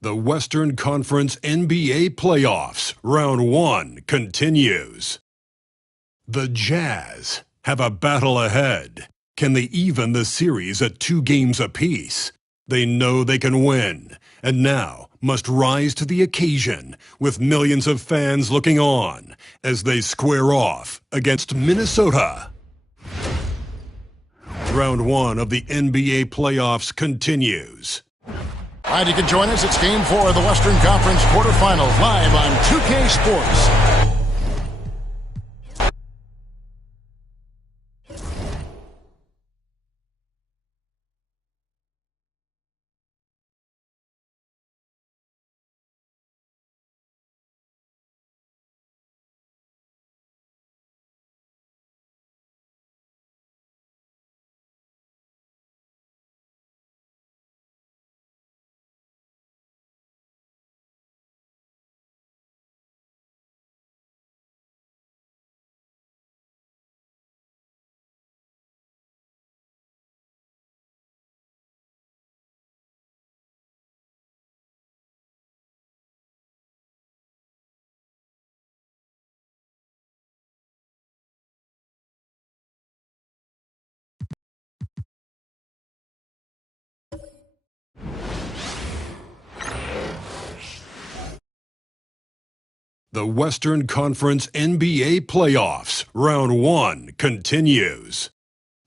The Western Conference NBA Playoffs, Round 1 continues. The Jazz have a battle ahead. Can they even the series at 2 games apiece? They know they can win, and now must rise to the occasion with millions of fans looking on as they square off against Minnesota. Round 1 of the NBA Playoffs continues. All right, you can join us. It's Game 4 of the Western Conference quarterfinals live on 2K Sports. The Western Conference NBA Playoffs, Round 1 continues.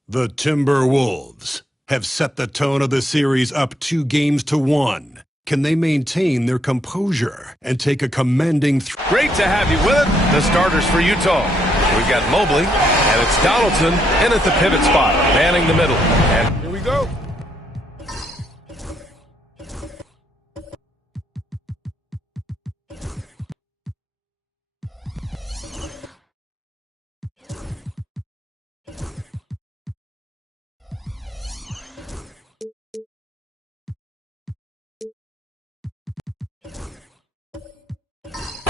The Timberwolves have set the tone of the series up 2 games to 1. Can they maintain their composure and take a commanding Great to have you with us. The starters for Utah. We've got Mobley, and it's Donaldson in at the pivot spot, manning the middle. And here we go.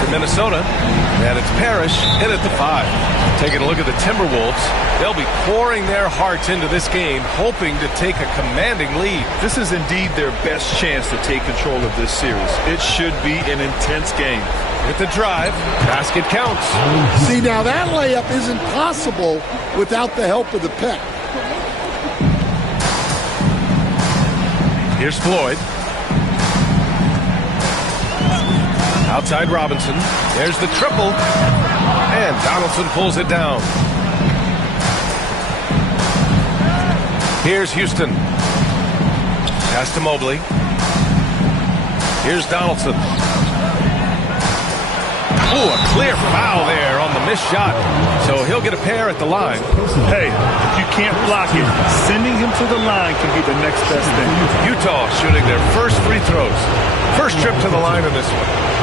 Minnesota, and it's Parrish in at the 5. Taking a look at the Timberwolves, they'll be pouring their hearts into this game, hoping to take a commanding lead. This is indeed their best chance to take control of this series. It should be an intense game. With the drive, basket counts. See, now that layup isn't possible without the help of the pick. Here's Floyd. Outside Robinson. There's the triple. And Donaldson pulls it down. Here's Houston. Pass to Mobley. Here's Donaldson. Ooh, a clear foul there on the missed shot. So he'll get a pair at the line. Hey, if you can't block it, sending him to the line can be the next best thing. Utah shooting their first free throws. First trip to the line in this one.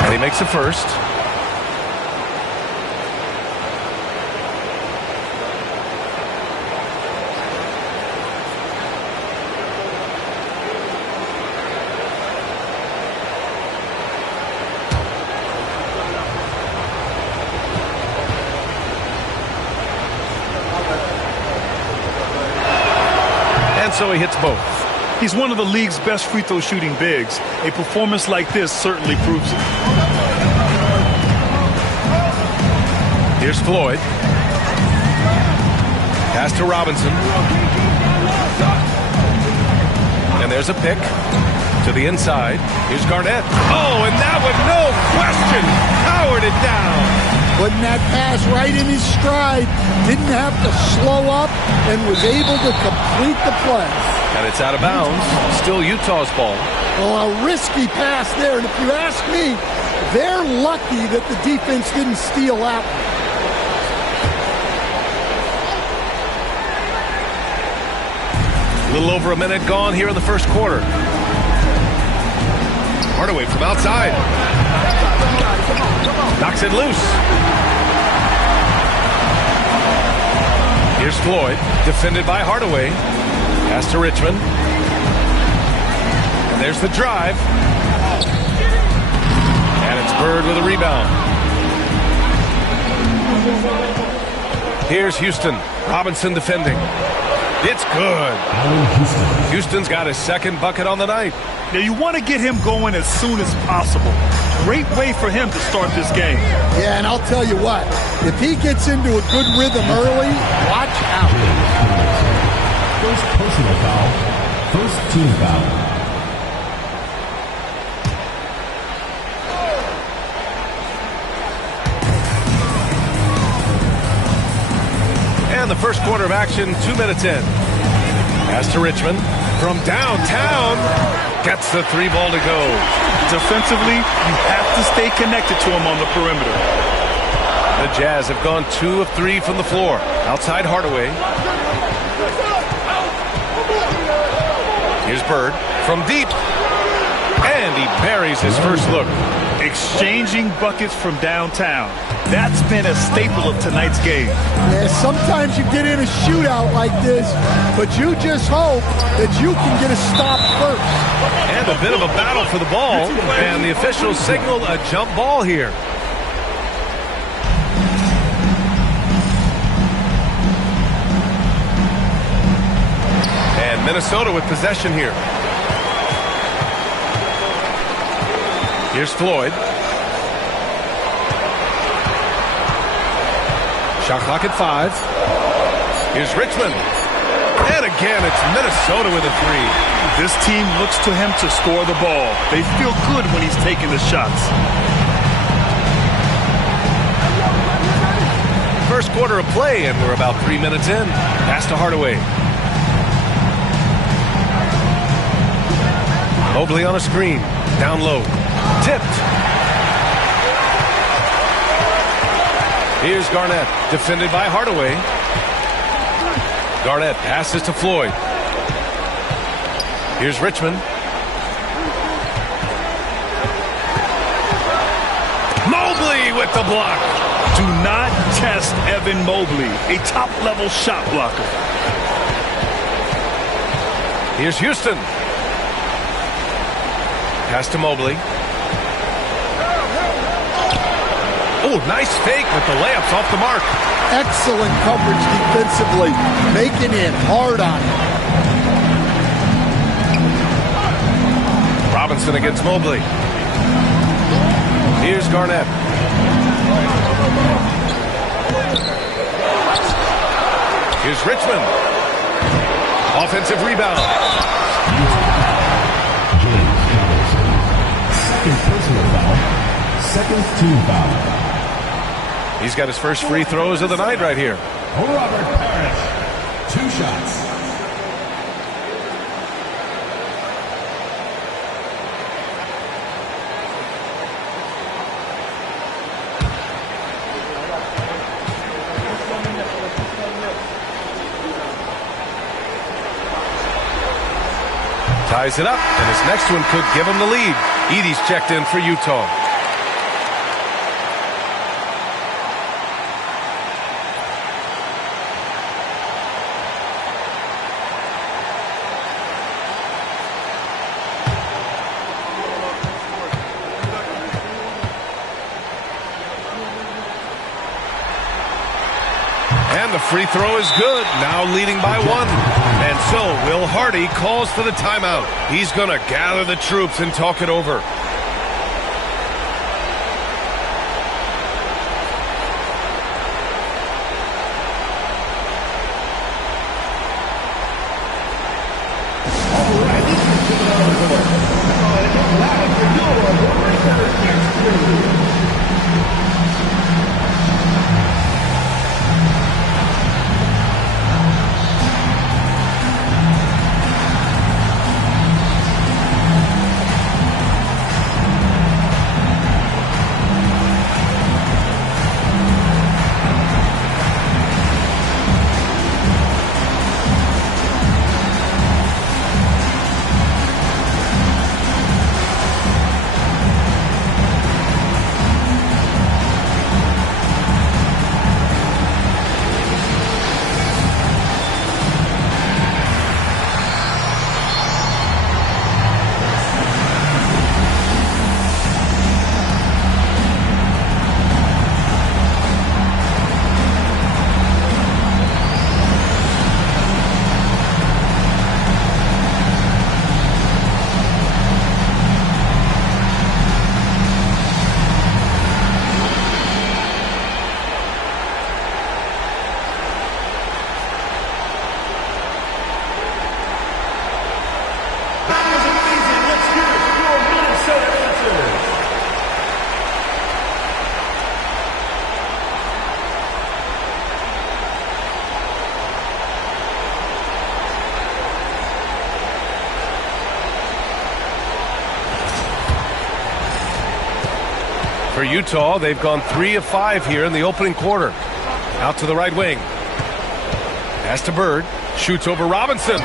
And he makes the first. And so he hits both. He's one of the league's best free throw shooting bigs. A performance like this certainly proves it. Here's Floyd. Pass to Robinson. And there's a pick to the inside. Here's Garnett. Oh, and that one, no question, powered it down. Putting that pass right in his stride. Didn't have to slow up and was able to complete the play. And it's out of bounds. Still Utah's ball. Well, a risky pass there. And if you ask me, they're lucky that the defense didn't steal that one. A little over a minute gone here in the first quarter. Hardaway from outside. Knocks it loose. Here's Floyd, defended by Hardaway. Pass to Richmond. And there's the drive. And it's Bird with a rebound. Here's Houston. Robinson defending. It's good. Houston's got his second bucket on the night. Now, you want to get him going as soon as possible. Great way for him to start this game. Yeah, and I'll tell you what, if he gets into a good rhythm early, watch out. First personal foul. First team foul. And the first quarter of action, 2 minutes in. Pass to Richmond from downtown. Gets the three ball to go. Defensively, you have to stay connected to him on the perimeter. The Jazz have gone 2 of 3 from the floor. Outside Hardaway. Here's Bird from deep. And he buries his first look. Exchanging buckets from downtown. That's been a staple of tonight's game. Yeah, sometimes you get in a shootout like this, but you just hope that you can get a stop first. And a bit of a battle for the ball. And the officials signal a jump ball here. And Minnesota with possession here. Here's Floyd. Shot clock at 5. Here's Richmond. And again, it's Minnesota with a three. This team looks to him to score the ball. They feel good when he's taking the shots. First quarter of play, and we're about 3 minutes in. Pass to Hardaway. Mobley on a screen. Down low. Tipped. Here's Garnett, defended by Hardaway. Garnett passes to Floyd. Here's Richmond. Mobley with the block. Do not test Evan Mobley, a top-level shot blocker. Here's Houston. Pass to Mobley. Oh, nice fake with the layups off the mark. Excellent coverage defensively, making it hard on him. Robinson against Mobley. Here's Garnett. Here's Richmond. Offensive rebound. Second personal foul. Second team foul. He's got his first free throws of the night right here. Robert Parrish. 2 shots. Ties it up, and his next one could give him the lead. Edey's checked in for Utah. And the free throw is good, now leading by 1. And so Will Hardy calls for the timeout. He's going to gather the troops and talk it over. For Utah, they've gone 3 of 5 here in the opening quarter. Out to the right wing. Pass to Bird. Shoots over Robinson.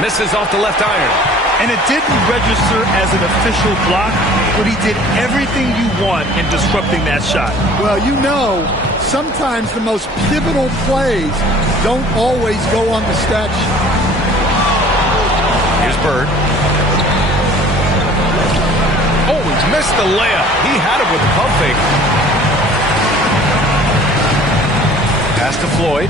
Misses off the left iron. And it didn't register as an official block, but he did everything you want in disrupting that shot. Well, you know, sometimes the most pivotal plays don't always go on the stat sheet. Here's Bird. Oh, he missed the layup. He had it with the pump fake. Pass to Floyd.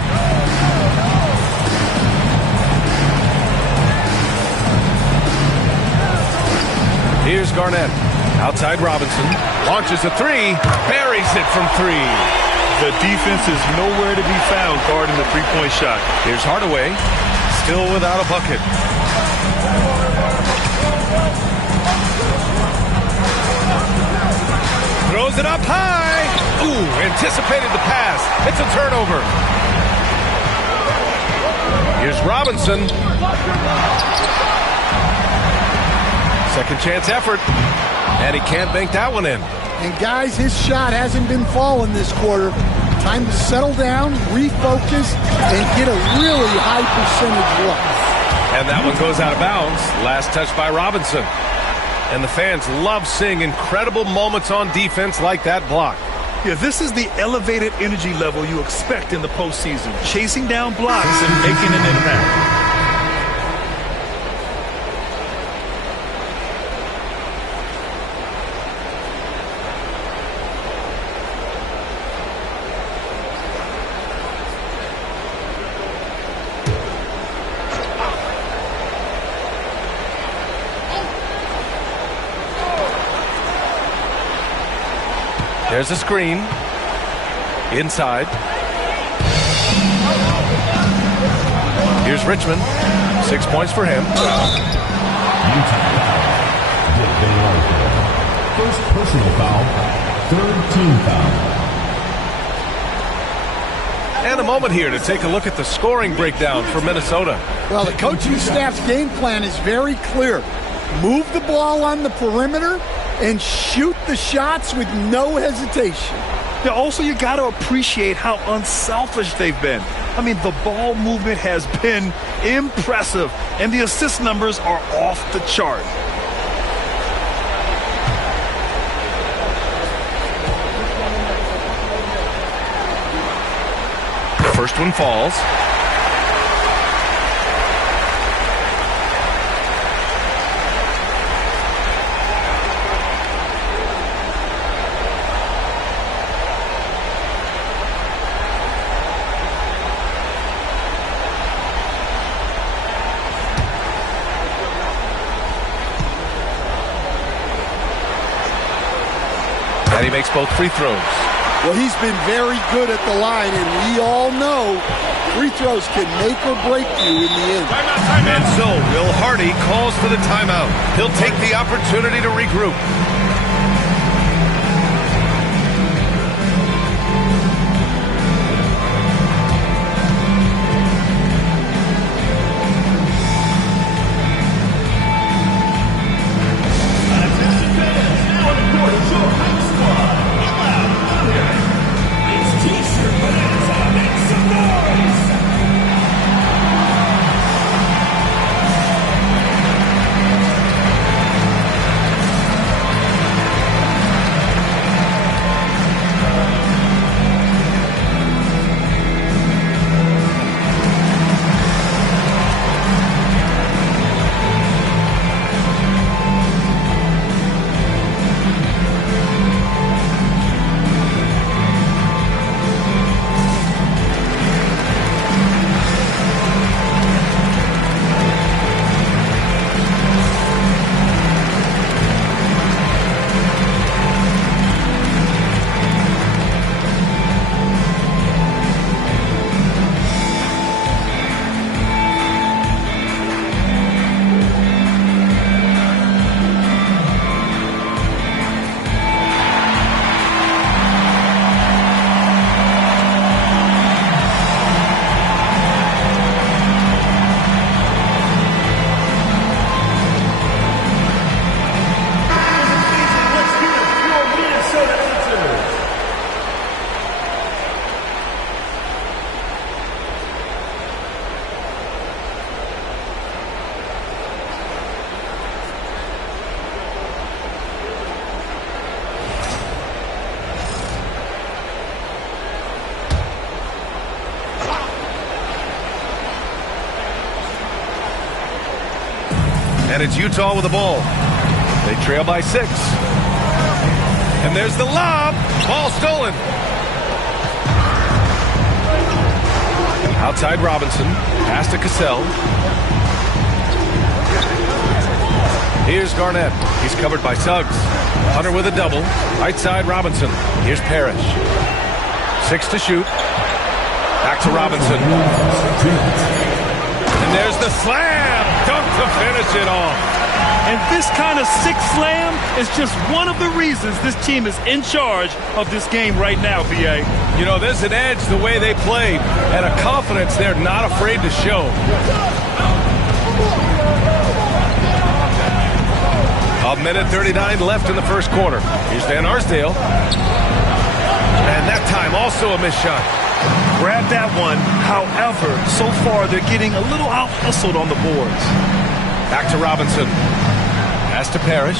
Here's Garnett. Outside Robinson. Launches a three. Buries it from 3. The defense is nowhere to be found guarding the three-point shot. Here's Hardaway. Still without a bucket. Throws it up high. Ooh, anticipated the pass. It's a turnover. Here's Robinson. Second chance effort. And he can't bank that one in. And guys, his shot hasn't been falling this quarter. Time to settle down, refocus, and get a really high percentage look. And that one goes out of bounds. Last touch by Robinson. And the fans love seeing incredible moments on defense like that block. Yeah, this is the elevated energy level you expect in the postseason. Chasing down blocks and making an impact. There's a screen. Inside. Here's Richmond. 6 points for him. First personal foul. Third team foul. And a moment here to take a look at the scoring breakdown for Minnesota. Well, the coaching staff's game plan is very clear. Move the ball on the perimeter and shoot the shots with no hesitation. Yeah, also, you got to appreciate how unselfish they've been. I mean, the ball movement has been impressive, and the assist numbers are off the chart. The first one falls. And he makes both free throws. Well, he's been very good at the line, and we all know Free throws can make or break you in the end. And so Will Hardy calls for the timeout. He'll take the opportunity to regroup. And it's Utah with the ball. They trail by 6. And there's the lob. Ball stolen. Outside Robinson. Pass to Cassell. Here's Garnett. He's covered by Suggs. Hunter with a double. Right side Robinson. Here's Parrish. 6 to shoot. Back to Robinson. And there's the slam. Dunk to finish it off. And this kind of six slam is just one of the reasons this team is in charge of this game right now, B.A. You know, there's an edge the way they played and a confidence they're not afraid to show. A minute 39 left in the first quarter. Here's Van Arsdale. And that time also a missed shot. Grab that one. However, so far they're getting a little out-hustled on the boards. Back to Robinson. Pass to Parrish.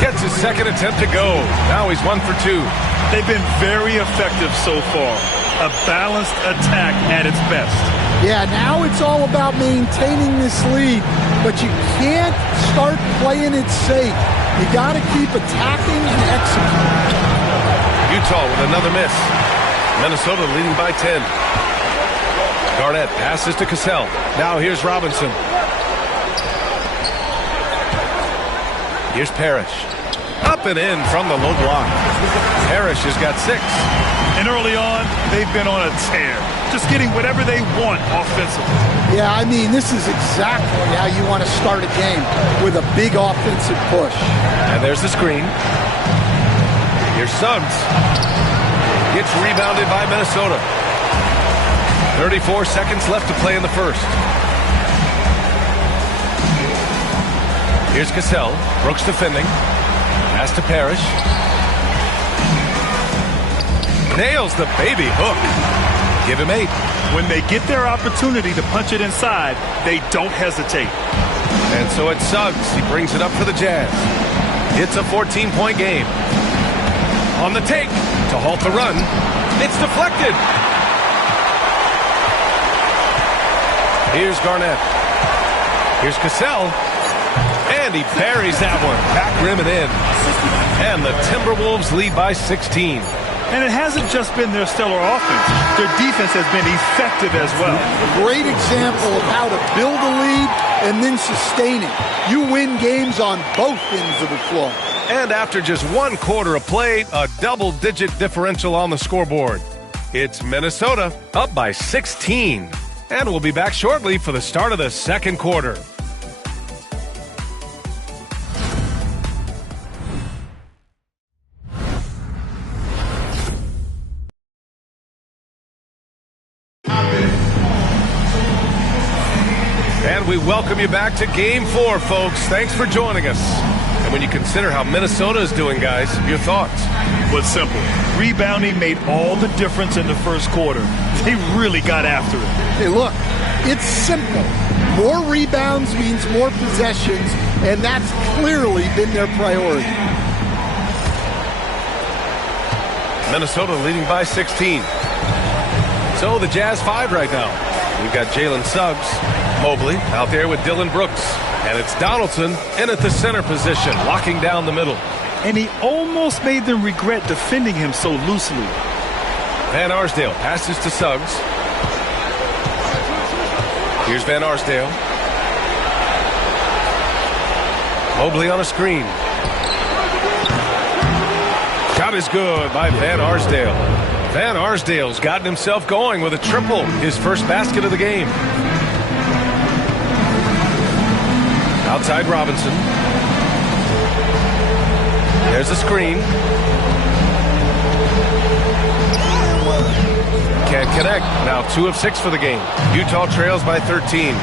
Gets his second attempt to go. Now he's 1 for 2. They've been very effective so far. A balanced attack at its best. Yeah, now it's all about maintaining this lead, but you can't start playing it safe. You got to keep attacking and executing. Utah with another miss. Minnesota leading by 10. Garnett passes to Cassell. Now here's Robinson. Here's Parrish. Up and in from the low block. Parrish has got 6. And early on, they've been on a tear. Just getting whatever they want offensively. Yeah, I mean, this is exactly how you want to start a game, with a big offensive push. And there's the screen. Here's Suggs. Gets rebounded by Minnesota. 34 seconds left to play in the first. Here's Cassell. Brooks defending. Pass to Parrish. Nails the baby hook. Give him 8. When they get their opportunity to punch it inside, they don't hesitate. And so it's Suggs. He brings it up for the Jazz. It's a 14-point game. On the take to halt the run. It's deflected. Here's Garnett. Here's Cassell. And he buries that one. Back rim and in. And the Timberwolves lead by 16. And it hasn't just been their stellar offense. Their defense has been effective as well. Great example of how to build a lead and then sustain it. You win games on both ends of the floor. And after just 1 quarter of play, a double-digit differential on the scoreboard. It's Minnesota up by 16. And we'll be back shortly for the start of the second quarter. And we welcome you back to Game 4, folks. Thanks for joining us. And when you consider how Minnesota is doing, guys, your thoughts? Well, it's simple. Rebounding made all the difference in the first quarter. They really got after it. Hey, look, it's simple. More rebounds means more possessions, and that's clearly been their priority. Minnesota leading by 16. So the Jazz 5 right now. We've got Jalen Suggs, Mobley out there with Dylan Brooks. And it's Donaldson in at the center position, locking down the middle. And he almost made them regret defending him so loosely. Van Arsdale passes to Suggs. Here's Van Arsdale. Mobley on a screen. Shot is good by Van Arsdale. Van Arsdale's gotten himself going with a triple, his first basket of the game. Outside Robinson. There's a screen. Can't connect. Now 2 of 6 for the game. Utah trails by 13.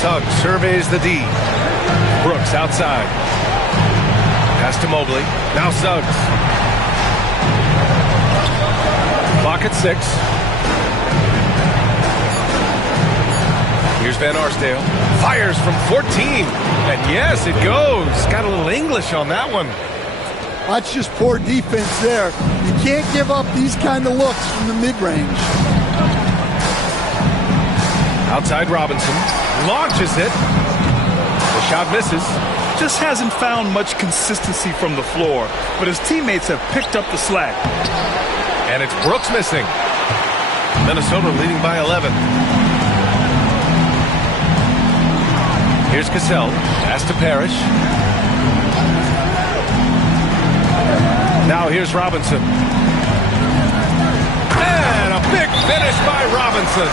Suggs surveys the D. Brooks outside. Pass to Mobley. Now Suggs. Clock at 6. Here's Van Arsdale. Fires from 14. And yes, it goes. Got a little English on that one. That's just poor defense there. You can't give up these kind of looks from the mid-range. Outside Robinson. Launches it. The shot misses. Just hasn't found much consistency from the floor, but his teammates have picked up the slack. And it's Brooks missing. Minnesota leading by 11. Here's Cassell. Pass to Parrish. Now here's Robinson. And a big finish by Robinson.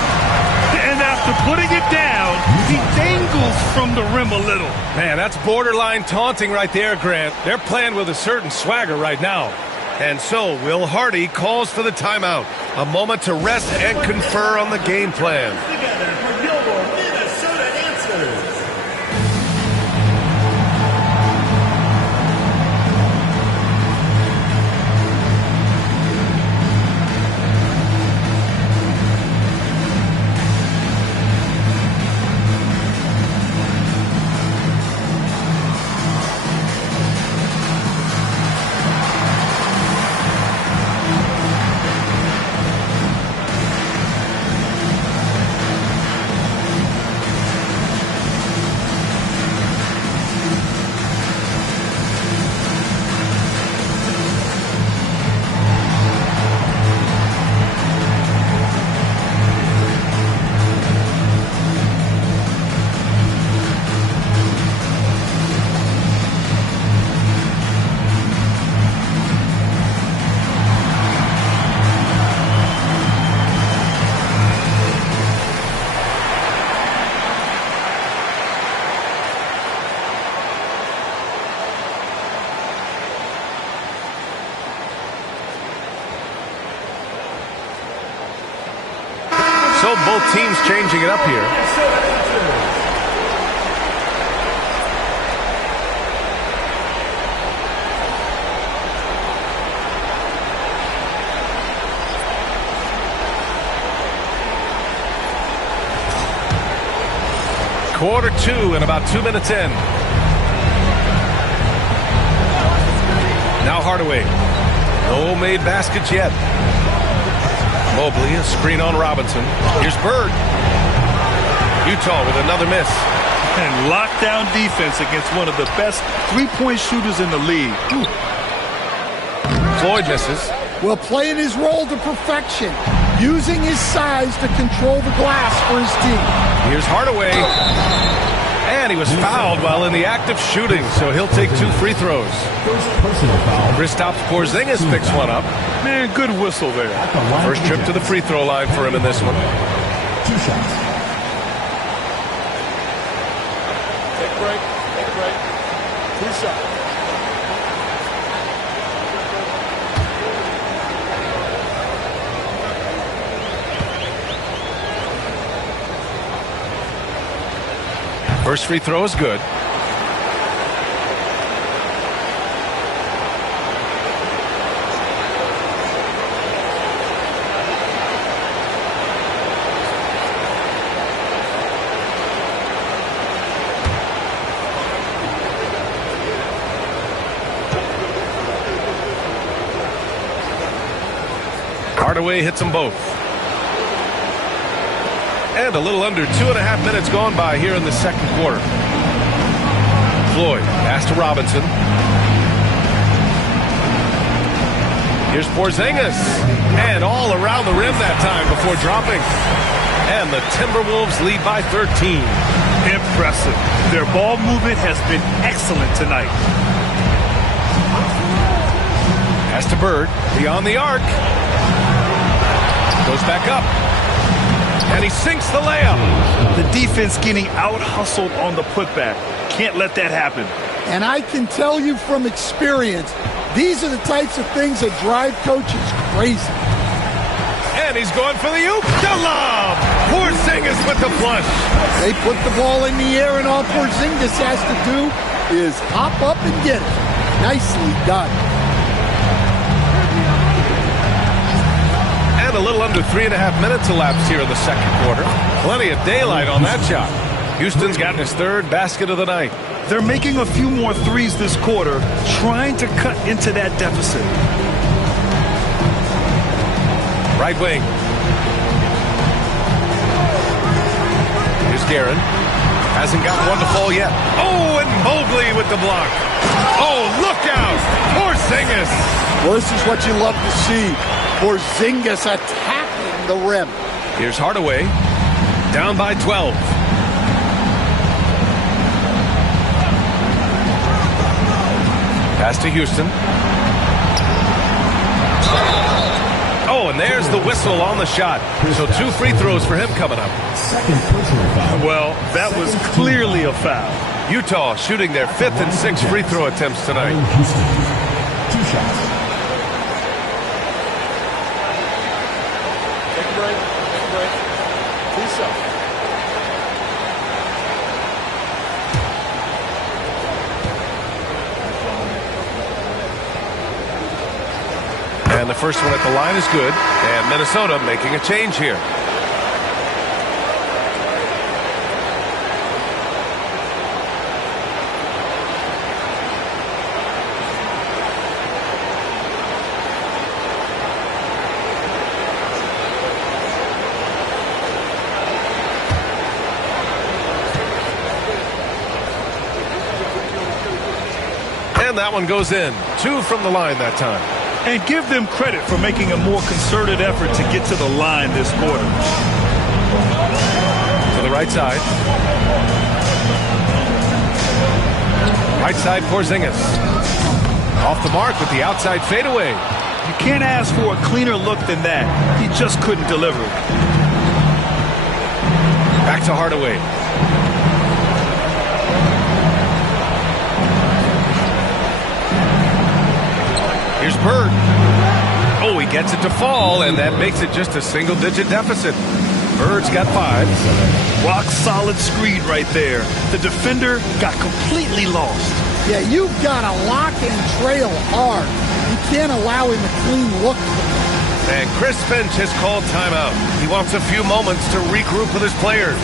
And after putting it down, he dangles from the rim a little. Man, that's borderline taunting right there, Grant. They're playing with a certain swagger right now. And so Will Hardy calls for the timeout. A moment to rest and confer on the game plan. So both teams changing it up here. Quarter 2 and about 2 minutes in. Now Hardaway. No made baskets yet. Mobley, a screen on Robinson. Here's Bird. Utah with another miss. And lockdown defense against one of the best three-point shooters in the league. Floyd misses. Well, playing his role to perfection, using his size to control the glass for his team. Here's Hardaway. And he was fouled while in the act of shooting, so he'll take 2 free throws. First personal foul. Kristaps Porzingis picks one up. Man, good whistle there. First trip to the free throw line for him in this one. 2 shots. Take a break. Take a break. 2 shots. First free throw is good. Hardaway hits them both. And a little under 2.5 minutes gone by here in the second quarter. Floyd, pass to Robinson. Here's Porzingis. And all around the rim that time before dropping. And the Timberwolves lead by 13. Impressive. Their ball movement has been excellent tonight. Pass to Bird. Beyond the arc. Goes back up. And he sinks the layup. The defense getting out-hustled on the putback. Can't let that happen. And I can tell you from experience, these are the types of things that drive coaches crazy. And he's going for the oop. The lob. Porzingis with the flush. They put the ball in the air, and all Porzingis has to do is hop up and get it. Nicely done. And a little under 3.5 minutes elapsed here in the second quarter. Plenty of daylight on that shot. Houston's gotten his 3rd basket of the night. They're making a few more threes this quarter, trying to cut into that deficit. Right wing. Here's Guerin. Hasn't got one to fall yet. Oh, and Mobley with the block. Oh, look out. Porzingis. Well, this is what you love to see. Porzingis attacking the rim. Here's Hardaway. Down by 12. Pass to Houston. Oh, and there's the whistle on the shot. So 2 free throws for him coming up. Second personal foul. Well, that was clearly a foul. Utah shooting their 5th and 6th free throw attempts tonight. Houston. 2 shots. Take a break. Take a break. 2 shots. And the first one at the line is good. And Minnesota making a change here. And that one goes in. 2 from the line that time. And give them credit for making a more concerted effort to get to the line this quarter. To the right side. Right side, Porzingis. Off the mark with the outside fadeaway. You can't ask for a cleaner look than that. He just couldn't deliver. Back to Hardaway. Here's Bird. Oh, he gets it to fall, and that makes it just a single-digit deficit. Bird's got 5. Rock solid screen right there. The defender got completely lost. Yeah, you've got to lock and trail hard. You can't allow him a clean look. And Chris Finch has called timeout. He wants a few moments to regroup with his players.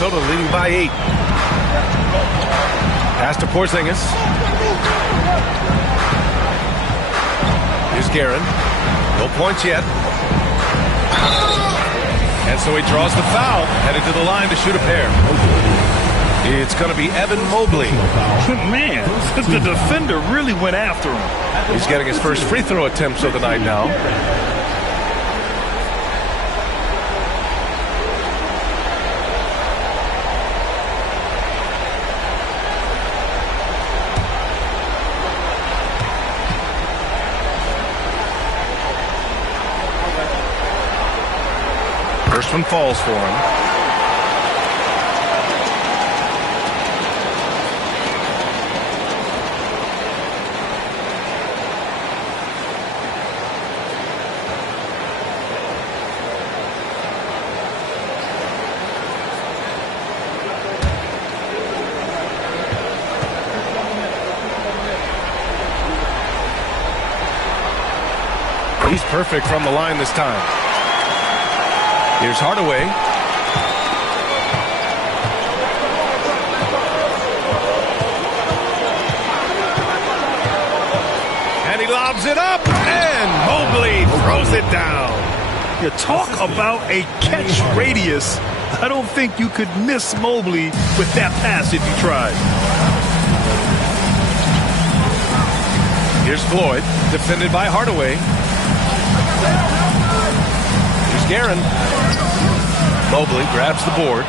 Minnesota leading by 8. Pass to Porzingis. Here's Guerin. No points yet. And so he draws the foul, headed to the line to shoot a pair. It's going to be Evan Mobley. Man, the defender really went after him. He's getting his first free throw attempts of the night now. First one falls for him. He's perfect from the line this time. Here's Hardaway. And he lobs it up, and Mobley throws it down. You talk about a catch radius. I don't think you could miss Mobley with that pass if you tried. Here's Floyd, defended by Hardaway. Here's Guerin. Mobley grabs the board.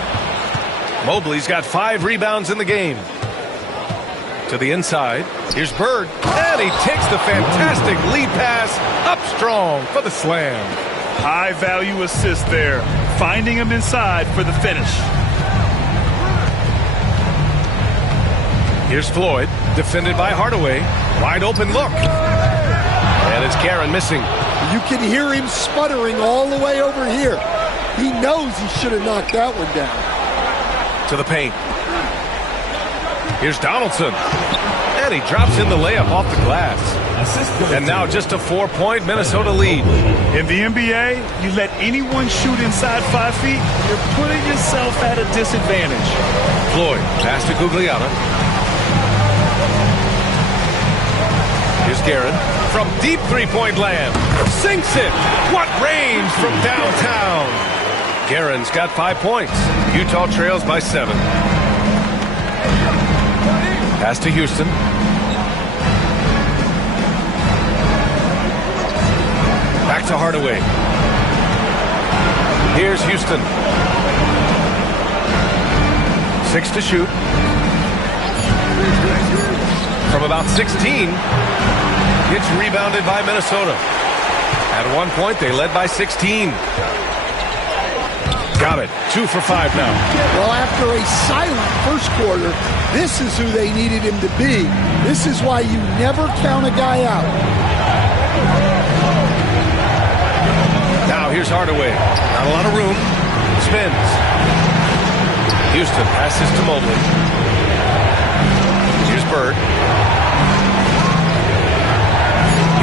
Mobley's got 5 rebounds in the game. To the inside. Here's Bird. And he takes the fantastic lead pass up strong for the slam. High value assist there. Finding him inside for the finish. Here's Floyd, defended by Hardaway. Wide open look. And it's Guerin missing. You can hear him sputtering all the way over here. He knows he should have knocked that one down. To the paint. Here's Donaldson. And he drops in the layup off the glass. And now just a 4-point Minnesota lead. In the NBA, you let anyone shoot inside 5 feet, you're putting yourself at a disadvantage. Floyd, pass to Gugliotta. Here's Guerin from deep three-point land. Sinks it. What range from downtown. Guerin's got 5 points. Utah trails by 7. Pass to Houston. Back to Hardaway. Here's Houston. 6 to shoot. From about 16. It's rebounded by Minnesota. At one point, they led by 16. Got it. 2 for 5 now. Well, after a silent first quarter, this is who they needed him to be. This is why you never count a guy out. Now here's Hardaway. Not a lot of room. Spins. Houston passes to Mobley. Here's Bird.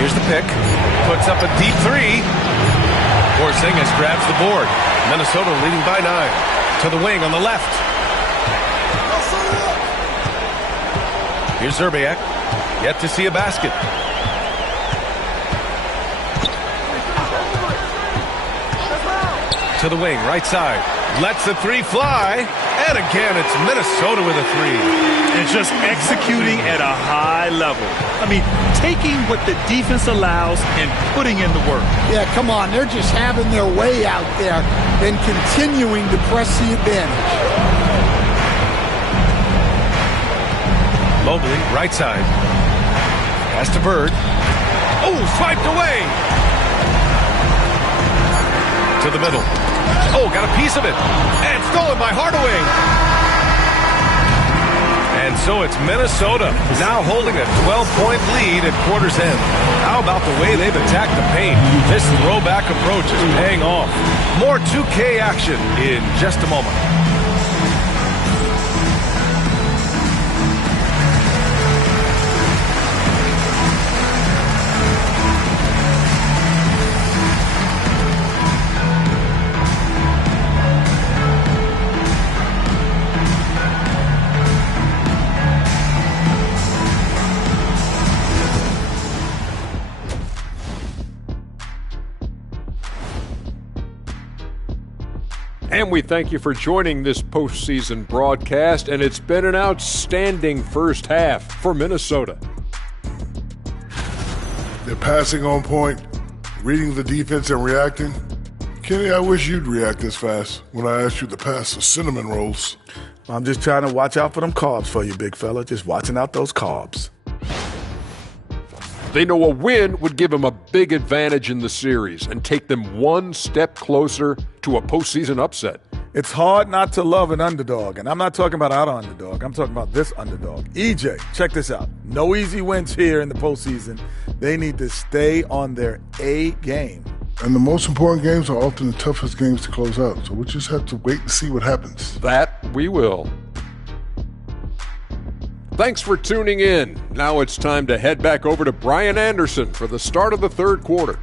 Here's the pick. Puts up a deep 3. Porzingis grabs the board. Minnesota leading by 9. To the wing on the left. Here's Zerbiak. Yet to see a basket. To the wing, right side. Lets the 3 fly. And again, it's Minnesota with a 3. And just executing at a high level. I mean, taking what the defense allows and putting in the work. Yeah, come on. They're just having their way out there and continuing to press the advantage. Mobley, right side. Pass to Bird. Oh, swiped away. To the middle. Oh, got a piece of it. And stolen by Hardaway. And so it's Minnesota now holding a 12-point lead at quarter's end. How about the way they've attacked the paint? This throwback approach is paying off. More 2K action in just a moment. And we thank you for joining this postseason broadcast, and it's been an outstanding first half for Minnesota. They're passing on point, reading the defense and reacting. Kenny, I wish you'd react this fast when I asked you to pass the cinnamon rolls. I'm just trying to watch out for them carbs for you, big fella. Just watching out those carbs. They know a win would give them a big advantage in the series and take them one step closer to a postseason upset. It's hard not to love an underdog, and I'm not talking about our underdog. I'm talking about this underdog. EJ, check this out. No easy wins here in the postseason. They need to stay on their A game. And the most important games are often the toughest games to close out, so we'll just have to wait and see what happens. That we will. Thanks for tuning in. Now it's time to head back over to Brian Anderson for the start of the third quarter.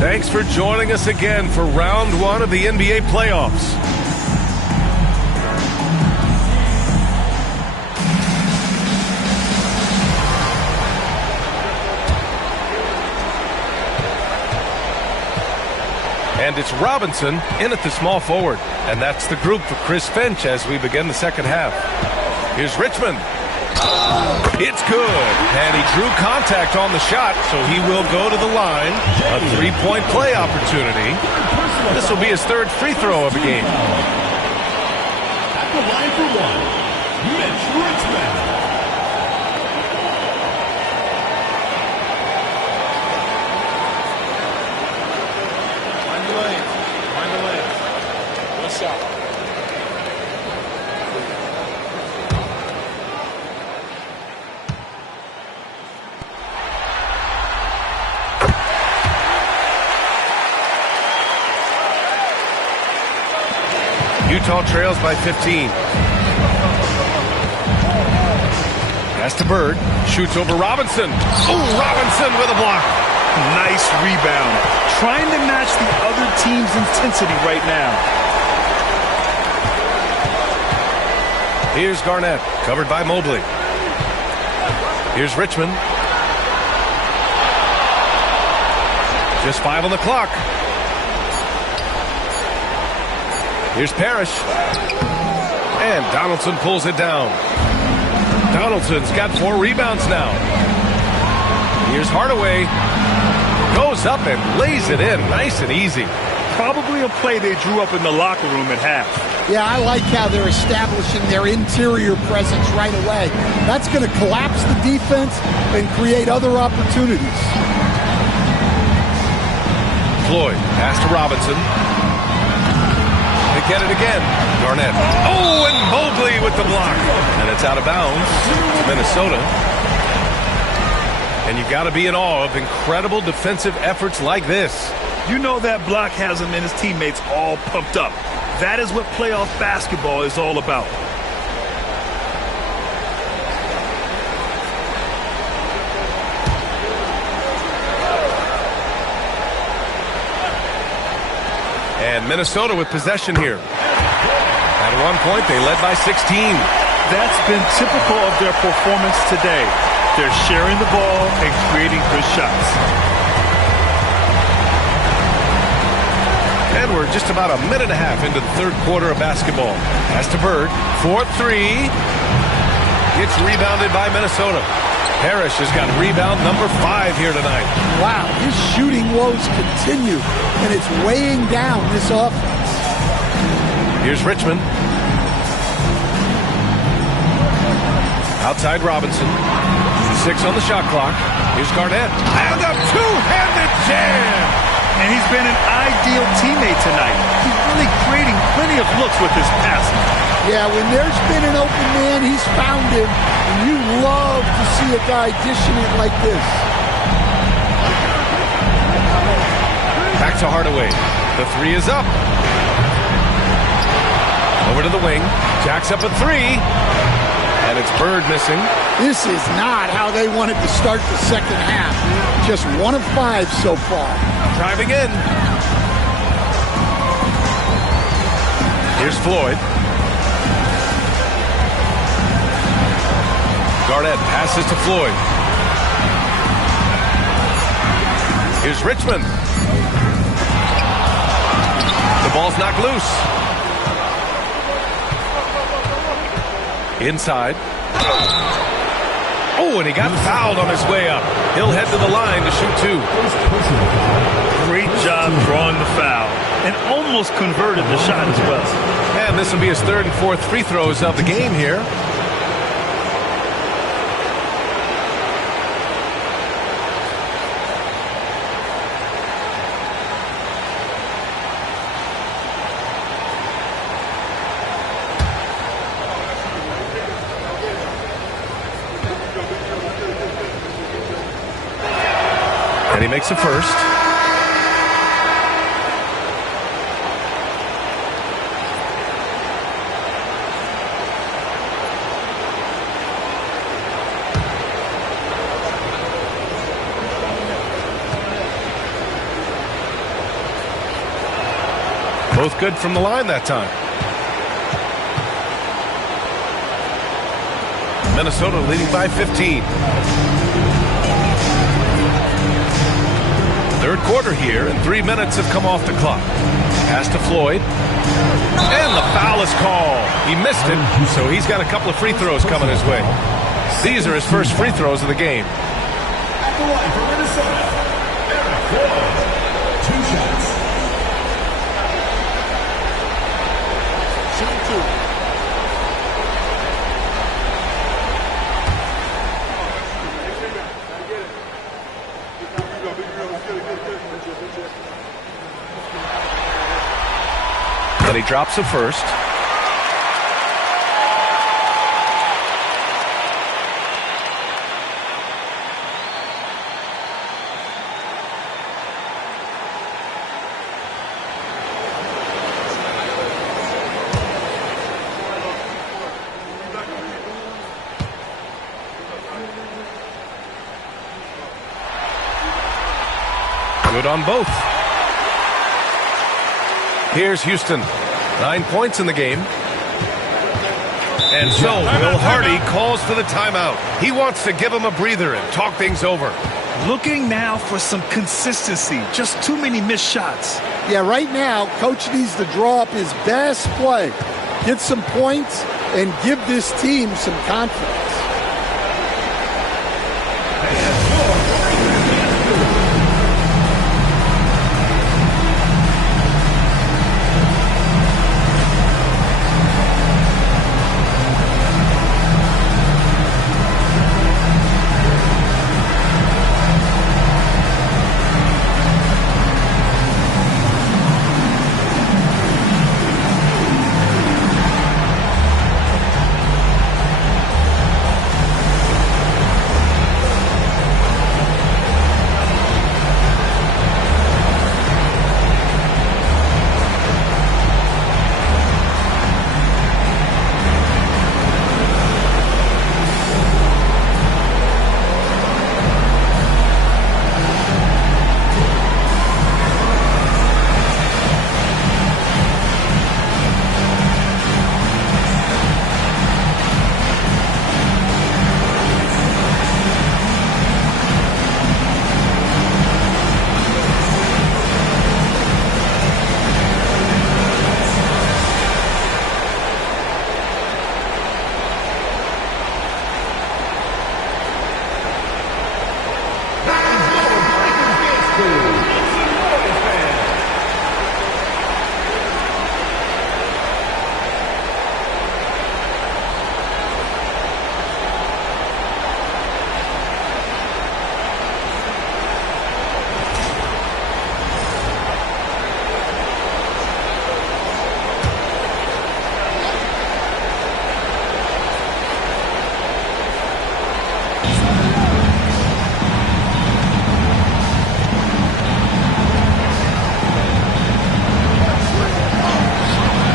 Thanks for joining us again for round one of the NBA playoffs. And it's Robinson in at the small forward. And that's the group for Chris Finch as we begin the second half. Here's Richmond. It's good. And he drew contact on the shot, so he will go to the line. A three-point play opportunity. This will be his third free throw of the game. At the line for one, Mitch Richmond. Find the lane. One shot. Utah trails by 15. Pass to Bird. Shoots over Robinson. Oh, Robinson with a block. Nice rebound. Trying to match the other team's intensity right now. Here's Garnett, covered by Mobley. Here's Richmond. Just 5 on the clock. Here's Parrish. And Donaldson pulls it down. Donaldson's got 4 rebounds now. Here's Hardaway. Goes up and lays it in nice and easy. Probably a play they drew up in the locker room at half. Yeah, I like how they're establishing their interior presence right away. That's going to collapse the defense and create other opportunities. Floyd, pass to Robinson. They get it again. Garnett. Oh, and Mobley with the block. And it's out of bounds to Minnesota. And you've got to be in awe of incredible defensive efforts like this. You know that block has him and his teammates all pumped up. That is what playoff basketball is all about. And Minnesota with possession here. At one point, they led by 16. That's been typical of their performance today. They're sharing the ball and creating good shots. And we're just about a minute and a half into the third quarter of basketball. Pass to Bird. 4-3. It's rebounded by Minnesota. Parrish has got rebound number 5 here tonight. Wow, his shooting woes continue, and it's weighing down this offense. Here's Richmond. Outside Robinson. 6 on the shot clock. Here's Garnett. And a two-handed jam! And he's been an ideal teammate tonight. He's really creating plenty of looks with his passing. Yeah, when there's been an open man, he's found him. And you love to see a guy dishing it like this. Back to Hardaway. The 3 is up. Over to the wing. Jacks up a 3. And it's Bird missing. This is not how they wanted to start the second half. Just 1 of 5 so far. Driving in. Here's Floyd. Garnett passes to Floyd. Here's Richmond. The ball's knocked loose. Inside. Oh, and he got fouled on his way up. He'll head to the line to shoot 2. Great job drawing the foul and almost converted the shot as well. And this will be his 3rd and 4th free throws of the game here. And he makes a first. Both good from the line that time. Minnesota leading by 15. 3rd quarter here, and 3 minutes have come off the clock. Pass to Floyd. And the foul is called. He missed it, so he's got a couple of free throws coming his way. These are his first free throws of the game. At the line for Minnesota, Eric Floyd. 2 shots. Shoot 2. And he drops it first. Good on both. Here's Houston. 9 points in the game. And so Will Hardy calls for the timeout. He wants to give him a breather and talk things over. Looking now for some consistency. Just too many missed shots. Yeah, right now, Coach needs to draw up his best play, get some points, and give this team some confidence.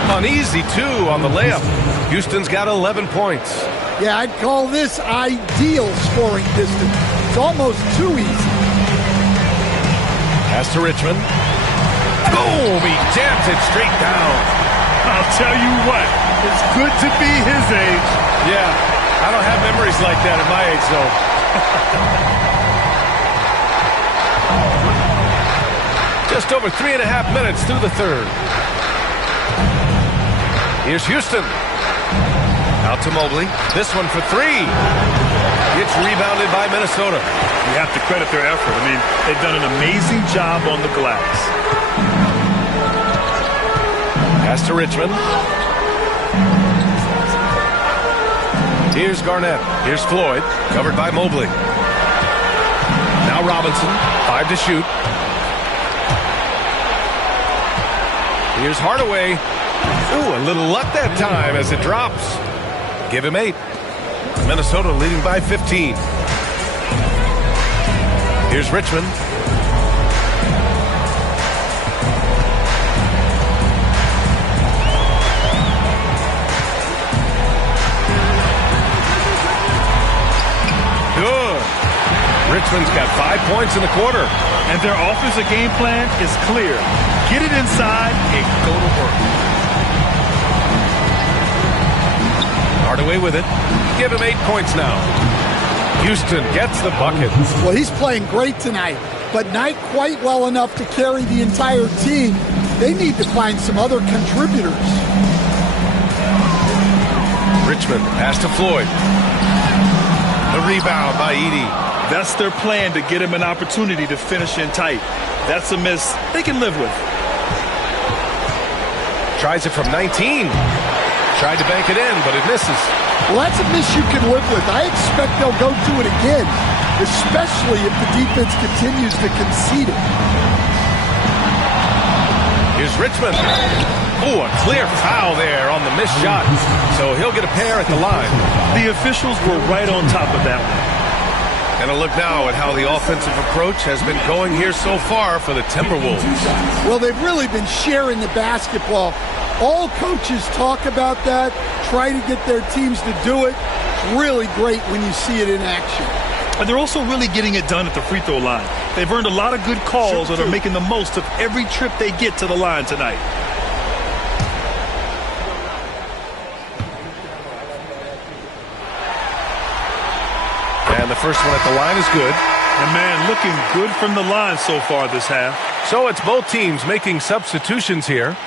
An easy 2 on the layup. Houston's got 11 points. Yeah, I'd call this ideal scoring distance. It's almost too easy. Pass to Richmond. Boom! He jams it straight down. I'll tell you what, it's good to be his age. Yeah, I don't have memories like that at my age, though. Just over 3.5 minutes through the third. Here's Houston. Out to Mobley. This one for three. It's rebounded by Minnesota. You have to credit their effort. I mean, they've done an amazing job on the glass. Pass to Richmond. Here's Garnett. Here's Floyd. Covered by Mobley. Now Robinson. 5 to shoot. Here's Hardaway. Ooh, a little luck that time as it drops. Give him 8. Minnesota leading by 15. Here's Richmond. Good. Richmond's got 5 points in the quarter. And their offensive game plan is clear. Get it inside and go to work. Hardaway with it. Give him 8 points now. Houston gets the bucket. Well, he's playing great tonight, but not quite well enough to carry the entire team. They need to find some other contributors. Richmond pass to Floyd. The rebound by Edey. That's their plan, to get him an opportunity to finish in tight. That's a miss they can live with. Tries it from 19. Tried to bank it in, but it misses. Well, that's a miss you can live with. I expect they'll go do it again, especially if the defense continues to concede it. Here's Richmond. Oh, a clear foul there on the missed shot. So he'll get a pair at the line. The officials were right on top of that one. And a look now at how the offensive approach has been going here so far for the Timberwolves. Well, they've really been sharing the basketball. All coaches talk about that, try to get their teams to do it. It's really great when you see it in action. And they're also really getting it done at the free throw line. They've earned a lot of good calls that are making the most of every trip they get to the line tonight. And the first one at the line is good. And man, looking good from the line so far this half. So it's both teams making substitutions here.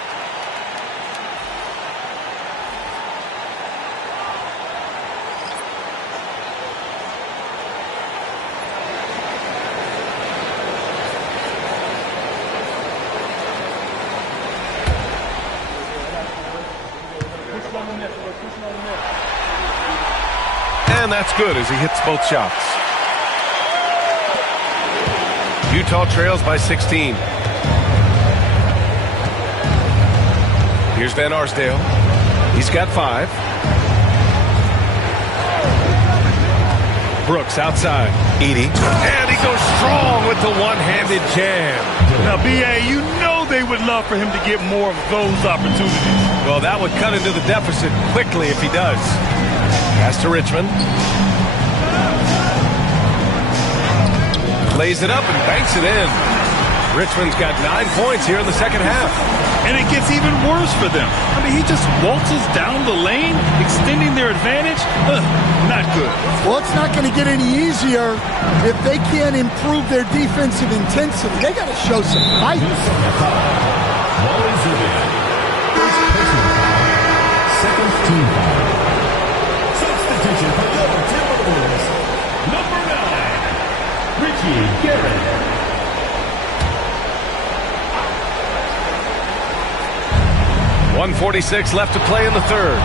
And that's good as he hits both shots. Utah trails by 16. Here's Van Arsdale. He's got 5. Brooks outside. Edey. And he goes strong with the one-handed jam. Now, B.A., you know they would love for him to get more of those opportunities. Well, that would cut into the deficit quickly if he does. Pass to Richmond. Lays it up and banks it in. Richmond's got 9 points here in the second half. And it gets even worse for them. I mean, he just waltzes down the lane, extending their advantage. Not good. Well, it's not going to get any easier if they can't improve their defensive intensity. They got to show some fight. Second team foul. Substitution for the Timberwolves. Number 9, Richie Garrett. 1:46 left to play in the third.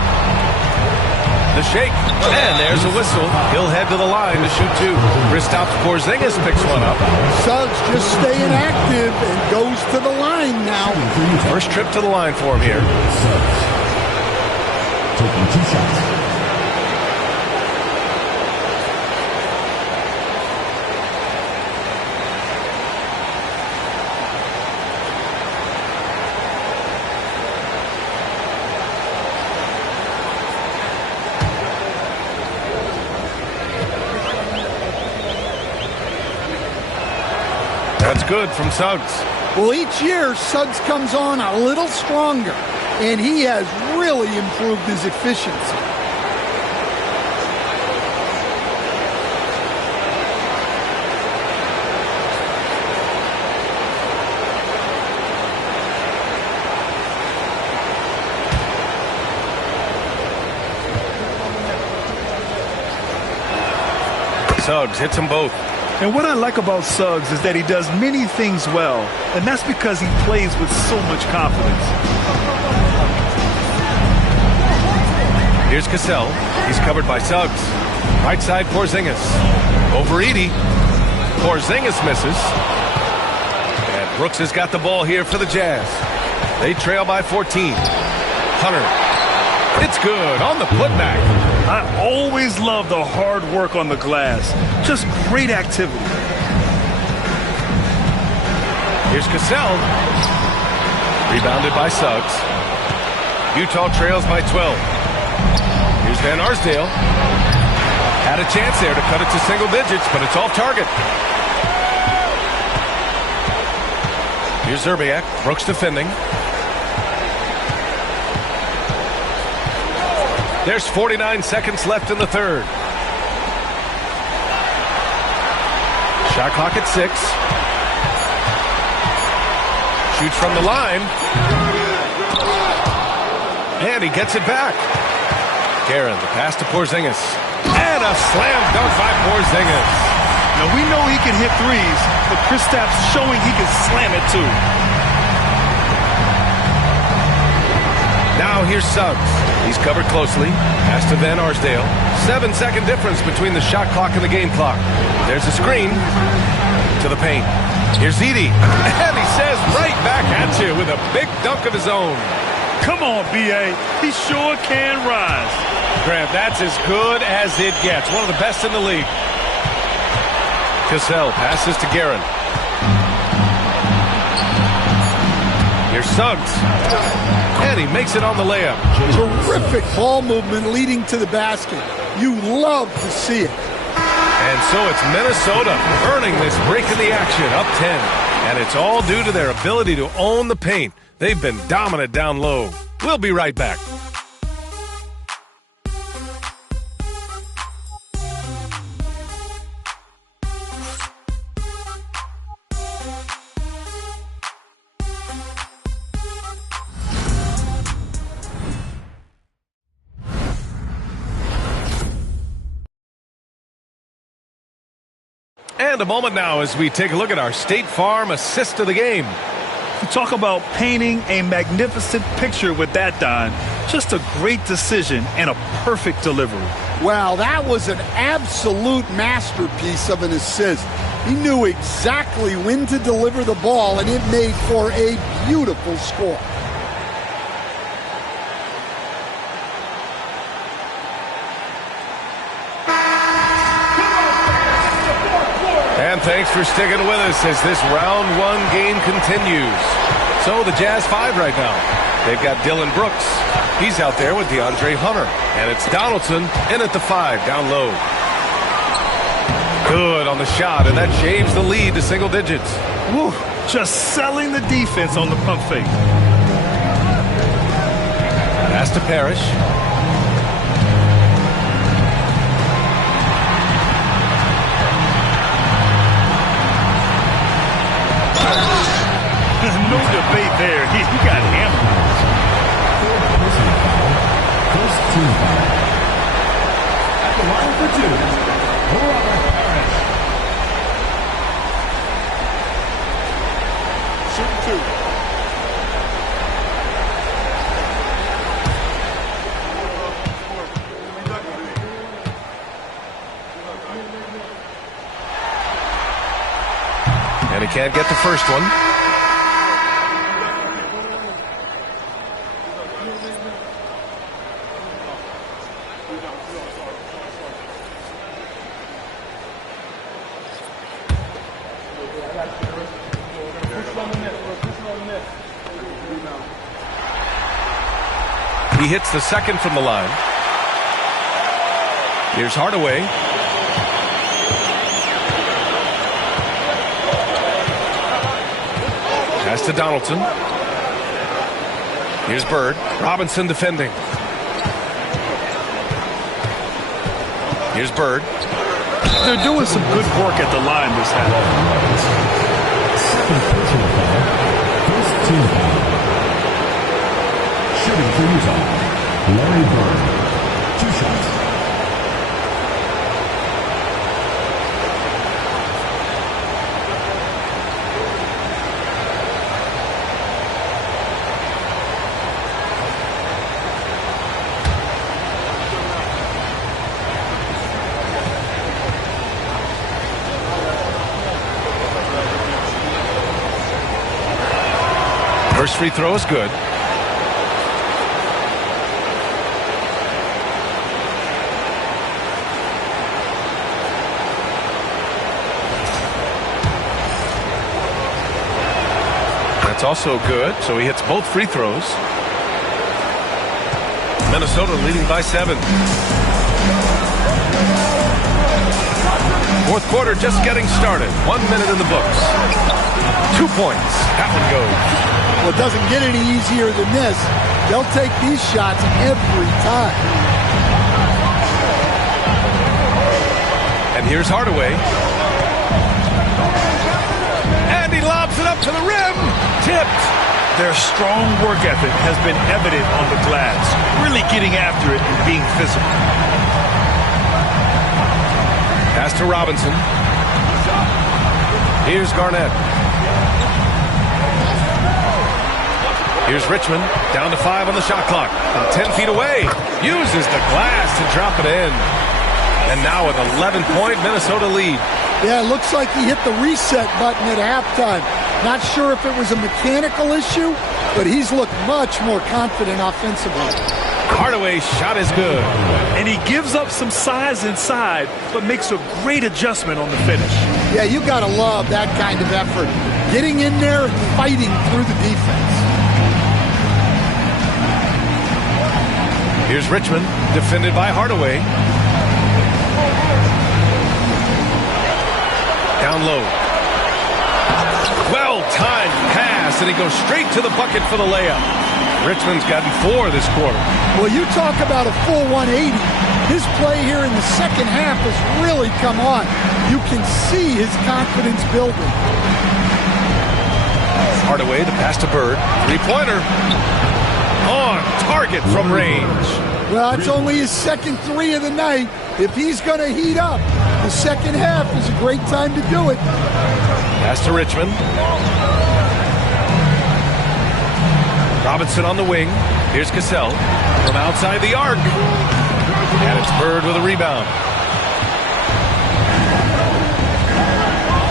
The shake, and there's a whistle. He'll head to the line to shoot 2. Kristaps Porzingis picks one up. Suggs just staying active and goes to the line now. First trip to the line for him here. Suggs taking 2 shots. That's good from Suggs. Well, each year, Suggs comes on a little stronger. and he has really improved his efficiency. Suggs hits them both. And what I like about Suggs is that he does many things well, and that's because he plays with so much confidence. Here's Cassell. He's covered by Suggs. Right side, Porzingis. Over Edey. Porzingis misses. And Brooks has got the ball here for the Jazz. They trail by 14. Hunter. It's good on the putback. I always love the hard work on the glass. Just great activity. Here's Cassell. Rebounded by Suggs. Utah trails by 12. Here's Van Arsdale. Had a chance there to cut it to single digits, but it's off target. Here's Zerbiak. Brooks defending. There's 49 seconds left in the third. Shot clock at 6. Shoots from the line. And he gets it back. Guerin, the pass to Porzingis. And a slam dunk by Porzingis. Now we know he can hit threes, but Kristaps showing he can slam it too. Now here's Suggs. He's covered closely. Pass to Van Arsdale. 7-second difference between the shot clock and the game clock. There's a screen to the paint. Here's Edey. And he says right back at you with a big dunk of his own. Come on, B.A. He sure can rise. Grant, that's as good as it gets. One of the best in the league. Cassell passes to Guerin. Here's Suggs. And he makes it on the layup. Terrific ball movement leading to the basket. You love to see it. And so it's Minnesota earning this break in the action, up 10. And it's all due to their ability to own the paint. They've been dominant down low. We'll be right back. And a moment now as we take a look at our State Farm assist of the game. You talk about painting a magnificent picture with that, Don. Just a great decision and a perfect delivery. Wow, that was an absolute masterpiece of an assist. He knew exactly when to deliver the ball, and it made for a beautiful score. And thanks for sticking with us as this round one game continues. So the Jazz 5 right now. They've got Dylan Brooks. He's out there with DeAndre Hunter. And it's Donaldson in at the 5 down low. Good on the shot, and that shaves the lead to single digits. Woo, just selling the defense on the pump fake. Pass to Parrish. No debate there. He got hammered. First team foul. At the line for 2, Robert Parrish. Shoot 2. And he can't get the first one. He hits the second from the line. Here's Hardaway. Pass to Donaldson. Here's Bird. Robinson defending. Here's Bird. They're doing some good work at the line this half. Second personal foul. First team foul. Shooting for Utah, Larry Bird. 2 shots. First free throw is good. That's also good, so he hits both free throws. Minnesota leading by 7. Fourth quarter just getting started. 1 minute in the books. 2 points. That one goes. Well, it doesn't get any easier than this. They'll take these shots every time. And here's Hardaway. And he lobs it up to the rim. Tipped. Their strong work ethic has been evident on the glass. Really getting after it and being physical. Pass to Robinson. Here's Garnett. Here's Richmond, down to 5 on the shot clock. About 10 feet away. Uses the glass to drop it in. And now with 11-point Minnesota lead. Yeah, it looks like he hit the reset button at halftime. Not sure if it was a mechanical issue, but he's looked much more confident offensively. Hardaway's shot is good. And he gives up some size inside, but makes a great adjustment on the finish. Yeah, you got to love that kind of effort. Getting in there and fighting through the defense. Here's Richmond, defended by Hardaway. Down low. Well-timed pass, and he goes straight to the bucket for the layup. Richmond's gotten 4 this quarter. Well, you talk about a full 180. His play here in the second half has really come on. You can see his confidence building. Hardaway, the pass to Bird. Three-pointer. On target from range. Well, it's only his second 3 of the night. If he's going to heat up, the second half is a great time to do it. Pass to Richmond. Robinson on the wing. Here's Cassell from outside the arc. And it's Bird with a rebound.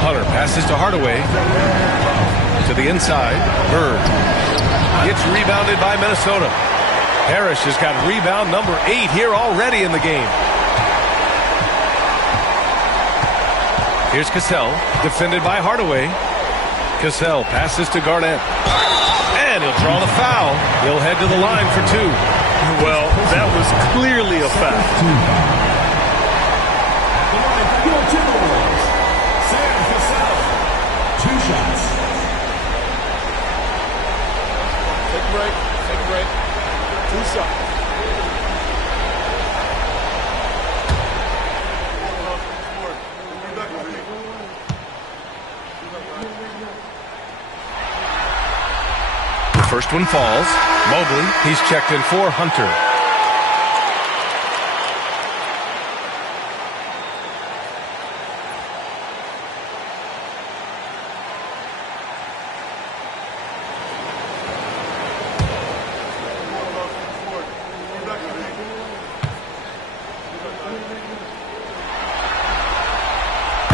Hunter passes to Hardaway. To the inside. Bird. It's rebounded by Minnesota. Parrish has got rebound number 8 here already in the game. Here's Cassell, defended by Hardaway. Cassell passes to Garnett. And he'll draw the foul. He'll head to the line for 2. Well, that was clearly a foul. Your Timberwolves, Sam Cassell. 2 shots. Take a break. Take a break. 2 shots. The first one falls. Mobley, he's checked in for Hunter.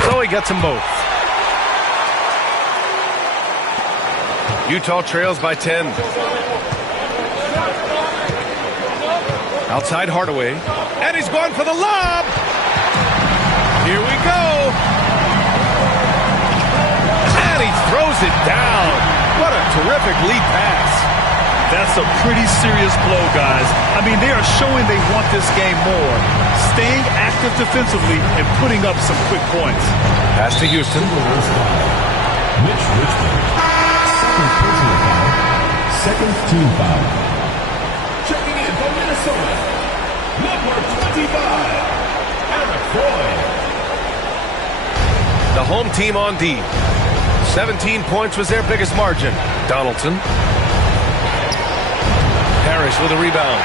So he gets them both. Utah trails by 10. Outside Hardaway. And he's going for the lob. Here we go. And he throws it down. What a terrific lead pass. That's a pretty serious blow, guys. I mean, they are showing they want this game more. Staying active defensively and putting up some quick points. Pass to Houston. Mitch Richmond. Second personal foul. Second team foul. The home team on D. 17 points was their biggest margin. Donaldson. Parrish with a rebound.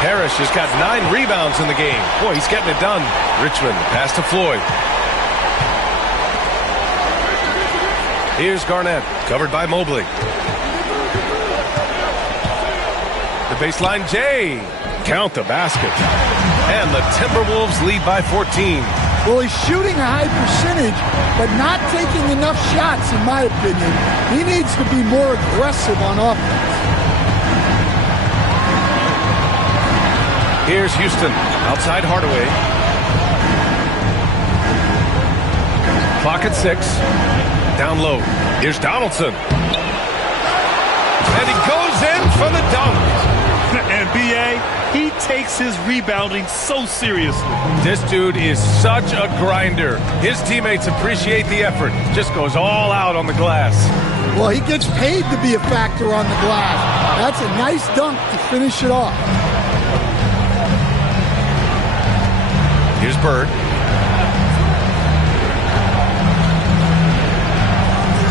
Parrish has got 9 rebounds in the game. Boy, he's getting it done. Richmond, pass to Floyd. Here's Garnett, covered by Mobley. The baseline, Jay. Count the basket. And the Timberwolves lead by 14. Well, he's shooting a high percentage, but not taking enough shots, in my opinion. He needs to be more aggressive on offense. Here's Houston, outside Hardaway. Clock at 6. Down low. Here's Donaldson. And he goes in for the dunk. And B.A., he takes his rebounding so seriously. This dude is such a grinder. His teammates appreciate the effort. Just goes all out on the glass. Well, he gets paid to be a factor on the glass. That's a nice dunk to finish it off. Here's Bird.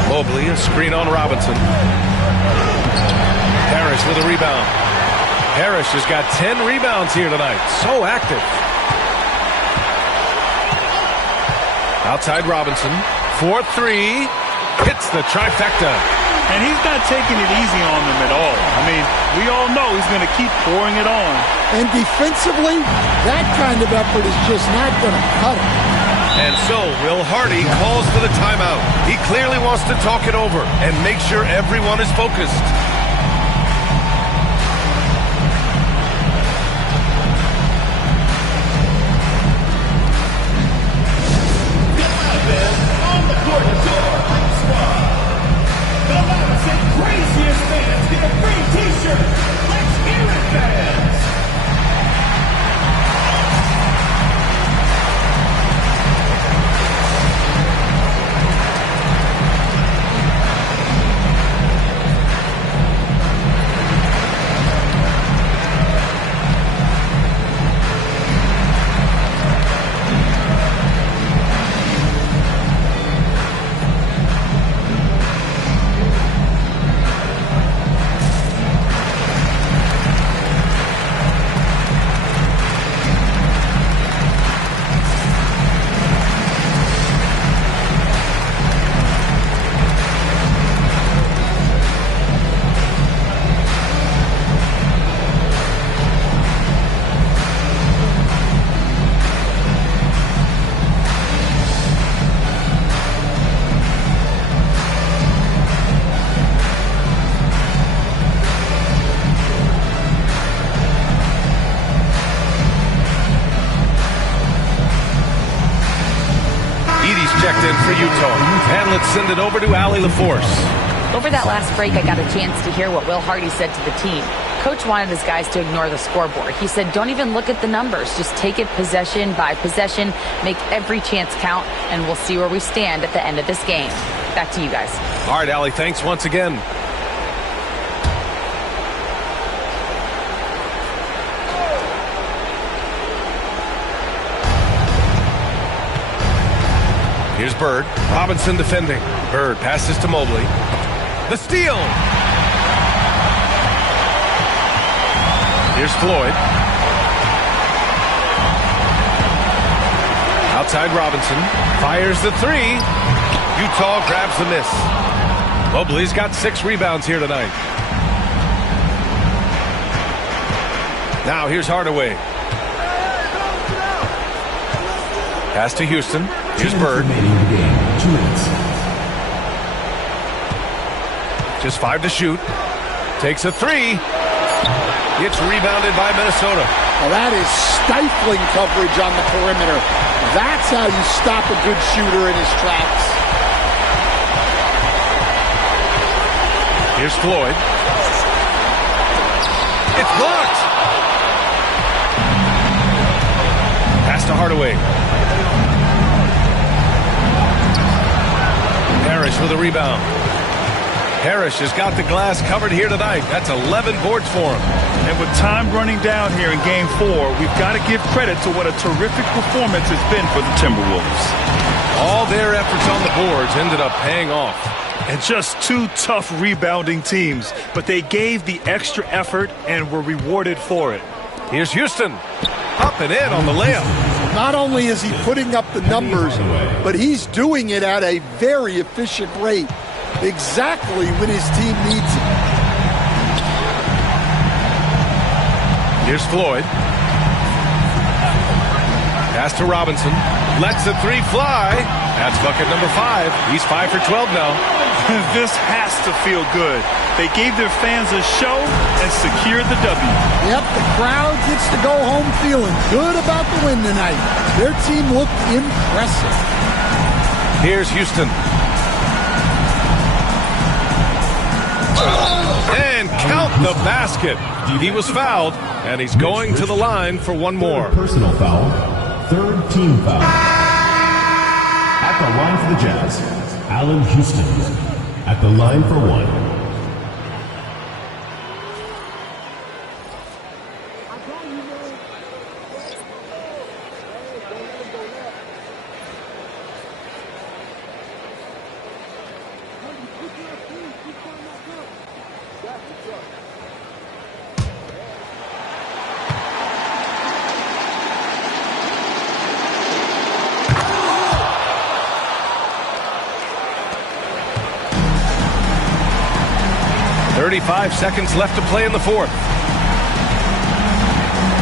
Mobley, a screen on Robinson. Parrish with a rebound. Parrish has got 10 rebounds here tonight. So active. Outside Robinson. 4-3. Hits the trifecta. And he's not taking it easy on them at all. I mean, we all know he's going to keep pouring it on. And defensively, that kind of effort is just not going to cut it. And so Will Hardy calls for the timeout. He clearly wants to talk it over and make sure everyone is focused. Checked in for Utah. And let's send it over to Allie LaForce. Over that last break, I got a chance to hear what Will Hardy said to the team. Coach wanted his guys to ignore the scoreboard. He said, don't even look at the numbers. Just take it possession by possession, make every chance count, and we'll see where we stand at the end of this game. Back to you guys. All right, Allie, thanks once again. Here's Bird. Robinson defending. Bird passes to Mobley. The steal. Here's Floyd. Outside Robinson. Fires the 3. Utah grabs the miss. Mobley's got 6 rebounds here tonight. Now here's Hardaway. Pass to Houston. Here's Bird. Just 5 to shoot. Takes a 3. It's rebounded by Minnesota. Well, that is stifling coverage on the perimeter. That's how you stop a good shooter in his tracks. Here's Floyd. It's blocked. Pass to Hardaway. Parrish with a rebound. Parrish has got the glass covered here tonight. That's 11 boards for him. And with time running down here in Game 4, we've got to give credit to what a terrific performance has been for the Timberwolves. All their efforts on the boards ended up paying off. And just two tough rebounding teams, but they gave the extra effort and were rewarded for it. Here's Houston. Up and in on the layup. Not only is he putting up the numbers, but he's doing it at a very efficient rate. Exactly when his team needs it. Here's Floyd. Pass to Robinson. Lets the three fly. That's bucket number 5. He's 5 for 12 now. This has to feel good. They gave their fans a show and secured the W. Yep, the crowd gets to go home feeling good about the win tonight. Their team looked impressive. Here's Houston. And count the basket. He was fouled, and he's going to the line for one more. Personal foul. Third team foul. At the line for the Jazz, Allen Houston. At the line for one. Seconds left to play in the fourth.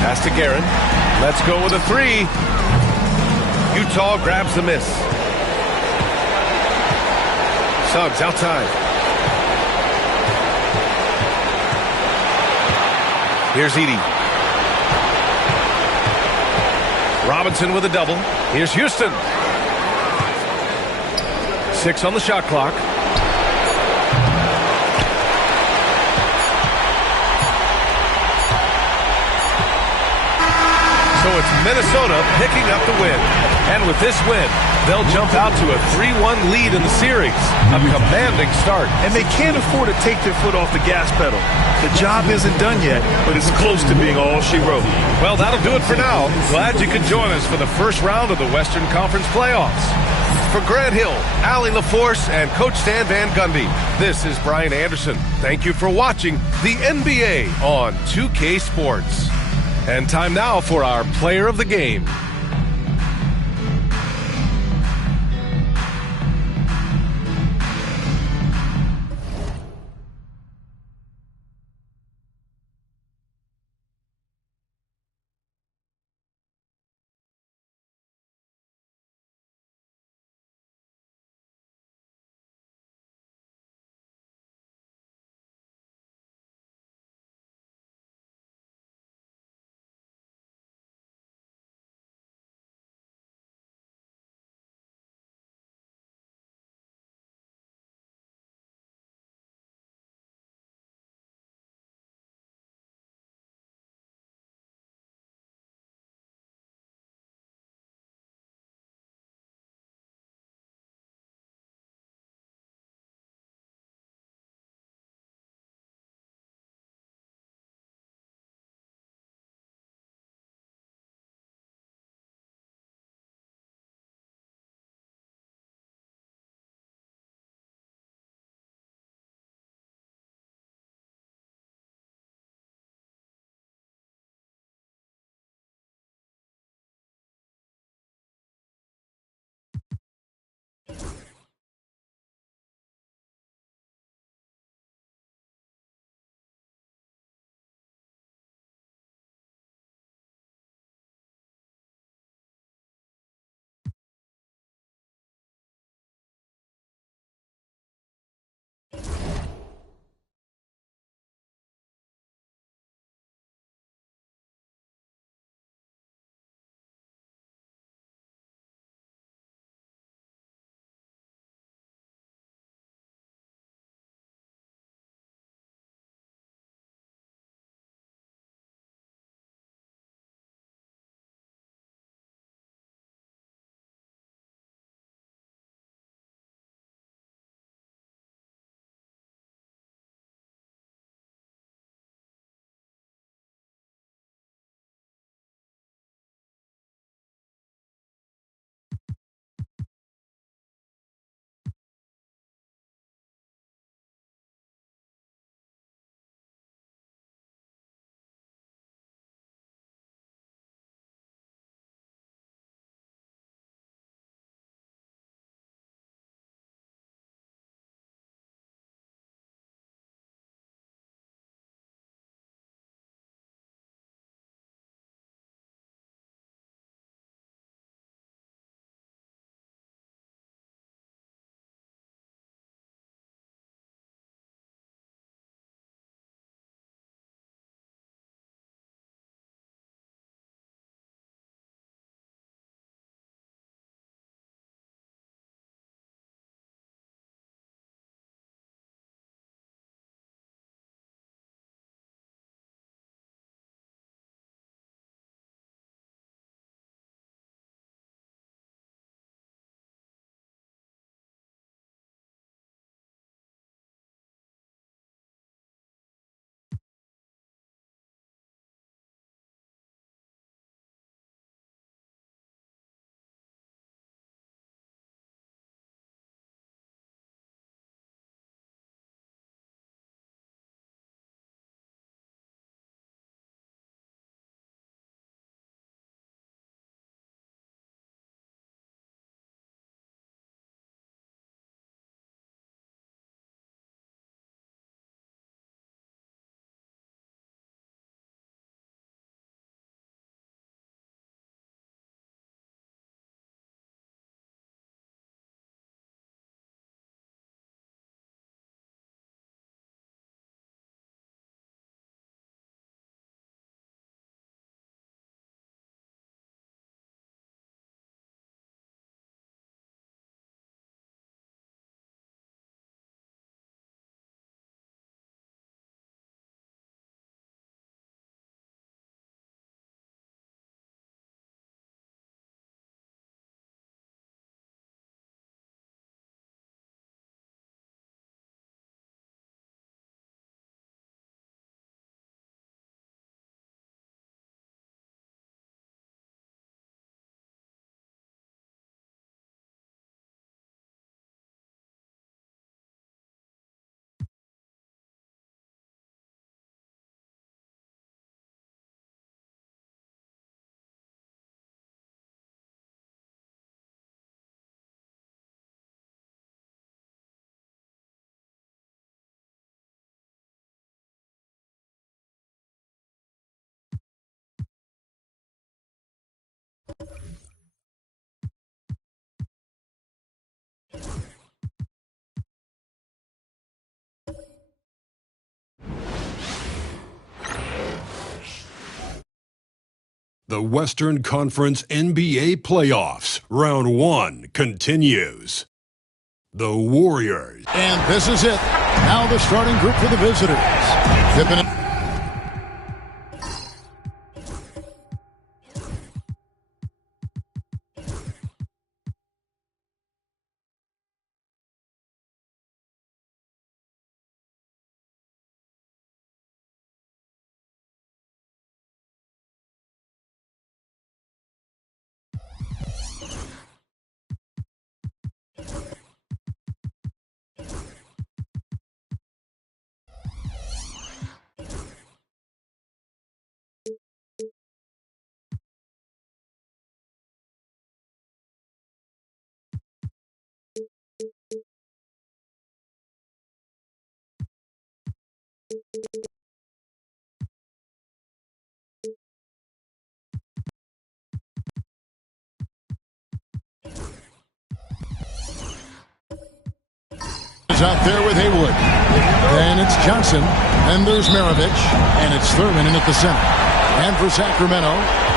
Pass to Guerin. Let's go with a 3. Utah grabs the miss. Suggs outside. Here's Edey. Robinson with a double. Here's Houston. 6 on the shot clock. So it's Minnesota picking up the win. And with this win, they'll jump out to a 3-1 lead in the series. A commanding start. And they can't afford to take their foot off the gas pedal. The job isn't done yet, but it's close to being all she wrote. Well, that'll do it for now. Glad you could join us for the first round of the Western Conference playoffs. For Grant Hill, Allie LaForce, and Coach Stan Van Gundy, this is Brian Anderson. Thank you for watching the NBA on 2K Sports. And time now for our player of the game. The Western Conference NBA playoffs, round 1, continues. The Warriors. And this is it. Now the starting group for the visitors. Pippen. Out there with Haywood. Then it's Johnson. Then there's Maravich. And it's Thurman in at the center. And for Sacramento,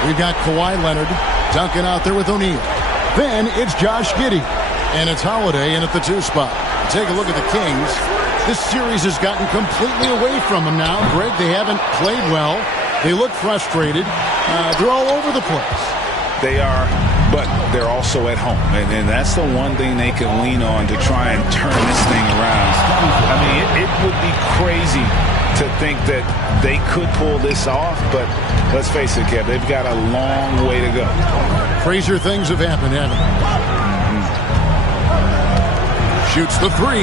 we've got Kawhi Leonard. Duncan out there with O'Neal. Then it's Josh Giddey. And it's Holiday in at the 2 spot. Take a look at the Kings. This series has gotten completely away from them now. Greg, they haven't played well. They look frustrated. They're all over the place. They are, but they're also at home. And that's the one thing they can lean on to try and turn this thing around. I mean, it would be crazy to think that they could pull this off, but let's face it, Kev, they've got a long way to go. Crazier things have happened, haven't they? Shoots the 3.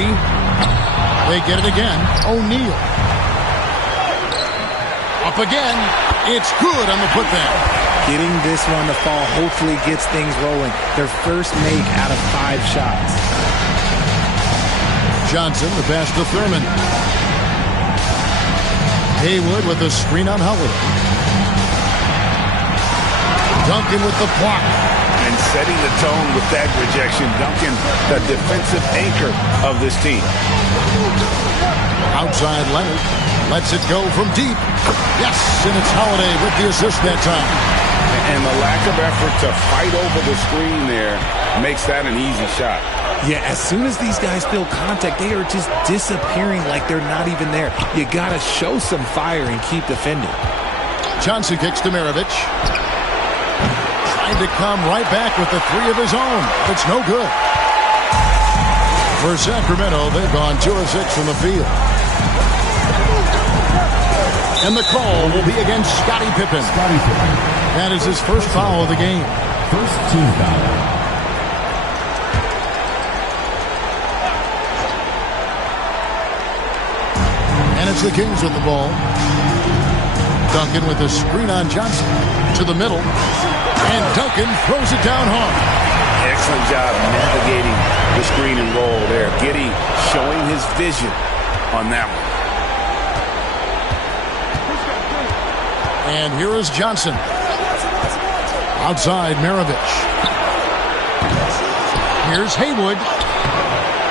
They get it again. O'Neal. Up again. It's good on the putback. Getting this one to fall hopefully gets things rolling. Their first make out of 5 shots. Johnson, the pass to Thurman. Haywood with the screen on Holiday. Duncan with the block. And setting the tone with that rejection. Duncan, the defensive anchor of this team. Outside Leonard. Lets it go from deep. Yes, and it's Holiday with the assist that time. And the lack of effort to fight over the screen there makes that an easy shot. Yeah, as soon as these guys feel contact, they are just disappearing like they're not even there. You got to show some fire and keep defending. Johnson kicks to Maravich. Trying to come right back with the 3 of his own. It's no good. For Sacramento, they've gone 2 of 6 from the field. And the call will be against Scottie Pippen. That is his first foul of the game. First team foul. And it's the Kings with the ball. Duncan with the screen on Johnson. To the middle. And Duncan throws it down hard. Excellent job navigating the screen and roll there. Giddey showing his vision on that one. And here is Johnson. Outside Maravich. Here's Haywood.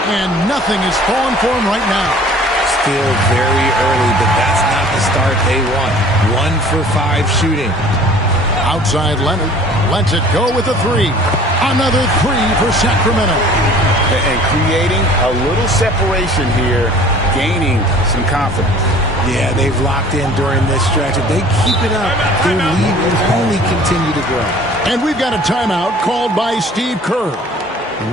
And nothing is falling for him right now. Still very early, but that's not the start they want. 1 for 5 shooting. Outside Leonard. Lets it go with a 3. Another 3 for Sacramento. And creating a little separation here, gaining some confidence. Yeah, they've locked in during this stretch. If they keep it up, their lead will only continue to grow. And we've got a timeout called by Steve Kerr.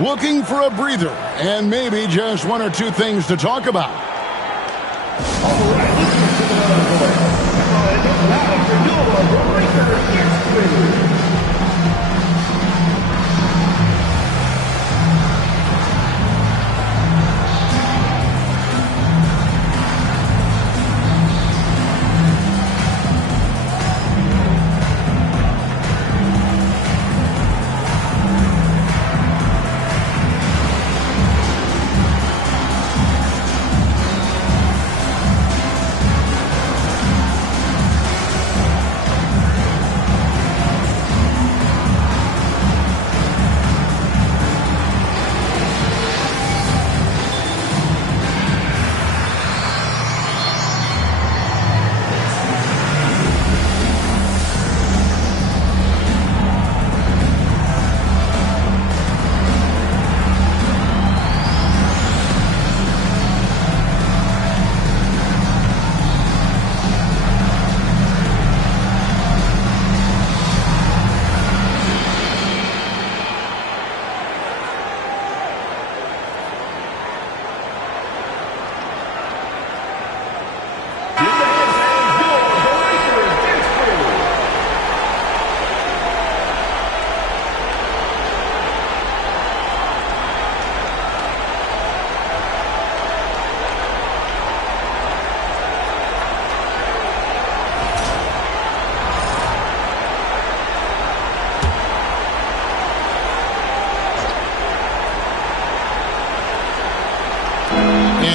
Looking for a breather and maybe just 1 or 2 things to talk about.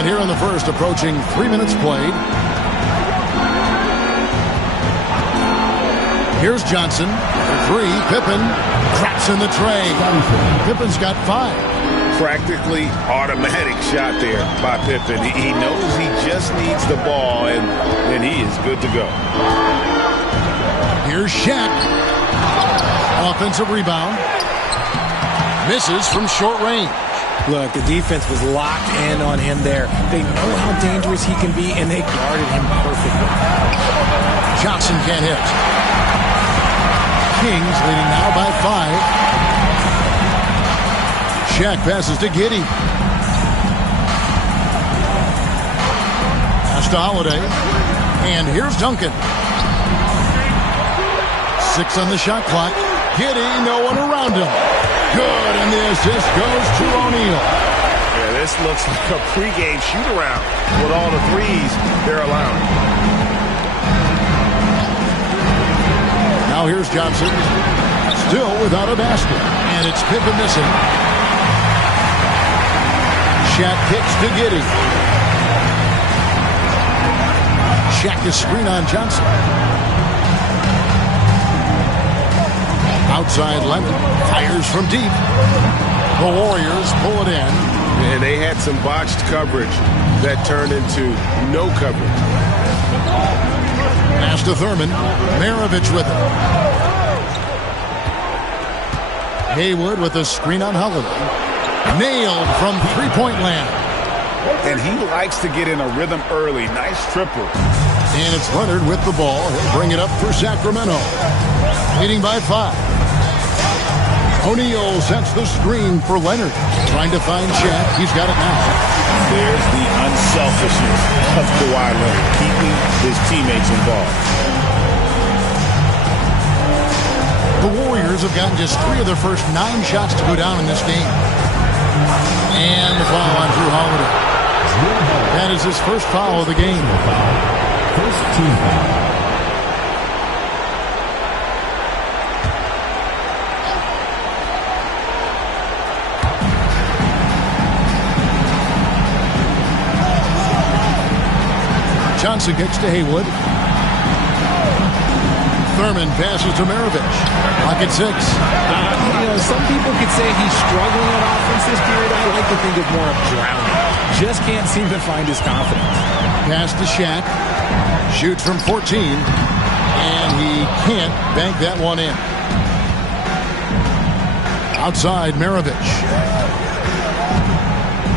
And here in the first, approaching 3 minutes played. Here's Johnson. 3. Pippen traps in the tray. Pippen's got 5. Practically automatic shot there by Pippen. He knows he just needs the ball, and then he is good to go. Here's Shaq. Offensive rebound. Misses from short range. Look, the defense was locked in on him there. They know how dangerous he can be, and they guarded him perfectly. Johnson can't hit. Kings leading now by 5. Shaq passes to Giddey. Pass to Holiday. And here's Duncan. 6 on the shot clock. Giddey, no one around him. Good, and the assist goes to O'Neal. Yeah, this looks like a pregame shoot-around with all the threes they're allowing. Now here's Johnson. Still without a basket. And it's Pippen missing. Shaq kicks to Giddey. Shaq is screen on Johnson. Outside Leonard. Fires from deep. The Warriors pull it in. And they had some botched coverage that turned into no coverage. Pass to Thurman. Maravich with it. Haywood with a screen on Holiday. Nailed from three-point land. And he likes to get in a rhythm early. Nice triple. And it's Leonard with the ball. He'll bring it up for Sacramento. Leading by 5. O'Neal sets the screen for Leonard. Trying to find Shaq. He's got it now. There's the unselfishness of Kawhi Leonard, keeping his teammates involved. The Warriors have gotten just 3 of their first 9 shots to go down in this game. And the foul on Drew Holiday. That is his first foul of the game. First team foul. Johnson kicks to Haywood. Thurman passes to Maravich. Pocket 6. Some people could say he's struggling on offense this period. I like to think of more of drowning. Just can't seem to find his confidence. Pass to Shaq. Shoots from 14. And he can't bank that one in. Outside, Maravich.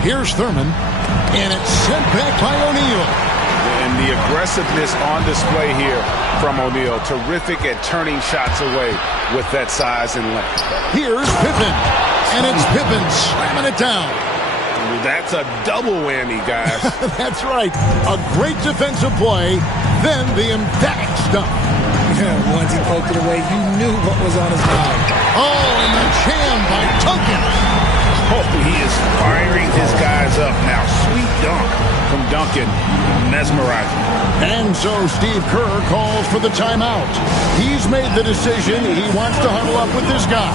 Here's Thurman. And it's sent back by O'Neal. And the aggressiveness on display here from O'Neal. Terrific at turning shots away with that size and length. Here's Pippen. And it's Pippen slamming it down. That's a double whammy, guys. That's right. A great defensive play, then the emphatic stuff. Yeah, once he poked it away, you knew what was on his mind. Oh, and the jam by Duncan. Oh, he is firing his guys up now. Sweet dunk from Duncan. Mesmerizing. And so Steve Kerr calls for the timeout. He's made the decision. He wants to huddle up with this guy.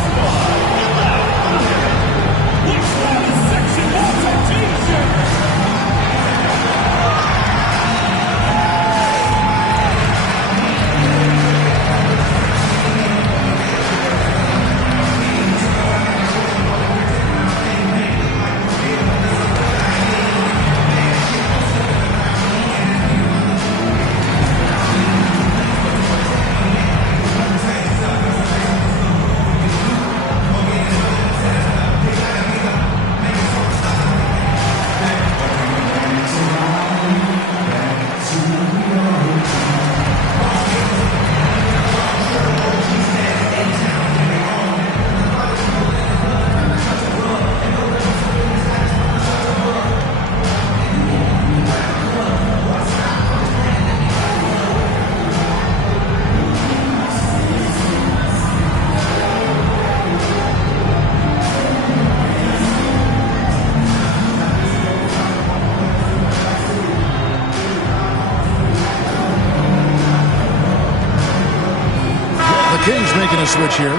Kings making a switch here.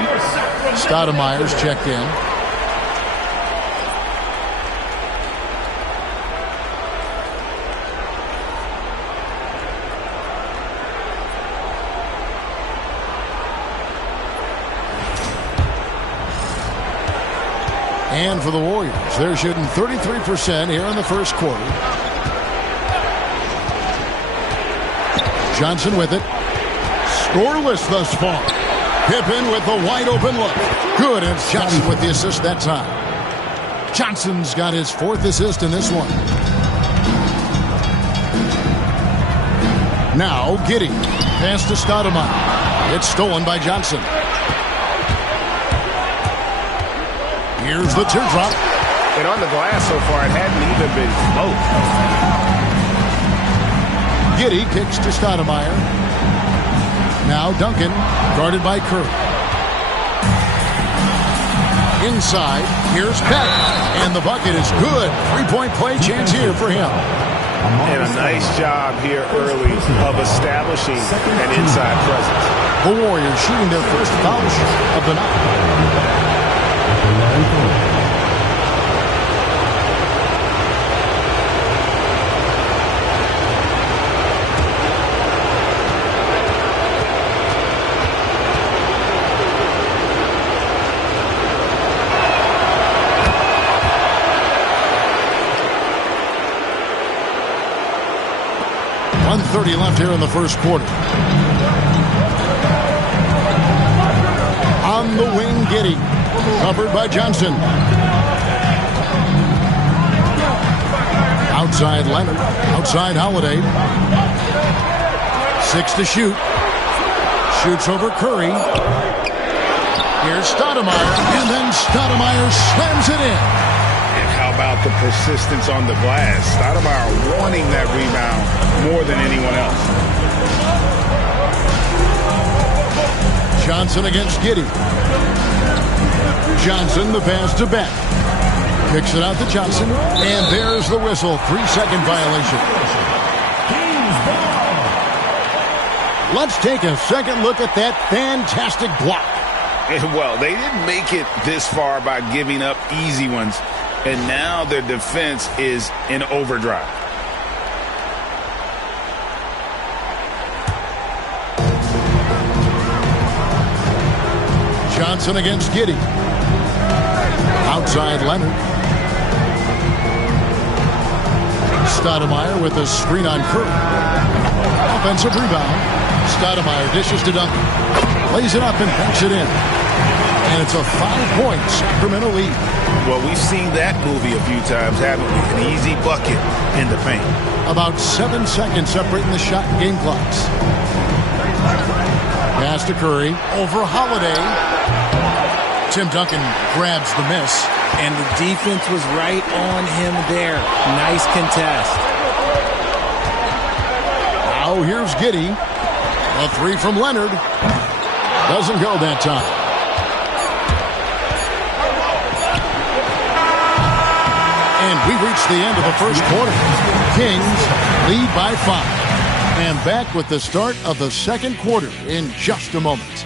Stoudemire's checked in. And for the Warriors, they're shooting 33% here in the first quarter. Johnson with it. Scoreless thus far. Pippen with the wide open look. Good, and it's Johnson with the assist that time. Johnson's got his 4th assist in this one. Now Giddey. Pass to Stoudemire. It's stolen by Johnson. Here's the teardrop. And on the glass so far, it hadn't even been close. Giddey kicks to Stoudemire. Now Duncan, guarded by Curry. Inside, here's Peck. And the bucket is good. 3-point play chance here for him. And a nice job here early of establishing an inside presence. The Warriors shooting their first foul shot of the night. 1:30 left here in the first quarter. On the wing, Giddey. Covered by Johnson. Outside Leonard. Outside Holiday. 6 to shoot. Shoots over Curry. Here's Stoudemire. And then Stoudemire slams it in. And how about the persistence on the glass? Stoudemire wanting that rebound more than anyone else. Johnson against Giddey. Johnson, the pass to Beck. Kicks it out to Johnson. And there's the whistle. 3-second violation. Let's take a second look at that fantastic block. Well, they didn't make it this far by giving up easy ones. And now their defense is in overdrive. Johnson against Giddey. Outside Leonard. Stoudemire with a screen on Curry. Offensive rebound. Stoudemire dishes to Duncan. Lays it up and banks it in. And it's a 5-point Sacramento lead. Well, we've seen that movie a few times, haven't we? An easy bucket in the paint. About 7 seconds separating the shot and game clocks. Pass to Curry. Over Holiday. Tim Duncan grabs the miss. And the defense was right on him there. Nice contest. Now here's Giddey. A 3 from Leonard. Doesn't go that time. And we reached the end of the first quarter. Kings lead by 5. And back with the start of the second quarter in just a moment.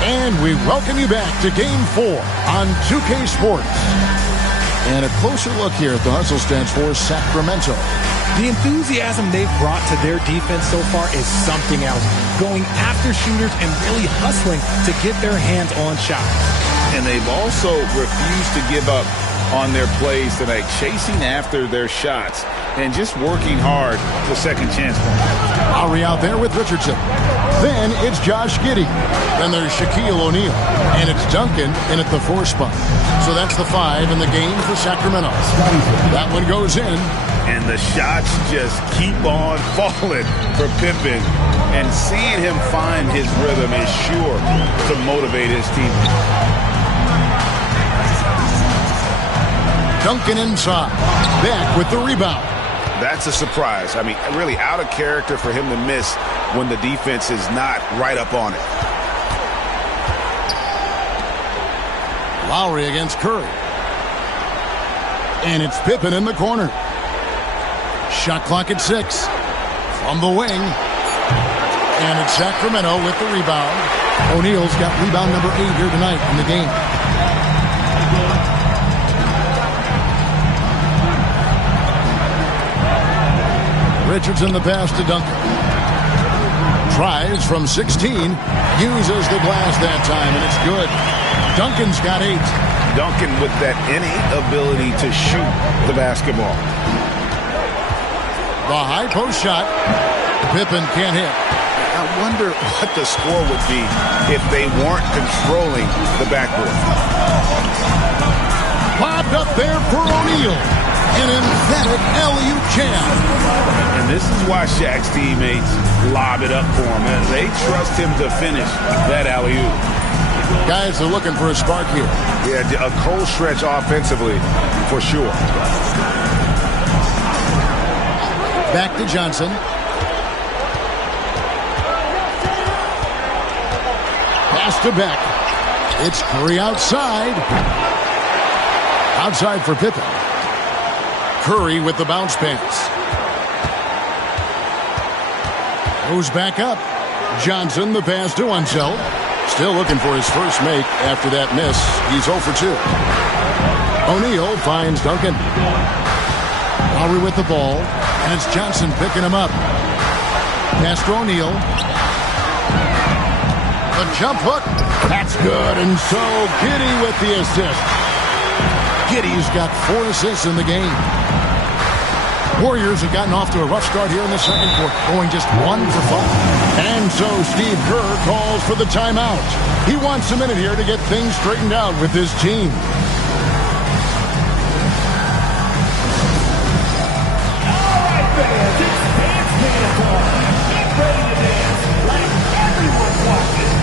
And we welcome you back to Game 4 on 2K Sports. And a closer look here at the hustle stands for Sacramento. The enthusiasm they've brought to their defense so far is something else. Going after shooters and really hustling to get their hands on shots. And they've also refused to give up on their plays tonight, chasing after their shots and just working hard for second chance points. Lowry out there with Richardson. Then it's Josh Giddey. Then there's Shaquille O'Neal. And it's Duncan in at the 4 spot. So that's the 5 in the game for Sacramento. That one goes in. And the shots just keep on falling for Pippen. And seeing him find his rhythm is sure to motivate his teammates. Duncan inside. Back with the rebound. That's a surprise. I mean, really out of character for him to miss when the defense is not right up on it. Lowry against Curry. And it's Pippen in the corner. Shot clock at 6. From the wing. And it's Sacramento with the rebound. O'Neal's got rebound number 8 here tonight in the game. Richardson the pass to Duncan. Tries from 16. Uses the glass that time, and it's good. Duncan's got 8. Duncan with that innate ability to shoot the basketball. The high post shot. Pippen can't hit. I wonder what the score would be if they weren't controlling the backboard. Popped up there for O'Neal. An emphatic alley-oop jam. And this is why Shaq's teammates lob it up for him. And they trust him to finish that alley-oop. Guys are looking for a spark here. Yeah, a cold stretch offensively, for sure. Back to Johnson. Pass to Beck. It's Curry outside. Outside for Pippen. Curry with the bounce pass. Goes back up. Johnson the pass to Unseld. Still looking for his first make after that miss. He's 0 for 2. O'Neal finds Duncan. Lowry with the ball. And it's Johnson picking him up. Pass to O'Neal. The jump hook. That's good. And so Giddey with the assist. Giddey's got 4 assists in the game. Warriors have gotten off to a rough start here in the second quarter, going just 1 for 5. And so Steve Kerr calls for the timeout. He wants a minute here to get things straightened out with his team. All right, fans, it's dance marathon. Get ready to dance like everyone's watching.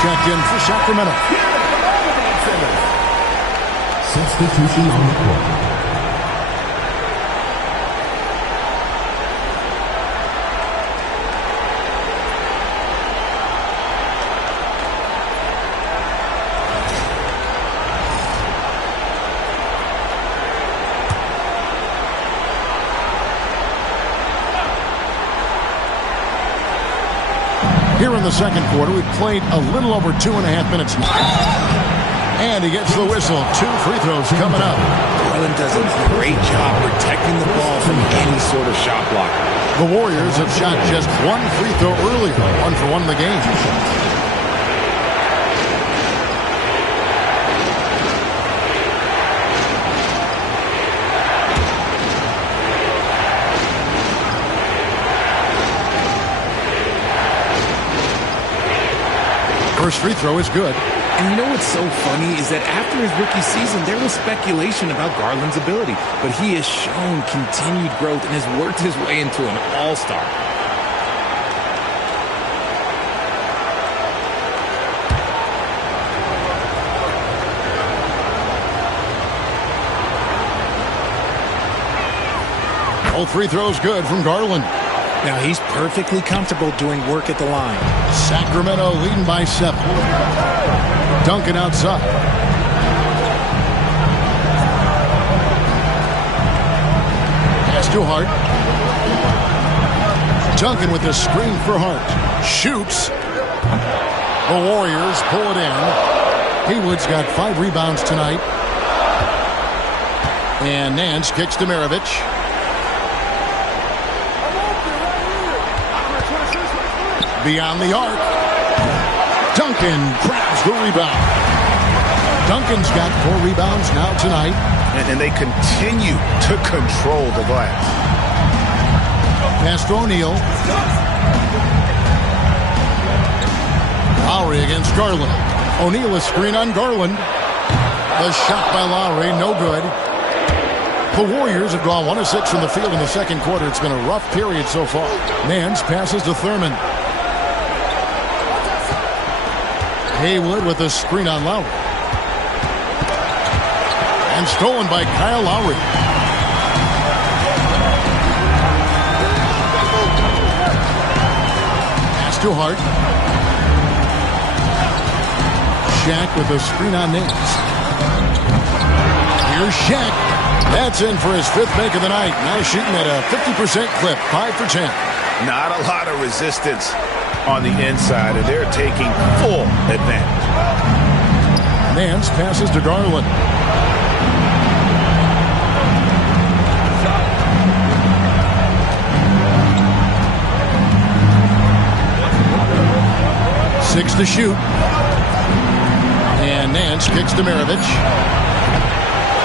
Checked in for Sacramento. Substitution on the court. Here in the second quarter, we've played a little over 2.5 minutes now. And he gets the whistle. 2 free throws coming up. Garland does a great job protecting the ball from any sort of shot block. The Warriors have shot just 1 free throw earlier. 1 for 1 in the game. First free throw is good. And you know what's so funny is that after his rookie season, there was speculation about Garland's ability. But he has shown continued growth and has worked his way into an all-star. All free throws good from Garland. Now he's perfectly comfortable doing work at the line. Sacramento leading by 7. Duncan outside. Pass to Hart. Duncan with the screen for Hart. Shoots. The Warriors pull it in. Haywood's got 5 rebounds tonight. And Nance kicks to Maravich. Beyond the arc. Duncan grabs the rebound. Duncan's got 4 rebounds now tonight. And they continue to control the glass. Pass to O'Neal. Lowry against Garland. O'Neal a screen on Garland. The shot by Lowry, no good. The Warriors have gone 1 of 6 from the field in the second quarter. It's been a rough period so far. Nance passes to Thurman. Haywood with a screen on Lowry. And stolen by Kyle Lowry. Pass to Hart. Shaq with a screen on Nance. Here's Shaq. That's in for his 5th make of the night. Now shooting at a 50% clip, 5 for 10. Not a lot of resistance on the inside, and they're taking full advantage. Nance passes to Garland. Six to shoot. And Nance kicks to Maravich.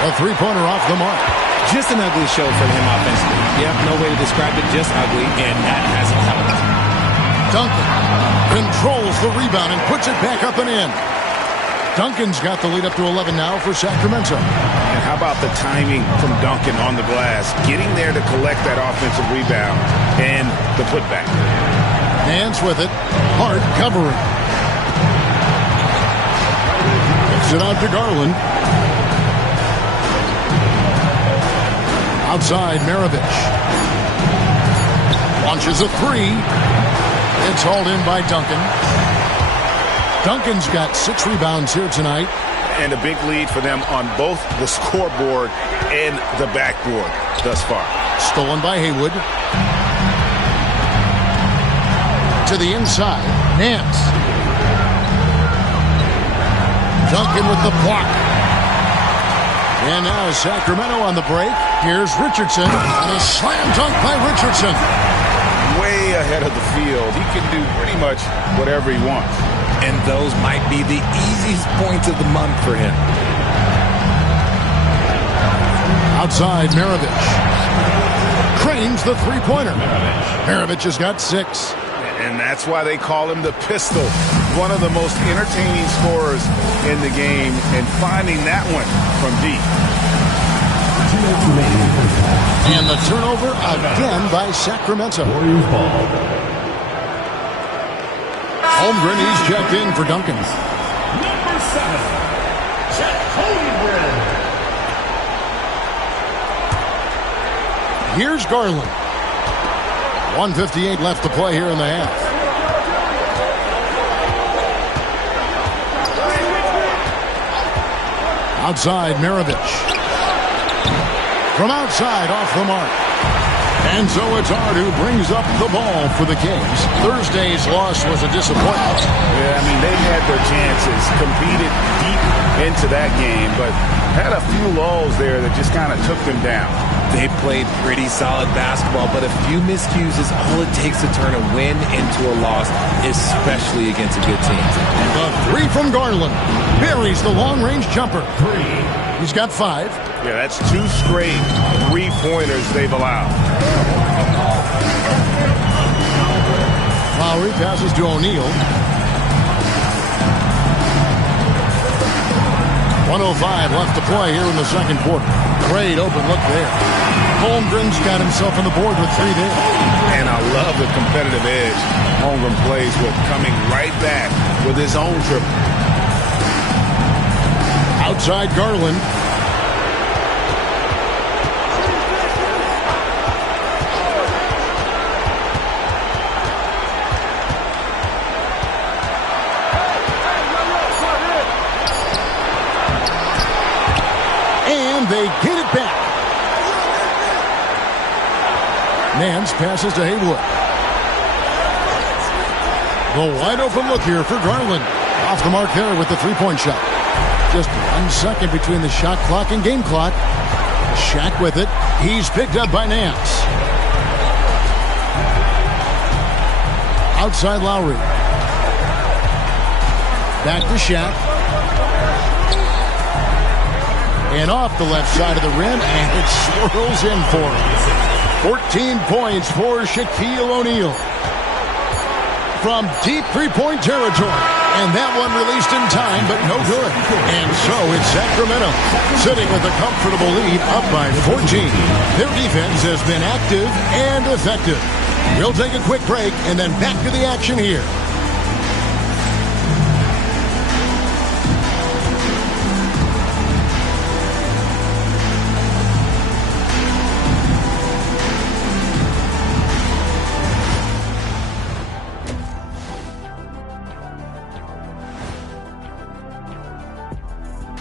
A 3-pointer off the mark. Just an ugly show for him offensively. Yep, no way to describe it, just ugly, and that hasn't helped. Duncan controls the rebound and puts it back up and in. Duncan's got the lead up to 11 now for Sacramento. And how about the timing from Duncan on the glass, getting there to collect that offensive rebound and the putback. Nance with it. Hart covering. Kicks it out to Garland. Outside, Maravich. Launches a 3. It's hauled in by Duncan. Duncan's got 6 rebounds here tonight. And a big lead for them on both the scoreboard and the backboard thus far. Stolen by Haywood. To the inside, Nance. Duncan with the block. And now Sacramento on the break. Here's Richardson. And a slam dunk by Richardson. Way ahead of the field. He can do pretty much whatever he wants. And those might be the easiest points of the month for him. Outside, Maravich. Cranes the 3-pointer. Maravich has got 6. And that's why they call him the pistol. One of the most entertaining scorers in the game. And finding that one from deep. And the turnover again by Sacramento. Holmgren, he's checked in for Duncan. Number 7, Chet Holmgren. Here's Garland. 1:58 left to play here in the half. Outside, Maravich. From outside, off the mark. And so it's Hart who brings up the ball for the Kings. Thursday's loss was a disappointment. Yeah, I mean, they had their chances, competed deep into that game, but had a few lulls there that just kind of took them down. They played pretty solid basketball, but a few miscues is all it takes to turn a win into a loss, especially against a good team. The 3 from Garland. Buries the long-range jumper. 3. He's got 5. Yeah, that's 2 straight 3-pointers they've allowed. Lowry passes to O'Neal. 1:05 left to play here in the second quarter. Great open look there. Holmgren's got himself on the board with 3 there. And I love the competitive edge Holmgren plays with, coming right back with his own triple. Outside Garland. And they get it back. Nance passes to Haywood. The wide open look here for Garland. Off the mark there with the 3-point shot. Just 1 second between the shot clock and game clock. Shaq with it. He's picked up by Nance. Outside Lowry. Back to Shaq. And off the left side of the rim, and it swirls in for him. 14 points for Shaquille O'Neal. From deep three-point territory. And that one released in time, but no good. And so it's Sacramento, sitting with a comfortable lead, up by 14. Their defense has been active and effective. We'll take a quick break and then back to the action here.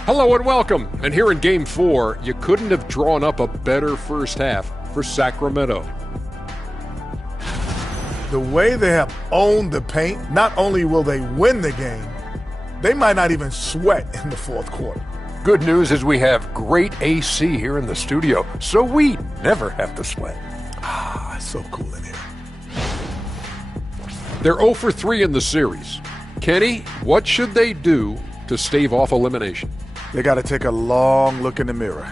Hello and welcome. And here in Game 4, you couldn't have drawn up a better first half for Sacramento. The way they have owned the paint, not only will they win the game, they might not even sweat in the fourth quarter. Good news is we have great AC here in the studio, so we never have to sweat. Ah, it's so cool in here. They're 0 for 3 in the series. Kenny, what should they do to stave off elimination? They got to take a long look in the mirror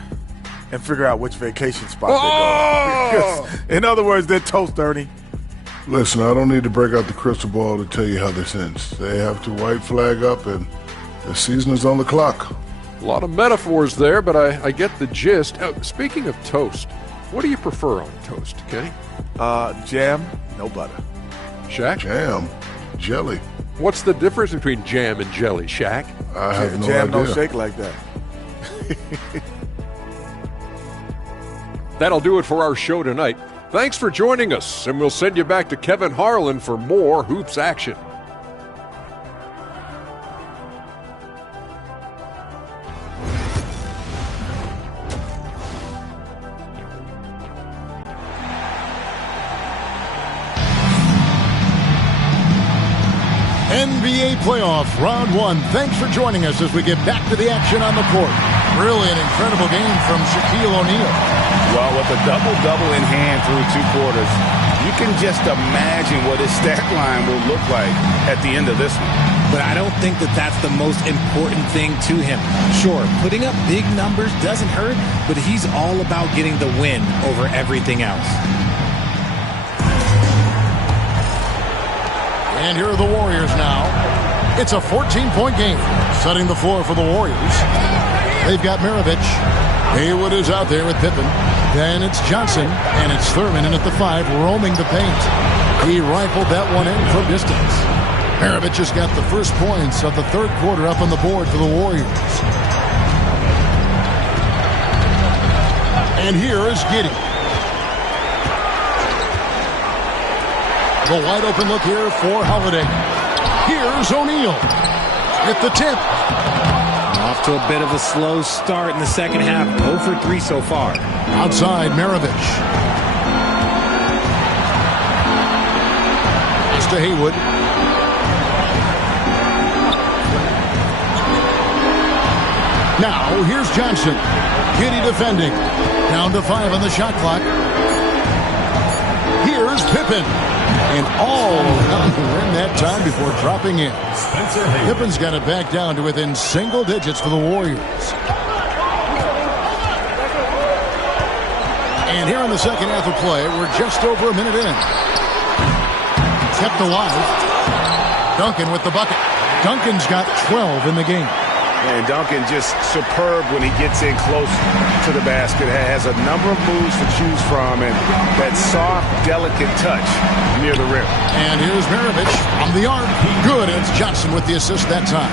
and figure out which vacation spot they're going. In other words, they're toast, Ernie. Listen, I don't need to break out the crystal ball to tell you how this ends. They have to white flag up, and the season is on the clock. A lot of metaphors there, but I get the gist. Speaking of toast, what do you prefer on toast, Kenny? Jam, no butter. Shaq? Jam, jelly. What's the difference between jam and jelly, Shaq? I have no jam idea. Don't shake like that. That'll do it for our show tonight. Thanks for joining us, and we'll send you back to Kevin Harlan for more hoops action. NBA playoff round 1. Thanks for joining us as we get back to the action on the court. Really an incredible game from Shaquille O'Neal. Well, with a double-double in hand through 2 quarters, you can just imagine what his stat line will look like at the end of this one. But I don't think that that's the most important thing to him. Sure, putting up big numbers doesn't hurt, but he's all about getting the win over everything else. And here are the Warriors now. It's a 14-point game, setting the floor for the Warriors. They've got Maravich. Haywood is out there with Pippen. Then it's Johnson, and it's Thurman in at the 5, roaming the paint. He rifled that one in from distance. Maravich has got the first points of the third quarter up on the board for the Warriors. And here is Giddey. The wide open look here for Holiday. Here's O'Neal at the tip. Off to a bit of a slow start in the second half. 0 for 3 so far. Outside, Maravich. Pass to Haywood. Now, here's Johnson. Giddey defending. Down to 5 on the shot clock. Here's Pippen. And all around the rim that time before dropping in. Pippen's got it back down to within single digits for the Warriors. And here in the second half of play, we're just over a minute in. Kept alive. Duncan with the bucket. Duncan's got 12 in the game. And Duncan just superb when he gets in close to the basket. Has a number of moves to choose from, and that soft, delicate touch near the rim. And here's Maravich on the arc. Good, and it's Johnson with the assist that time.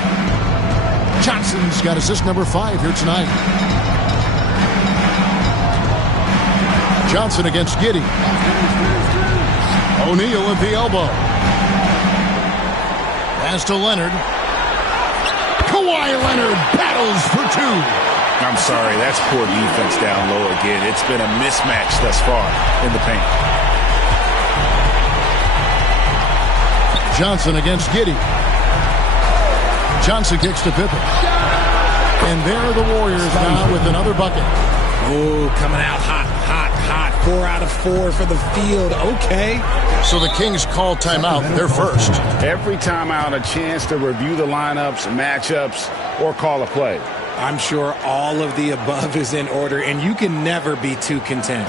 Johnson's got assist number 5 here tonight. Johnson against Giddey. O'Neal at the elbow. Pass to Leonard. Kawhi Leonard battles for 2. I'm sorry, that's poor defense down low again. It's been a mismatch thus far in the paint. Johnson against Giddey. Johnson kicks to Pippen. And there are the Warriors now with another bucket. Oh, coming out hot, hot, hot. 4 out of 4 for the field. Okay. So the Kings call timeout. They're first. Every timeout, a chance to review the lineups, matchups, or call a play. I'm sure all of the above is in order, and you can never be too content.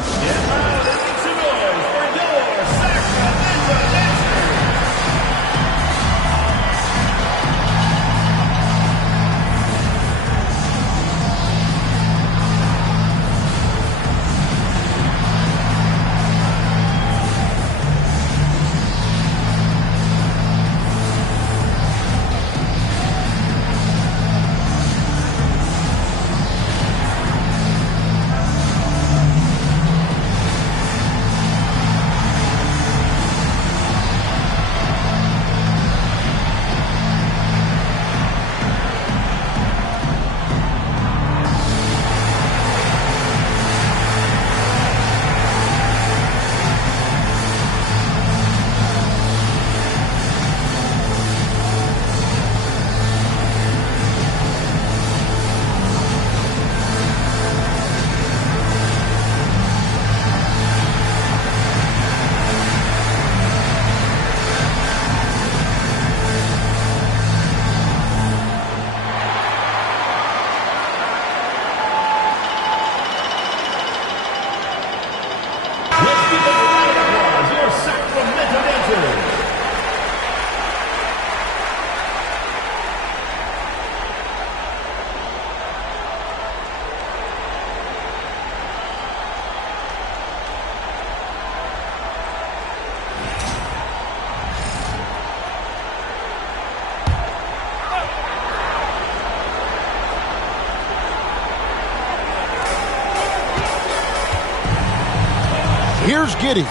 Here's Giddey.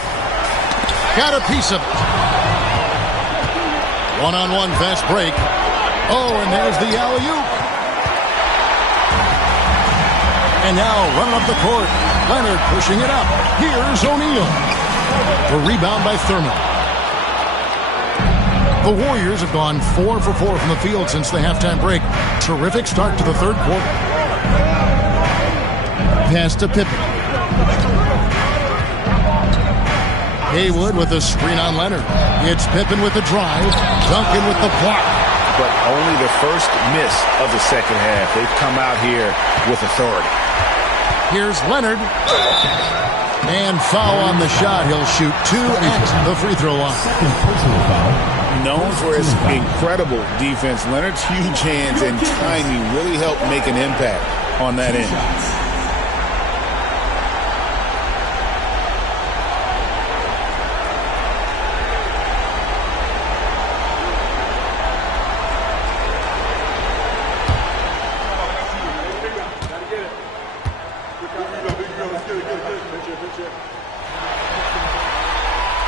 Got a piece of it. One-on-one fast break. Oh, and there's the alley-oop. And now running up the court. Leonard pushing it up. Here's O'Neal. The rebound by Thurman. The Warriors have gone 4 for 4 from the field since the halftime break. Terrific start to the third quarter. Pass to Pippen. Haywood with a screen on Leonard. It's Pippen with the drive. Duncan with the block. But only the first miss of the second half. They've come out here with authority. Here's Leonard. And foul on the shot. He'll shoot 2 at the free throw line. Known for his incredible defense, Leonard's huge hands and timing really helped make an impact on that end.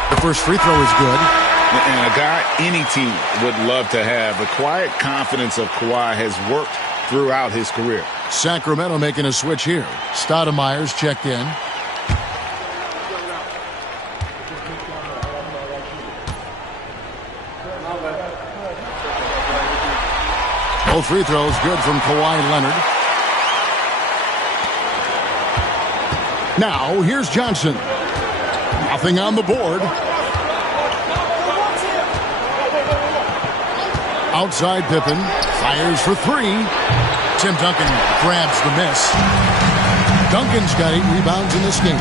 The first free throw is good. And a guy any team would love to have. The quiet confidence of Kawhi has worked throughout his career. Sacramento making a switch here. Stoudemire's checked in. Both free throws good from Kawhi Leonard. Now, here's Johnson. Nothing on the board. Outside Pippen. Fires for 3. Tim Duncan grabs the miss. Duncan's got 8 rebounds in this game.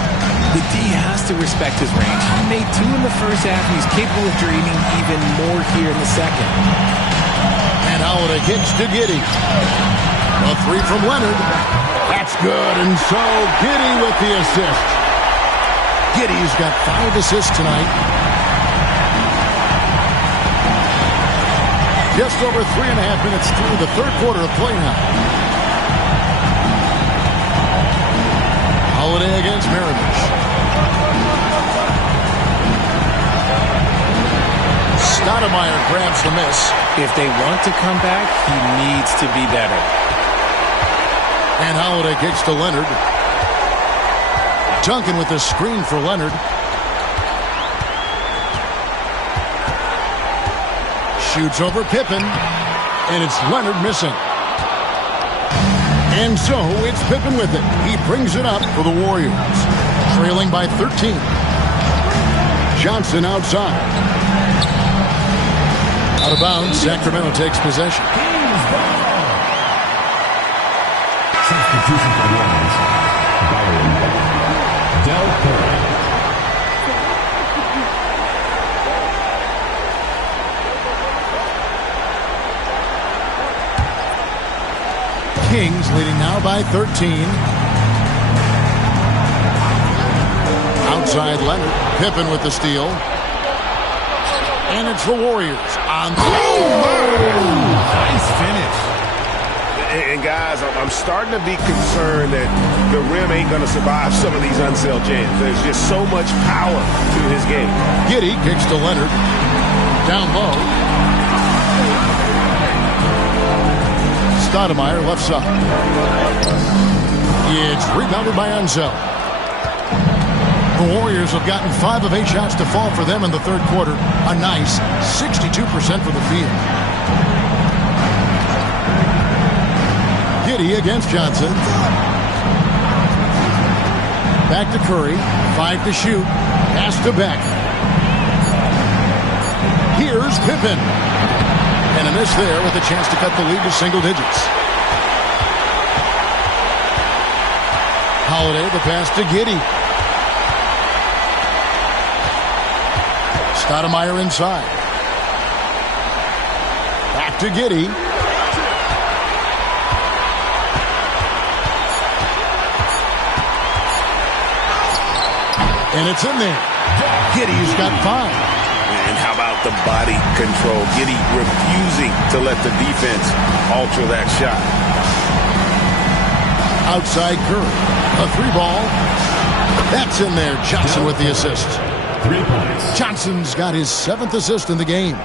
The D has to respect his range. He made 2 in the first half. He's capable of draining even more here in the second. And Holiday kicks to Giddey. A 3 from Leonard. That's good. And so Giddey with the assist. Giddey's got 5 assists tonight. Just over 3.5 minutes through the third quarter of play now. Holiday against Maravich. Stoudemire grabs the miss. If they want to come back, he needs to be better. And Holiday kicks to Leonard. Duncan with the screen for Leonard. Shoots over Pippen. And it's Leonard missing. And so it's Pippen with it. He brings it up for the Warriors. Trailing by 13. Johnson outside. Out of bounds, Sacramento takes possession. Substitution for the Warriors. Del Curry. Kings leading now by 13. Outside Leonard. Pippen with the steal. And it's the Warriors on the... Nice finish. And guys, I'm starting to be concerned that the rim ain't going to survive some of these unsailed jams. There's just so much power to his game. Giddey kicks to Leonard. Down low. Stoudemire left side. It's rebounded by Ansel. The Warriors have gotten 5 of 8 shots to fall for them in the third quarter. A nice 62% for the field. Giddey against Johnson. Back to Curry. 5 to shoot. Pass to Beck. Here's Pippen. And a miss there with a chance to cut the lead to single digits. Holiday, the pass to Giddey. Stoudemire inside. Back to Giddey. And it's in there. Giddey's got 5. And how about the body control? Giddey refusing to let the defense alter that shot. Outside Curry. A 3-ball. That's in there. Johnson with the assist. 3 points. Johnson's got his 7th assist in the game.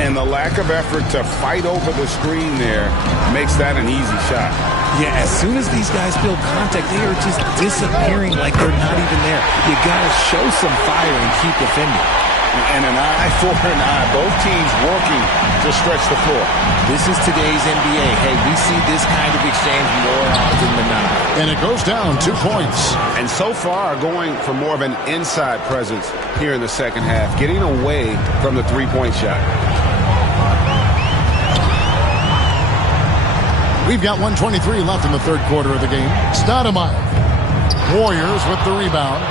And the lack of effort to fight over the screen there makes that an easy shot. Yeah, as soon as these guys feel contact, they are just disappearing like they're not even there. You got to show some fire and keep defending. And an eye for an eye. Both teams working to stretch the floor. This is today's NBA. Hey, we see this kind of exchange more often than not. And it goes down 2 points. And so far going for more of an inside presence here in the second half, getting away from the three-point shot. We've got 1:23 left in the third quarter of the game. Stoudemire. Warriors with the rebound.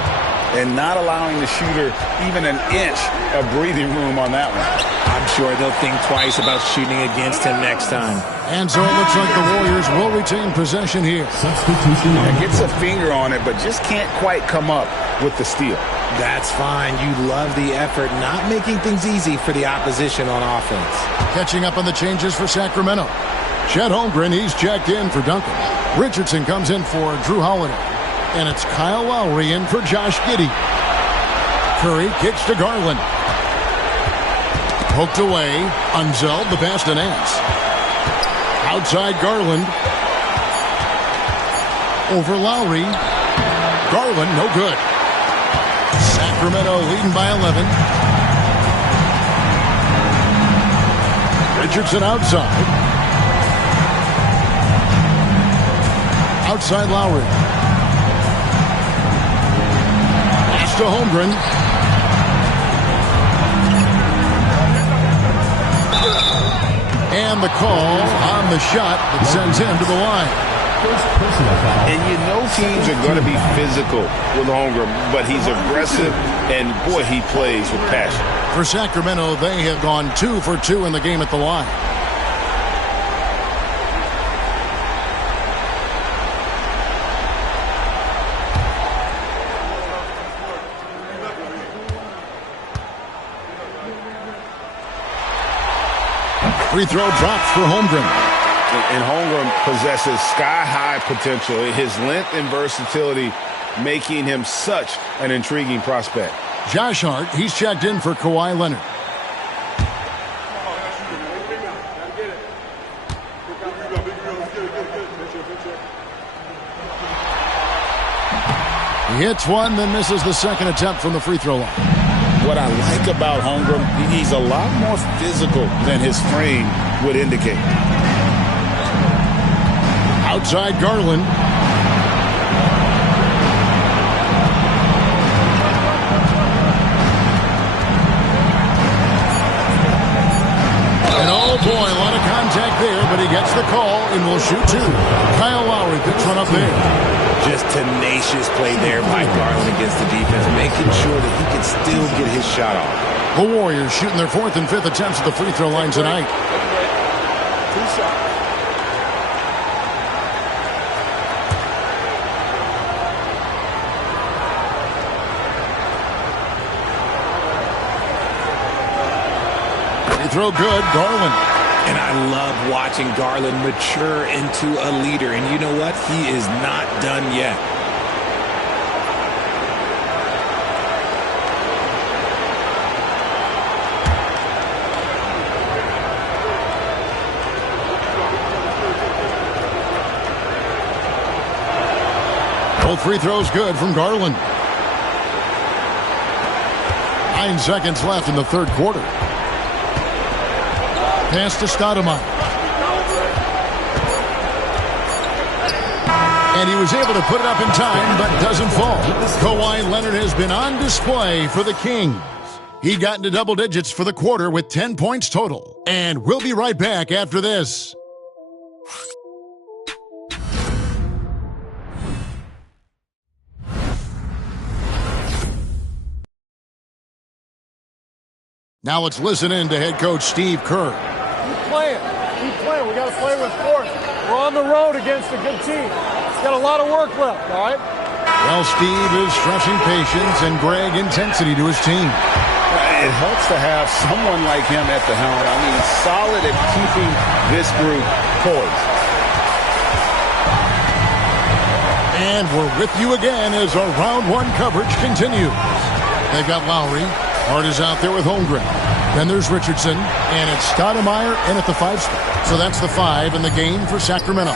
And not allowing the shooter even an inch of breathing room on that one. I'm sure they'll think twice about shooting against him next time. And so it looks like the Warriors will retain possession here. Substitution. Gets a finger on it, but just can't quite come up with the steal. That's fine. You love the effort, not making things easy for the opposition on offense. Catching up on the changes for Sacramento. Chet Holmgren, he's checked in for Duncan. Richardson comes in for Drew Holiday. And it's Kyle Lowry in for Josh Giddey. Curry kicks to Garland. Poked away. Unzeld, the pass to Nance. Outside Garland. Over Lowry. Garland, no good. Sacramento leading by 11. Richardson outside. Outside Lowry. Pass to Holmgren. And the call on the shot that sends him to the line. And you know teams are going to be physical with Holmgren, but he's aggressive, and boy, he plays with passion. For Sacramento, they have gone 2 for 2 in the game at the line. Free throw drops for Holmgren. And Holmgren possesses sky-high potential. His length and versatility making him such an intriguing prospect. Josh Hart, he's checked in for Kawhi Leonard. He hits one, then misses the second attempt from the free throw line. What I like about Holmgren, he's a lot more physical than his frame would indicate. Outside Garland. And oh boy, a lot of contact there, but he gets the call and will shoot two. Kyle Lowry picks one up there. Just tenacious play there by Garland against the defense, making sure that he can still get his shot off. The Warriors shooting their 4th and 5th attempts at the free throw line tonight. Two shots. Throw good, Garland. And I love watching Garland mature into a leader. And you know what? He is not done yet. Both free throws good from Garland. 9 seconds left in the third quarter. Pass to Stoudemire. And he was able to put it up in time, but doesn't fall. Kawhi Leonard has been on display for the Kings. He got into double digits for the quarter with 10 points total. And we'll be right back after this. Now let's listen in to head coach Steve Kerr. Keep playing. We got to play with force. We're on the road against a good team. It's got a lot of work left, all right? Well, Steve is stressing patience and Greg intensity to his team. It helps to have someone like him at the helm. I mean, solid at keeping this group poised. And we're with you again as our round one coverage continues. They've got Lowry. Hart is out there with Holmgren. Then there's Richardson, and it's Stoudemire in at the 5 spot. So that's the 5 in the game for Sacramento.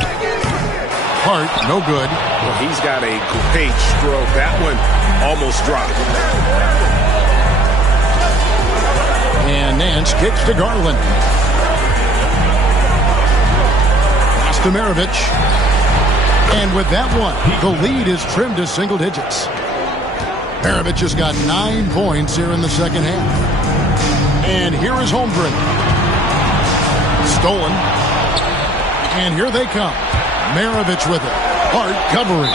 Hart, no good. Well, he's got a great stroke. That one almost dropped. And Nance kicks to Garland. Pass to Maravich. And with that one, the lead is trimmed to single digits. Maravich has got 9 points here in the second half. And here is Holmgren. Stolen. And here they come. Maravich with it. Hart covering.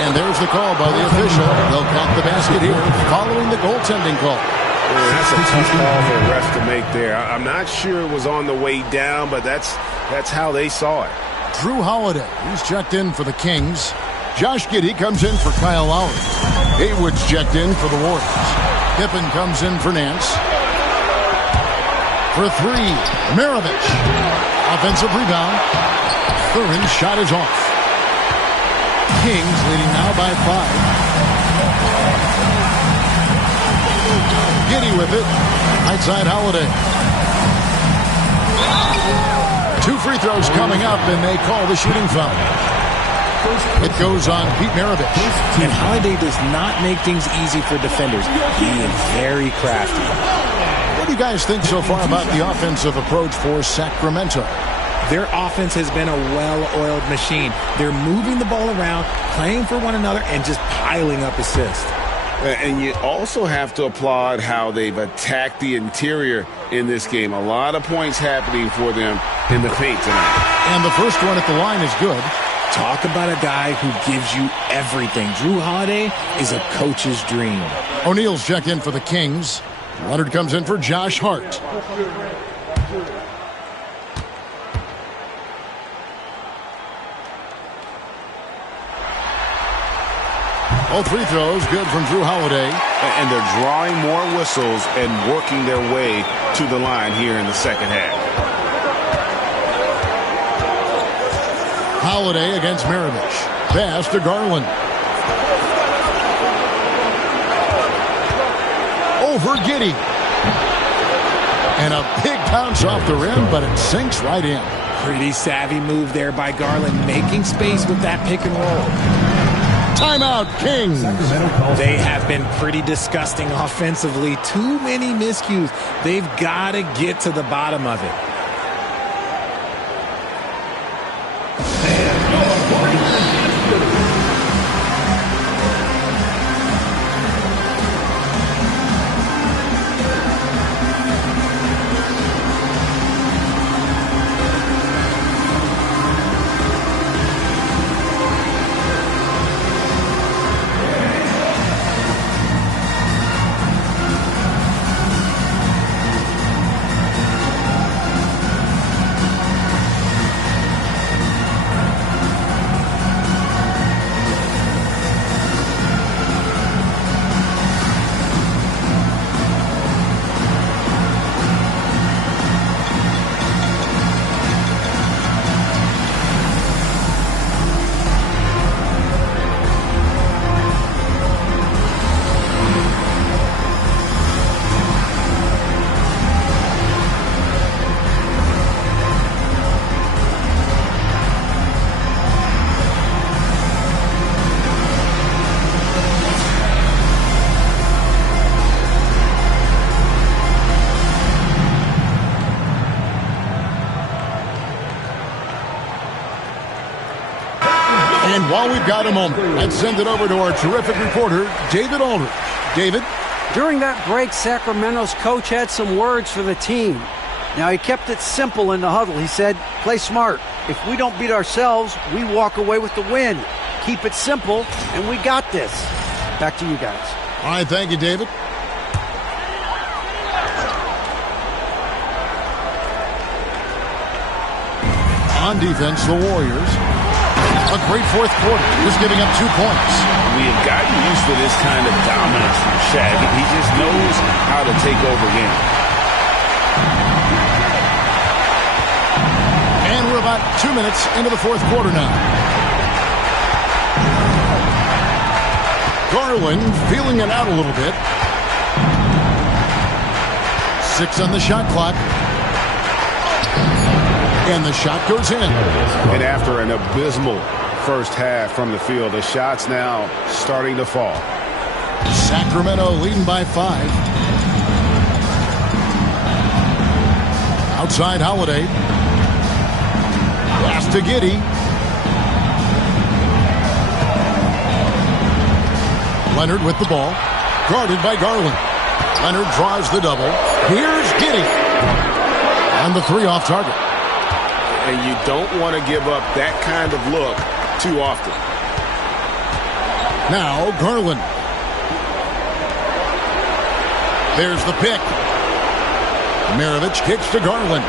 And there's the call by the official. They'll count the basket here following the goaltending call. That's a tough call for a ref to make there. I'm not sure it was on the way down, but that's how they saw it. Drew Holiday, he's checked in for the Kings. Josh Giddey comes in for Kyle Lowry. Haywood's checked in for the Warriors. Pippen comes in for Nance. For 3, Maravich. Offensive rebound. Thurin's shot is off. Kings leading now by 5. Giddey with it. Right side Holiday. 2 free throws coming up, and they call the shooting foul. It goes on Pete Maravich. And Holiday does not make things easy for defenders. He is very crafty. What do you guys think so far about the offensive approach for Sacramento? Their offense has been a well-oiled machine. They're moving the ball around, playing for one another, and just piling up assists. And you also have to applaud how they've attacked the interior in this game. A lot of points happening for them in the paint tonight. And the first one at the line is good. Talk about a guy who gives you everything. Drew Holiday is a coach's dream. O'Neal's checked in for the Kings. Leonard comes in for Josh Hart. Both free throws good from Drew Holiday. And they're drawing more whistles and working their way to the line here in the second half. Holiday against Maravich. Pass to Garland. Over Giddey. And a big bounce off the rim, but it sinks right in. Pretty savvy move there by Garland, making space with that pick and roll. Timeout, Kings. They have been pretty disgusting offensively. Too many miscues. They've got to get to the bottom of it. And while we've got a moment, let's send it over to our terrific reporter, David Aldridge. David? During that break, Sacramento's coach had some words for the team. Now, he kept it simple in the huddle. He said, play smart. If we don't beat ourselves, we walk away with the win. Keep it simple, and we got this. Back to you guys. All right, thank you, David. On defense, the Warriors. A great fourth quarter, just giving up 2 points. We have gotten used to this kind of dominance from Shaq. He just knows how to take over games. And we're about 2 minutes into the fourth quarter now. Garland feeling it out a little bit. 6 on the shot clock. And the shot goes in. And after an abysmal first half from the field, the shot's now starting to fall. Sacramento leading by 5. Outside Holiday. Pass to Giddey. Leonard with the ball. Guarded by Garland. Leonard draws the double. Here's Giddey. And the 3 off target. And you don't want to give up that kind of look too often. Now Garland. There's the pick. Maravich kicks to Garland.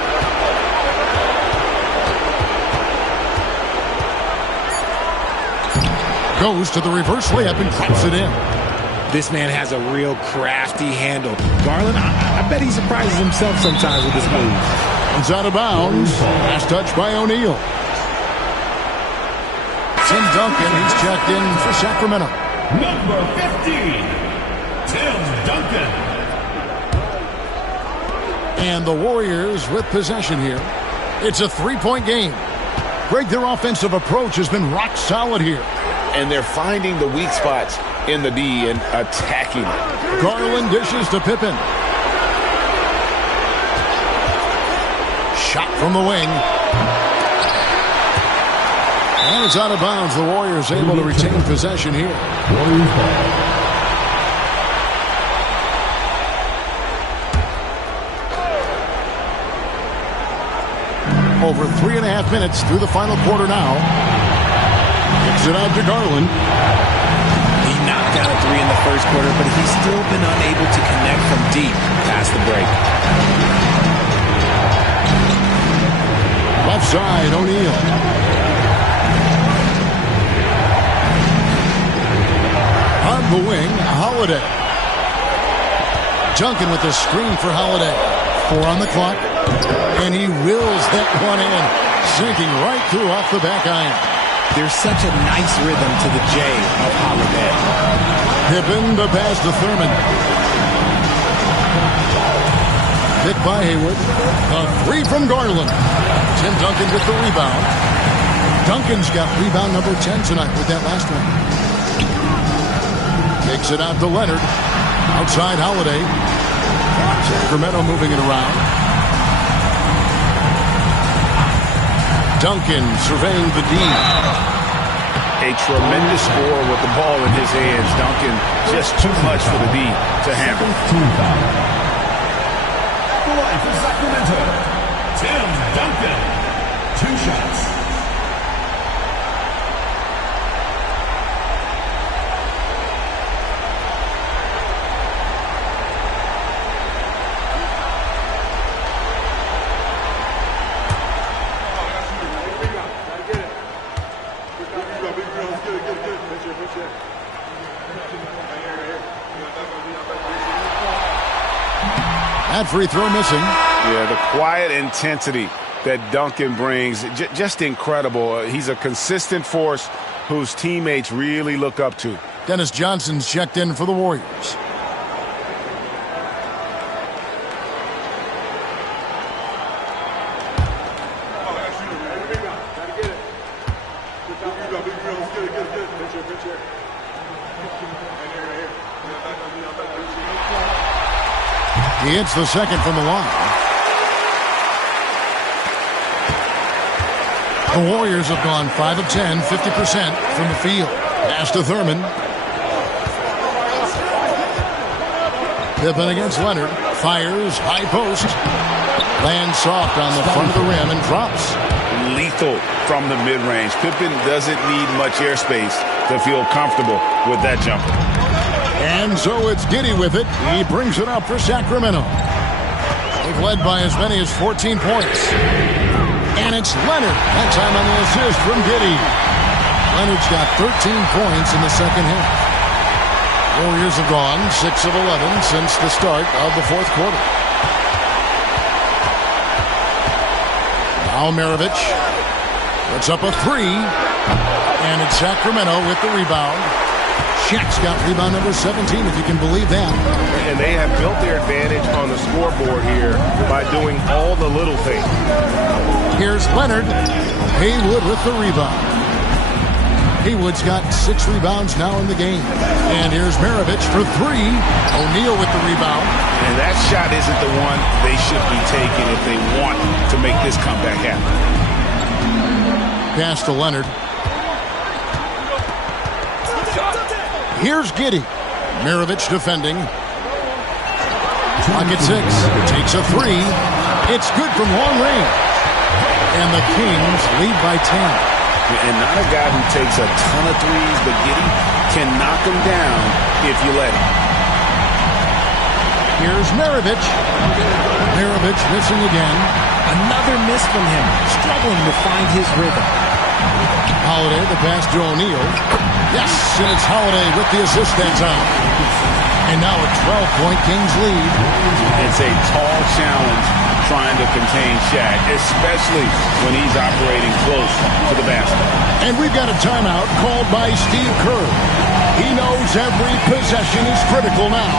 Goes to the reverse layup and drops it in. This man has a real crafty handle. Garland, I bet he surprises himself sometimes with his moves. It's out of bounds. Last touch by O'Neal. Tim Duncan, he's checked in for Sacramento. Number 15, Tim Duncan. And the Warriors with possession here. It's a 3-point game. Greg, their offensive approach has been rock solid here. And they're finding the weak spots in the D and attacking it. Garland dishes to Pippen. Shot from the wing. And it's out of bounds. The Warriors able to retain possession here. Over 3.5 minutes through the final quarter now. Kicks it out to Garland. He knocked down a 3 in the first quarter, but he's still been unable to connect from deep past the break. Left side, O'Neal. On the wing, Holiday. Duncan with the screen for Holiday. 4 on the clock. And he wills that one in. Sinking right through off the back iron. There's such a nice rhythm to the J of Holiday. Pippen the pass to Thurman. Picked by Hayward. A 3 from Garland. Tim Duncan with the rebound. Duncan's got rebound number 10 tonight with that last one. Takes it out to Leonard. Outside Holiday. Sacramento moving it around. Duncan surveying the D. A tremendous score with the ball in his hands. Duncan just too much for the D to handle. The line for Sacramento, Tim Duncan. 2 shots. That free throw missing. Yeah, the quiet intensity that Duncan brings, just incredible. He's a consistent force whose teammates really look up to. Dennis Johnson's checked in for the Warriors. He hits the second from the line. The Warriors have gone 5 of 10, 50% from the field. Pass to Thurman. Pippen against Leonard. Fires, high post. Lands soft on the front of the rim and drops. Lethal from the mid-range. Pippen doesn't need much airspace to feel comfortable with that jumper. And so it's Giddey with it. He brings it up for Sacramento. They've led by as many as 14 points. And it's Leonard. That time on the assist from Giddey. Leonard's got 13 points in the second half. Warriors have gone 6 of 11 since the start of the fourth quarter. Now Maravich puts up a 3. And it's Sacramento with the rebound. Shaq's got rebound number 17, if you can believe that. And they have built their advantage on the scoreboard here by doing all the little things. Here's Leonard. Haywood with the rebound. Haywood's got 6 rebounds now in the game. And here's Maravich for 3. O'Neal with the rebound. And that shot isn't the one they should be taking if they want to make this comeback happen. Pass to Leonard. Here's Giddey. Maravich defending. Clock at 6. Takes a 3. It's good from long range. And the Kings lead by 10. And not a guy who takes a ton of threes, but Giddey can knock them down if you let him. Here's Maravich. Maravich missing again. Another miss from him. Struggling to find his rhythm. Holiday, the pass to O'Neal. Yes, and it's Holiday with the assist that time. And now a 12-point Kings lead. It's a tall challenge trying to contain Shaq, especially when he's operating close to the basket. And we've got a timeout called by Steve Kerr. He knows every possession is critical now.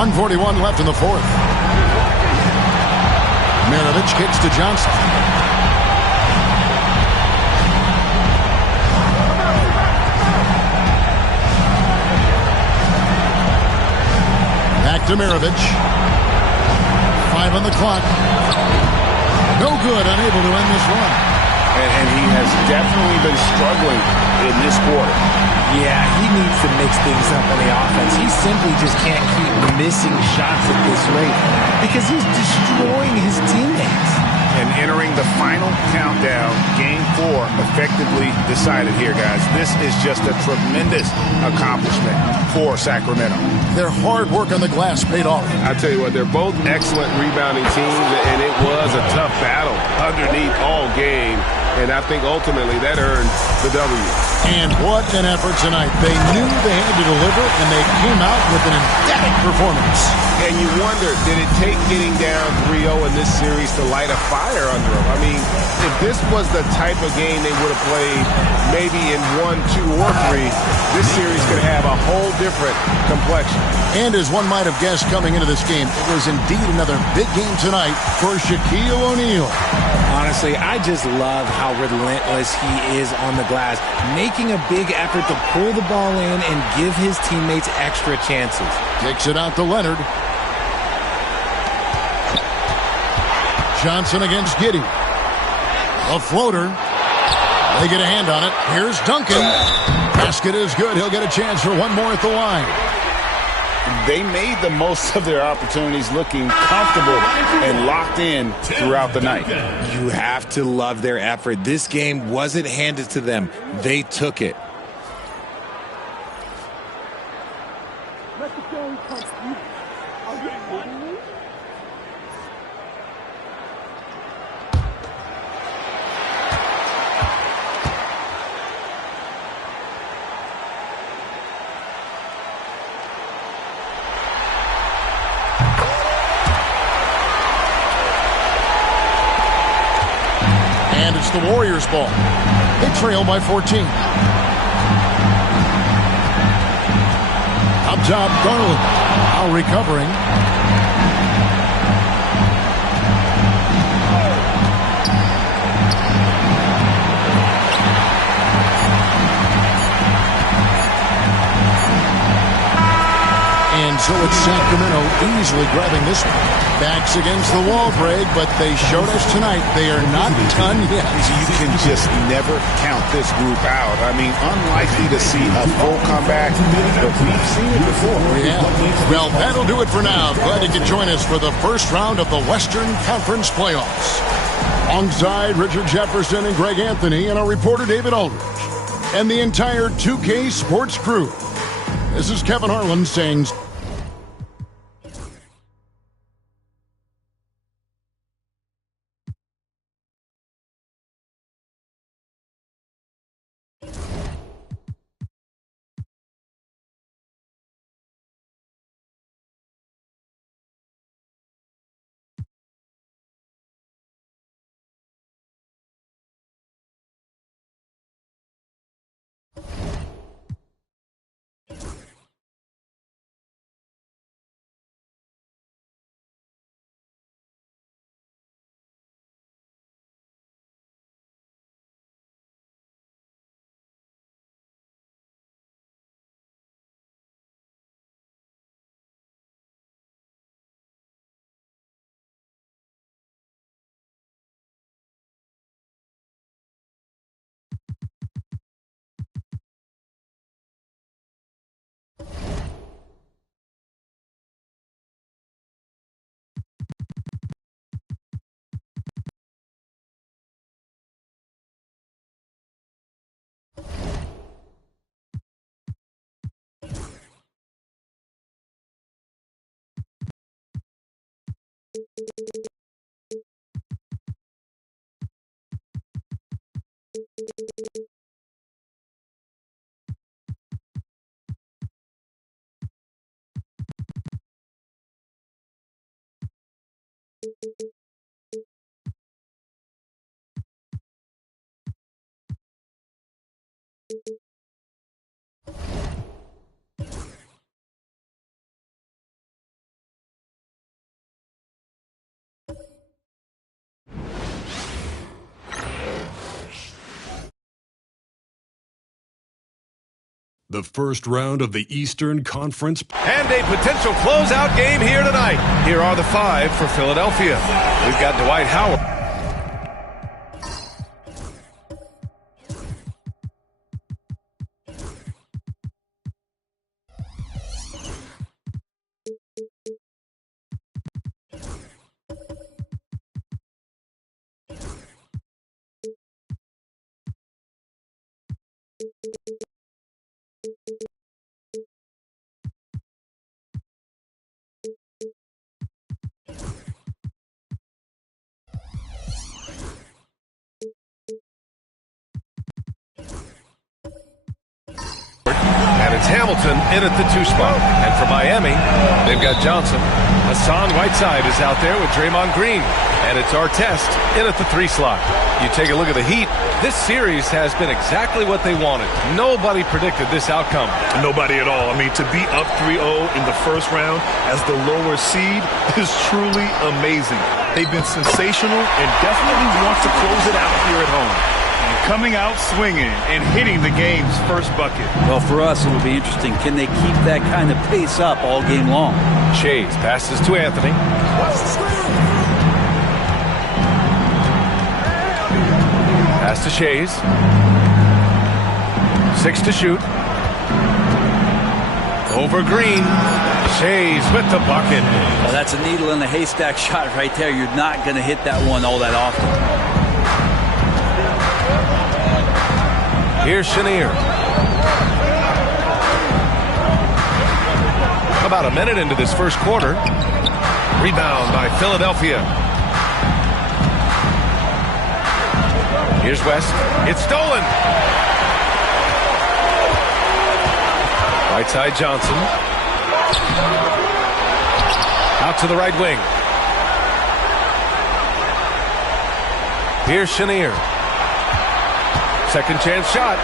.141 left in the fourth. Maravich kicks to Johnson. Back to Maravich. 5 on the clock. No good, unable to end this run. And he has definitely been struggling in this quarter. Yeah, he needs to mix things up on the offense. He simply just can't keep missing shots at this rate because he's destroying his teammates. And entering the final countdown, Game 4 effectively decided here, guys. This is just a tremendous accomplishment for Sacramento. Their hard work on the glass paid off. I tell you what, they're both excellent rebounding teams, and it was a tough battle underneath all game. And I think ultimately that earned the W. And what an effort tonight. They knew they had to deliver, and they came out with an emphatic performance. And you wonder, did it take getting down 3-0 in this series to light a fire under them? I mean, if this was the type of game they would have played maybe in 1, 2, or 3, this series could have a whole different complexion. And as one might have guessed coming into this game, it was indeed another big game tonight for Shaquille O'Neal. Honestly, I just love how relentless he is on the glass, making a big effort to pull the ball in and give his teammates extra chances. Kicks it out to Leonard. Johnson against Giddey. A floater. They get a hand on it. Here's Duncan. Basket is good. He'll get a chance for one more at the line. They made the most of their opportunities, looking comfortable and locked in throughout the night. You have to love their effort. This game wasn't handed to them. They took it. And it's the Warriors' ball. They trail by 14. Up top, Garland. Now recovering. And so it's Sacramento easily grabbing this one. Backs against the wall, Greg, but they showed us tonight they are not done yet. You can just never count this group out. I mean, unlikely to see a full comeback, but we've seen it before. Yeah. Well, that'll do it for now. Glad you could join us for the first round of the Western Conference Playoffs. Alongside Richard Jefferson and Greg Anthony and our reporter David Aldridge and the entire 2K Sports crew. This is Kevin Harlan saying... The first round of the Eastern Conference. And a potential closeout game here tonight. Here are the five for Philadelphia. We've got Dwight Howard. it's Hamilton in at the 2 spot. And for Miami, they've got Johnson. Hassan Whiteside is out there with Draymond Green. And it's Artest in at the 3 slot. You take a look at the Heat. This series has been exactly what they wanted. Nobody predicted this outcome. Nobody at all. I mean, to be up 3-0 in the first round as the lower seed is truly amazing. They've been sensational and definitely want to close it out here at home. And coming out swinging and hitting the game's first bucket. Well, for us, it'll be interesting. Can they keep that kind of pace up all game long? Shays passes to Anthony. Pass to Shays. 6 to shoot. Over Green. Shays with the bucket. Well, that's a needle in the haystack shot right there. You're not going to hit that one all that often. Here's Chenier. About a minute into this first quarter. Rebound by Philadelphia. Here's West. It's stolen. Right side Johnson. Out to the right wing. Here's Chenier. Second chance shot.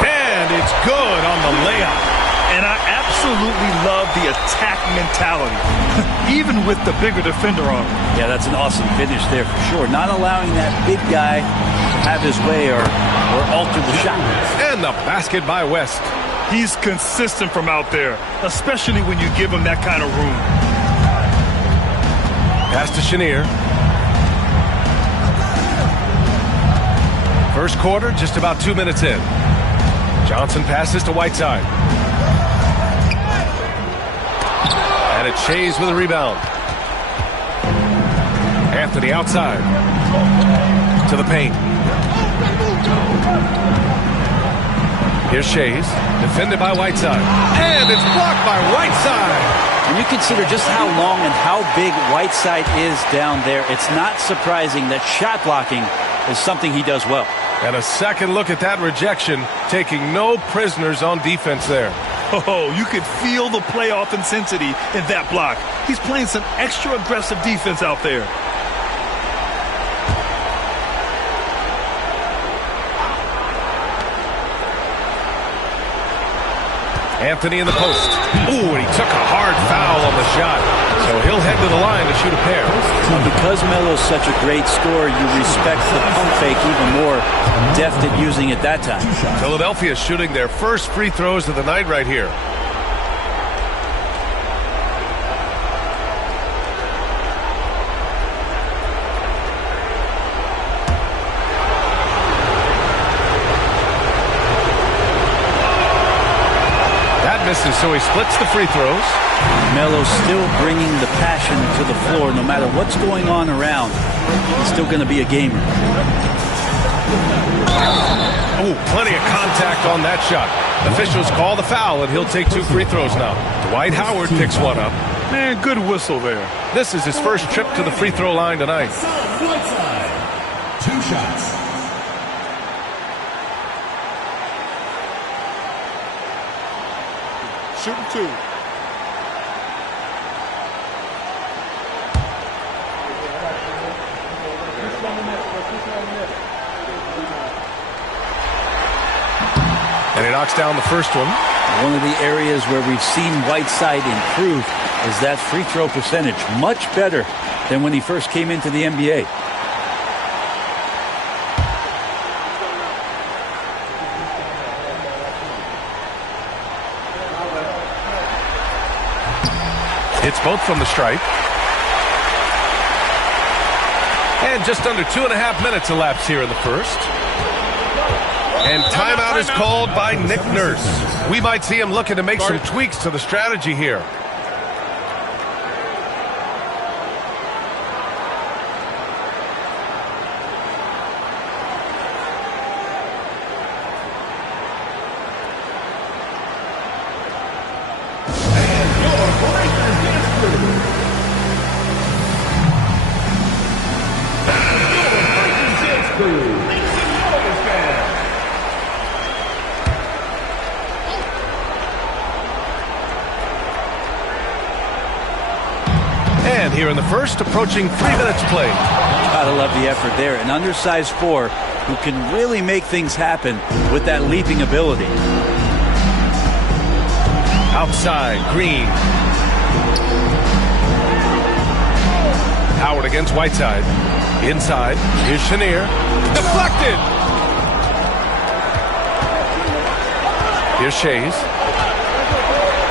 And it's good on the layup. And I absolutely love the attack mentality, even with the bigger defender on him. Yeah, that's an awesome finish there for sure. Not allowing that big guy to have his way or alter the shot. And the basket by West. He's consistent from out there, especially when you give him that kind of room. Pass to Chenier. First quarter, just about 2 minutes in. Johnson passes to Whiteside. And it's Shays with a rebound. Anthony outside. To the paint. Here's Shays. Defended by Whiteside. And it's blocked by Whiteside. When you consider just how long and how big Whiteside is down there, it's not surprising that shot blocking is something he does well. And a second look at that rejection, taking no prisoners on defense there. Oh, you could feel the playoff intensity in that block. He's playing some extra aggressive defense out there. Anthony in the post. Ooh, and he took a hard foul on the shot. So he'll head to the line to shoot a pair. Well, because Melo's such a great scorer, you respect the pump fake even more, deft at using it that time. Philadelphia shooting their first free throws of the night right here. Misses, so he splits the free throws. Melo's still bringing the passion to the floor. No matter what's going on around, he's still going to be a gamer. Oh, plenty of contact on that shot. Officials call the foul, and he'll take 2 free throws now. Dwight Howard picks one up. Man, good whistle there. This is his first trip to the free throw line tonight. 2 shots. Shooting 2. And he knocks down the first one. One of the areas where we've seen Whiteside improve is that free throw percentage. Much better than when he first came into the NBA. Hits both from the stripe. And just under 2.5 minutes elapsed here in the first. And timeout is called by Nick Nurse. We might see him looking to make some tweaks to the strategy here. here in the first, approaching 3 minutes played. Gotta love the effort there. An undersized 4 who can really make things happen with that leaping ability. Outside, Green. Howard against Whiteside. Inside, here's Chenier. Deflected! Here's Shays.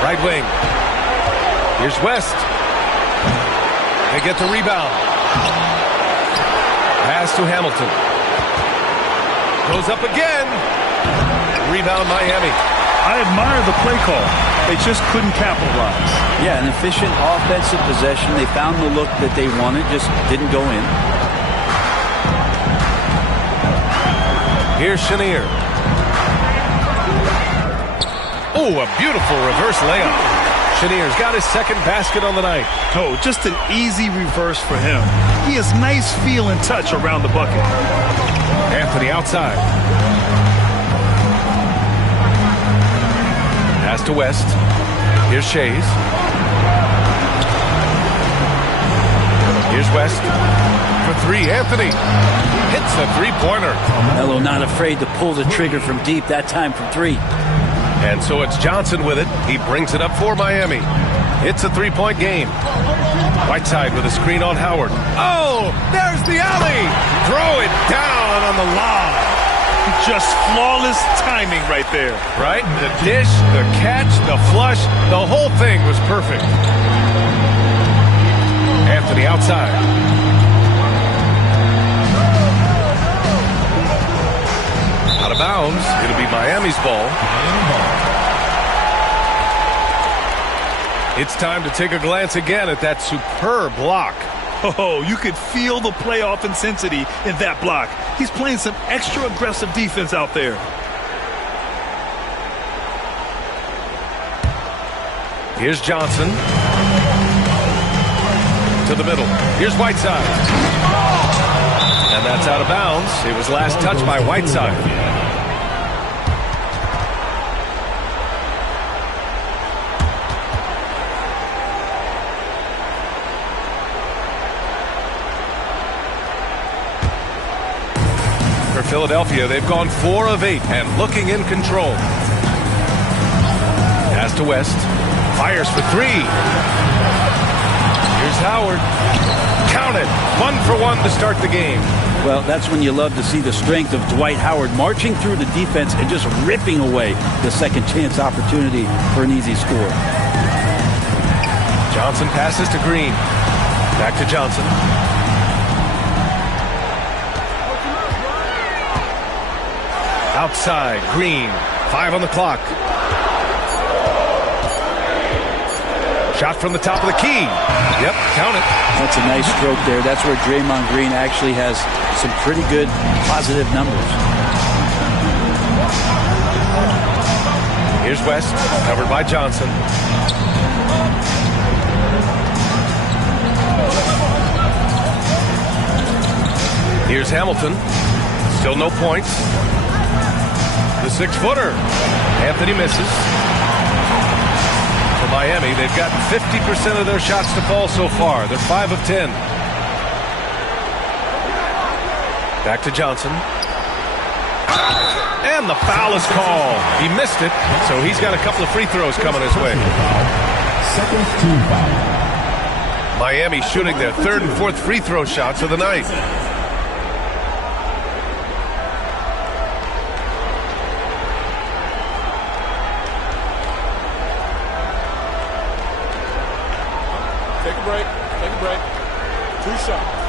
Right wing. Here's West. They get the rebound. Pass to Hamilton. Goes up again. Rebound Miami. I admire the play call. They just couldn't capitalize. Yeah, an efficient offensive possession. They found the look that they wanted, just didn't go in. Here's Chenier. Oh, a beautiful reverse layup. Chenier's got his second basket on the night. Oh, just an easy reverse for him. He has nice feel and touch around the bucket. Anthony outside. Pass to West. Here's Shays. Here's West. For 3, Anthony. Hits a three-pointer. Melo not afraid to pull the trigger from deep, that time from 3. And so it's Johnson with it. He brings it up for Miami. It's a 3-point game. Whiteside with a screen on Howard. Oh, there's the alley. Throw it down on the lob. Just flawless timing right there. Right? The dish, the catch, the flush, the whole thing was perfect. Anthony outside. Out of bounds. It'll be Miami's ball. It's time to take a glance again at that superb block. Oh, you could feel the playoff intensity in that block. He's playing some extra aggressive defense out there. Here's Johnson. To the middle. Here's Whiteside. And that's out of bounds. It was last touched by Whiteside. For Philadelphia, they've gone 4 of 8 and looking in control. Pass to West. Fires for 3. Here's Howard. Count it. 1 for 1 to start the game. Well, that's when you love to see the strength of Dwight Howard marching through the defense and just ripping away the second chance opportunity for an easy score. Johnson passes to Green. Back to Johnson. Outside, Green. 5 on the clock. Shot from the top of the key. Yep, count it. That's a nice stroke there. That's where Draymond Green actually has some pretty good positive numbers. Here's West, covered by Johnson. Here's Hamilton. Still no points. The 6-footer. Anthony misses. For Miami, they've gotten 50% of their shots to fall so far. They're 5 of 10. Back to Johnson. And the foul is called. He missed it, so he's got a couple of free throws coming his way. Second team foul. Miami shooting their 3rd and 4th free throw shots of the night. Take a break. Take a break. 2 shots.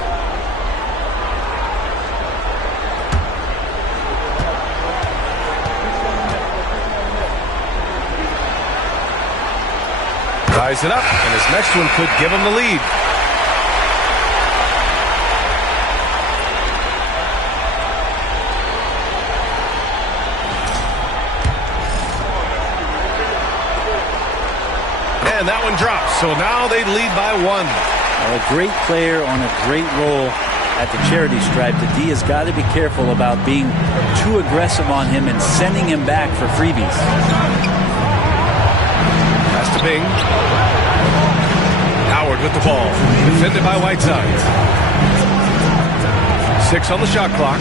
Ties it up, and his next one could give him the lead. And that one drops, so now they lead by 1. A great player on a great role at the charity stripe. The D has got to be careful about being too aggressive on him and sending him back for freebies. Pass to Bing. Howard Howard with the ball. Defended by Whiteside. 6 on the shot clock.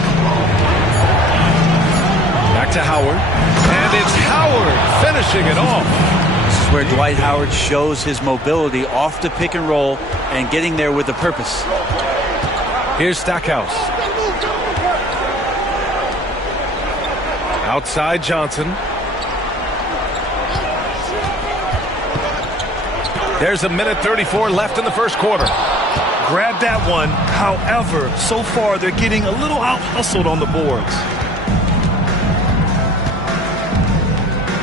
Back to Howard. And it's Howard finishing it off. This is where Dwight Howard shows his mobility off the pick and roll and getting there with a purpose. Here's Stackhouse. Outside Johnson. There's a minute 34 left in the first quarter. Grab that one. However, so far they're getting a little out-hustled on the boards.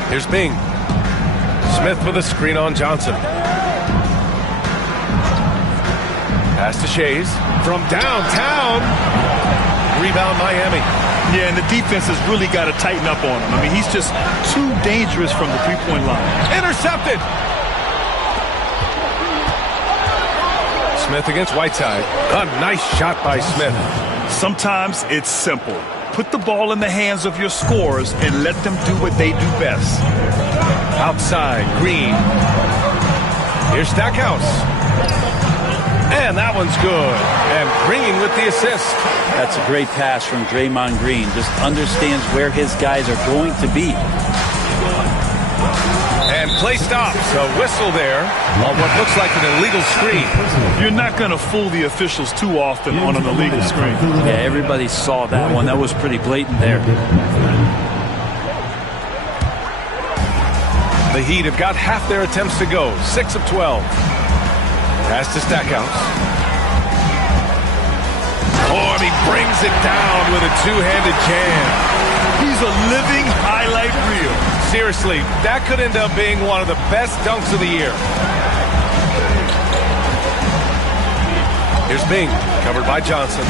Here's Bing. Smith with a screen on Johnson. Pass to Shays. From downtown. Rebound Miami. Yeah, and the defense has really got to tighten up on him. I mean, he's just too dangerous from the three-point line. Intercepted. Smith against Whiteside. A nice shot by Smith. Sometimes it's simple. Put the ball in the hands of your scorers and let them do what they do best. Outside, Green. Here's Stackhouse. And that one's good. And Green with the assist. That's a great pass from Draymond Green. Just understands where his guys are going to be. And play stops. A whistle there on what looks like an illegal screen. You're not going to fool the officials too often on an illegal screen. Yeah, everybody saw that one. That was pretty blatant there. The Heat have got half their attempts to go. 6 of 12. Pass to Stackhouse. Oh, and he brings it down with a two-handed jam. He's a living highlight reel. Seriously, that could end up being one of the best dunks of the year. Here's Bing, covered by Johnson.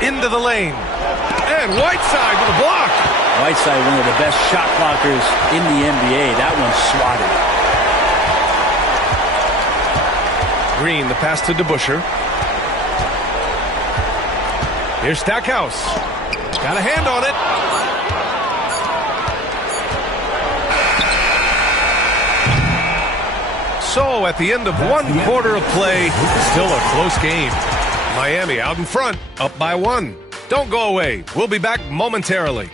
Into the lane. And Whiteside with a block. Whiteside, one of the best shot blockers in the NBA. That one's swatted. Green, the pass to DeBusschere. Here's Stackhouse. Got a hand on it. So at the end of one quarter of play, still a close game. Miami out in front, up by 1. Don't go away. We'll be back momentarily.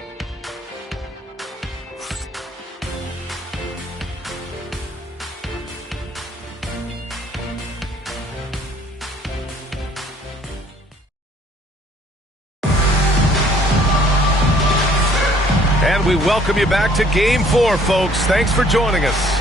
And we welcome you back to Game 4, folks. Thanks for joining us.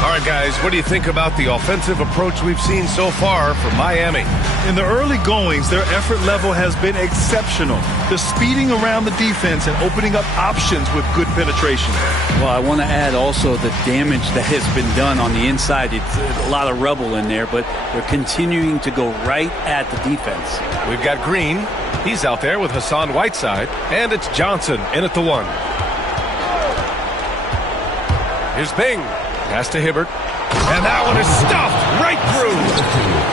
All right, guys, what do you think about the offensive approach we've seen so far from Miami? In the early goings, their effort level has been exceptional. They're speeding around the defense and opening up options with good penetration. Well, I want to add also the damage that has been done on the inside. It's a lot of rubble in there, but they're continuing to go right at the defense. We've got Green. He's out there with Hassan Whiteside, and it's Johnson in at the 1. Here's Bing. Pass to Hibbert. And that one is stuffed right through.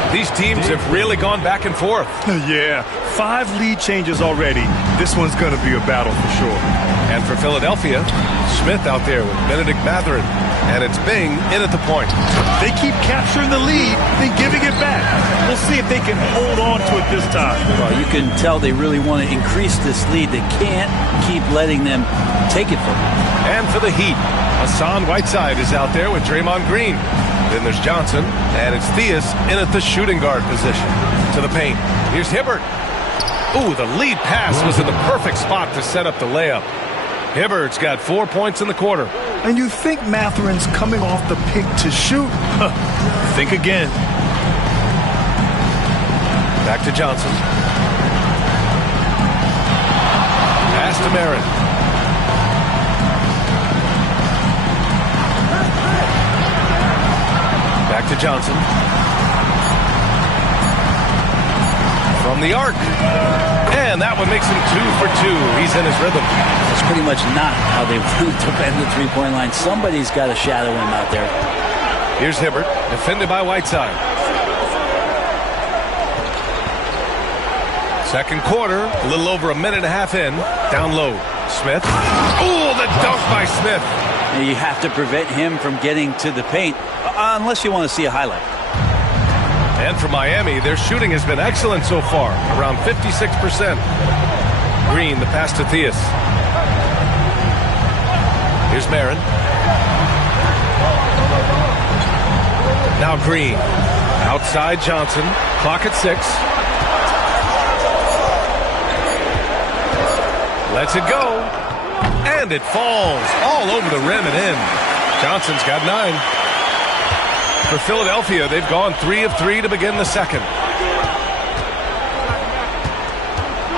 These teams have really gone back and forth. Yeah, 5 lead changes already. This one's going to be a battle for sure. And for Philadelphia, Smith out there with Benedict Mathurin. And it's Bing in at the point. They keep capturing the lead, then giving it back. We'll see if they can hold on to it this time. Well, you can tell they really want to increase this lead. They can't keep letting them take it from them. And for the Heat, Hassan Whiteside is out there with Draymond Green. Then there's Johnson, and it's Theus in at the shooting guard position. To the paint. Here's Hibbert. Ooh, the lead pass was in the perfect spot to set up the layup. Hibbert's got 4 points in the quarter. And you think Mathurin's coming off the pick to shoot? Think again. Back to Johnson. Pass to Merritt. Back to Johnson. From the arc. And that one makes him 2 for 2. He's in his rhythm. That's pretty much not how they want to bend the three-point line. Somebody's got to shadow him out there. Here's Hibbert, defended by Whiteside. Second quarter, a little over a minute and a half in. Down low. Smith. Ooh, the dunk by Smith. And you have to prevent him from getting to the paint, unless you want to see a highlight. And for Miami, their shooting has been excellent so far, around 56%. Green, the pass to Theus. Here's Marin. Now Green. Outside Johnson. Clock at 6. Lets it go. And it falls all over the rim and in. Johnson's got 9. For Philadelphia, they've gone 3 of 3 to begin the second.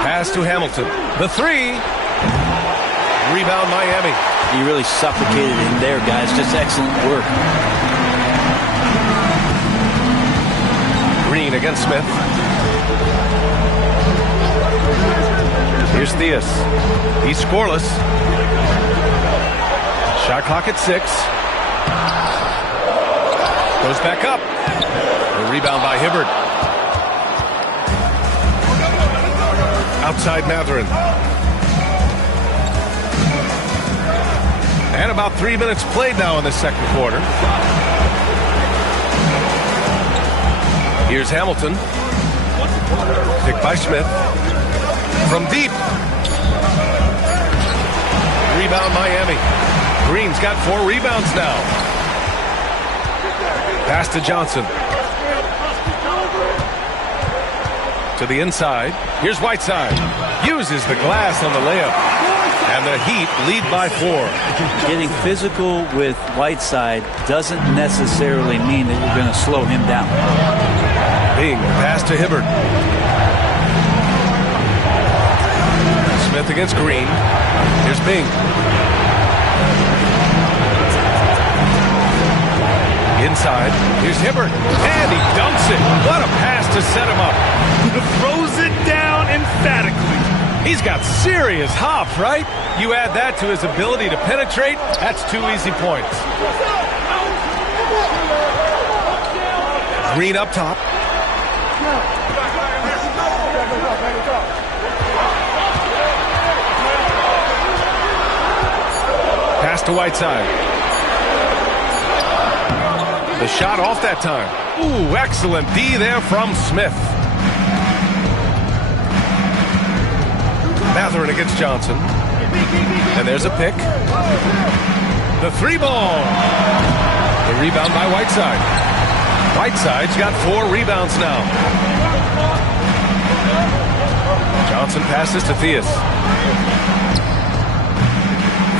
Pass to Hamilton. The 3. Rebound Miami. You really suffocated him there, guys. Just excellent work. Green against Smith. Here's Theus. He's scoreless. Shot clock at 6. Goes back up. A rebound by Hibbert. Outside Mathurin. And about 3 minutes played now in the second quarter. Here's Hamilton. Picked by Smith. From deep. Rebound Miami. Green's got 4 rebounds now. Pass to Johnson. To the inside. Here's Whiteside. Uses the glass on the layup. And the Heat lead by 4. Getting physical with Whiteside doesn't necessarily mean that you're going to slow him down. Bing, pass to Hibbert. Smith against Green. Here's Bing. Inside. Here's Hibbert. And he dunks it. What a pass to set him up. Throws it down emphatically. He's got serious hop, right? You add that to his ability to penetrate, that's 2 easy points. Green up top. Pass to Whiteside. The shot off that time. Ooh, excellent D there from Smith. Mathurin against Johnson. And there's a pick. The 3 ball. The rebound by Whiteside. Whiteside's got 4 rebounds now. Johnson passes to Theus.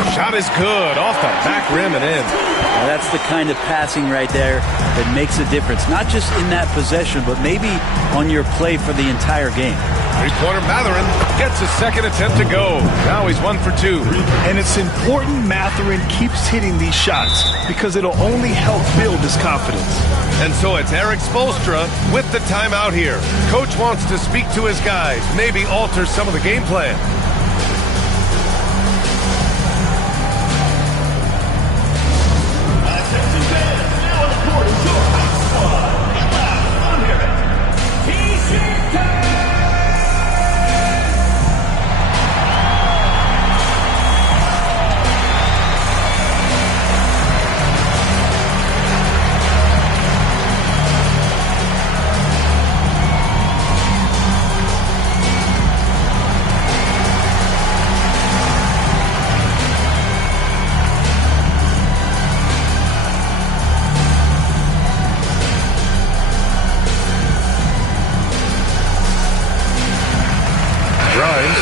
The shot is good. Off the back rim and in. Well, that's the kind of passing right there that makes a difference. Not just in that possession, but maybe on your play for the entire game. Three-pointer Mathurin gets his second attempt to go. Now he's 1 for 2. And it's important Mathurin keeps hitting these shots because it'll only help build his confidence. And so it's Eric Spoelstra with the timeout here. Coach wants to speak to his guys, maybe alter some of the game plan.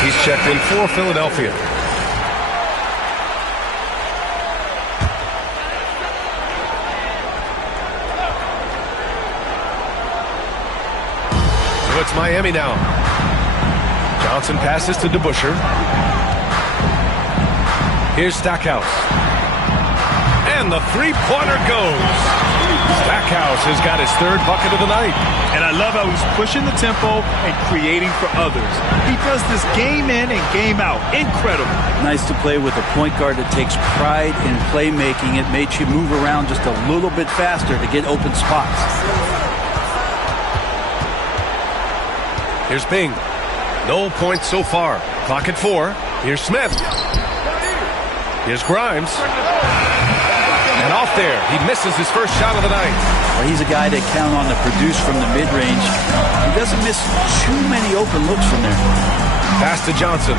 He's checked in for Philadelphia. So it's Miami now. Johnson passes to DeBusschere. Here's Stackhouse. And the three-pointer goes. Stackhouse has got his 3rd bucket of the night. And I love how he's pushing the tempo and creating for others. He does this game in and game out. Incredible. Nice to play with a point guard that takes pride in playmaking. It makes you move around just a little bit faster to get open spots. Here's Bing. No points so far. Clock at 4. Here's Smith. Here's Grimes. And off there, he misses his first shot of the night. Well, he's a guy to count on to produce from the mid-range. He doesn't miss too many open looks from there. Pass to Johnson.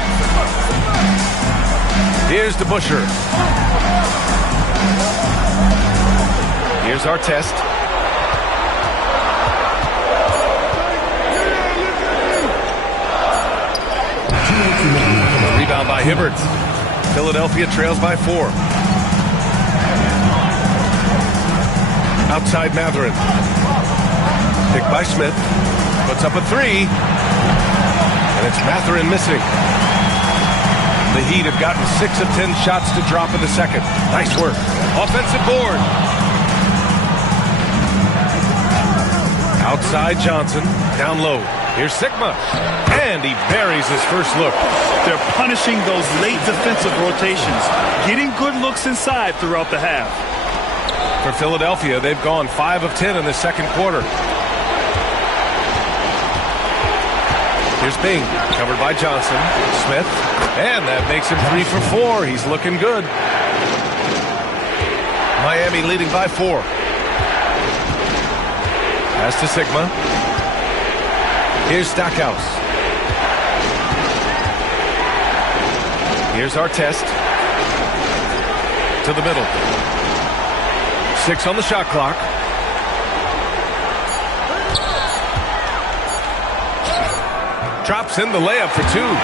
Here's to Busher. Here's Artest. Rebound by Hibbert. Philadelphia trails by 4. Outside Mathurin. Picked by Smith. Puts up a 3. And it's Mathurin missing. The Heat have gotten 6 of 10 shots to drop in the second. Nice work. Offensive board. Outside Johnson. Down low. Here's Sigma. And he buries his first look. They're punishing those late defensive rotations. Getting good looks inside throughout the half. For Philadelphia, they've gone 5 of 10 in the second quarter. Here's Bing, covered by Johnson. Smith, and that makes him 3 for 4. He's looking good. Miami leading by 4. Pass to Sigma. Here's Stackhouse. Here's Artest. To the middle. 6 on the shot clock. Drops in the layup for 2.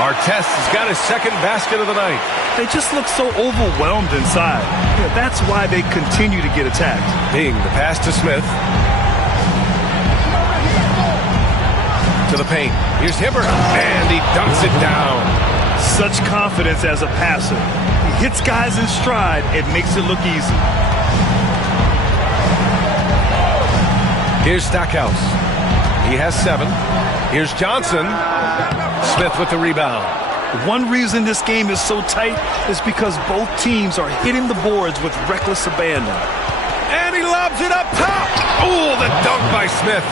Artest has got his second basket of the night. They just look so overwhelmed inside. Yeah, that's why they continue to get attacked. Bing, the pass to Smith. To the paint. Here's Hibbert, and he dunks it down. Such confidence as a passer. He hits guys in stride. It makes it look easy. Here's Stackhouse. He has 7. Here's Johnson. Smith with the rebound. One reason this game is so tight is because both teams are hitting the boards with reckless abandon. And he lobs it up top. Oh, the dunk by Smith.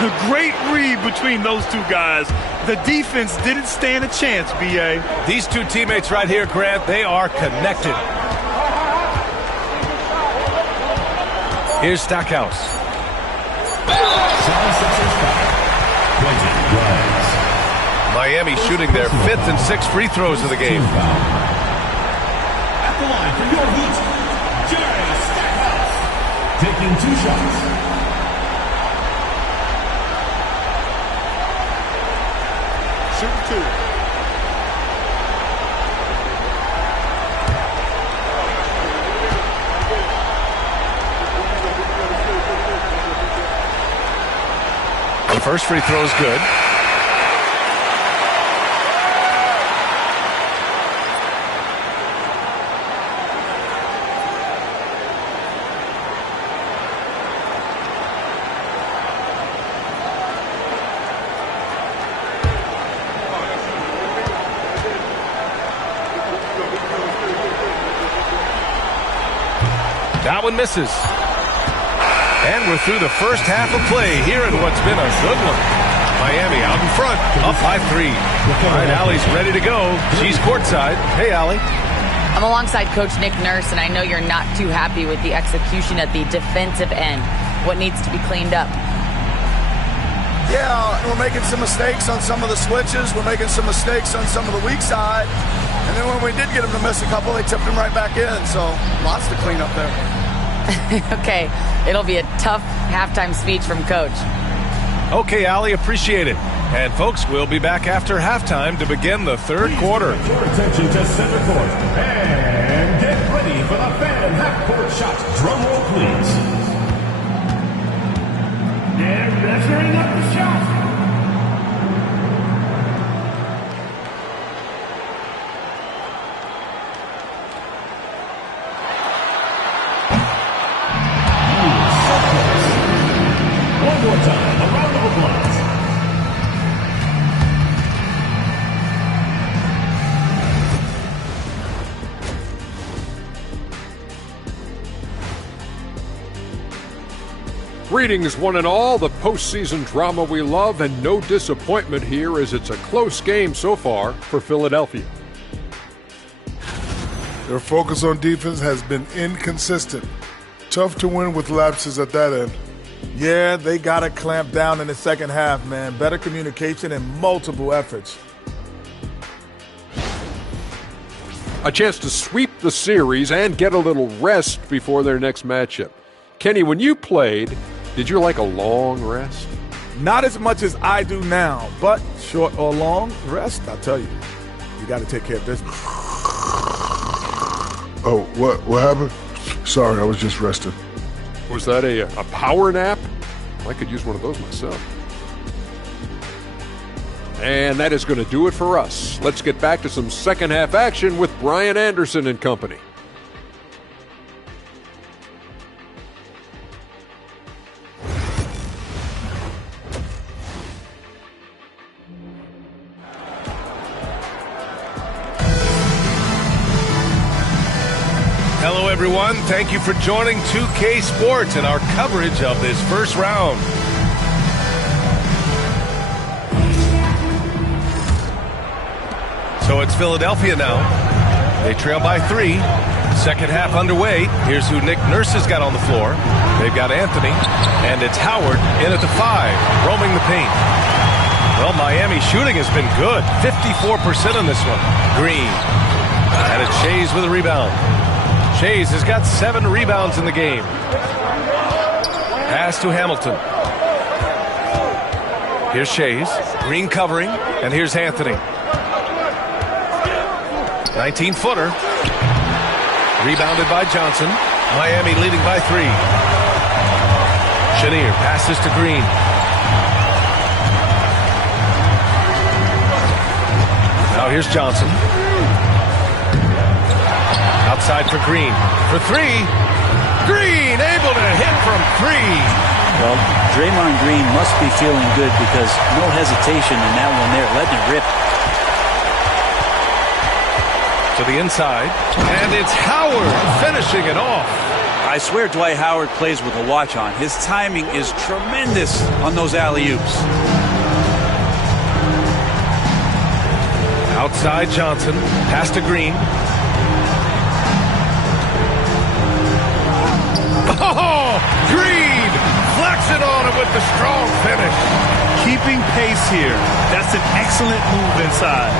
A great read between those two guys. The defense didn't stand a chance, B.A. These two teammates right here, Grant, they are connected. Here's Stackhouse. Miami shooting their 5th and 6th free throws of the game. At the line for your Heat, Jerry Stackhouse. Taking 2 shots. Shooting 2. The first free throw is good. That one misses. And we're through the first half of play here in what's been a good one. Miami out in front, up by 3. All right, Allie's ready to go. She's courtside. Hey, Allie. I'm alongside Coach Nick Nurse, and I know you're not too happy with the execution at the defensive end. What needs to be cleaned up? Yeah, we're making some mistakes on some of the switches. We're making some mistakes on some of the weak side. And then when we did get them to miss a couple, they tipped them right back in. So lots to clean up there. Okay, it'll be a tough halftime speech from Coach. Okay, Allie, appreciate it. And folks, we'll be back after halftime to begin the third quarter. Your attention to center court. And get ready for the fan half-court shot. Drum roll, please. They're measuring up the shot. One more time, a round of applause. Greetings, one and all. The postseason drama we love, and no disappointment here as it's a close game so far for Philadelphia. Their focus on defense has been inconsistent. Tough to win with lapses at that end. Yeah, they got to clamp down in the second half, man. Better communication and multiple efforts. A chance to sweep the series and get a little rest before their next matchup. Kenny, when you played, did you like a long rest? Not as much as I do now, but short or long rest, I'll tell you, you got to take care of business. Oh, what happened? Sorry, I was just resting. Was that a power nap? I could use one of those myself. And that is going to do it for us. Let's get back to some second half action with Brian Anderson and company. Hello, everyone. Thank you for joining 2K Sports and our coverage of this first round. So it's Philadelphia now. They trail by 3. Second half underway. Here's who Nick Nurse has got on the floor. They've got Anthony, and it's Howard in at the 5, roaming the paint. Well, Miami shooting has been good. 54% on this one. Green. And it's Shays with a rebound. Shays has got 7 rebounds in the game. Pass to Hamilton. Here's Shays. Green covering. And here's Anthony. 19-footer. Rebounded by Johnson. Miami leading by 3. Chenier passes to Green. Now here's Johnson. Outside for Green. For 3. Green able to hit from 3. Well, Draymond Green must be feeling good because no hesitation in that one there, letting it rip. To the inside. And it's Howard finishing it off. I swear Dwight Howard plays with a watch on. His timing is tremendous on those alley-oops. Outside Johnson. Pass to Green. Oh, Green flexing on it with the strong finish. Keeping pace here. That's an excellent move inside.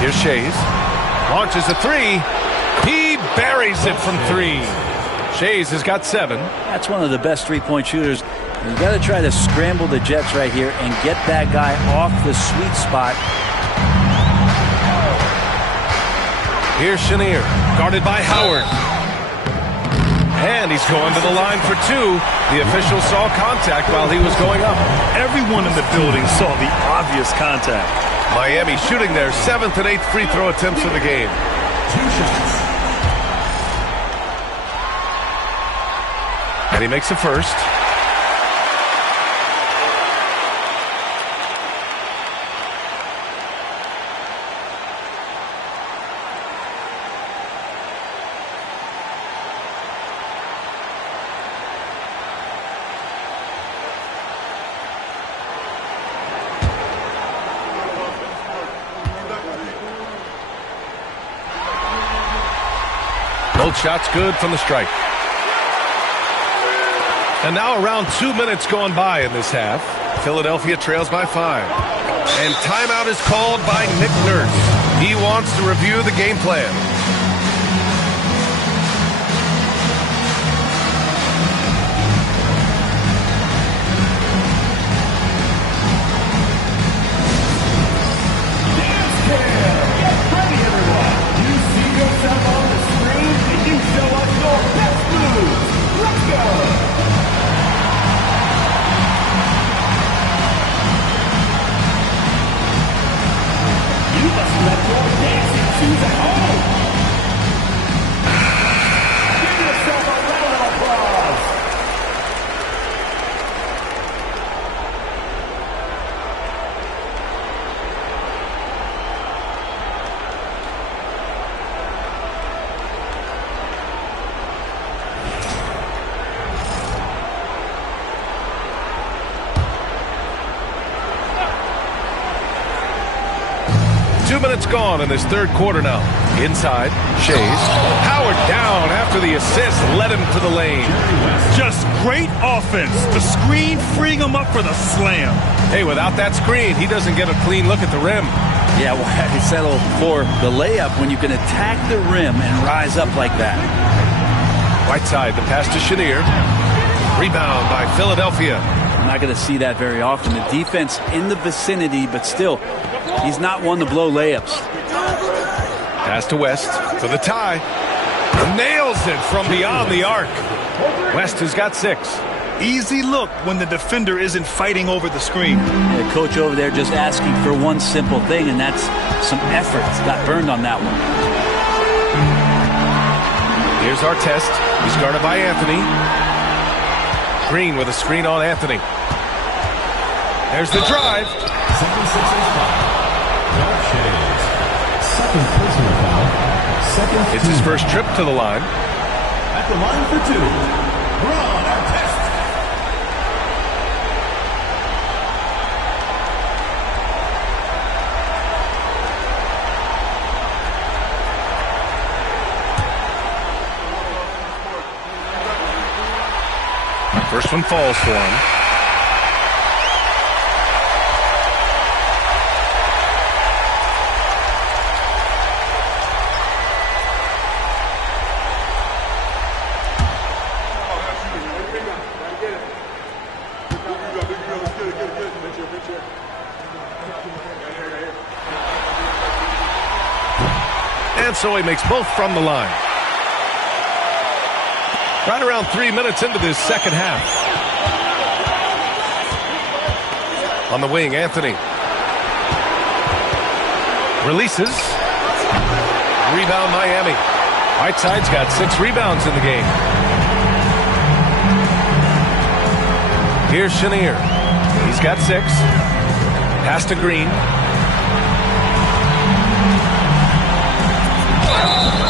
Here's Shays. Launches a 3. He buries it from 3. Shays has got 7. That's one of the best three-point shooters. You got to try to scramble the Jets right here and get that guy off the sweet spot. Here's Chenier, guarded by Howard. And he's going to the line for 2. The official saw contact while he was going up. Everyone in the building saw the obvious contact. Miami shooting their 7th and 8th free throw attempts of the game. 2 shots. And he makes the first. Both shots good from the strike. And now around 2 minutes gone by in this half. Philadelphia trails by 5. And timeout is called by Nick Nurse. He wants to review the game plan. Get ready, everyone. You see yourself on the screen, and you show us your best moves. Let's go. You must let your dancing shoes at home. 2 minutes gone in this third quarter now. Inside, Shays. Howard down after the assist led him to the lane. Just great offense. The screen freeing him up for the slam. Hey, without that screen, he doesn't get a clean look at the rim. Yeah, well, he settled for the layup when you can attack the rim and rise up like that. Whiteside, the pass to Chenier. Rebound by Philadelphia. I'm not going to see that very often. The defense in the vicinity, but still, he's not one to blow layups. Pass to West for the tie. Nails it from beyond the arc. West has got 6. Easy look when the defender isn't fighting over the screen. The coach over there just asking for one simple thing, and that's some effort. Got burned on that one. Here's our test. He's guarded by Anthony. Green with a screen on Anthony. There's the drive. Second personal foul. It's his first trip to the line. At the line for 2, Ron Artest. First one falls for him. And so he makes both from the line. Right around 3 minutes into this second half. On the wing, Anthony. Releases. Rebound, Miami. Whiteside's got 6 rebounds in the game. Here's Chenier. He's got 6. Pass to Green.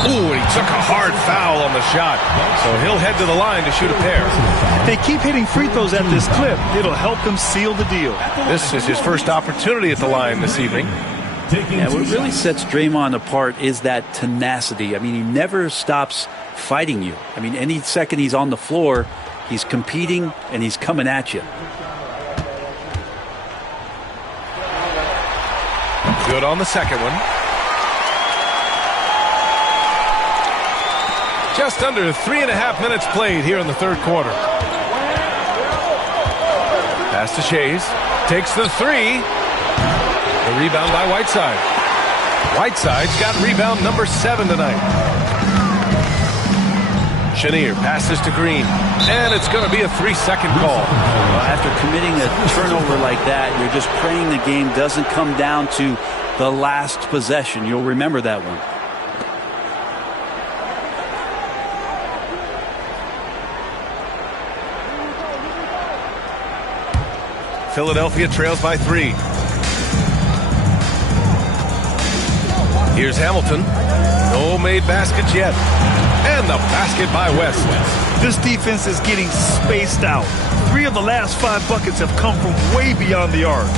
Ooh, and he took a hard foul on the shot. So he'll head to the line to shoot a pair. They keep hitting free throws at this clip. It'll help them seal the deal. This is his first opportunity at the line this evening. Yeah, what really sets Draymond apart is that tenacity. I mean, he never stops fighting you. I mean, any second he's on the floor, he's competing and he's coming at you. Good on the second one. Just under 3.5 minutes played here in the third quarter. Pass to Shays. Takes the 3. The rebound by Whiteside. Whiteside's got rebound number 7 tonight. Chenier passes to Green. And it's going to be a 3-second call. After committing a turnover like that, you're just praying the game doesn't come down to the last possession. You'll remember that one. Philadelphia trails by 3. Here's Hamilton. No made baskets yet. And the basket by West. This defense is getting spaced out. 3 of the last 5 buckets have come from way beyond the arc.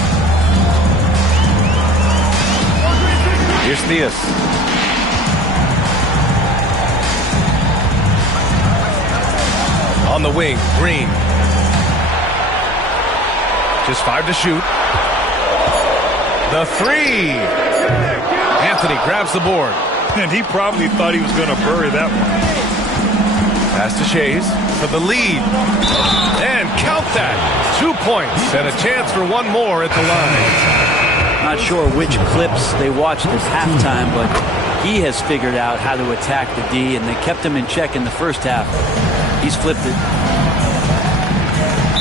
Here's Theus. On the wing, Green. Just 5 to shoot. The 3. Anthony grabs the board. And he probably thought he was going to bury that one. Pass to Shays for the lead. And count that. 2 points and a chance for one more at the line. Not sure which clips they watched at halftime, but he has figured out how to attack the D, and they kept him in check in the first half. He's flipped it.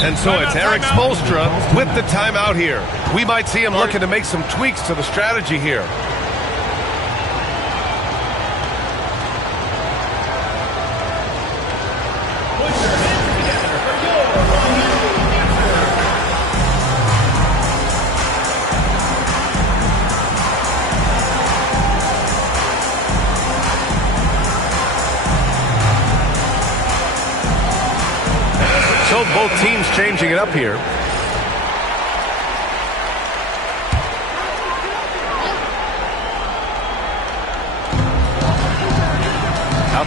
And so it's Eric Spoelstra with the timeout here. We might see him looking to make some tweaks to the strategy here. So both teams changing it up here.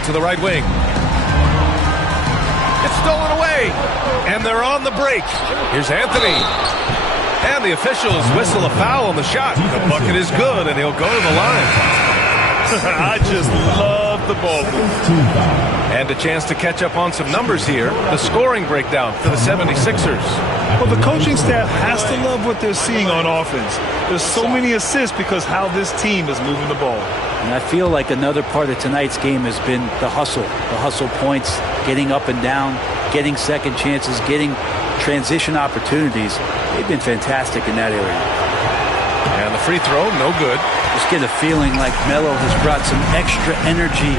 to the right wing. It's stolen away, and they're on the break. Here's Anthony. And the officials whistle a foul on the shot. The bucket is good, and he'll go to the line. I just love the ball move. And a chance to catch up on some numbers here. The scoring breakdown for the 76ers. Well, the coaching staff has to love what they're seeing on offense. There's so many assists because how this team is moving the ball. And I feel like another part of tonight's game has been the hustle points, getting up and down, getting second chances, getting transition opportunities. They've been fantastic in that area. And the free throw, no good. Just get a feeling like Melo has brought some extra energy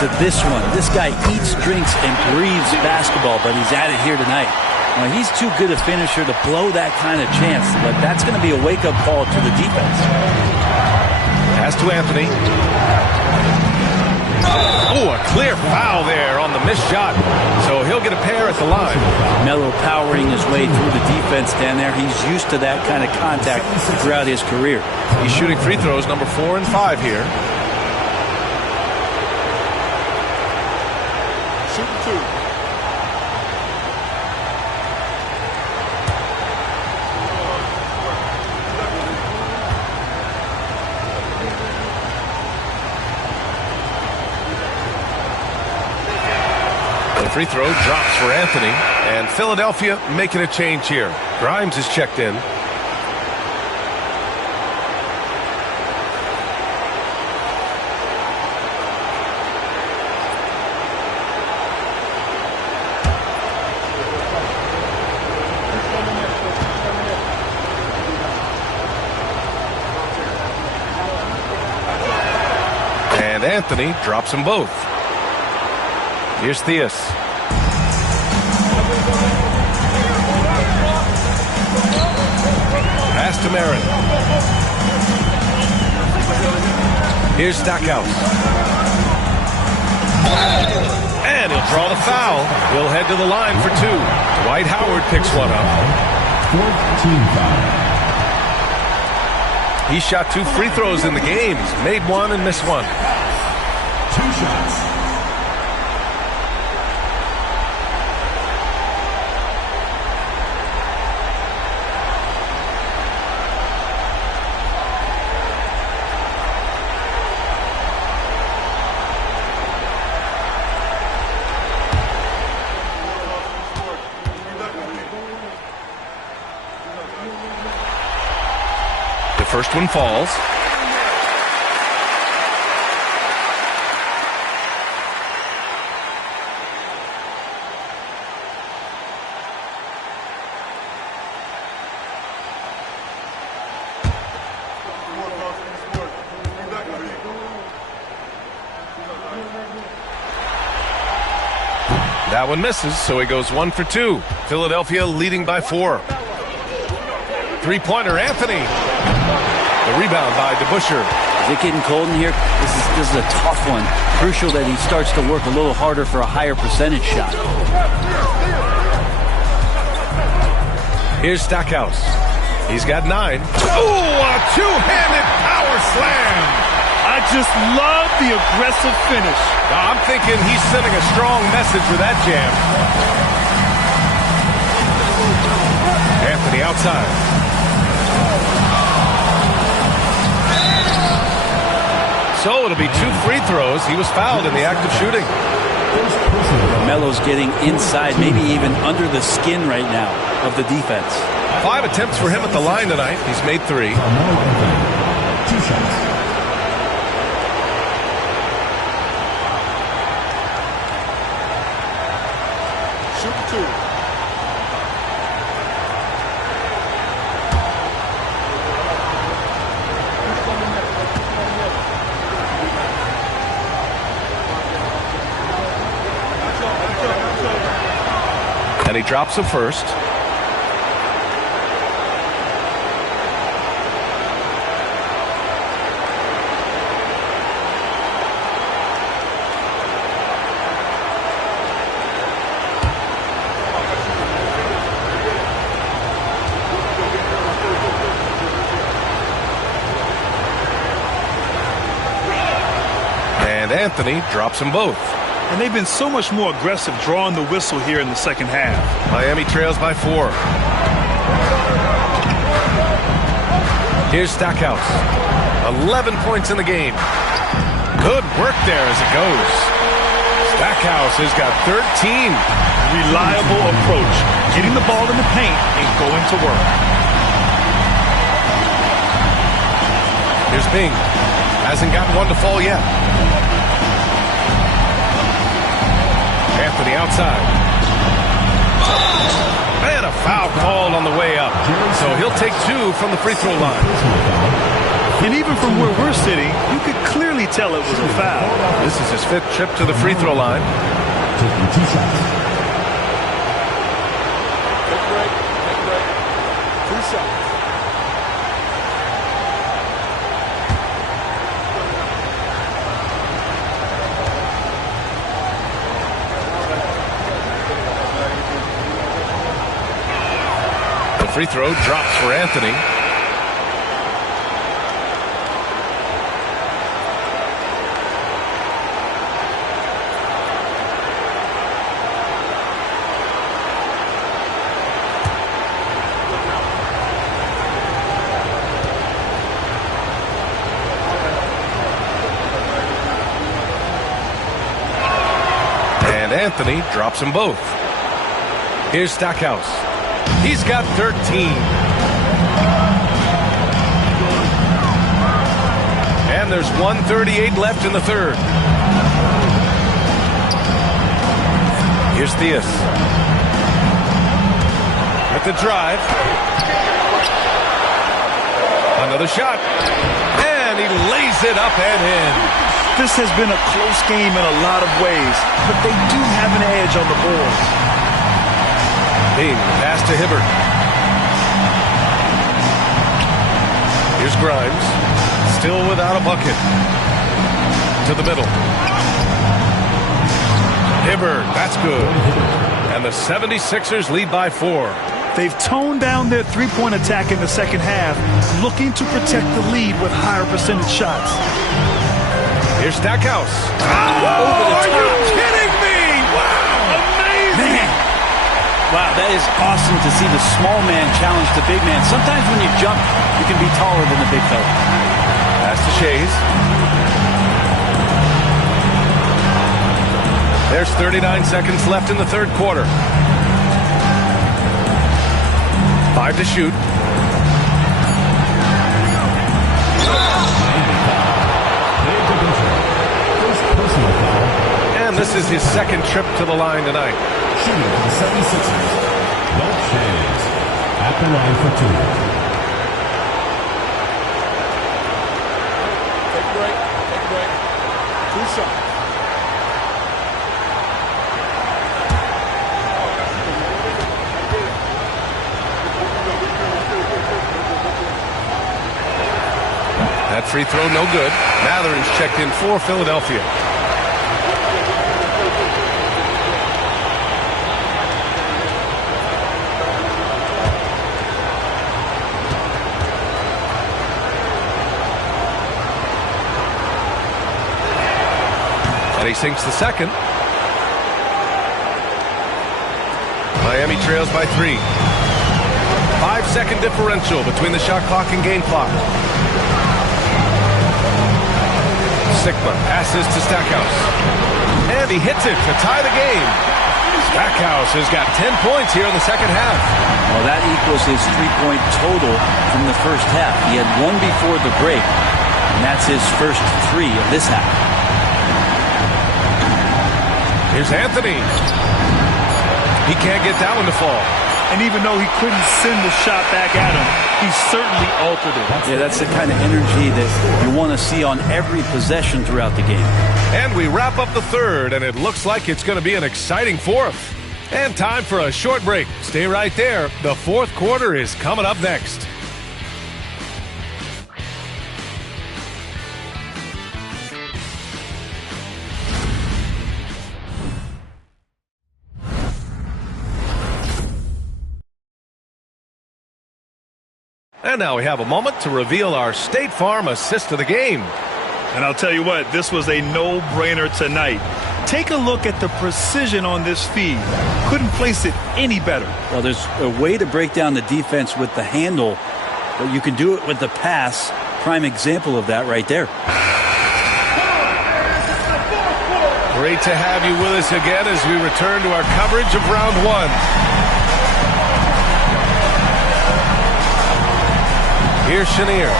to this one. This guy eats, drinks, and breathes basketball, but he's at it here tonight. Now, he's too good a finisher to blow that kind of chance, but that's going to be a wake-up call to the defense. Pass to Anthony. Oh, a clear foul there on the missed shot. So he'll get a pair at the line. Melo powering his way through the defense down there. He's used to that kind of contact throughout his career. He's shooting free throws number 4 and 5 here. Shooting 2. Free throw drops for Anthony, and Philadelphia making a change here. Grimes is checked in. And Anthony drops them both. Here's Theus. Pass to Marin. Here's Stackhouse. And he'll draw the foul. He'll head to the line for 2. Dwight Howard picks one up. 14 foul. He shot 2 free throws in the game. He's made 1 and missed 1. 2 shots. First one falls. That one misses, so he goes 1 for 2. Philadelphia leading by 4. Three-pointer, Anthony. The rebound by DeBusschere. Is it getting cold in here? This is a tough one. Crucial that he starts to work a little harder for a higher percentage shot. Here's Stackhouse. He's got 9. Oh, a two-handed power slam. I just love the aggressive finish. I'm thinking he's sending a strong message with that jam. Anthony outside. So it'll be 2 free throws. He was fouled in the act of shooting. Melo's getting inside, maybe even under the skin right now of the defense. 5 attempts for him at the line tonight. He's made 3. 2 shots. Shooting 2. And he drops a first. Anthony drops them both. And they've been so much more aggressive drawing the whistle here in the second half. Miami trails by 4. Here's Stackhouse. 11 points in the game. Good work there as it goes. Stackhouse has got 13. Reliable approach. Getting the ball in the paint and going to work. Here's Bing. Hasn't gotten one to fall yet. Anthony outside. And a foul called on the way up. So he'll take 2 from the free throw line. And even from where we're sitting, you could clearly tell it was a foul. This is his 5th trip to the free throw line. Taking 2 shots. Take break. 2 shots. Free throw drops for Anthony. And Anthony drops them both. Here's Stackhouse. He's got 13. And there's 1:38 left in the third. Here's Theus. At the drive. Another shot. And he lays it up and in. This has been a close game in a lot of ways, but they do have an edge on the board. Bing, pass to Hibbert. Here's Grimes. Still without a bucket. To the middle. Hibbert, that's good. And the 76ers lead by 4. They've toned down their three-point attack in the second half, looking to protect the lead with higher percentage shots. Here's Stackhouse. Over the top. Are you kidding me? Wow, amazing. Man. Wow, that is awesome to see the small man challenge the big man. Sometimes when you jump, you can be taller than the big fella. Pass to Shays. There's 39 seconds left in the third quarter. 5 to shoot. And this is his second trip to the line tonight. Shooting for the 76ers, Walt Shays at the line for 2. Take a break. 2 shots. That free throw no good. Mathurin's checked in for Philadelphia. And he sinks the second. Miami trails by 3. 5-second differential between the shot clock and game clock. Sigma passes to Stackhouse. And he hits it to tie the game. Stackhouse has got 10 points here in the second half. Well, that equals his 3-point total from the first half. He had 1 before the break, and that's his first 3 of this half. Here's Anthony. He can't get that one to fall. And even though he couldn't send the shot back at him, he certainly altered it. Yeah, that's the kind of energy that you want to see on every possession throughout the game. And we wrap up the third, and it looks like it's going to be an exciting fourth. And time for a short break. Stay right there. The fourth quarter is coming up next. And now we have a moment to reveal our State Farm assist of the game. And I'll tell you what, this was a no-brainer tonight. Take a look at the precision on this feed. Couldn't place it any better. Well, there's a way to break down the defense with the handle, but you can do it with the pass. Prime example of that right there. Great to have you with us again as we return to our coverage of round one. Here's Chenier.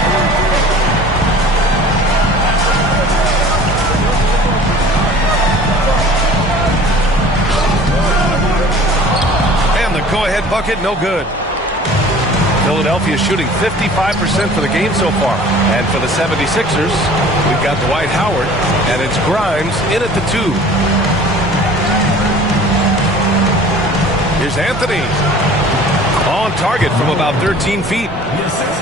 And the go-ahead bucket, no good. Philadelphia shooting 55% for the game so far. And for the 76ers, we've got Dwight Howard, and it's Grimes in at the 2. Here's Anthony. On target from about 13 feet.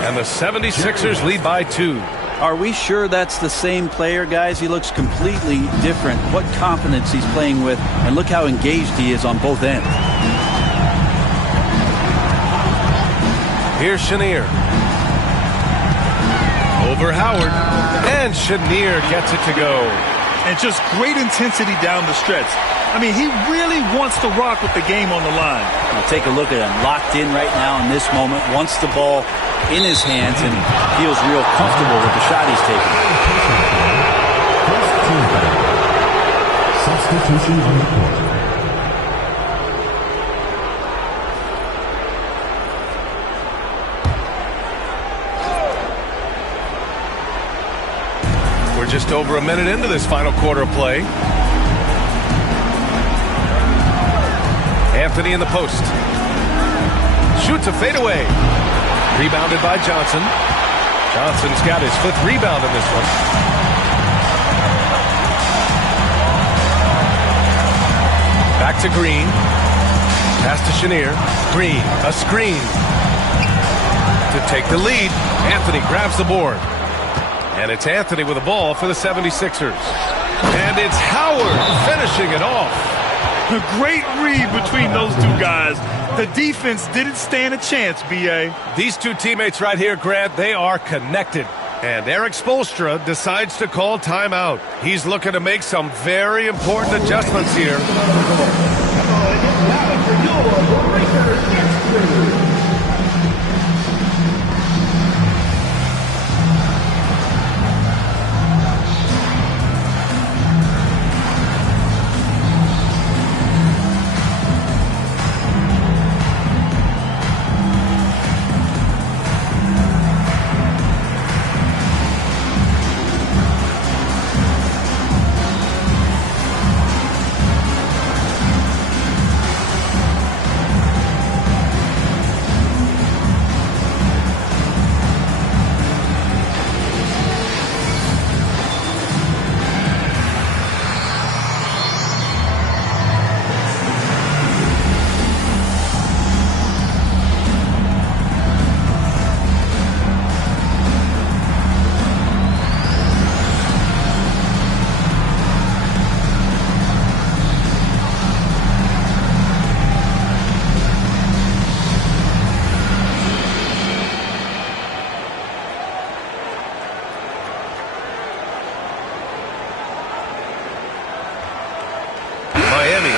And the 76ers lead by 2. Are we sure that's the same player, guys? He looks completely different. What confidence he's playing with, and look how engaged he is on both ends. Here's Chenier. Over Howard. And Chenier gets it to go. And just great intensity down the stretch. I mean, he really wants to rock with the game on the line. Now take a look at him. Locked in right now in this moment. Wants the ball in his hands and feels real comfortable with the shot he's taking. First team foul. Substitution on the court. Just over a minute into this final quarter of play. Anthony in the post. Shoots a fadeaway. Rebounded by Johnson. Johnson's got his 5th rebound in this one. Back to Green. Pass to Chenier. Green, a screen. To take the lead, Anthony grabs the board. And it's Anthony with the ball for the 76ers. And it's Howard finishing it off. A great read between those two guys. The defense didn't stand a chance, B.A. These two teammates right here, Grant, they are connected. And Eric Spoelstra decides to call timeout. He's looking to make some very important adjustments here.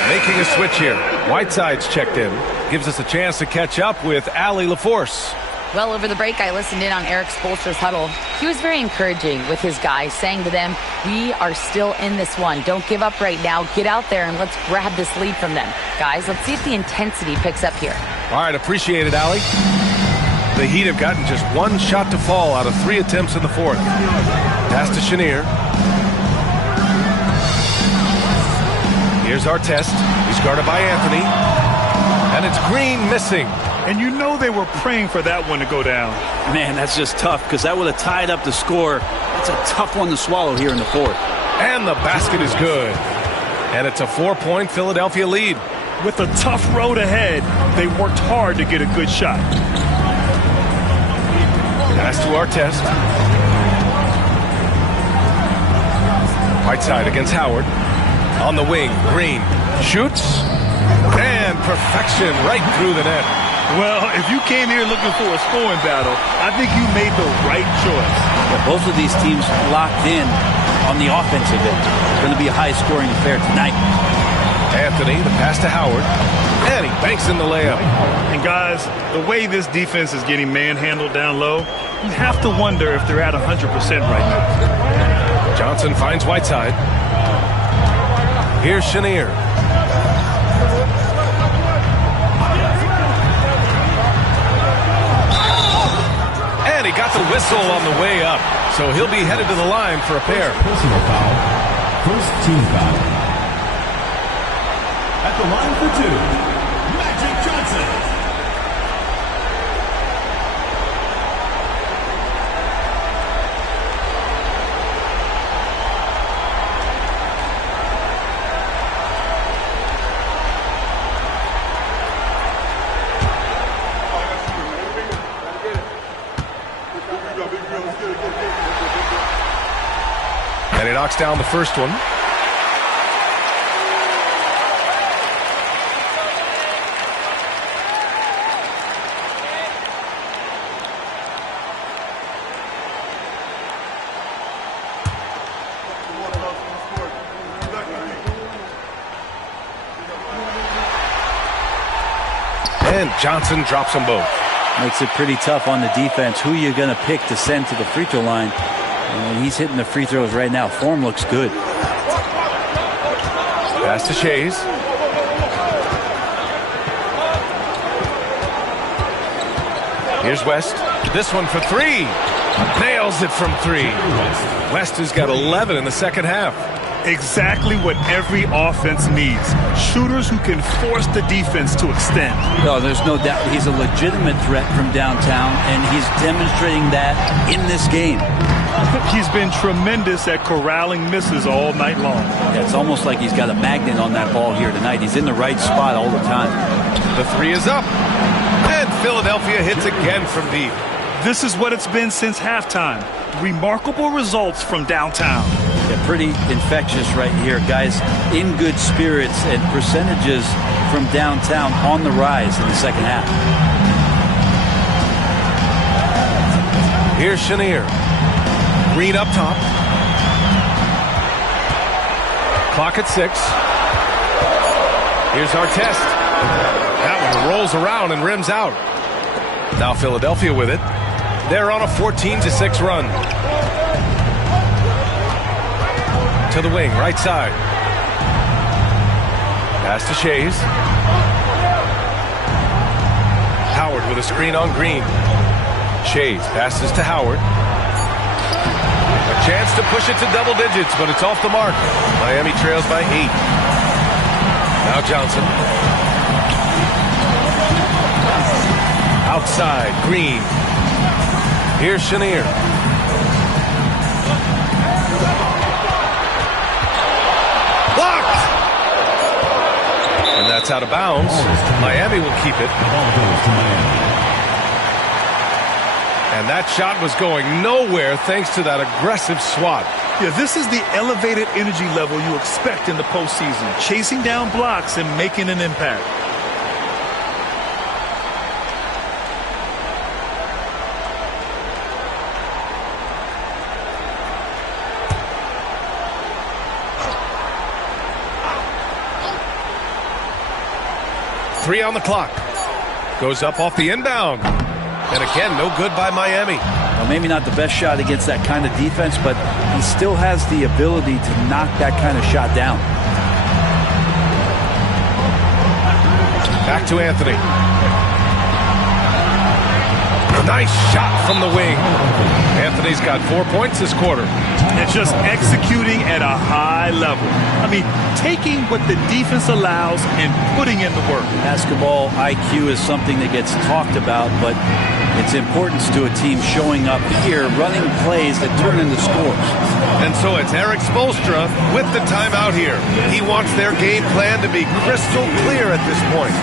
Making a switch here. Whiteside's checked in. Gives us a chance to catch up with Allie LaForce. Well, over the break, I listened in on Eric Spoelstra's huddle. He was very encouraging with his guys, saying to them, we are still in this one. Don't give up right now. Get out there and let's grab this lead from them. Guys, let's see if the intensity picks up here. All right, appreciate it, Allie. The Heat have gotten just one shot to fall out of 3 attempts in the 4th. Pass to Chenier. Here's Artest. He's guarded by Anthony. And it's Green missing. And you know they were praying for that one to go down. Man, that's just tough because that would have tied up the score. That's a tough one to swallow here in the 4th. And the basket is good. And it's a 4-point Philadelphia lead. With a tough road ahead, they worked hard to get a good shot. Pass to Artest. Whiteside against Howard. On the wing, Green shoots, and perfection right through the net. Well, if you came here looking for a scoring battle, I think you made the right choice. Yeah, both of these teams locked in. on the offensive end. It's going to be a high-scoring affair tonight. Anthony, the pass to Howard. And he banks in the layup. And guys, the way this defense is getting manhandled down low, you have to wonder if they're at 100% right now. Johnson finds Whiteside. Here's Chenier. And he got the whistle on the way up. So he'll be headed to the line for a pair. Personal foul. First team foul. At the line for two, Magic Johnson. And he knocks down the first one. And Johnson drops them both. Makes it pretty tough on the defense. Who you're going to pick to send to the free throw line. And he's hitting the free throws right now. Form looks good. Pass to Shays. Here's West. This one for three. Nails it from three. West has got 11 in the second half. Exactly what every offense needs. Shooters who can force the defense to extend. No, there's no doubt he's a legitimate threat from downtown, and he's demonstrating that in this game. He's been tremendous at corralling misses all night long. Yeah, it's almost like he's got a magnet on that ball here tonight. He's in the right spot all the time. The three is up. And Philadelphia hits again from deep. This is what it's been since halftime. Remarkable results from downtown. Yeah, pretty infectious right here. Guys in good spirits and percentages from downtown on the rise in the second half. Here's Chenier. Green up top. Clock at 6. Here's Artest. That one rolls around and rims out. Now Philadelphia with it. They're on a 14-6 run. To the wing, right side. Pass to Shays. Howard with a screen on Green. Shays passes to Howard. A chance to push it to double digits, but it's off the mark. Miami trails by 8. Now Johnson. Outside, Green. Here's Chenier. Blocked! And that's out of bounds. Miami will keep it. And that shot was going nowhere thanks to that aggressive swat. Yeah, this is the elevated energy level you expect in the postseason. Chasing down blocks and making an impact. Three on the clock. Goes up off the inbound. And again, no good by Miami. Well, maybe not the best shot against that kind of defense, but he still has the ability to knock that kind of shot down. Back to Anthony. Nice shot from the wing. Anthony's got 4 points this quarter. And just executing at a high level. I mean, taking what the defense allows and putting in the work. Basketball IQ is something that gets talked about, but its importance to a team showing up here, running plays that turn into scores. And so it's Eric Spoelstra with the timeout here. He wants their game plan to be crystal clear at this point.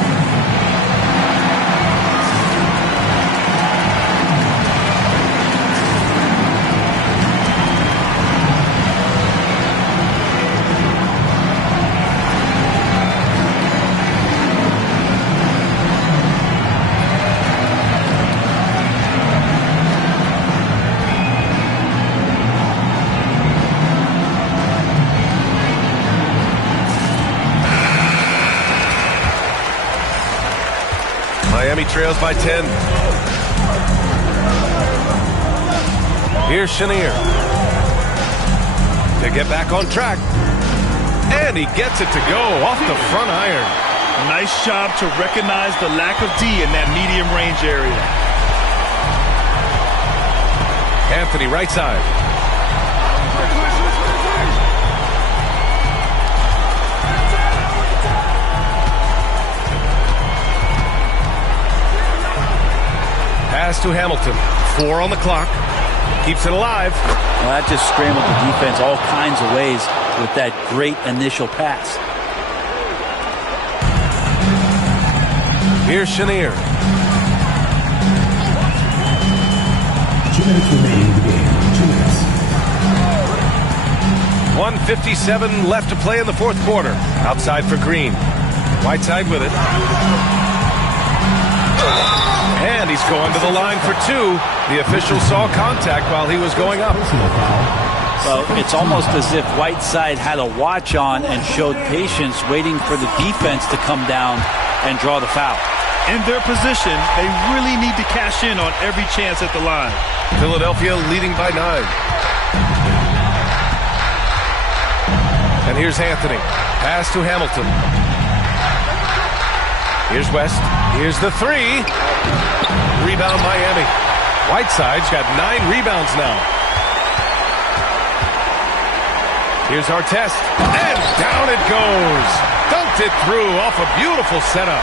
Miami trails by 10. Here's Chenier to get back on track. And he gets it to go off the front iron. Nice job to recognize the lack of D in that medium range area. Anthony, right side. Pass to Hamilton. 4 on the clock. Keeps it alive. Well, that just scrambled the defense all kinds of ways with that great initial pass. Here's Chenier. 2 minutes remaining in the game. 2 minutes. 1:57 left to play in the fourth quarter. Outside for Green. Whiteside with it. And he's going to the line for 2. The official saw contact while he was going up. Well, it's almost as if Whiteside had a watch on and showed patience, waiting for the defense to come down and draw the foul. In their position, they really need to cash in on every chance at the line. Philadelphia leading by 9. And here's Anthony. Pass to Hamilton. Here's West. Here's the 3. Rebound Miami. Whiteside's got 9 rebounds now. Here's Artest. And down it goes. Dunked it through off a beautiful setup.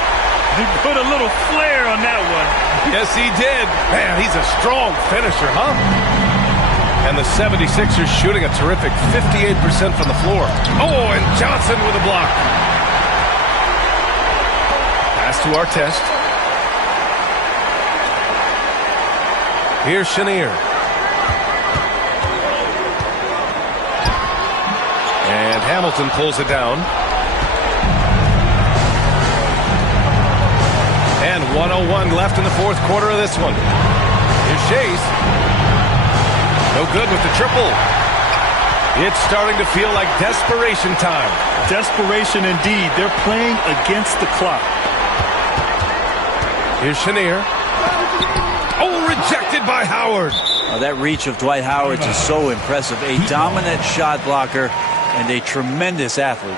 He put a little flair on that one. Yes, he did. Man, he's a strong finisher, huh? And the 76ers shooting a terrific 58% from the floor. Oh, and Johnson with a block. Pass to Artest. Here's Chenier. And Hamilton pulls it down. And 1:01 left in the fourth quarter of this one. Here's Chase. No good with the triple. It's starting to feel like desperation time. Desperation indeed. They're playing against the clock. Here's Chenier. Oh, rejected by Howard. That reach of Dwight Howard is so impressive. A dominant shot blocker and a tremendous athlete.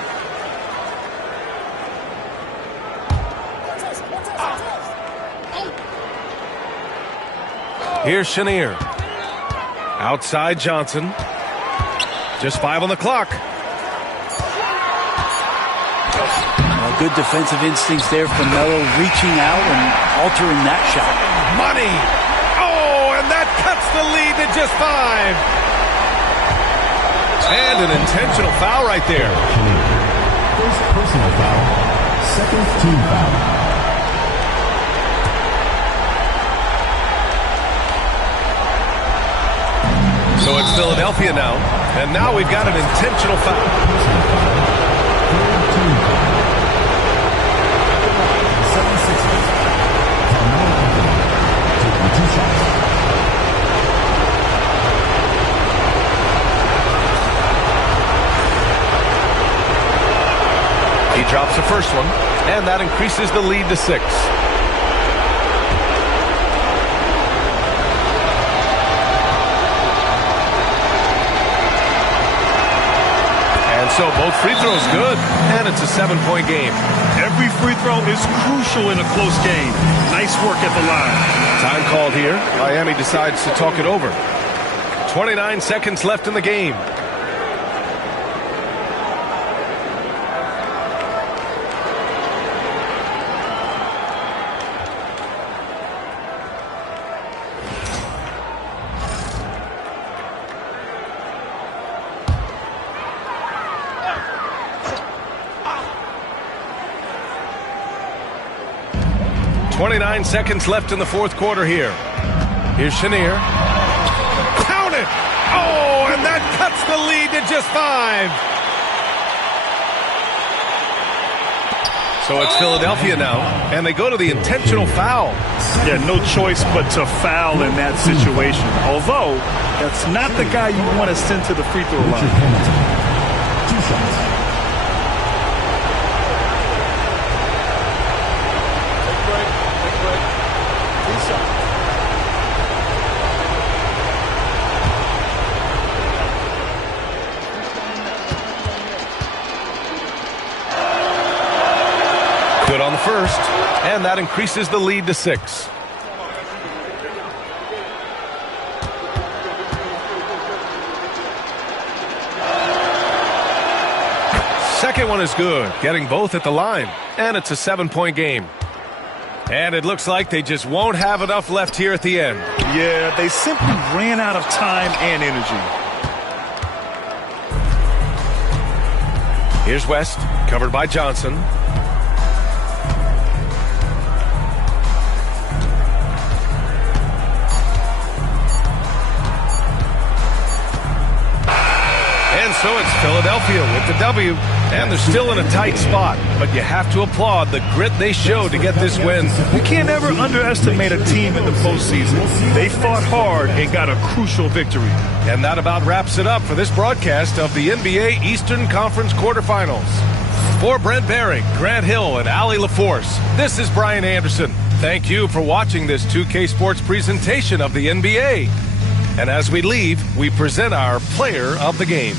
Here's Chenier. Outside Johnson. Just 5 on the clock. Good defensive instincts there from Melo, reaching out and altering that shot. Money. Oh, and that cuts the lead to just 5. And an intentional foul right there. First personal foul. Second team foul. So it's Philadelphia now. And now we've got an intentional foul. He drops the first one, and that increases the lead to 6. And so both free throws good, and it's a 7-point game. Every free throw is crucial in a close game. Nice work at the line. Time called here. Miami decides to talk it over. 29 seconds left in the game. .29 seconds left in the fourth quarter here. Here's Chenier. Count it! Oh, and that cuts the lead to just 5. So it's Philadelphia now, and they go to the intentional foul. Yeah, no choice but to foul in that situation. Although, that's not the guy you want to send to the free throw line. 2 shots. and that increases the lead to 6. Second one is good, getting both at the line, and it's a 7-point game. And it looks like they just won't have enough left here at the end. Yeah, they simply ran out of time and energy. Here's West, covered by Johnson. And so it's Philadelphia with the W, and they're still in a tight spot, but you have to applaud the grit they showed to get this win. You can't ever underestimate a team in the postseason. They fought hard and got a crucial victory. And that about wraps it up for this broadcast of the NBA Eastern Conference quarterfinals. For Brent Barry, Grant Hill, and Allie LaForce, this is Brian Anderson. Thank you for watching this 2K Sports presentation of the NBA. And as we leave, we present our player of the game.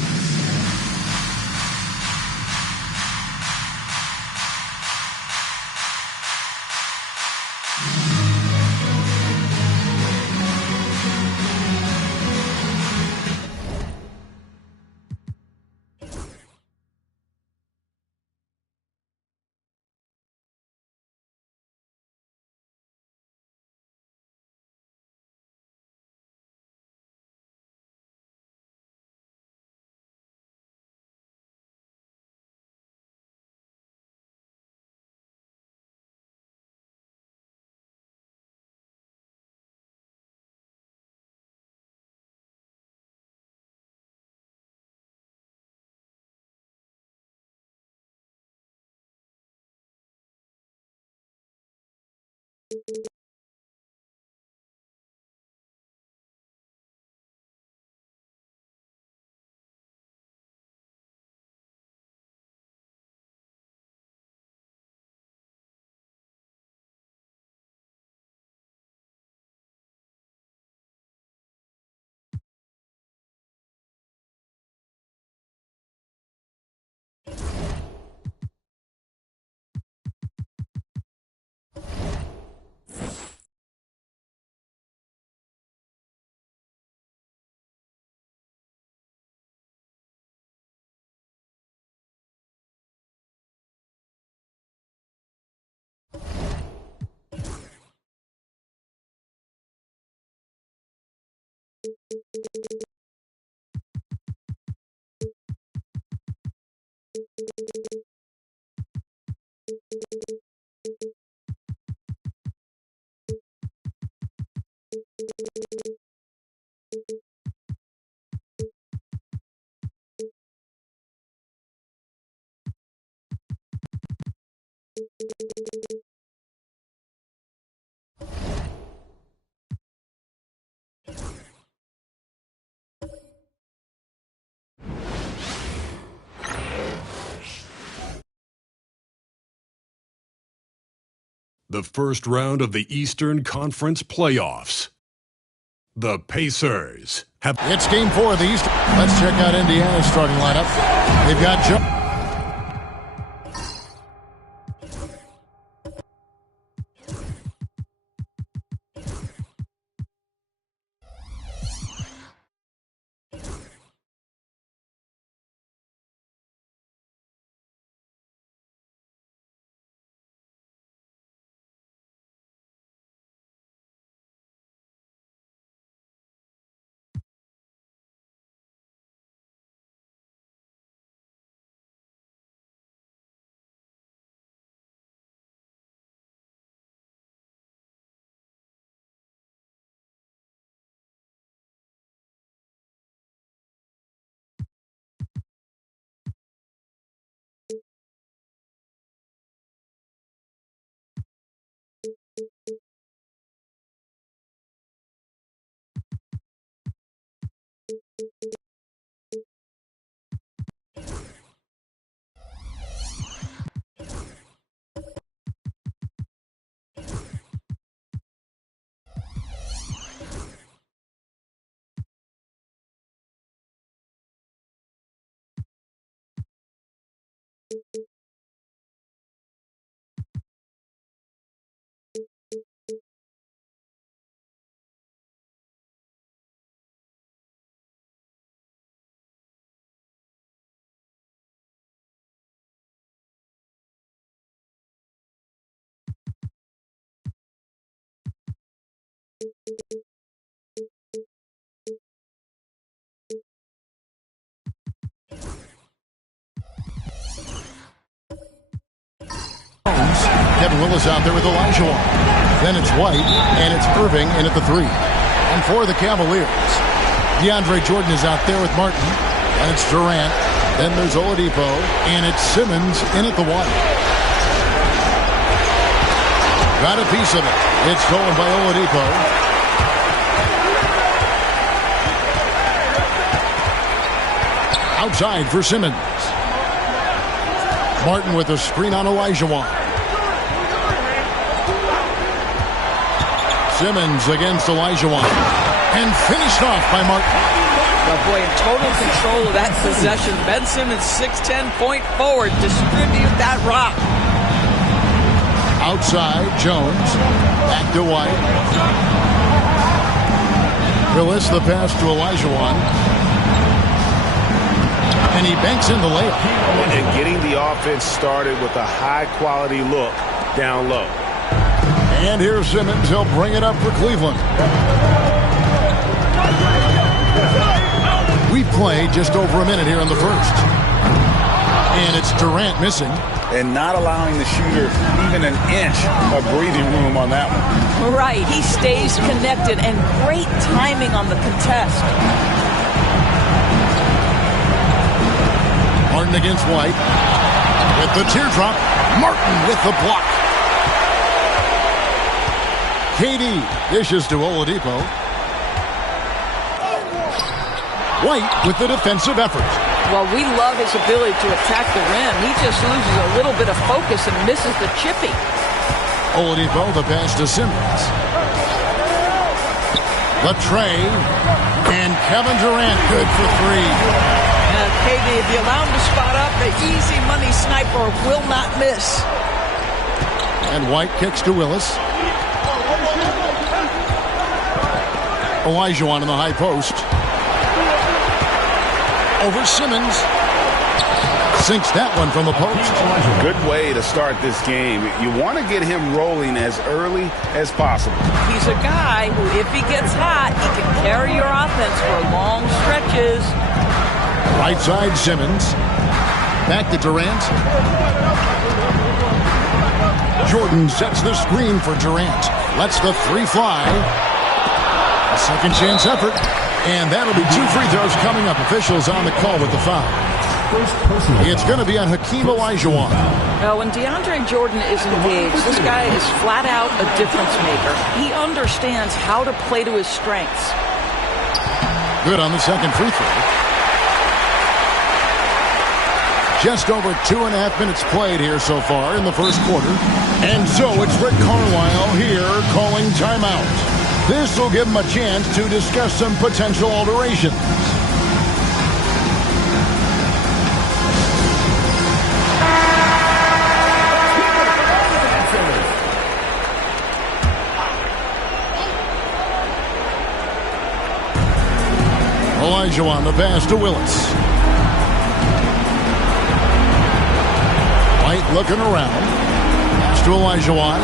The first round of the Eastern Conference playoffs. The Pacers have... It's game 4 of the East. Let's check out Indiana's starting lineup. They've got Joe. Kevin Willis out there with Elijah. Then it's White, and it's Irving in at the 3. And for the Cavaliers, DeAndre Jordan is out there with Martin, and it's Durant. Then there's Oladipo, and it's Simmons in at the 1. Got a piece of it. It's stolen by Oladipo. Outside for Simmons. Martin with a screen on Olajuwon. Simmons against Olajuwon. And finished off by Martin. Oh boy, in total control of that possession. Ben Simmons, 6'10", point forward. Distribute that rock. Outside, Jones. Back to White. Willis, the pass to Olajuwon. And he banks in the layup. And getting the offense started with a high-quality look down low. And here's Simmons. He'll bring it up for Cleveland. We played just over a minute here in the first. And it's Durant missing. And not allowing the shooter even an inch of breathing room on that one. Right. He stays connected, and great timing on the contest. Martin against White. With the teardrop. Martin with the block. KD dishes to Oladipo. White with the defensive effort. Well, we love his ability to attack the rim. He just loses a little bit of focus and misses the chippy. Oladipo, the pass to Simmons. The tray. And Kevin Durant good for 3. KD, if you allow him to spot up, the easy money sniper will not miss. And White kicks to Willis. Olajuwon in the high post. Over Simmons. Sinks that one from the post. Good way to start this game. You want to get him rolling as early as possible. He's a guy who, if he gets hot, he can carry your offense for long stretches. Right side, Simmons. Back to Durant. Jordan sets the screen for Durant. Lets the 3 fly. A second chance effort. And that'll be 2 free throws coming up. Officials on the call with the foul. It's going to be on Hakeem Olajuwon. Well, when DeAndre Jordan is engaged, this guy is flat out a difference maker. He understands how to play to his strengths. Good on the second free throw. Just over 2.5 minutes played here so far in the first quarter. And so it's Rick Carlisle here calling timeout. This will give him a chance to discuss some potential alterations. Olajuwon, the pass to Willis. White looking around. Pass to Olajuwon.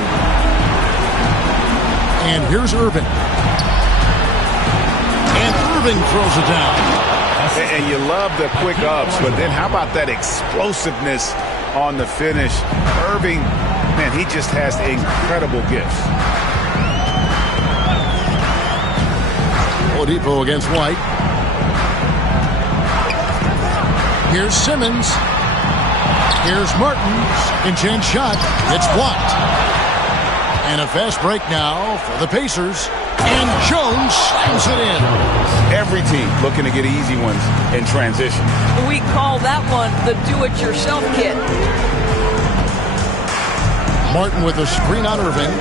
And here's Irving. And Irving throws it down. And you love the quick ups, but then how about that explosiveness on the finish? Irving, man, he just has incredible gifts. Oladipo against White. Here's Simmons. Here's Martin. Second chance shot. It's blocked. And a fast break now for the Pacers. And Jones slams it in. Every team looking to get easy ones in transition. We call that one the do-it-yourself kit. Martin with a screen on Irving.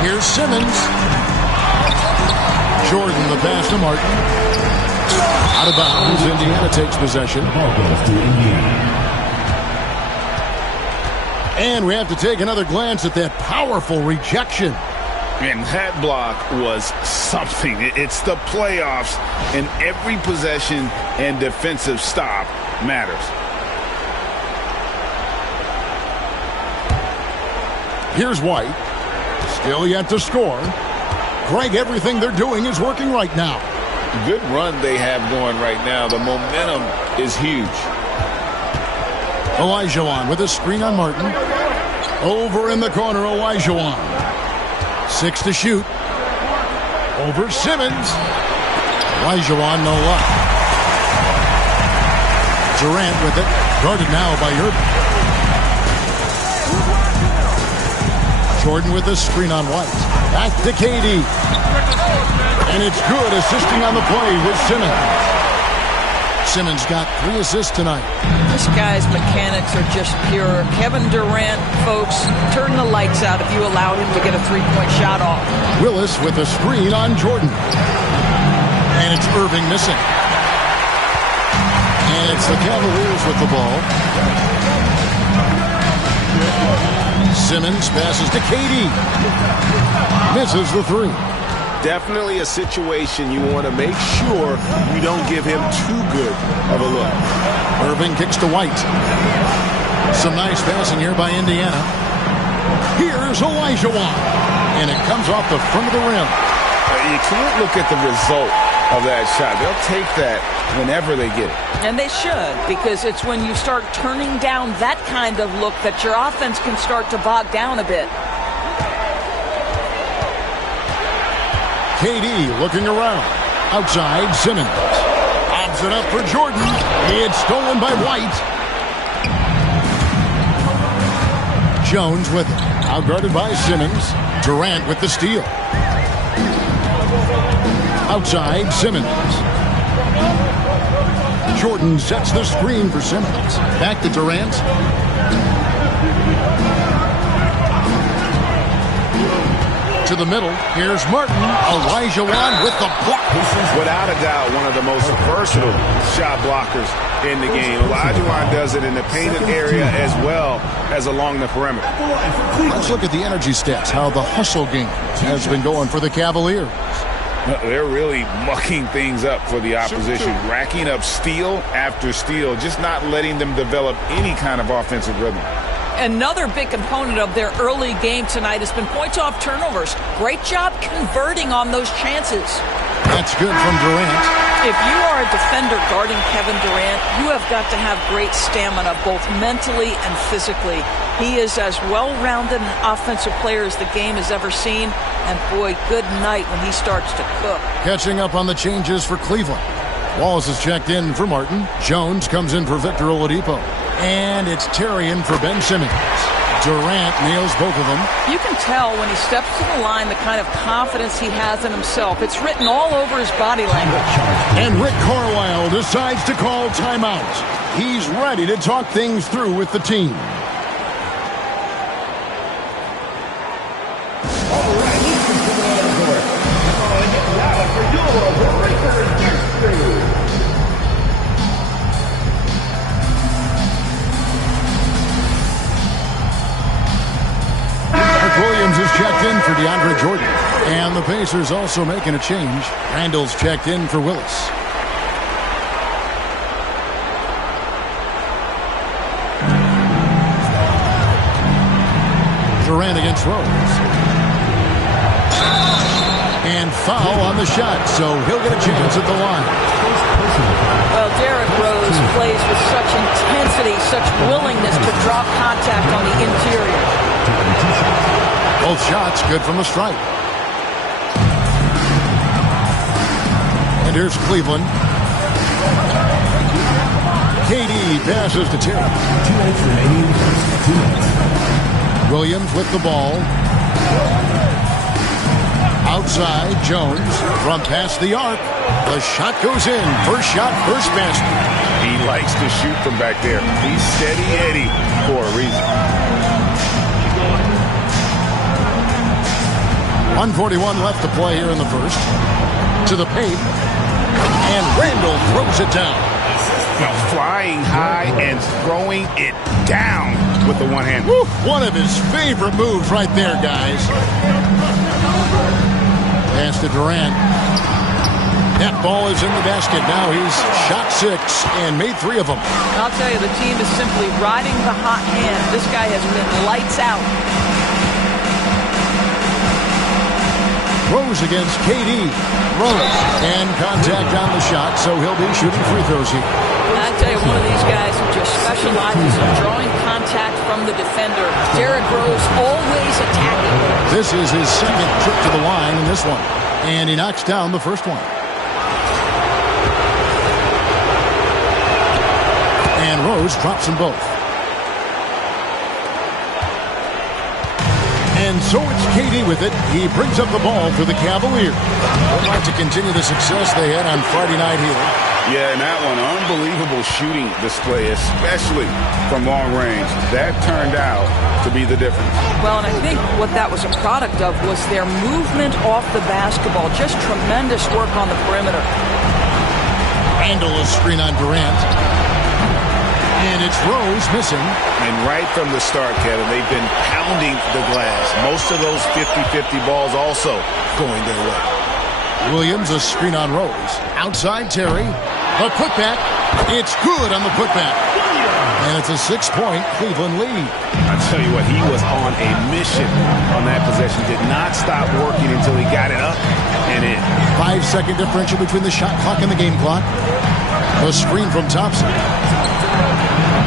Here's Simmons. Jordan the pass to Martin. Out of bounds. Indiana takes possession. And we have to take another glance at that powerful rejection. And that block was something. It's the playoffs, and every possession and defensive stop matters. Here's White. Still yet to score. Greg, everything they're doing is working right now. Good run they have going right now. The momentum is huge. Olajuwon with a screen on Martin. Over in the corner, Olajuwon. 6 to shoot. Over Simmons. Olajuwon, no luck. Durant with it. Guarded now by Irving. Jordan with a screen on White. Back to KD. And it's good, assisting on the play with Simmons. Simmons got 3 assists tonight. This guy's mechanics are just pure. Kevin Durant, folks, turn the lights out if you allow him to get a three-point shot off. Willis with a screen on Jordan. And it's Irving missing. And it's the Cavaliers with the ball. Simmons passes to KD. Misses the 3. Definitely a situation you want to make sure you don't give him too good of a look. Irving kicks to White. Some nice passing here by Indiana. Here's Olajuwon. And it comes off the front of the rim. You can't look at the result of that shot. They'll take that whenever they get it. And they should, because it's when you start turning down that kind of look that your offense can start to bog down a bit. KD looking around. Outside, Simmons. Lobs it up for Jordan. It's stolen by White. Jones with it. Outguarded by Simmons. Durant with the steal. Outside, Simmons. Jordan sets the screen for Simmons. Back to Durant. To the middle. Here's Martin. Olajuwon with the block. Without a doubt, one of the most versatile shot blockers in the game. Olajuwon does it in the painted area as well as along the perimeter. Let's look at the energy stats, how the hustle game has been going for the Cavaliers. They're really mucking things up for the opposition, racking up steal after steal, just not letting them develop any kind of offensive rhythm. Another big component of their early game tonight has been points off turnovers. Great job converting on those chances. That's good from Durant. If you are a defender guarding Kevin Durant, you have got to have great stamina, both mentally and physically. He is as well-rounded an offensive player as the game has ever seen. And boy, good night when he starts to cook. Catching up on the changes for Cleveland. Wallace is checked in for Martin. Jones comes in for Victor Oladipo. And it's Tarian for Ben Simmons. Durant nails both of them. You can tell when he steps to the line the kind of confidence he has in himself. It's written all over his body language. And Rick Carlisle decides to call timeout. He's ready to talk things through with the team. Williams is checked in for DeAndre Jordan. And the Pacers also making a change. Randall's checked in for Willis. Durant against Rose. And foul on the shot, so he'll get a chance at the line. Well, Derrick Rose plays with such intensity, such willingness to draw contact on the interior. Both shots good from the stripe. And here's Cleveland. KD passes to Terry. 2 minutes remaining. 2 minutes. Williams with the ball. Outside, Jones from past the arc. The shot goes in. First shot, first basket. He likes to shoot from back there. He's steady Eddie for a reason. 1:41 left to play here in the first. To the paint. And Randall throws it down. Now flying high and throwing it down with the one hand. Woo, one of his favorite moves right there, guys. Pass to Durant. That ball is in the basket. Now he's shot 6 and made 3 of them. I'll tell you, the team is simply riding the hot hand. This guy has been lights out. Rose against KD. Rose. And contact on the shot, so he'll be shooting free throws here. I tell you, one of these guys who just specializes in drawing contact from the defender. Derrick Rose always attacking. This is his second trip to the line in this one. And he knocks down the first one. And Rose drops them both. And so it's KD with it. He brings up the ball for the Cavaliers. They'd like to continue the success they had on Friday night here. Yeah, and that one, unbelievable shooting display, especially from long range. That turned out to be the difference. Well, and I think what that was a product of was their movement off the basketball. Just tremendous work on the perimeter. Randall is screen on Durant. And it's Rose missing. And right from the start, Kevin, they've been pounding the glass. Most of those 50-50 balls also going their way. Williams, a screen on Rose. Outside Terry. A putback. It's good on the putback. And it's a 6-point Cleveland lead. I tell you what, he was on a mission on that possession. Did not stop working until he got it up and in. 5-second differential between the shot clock and the game clock. A screen from Thompson.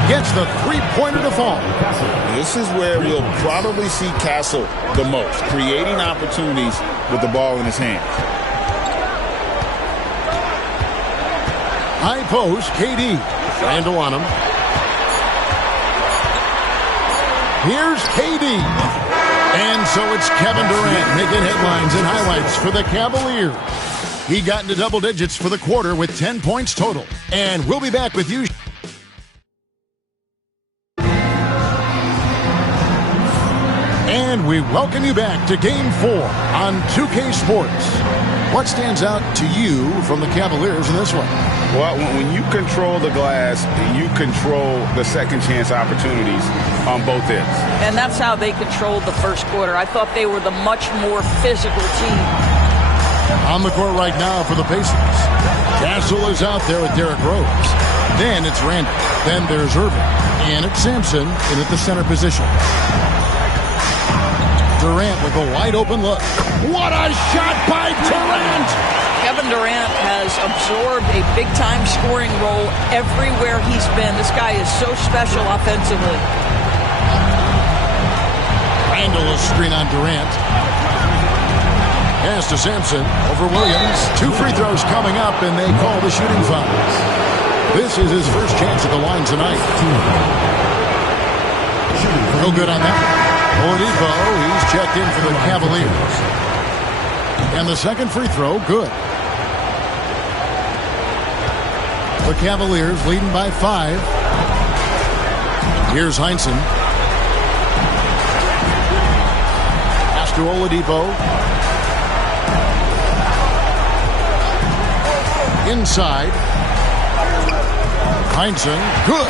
Gets the three-pointer to fall. This is where we'll probably see Castle the most, creating opportunities with the ball in his hands. High post, KD. Randall on him. Here's KD. And so it's Kevin Durant making headlines and highlights for the Cavaliers. He got into double digits for the quarter with 10 points total. And we'll be back with you. And we welcome you back to Game 4 on 2K Sports. What stands out to you from the Cavaliers in this one? Well, when you control the glass, you control the second chance opportunities on both ends. And that's how they controlled the first quarter. I thought they were the much more physical team. On the court right now for the Pacers. Castle is out there with Derrick Rose. Then it's Randall. Then there's Irving. And it's Sampson in at the center position. Durant with a wide open look. What a shot by Durant! Kevin Durant has absorbed a big-time scoring role everywhere he's been. This guy is so special offensively. Randall is screen on Durant. Pass to Sampson over Williams. 2 free throws coming up, and they call the shooting foul. This is his first chance at the line tonight. No good on that one. Oladipo, he's checked in for the Cavaliers. And the second free throw, good. The Cavaliers leading by 5. Here's Heinsohn. Pass to Oladipo. Inside. Heinsohn, good.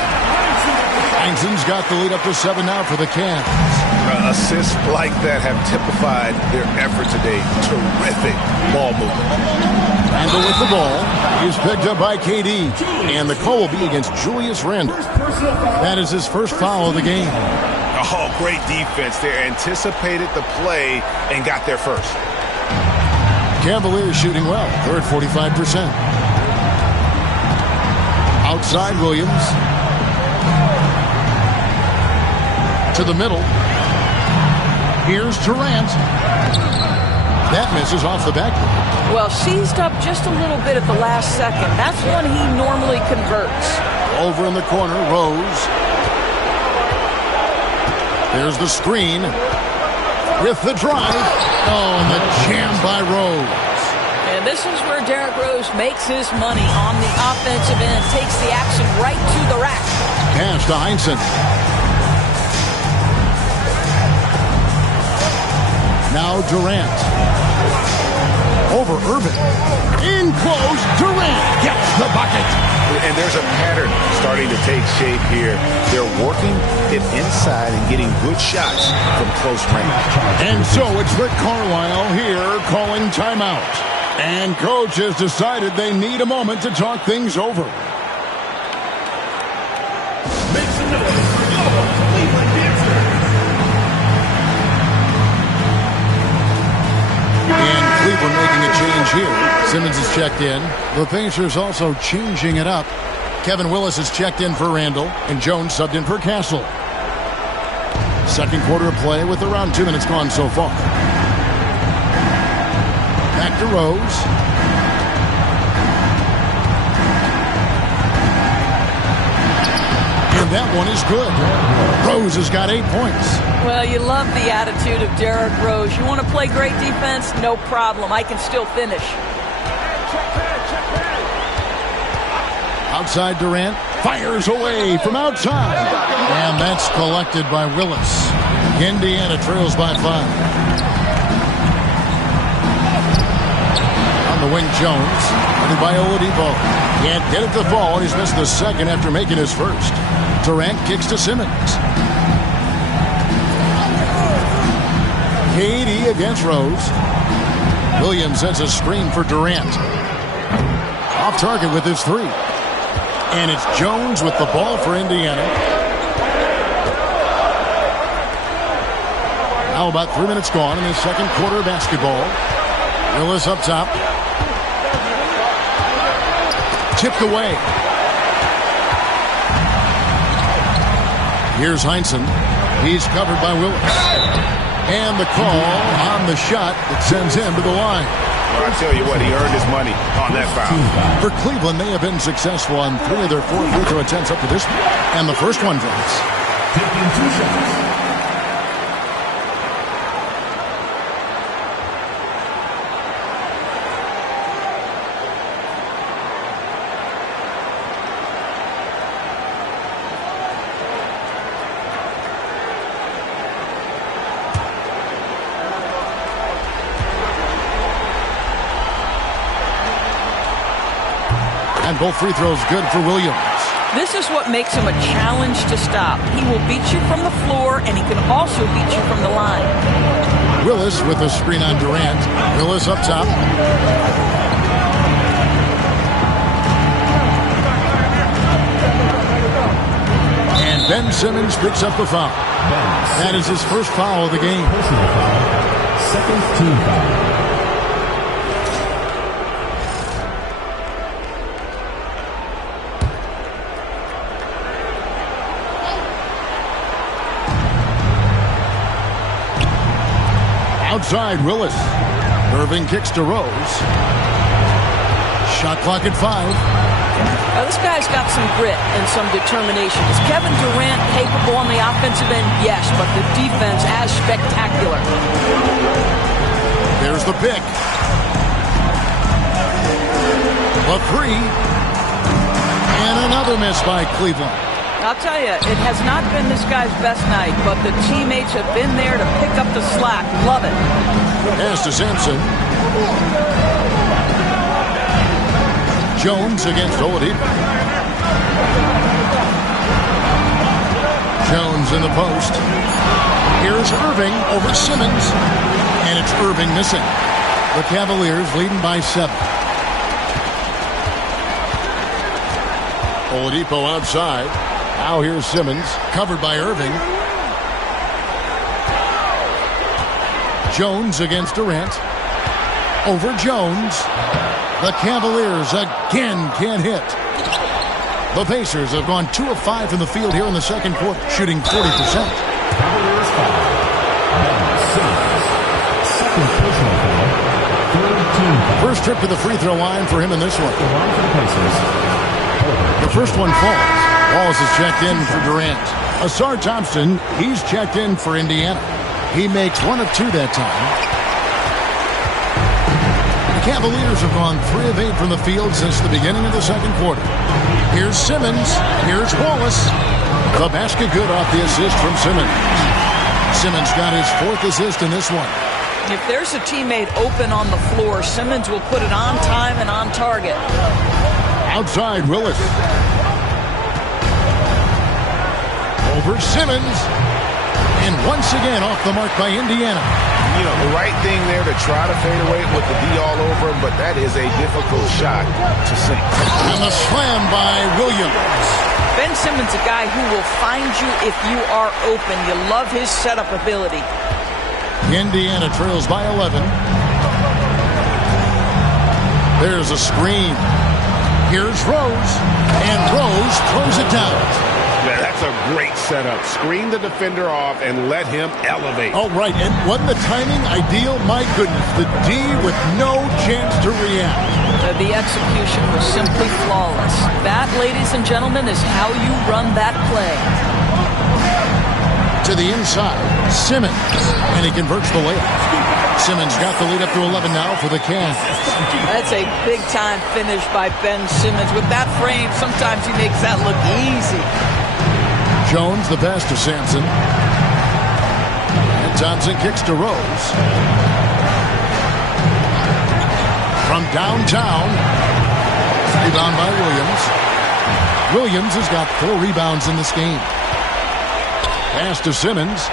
Heinsohn's got the lead up to 7 now for the Cavs. Assists like that have typified their effort today. Terrific ball movement. Randall with the ball. He's picked up by KD. And the call will be against Julius Randle. That is his first foul of the game. Oh, great defense there. Anticipated the play and got there first. Cavaliers shooting well. They're at 45%. Outside Williams. To the middle. Here's Durant. That misses off the backboard. Well, seized up just a little bit at the last second. That's when he normally converts. Over in the corner, Rose. There's the screen. With the drive. Oh, and the jam by Rose. And this is where Derrick Rose makes his money on the offensive end. Takes the action right to the rack. Pass to Heinsohn. Now Durant. Over Irving. In close, Durant gets the bucket. And there's a pattern starting to take shape here. They're working it inside and getting good shots from close range. And so it's Rick Carlisle here calling timeout. And coach has decided they need a moment to talk things over. Make some noise for your Cleveland Dancer. And Cleveland making a change here. Simmons is checked in. The Pacers also changing it up. Kevin Willis is checked in for Randall, and Jones subbed in for Castle. Second quarter of play with around 2 minutes gone so far. Back to Rose. And that one is good. Rose has got 8 points. Well, you love the attitude of Derrick Rose. You want to play great defense? No problem. I can still finish. Outside Durant. Fires away from outside. And that's collected by Willis. Indiana trails by 5. On the wing, Jones. Running by Oladipo. Can't get it to fall. He's missed the second after making his first. Durant kicks to Simmons. KD against Rose. Williams sends a screen for Durant. Off target with his 3. And it's Jones with the ball for Indiana. Now about 3 minutes gone in the second quarter of basketball. Willis up top. Tipped away. Here's Heinsohn. He's covered by Willis. And the call on the shot that sends him to the line. Well, I tell you what, he earned his money on that foul. For Cleveland, they have been successful on 3 of their 4 free throw attempts up to this point. And the first one drops. Taking 2 shots. And both free throws good for Williams. This is what makes him a challenge to stop. He will beat you from the floor, and he can also beat you from the line. Willis with a screen on Durant. Willis up top. And Ben Simmons picks up the foul. That is his first foul of the game. Personal foul. Second team foul. Outside, Willis. Irving kicks to Rose. Shot clock at 5. Now, this guy's got some grit and some determination. Is Kevin Durant capable on the offensive end? Yes, but the defense as spectacular. There's the pick. The 3. And another miss by Cleveland. I'll tell you, it has not been this guy's best night, but the teammates have been there to pick up the slack. Love it. Pass to Sampson. Jones against Oladipo. Jones in the post. Here's Irving over Simmons. And it's Irving missing. The Cavaliers leading by 7. Oladipo outside. Now here's Simmons, covered by Irving. Jones against Durant. Over Jones. The Cavaliers again can't hit. The Pacers have gone 2 of 5 from the field here in the second quarter, shooting 40%. Cavaliers foul. Ben Simmons. Second personal foul. Third team foul. First trip to the free throw line for him in this one. The line for the Pacers. The first one falls. Wallace is checked in for Durant. Asar Thompson, he's checked in for Indiana. He makes 1 of 2 that time. The Cavaliers have gone 3 of 8 from the field since the beginning of the second quarter. Here's Simmons. Here's Wallace. The basket good off the assist from Simmons. Simmons got his 4th assist in this one. If there's a teammate open on the floor, Simmons will put it on time and on target. Outside, Willis. Over Simmons. And once again off the mark by Indiana. You know, the right thing there to try to fade away with the D all over him, but that is a difficult shot to sink. And the slam by Williams. Ben Simmons, a guy who will find you if you are open. You love his setup ability. Indiana trails by 11. There's a screen. Here's Rose, and Rose throws it down. Yeah, that's a great setup. Screen the defender off and let him elevate. Oh, right, and wasn't the timing ideal? My goodness, the D with no chance to react. The execution was simply flawless. That, ladies and gentlemen, is how you run that play. To the inside, Simmons, and he converts the layup. Simmons got the lead up to 11 now for the Cavs. That's a big-time finish by Ben Simmons. With that frame, sometimes he makes that look easy. Jones, the pass to Sampson. And Thompson kicks to Rose. From downtown, rebound by Williams. Williams has got 4 rebounds in this game. Pass to Simmons.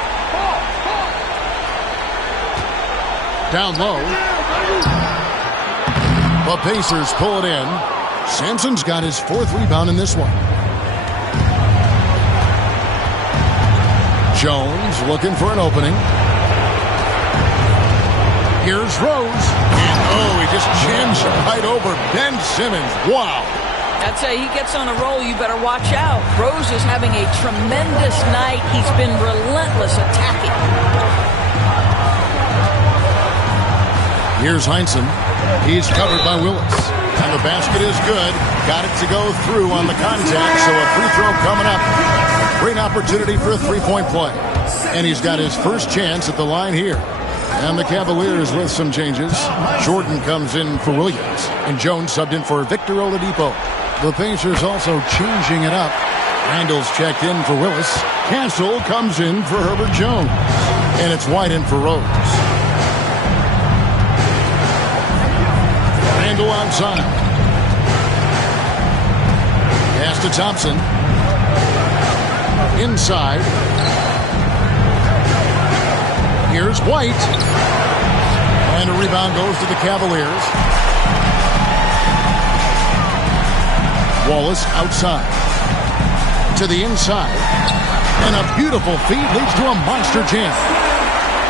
Down low. The Pacers pull it in. Sampson's got his 4th rebound in this one. Jones looking for an opening. Here's Rose. And he just jams right over Ben Simmons. Wow. I'd say he gets on a roll, you better watch out. Rose is having a tremendous night. He's been relentless attacking. Here's Heinsohn. He's covered by Willis. And the basket is good. Got it to go through on the contact, so a free throw coming up. Great opportunity for a three-point play. And he's got his first chance at the line here. And the Cavaliers with some changes. Jordan comes in for Williams. And Jones subbed in for Victor Oladipo. The Pacers also changing it up. Randall's checked in for Willis. Castle comes in for Herbert Jones. And it's White in for Rose. Randall outside. Pass to Thompson. Inside. Here's White. And a rebound goes to the Cavaliers. Wallace outside. To the inside. And a beautiful feed leads to a monster jam.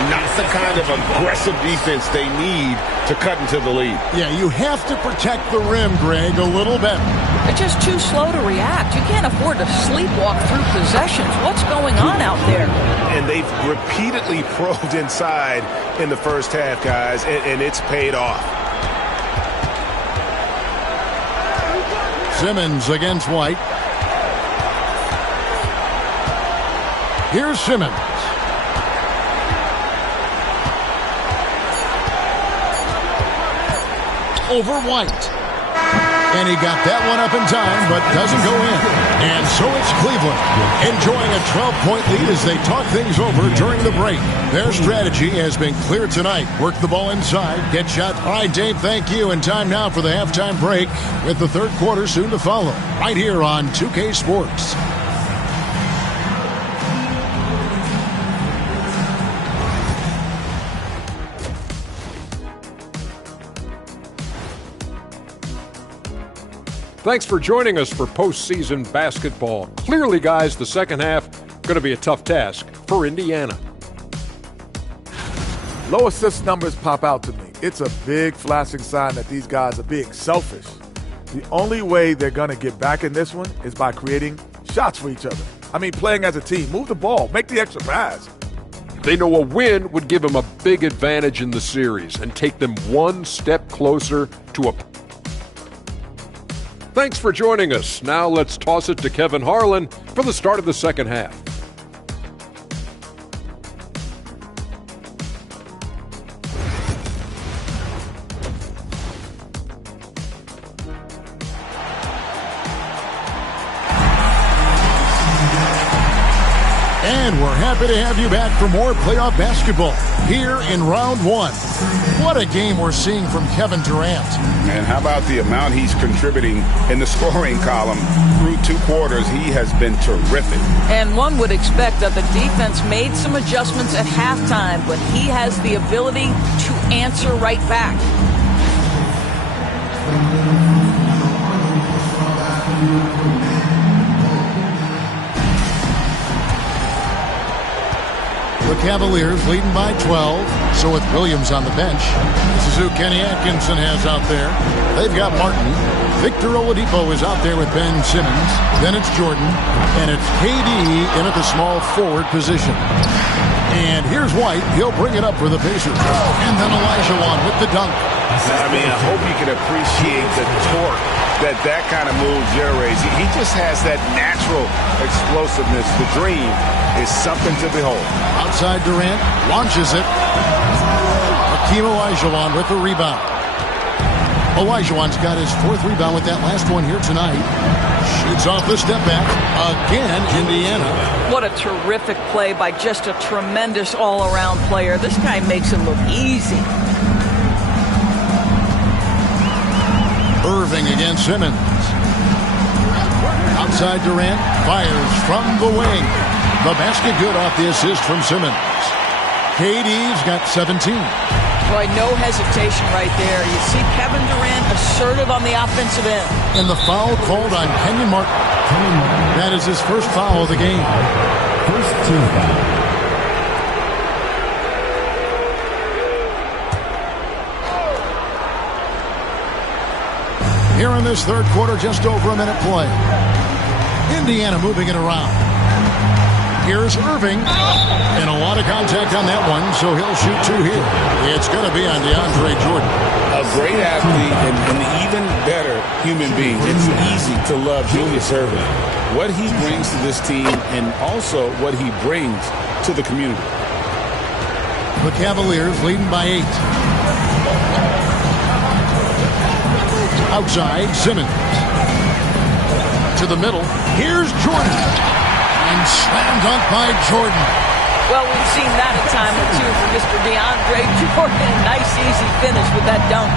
Not the kind of aggressive defense they need to cut into the lead. Yeah, you have to protect the rim, Greg, a little better. They're just too slow to react. You can't afford to sleepwalk through possessions. What's going on out there? And they've repeatedly probed inside in the first half, guys, and it's paid off. Simmons against White. Here's Simmons. Over White. And he got that one up in time, but doesn't go in. And so it's Cleveland enjoying a 12-point lead as they talk things over during the break. Their strategy has been clear tonight. Work the ball inside, get shot. All right, Dave, thank you. And time now for the halftime break with the third quarter soon to follow. Right here on 2K Sports. Thanks for joining us for postseason basketball. Clearly, guys, the second half going to be a tough task for Indiana. Low assist numbers pop out to me. It's a big flashing sign that these guys are being selfish. The only way they're going to get back in this one is by creating shots for each other. I mean, playing as a team. Move the ball. Make the extra pass. They know a win would give them a big advantage in the series and take them one step closer to a... Thanks for joining us. Now let's toss it to Kevin Harlan for the start of the second half. And we're happy to have you back for more playoff basketball here in round one. What a game we're seeing from Kevin Durant. And how about the amount he's contributing in the scoring column through 2 quarters? He has been terrific. And one would expect that the defense made some adjustments at halftime, but he has the ability to answer right back. The Cavaliers leading by 12. So with Williams on the bench, this is who Kenny Atkinson has out there. They've got Martin. Victor Oladipo is out there with Ben Simmons. Then it's Jordan. And it's KD in at the small forward position. And here's White. He'll bring it up for the Pacers. And then Olajuwon with the dunk. I mean, I hope you can appreciate the torque that kind of move generates. He just has that natural explosiveness. The dream is something to behold. Outside Durant launches it. Hakeem Olajuwon with the rebound. Olajuwon's got his 4th rebound with that last one here tonight. Shoots off the step back. Again, Indiana. What a terrific play by just a tremendous all-around player. This guy makes it look easy. Irving against Simmons. Outside Durant fires from the wing. The basket good off the assist from Simmons. KD's got 17. Boy, no hesitation right there. You see Kevin Durant assertive on the offensive end. And the foul called on Kenyon Martin. That is his first foul of the game. First team foul. Here in this third quarter, just over a minute play. Indiana moving it around. Here's Irving. And a lot of contact on that one, so he'll shoot 2 here. It's going to be on DeAndre Jordan. A great athlete and an even better human being. It's easy to love Julius Irving. What he brings to this team and also what he brings to the community. The Cavaliers leading by 8. Outside, Simmons. To the middle. Here's Jordan. And slam dunk by Jordan. Well, we've seen that a time or two from Mr. DeAndre Jordan. Nice, easy finish with that dunk.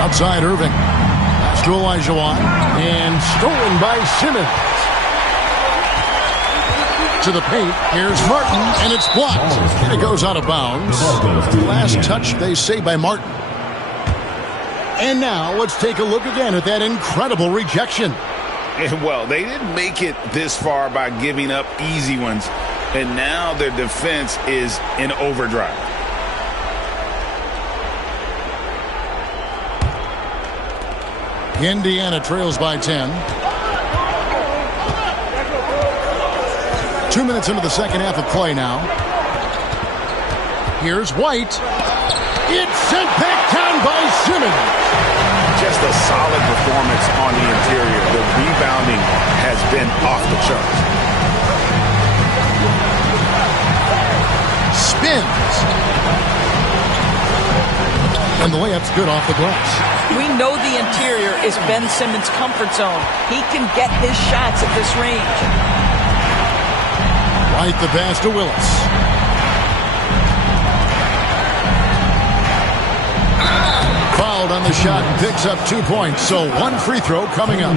Outside, Irving. Pass to Olajuwon. And stolen by Simmons. To the paint. Here's Martin. And it's blocked. And it goes out of bounds. Last touch, they say, by Martin. And now let's take a look again at that incredible rejection. Well, they didn't make it this far by giving up easy ones. And now their defense is in overdrive. Indiana trails by 10. 2 minutes into the second half of play now. Here's White. It's sent back down by Simmons. Just a solid performance on the interior. The rebounding has been off the charts. Spins. And the layup's good off the glass. We know the interior is Ben Simmons' comfort zone. He can get his shots at this range. Right the pass to Willis. Fouled on the shot and picks up 2 points. So 1 free throw coming up.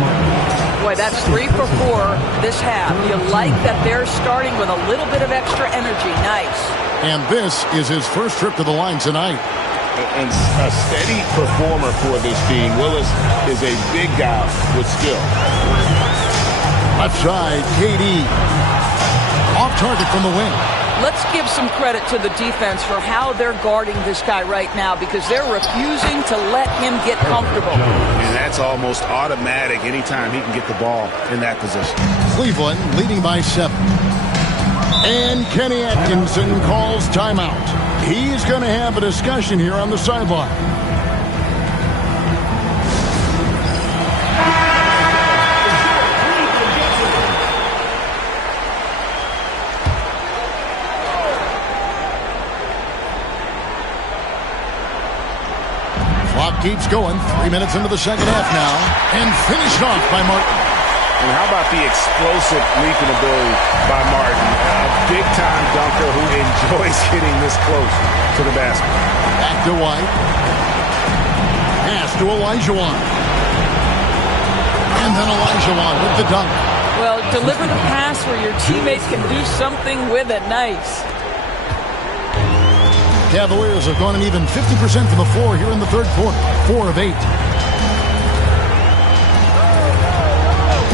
Boy, that's 3 for 4 this half. You like that they're starting with a little bit of extra energy. Nice. And this is his first trip to the line tonight. And a steady performer for this team. Willis is a big guy with skill. Left side, KD. Off target from the wing. Let's give some credit to the defense for how they're guarding this guy right now because they're refusing to let him get comfortable. And that's almost automatic anytime he can get the ball in that position. Cleveland leading by 7. And Kenny Atkinson calls timeout. He's going to have a discussion here on the sideline. Clock keeps going. 3 minutes into the second half now. And finished off by Martin. And how about the explosive leaping ability by Martin? A big-time dunker who enjoys hitting this close to the basket. Back to White. Pass to Olajuwon. And then Olajuwon with the dunk. Well, deliver the pass where your teammate can do something with it. Nice. Cavaliers have gone an even 50% from the floor here in the third quarter. 4 of 8.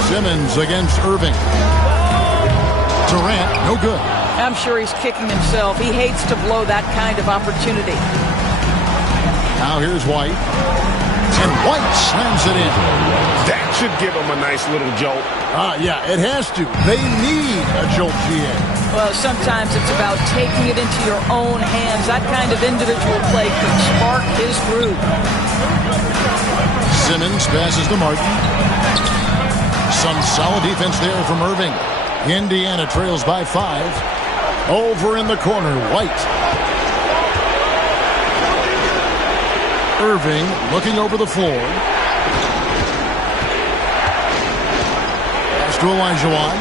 Simmons against Irving. Durant, no good. I'm sure he's kicking himself. He hates to blow that kind of opportunity. Now here's White. And White slams it in. That should give them a nice little jolt. Yeah, it has to. They need a jolt, GA. Well, sometimes it's about taking it into your own hands. That kind of individual play could spark his groove. Simmons passes to Martin. Some solid defense there from Irving. Indiana trails by 5. Over in the corner, White. Irving looking over the floor. Pass to Olajuwon.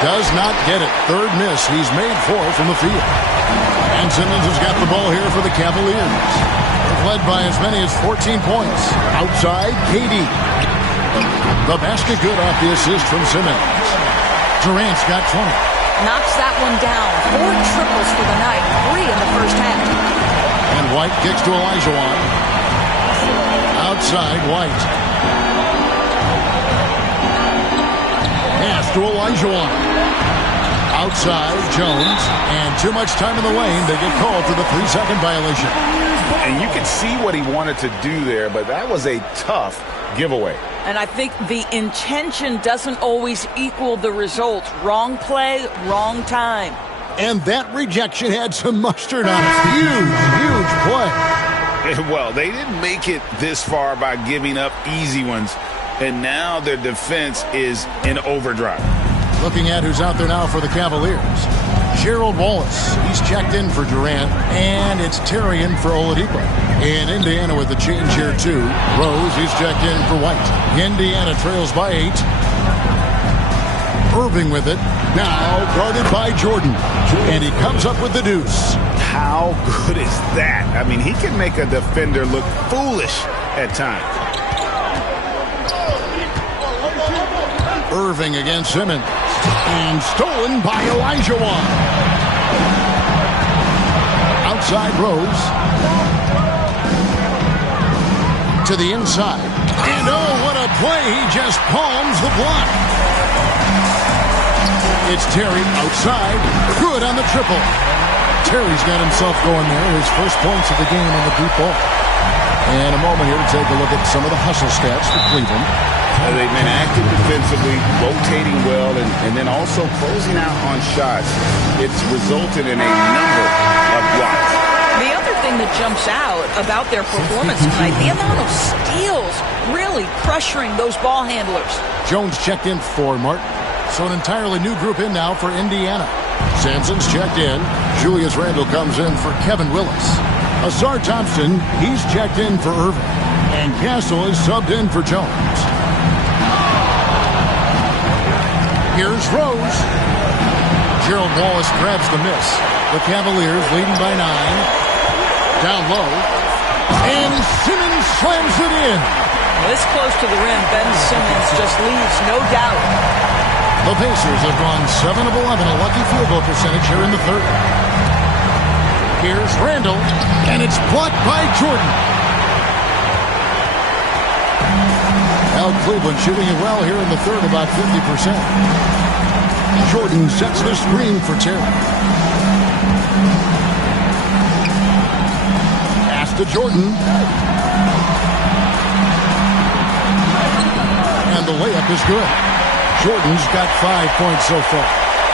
Does not get it. Third miss. He's made 4 from the field. And Simmons has got the ball here for the Cavaliers. They've led by as many as 14 points. Outside, KD. The basket good off the assist from Simmons. Durant's got 20. Knocks that one down. 4 triples for the night. 3 in the first half. And White kicks to Olajuwon. Outside, White. Pass to Olajuwon. Outside, Jones. And too much time in the lane. They get called for the 3-second violation. And you can see what he wanted to do there, but that was a tough giveaway. And I think the intention doesn't always equal the result. Wrong play, wrong time. And that rejection had some mustard on it. Huge play. Well, they didn't make it this far by giving up easy ones. And now their defense is in overdrive. Looking at who's out there now for the Cavaliers. Gerald Wallace. He's checked in for Durant. And it's Terry in for Oladipo. In Indiana with the change here, too. Rose, he's checked in for White. Indiana trails by 8. Irving with it. Now guarded by Jordan. And he comes up with the deuce. How good is that? I mean, he can make a defender look foolish at times. Irving against Simmons. And stolen by Olajuwon. Outside Rose. To the inside. And oh, what a play. He just palms the block. It's Terry outside. Good on the triple. Terry's got himself going there. His first points of the game on the deep ball. And a moment here to take a look at some of the hustle stats for Cleveland. They've been active defensively, rotating well, and then also closing out on shots. It's resulted in a number of blocks. The other thing that jumps out about their performance tonight, the amount of steals really pressuring those ball handlers. Jones checked in for Martin. So an entirely new group in now for Indiana. Sampson's checked in. Julius Randle comes in for Kevin Willis. Azar Thompson, he's checked in for Irving. And Castle is subbed in for Jones. Here's Rose. Gerald Wallace grabs the miss. The Cavaliers leading by 9. Down low. And Simmons slams it in. This close to the rim, Ben Simmons just leaves no doubt. The Pacers have gone 7 of 11, a lucky field goal percentage here in the third. Here's Randle, and it's blocked by Jordan. Now Cleveland shooting it well here in the third, about 50%. Jordan sets the screen for Terry. Pass to Jordan. And the layup is good. Jordan's got 5 points so far.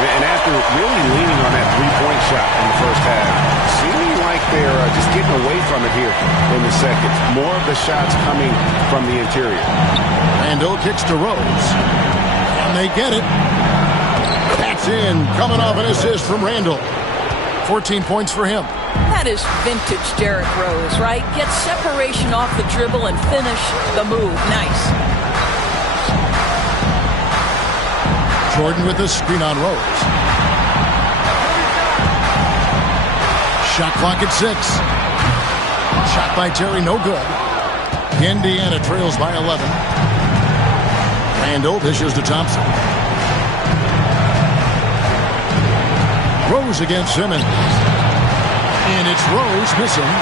And after really leaning on that three-point shot in the first half, seeming like they're just getting away from it here in the second. More of the shots coming from the interior. Randle kicks to Rose. And they get it. That's in. Coming off an assist from Randle. 14 points for him. That is vintage Derrick Rose, right? Get separation off the dribble and finish the move. Nice. Jordan with the screen on Rose. Shot clock at 6. Shot by Terry, no good. Indiana trails by 11. Randle dishes to Thompson. Rose against Simmons. And it's Rose missing.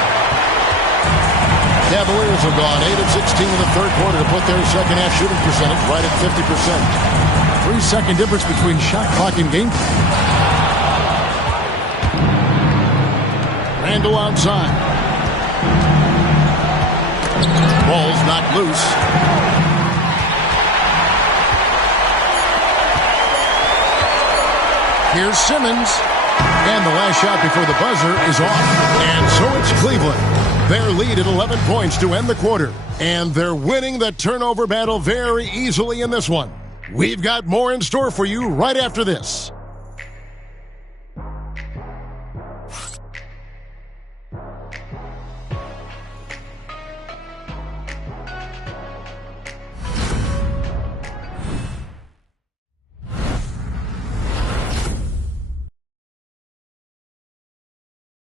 Cavaliers have gone 8 of 16 in the third quarter to put their second half shooting percentage right at 50%. 3-second difference between shot clock and game. Randle outside. Ball's knocked loose. Here's Simmons. And the last shot before the buzzer is off. And so it's Cleveland. Their lead at 11 points to end the quarter. And they're winning the turnover battle very easily in this one. We've got more in store for you right after this.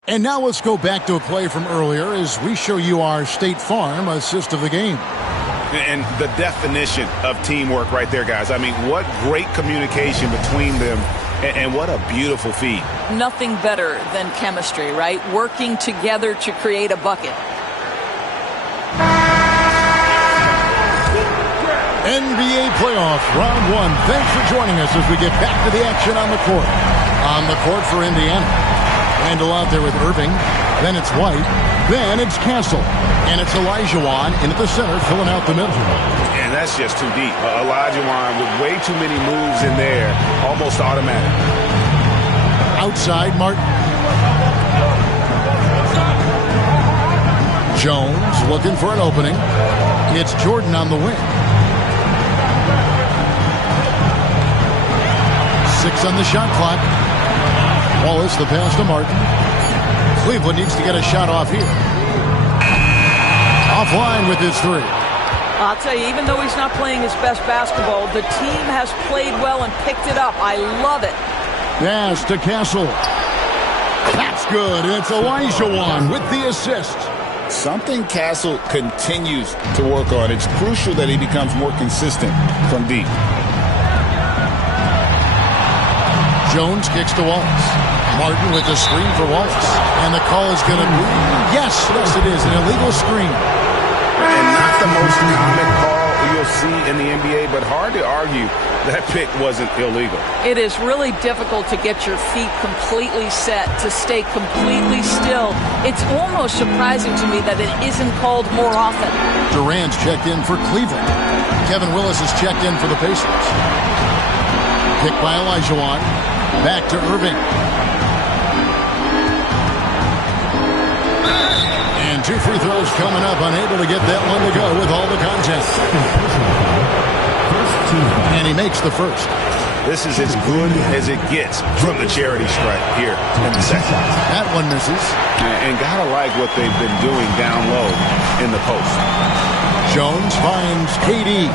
And now let's go back to a play from earlier as we show you our State Farm assist of the game. And the definition of teamwork right there, guys. I mean, what great communication between them, and what a beautiful feed. Nothing better than chemistry, right? Working together to create a bucket. NBA playoffs, round one. Thanks for joining us as we get back to the action on the court. On the court for Indiana. Randall out there with Irving. Then it's White. Then it's Castle. And it's Olajuwon in at the center, filling out the middle. And that's just too deep. Olajuwon with way too many moves in there. Almost automatic. Outside, Martin. Jones looking for an opening. It's Jordan on the wing. 6 on the shot clock. Wallace, the pass to Martin. Cleveland needs to get a shot off here. Offline with his 3. I'll tell you, even though he's not playing his best basketball, the team has played well and picked it up. I love it. Pass to Castle. That's good. And it's Olajuwon with the assist. Something Castle continues to work on. It's crucial that he becomes more consistent from deep. Jones kicks to Wallace. Martin with the screen for Wallace. And the call is going to be, yes, it is, an illegal screen. And not the most common call you'll see in the NBA, but hard to argue that pick wasn't illegal. It is really difficult to get your feet completely set, to stay completely still. It's almost surprising to me that it isn't called more often. Durant's checked in for Cleveland. Kevin Willis is checked in for the Pacers. Picked by Olajuwon. Back to Irving. And 2 free throws coming up. Unable to get that one to go with all the contact. And he makes the first. This is as good as it gets from the charity stripe here in the second. That one misses. And gotta like what they've been doing down low in the post. Jones finds KD.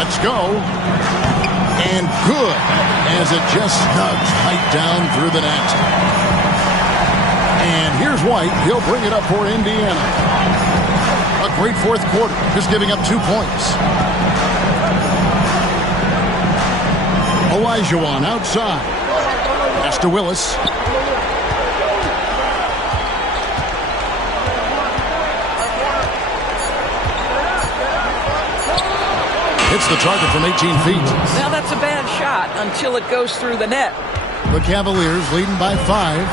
Let's go. And good, as it just snugs right down through the net. And here's White. He'll bring it up for Indiana. A great fourth quarter, just giving up 2 points. Olajuwon outside. Pass to Willis. Hits the target from 18 feet. Now that's a bad shot until it goes through the net. The Cavaliers leading by 5.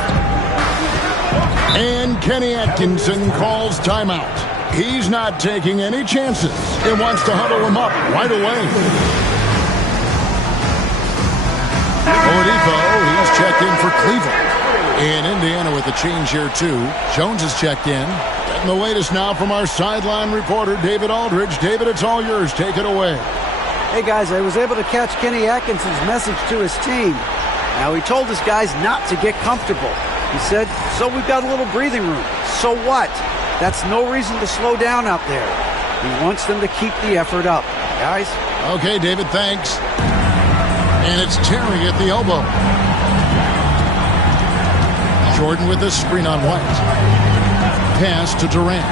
And Kenny Atkinson calls timeout. He's not taking any chances. He wants to huddle him up right away. Oladipo, he's checked in for Cleveland. In Indiana with a change here too. Jones is checked in. And the latest now from our sideline reporter, David Aldridge. David, it's all yours. Take it away. Hey, guys, I was able to catch Kenny Atkinson's message to his team. Now, he told his guys not to get comfortable. He said, so we've got a little breathing room. So what? That's no reason to slow down out there. He wants them to keep the effort up. Guys? Okay, David, thanks. And it's Terry at the elbow. Jordan with the screen on White. Pass to Durant.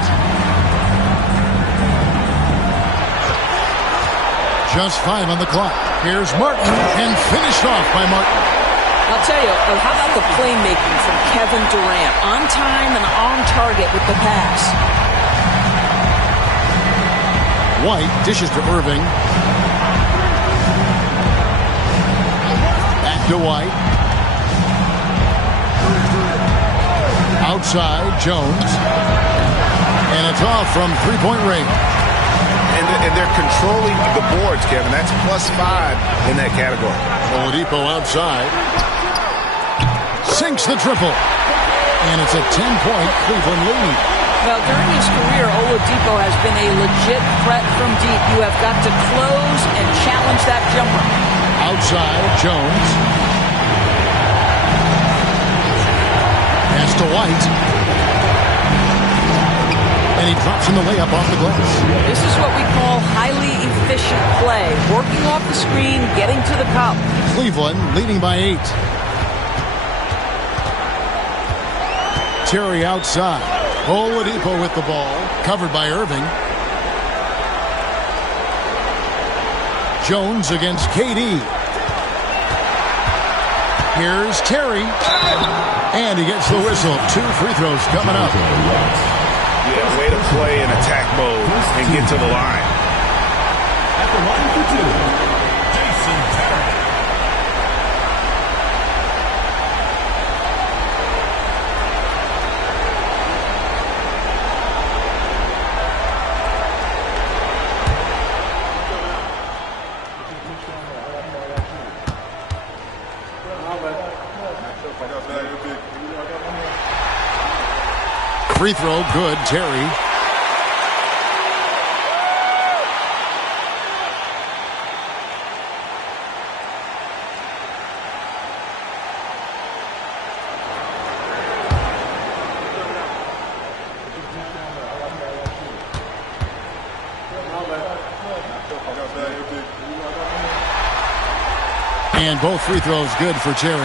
Just 5 on the clock. Here's Martin, and finished off by Martin. I'll tell you, how about the playmaking from Kevin Durant? On time and on target with the pass. White dishes to Irving. Back to White. Outside, Jones. And it's off from three-point range. And they're controlling the boards, Kevin. That's +5 in that category. Oladipo outside. Sinks the triple. And it's a 10-point Cleveland lead. Well, during his career, Oladipo has been a legit threat from deep. You have got to close and challenge that jumper. Outside, Jones. Pass to White. And he drops in the layup off the glass. This is what we call highly efficient play. Working off the screen, getting to the cup. Cleveland leading by 8. Terry outside. Oladipo with the ball. Covered by Irving. Jones against KD. Here's Terry. And he gets the whistle. 2 free throws coming up. Yeah, way to play in attack mode and get to the line. At the line for 2, Jason Terry. Free throw, good, Terry. And both free throws good for Terry.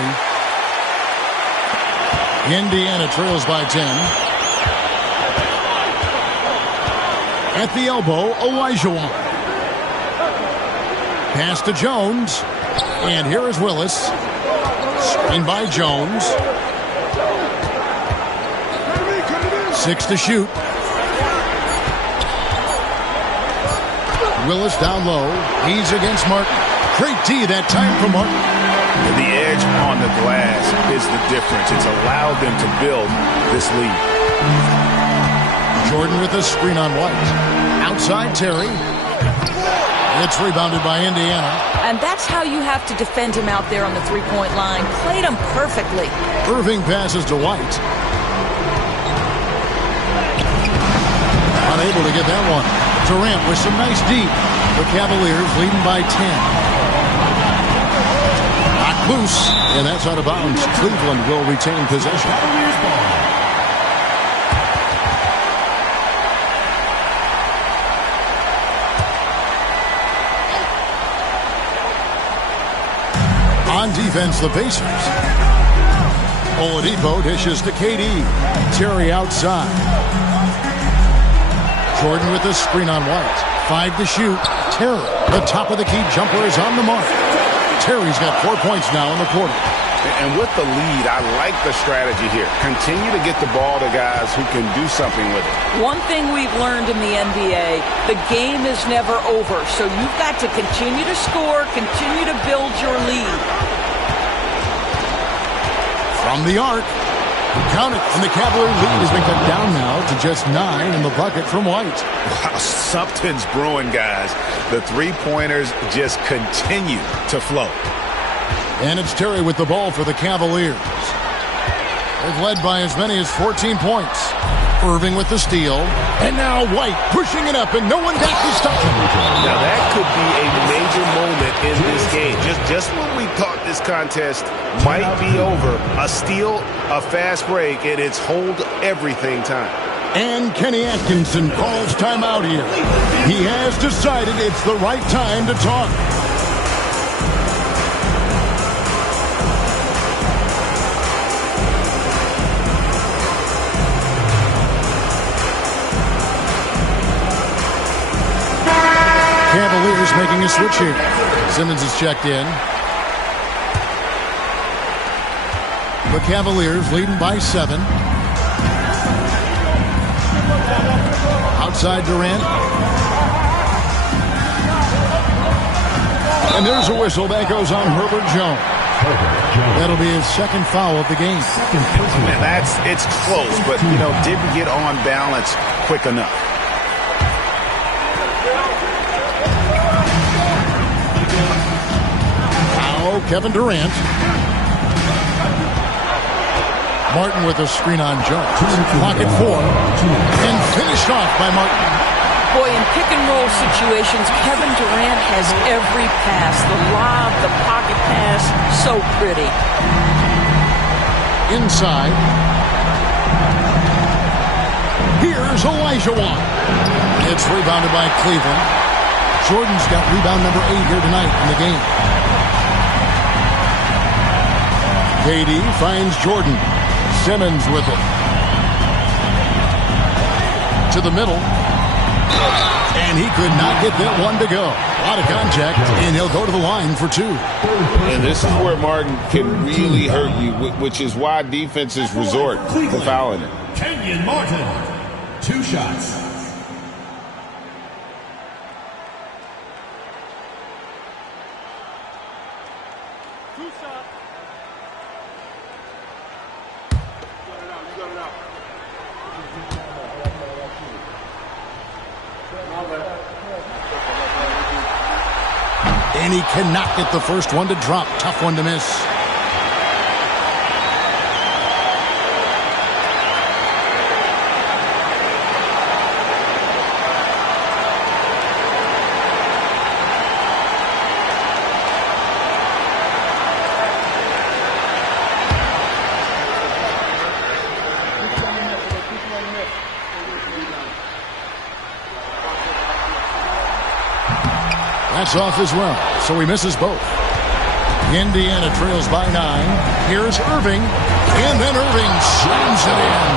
Indiana trails by 10. At the elbow, Olajuwon. Pass to Jones. And here is Willis. Screen by Jones. 6 to shoot. Willis down low. He's against Martin. Great D that time for Martin. And the edge on the glass is the difference. It's allowed them to build this lead. Jordan with a screen on White. Outside Terry. It's rebounded by Indiana. And that's how you have to defend him out there on the three-point line. Played him perfectly. Irving passes to White. Unable to get that one. Durant with some nice deep. The Cavaliers leading by 10. Knocked loose, and that's out of bounds. Cleveland will retain possession. On defense, the Pacers. Oladipo dishes to KD. Terry outside. Jordan with a screen on White. 5 to shoot. Terry, the top of the key jumper, is on the mark. Terry's got 4 points now in the quarter. And with the lead, I like the strategy here. Continue to get the ball to guys who can do something with it. One thing we've learned in the NBA, the game is never over. So you've got to continue to score, continue to build your lead. From the arc, count it, and the Cavalier lead has been cut down now to just 9 in the bucket from White. Wow, something's brewing, guys. The three-pointers just continue to flow. And it's Terry with the ball for the Cavaliers. They've led by as many as 14 points. Irving with the steal. And now White pushing it up, and no one back to stop him. Now that could be a major moment in this game. Just when we thought this contest might be over, a steal, a fast break, and it's hold everything time. And Kenny Atkinson calls timeout here. He has decided it's the right time to talk. Cavaliers making a switch here. Simmons is checked in. The Cavaliers leading by 7. Outside Durant. And there's a whistle that goes on Herbert Jones. That'll be his second foul of the game. Man, it's close, but, didn't get on balance quick enough. Now Kevin Durant. Martin with a screen on Jones. Clock at 4. And finished off by Martin. Boy, in pick-and-roll situations, Kevin Durant has every pass. The lob, the pocket pass, so pretty. Inside. Here's Elijah Wan. It's rebounded by Cleveland. Jordan's got rebound number 8 here tonight in the game. KD finds Jordan. Simmons with it. To the middle. And he could not get that one to go. A lot of contact, and he'll go to the line for 2. And this is where Martin can really hurt you, which is why defenses resort to fouling it. Kenyon Martin, 2 shots. And he cannot get the first one to drop. Tough one to miss. That's off as well, so he misses both. Indiana trails by 9. Here's Irving, and then Irving slams it in.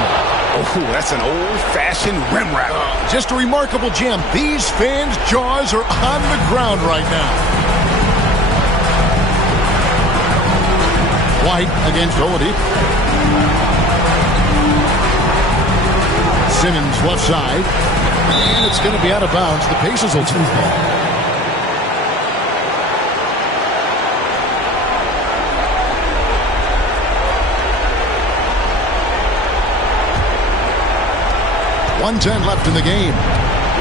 Oh, that's an old-fashioned rim wrap. Just a remarkable jam. These fans' jaws are on the ground right now. White against Oladipo. Simmons left side, and it's going to be out of bounds. The Pacers will take the ball. .110 left in the game.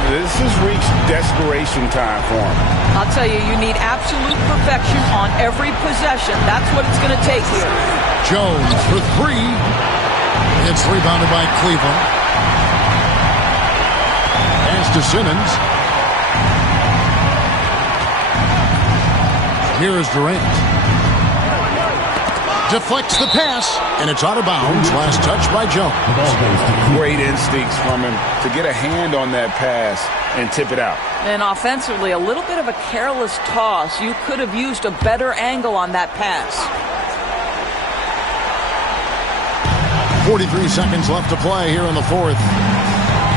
This has reached desperation time for him. I'll tell you, you need absolute perfection on every possession. That's what it's going to take here. Jones for 3. It's rebounded by Cleveland. Pass to Simmons. Here is Durant. Deflects the pass, and it's out of bounds. Last touch by Jones. Great instincts from him to get a hand on that pass and tip it out. And offensively, a little bit of a careless toss. You could have used a better angle on that pass. 43 seconds left to play here in the 4th.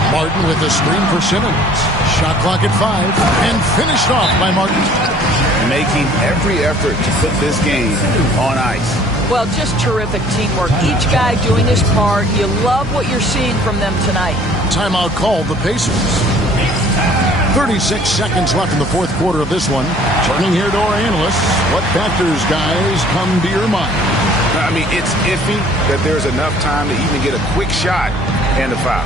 Martin with a screen for Simmons. Shot clock at 5, and finished off by Martin. Making every effort to put this game on ice. Well, just terrific teamwork. Each guy doing his part. You love what you're seeing from them tonight. Timeout called the Pacers. 36 seconds left in the 4th quarter of this one. Turning here to our analysts. What factors, guys, come to your mind? I mean, it's iffy that there's enough time to even get a quick shot and a foul.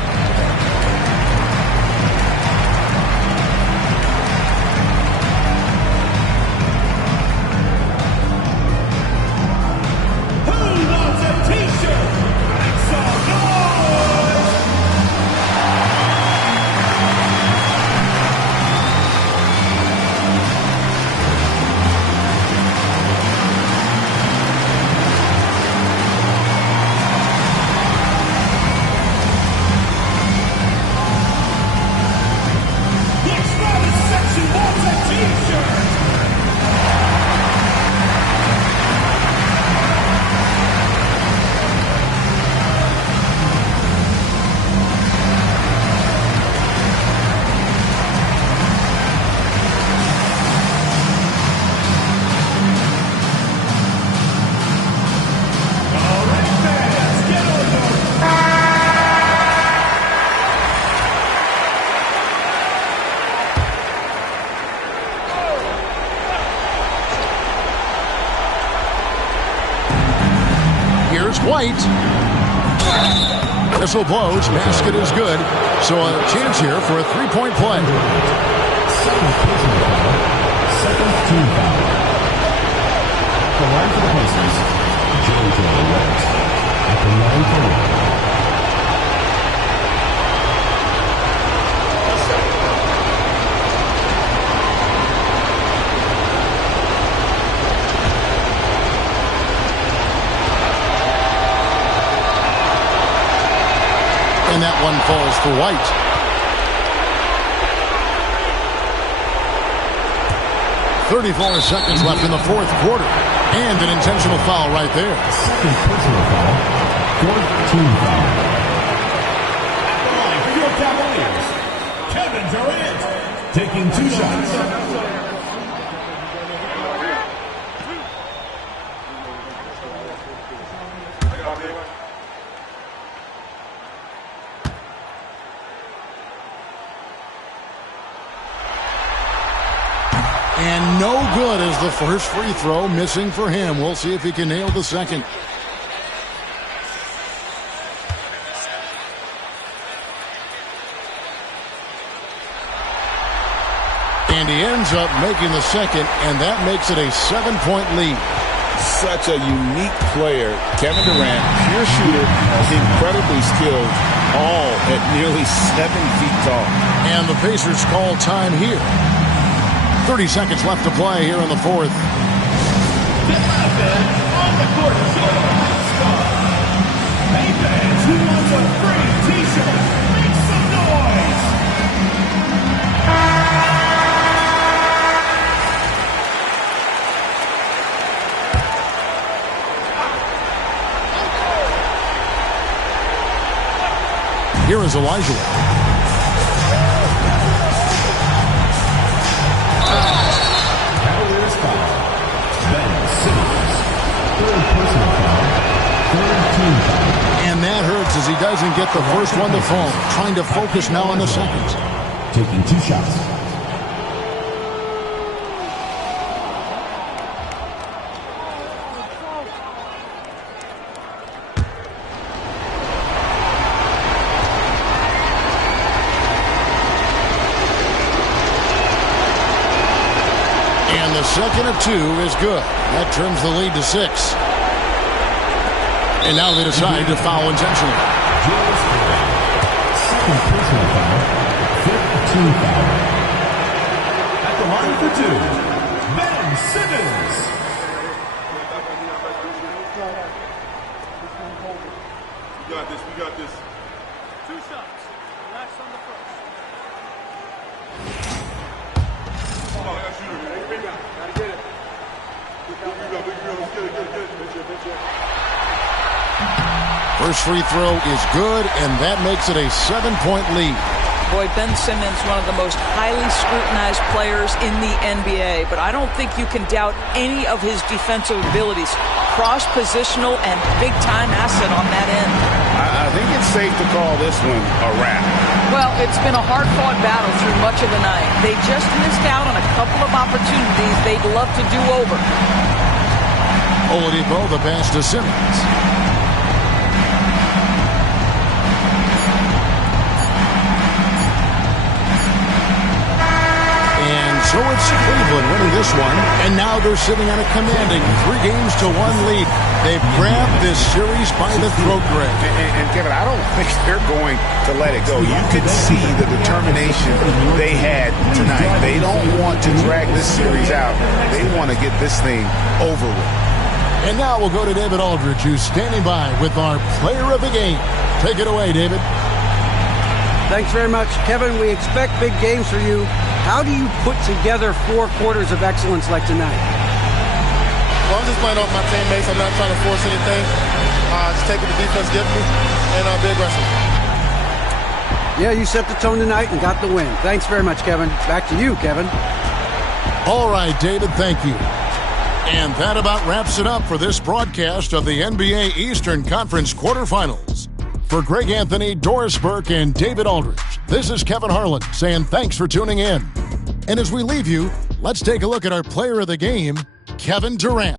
White. Whistle blows. Basket is good. So a chance here for a three-point play. Second team foul. At the line for the Pacers, JJ Redick. At the line for one. And that one falls for White. .34 seconds left in the fourth quarter. And an intentional foul right there. Second personal foul. Fourth team foul. At the line for your Cavaliers, Kevin Durant. Taking 2 shots. And no good as the first free throw missing for him. We'll see if he can nail the second. And he ends up making the second, and that makes it a 7-point lead. Such a unique player. Kevin Durant, pure shooter, incredibly skilled, all at nearly 7 feet tall. And the Pacers call time here. 30 seconds left to play here in the fourth. On the court, hey fans, who wants a free t-shirt? Make some noise! Here is Elijah. Cavaliers foul. Ben Simmons. Third personal foul. Third team foul. And that hurts as he doesn't get the first one to fall. Trying to focus now on the second. Taking 2 shots. And the second of 2 is good. That trims the lead to 6. And now they decide to foul intentionally. Second personal foul. Fifth team foul. At the line for 2, Ben Simmons. We got this, we got this. 2 shots. Last on the first. Come on, I got shooter. Hey, rebound. Gotta get it. Big rebound, big rebound. Let's get it, get it. First free throw is good, and that makes it a 7-point lead. Boy, Ben Simmons, one of the most highly scrutinized players in the NBA, but I don't think you can doubt any of his defensive abilities. Cross-positional and big-time asset on that end. I think it's safe to call this one a wrap. Well, it's been a hard-fought battle through much of the night. They just missed out on a couple of opportunities they'd love to do over. Oladipo, the pass to Simmons. So it's Cleveland winning this one, and now they're sitting on a commanding 3-1 lead. They've grabbed this series by the throat, Greg. And Kevin, I don't think they're going to let it go. You could see the determination they had tonight. They don't want to drag this series out. They want to get this thing over with. And now we'll go to David Aldridge, who's standing by with our player of the game. Take it away, David. Thanks very much. Kevin, we expect big games for you. How do you put together 4 quarters of excellence like tonight? Well, I'm just playing off my teammates. I'm not trying to force anything. Just take what the defense gives me and be aggressive. Yeah, you set the tone tonight and got the win. Thanks very much, Kevin. Back to you, Kevin. All right, David, thank you. And that about wraps it up for this broadcast of the NBA Eastern Conference quarterfinals. For Greg Anthony, Doris Burke, and David Aldridge, this is Kevin Harlan saying thanks for tuning in. And as we leave you, let's take a look at our player of the game, Kevin Durant.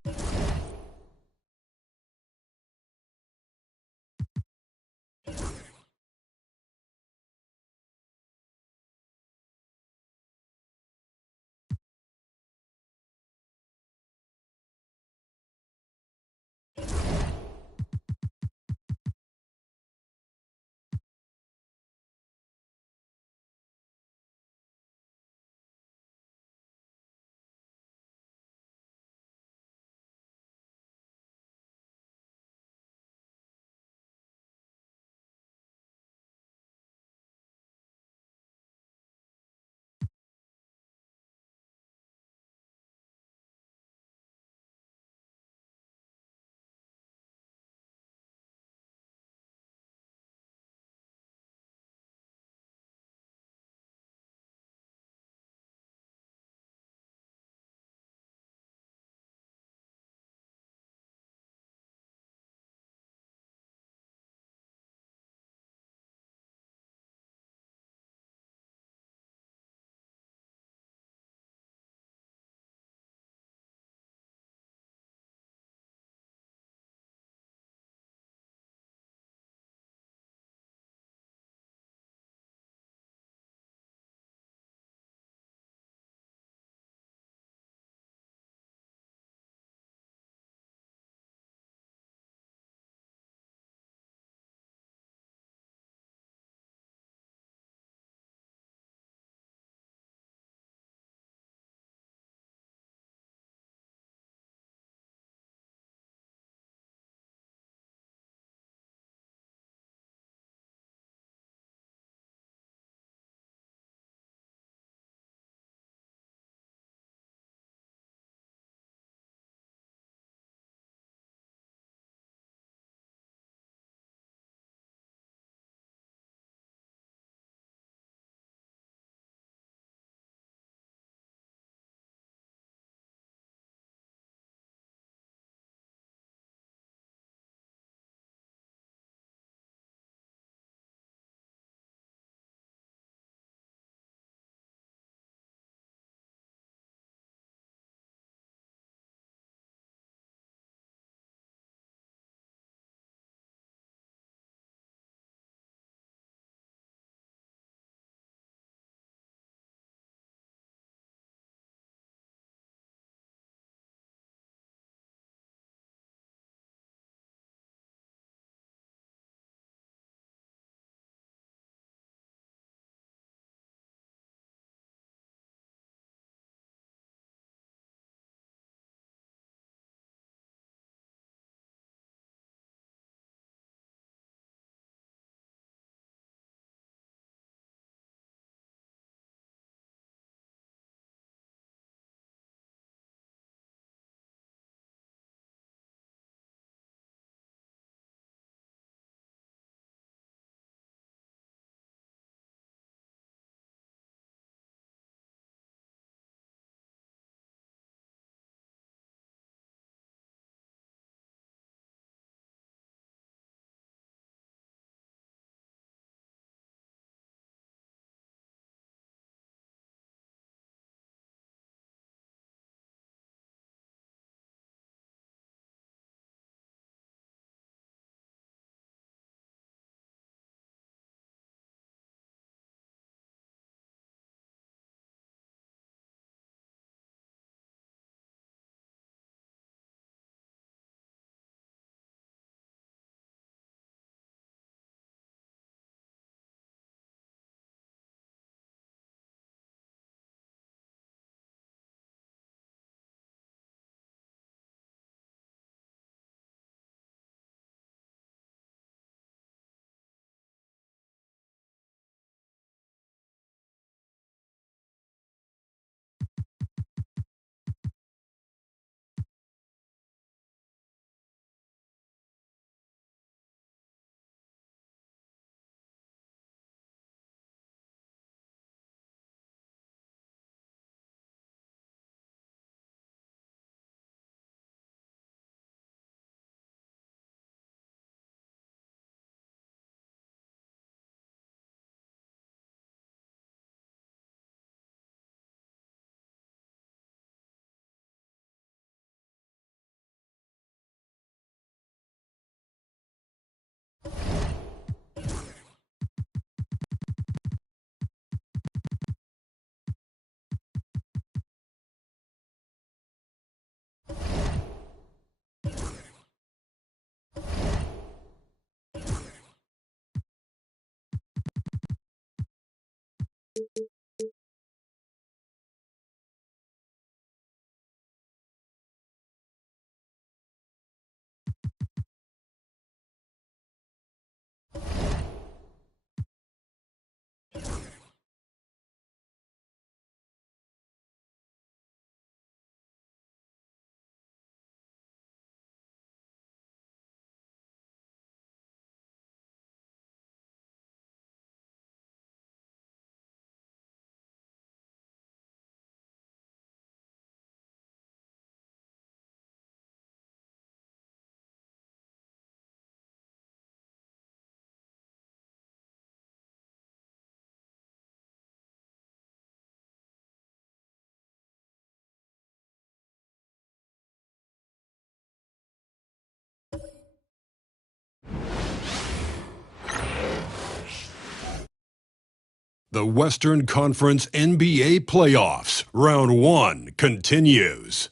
The Western Conference NBA Playoffs, Round 1, continues.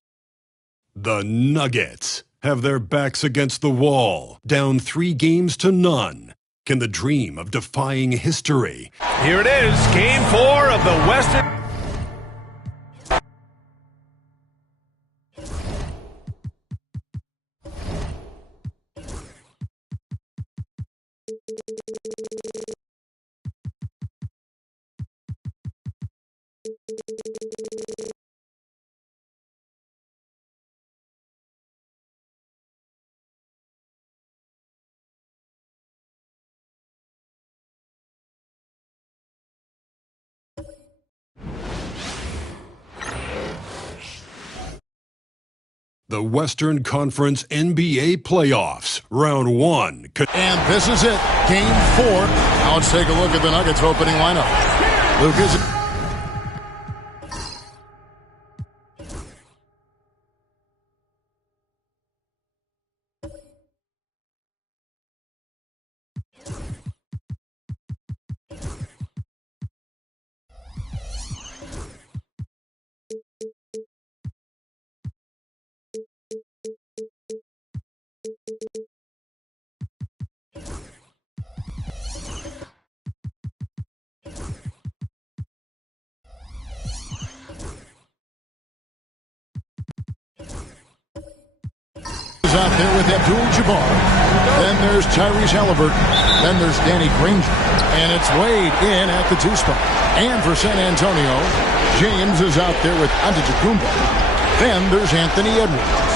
The Nuggets have their backs against the wall, down 3-0. Can the dream of defying history? Here it is, Game 4 of the Western... The Western Conference NBA Playoffs, Round 1. And this is it, Game 4. Now let's take a look at the Nuggets opening lineup. Lucas. Out there with Abdul-Jabbar. Then there's Tyrese Halliburton. Then there's Danny Granger. And it's Wade in at the 2 spot. And for San Antonio, James is out there with Antetokounmpo. Then there's Anthony Edwards.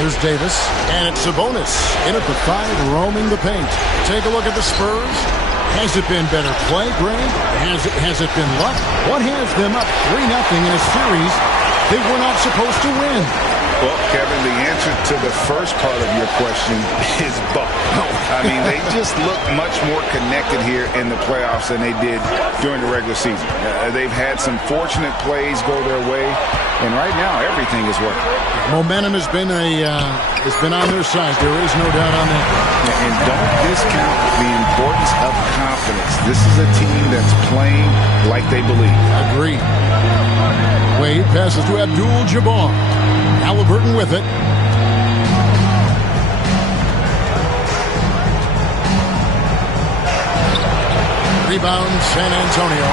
There's Davis. And it's Sabonis in at the 5, roaming the paint. Take a look at the Spurs. Has it been better play, Greg? Has it been luck? What has them up 3-0 in a series they were not supposed to win? Well, Kevin, the answer to the first part of your question is both. I mean, they just look much more connected here in the playoffs than they did during the regular season. They've had some fortunate plays go their way, and right now everything is working. Momentum has been on their side. There is no doubt on that. And don't discount the importance of confidence. This is a team that's playing like they believe. Agreed. Wade passes to Abdul-Jabbar. Halliburton with it. Rebound San Antonio.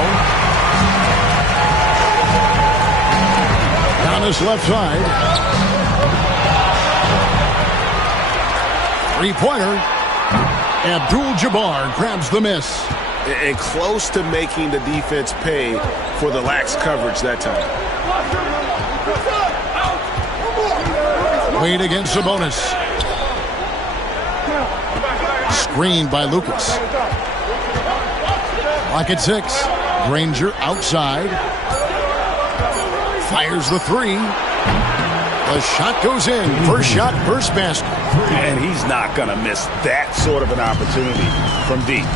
Giannis left side. 3-pointer. Abdul-Jabbar grabs the miss. And close to making the defense pay for the lax coverage that time. Wade against Sabonis. Screened by Lucas. Lock at 6. Granger outside. Fires the 3. The shot goes in. First shot, first basket. And he's not going to miss that sort of an opportunity from deep.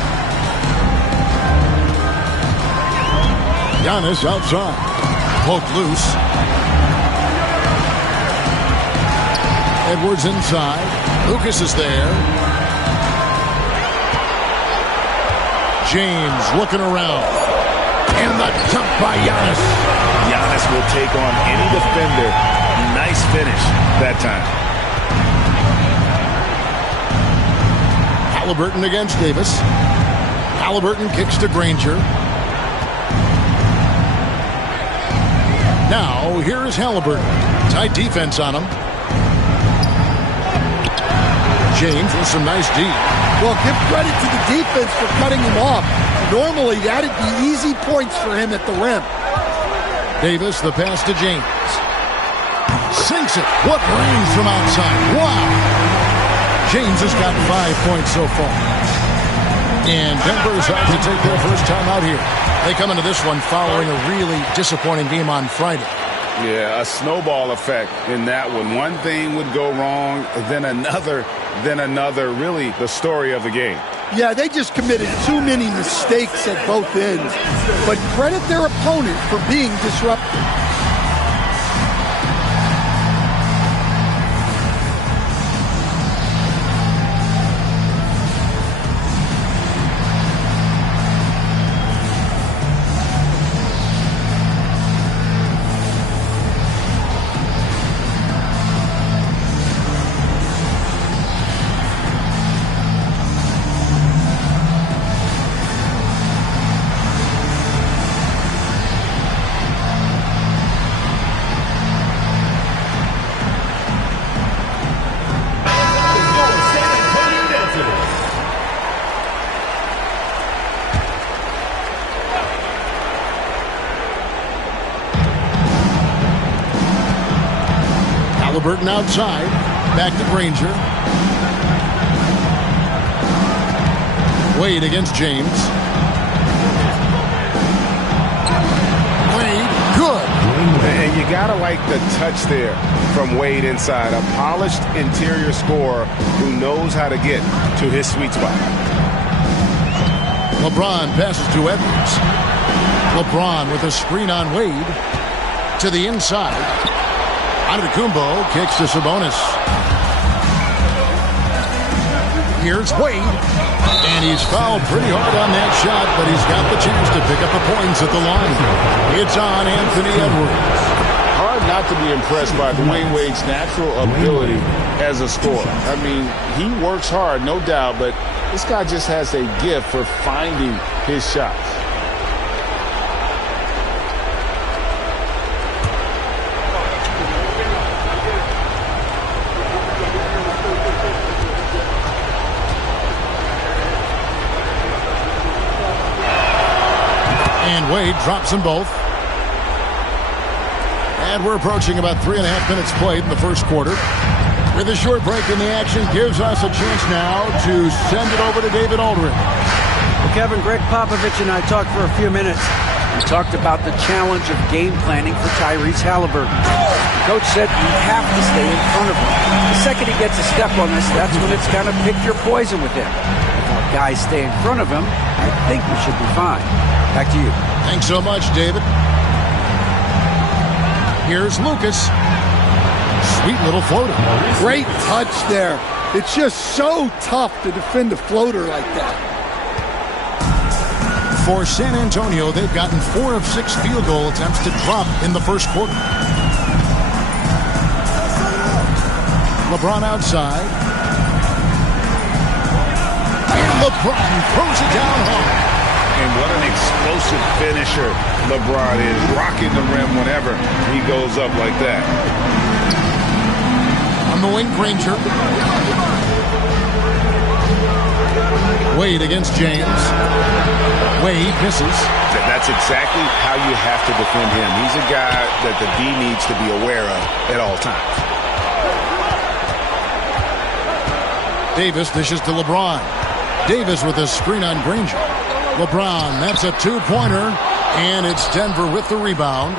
Giannis outside. Poked loose. Edwards inside. Lucas is there. James looking around. And the dunk by Giannis. Giannis will take on any defender. Nice finish that time. Halliburton against Davis. Halliburton kicks to Granger. Now, here is Halliburton. Tight defense on him. James with some nice D. Well, give credit to the defense for cutting him off. Normally, that'd be easy points for him at the rim. Davis, the pass to James. Sinks it. What range from outside. Wow. James has got 5 points so far. And Denver's out to take their first time out here. They come into this one following a really disappointing game on Friday. Yeah, a snowball effect in that one. One thing would go wrong, then another, really the story of the game. Yeah, they just committed too many mistakes at both ends. But credit their opponent for being disruptive. Halliburton outside. Back to Granger. Wade against James. Wade, good. And you got to like the touch there from Wade inside. A polished interior scorer who knows how to get to his sweet spot. LeBron passes to Edwards. LeBron with a screen on Wade. To the inside. Antetokounmpo kicks to Sabonis. Here's Wade. And he's fouled pretty hard on that shot, but he's got the chance to pick up the points at the line. It's on Anthony Edwards. Hard not to be impressed by Dwayne Wade's natural ability as a scorer. I mean, he works hard, no doubt, but this guy just has a gift for finding his shots. And Wade drops them both. And we're approaching about 3.5 minutes played in the first quarter. With a short break in the action, gives us a chance now to send it over to David Aldridge. Well, Kevin, Greg Popovich and I talked for a few minutes. We talked about the challenge of game planning for Tyrese Halliburton. Coach said you have to stay in front of him. The second he gets a step on this, that's when it's kind of pick your poison with him. If our guys stay in front of him, I think we should be fine. Back to you. Thanks so much, David. Here's Lucas. Sweet little floater. Great touch there. It's just so tough to defend a floater like that. For San Antonio, they've gotten 4 of 6 field goal attempts to drop in the first quarter. LeBron outside. And LeBron throws it down hard. And what an explosive finisher LeBron is, rocking the rim whenever he goes up like that. On the wing, Granger. Wade against James. Wade misses. That's exactly how you have to defend him. He's a guy that the D needs to be aware of at all times. Davis dishes to LeBron. Davis with a screen on Granger. LeBron, that's a 2-pointer, and it's Denver with the rebound.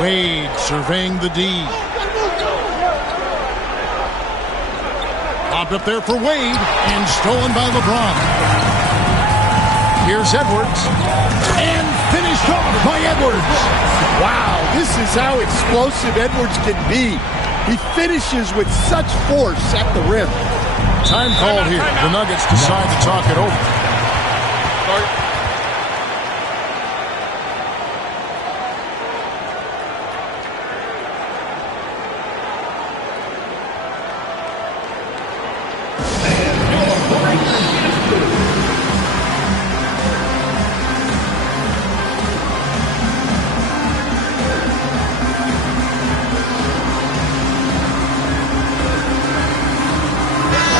Wade surveying the D. Popped up there for Wade, and stolen by LeBron. Here's Edwards, and finished off by Edwards. Wow, this is how explosive Edwards can be. He finishes with such force at the rim. Time called here. The Nuggets decide to talk it over.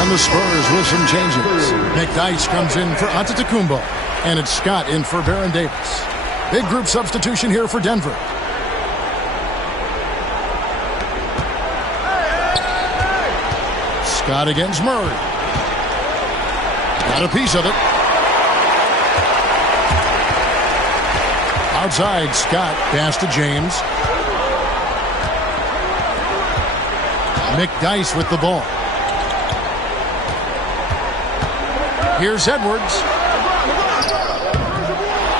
The Spurs with some changes. McDyess comes in for Antetokounmpo, and it's Scott in for Baron Davis. Big group substitution here for Denver. Scott against Murray. Got a piece of it. Outside, Scott pass to James. McDyess with the ball. Here's Edwards.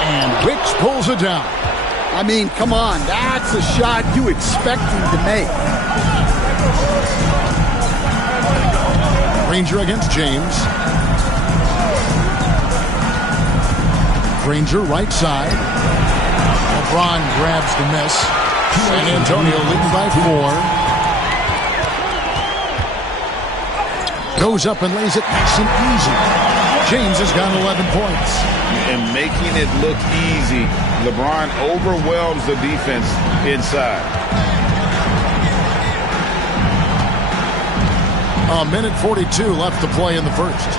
And Wicks pulls it down. I mean, come on. That's a shot you expect him to make. Granger against James. Granger right side. LeBron grabs the miss. San Antonio leading by 4. Goes up and lays it nice and easy. James has got 11 points. And making it look easy, LeBron overwhelms the defense inside. A minute 42 left to play in the first.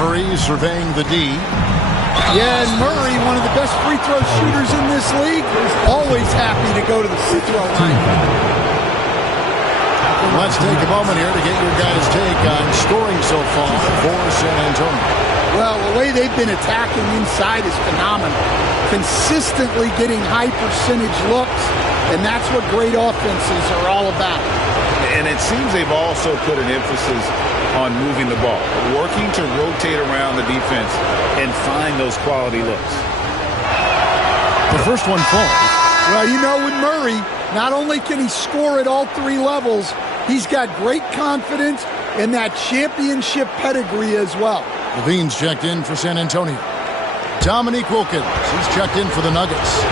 Murray surveying the D. Yeah, and Murray, one of the best free throw shooters in this league, always happy to go to the free throw line. Let's take a moment here to get your guys' take on scoring so far for San Antonio. Well, the way they've been attacking inside is phenomenal. Consistently getting high percentage looks, and that's what great offenses are all about. And it seems they've also put an emphasis on moving the ball, working to rotate around the defense and find those quality looks. The first one falls. Well, you know, with Murray, not only can he score at all three levels, he's got great confidence and that championship pedigree as well. Levine's checked in for San Antonio. Dominique Wilkins, he's checked in for the Nuggets.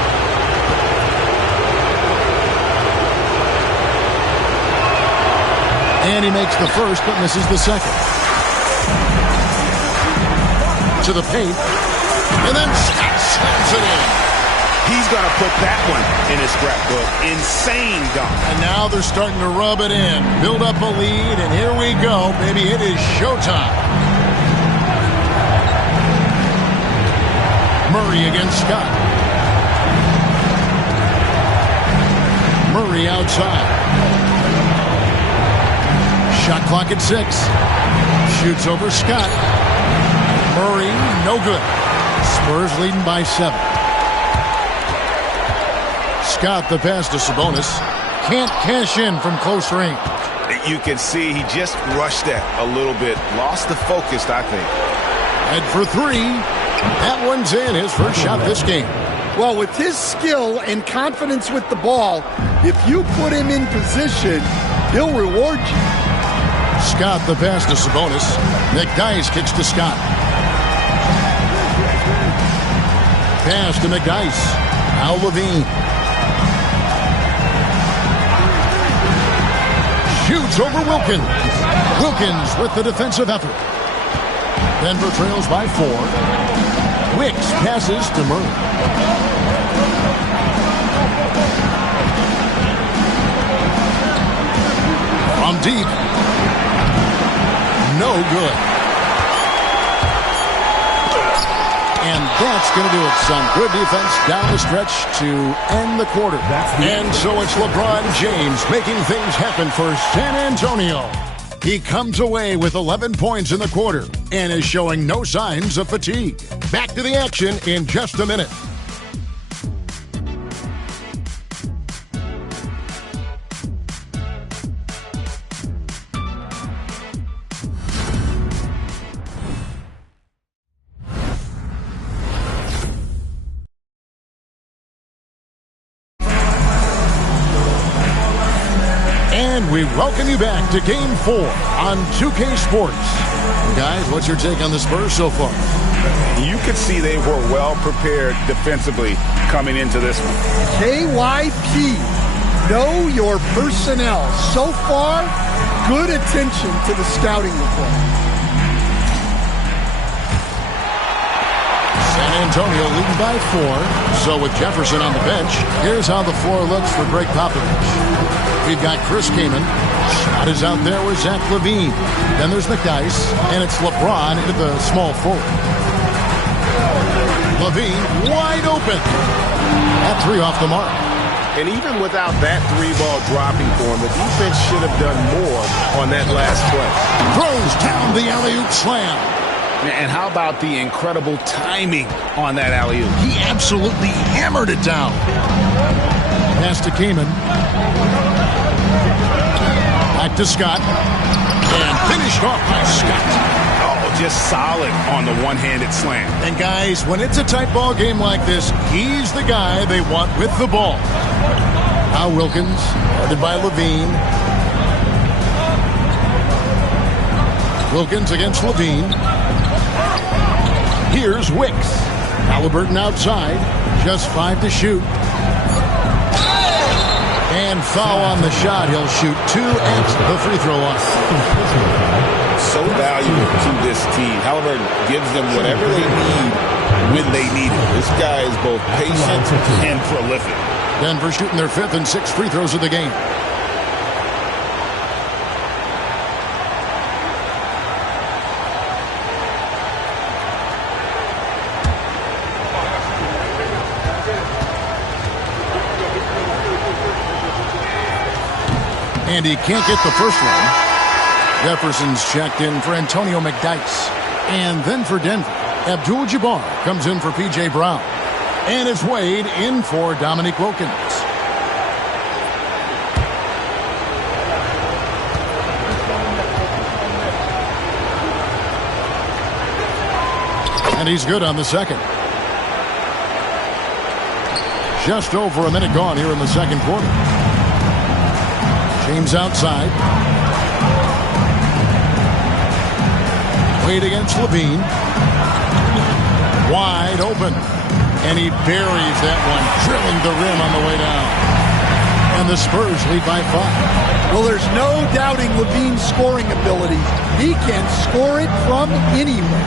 And he makes the first, but misses the second. To the paint. And then Scott slams it in. He's going to put that one in his scrapbook. Insane dunk. And now they're starting to rub it in. Build up a lead, and here we go, baby. It is showtime. Murray against Scott. Murray outside. Shot clock at 6. Shoots over Scott. Murray, no good. Spurs leading by 7. Scott, the pass to Sabonis. Can't cash in from close range. You can see he just rushed that a little bit. Lost the focus, I think. Head for 3. That one's in. His first shot this game. Well, with his skill and confidence with the ball, if you put him in position, he'll reward you. Scott, the pass to Sabonis. McDyess kicks to Scott. Pass to McDyess. Now Levine. Shoots over Wilkins. Wilkins with the defensive effort. Denver trails by 4. Wicks passes to Murray. From deep. No good. And that's going to do it, son. Good defense down the stretch to end the quarter. And so it's LeBron James making things happen for San Antonio. He comes away with 11 points in the quarter and is showing no signs of fatigue. Back to the action in just a minute. We welcome you back to Game 4 on 2K Sports. Guys, what's your take on the Spurs so far? You could see they were well prepared defensively coming into this one. KYP, know your personnel. So far, good attention to the scouting report. San Antonio leading by 4. So with Jefferson on the bench, here's how the floor looks for Greg Popovich. We've got Chris Kaman. Shot is out there with Zach LaVine. Then there's McDyess, and it's LeBron into the small forward. LaVine wide open. That 3 off the mark. And even without that 3-ball dropping for him, the defense should have done more on that last play. Throws down the alley-oop slam. And how about the incredible timing on that alley-oop? He absolutely hammered it down. Pass to Kaman. Back to Scott. And finished off by Scott. Oh, just solid on the one-handed slam. And guys, when it's a tight ball game like this, he's the guy they want with the ball. Now Wilkins, guarded by Levine. Wilkins against Levine. Here's Wicks. Halliburton outside. Just 5 to shoot. And foul on the shot. He'll shoot 2 at the free throw line. So valuable to this team. Halliburton gives them whatever they need when they need it. This guy is both patient and prolific. Denver shooting their 5th and 6th free throws of the game. And he can't get the first one. Jefferson's checked in for Antonio McDyess. And then for Denver, Abdul-Jabbar comes in for P.J. Brown. And it's Wade in for Dominique Wilkins. And he's good on the second. Just over a minute gone here in the second quarter. James outside. Wade against Levine. Wide open. And he buries that one, drilling the rim on the way down. And the Spurs lead by 5. Well, there's no doubting Levine's scoring ability. He can score it from anywhere.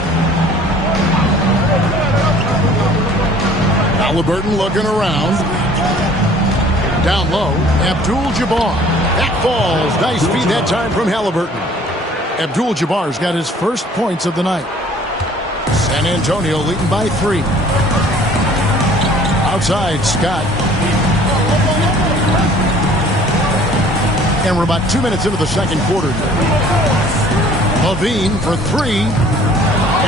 Halliburton looking around. Down low, Abdul-Jabbar. That falls. Nice feed that time from Halliburton. Abdul-Jabbar's got his first points of the night. San Antonio leading by 3. Outside, Scott. And we're about 2 minutes into the second quarter. Levine for 3.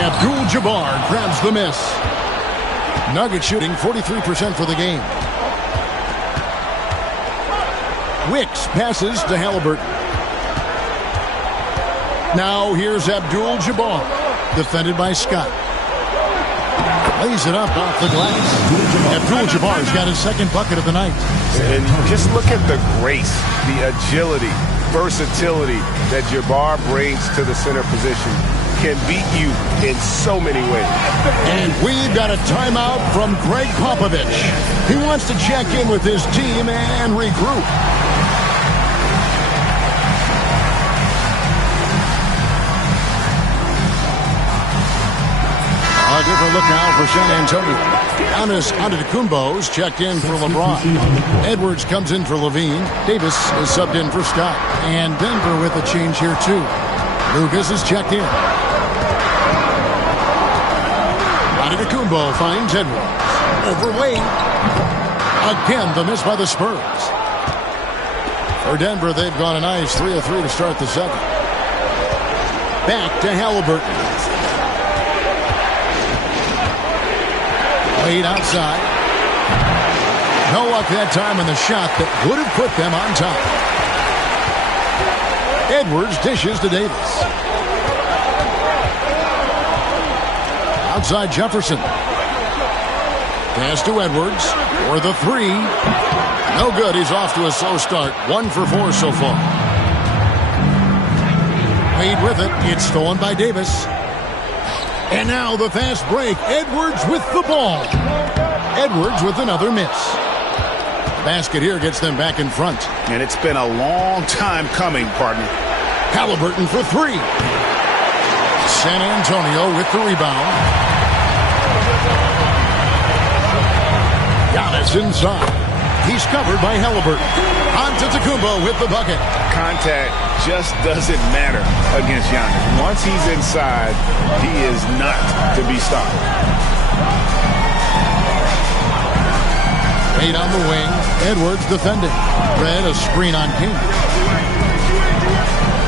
Abdul-Jabbar grabs the miss. Nuggets shooting 43% for the game. Wicks passes to Halliburton. Now here's Abdul-Jabbar, defended by Scott. Lays it up off the glass. Abdul-Jabbar's got his second bucket of the night. And just look at the grace, the agility, versatility that Jabbar brings to the center position. Can beat you in so many ways. And we've got a timeout from Greg Popovich. He wants to check in with his team and regroup. A different look now for San Antonio. Giannis Antetokounmpo's checked in for LeBron. Edwards comes in for Levine. Davis is subbed in for Scott. And Denver with a change here too. Lucas is checked in. Antetokounmpo finds Edwards. Overweight. Again, the miss by the Spurs. For Denver, they've gone a nice 3 of 3 to start the second. Back to Halliburton. Wade outside. No luck that time on the shot that would have put them on top. Edwards dishes to Davis. Outside Jefferson. Pass to Edwards for the 3. No good. He's off to a slow start. 1 for 4 so far. Wade with it. It's stolen by Davis. And now the fast break. Edwards with the ball. Edwards with another miss. The basket here gets them back in front. And it's been a long time coming, partner. Halliburton for 3. San Antonio with the rebound. Giannis inside. He's covered by Halliburton. Antetokounmpo with the bucket. Contact just doesn't matter against Giannis. Once he's inside, he is not to be stopped. Wade on the wing. Edwards defending. Red a screen on King.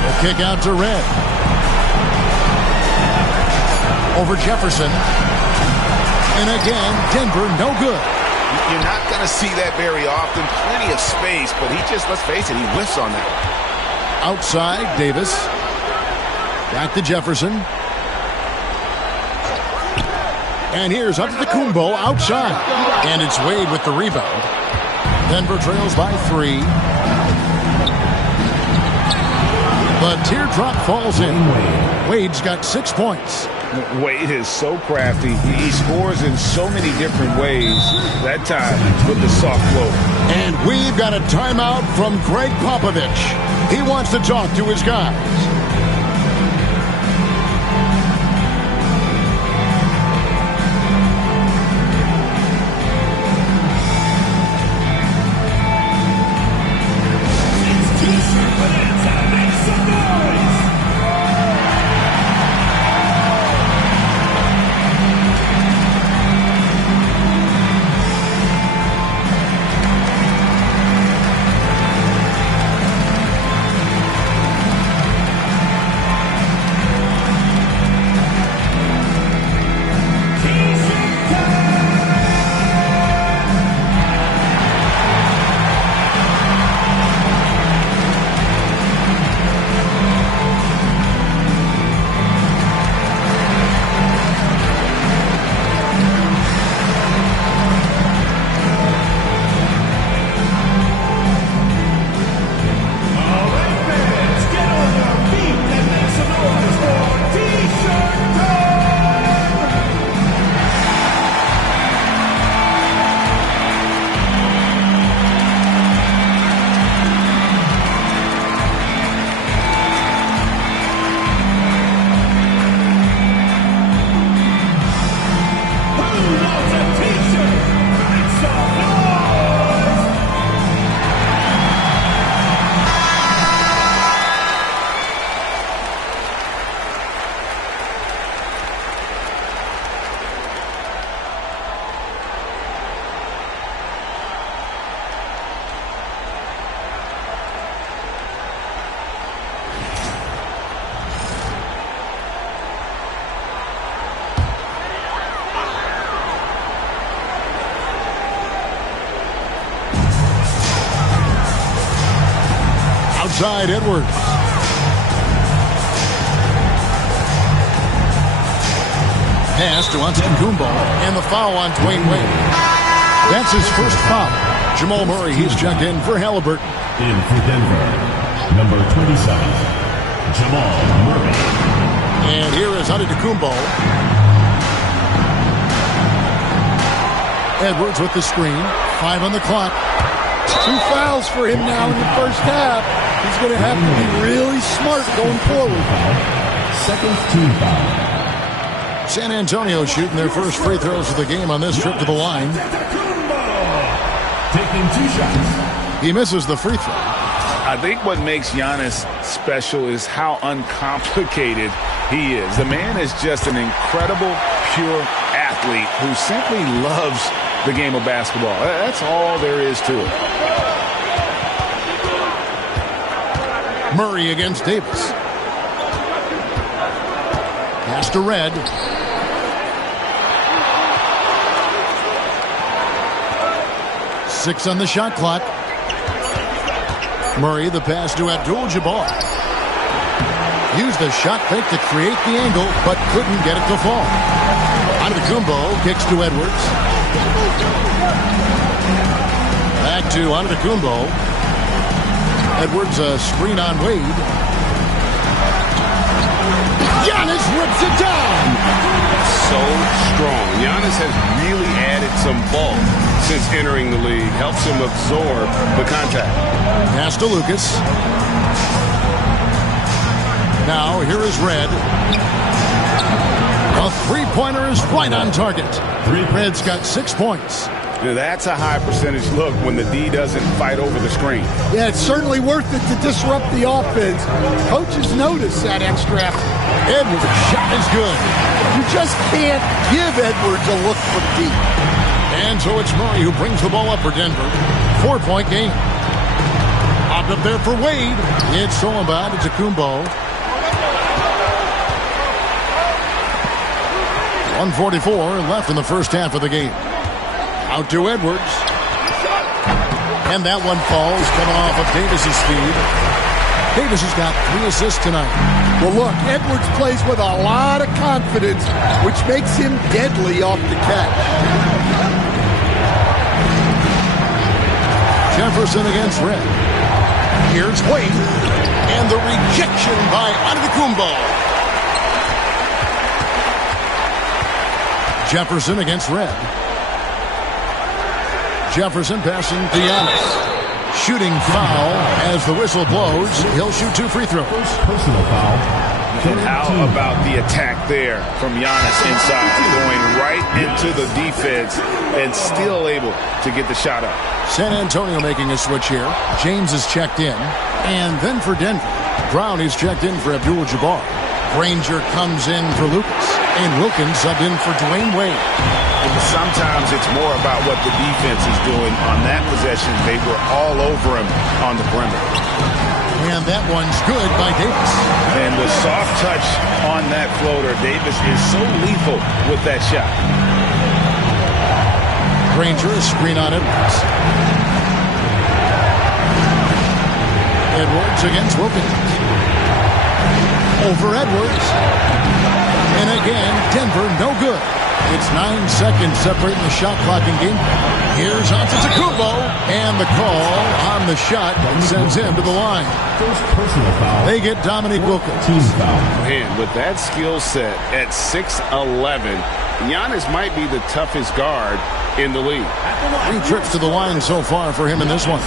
A kick out to Red. Over Jefferson. And again, Denver no good. You're not going to see that very often. Plenty of space, but he just, let's face it, he whiffs on that. Outside, Davis. Back to Jefferson. And here's Antetokounmpo outside. And it's Wade with the rebound. Denver trails by 3. The teardrop falls in. Wade's got 6 points. Wade is so crafty. He scores in so many different ways. That time with the soft flow. And we've got a timeout from Greg Popovich. He wants to talk to his guys. side, Edwards. Pass to Antetokounmpo, and the foul on Dwayne Wade. That's his first foul. Jamal Murray, he's checked in for Halliburton. In for Denver, number 27, Jamal Murray. And here is Antetokounmpo. Edwards with the screen. 5 on the clock. 2 fouls for him now in the first half. He's going to have to be really smart going forward. Second team foul. San Antonio shooting their first free throws of the game on this trip to the line. Taking 2 shots. He misses the free throw. I think what makes Giannis special is how uncomplicated he is. The man is just an incredible, pure athlete who simply loves the game of basketball. That's all there is to it. Murray against Davis. Pass to Red. Six on the shot clock. Murray, the pass to Abdul-Jabbar. Used the shot fake to create the angle, but couldn't get it to fall. Antetokounmpo kicks to Edwards. Back to Antetokounmpo. Edwards, a screen on Wade. Giannis rips it down. So strong. Giannis has really added some bulk since entering the league. Helps him absorb the contact. Pass to Lucas. Now here is Red. A three-pointer is right on target. Red's got 6 points. Now that's a high percentage look when the D doesn't fight over the screen. Yeah, it's certainly worth it to disrupt the offense. Coaches notice that extra effort. Edwards' shot is good. You just can't give Edwards a look from deep. And so it's Murray who brings the ball up for Denver. 4-point game. Popped up there for Wade. It's stolen by Antetokounmpo. 1:44 left in the first half of the game. Out to Edwards. And that one falls, coming off of Davis's feed. Davis has got 3 assists tonight. Well, look, Edwards plays with a lot of confidence, which makes him deadly off the catch. Jefferson against Red. Here's Wade. And the rejection by Antetokounmpo. Jefferson against Red. Jefferson passing to Giannis. Shooting foul as the whistle blows. He'll shoot 2 free throws. Personal foul. And how about the attack there from Giannis inside, going right into the defense and still able to get the shot up. San Antonio making a switch here. James is checked in. And then for Denver, Brown is checked in for Abdul-Jabbar. Granger comes in for Lucas. And Wilkins subbed in for Dwayne Wade. Sometimes it's more about what the defense is doing on that possession. They were all over him on the perimeter. And that one's good by Davis. And the soft touch on that floater. Davis is so lethal with that shot. Granger, a screen on Edwards. Edwards against Wilkins. Over Edwards. And again, Denver no good. It's 9 seconds separating the shot clock and game. Here's Antetokounmpo, and the call on the shot sends him to the line. First personal foul. They get Dominique Wilkins. Team foul. Man, with that skill set at 6'11", Giannis might be the toughest guard in the league. 3 trips to the line so far for him in this one. 2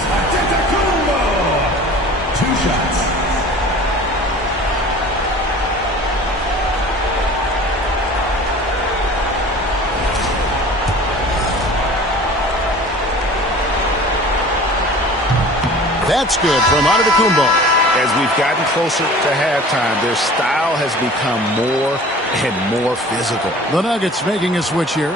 shots. That's good from Antetokounmpo. As we've gotten closer to halftime, their style has become more and more physical. The Nuggets making a switch here.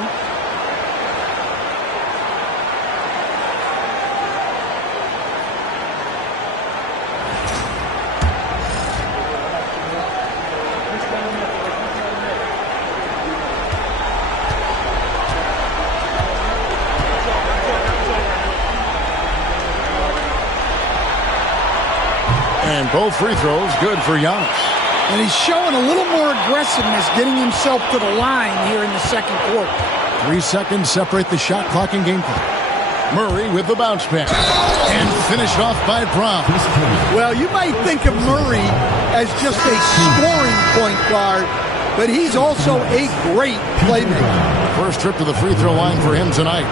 And both free throws good for Giannis. And he's showing a little more aggressiveness, getting himself to the line here in the second quarter. 3 seconds separate the shot clock and game clock. Murray with the bounce pass. And finished off by Brown. Well, you might think of Murray as just a scoring point guard, but he's also a great playmaker. First trip to the free throw line for him tonight.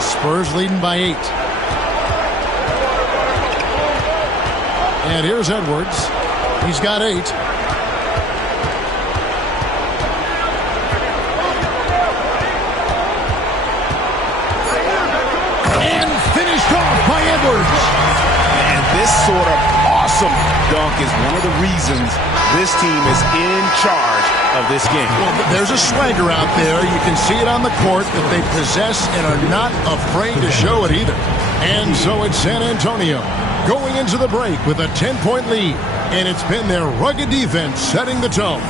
Spurs leading by 8. And here's Edwards. He's got 8. And finished off by Edwards. And this sort of awesome dunk is one of the reasons this team is in charge of this game. Well, there's a swagger out there. You can see it on the court that they possess and are not afraid to show it either. And so it's San Antonio going into the break with a 10-point lead. And it's been their rugged defense setting the tone.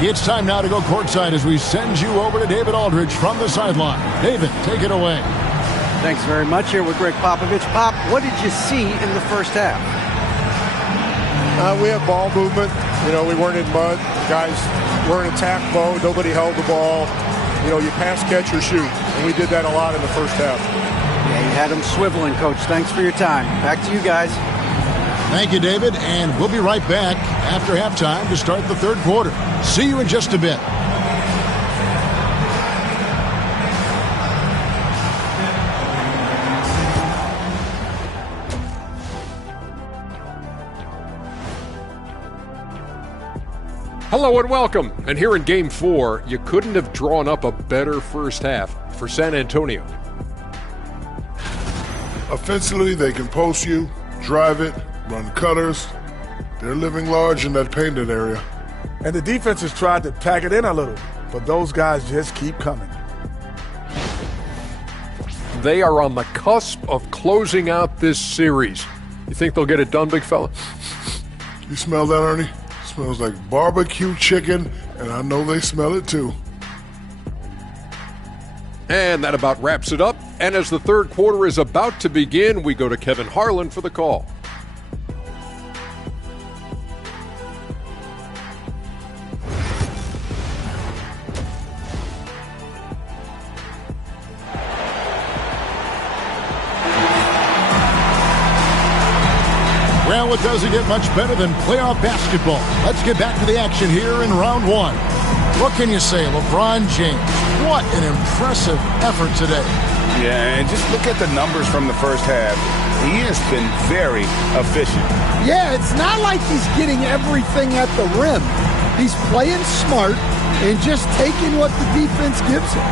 It's time now to go courtside as we send you over to David Aldridge from the sideline. David, take it away. Thanks very much. Here with Greg Popovich. Pop, what did you see in the first half? We had ball movement. You know, we weren't in mud. Guys were in attack mode. Nobody held the ball. You know, you pass, catch, or shoot. And we did that a lot in the first half. Yeah, you had them swiveling, Coach. Thanks for your time. Back to you guys. Thank you, David. And we'll be right back after halftime to start the third quarter. See you in just a bit. Hello and welcome. And here in Game 4, you couldn't have drawn up a better first half for San Antonio. Offensively, they can post you, drive it, run cutters. They're living large in that painted area. And the defense has tried to pack it in a little, but those guys just keep coming. They are on the cusp of closing out this series. You think they'll get it done, big fella? You smell that, Ernie? Smells like barbecue chicken, and I know they smell it too. And that about wraps it up. And as the third quarter is about to begin, we go to Kevin Harlan for the call. Well, it doesn't get much better than playoff basketball. Let's get back to the action here in round one. What can you say, LeBron James? What an impressive effort today. Yeah, and just look at the numbers from the first half. He has been very efficient. Yeah, it's not like he's getting everything at the rim. He's playing smart and just taking what the defense gives him.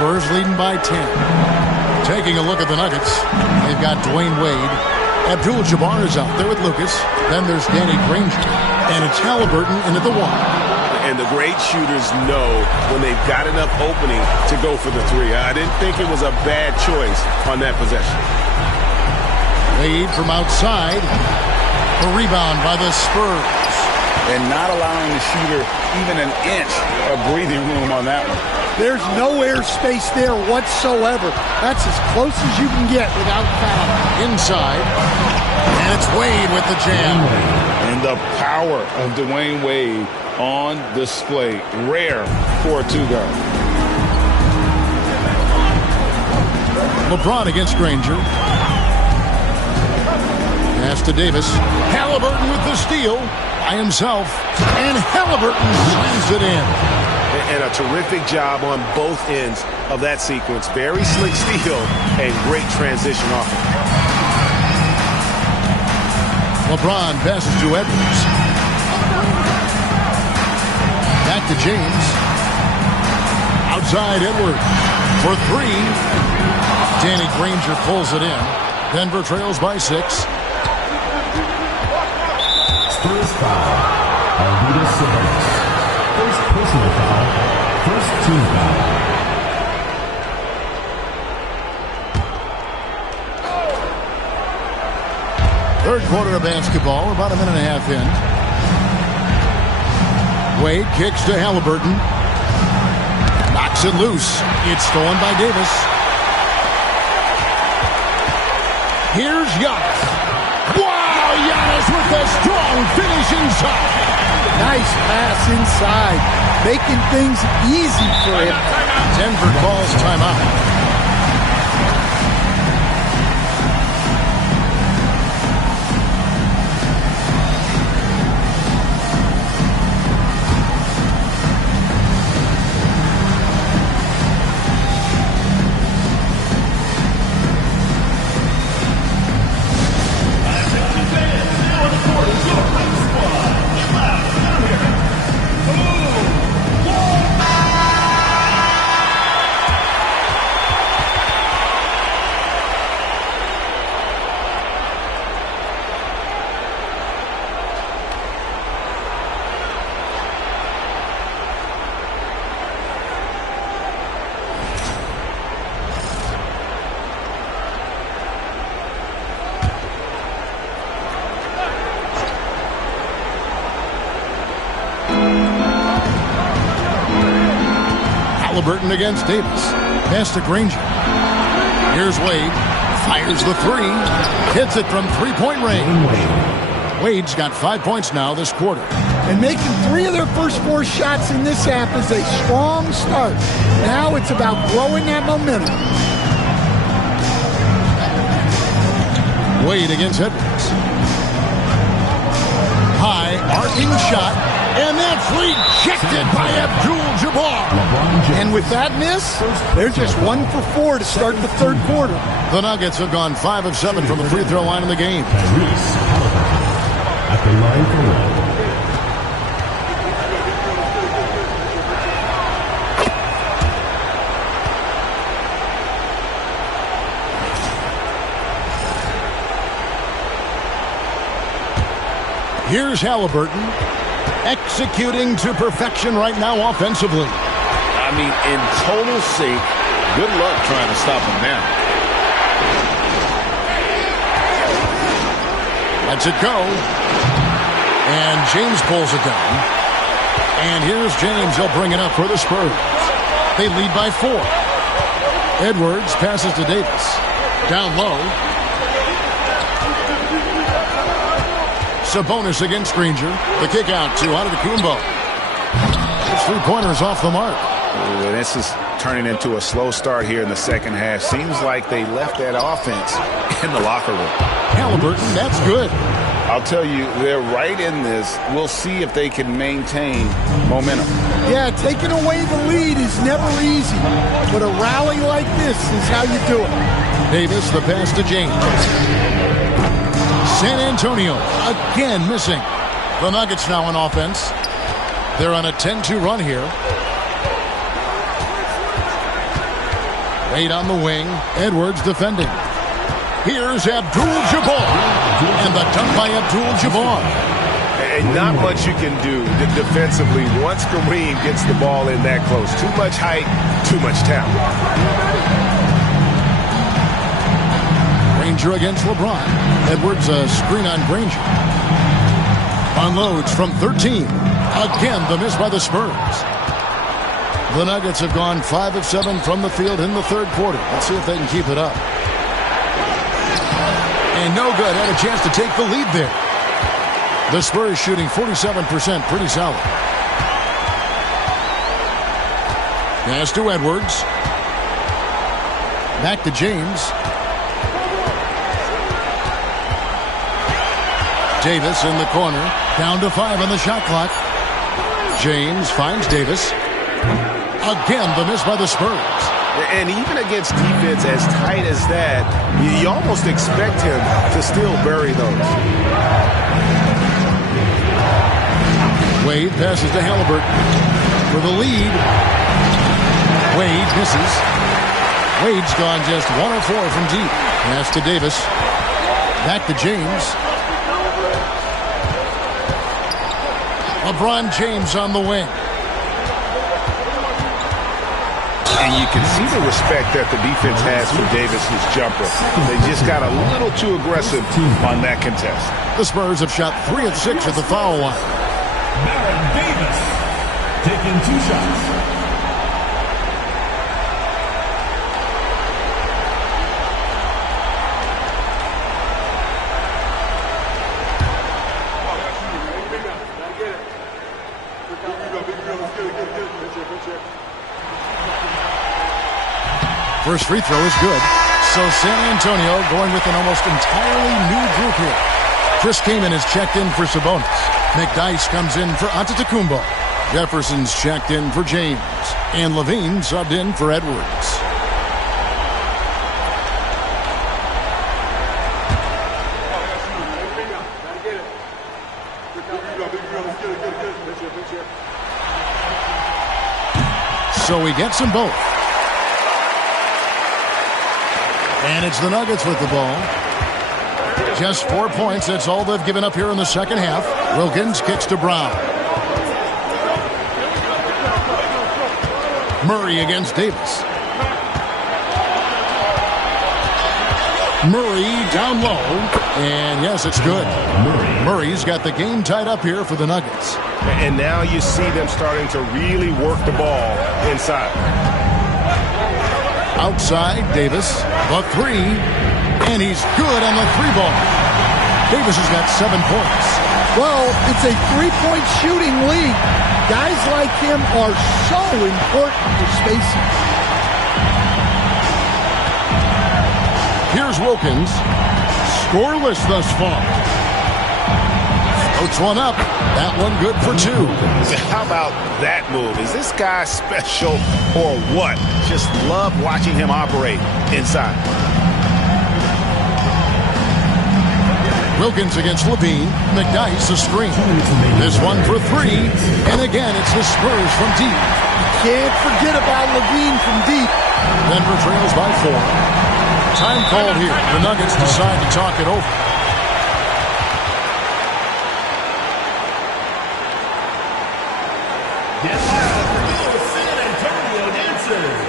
Spurs leading by 10. Taking a look at the Nuggets, they've got Dwayne Wade. Abdul-Jabbar is out there with Lucas. Then there's Danny Granger. And it's Halliburton into the wall. And the great shooters know when they've got enough opening to go for the three. I didn't think it was a bad choice on that possession. Wade from outside. The rebound by the Spurs. And not allowing the shooter even an inch of breathing room on that one. There's no air space there whatsoever. That's as close as you can get without foul. Inside. And it's Wade with the jam. And the power of Dwayne Wade on display. Rare for a two-guard. LeBron against Granger. Pass to Davis. Halliburton with the steal by himself. And Halliburton slams it in. And a terrific job on both ends of that sequence. Very slick steal and great transition offense. LeBron passes to Edwards. Back to James. Outside Edwards for three. Danny Granger pulls it in. Denver trails by 6. first foul. Arvidas Sabonis. First personal foul. First team foul. Third quarter of basketball, about a minute and a half in. Wade kicks to Halliburton. Knocks it loose. It's stolen by Davis. Here's Giannis. Wow, Giannis with a strong finish inside. Nice pass inside, making things easy for him. Denver calls timeout. Halliburton against Davis. Pass to Granger. Here's Wade. Fires the three. Hits it from three-point range. Wade's got 5 points now this quarter. And making 3 of their first 4 shots in this half is a strong start. Now it's about growing that momentum. Wade against Edwards. High, arcing shot, and that's rejected by Abdul-Jabbar. And with that miss, they're just 1 for 4 to start the third quarter. The Nuggets have gone 5 of 7 from the free throw line in the game. At the line for one. Here's Halliburton, executing to perfection right now offensively. I mean, in total sync. Good luck trying to stop him now. Lets it go. And James pulls it down. And here's James. He'll bring it up for the Spurs. They lead by 4. Edwards passes to Davis. Down low. Sabonis against Granger. The kick out to Antetokounmpo. His 3-pointers off the mark. Ooh, this is turning into a slow start here in the second half. Seems like they left that offense in the locker room. Halliburton, that's good. I'll tell you, they're right in this. We'll see if they can maintain momentum. Yeah, taking away the lead is never easy. But a rally like this is how you do it. Davis, the pass to James. San Antonio again missing. The Nuggets now on offense. They're on a 10-2 run here. Wade on the wing. Edwards defending. Here's Abdul-Jabbar. And the dunk by Abdul-Jabbar. And not much you can do defensively once Kareem gets the ball in that close. Too much height, too much talent. Granger against LeBron. Edwards a screen on Granger. Unloads from 13. Again, the miss by the Spurs. The Nuggets have gone 5 of 7 from the field in the third quarter. Let's see if they can keep it up. And no good. Had a chance to take the lead there. The Spurs shooting 47%. Pretty solid. Pass to Edwards. Back to James. Davis in the corner. Down to 5 on the shot clock. James finds Davis. Again, the miss by the Spurs. And even against defense as tight as that, you almost expect him to still bury those. Wade passes to Halliburton for the lead. Wade misses. Wade's gone just 1 of 4 from deep. Pass to Davis. Back to James. LeBron James on the wing. And you can see the respect that the defense has for Davis's jumper. They just got a little too aggressive on that contest. The Spurs have shot 3 of 6 at the foul line. Baron Davis taking 2 shots. First free throw is good. So San Antonio going with an almost entirely new group here. Chris Kaman is checked in for Sabonis. McDyess comes in for Antetokounmpo. Jefferson's checked in for James. And Levine subbed in for Edwards. So he gets them both. And it's the Nuggets with the ball. Just 4 points. That's all they've given up here in the second half. Wilkins kicks to Brown. Murray against Davis. Murray down low. And yes, it's good. Murray's got the game tied up here for the Nuggets. And now you see them starting to really work the ball inside. Outside, Davis, the 3, and he's good on the 3-ball. Davis has got 7 points. Well, it's a 3-point shooting league. Guys like him are so important for spacing. Here's Wilkins, scoreless thus far. Floats one up. That one good for 2. How about that move? Is this guy special or what? Just love watching him operate inside. Wilkins against Levine. McDyess a screen. This one for 3. And again, it's the Spurs from deep. You can't forget about Levine from deep. Denver trails by 4. Time called here. The Nuggets decide to talk it over. San Antonio dancers.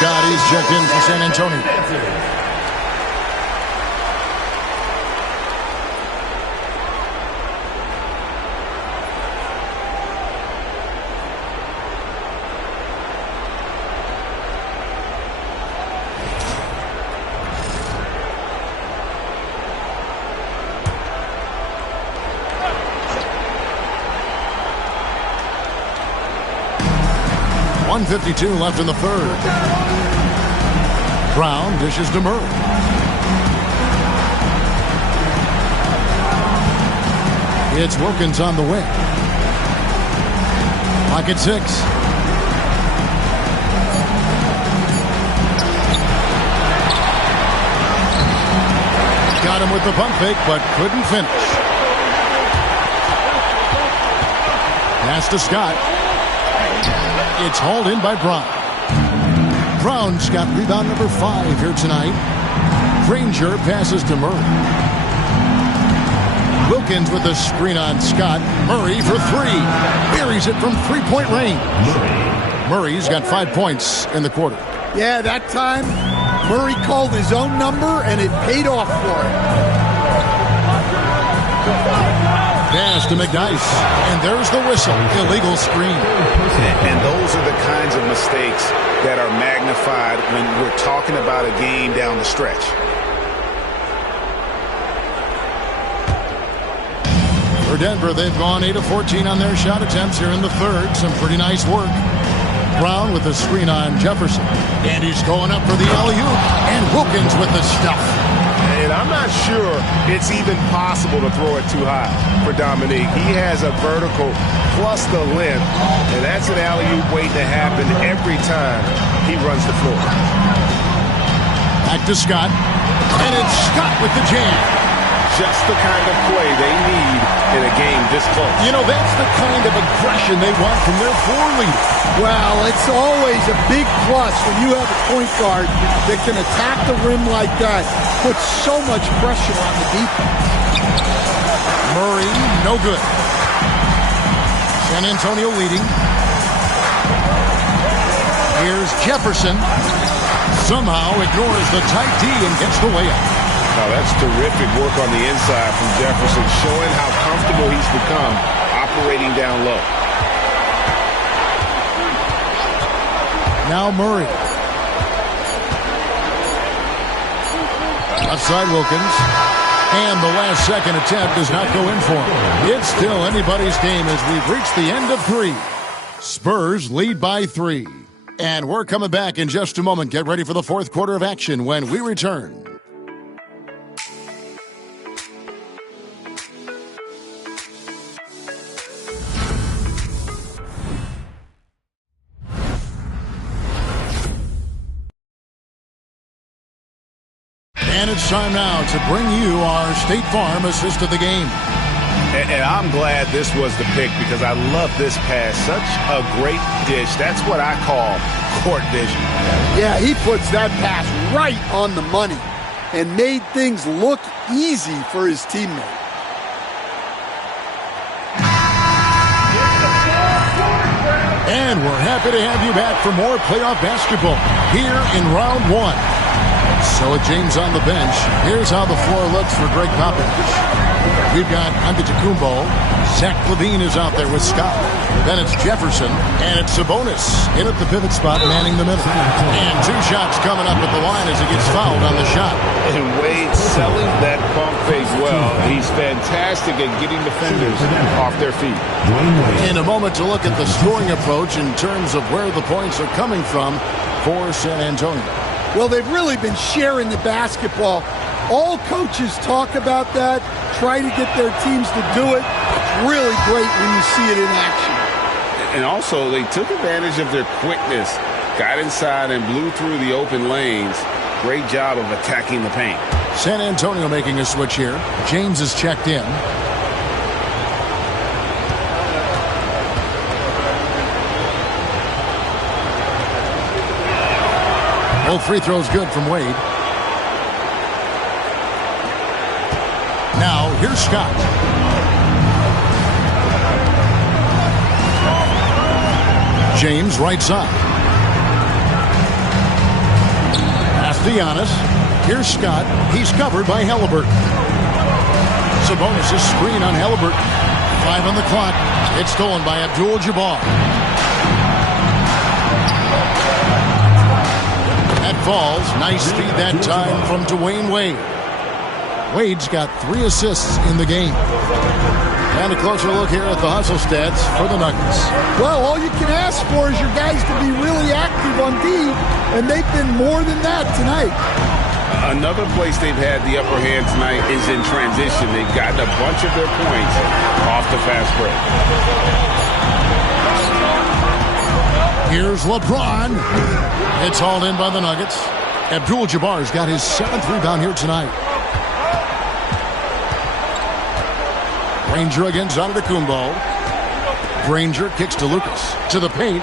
Scotty's checked in for San Antonio. .152 left in the third. Brown dishes to Murray. It's Wilkins on the wing. Pocket 6. Got him with the pump fake, but couldn't finish. Pass to Scott. It's hauled in by Brown. Brown's got rebound number 5 here tonight. Granger passes to Murray. Wilkins with a screen on Scott. Murray for three. Buries it from three-point range. Murray's got 5 points in the quarter. Yeah, that time Murray called his own number, and it paid off for him. Pass to McNice, and there's the whistle. Illegal screen. And those are the kinds of mistakes that are magnified when we're talking about a game down the stretch. For Denver, they've gone 8 of 14 on their shot attempts here in the third. Some pretty nice work. Brown with a screen on Jefferson. And he's going up for the alley-oop. And Wilkins with the stuff. And I'm not sure it's even possible to throw it too high for Dominique. He has a vertical plus the length, and that's an alley-oop waiting to happen every time he runs the floor. Back to Scott. And it's Scott with the jam. Just the kind of play they need in a game this close. You know, that's the kind of aggression they want from their floor leader. Well, it's always a big plus when you have a point guard that can attack the rim like that. Puts so much pressure on the defense. Murray, no good. San Antonio leading. Here's Jefferson. Somehow ignores the tight D and gets the layup. Now that's terrific work on the inside from Jefferson, showing how comfortable he's become operating down low. Now Murray. Outside Wilkins. And the last second attempt does not go in for him. It's still anybody's game as we've reached the end of three. Spurs lead by 3. And we're coming back in just a moment. Get ready for the fourth quarter of action when we return. And it's time now to bring you our State Farm assist of the game. And I'm glad this was the pick because I love this pass. Such a great dish. That's what I call court vision. Yeah, he puts that pass right on the money and made things look easy for his teammate. And we're happy to have you back for more playoff basketball here in round 1. So with James on the bench, here's how the floor looks for Greg Popovich. We've got Antetokounmpo. Zach LaVine is out there with Scott. Then it's Jefferson, and it's Sabonis in at the pivot spot, manning the middle. And 2 shots coming up at the line as he gets fouled on the shot. And Wade selling that pump fake well. He's fantastic at getting defenders off their feet. In a moment to look at the scoring approach in terms of where the points are coming from for San Antonio. Well, they've really been sharing the basketball. All coaches talk about that, try to get their teams to do it. It's really great when you see it in action. And also, they took advantage of their quickness, got inside and blew through the open lanes. Great job of attacking the paint. San Antonio making a switch here. James is checked in. Both free throws good from Wade. Now, here's Scott. James right side. Pass to Giannis. Here's Scott. He's covered by Halliburton. Sabonis' screen on Halliburton. 5 on the clock. It's stolen by Abdul-Jabbar. Falls. Nice feed that time from Dwayne Wade. Wade's got 3 assists in the game. And a closer look here at the hustle stats for the Nuggets. Well, all you can ask for is your guys to be really active on D, and they've been more than that tonight. Another place they've had the upper hand tonight is in transition. They've gotten a bunch of their points off the fast break. Here's LeBron. It's hauled in by the Nuggets. Abdul-Jabbar's got his 7th rebound here tonight. Granger against Antetokounmpo. Granger kicks to Lucas. To the paint.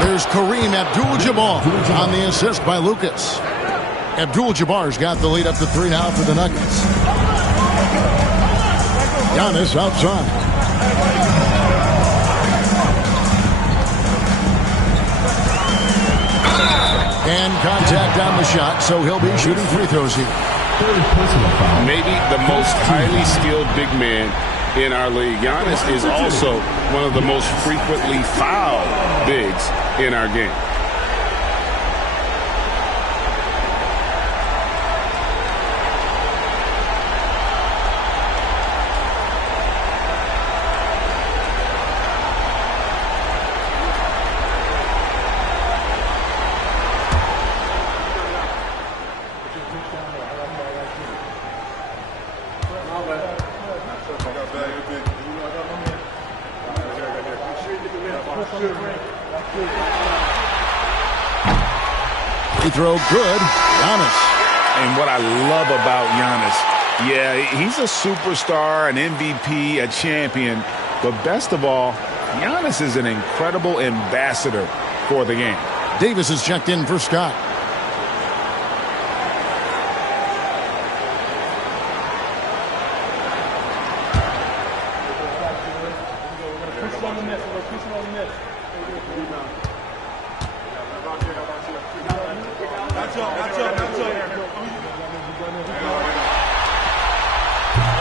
There's Kareem Abdul-Jabbar on the assist by Lucas. Abdul-Jabbar's got the lead up to 3 now for the Nuggets. Giannis outside. And contact on the shot, so he'll be shooting free throws here. Maybe the most highly skilled big man in our league. Giannis is also one of the most frequently fouled bigs in our game. Free throw good. Giannis. And what I love about Giannis, yeah, he's a superstar, an MVP, a champion. But best of all, Giannis is an incredible ambassador for the game. Davis is checked in for Scott.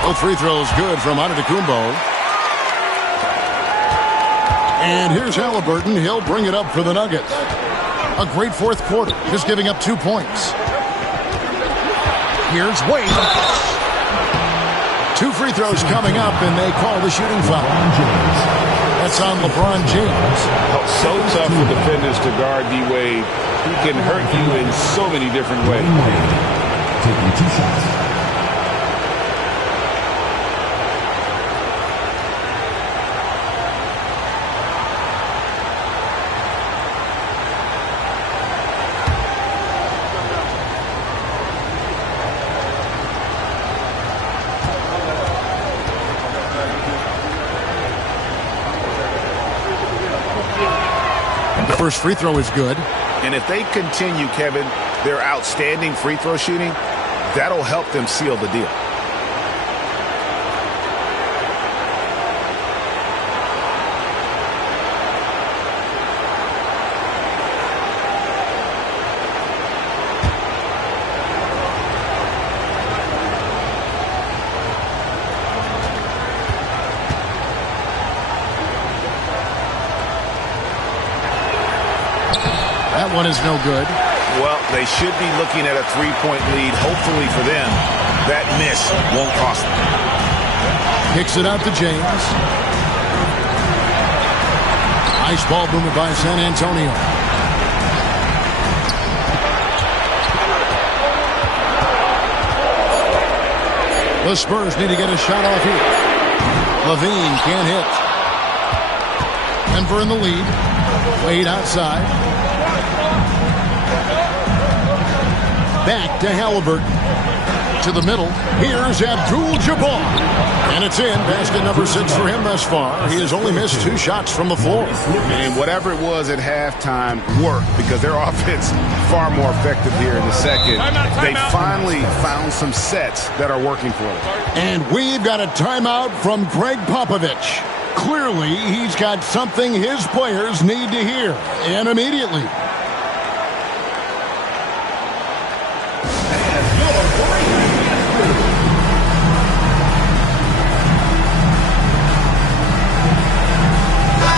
Both free throws good from Antetokounmpo. And here's Halliburton. He'll bring it up for the Nuggets. A great fourth quarter, just giving up 2 points. Here's Wade. 2 free throws coming up, and they call the shooting foul. That's on LeBron James. So tough for defenders to guard D-Wade. He can hurt you in so many different ways. Taking 2 shots. First free throw is good. And if they continue, Kevin, their outstanding free throw shooting, that'll help them seal the deal. That one is no good. Well, they should be looking at a 3-point lead. Hopefully for them, that miss won't cost them. Kicks it out to James. Nice ball movement by San Antonio. The Spurs need to get a shot off here. Levine can't hit. Denver in the lead. Wade outside. Back to Halliburton. To the middle. Here's Abdul-Jabbar. And it's in. Basket number 6 for him thus far. He has only missed 2 shots from the floor. And whatever it was at halftime worked because their offense far more effective here in the second. They finally found some sets that are working for them. And we've got a timeout from Greg Popovich. Clearly, he's got something his players need to hear. And immediately.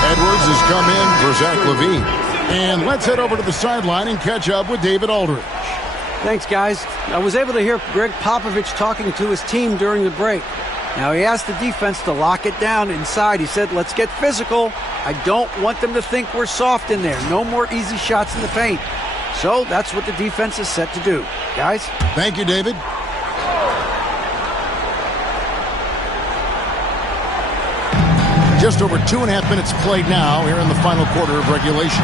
Edwards has come in for Zach LaVine. And let's head over to the sideline and catch up with David Aldridge. Thanks, guys. I was able to hear Greg Popovich talking to his team during the break. Now, he asked the defense to lock it down inside. He said, let's get physical. I don't want them to think we're soft in there. No more easy shots in the paint. So that's what the defense is set to do. Guys? Thank you, David. Just over 2.5 minutes played now here in the final quarter of regulation.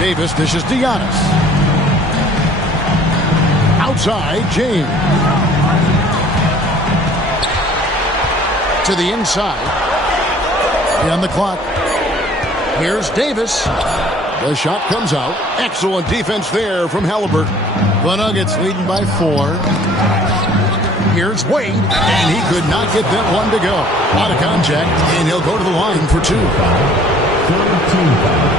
Davis dishes to Giannis. Outside, James. To the inside. On the clock. Here's Davis. The shot comes out. Excellent defense there from Halliburton. The Nuggets leading by 4. Here's Wade, and he could not get that one to go. Out of contact, and he'll go to the line for 2. Third team foul.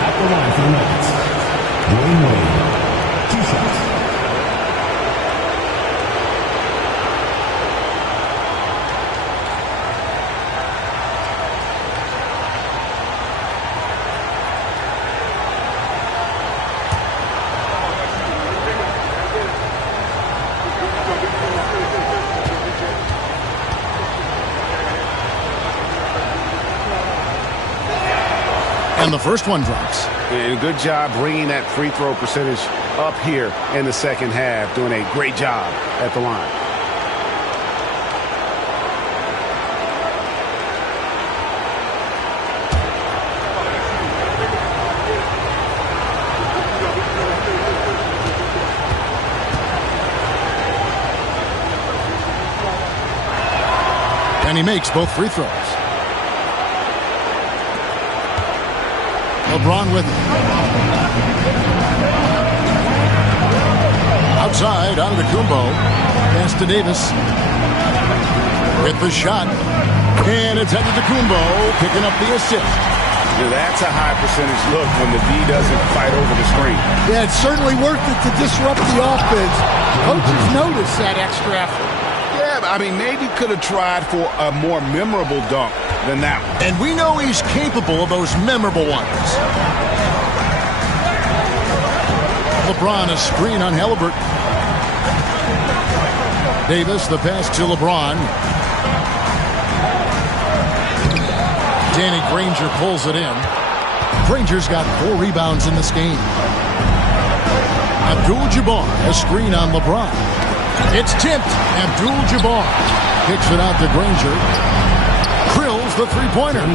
At the line for the Nuggets, Dwayne Wade. 2 shots. And the first one drops. And good job bringing that free throw percentage up here in the second half. Doing a great job at the line. And he makes both free throws. LeBron with it. Outside, out of the Kumbo. Pass to Davis. With the shot. And it's headed to Kumbo, picking up the assist. That's a high percentage look when the D doesn't fight over the screen. Yeah, it's certainly worth it to disrupt the offense. Coaches notice that extra effort. Yeah, I mean, maybe could have tried for a more memorable dunk than that one. And we know he's capable of those memorable ones. LeBron, a screen on Halliburton. Davis, the pass to LeBron. Danny Granger pulls it in. Granger's got 4 rebounds in this game. Abdul-Jabbar, a screen on LeBron. It's tipped. Abdul-Jabbar kicks it out to Granger. Krills the three-pointer.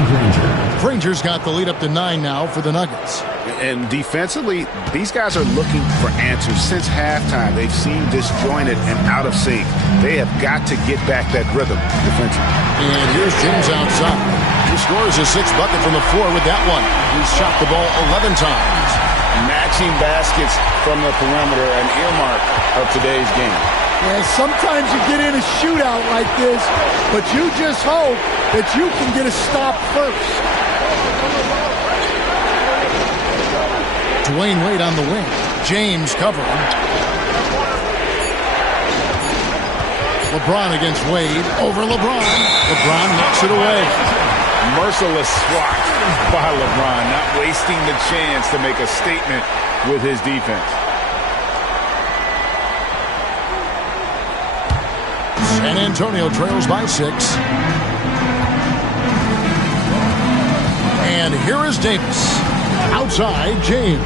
Granger's got the lead up to 9 now for the Nuggets. And defensively, these guys are looking for answers. Since halftime, they've seemed disjointed and out of sync. They have got to get back that rhythm defensively. And here's James outside. He scores a 6th bucket from the floor with that one. He's shot the ball 11 times. Matching baskets from the perimeter, an earmark of today's game. Yeah, sometimes you get in a shootout like this, but you just hope that you can get a stop first. Dwayne Wade on the wing. James covering. LeBron against Wade. Over LeBron. LeBron knocks it away. Merciless swat by LeBron, not wasting the chance to make a statement with his defense. San Antonio trails by 6. And here is Davis. Outside, James.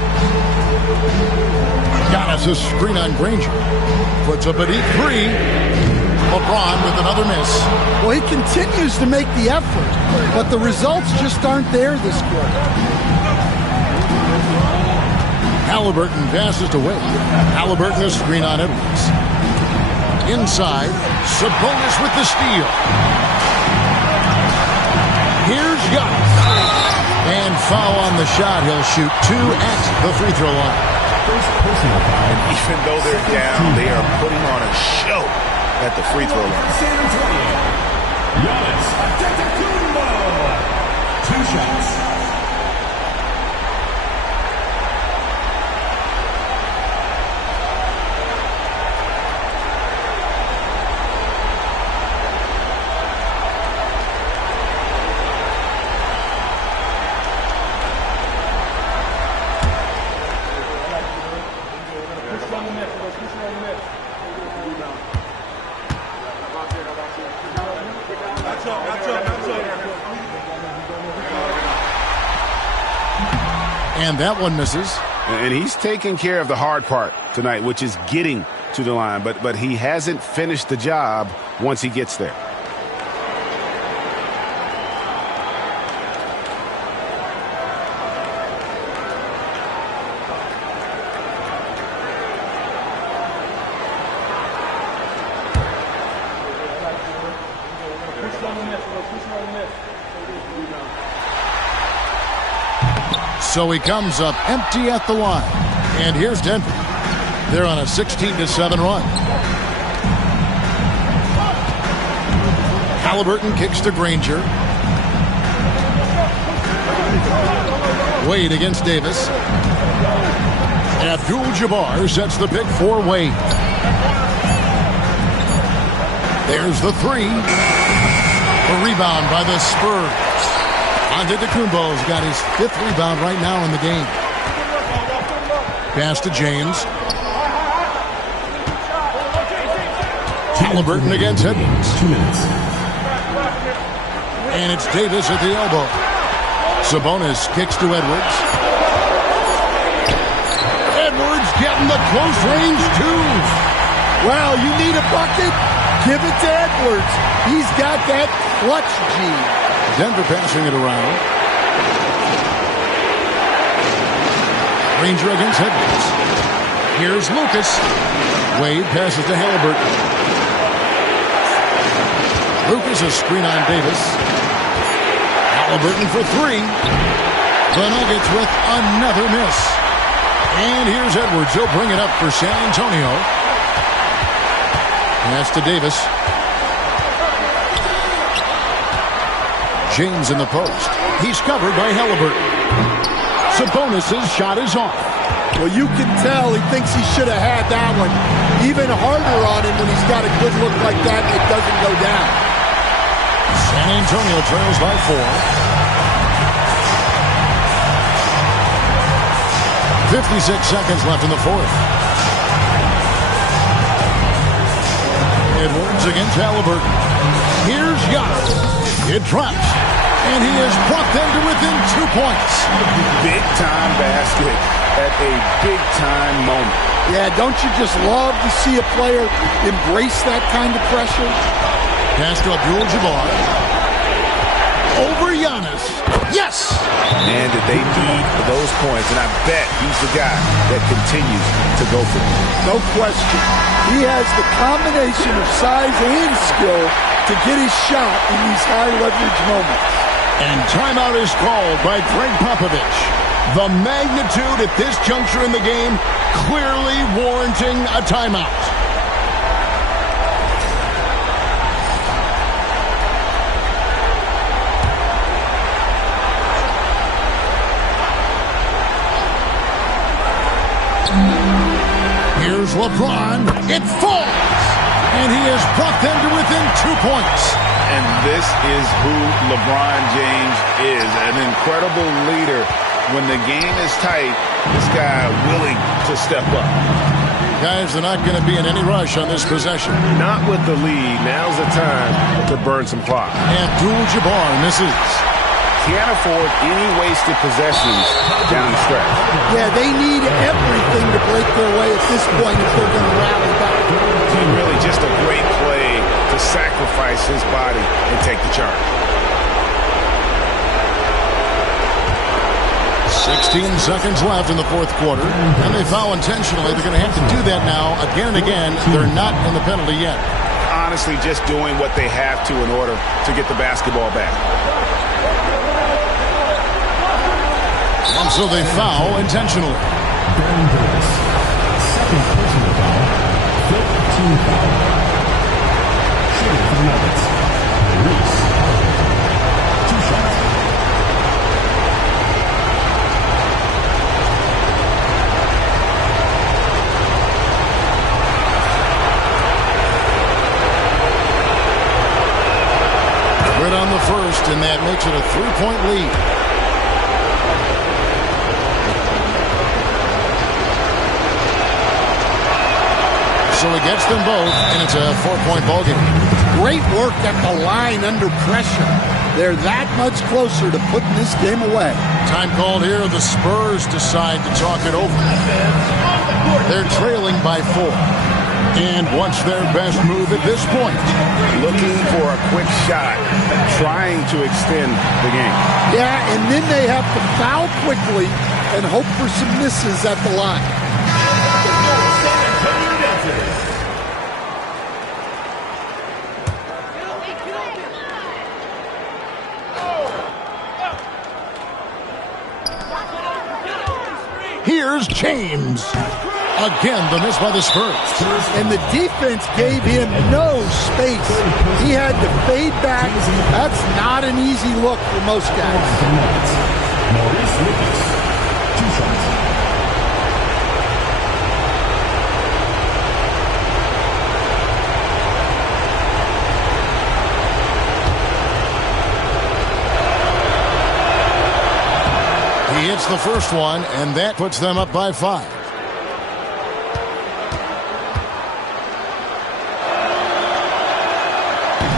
Got us a screen on Granger. Puts up a deep 3. LeBron with another miss. Well, he continues to make the effort, but the results just aren't there this quarter. Halliburton passes to Wade. Halliburton a screen on Edwards. Inside, Sabonis with the steal. Here's Giannis. And foul on the shot. He'll shoot 2 at the free throw line. And even though they're down, they are putting on a show at the free throw line. Giannis Antetokounmpo. 2 shots. And that one misses. And he's taking care of the hard part tonight, which is getting to the line. But he hasn't finished the job once he gets there. So he comes up empty at the line. And here's Denver. They're on a 16-7 run. Halliburton kicks to Granger. Wade against Davis. Abdul-Jabbar sets the pick for Wade. There's the three. A rebound by the Spurs. Antetokounmpo's got his 5th rebound right now in the game. Pass to James. Halliburton against Edwards. 2 minutes. And it's Davis at the elbow. Sabonis kicks to Edwards. Edwards getting the close range two. Well, you need a bucket? Give it to Edwards. He's got that clutch gene. Denver passing it around. Granger against Edwards. Here's Lucas. Wade passes to Halliburton. Lucas a screen on Davis. Halliburton for three. The Nuggets with another miss. And here's Edwards. He'll bring it up for San Antonio. Pass to Davis. James in the post. He's covered by Halliburton. Sabonis' shot is off. Well, you can tell he thinks he should have had that one. Even harder on him when he's got a good look like that and it doesn't go down. San Antonio trails by 4. 56 seconds left in the fourth. Edwards against Halliburton. Here's Giannis. It drops. And he has brought them to within 2 points. Big-time basket at a big-time moment. Yeah, don't you just love to see a player embrace that kind of pressure? Pass to Abdul-Jabbar. Over Giannis. Yes! And did they need those points? And I bet he's the guy that continues to go for them. No question. He has the combination of size and skill to get his shot in these high-leverage moments. And timeout is called by Greg Popovich. The magnitude at this juncture in the game clearly warranting a timeout. Here's LeBron. It falls. And he has brought them to within 2 points. And this is who LeBron James is, an incredible leader. When the game is tight, this guy willing to step up. Guys, they're not going to be in any rush on this possession. Not with the lead. Now's the time to burn some clock. Abdul-Jabbar misses. Can't afford any wasted possessions down the stretch. Yeah, they need everything to break their way at this point if they're going to rally back. Really just a great play to sacrifice his body and take the charge. 16 seconds left in the fourth quarter. And they foul intentionally. They're going to have to do that now again and again. They're not in the penalty yet. Honestly, just doing what they have to in order to get the basketball back. And so they foul intentionally. Baron Davis, second personal foul, 5th team foul. Shooting for the Nuggets. Reese. 2 shots. Right on the first, and that makes it a 3-point lead. So he gets them both, and it's a 4-point ballgame. Great work at the line under pressure. They're that much closer to putting this game away. Time called here. The Spurs decide to talk it over. They're trailing by 4. And what's their best move at this point? Looking for a quick shot, trying to extend the game. Yeah, and then they have to foul quickly and hope for some misses at the line. Here's James. Again, the miss by the Spurs. And the defense gave him no space. He had to fade back. That's not an easy look for most guys. Maurice Lucas, 2 shots. He hits the first one, and that puts them up by 5.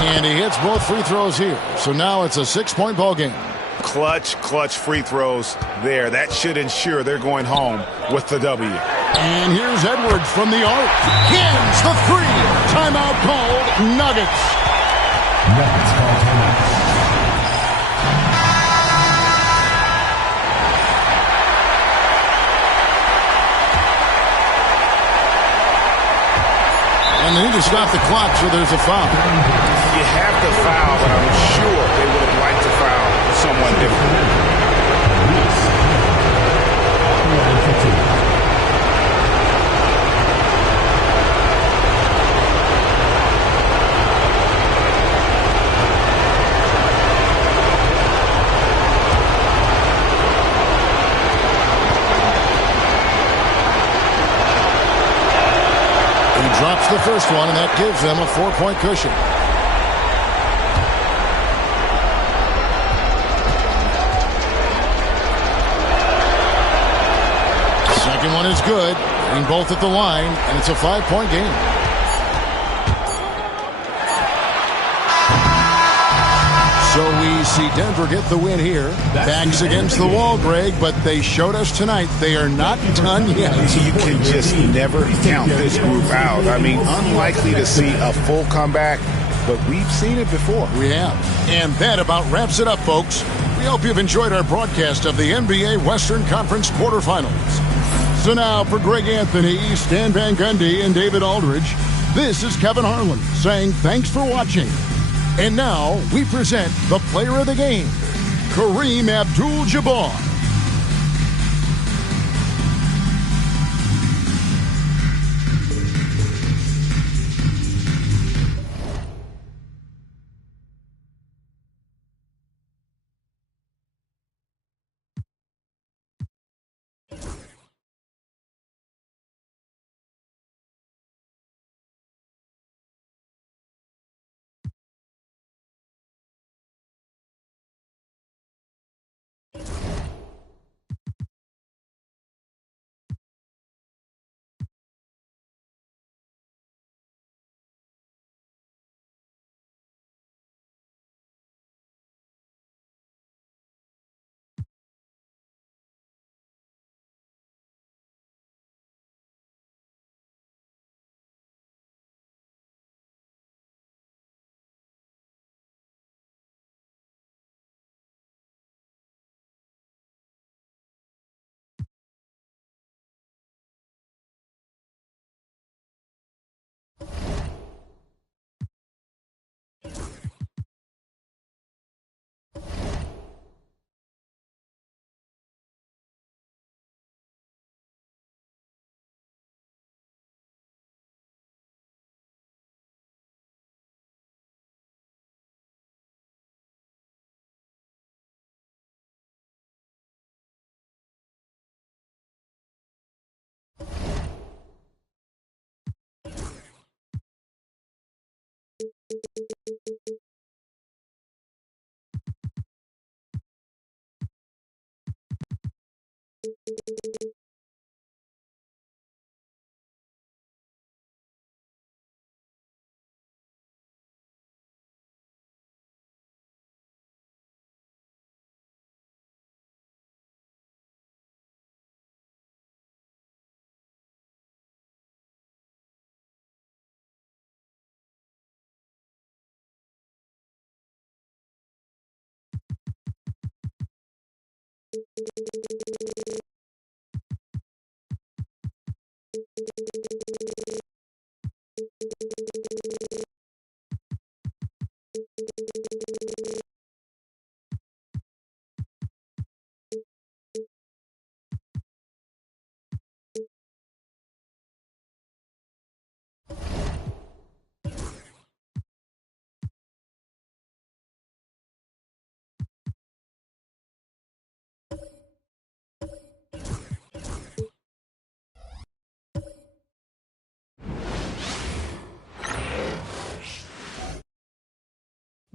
And he hits both free throws here. So now it's a 6-point ball game. Clutch free throws there. That should ensure they're going home with the W. And here's Edwards from the arc. Hits the 3. Timeout called. Nuggets. Nuggets call timeout. And they need to stop the clock, so there's a foul. You have to foul, but I'm sure they would have liked to foul someone different. Drops the first one, and that gives them a 4-point cushion. Second one is good, and both at the line, and it's a 5-point game. So we see Denver get the win here. Backs against the wall, Greg, but they showed us tonight they are not done yet. You can just never count this group out. I mean, unlikely to see a full comeback, but we've seen it before. We have. And that about wraps it up, folks. We hope you've enjoyed our broadcast of the NBA Western Conference quarterfinals. So now for Greg Anthony, Stan Van Gundy, and David Aldridge, this is Kevin Harlan saying thanks for watching. And now we present the player of the game, Kareem Abdul-Jabbar.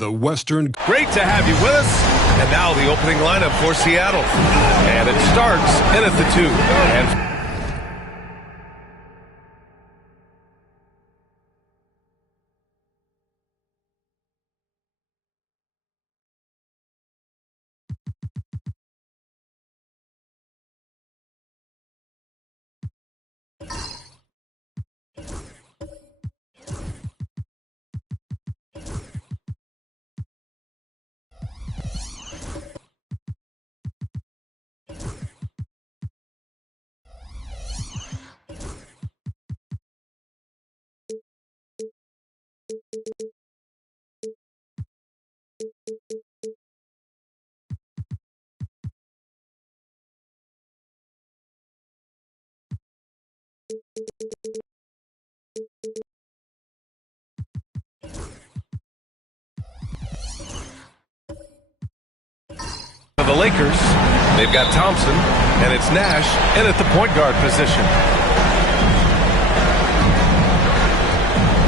the Western. Great to have you with us. And now the opening lineup for Seattle. And it starts in at the 2. And the Lakers, they've got Thompson, and it's Nash in at the point guard position.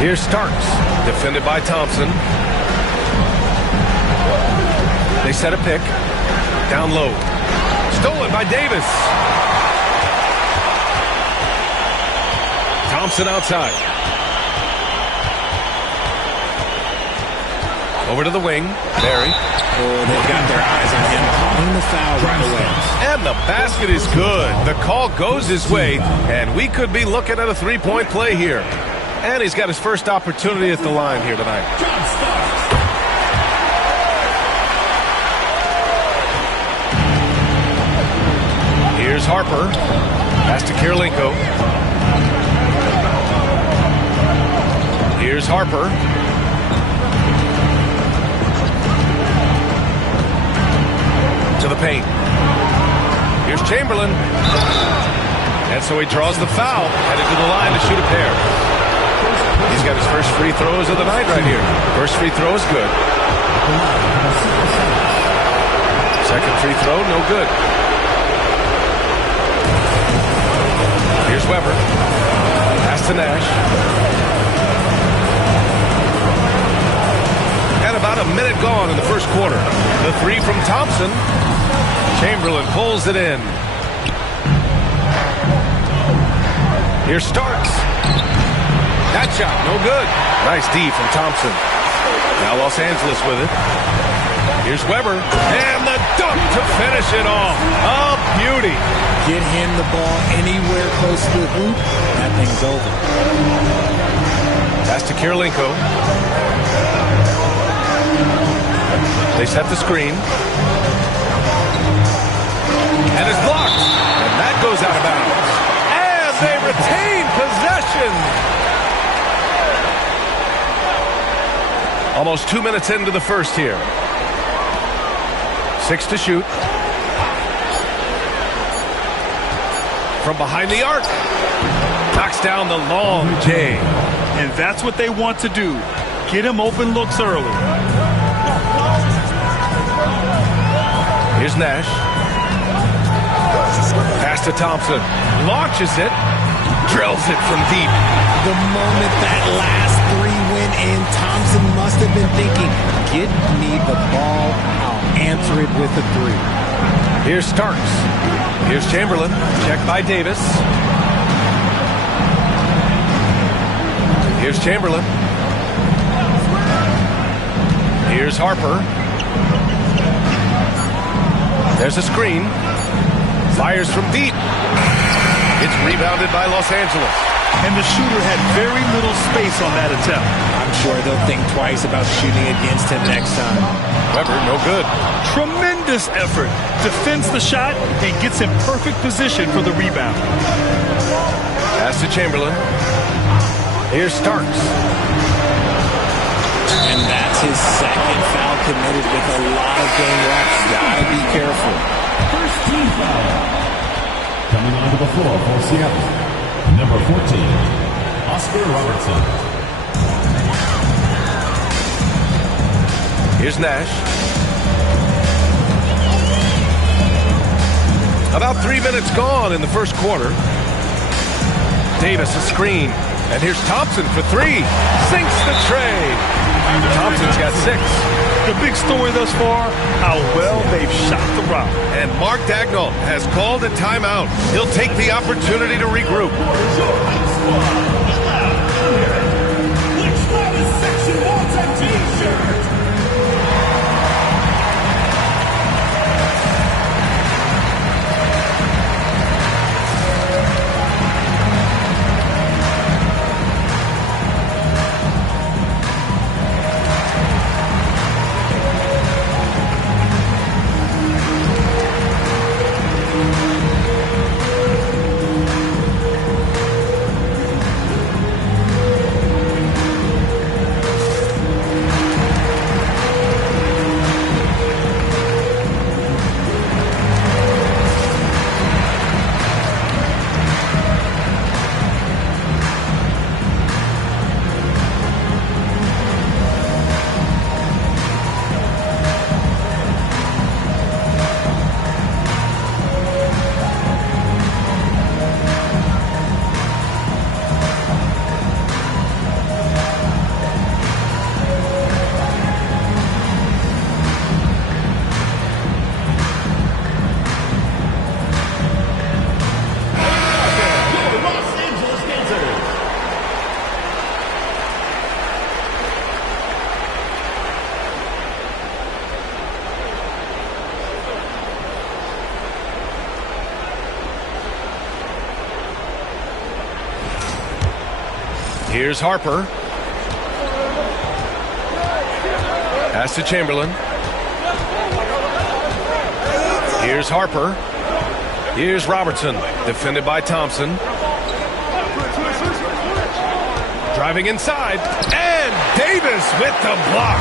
Here's Starks, defended by Thompson. They set a pick, down low. Stolen by Davis. Thompson outside. Over to the wing, Barry. Oh, they've got their eyes on him, calling the foul right away. And the basket is good. The call goes his way, and we could be looking at a three-point play here. And he's got his first opportunity at the line here tonight. Here's Harper. Pass to Kirilenko. Here's Harper. To the paint. Here's Chamberlain. And so he draws the foul, headed to the line to shoot a pair. He's got his first free throws of the night right here. First free throw is good. Second free throw, no good. Here's Weber. Pass to Nash. And about a minute gone in the first quarter. The three from Thompson. Chamberlain pulls it in. Here's Starks. That shot, no good. Nice D from Thompson. Now Los Angeles with it. Here's Weber. And the dunk to finish it off. A beauty. Get him the ball anywhere close to the hoop. That thing's over. Pass to Kirilenko. They set the screen. And it's blocked. And that goes out of bounds. And they retain possession. Almost 2 minutes into the first here. 6 to shoot. From behind the arc. Knocks down the long J. And that's what they want to do. Get him open looks early. Here's Nash. Pass to Thompson. Launches it. Drills it from deep. The moment that last three went in, Thompson must have been thinking, get me the ball, I'll answer it with a three. Here's Starks. Here's Chamberlain. Checked by Davis. Here's Chamberlain. Here's Harper. There's a screen. Fires from deep. It's rebounded by Los Angeles. And the shooter had very little space on that attempt. I'm sure they'll think twice about shooting against him next time. Weber, no good. Tremendous effort. Defends the shot and gets in perfect position for the rebound. Pass to Chamberlain. Here's Starks. And that's his second foul committed with a lot of game left. Gotta be careful. First team foul. Coming onto the floor for Seattle, number 14, Oscar Robertson. Here's Nash. About 3 minutes gone in the first quarter. Davis a screen. And here's Thompson for three. Sinks the tray. Thompson's got 6. The big story thus far, how well they've shot the rock. And Mark Dagnall has called a timeout. He'll take the opportunity to regroup. Which latest section wants a t-shirt? Here's Harper. Pass to Chamberlain. Here's Harper. Here's Robertson, defended by Thompson. Driving inside, and Davis with the block.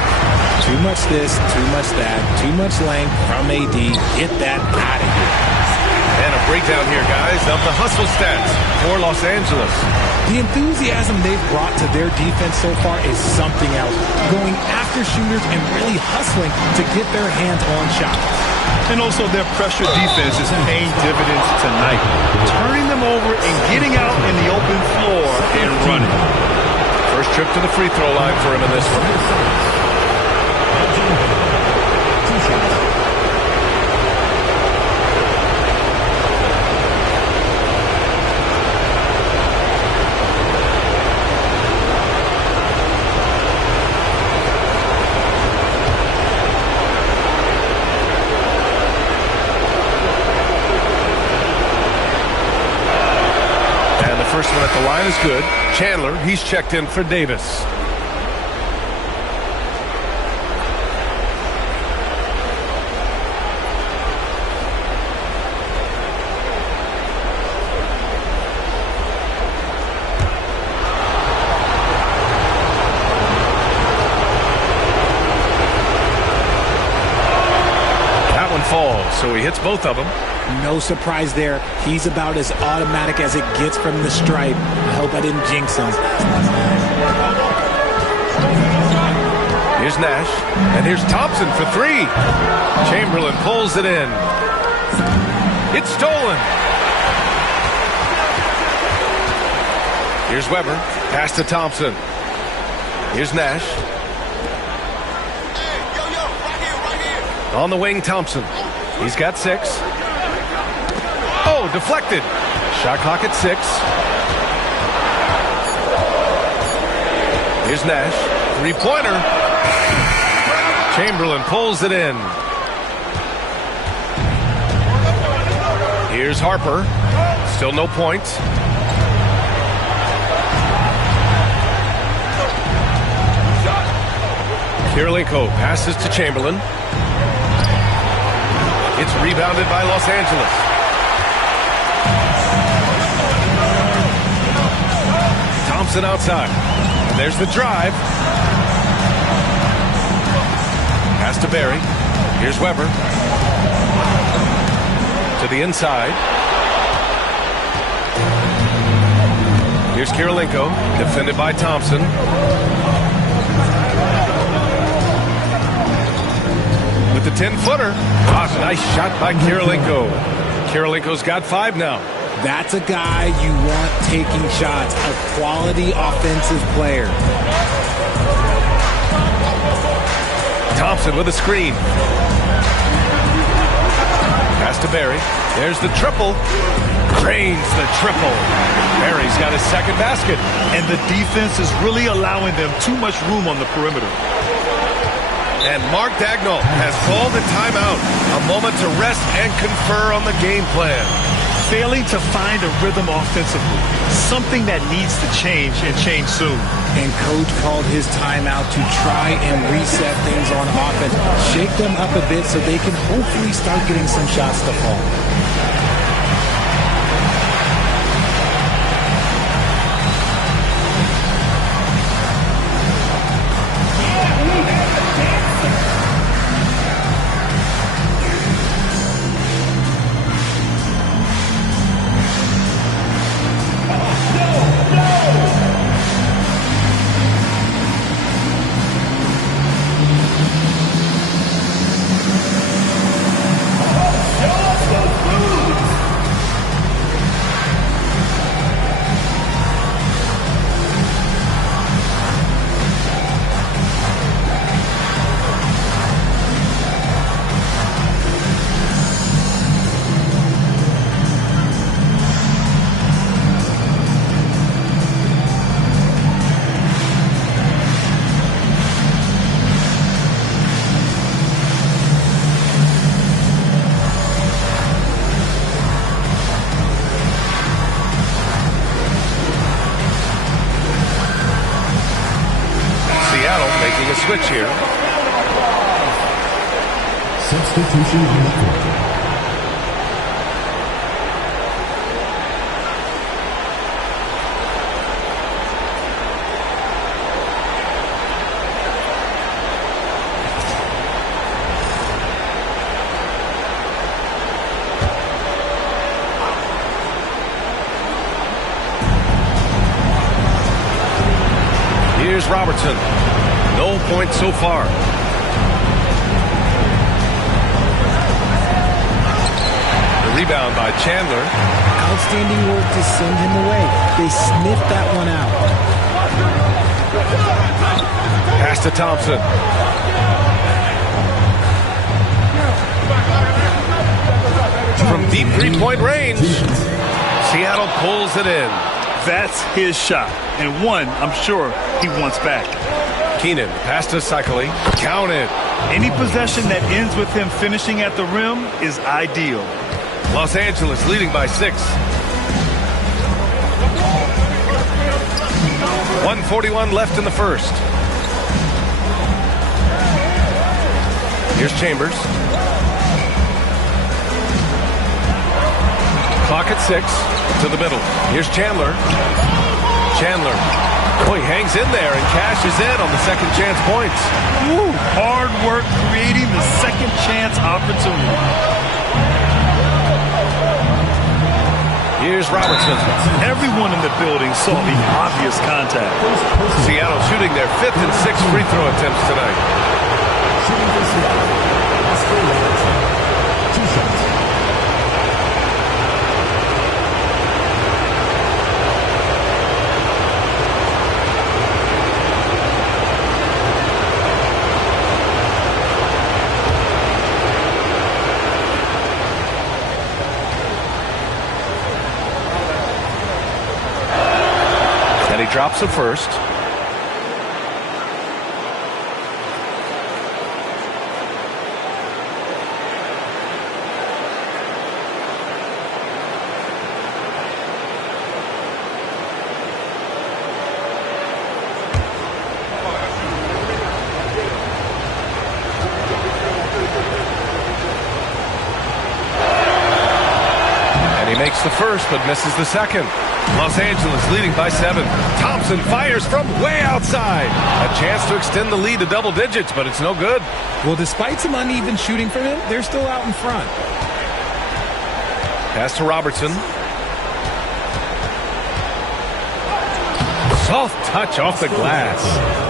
Too much this, too much that, too much length from AD. Get that out of here. And a breakdown here, guys, of the hustle stats for Los Angeles. The enthusiasm they've brought to their defense so far is something else. Going after shooters and really hustling to get their hands on shots. And also their pressure defense is paying dividends tonight. Turning them over and getting out in the open floor and running. First trip to the free throw line for him in this one. First one at the line is good. Chandler, he's checked in for Davis. That one falls, so he hits both of them. No surprise there. He's about as automatic as it gets from the stripe. I hope I didn't jinx him. Here's Nash, and here's Thompson for 3. Chamberlain pulls it in. It's stolen. Here's Weber, pass to Thompson. Here's Nash. On the wing, Thompson. He's got 6. Oh, deflected. Shot clock at 6. Here's Nash. 3-pointer. Chamberlain pulls it in. Here's Harper. Still no points. Kirilenko passes to Chamberlain. It's rebounded by Los Angeles. Thompson outside. And there's the drive. Pass to Barry. Here's Weber. To the inside. Here's Kirilenko, defended by Thompson. With the 10-footer. Ah, nice shot by Kirilenko. Kirilenko's got 5 now. That's a guy you want taking shots, a quality offensive player. Thompson with a screen. Pass to Barry. There's the triple. Drains the triple. Barry's got his second basket. And the defense is really allowing them too much room on the perimeter. And Mark Dagnall has called a timeout. A moment to rest and confer on the game plan. Failing to find a rhythm offensively. Something that needs to change and change soon. And Coach called his timeout to try and reset things on offense. Shake them up a bit so they can hopefully start getting some shots to fall. Switch here. Substitution on the court. Here's Robertson. No points so far. The rebound by Chandler. Outstanding work to send him away. They sniffed that one out. Pass to Thompson. From deep three-point range, Seattle pulls it in. That's his shot. And one, I'm sure, he wants back. Keenan, pass to Cycling. Count it. Any possession that ends with him finishing at the rim is ideal. Los Angeles leading by 6. 1:41 left in the first. Here's Chambers. Clock at 6. To the middle. Here's Chandler. Chandler. Oh, he hangs in there and cashes in on the second chance points. Woo, hard work creating the second chance opportunity. Here's Robertson. Everyone in the building saw the obvious contact. Seattle shooting their 5th and 6th free throw attempts tonight. Shooting for Seattle. Oscar Robertson. 2 shots. Drops the first. And he makes the first, but misses the second. Los Angeles leading by 7. Thompson fires from way outside. A chance to extend the lead to double digits, but it's no good. Well, despite some uneven shooting from him, they're still out in front. Pass to Robertson. Soft touch off the glass.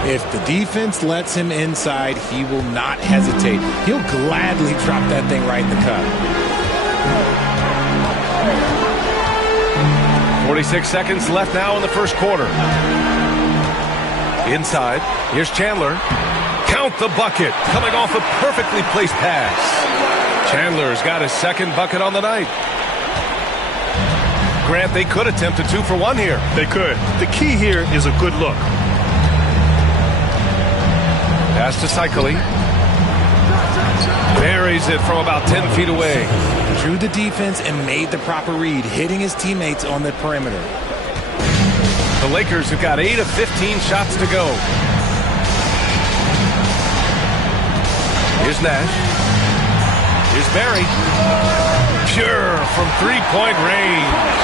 If the defense lets him inside, he will not hesitate. He'll gladly drop that thing right in the cup. 46 seconds left now in the first quarter. Inside, here's Chandler. Count the bucket, coming off a perfectly placed pass. Chandler's got his second bucket on the night. Grant, they could attempt a 2 for 1 here. They could. The key here is a good look. Pass to Cycli. Buries it from about 10 feet away. Drew the defense and made the proper read, hitting his teammates on the perimeter. The Lakers have got 8 of 15 shots to go. Here's Nash. Here's Barry. Pure from three-point range.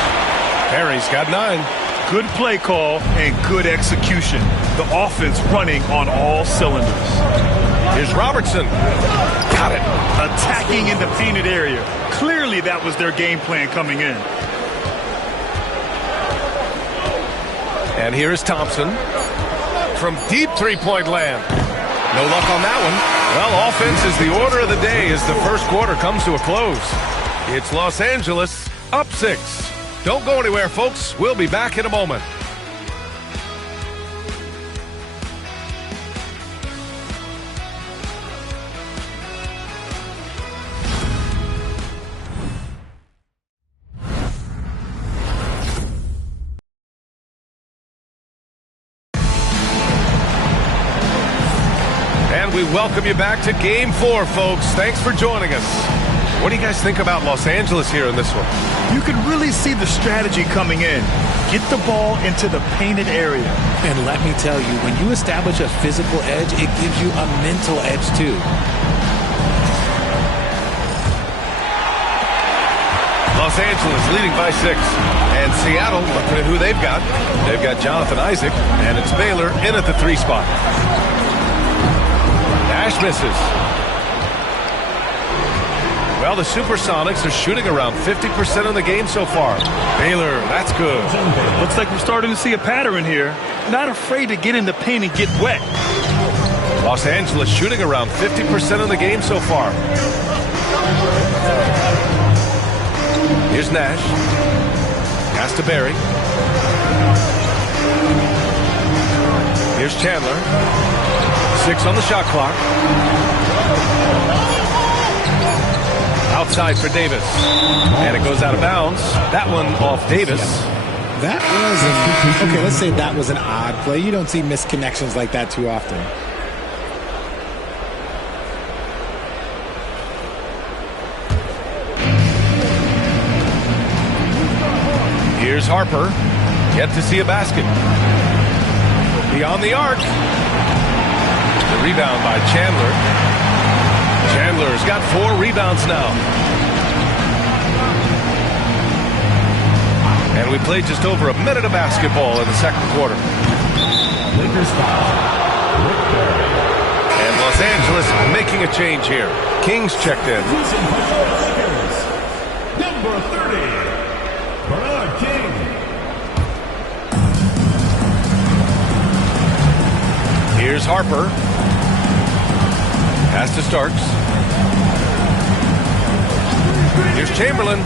Barry's got 9. Good play call and good execution. The offense running on all cylinders. Here's Robertson. Got it. Attacking in the painted area. Clearly that was their game plan coming in. And here is Thompson from deep three-point land. No luck on that one. Well, offense is the order of the day as the first quarter comes to a close. It's Los Angeles up 6. Don't go anywhere, folks. We'll be back in a moment. And we welcome you back to Game 4, folks. Thanks for joining us. What do you guys think about Los Angeles here in this one? You can really see the strategy coming in. Get the ball into the painted area. And let me tell you, when you establish a physical edge, it gives you a mental edge too. Los Angeles leading by 6. And Seattle, looking at who they've got. They've got Jonathan Isaac, and it's Baylor in at the 3 spot. Nash misses. Well, the Supersonics are shooting around 50% in the game so far. Baylor, that's good. Looks like we're starting to see a pattern here. Not afraid to get in the paint and get wet. Los Angeles shooting around 50% in the game so far. Here's Nash. Pass to Barry. Here's Chandler. 6 on the shot clock. Outside for Davis. And it goes out of bounds. That one off Davis. That was okay, let's say that was an odd play. You don't see misconnections like that too often. Here's Harper. Yet to see a basket. Beyond the arc. The rebound by Chandler. Chandler's got 4 rebounds now. And we played just over a minute of basketball in the second quarter. Lakers foul. And Los Angeles making a change here. Kings checked in. Number 30, Bernard King. Here's Harper. Pass to Starks. Here's Chamberlain.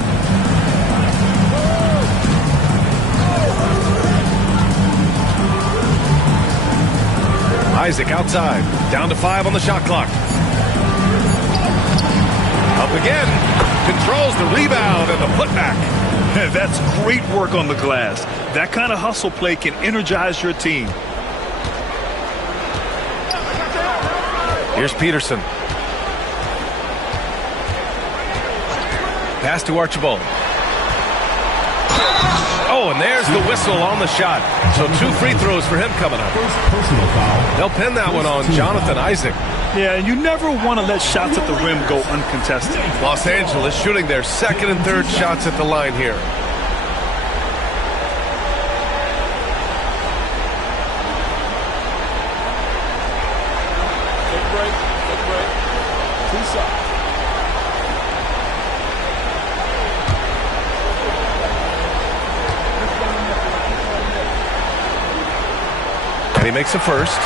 Isaac outside. Down to 5 on the shot clock. Up again. Controls the rebound and the putback. That's great work on the glass. That kind of hustle play can energize your team. Here's Peterson. Pass to Archibald. Oh, and there's the whistle on the shot. So 2 free throws for him coming up. They'll pin that one on Jonathan Isaac. Yeah, and you never want to let shots at the rim go uncontested. Los Angeles shooting their second and third shots at the line here. And he makes a first.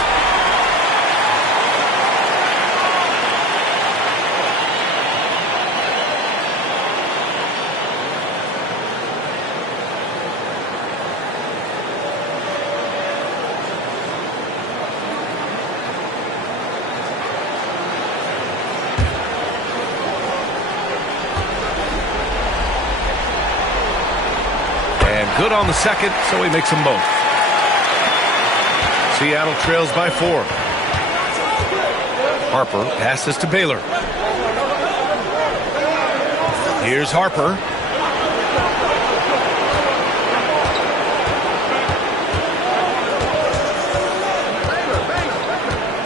Good on the second, so he makes them both. Seattle trails by 4. Harper passes to Baylor. Here's Harper.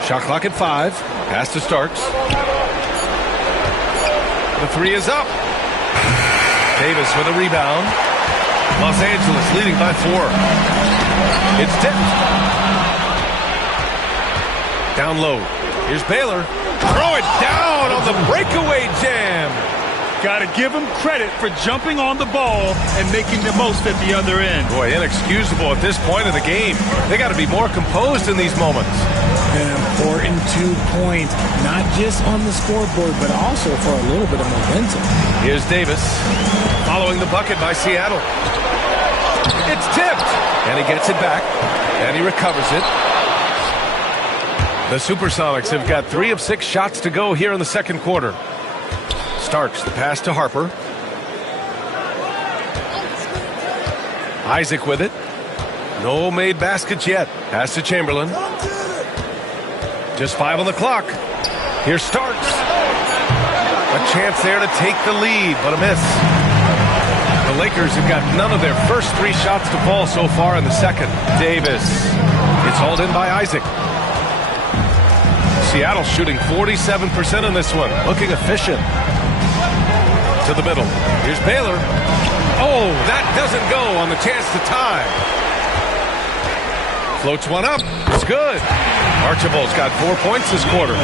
Shot clock at 5. Pass to Starks. The 3 is up. Davis with a rebound. Los Angeles leading by 4. It's tipped. Down low. Here's Baylor. Throw it down on the breakaway jam. Got to give him credit for jumping on the ball and making the most at the other end. Boy, inexcusable at this point of the game. They got to be more composed in these moments. An important 2 points, not just on the scoreboard, but also for a little bit of momentum. Here's Davis, following the bucket by Seattle. It's tipped, and he gets it back, and he recovers it. The Supersonics have got 3 of 6 shots to go here in the second quarter. Starks, the pass to Harper. Isaac with it. No made baskets yet. Pass to Chamberlain. Just 5 on the clock. Here's Starks. A chance there to take the lead, but a miss. The Lakers have got none of their first 3 shots to fall so far in the second. Davis. It's hauled in by Isaac. Seattle shooting 47% in this one. Looking efficient. To the middle. Here's Baylor. Oh, that doesn't go on the chance to tie. Floats one up. It's good. Archibald's got 4 points this quarter.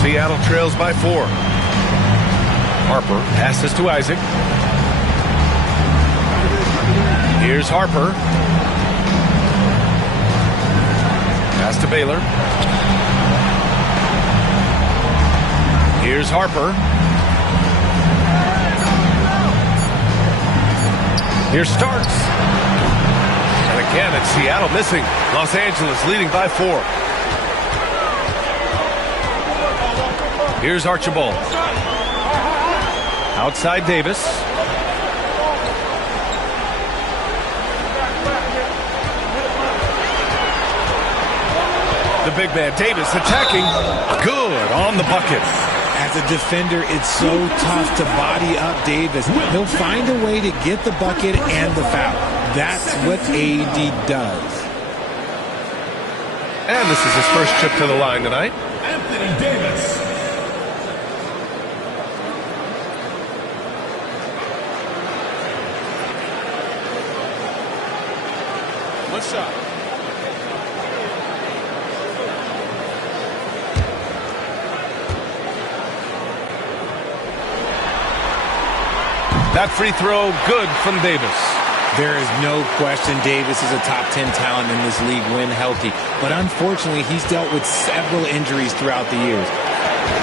Seattle trails by 4. Harper passes to Isaac. Here's Harper. Pass to Baylor. Here's Harper. Here's Starks. And again, it's Seattle missing. Los Angeles leading by 4. Here's Archibald. Outside Davis. The big man Davis attacking. Good on the bucket. As a defender, it's so tough to body up Davis. He'll find a way to get the bucket and the foul. That's what AD does. And this is his first trip to the line tonight. Anthony Davis. What's up? That free throw, good from Davis. There is no question Davis is a top 10 talent in this league when healthy. But unfortunately, he's dealt with several injuries throughout the years.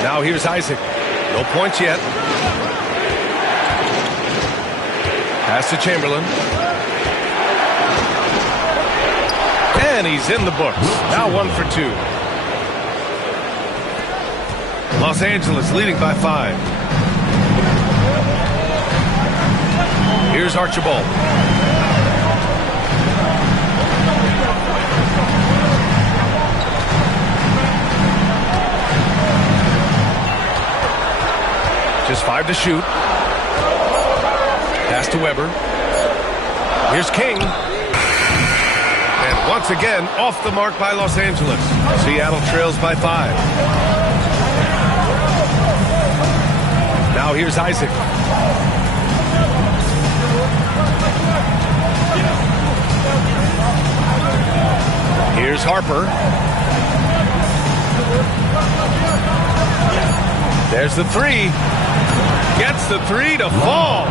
Now here's Isaac. No points yet. Pass to Chamberlain. And he's in the books. Now 1 for 2. Los Angeles leading by 5. Here's Archibald. Just 5 to shoot. Pass to Weber. Here's King. And once again, off the mark by Los Angeles. Seattle trails by 5. Now here's Isaac. Here's Harper. There's the 3. Gets the 3 to fall.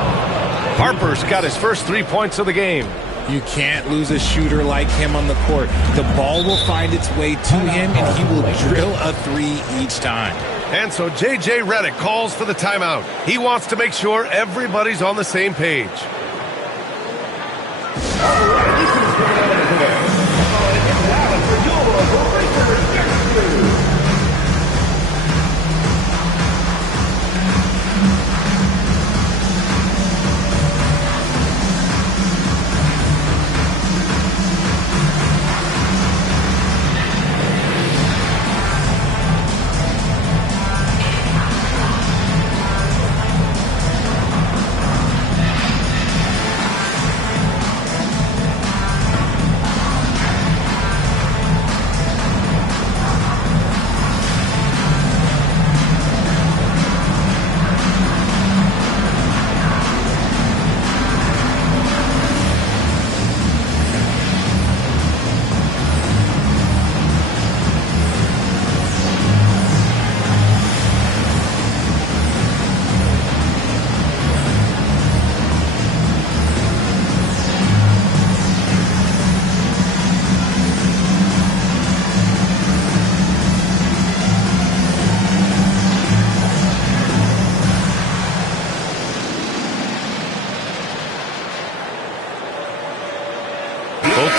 Harper's got his first 3 points of the game. You can't lose a shooter like him on the court. The ball will find its way to him, and he will drill a 3 each time. And so J.J. Redick calls for the timeout. He wants to make sure everybody's on the same page.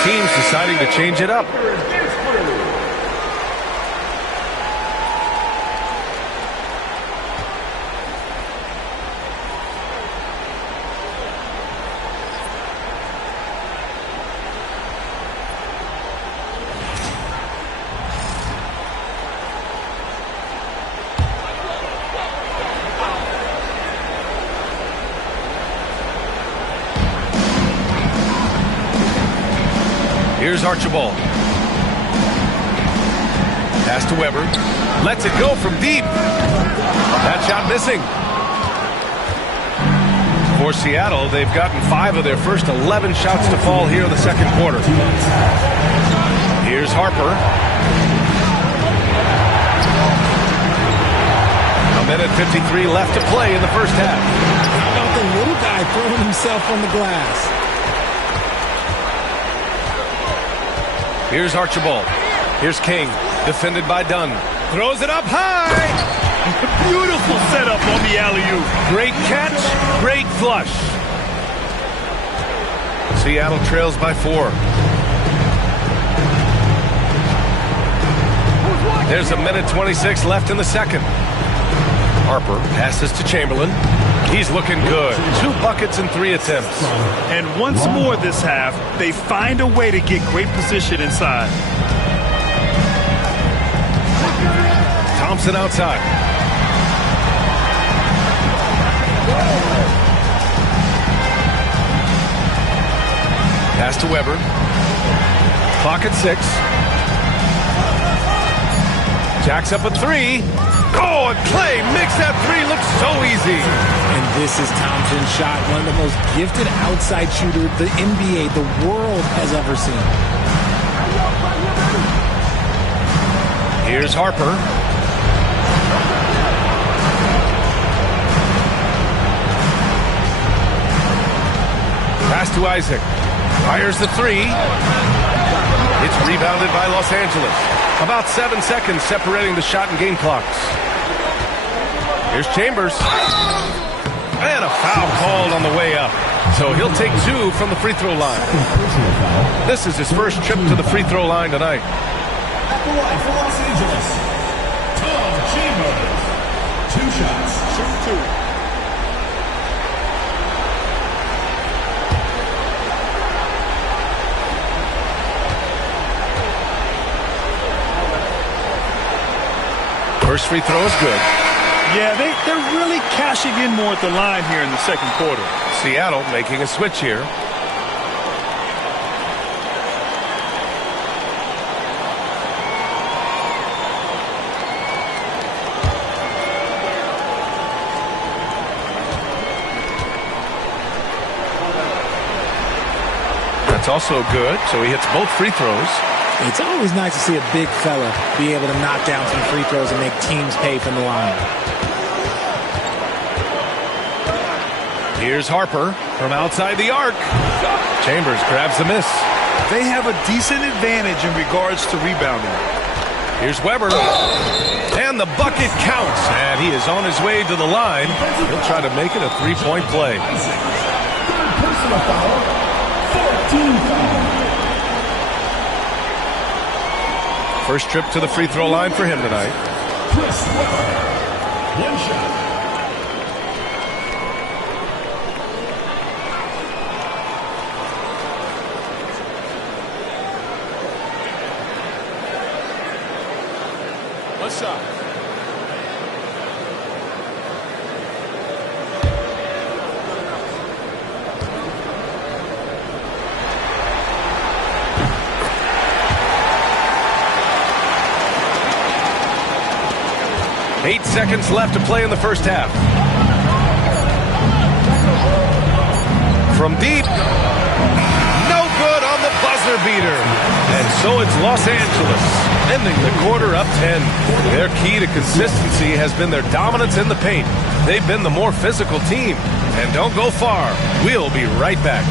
teams deciding to change it up. Here's Archibald. Pass to Weber. Lets it go from deep. That shot missing. For Seattle, they've gotten 5 of their first 11 shots to fall here in the second quarter. Here's Harper. A minute 53 left to play in the first half. How about the little guy throwing himself on the glass? Here's Archibald. Here's King, defended by Dunn. Throws it up high. Beautiful setup on the alley-oop. Great catch, great flush. Seattle trails by 4. There's a minute 26 left in the second. Harper passes to Chamberlain. He's looking good. 2 buckets in 3 attempts. And once more this half, they find a way to get great position inside. Thompson outside. Pass to Weber. Clock at 6. Jacks up a 3. Oh, and Clay makes that 3 look so easy. And this is Thompson's shot, one of the most gifted outside shooter the NBA, the world has ever seen. Here's Harper. Pass to Isaac. Fires the 3. It's rebounded by Los Angeles. About 7 seconds separating the shot and game clocks. Here's Chambers. And a foul called on the way up. So he'll take 2 from the free throw line. This is his first trip to the free throw line tonight. At the line for Los Angeles, Tom Chambers. 2 shots. Shoot 2. First free throw is good. Yeah, they're really cashing in more at the line here in the second quarter. Seattle making a switch here. That's also good, so he hits both free throws. It's always nice to see a big fella be able to knock down some free throws and make teams pay from the line. Here's Harper from outside the arc. Chambers grabs the miss. They have a decent advantage in regards to rebounding. Here's Weber. And the bucket counts. And he is on his way to the line. He'll try to make it a 3-point play. Third personal foul. 14 foul. First trip to the free throw line for him tonight. Chris Weber. 1 shot. What's up? Eight seconds left to play in the first half. From deep. No good on the buzzer beater. And so it's Los Angeles, ending the quarter up 10. Their key to consistency has been their dominance in the paint. They've been the more physical team. And don't go far. We'll be right back.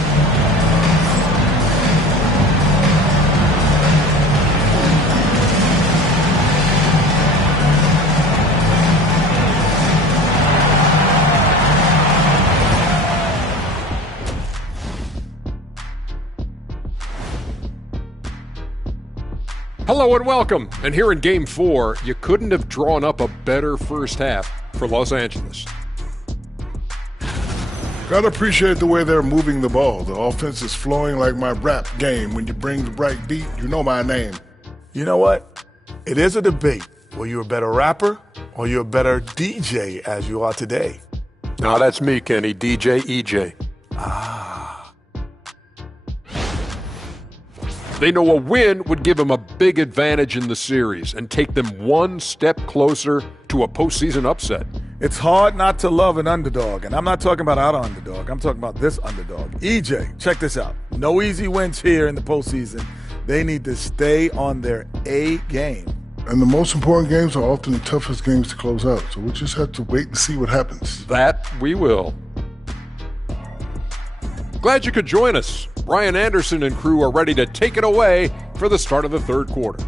Hello and welcome. And here in Game 4, you couldn't have drawn up a better first half for Los Angeles. Gotta appreciate the way they're moving the ball. The offense is flowing like my rap game. When you bring the right beat, you know my name. You know what? It is a debate. Were you a better rapper or you a better DJ as you are today? No, that's me, Kenny. DJ EJ. They know a win would give them a big advantage in the series and take them one step closer to a postseason upset. It's hard not to love an underdog, and I'm not talking about our underdog. I'm talking about this underdog. EJ, check this out. No easy wins here in the postseason. They need to stay on their A game. And the most important games are often the toughest games to close out, so we'll just have to wait and see what happens. That we will. Glad you could join us. Brian Anderson and crew are ready to take it away for the start of the third quarter.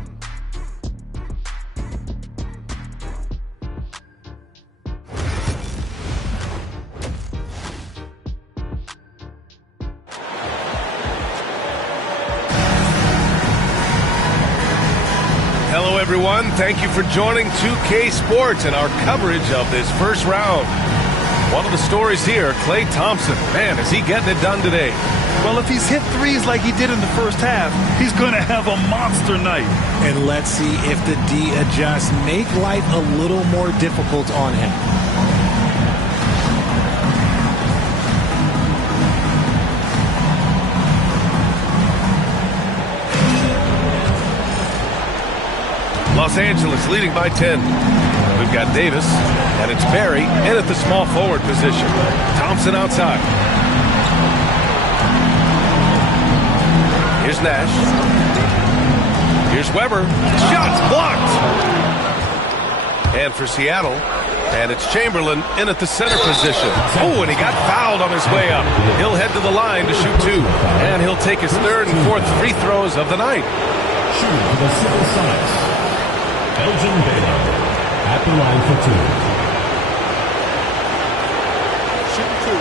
Hello, everyone. Thank you for joining 2K Sports and our coverage of this first round. One of the stories here, Klay Thompson. Man, is he getting it done today? Well, if he's hit threes like he did in the first half, he's going to have a monster night. And let's see if the D adjusts, make life a little more difficult on him. Los Angeles leading by 10. We've got Davis, and it's Barry in at the small forward position. Thompson outside. Here's Nash. Here's Weber. Shots blocked. And for Seattle, and it's Chamberlain in at the center position. Oh, and he got fouled on his way up. He'll head to the line to shoot two, and he'll take his third and fourth free throws of the night. Shooting for the Civil Sonics, Elgin Baylor at the line for two. Shoot two.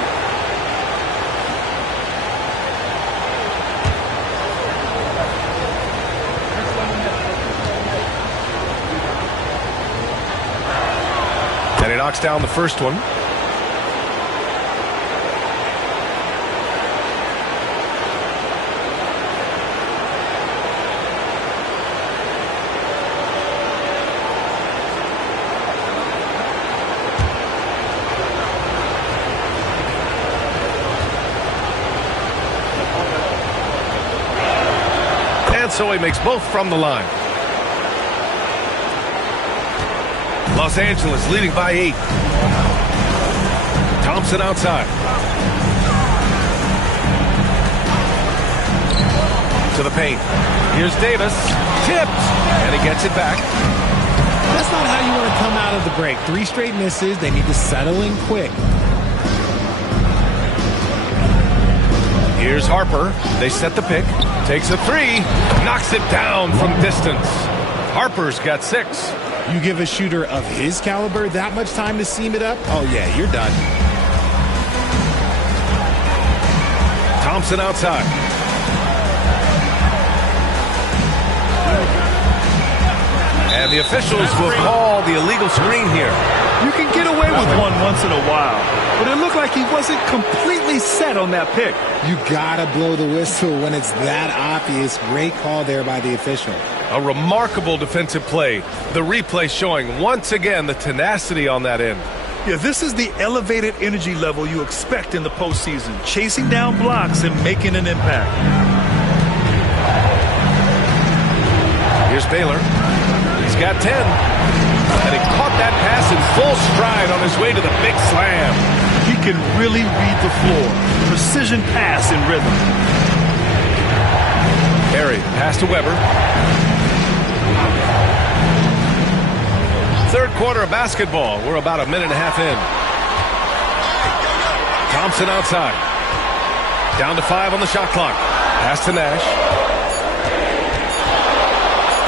And he knocks down the first one. So he makes both from the line. Los Angeles leading by 8. Thompson outside. To the paint. Here's Davis. Tipped. And he gets it back. That's not how you want to come out of the break. 3 straight misses. They need to settle in quick. Here's Harper. They set the pick. Takes a 3. Knocks it down from distance. Harper's got 6. You give a shooter of his caliber that much time to seam it up? Oh, yeah, you're done. Thompson outside. And the officials will call the illegal screen here. You can get away with one once in a while, but it looked like he wasn't completely set on that pick. You gotta blow the whistle when it's that obvious. Great call there by the official. A remarkable defensive play. The replay showing once again the tenacity on that end. Yeah, this is the elevated energy level you expect in the postseason. Chasing down blocks and making an impact. Here's Baylor. He's got 10. And he caught that pass in full stride on his way to the big slam. He can really read the floor. Precision pass in rhythm. Harry, pass to Weber. Third quarter of basketball. We're about a minute and a half in. Thompson outside. Down to 5 on the shot clock. Pass to Nash.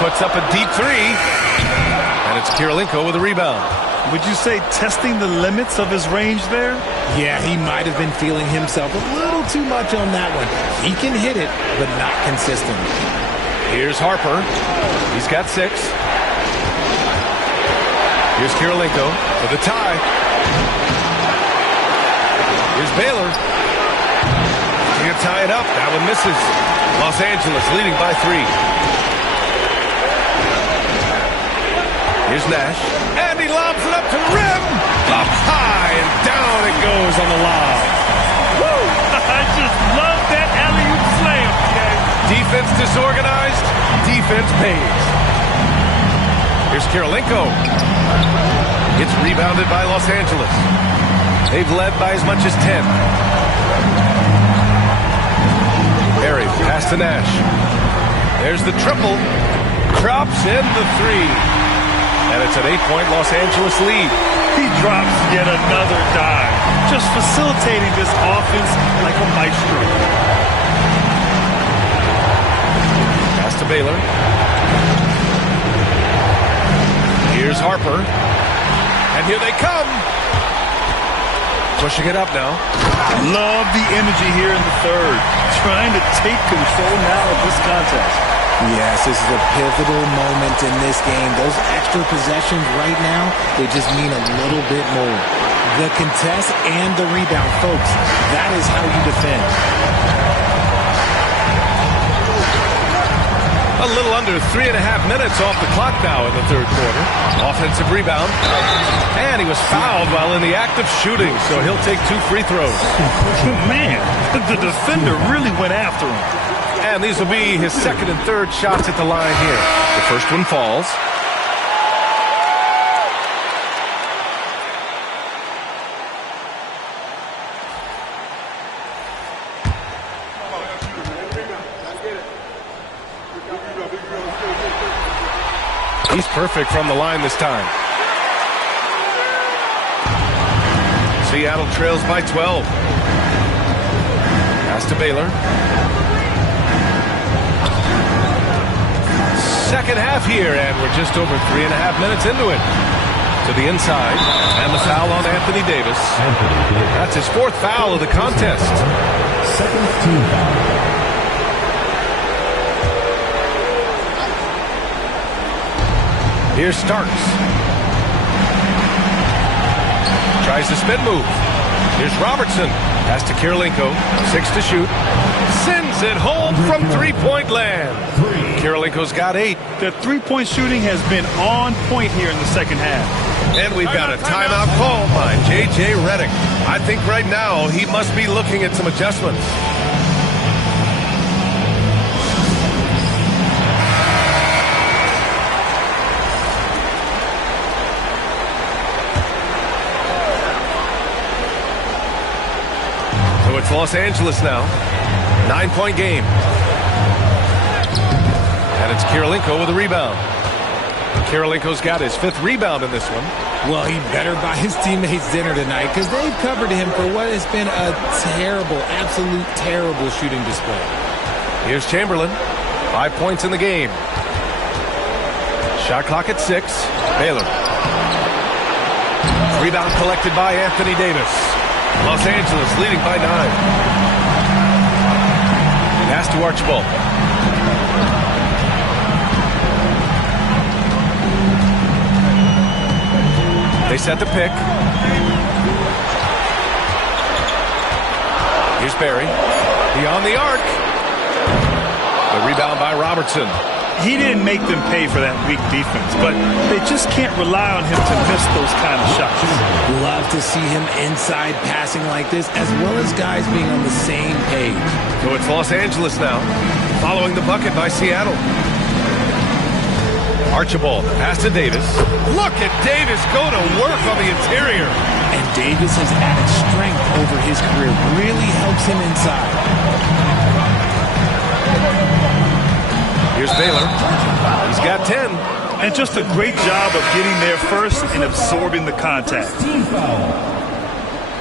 Puts up a deep 3. And it's Kirilenko with a rebound. Would you say testing the limits of his range there? Yeah, he might have been feeling himself a little too much on that one. He can hit it, but not consistently. Here's Harper. He's got 6. Here's Kirilenko for the tie. Here's Baylor. He's going to tie it up. That one misses. Los Angeles leading by 3. Here's Nash. And he lobs it up to the rim. Up high and down it goes on the lob. Woo! I just love that alley-oop slam, okay? Defense disorganized. Defense pays. Here's Kirilenko. It's rebounded by Los Angeles. They've led by as much as 10. Barry, pass to Nash. There's the triple. Drops in the 3. And it's an 8-point Los Angeles lead. He drops yet another dive. Just facilitating this offense like a maestro. Pass to Baylor. Here's Harper. And here they come. Pushing it up now. Love the energy here in the third. Trying to take control now of this contest. Yes, this is a pivotal moment in this game. Those extra possessions right now, they just mean a little bit more. The contest and the rebound, folks, that is how you defend. A little under 3.5 minutes off the clock now in the third quarter. Offensive rebound. And he was fouled while in the act of shooting, so he'll take 2 free throws. Man, the defender really went after him. And these will be his second and third shots at the line here. The first one falls. He's perfect from the line this time. Seattle trails by 12. Pass to Baylor. Second half here, and we're just over 3.5 minutes into it. To the inside, and the foul on Anthony Davis. That's his 4th foul of the contest. Second team foul. Here's Starks. Tries the spin move. Here's Robertson. Pass to Kirilenko. 6 to shoot. Sends it home from three-point land. Kirilenko's got 8. The three-point shooting has been on point here in the second half. And we've got a timeout call by J.J. Redick. I think right now he must be looking at some adjustments. So it's Los Angeles now. 9-point game. And it's Kirilenko with a rebound. Kirilenko's got his 5th rebound in this one. Well, he better buy his teammates dinner tonight because they've covered him for what has been a terrible, absolute terrible shooting display. Here's Chamberlain. 5 points in the game. Shot clock at 6. Baylor. Rebound collected by Anthony Davis. Los Angeles leading by 9. Pass to Archibald. They set the pick. Here's Barry. Beyond the arc. The rebound by Robertson. He didn't make them pay for that weak defense, but they just can't rely on him to miss those kind of shots. Love to see him inside passing like this, as well as guys being on the same page. So it's Los Angeles now, following the bucket by Seattle. Archibald, pass to Davis. Look at Davis go to work on the interior. And Davis has added strength over his career. Really helps him inside. Here's Baylor. He's got 10. And just a great job of getting there first and absorbing the contact. Team foul.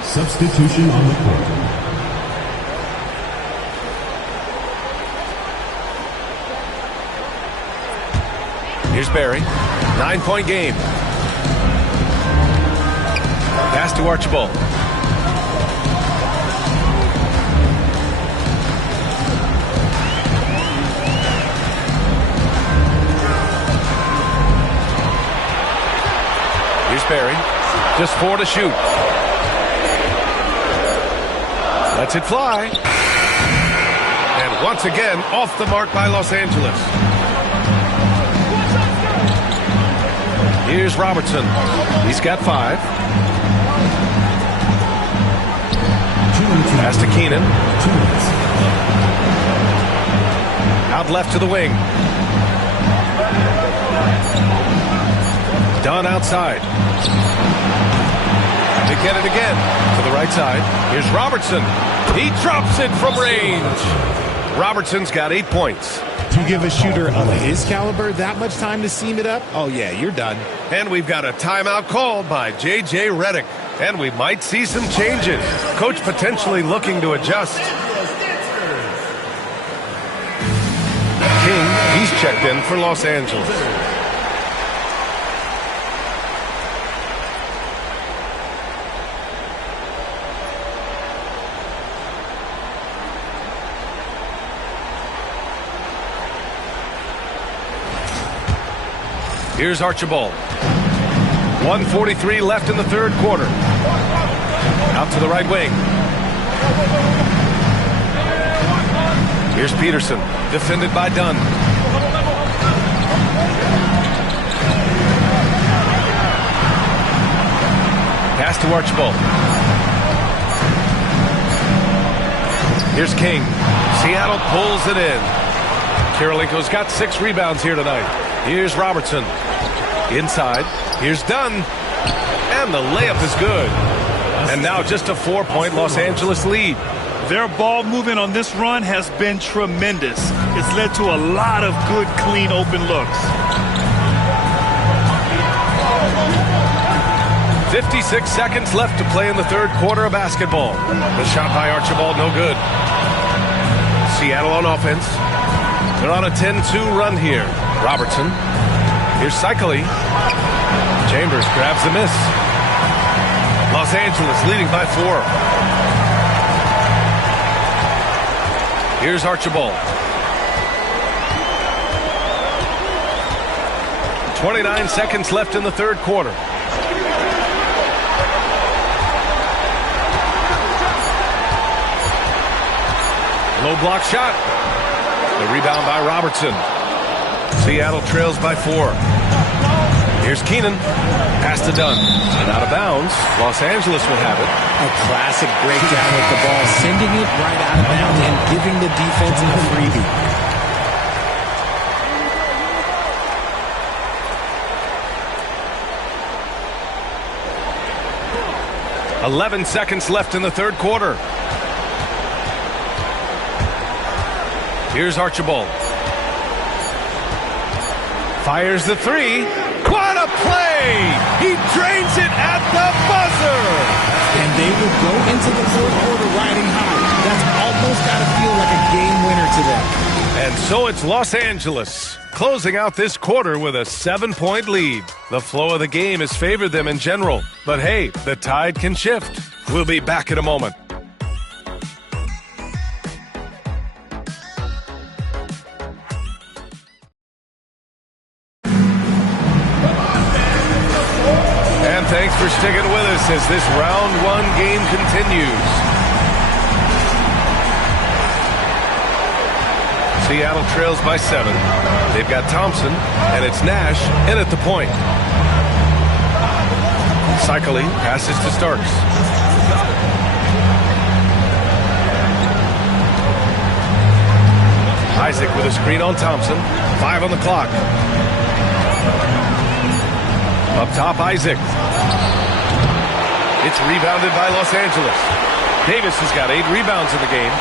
Substitution on the court. Here's Barry. 9-point game. Pass to Archibald. Sperry. Just 4 to shoot. Lets it fly. And once again, off the mark by Los Angeles. Here's Robertson. He's got 5. Pass to Keenan. Out left to the wing. Dunn outside. They get it again to the right side. Here's Robertson. He drops it from range. Robertson's got 8 points. To give a shooter of his caliber that much time to seam it up, oh yeah, you're done. And we've got a timeout called by J.J. Redick. And we might see some changes. Coach potentially looking to adjust. King, he's checked in for Los Angeles. Here's Archibald. 1:43 left in the third quarter. Out to the right wing. Here's Peterson, defended by Dunn. Pass to Archibald. Here's King. Seattle pulls it in. Kirilenko's got 6 rebounds here tonight. Here's Robertson. Inside. Here's Dunn. And the layup is good. And now just a 4-point Los Angeles lead. Their ball movement on this run has been tremendous. It's led to a lot of good, clean, open looks. 56 seconds left to play in the third quarter of basketball. The shot by Archibald, no good. Seattle on offense. They're on a 10-2 run here. Robertson. Here's Cycli. Chambers grabs the miss. Los Angeles leading by 4. Here's Archibald. 29 seconds left in the third quarter. Low block shot. The rebound by Robertson. Seattle trails by 4. Here's Keenan. Pass to Dunn. And out of bounds. Los Angeles will have it. A classic breakdown with the ball, sending it right out of bounds and giving the defense a freebie. 11 seconds left in the third quarter. Here's Archibald. Fires the 3. What a play! He drains it at the buzzer! And they will go into the fourth quarter riding high. That's almost got to feel like a game winner to them. And so it's Los Angeles closing out this quarter with a 7-point lead. The flow of the game has favored them in general. But hey, the tide can shift. We'll be back in a moment. Thanks for sticking with us as this round 1 game continues. Seattle trails by 7. They've got Thompson, and it's Nash in at the point. Cycli passes to Starks. Isaac with a screen on Thompson. 5 on the clock. Up top, Isaac. It's rebounded by Los Angeles. Davis has got 8 rebounds in the game.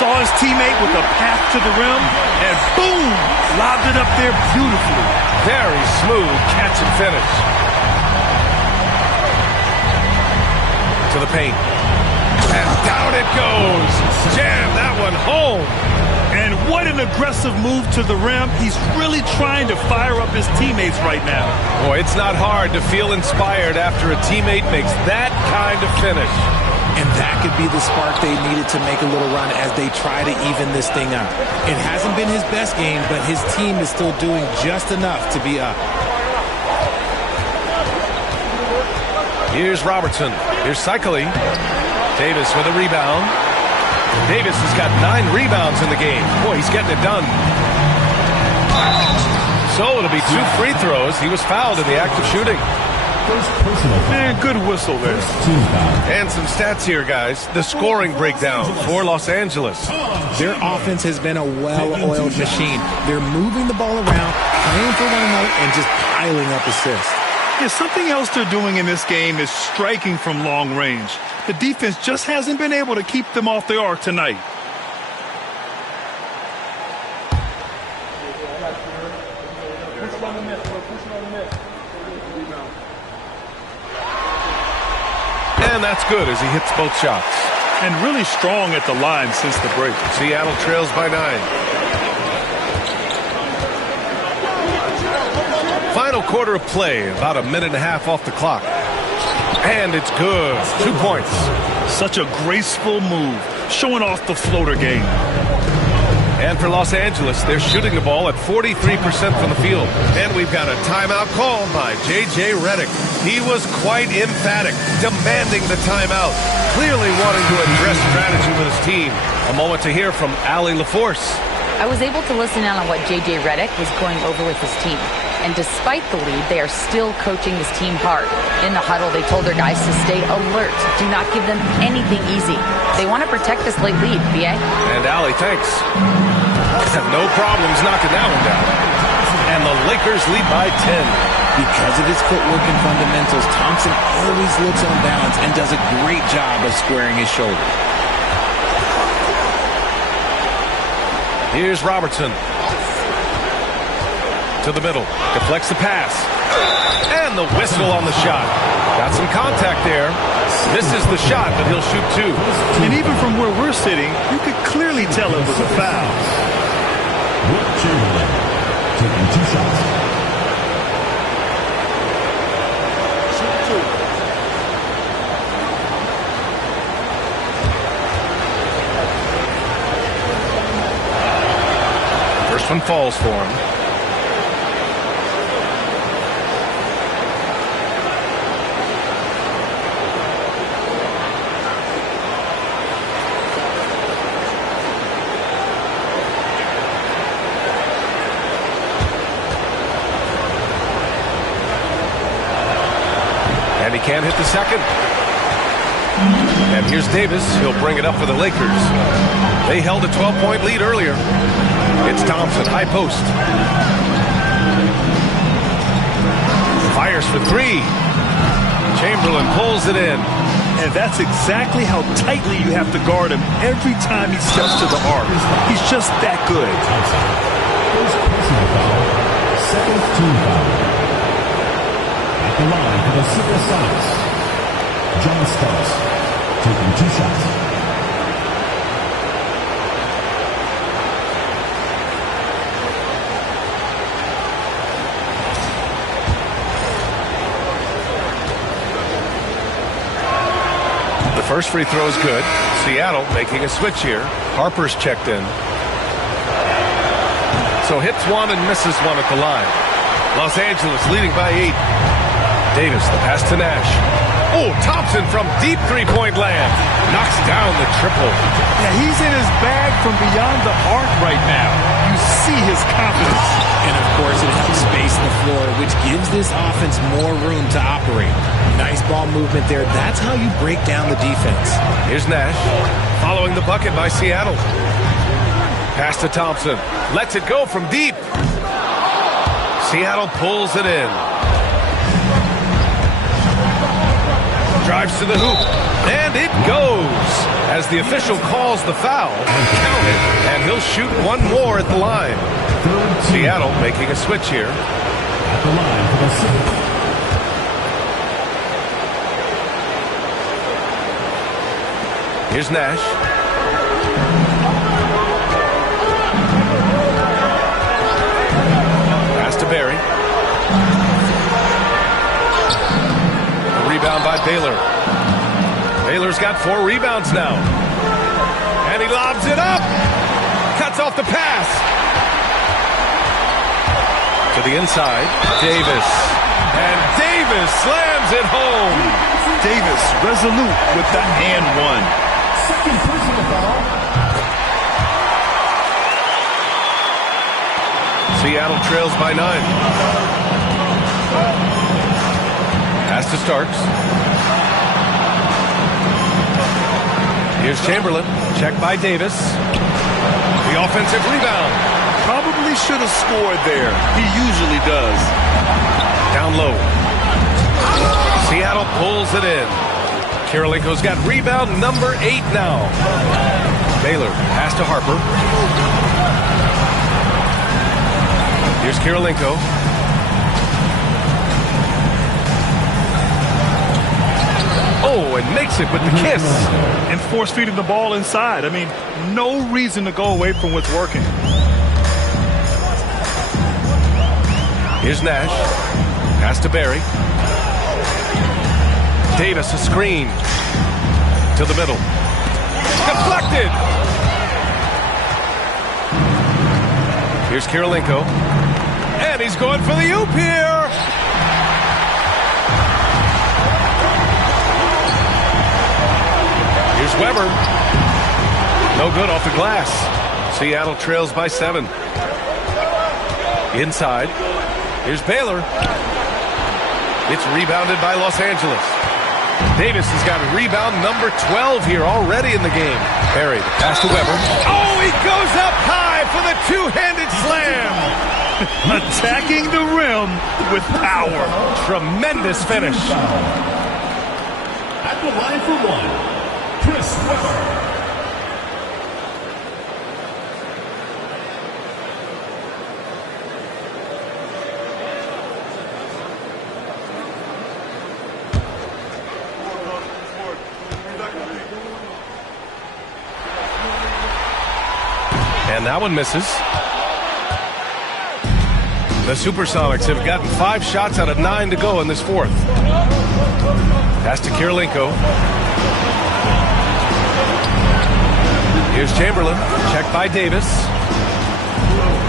Saw his teammate with a path to the rim, and boom! Lobbed it up there beautifully. Very smooth catch and finish. To the paint. And down it goes. Jam that one home. And what an aggressive move to the rim. He's really trying to fire up his teammates right now. Boy, it's not hard to feel inspired after a teammate makes that kind of finish. And that could be the spark they needed to make a little run as they try to even this thing out. It hasn't been his best game, but his team is still doing just enough to be up. Here's Robertson. Here's Cycling. Davis with a rebound. Davis has got 9 rebounds in the game. Boy, he's getting it done. So it'll be 2 free throws. He was fouled in the act of shooting. Man, good whistle there. And some stats here, guys. The scoring breakdown for Los Angeles. Their offense has been a well-oiled machine. They're moving the ball around, playing for one another, and just piling up assists. Yeah, something else they're doing in this game is striking from long range. The defense just hasn't been able to keep them off the arc tonight. And that's good as he hits both shots. And really strong at the line since the break. Seattle trails by 9. Final quarter of play, about a minute and a half off the clock. And it's good. 2 points. Such a graceful move, showing off the floater game. And for Los Angeles, they're shooting the ball at 43% from the field. And we've got a timeout called by J.J. Redick. He was quite emphatic, demanding the timeout, clearly wanting to address strategy with his team. A moment to hear from Allie LaForce. I was able to listen in on what J.J. Redick was going over with his team. And despite the lead, they are still coaching this team hard. In the huddle, they told their guys to stay alert. Do not give them anything easy. They want to protect this late lead, B.A. And Allie, thanks. Have no problems knocking that one down. And the Lakers lead by 10. Because of his footwork and fundamentals, Thompson always looks on balance and does a great job of squaring his shoulder. Here's Robertson. To the middle. Deflects the pass. And the whistle on the shot. Got some contact there. This is the shot that he'll shoot 2. And even from where we're sitting, you could clearly tell it was a foul. Chamberlain taking 2 shots. First one falls for him. And he can't hit the second. And here's Davis. He'll bring it up for the Lakers. They held a 12-point lead earlier. It's Thompson, high post. Fires for 3. Chamberlain pulls it in. And that's exactly how tightly you have to guard him every time he steps to the arc. He's just that good. First personal foul, second team foul. At the line for the Supersonics, John Starks taking 2 shots. The first free throw is good. Seattle making a switch here. Harper's checked in. So hits 1 and misses 1 at the line. Los Angeles leading by 8. Davis, the pass to Nash. Oh, Thompson from deep three-point land. Knocks down the triple. Yeah, he's in his bag from beyond the arc right now. You see his confidence. And, of course, it helps space the floor, which gives this offense more room to operate. Nice ball movement there. That's how you break down the defense. Here's Nash following the bucket by Seattle. Pass to Thompson. Lets it go from deep. Seattle pulls it in. Drives to the hoop. And it goes. As the official calls the foul. Count it. And he'll shoot 1 more at the line. Seattle making a switch here. At the line for the Super. Here's Nash. Pass to Barry. A rebound by Baylor. Baylor's got 4 rebounds now. And he lobs it up. Cuts off the pass. To the inside, Davis. And Davis slams it home. Davis resolute with the and one. Second personal foul. Seattle trails by 9. Pass to Starks. Here's Chamberlain. Check by Davis. The offensive rebound. Probably should have scored there. He usually does. Down low. Seattle pulls it in. Kirilenko's got rebound number 8 now. Baylor pass to Harper. Here's Kirilenko. Oh, and makes it with the kiss. And force-feeding the ball inside. I mean, no reason to go away from what's working. Here's Nash. Pass to Barry. Davis, a screen. To the middle. Deflected! Here's Kirilenko. And he's going for the oop here! Here's Weber. No good off the glass. Seattle trails by 7. Inside. Here's Baylor. It's rebounded by Los Angeles. Davis has got rebound number 12 here already in the game. Barry, the pass to Weber. Oh, he goes up high for the two-handed slam. Attacking the rim with power. Tremendous finish. At the line for 1, Chris Weber. And that one misses. The Supersonics have gotten 5 shots out of 9 to go in this fourth. Pass to Kirilenko. Here's Chamberlain. Check by Davis.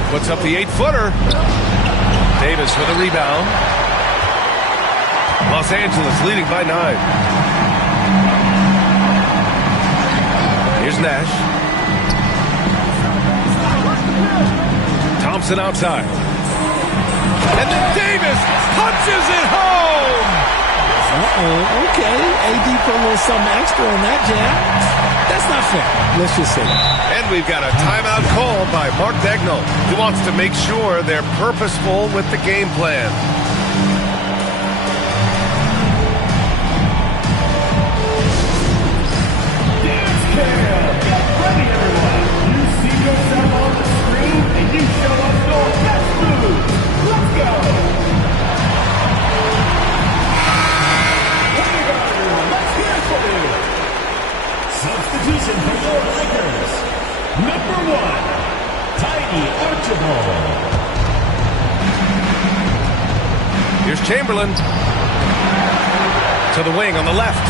Puts up the 8-footer. Davis with a rebound. Los Angeles leading by 9. Here's Nash. Thompson outside. And then Davis punches it home! Okay. AD put a little something extra on that jam. That's not fair. Let's just say that. And we've got a timeout call by Mark Dagnall, who wants to make sure they're purposeful with the game plan. Dance cam! Get ready, everyone! You see yourself on the screen, and you show us your best moves. Let's go! There you go, everyone. Let's hear it for you. Substitution for your Lakers. Number 1, Tiny Archibald. Here's Chamberlain. To the wing on the left.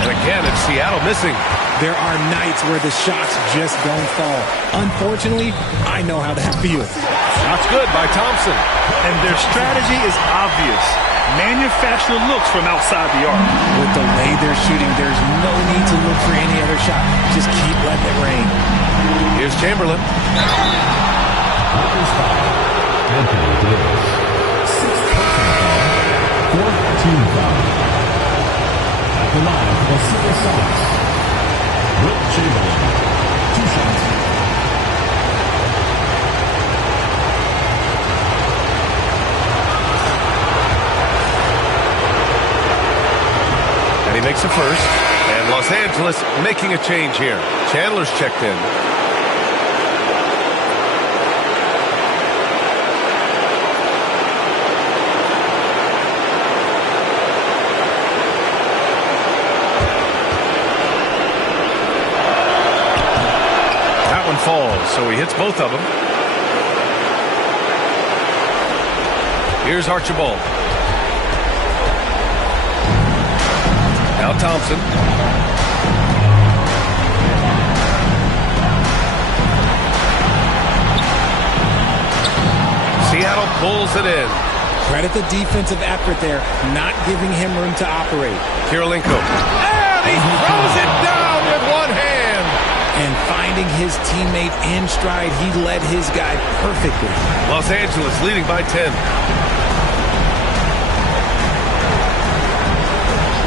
And again, it's Seattle missing. There are nights where the shots just don't fall. Unfortunately, I know how that feels. Shots good by Thompson. And their strategy is obvious. Manufacture looks from outside the arc. With the way they're shooting, there's no need to look for any other shot. Just keep letting it rain. Here's Chamberlain. Anthony Davis. 6th personal foul. 4th team foul. At the line for the Supersonics, Wilt Chamberlain. 2 shots. And he makes a first. And Los Angeles making a change here. Chandler's checked in. That one falls, so he hits both of them. Here's Archibald. Now Thompson. Seattle pulls it in. Credit the defensive effort there, not giving him room to operate. Kirilenko. And he throws it down with one hand. And finding his teammate in stride, he led his guy perfectly. Los Angeles leading by 10.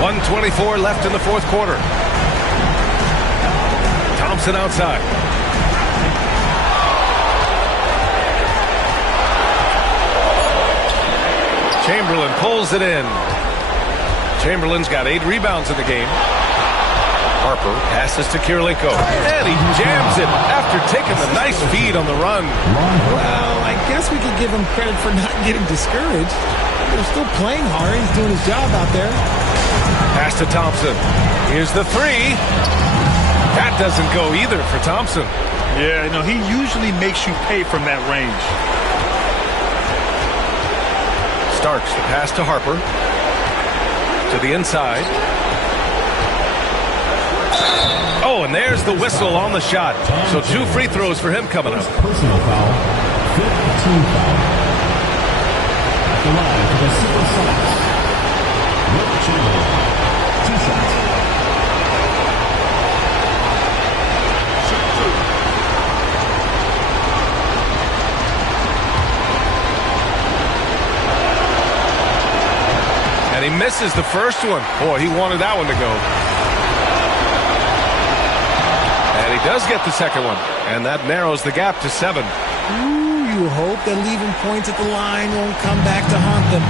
1:24 left in the fourth quarter. Thompson outside. Chamberlain pulls it in. Chamberlain's got 8 rebounds in the game. Harper passes to Kirilenko. And he jams it after taking the nice feed on the run. Well, I guess we could give him credit for not getting discouraged. They're still playing hard. He's doing his job out there. Pass to Thompson. Here's the 3. That doesn't go either for Thompson. Yeah, no, he usually makes you pay from that range. Starks the pass to Harper. To the inside. Oh, and there's the whistle on the shot. So 2 free throws for him coming up. Personal foul. 5th team foul. At the line for the Super Sox. Wilt Chamberlain. 2 shots. And he misses the first one. Boy, he wanted that one to go. And he does get the second one. And that narrows the gap to 7. Ooh, you hope that leaving points at the line won't come back to haunt them.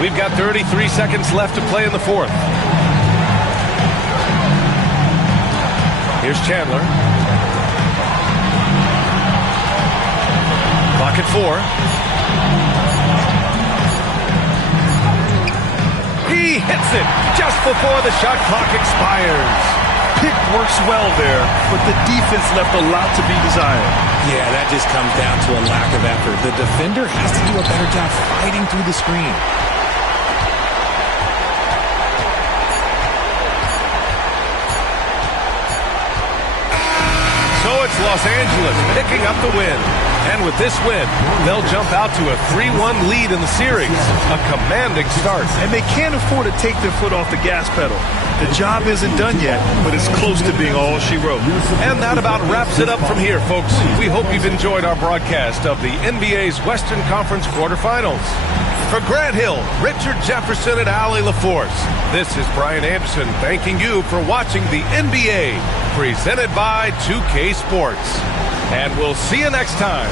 We've got 33 seconds left to play in the fourth. Here's Chandler. Clock at 4. He hits it just before the shot clock expires. Pick works well there, but the defense left a lot to be desired. Yeah, that just comes down to a lack of effort. The defender has to do a better job fighting through the screen. So it's Los Angeles picking up the win. And with this win, they'll jump out to a 3-1 lead in the series. A commanding start. And they can't afford to take their foot off the gas pedal. The job isn't done yet, but it's close to being all she wrote. And that about wraps it up from here, folks. We hope you've enjoyed our broadcast of the NBA's Western Conference quarterfinals. For Grant Hill, Richard Jefferson, and Allie LaForce, this is Brian Anderson thanking you for watching the NBA, presented by 2K Sports. And we'll see you next time.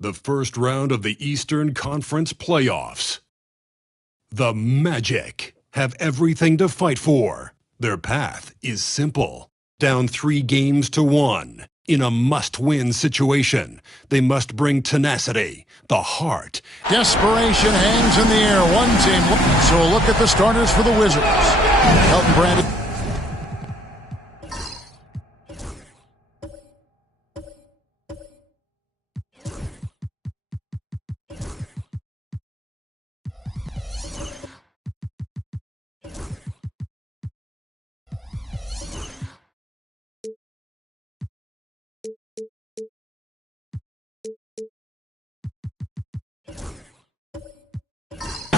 The first round of the Eastern Conference playoffs. The Magic have everything to fight for. Their path is simple. Down 3-1 in a must-win situation. They must bring tenacity, the heart. Desperation hangs in the air. One team. So a look at the starters for the Wizards. Elton Brandon.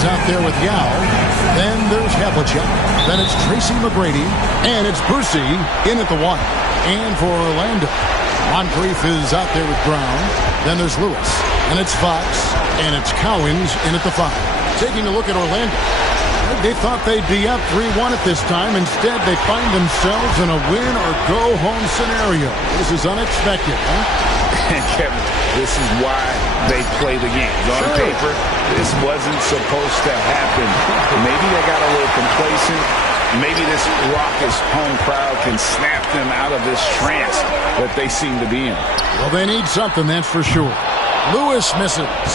Out there with Yao. Then there's Havlicek. Then it's Tracy McGrady. And it's Brucey in at the 1. And for Orlando, Moncrief is out there with Brown. Then there's Lewis. And it's Fox. And it's Cowens in at the 5. Taking a look at Orlando. They thought they'd be up 3-1 at this time. Instead, they find themselves in a win-or-go-home scenario. This is unexpected, huh? And Kevin, this is why they play the game. On paper, this wasn't supposed to happen. Maybe they got a little complacent. Maybe this raucous home crowd can snap them out of this trance that they seem to be in. Well, they need something, that's for sure. Lewis misses.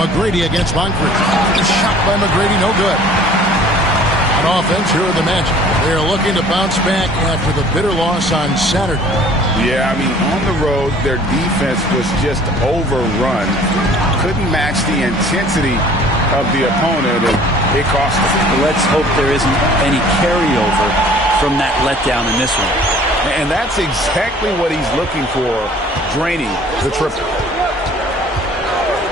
McGrady against Moncrief. A shot by McGrady, no good. On offense, here are the Magic. They are looking to bounce back after the bitter loss on Saturday. Yeah, I mean, on the road, their defense was just overrun. Couldn't match the intensity of the opponent, and it cost them. Let's hope there isn't any carryover from that letdown in this one. And that's exactly what he's looking for, draining the triple.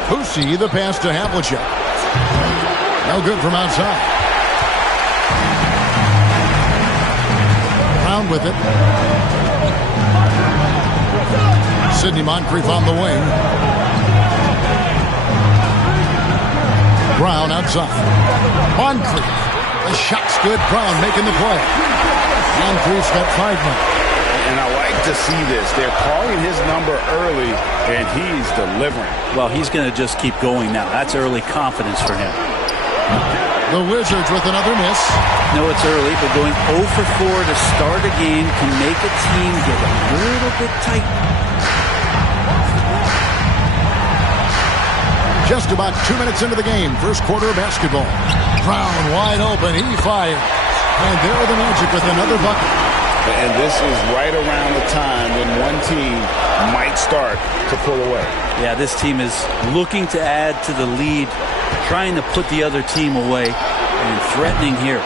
Pussy, the pass to Havlicek. No good from outside. Brown with it. Sidney Moncrief on the wing. Brown outside. Moncrief. The shot's good. Brown making the play. Moncrief's got 5 minutes. And I like to see this. They're calling his number early, and he's delivering. Well, he's going to just keep going now. That's early confidence for him. The Wizards with another miss. No, it's early, but going 0 for 4 to start a game can make a team get a little bit tight. Just about 2 minutes into the game. First quarter of basketball. Brown wide open. He fires. And there are the Magic with another bucket. And this is right around the time when one team might start to pull away. Yeah, this team is looking to add to the lead, trying to put the other team away, and threatening here.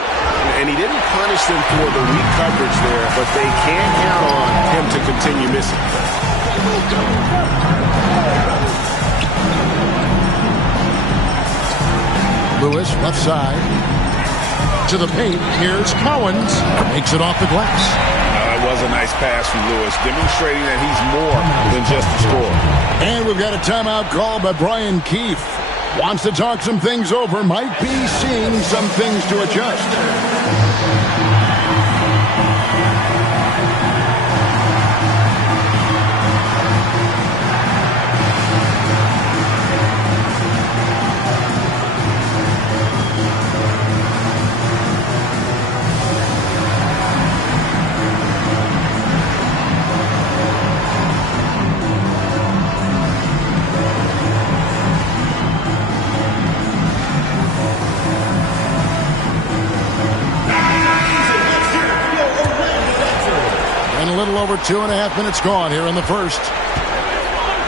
And he didn't punish them for the weak coverage there, but they can count on him to continue missing. Lewis, left side. To the paint. Here's Cowens. Makes it off the glass. That was a nice pass from Lewis, demonstrating that he's more than just a scorer. And we've got a timeout called by Brian Keefe. Wants to talk some things over. Might be seeing some things to adjust. Over 2.5 minutes gone here in the first.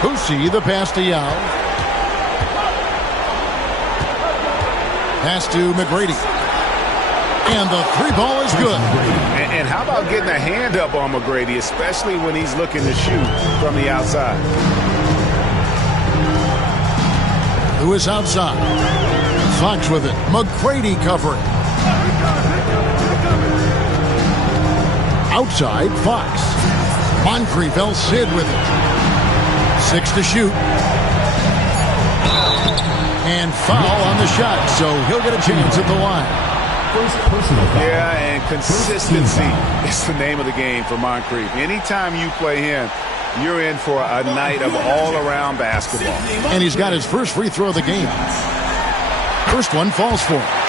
Pussy, the pass to Yao. Pass to McGrady. And the 3-ball is good. And how about getting a hand up on McGrady, especially when he's looking to shoot from the outside? Lewis outside. Fox with it. McGrady covering. Outside, Fox. Moncrief, El Cid with it. 6 to shoot. And foul on the shot, so he'll get a chance at the line. Yeah, and consistency is the name of the game for Moncrief. Anytime you play him, you're in for a night of all-around basketball. And he's got his first free throw of the game. First one falls for him.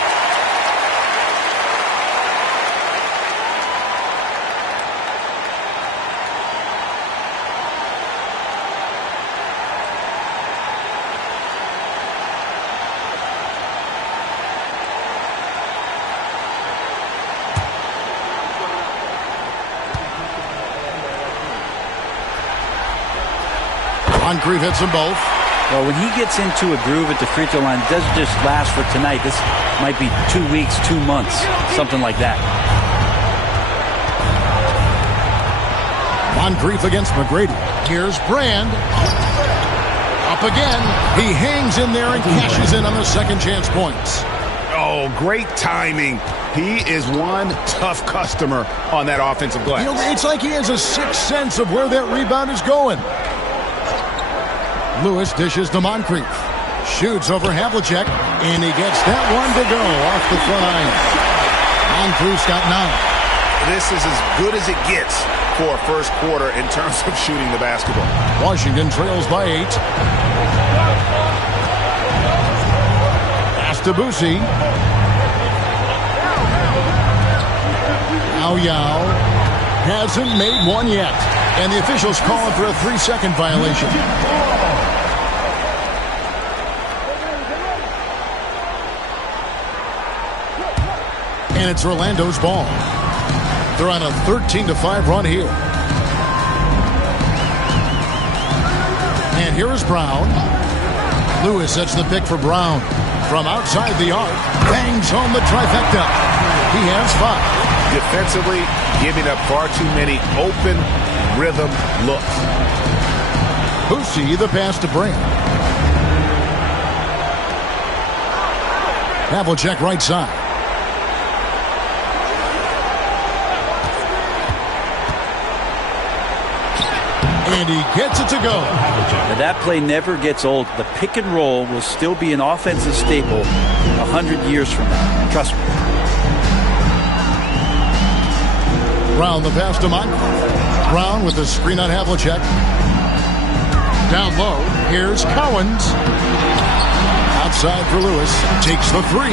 Moncrief hits them both. Well, when he gets into a groove at the free throw line, it doesn't just last for tonight. This might be 2 weeks, 2 months, something like that. Moncrief against McGrady. Here's Brand. Up again. He hangs in there and cashes in on the second chance points. Oh, great timing. He is one tough customer on that offensive glass. You know, it's like he has a sixth sense of where that rebound is going. Lewis dishes to Moncrief. Shoots over Havlicek, and he gets that one to go off the front iron. Moncrief's got 9. This is as good as it gets for a first quarter in terms of shooting the basketball. Washington trails by 8. Pass to Boosie. Yao hasn't made one yet, and the officials calling for a 3-second violation. And it's Orlando's ball. They're on a 13-5 run here. And here is Brown. Lewis sets the pick for Brown. From outside the arc, bangs home the trifecta. He has 5. Defensively, giving up far too many open rhythm looks. Boosie, the pass to Brand. Havlicek right side. And he gets it to go. Now that play never gets old. The pick and roll will still be an offensive staple 100 years from now. Trust me. Brown the pass to Moncrief. Brown with the screen on Havlicek. Down low. Here's Cowens. Outside for Lewis. Takes the 3.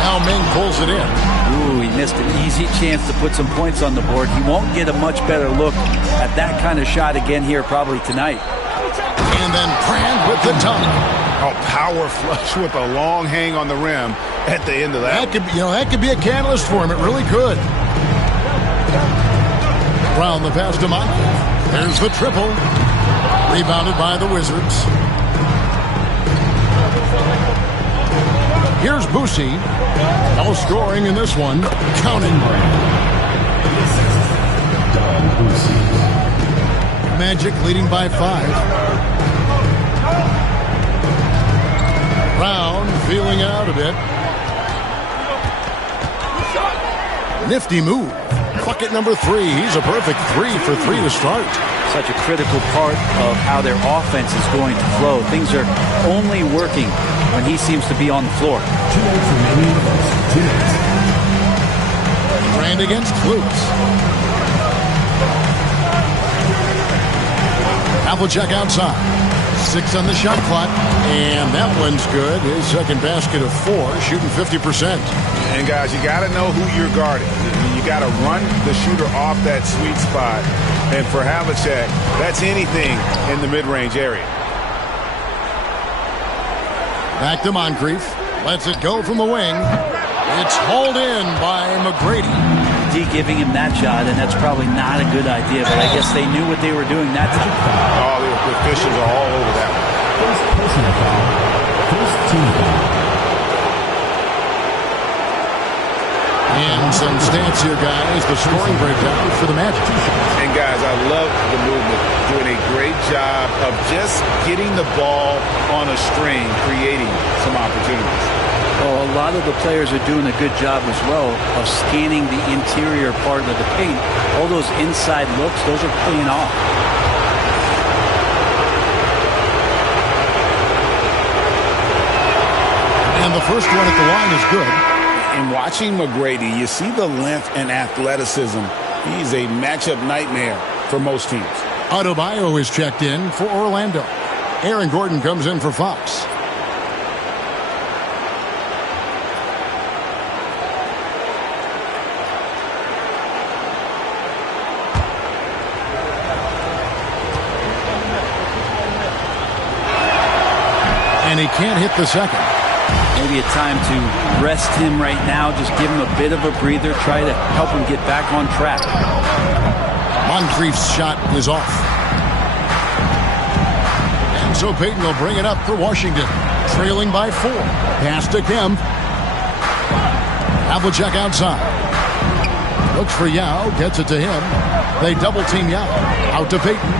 Now Ming pulls it in. Ooh, he missed an easy chance to put some points on the board. He won't get a much better look at that kind of shot again here probably tonight. And then Brand with the dunk. Oh, power flush with a long hang on the rim at the end of that. That could be a catalyst for him. It really could. Brown the pass to Moncrief. There's the triple. Rebounded by the Wizards. Here's Boosie. No scoring in this one. Counting. Magic leading by 5. Brown feeling out a bit. Nifty move. Bucket number 3. He's a perfect 3 for 3 to start. Such a critical part of how their offense is going to flow. Things are only working when he seems to be on the floor. 2 minutes remaining. 2 minutes. Brand against Lewis. Havlicek outside. 6 on the shot clock. And that one's good. His second basket of 4, shooting 50%. And guys, you got to know who you're guarding. You got to run the shooter off that sweet spot. And for Havlicek, that's anything in the mid-range area. Back to Moncrief. Lets it go from the wing. It's hauled in by McGrady. D giving him that shot, and that's probably not a good idea, but I guess they knew what they were doing that time. Oh, the officials are all over that one. First personal foul. First team foul. And some stats here, guys. The scoring breakdown for the Magic. And, guys, I love the movement. Doing a great job of just getting the ball on a string, creating some opportunities. Well, a lot of the players are doing a good job as well of scanning the interior part of the paint. All those inside looks, those are paying off. And the first one at the line is good. In watching McGrady, you see the length and athleticism. He's a matchup nightmare for most teams. Adebayo is checked in for Orlando. Aaron Gordon comes in for Fox. And he can't hit the second. Maybe a time to rest him right now. Just give him a bit of a breather. Try to help him get back on track. Moncrief's shot is off. And so Payton will bring it up for Washington. Trailing by 4. Pass to Kemp. Havlicek outside. Looks for Yao. Gets it to him. They double team Yao. Out to Payton.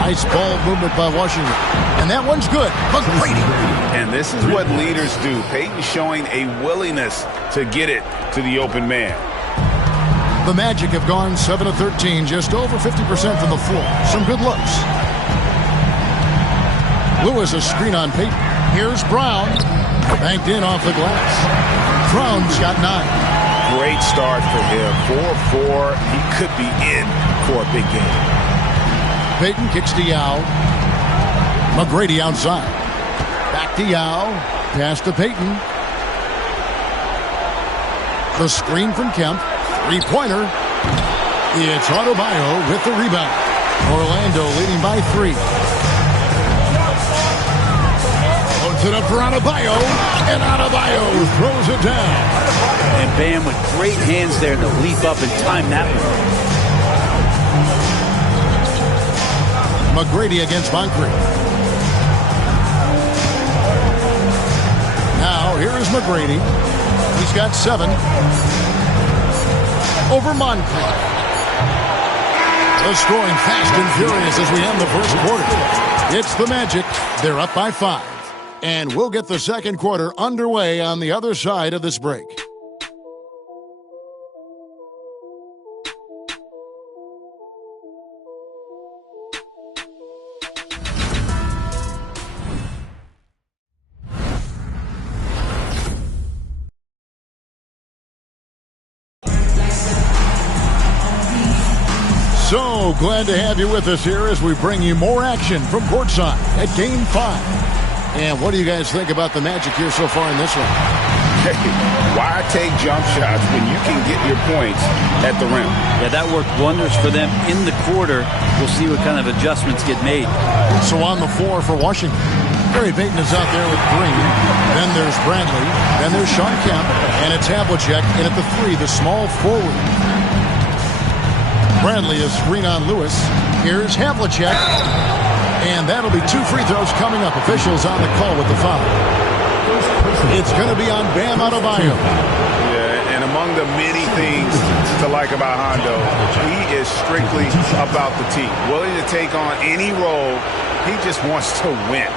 Nice ball movement by Washington. And that one's good. McGrady. And this is what leaders do. Payton showing a willingness to get it to the open man. The Magic have gone 7 of 13, just over 50% from the floor. Some good looks. Lewis a screen on Payton. Here's Brown. Banked in off the glass. Brown's got 9. Great start for him. 4-4. He could be in for a big game. Payton kicks to Yao. McGrady outside. Back to Yao. Pass to Payton. The screen from Kemp. Three-pointer. It's Adebayo with the rebound. Orlando leading by 3. Loads it up for Adebayo. And Adebayo throws it down. And Bam with great hands there to leap up and time that one. McGrady against Moncrief. Now, here is McGrady. He's got 7. Over Moncrief. The scoring fast and furious as we end the first quarter. It's the Magic. They're up by 5. And we'll get the second quarter underway on the other side of this break. So glad to have you with us here as we bring you more action from courtside at Game 5. And what do you guys think about the Magic here so far in this one? Hey, why take jump shots when you can get your points at the rim? Yeah, that worked wonders for them in the quarter. We'll see what kind of adjustments get made. So on the floor for Washington, Gary Payton is out there with Green. Then there's Bradley. Then there's Sean Kemp. And it's Havlicek in at the 3, the small forward. Bradley is screen on Lewis. Here's Havlicek. And that'll be 2 free throws coming up. Officials on the call with the foul. It's going to be on Bam Adebayo. Yeah, and among the many things to like about Hondo, he is strictly about the team. Willing to take on any role. He just wants to win.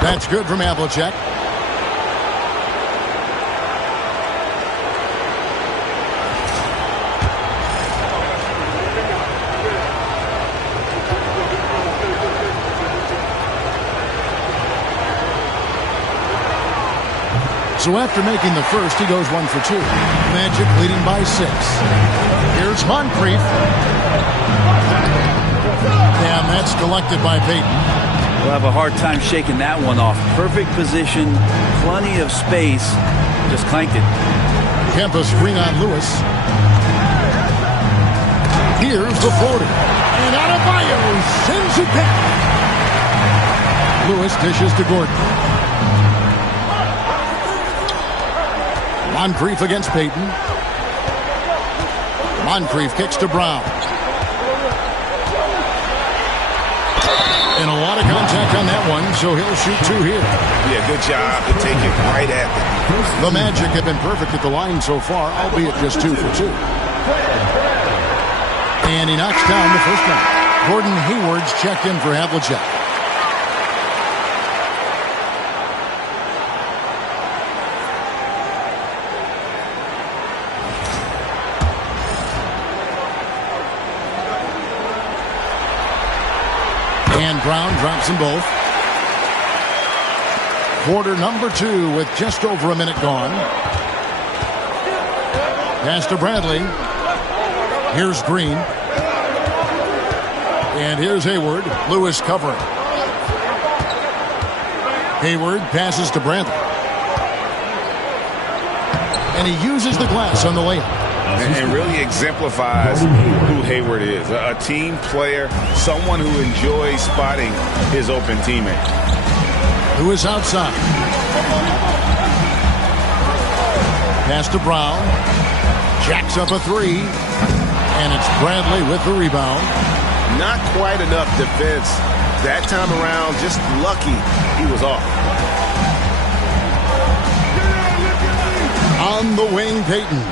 That's good from Havlicek. So after making the first, he goes 1 for 2. Magic leading by 6. Here's Moncrief. And that's collected by Payton. We'll have a hard time shaking that one off. Perfect position, plenty of space. Just clanked it. Kemp a screen on Lewis. Here's the floater. And Adebayo sends it back. Lewis dishes to Gordon. Moncrief against Payton. Moncrief kicks to Brown. And a lot of contact on that one, so he'll shoot 2 here. Yeah, good job to take it right at them. The Magic have been perfect at the line so far, albeit just 2 for 2. And he knocks down the first one. Gordon Hayward's checked in for Havlicek. And Brown drops them both. Quarter number 2 with just over a minute gone. Pass to Bradley. Here's Green. And here's Hayward. Lewis covering. Hayward passes to Bradley. And he uses the glass on the layup. And really exemplifies who Hayward is. A team player, someone who enjoys spotting his open teammate. Who is outside. Pass to Brown. Jacks up a 3. And it's Bradley with the rebound. Not quite enough defense that time around. Just lucky he was off. On the wing, Payton.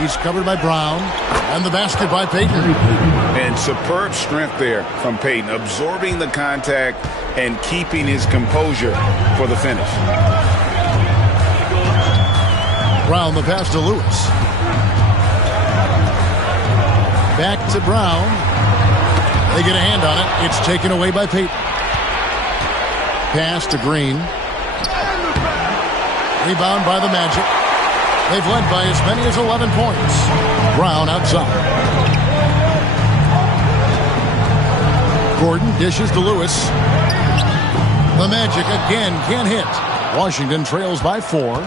He's covered by Brown. And the basket by Payton. And superb strength there from Payton. Absorbing the contact and keeping his composure for the finish. Brown, the pass to Lewis. Back to Brown. They get a hand on it. It's taken away by Payton. Pass to Green. Rebound by the Magic. They've led by as many as 11 points. Brown outside. Gordon dishes to Lewis. The Magic again can't hit. Washington trails by 4.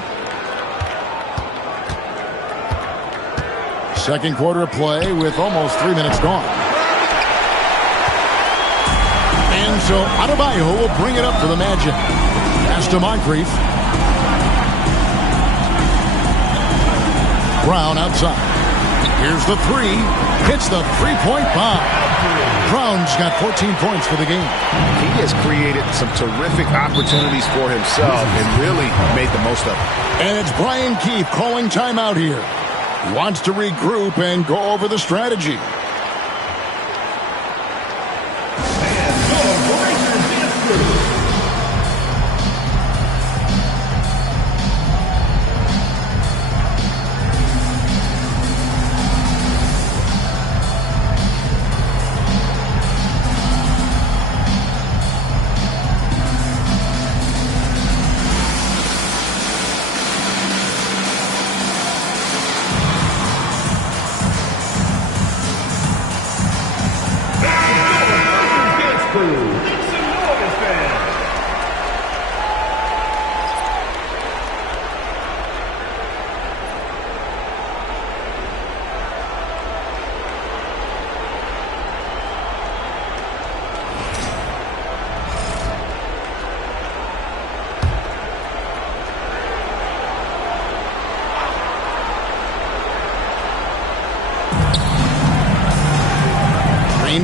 Second quarter of play with almost 3 minutes gone. And so Adebayo will bring it up for the Magic. Pass to Moncrief. Brown outside. Here's the 3. Hits the three-point bomb. Brown's got 14 points for the game. He has created some terrific opportunities for himself and really made the most of it. And it's Brian Keefe calling timeout here. He wants to regroup and go over the strategy.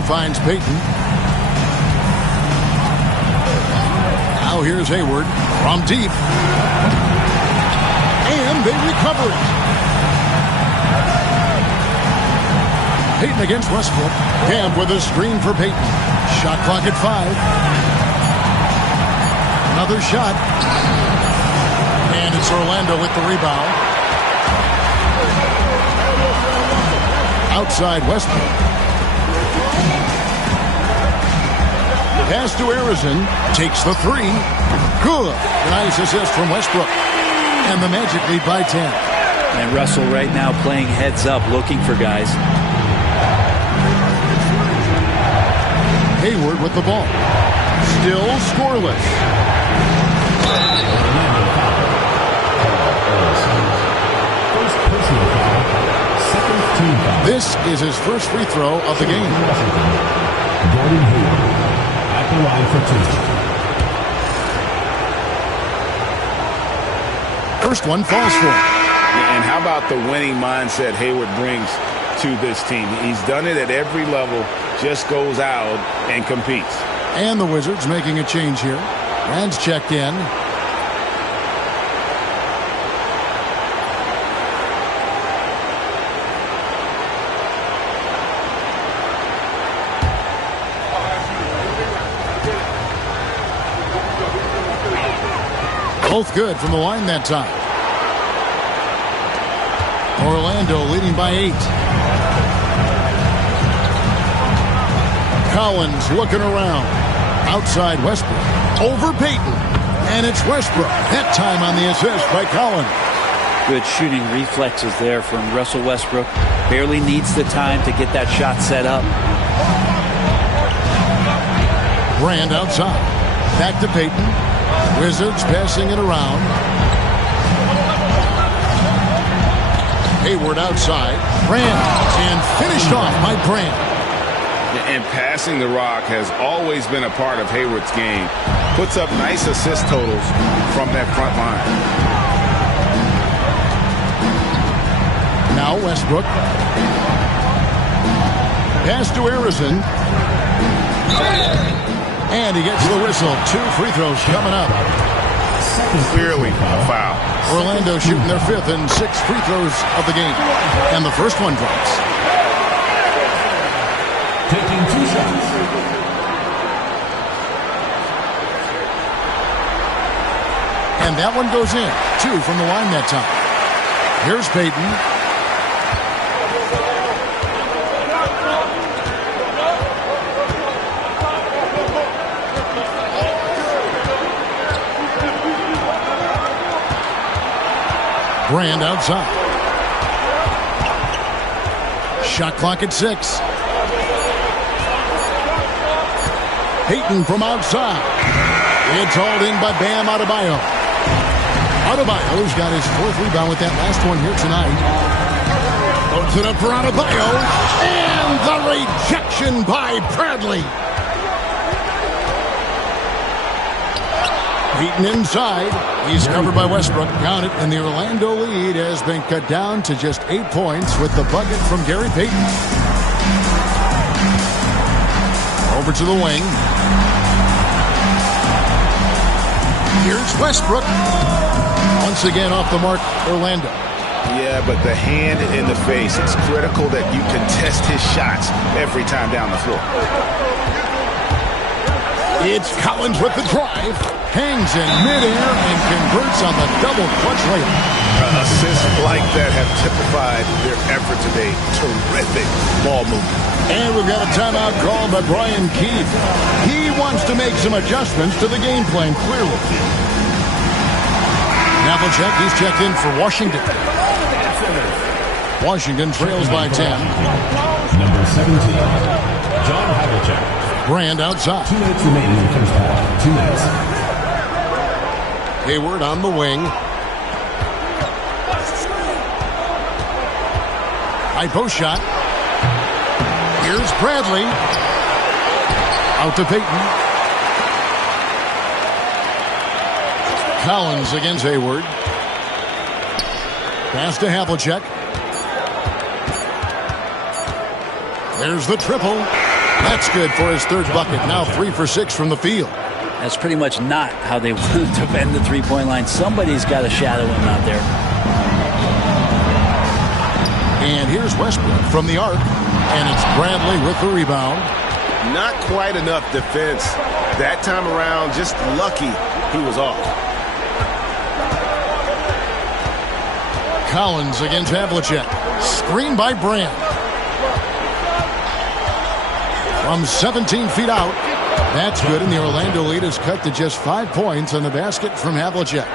Finds Payton. Now here's Hayward from deep. And they recover it. Payton against Westbrook. Camp with a screen for Payton. Shot clock at 5. Another shot. And it's Orlando with the rebound. Outside Westbrook. Pass to Harrison. Takes the 3. Good. Nice assist from Westbrook. And the Magic lead by 10. And Russell right now playing heads up, looking for guys. Hayward with the ball. Still scoreless. This is his first free throw of the game. Gordon Hayward at the line for 2. First one falls for him. And how about the winning mindset Hayward brings to this team? He's done it at every level, just goes out and competes. And the Wizards making a change here. Rand's checked in. Both good from the line that time. Orlando leading by 8. Collins looking around. Outside Westbrook. Over Payton. And it's Westbrook. That time on the assist by Collins. Good shooting reflexes there from Russell Westbrook. Barely needs the time to get that shot set up. Brand outside. Back to Payton. Wizards passing it around. Hayward outside. Brand. And finished off by Brand. And passing the rock has always been a part of Hayward's game. Puts up nice assist totals from that front line. Now Westbrook. Pass to Harrison. And he gets the whistle. 2 free throws coming up. Clearly a foul. Orlando shooting their 5th and 6th free throws of the game. And the first one drops. Taking 2 shots. And that one goes in. 2 from the line that time. Here's Payton. Brand outside. Shot clock at 6. Payton from outside. It's hauled in by Bam Adebayo. Adebayo's got his 4th rebound with that last one here tonight. Puts it up for Adebayo. And the rejection by Bradley. Payton inside. He's covered by Westbrook. Count it. And the Orlando lead has been cut down to just 8 points with the bucket from Gary Payton. Over to the wing. Here's Westbrook. Once again off the mark, Orlando. Yeah, but the hand in the face. It's critical that you contest his shots every time down the floor. It's Collins with the drive. Hangs in midair and converts on the double clutch layup. Assists like that have typified their effort today. Terrific ball movement. And we've got a timeout called by Brian Keefe. He wants to make some adjustments to the game plan, clearly. Havlicek, he's checked in for Washington. Washington trails by 10. Number 17, John Havlicek. Brand outside. 2 minutes remaining in the first half. 2 minutes. Hayward on the wing. High post shot. Here's Bradley. Out to Payton. Collins against Hayward. Pass to Havlicek. There's the triple. That's good for his 3rd bucket. Now 3 for 6 from the field. That's pretty much not how they want to defend the three-point line. Somebody's got to shadow him out there. And here's Westbrook from the arc. And it's Bradley with the rebound. Not quite enough defense that time around. Just lucky he was off. Collins against Havlicek. Screen by Brand. From 17 feet out. That's good, and the Orlando lead is cut to just 5 points on the basket from Havlicek.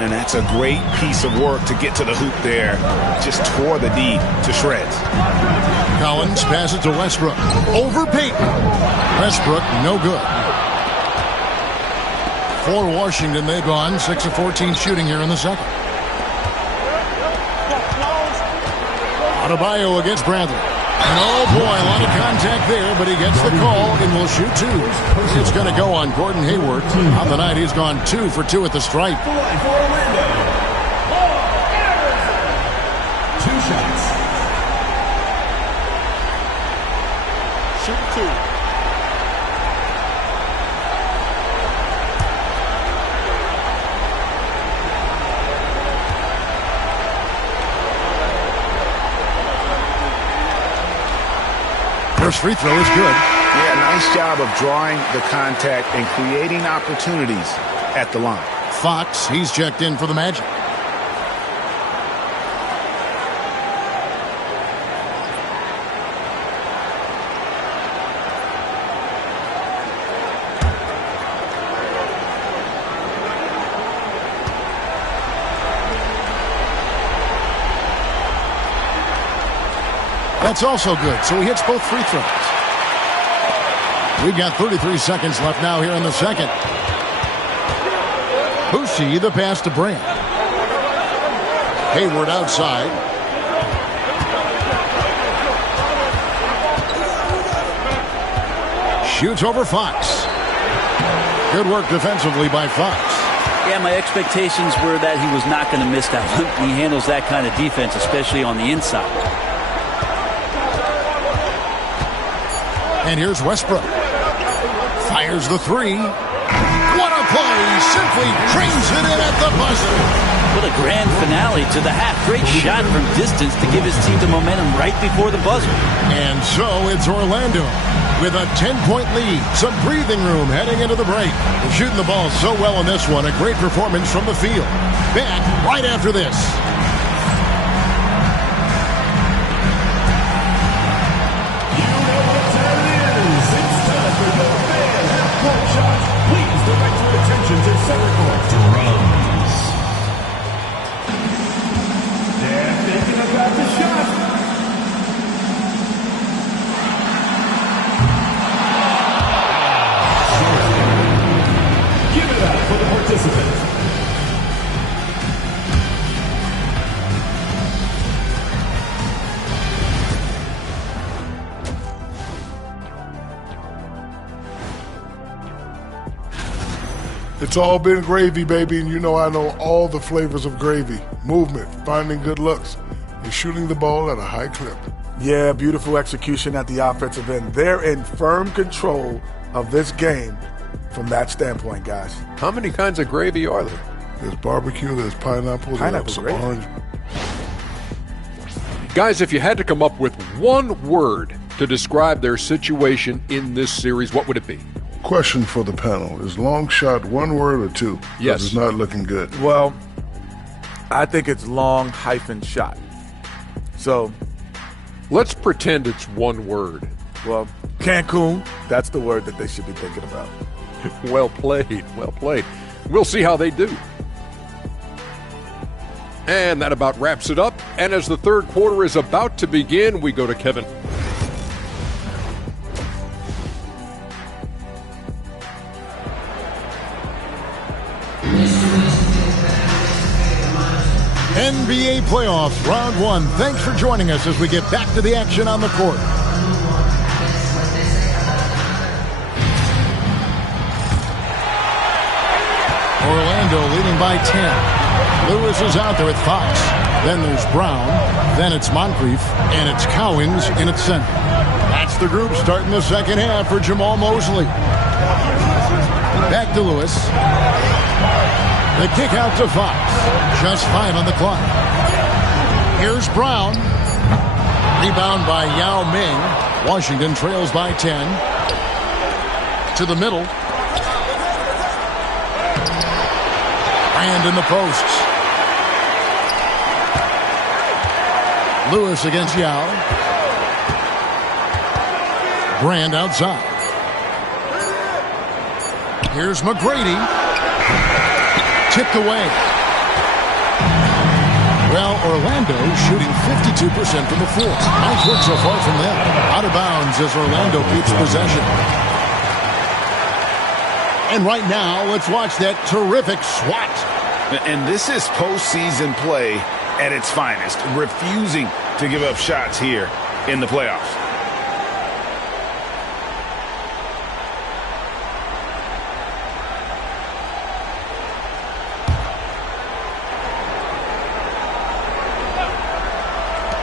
And that's a great piece of work to get to the hoop there. Just tore the D to shreds. Collins passes to Westbrook. Over Payton. Westbrook, no good. For Washington, they've gone 6 of 14 shooting here in the second. Adebayo against Bradley. And oh boy, a lot of contact there, but he gets the call and will shoot 2. It's going to go on Gordon Hayward. On the night, he's gone 2 for 2 at the stripe. 2 shots. Shoot 2. First free throw is good. Yeah, nice job of drawing the contact and creating opportunities at the line. Fox, he's checked in for the Magic. That's also good, so he hits both free throws. We've got 33 seconds left now here in the second. Boucher, the pass to Brand. Hayward outside. Shoots over Fox. Good work defensively by Fox. Yeah, my expectations were that he was not going to miss that one. He handles that kind of defense, especially on the inside. And here's Westbrook. Fires the three. What a play. Simply trains it in at the buzzer. What a grand finale to the half. Great shot from distance to give his team the momentum right before the buzzer. And so it's Orlando with a 10-point lead. Some breathing room heading into the break. They're shooting the ball so well in this one. A great performance from the field. Back right after this. Please direct your attention to center court. Drums. They're thinking about the shot. Give it up for the participants. It's all been gravy, baby, and you know I know all the flavors of gravy. Movement, finding good looks, and shooting the ball at a high clip. Yeah, beautiful execution at the offensive end. They're in firm control of this game from that standpoint, guys. How many kinds of gravy are there? There's barbecue, there's pineapple, there's some gravy. orange. Guys, if you had to come up with one word to describe their situation in this series, what would it be? Question for the panel. Is long shot one word or two? Yes. It's not looking good. Well, I think it's long -shot. So let's pretend it's one word. Well, Cancun, that's the word that they should be thinking about. Well played. Well played. We'll see how they do. And that about wraps it up. And as the third quarter is about to begin, we go to Kevin. NBA playoffs, round one. Thanks for joining us as we get back to the action on the court. Orlando leading by 10. Lewis is out there with Fox. Then there's Brown. Then it's Moncrief. And it's Cowens in its center. That's the group starting the second half for Jamal Mosley. Back to Lewis. The kick out to Fox. Just 5 on the clock. Here's Brown. Rebound by Yao Ming. Washington trails by 10. To the middle. Brand in the posts. Lewis against Yao. Brand outside. Here's McGrady. Tipped away. Well, Orlando shooting 52% from the floor. Nice work so far from them. Out of bounds as Orlando keeps possession. And right now, let's watch that terrific swat. And this is postseason play at its finest, refusing to give up shots here in the playoffs.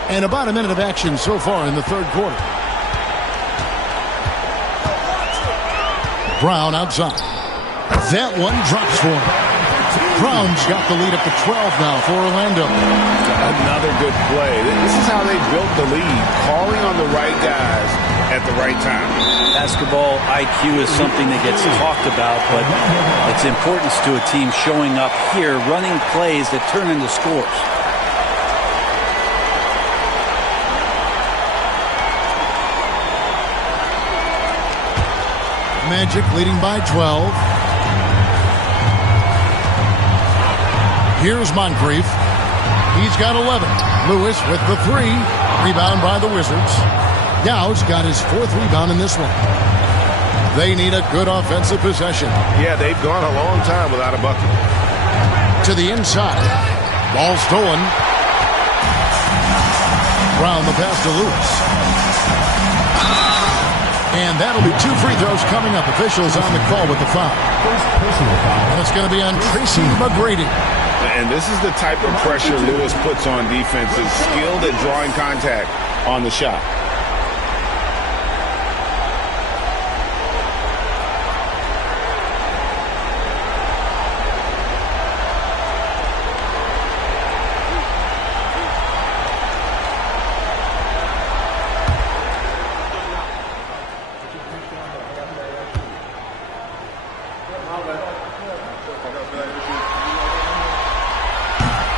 And about a minute of action so far in the third quarter. Brown outside. That one drops for him. Brown's got the lead up to 12 now for Orlando. Another good play. This is how they built the lead, calling on the right guys at the right time. Basketball IQ is something that gets talked about, but its importance to a team showing up here, running plays that turn into scores. Magic leading by 12. Here's Moncrief. He's got 11. Lewis with the 3. Rebound by the Wizards. Yau's got his 4th rebound in this one. They need a good offensive possession. Yeah, they've gone a long time without a bucket. To the inside. Ball stolen. Brown the pass to Lewis. And that'll be 2 free throws coming up. Officials on the call with the foul. And it's going to be on Tracy McGrady. And this is the type of pressure Lewis puts on defenses, skilled at drawing contact on the shot.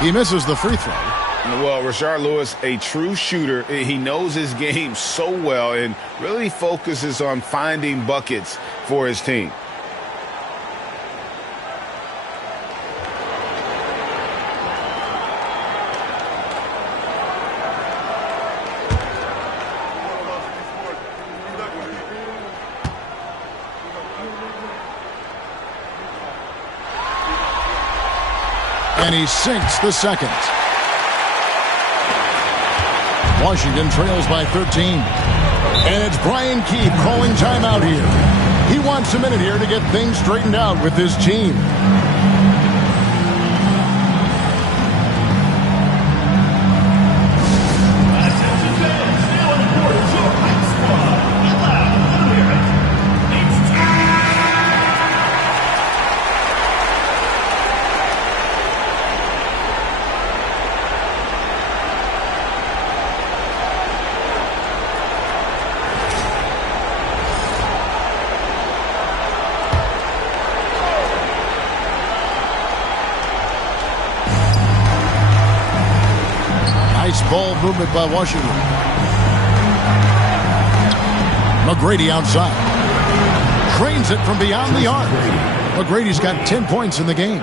He misses the free throw. Well, Rashard Lewis, a true shooter. He knows his game so well and really focuses on finding buckets for his team. And he sinks the second. Washington trails by 13. And it's Brian Keefe calling timeout here. He wants a minute here to get things straightened out with his team. Ball movement by Washington. McGrady outside. Trains it from beyond the arc. McGrady's got 10 points in the game.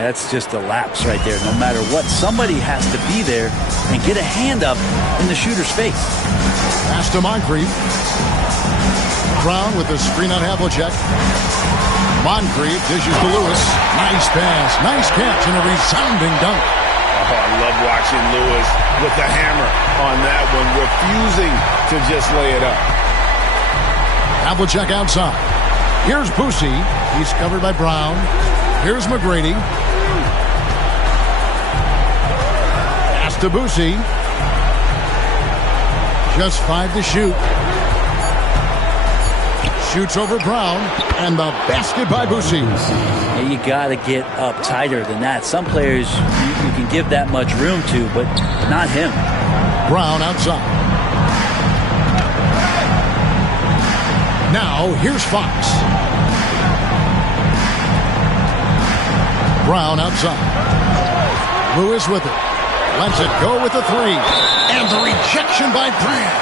That's just a lapse right there. No matter what, somebody has to be there and get a hand up in the shooter's face. Pass to Moncrief. Brown with the screen on Havlicek. Moncrief dishes to Lewis. Nice pass. Nice catch and a resounding dunk. Oh, I love watching Lewis with the hammer on that one, refusing to just lay it up. Havlicek outside. Here's Boosie. He's covered by Brown. Here's McGrady. Pass to Boosie. Just 5 to shoot. Shoots over Brown. And the basket by Boosie. Yeah, you got to get up tighter than that. Some players you can give that much room to, but not him. Brown outside. Now, here's Fox. Brown outside. Lewis with it. Lets it go with the 3. And the rejection by Brand.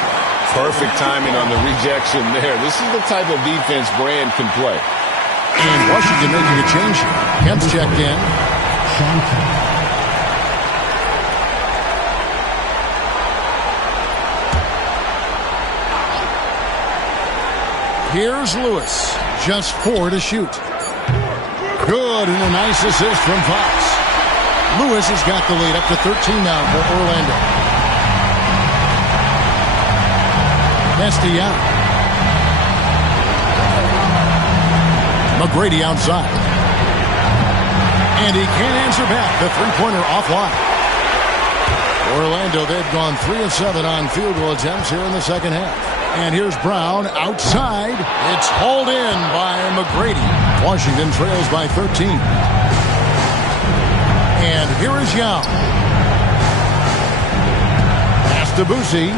Perfect timing on the rejection there. This is the type of defense Brand can play. And Washington making a change here. Kemp's checked in. Here's Lewis. Just 4 to shoot. Good, and a nice assist from Fox. Lewis has got the lead up to 13 now for Orlando. Mesty out. McGrady outside. And he can't answer back. The three-pointer offline. Orlando, they've gone 3 of 7 on field goal attempts here in the second half. And here's Brown outside. It's hauled in by McGrady. Washington trails by 13. And here is Yao. Pass to Boosie.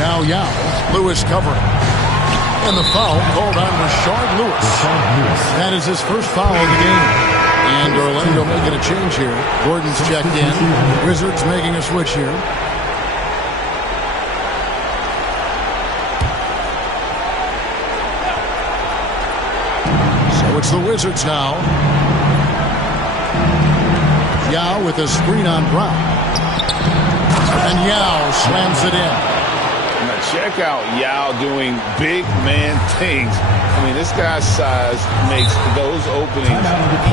Now Yao. Lewis covering. And the foul called on Rashard Lewis. That is his first foul of the game. And Orlando making a change here. Gordon's checked in. Wizards making a switch here. So it's the Wizards now. Yao with a screen on Brown. And Yao slams it in. Now check out Yao doing big man things. I mean, this guy's size makes those openings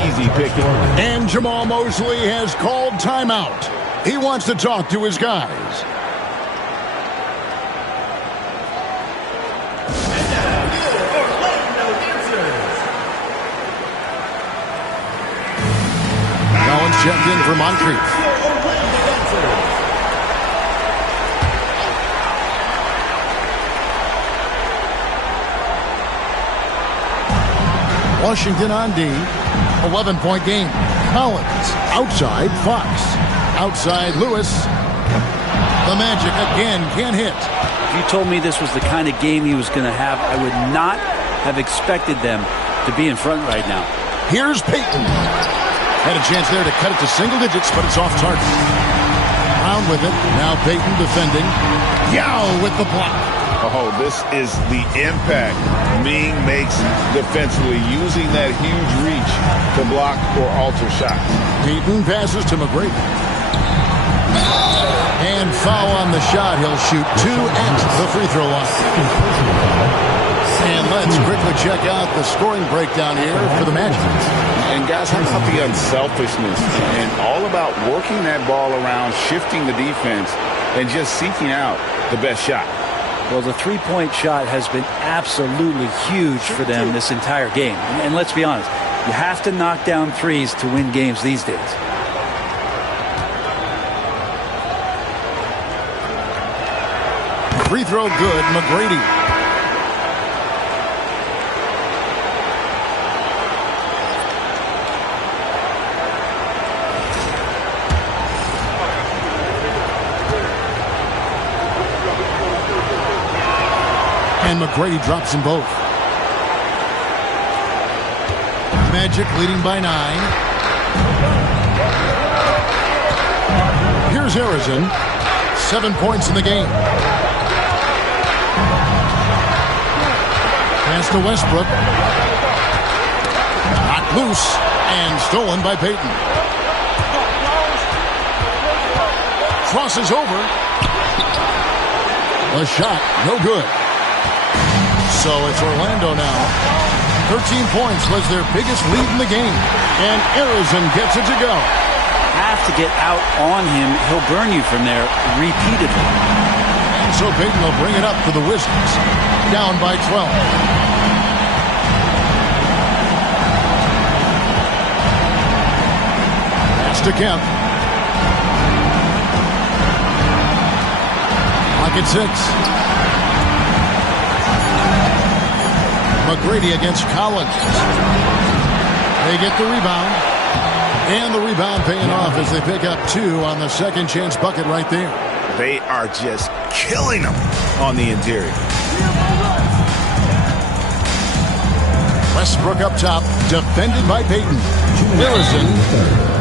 easy picking. And Jamal Mosley has called timeout. He wants to talk to his guys. Collins checked in for Moncrief. Washington on D. 11-point game. Collins outside Fox. Outside Lewis. The Magic again can't hit. If you told me this was the kind of game he was going to have, I would not have expected them to be in front right now. Here's Payton. Had a chance there to cut it to single digits, but it's off target. Brown with it. Now Payton defending. Yao with the block. Oh, this is the impact Ming makes defensively, using that huge reach to block or alter shots. Payton passes to McGrady. And foul on the shot. He'll shoot 2 at the free throw line. And let's quickly check out the scoring breakdown here for the Magic. And guys, how about the unselfishness and all about working that ball around, shifting the defense, and just seeking out the best shot? Well, the three-point shot has been absolutely huge for them this entire game. And let's be honest, you have to knock down threes to win games these days. Free throw good, McGrady. And McGrady drops them both. Magic leading by 9. Here's Harrison. 7 points in the game. Pass to Westbrook. Knocked loose and stolen by Payton. Crosses over. A shot, no good. So it's Orlando now. 13 points was their biggest lead in the game. And Harrison gets it to go. Have to get out on him. He'll burn you from there repeatedly. And so Payton will bring it up for the Wizards. Down by 12. Pass to Kemp. Clock at 6. McGrady against Collins. They get the rebound. And the rebound paying off as they pick up 2 on the second chance bucket right there. They are just killing them on the interior. Westbrook up top, defended by Payton. Harrison,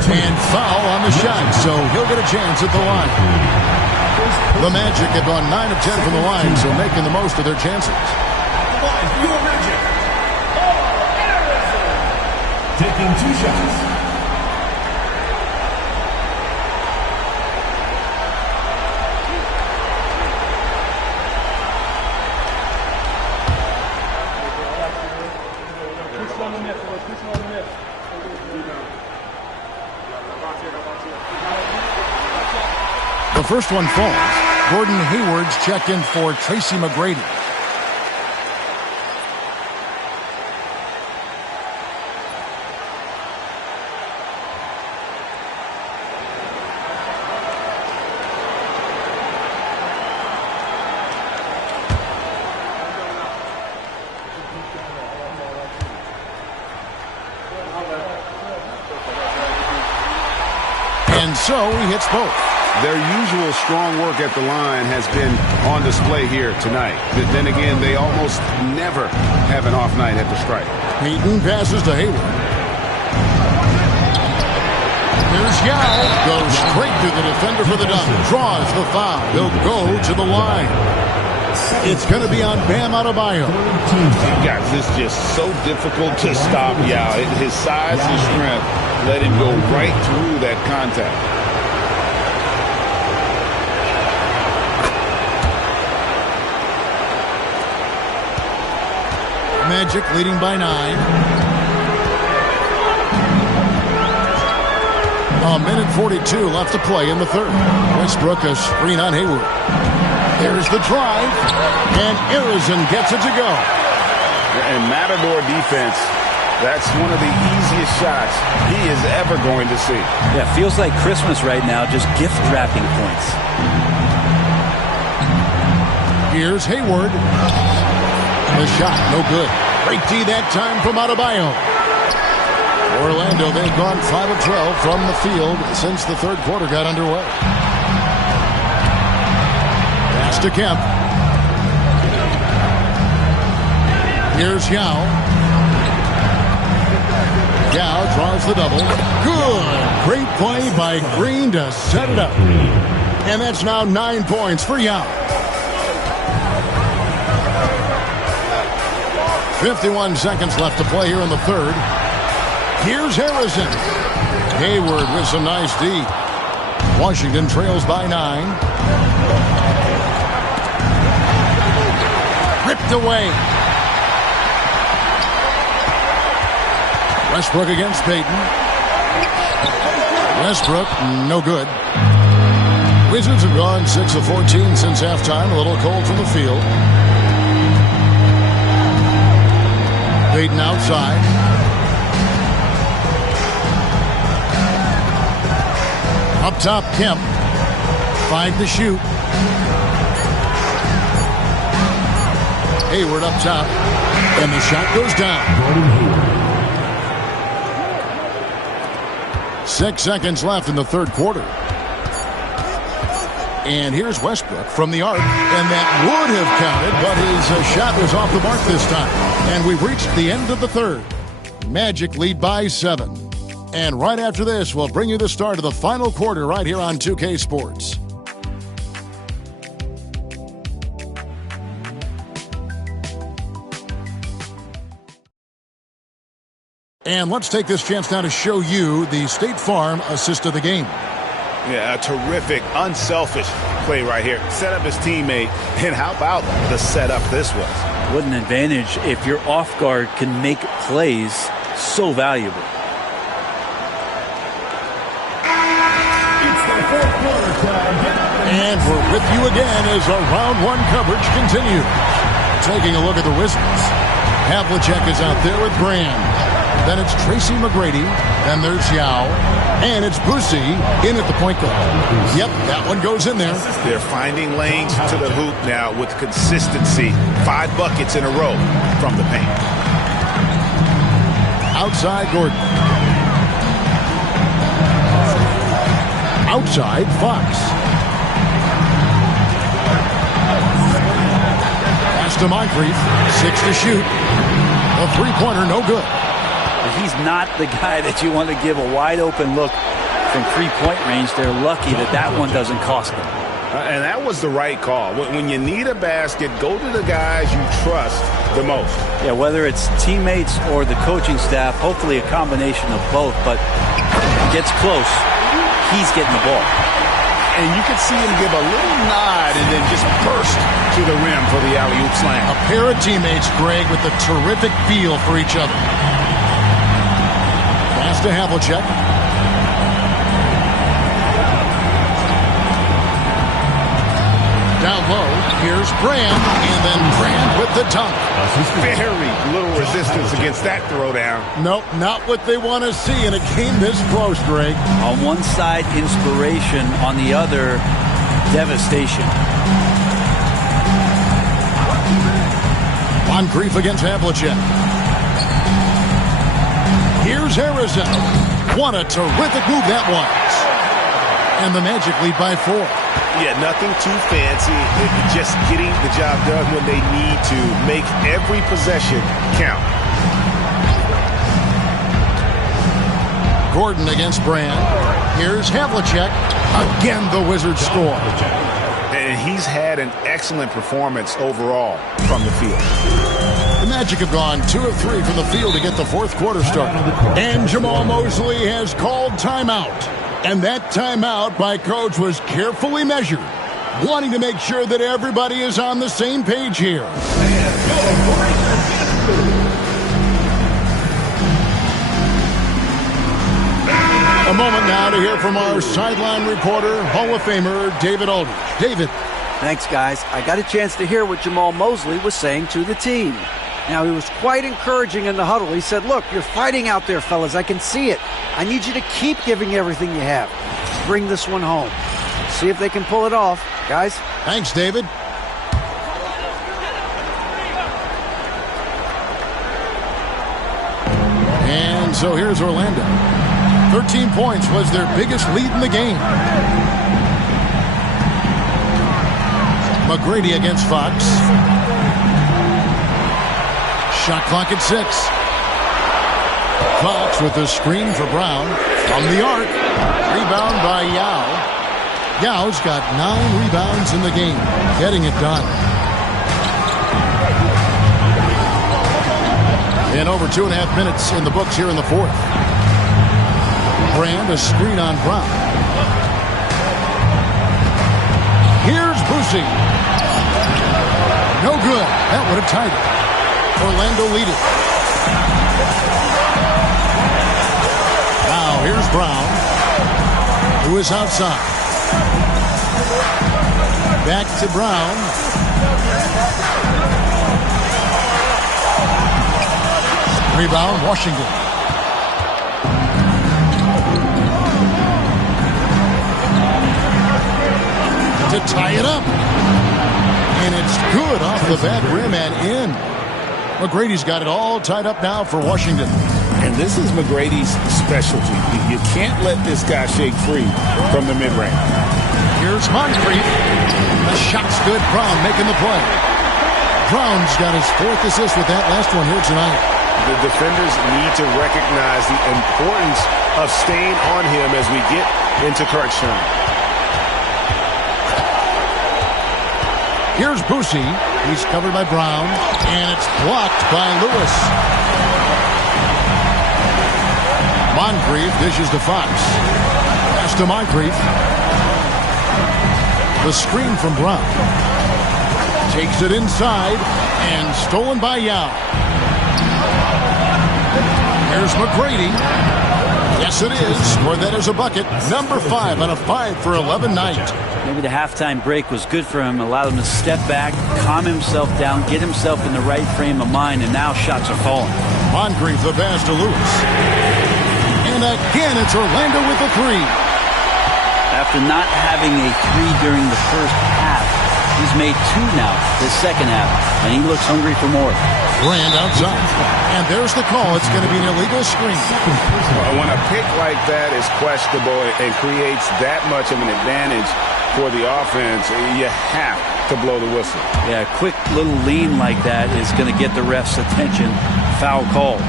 and foul on the shot, so he'll get a chance at the line. The Magic have gone 9 of 10 from the line, so making the most of their chances. Taking 2 shots. The first one falls. Gordon Hayward's checked in for Tracy McGrady. And so he hits both. Their usual strong work at the line has been on display here tonight. But then again, they almost never have an off night at the stripe. Payton passes to Hayward. Here's Yao. Goes straight to the defender for the dunk. Draws the foul. He'll go to the line. It's going to be on Bam Adebayo. Guys, this is just so difficult to stop Yao. His size and strength let him go right through that contact. Magic leading by 9. A minute 42 left to play in the third. Westbrook a screen on Hayward. There's the drive, and Arizon gets it to go. And Matador defense, that's one of the easiest shots he is ever going to see. Yeah, feels like Christmas right now, just gift wrapping points. Here's Hayward. The shot, no good. Great D that time from Adebayo. Orlando, they've gone 5 of 12 from the field since the third quarter got underway. Pass to Kemp. Here's Yao. Yao draws the double. Good. Great play by Green to set it up. And that's now 9 points for Yao. 51 seconds left to play here in the third. Here's Harrison. Hayward with some nice D. Washington trails by 9. Ripped away. Westbrook against Payton. Westbrook, no good. Wizards have gone 6 of 14 since halftime. A little cold from the field. Payton outside. Up top, Kemp. 5 to shoot. Hayward up top. And the shot goes down. 6 seconds left in the third quarter. And here's Westbrook from the arc. And that would have counted, but his shot was off the mark this time. And we've reached the end of the third. Magic lead by 7. And right after this, we'll bring you the start of the final quarter right here on 2K Sports. And let's take this chance now to show you the State Farm assist of the game. Yeah, a terrific, unselfish play right here. Set up his teammate, and how about the setup this was? What an advantage if your off guard can make plays so valuable. And we're with you again as our round 1 coverage continues. Taking a look at the Wizards. Havlicek is out there with Brand. Then it's Tracy McGrady. Then there's Yao. And it's Bussy in at the point guard. Yep, that one goes in there. They're finding lanes to the hoop now with consistency. 5 buckets in a row from the paint. Outside Gordon. Outside Fox. Pass to Moncrief. 6 to shoot. A three-pointer, no good. He's not the guy that you want to give a wide-open look from three-point range. They're lucky that that one doesn't cost them. And that was the right call. When you need a basket, go to the guys you trust the most. Yeah, whether it's teammates or the coaching staff, hopefully a combination of both, but gets close, he's getting the ball. And you can see him give a little nod and then just burst to the rim for the alley-oop slam. A pair of teammates, Greg, with a terrific feel for each other. Pass to Havlicek. Down low, here's Brand, and then Brand with the dunk. Very little resistance against that throwdown. Nope, not what they want to see in a game this close, Greg. On one side, inspiration. On the other, devastation. Moncrief against Havlicek. Here's Harrison. What a terrific move that was. And the Magic lead by 4. Yeah, nothing too fancy. Just getting the job done when they need to. Make every possession count. Gordon against Brand. Here's Havlicek. Again, the Wizards score. And and he's had an excellent performance overall from the field. The Magic have gone 2 of 3 from the field to get the fourth quarter started. And Jamal Mosley has called timeout. And that timeout by Coach was carefully measured, wanting to make sure that everybody is on the same page here. A moment now to hear from our sideline reporter, Hall of Famer David Aldridge. David. Thanks, guys. I got a chance to hear what Jamal Mosley was saying to the team. Now, he was quite encouraging in the huddle. He said, look, you're fighting out there, fellas. I can see it. I need you to keep giving everything you have. Bring this one home. See if they can pull it off. Guys? Thanks, David. And so here's Orlando. 13 points was their biggest lead in the game. McGrady against Fox. Shot clock at 6. Fox with the screen for Brown. From the arc. Rebound by Yao. Yao's got 9 rebounds in the game. Getting it done. And over 2.5 minutes in the books here in the fourth. Brand, a screen on Brown. Here's Boosie. No good. That would have tied it. Orlando lead it. Now here's Brown, who is outside. Back to Brown. Rebound, Washington. To tie it up. And it's good off the back rim and in. McGrady's got it all tied up now for Washington. And this is McGrady's specialty. You can't let this guy shake free from the mid-range. Here's Moncrief. The shot's good. Brown making the play. Brown's got his 4th assist with that last one here tonight. The defenders need to recognize the importance of staying on him as we get into crunch time. Here's Boosie. He's covered by Brown, and it's blocked by Lewis. Moncrief dishes to Fox. Pass to Moncrief. The screen from Brown. Takes it inside, and stolen by Yao. Here's McGrady. Yes, it is. Or that is a bucket. Number 5 on a 5 for 11 night. Maybe the halftime break was good for him, allowed him to step back, calm himself down, get himself in the right frame of mind, and now shots are falling. Moncrief the pass to Lewis. And again, it's Orlando with the 3. After not having a 3 during the first half, he's made 2 now, the second half, and he looks hungry for more. Brand outside. And there's the call. It's going to be an illegal screen. When a pick like that is questionable and creates that much of an advantage for the offense, you have to blow the whistle. Yeah, a quick little lean like that is going to get the ref's attention. Foul call.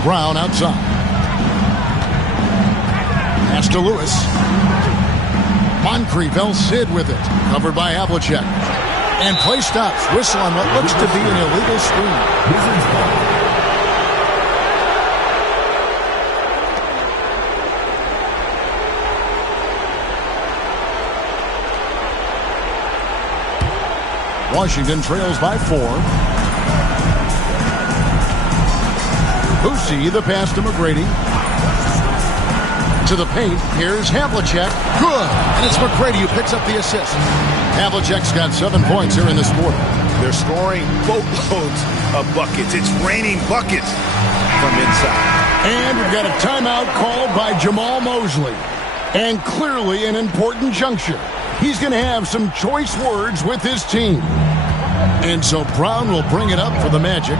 Brown outside. Pass to Lewis. Moncrief, El Cid with it. Covered by Havlicek. And play stops. Whistle on what looks to be an illegal screen. Washington trails by 4. Boosie, the pass to McGrady. To the paint. Here's Havlicek. Good. And it's McGrady who picks up the assist. Havlicek's got 7 points here in this quarter. They're scoring boatloads of buckets. It's raining buckets from inside. And we've got a timeout called by Jamal Mosley. And clearly an important juncture. He's going to have some choice words with his team. And so Brown will bring it up for the Magic.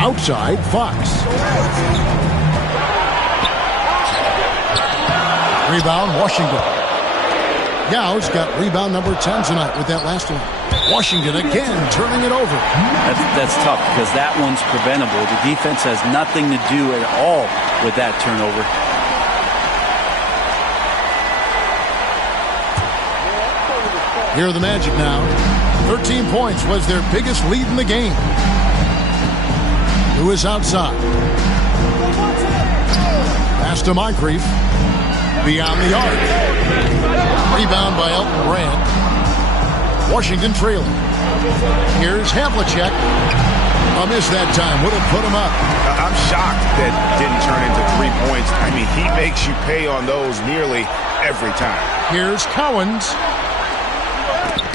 Outside, Fox. Rebound, Washington. Yao's got rebound number 10 tonight with that last one. Washington again turning it over. That's tough because that one's preventable. The defense has nothing to do at all with that turnover. Here are the Magic now. 13 points was their biggest lead in the game. Who is outside? Pass to Moncrief. Beyond the arc. Rebound by Elton Brand. Washington trailing. Here's Havlicek. A miss that time. Would have put him up. I'm shocked that didn't turn into 3 points. I mean, he makes you pay on those nearly every time. Here's Cowens.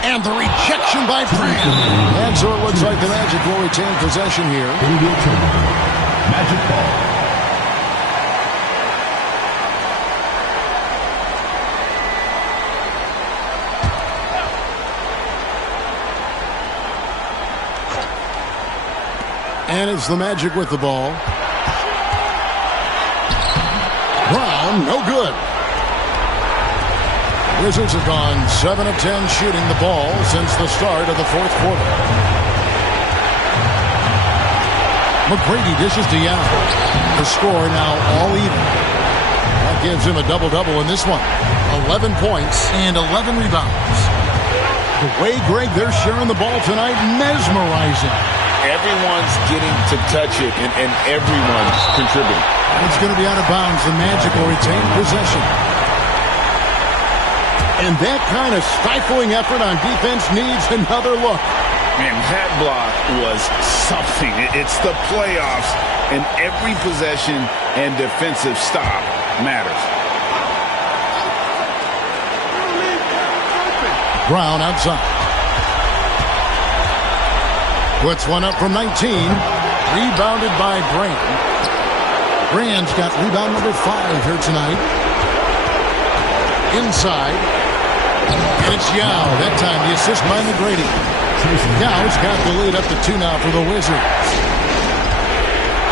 And the rejection by Brand. And so it looks like the Magic will retain possession here. Magic ball. And it's the Magic with the ball. Brown, no good. Wizards have gone 7 of 10 shooting the ball since the start of the fourth quarter. McGrady dishes to Young. The score now all even. That gives him a double-double in this one. 11 points and 11 rebounds. The way, Greg, they're sharing the ball tonight, mesmerizing. Everyone's getting to touch it, and everyone's contributing. It's going to be out of bounds. The Magic will retain possession. And that kind of stifling effort on defense needs another look. Man, that block was something. It's the playoffs, and every possession and defensive stop matters. Brown outside. Puts one up from 19. Rebounded by Brand. Brand's got rebound number 5 here tonight. Inside. And it's Yao. That time the assist by McGrady. Yao's got the lead up to 2 now for the Wizards.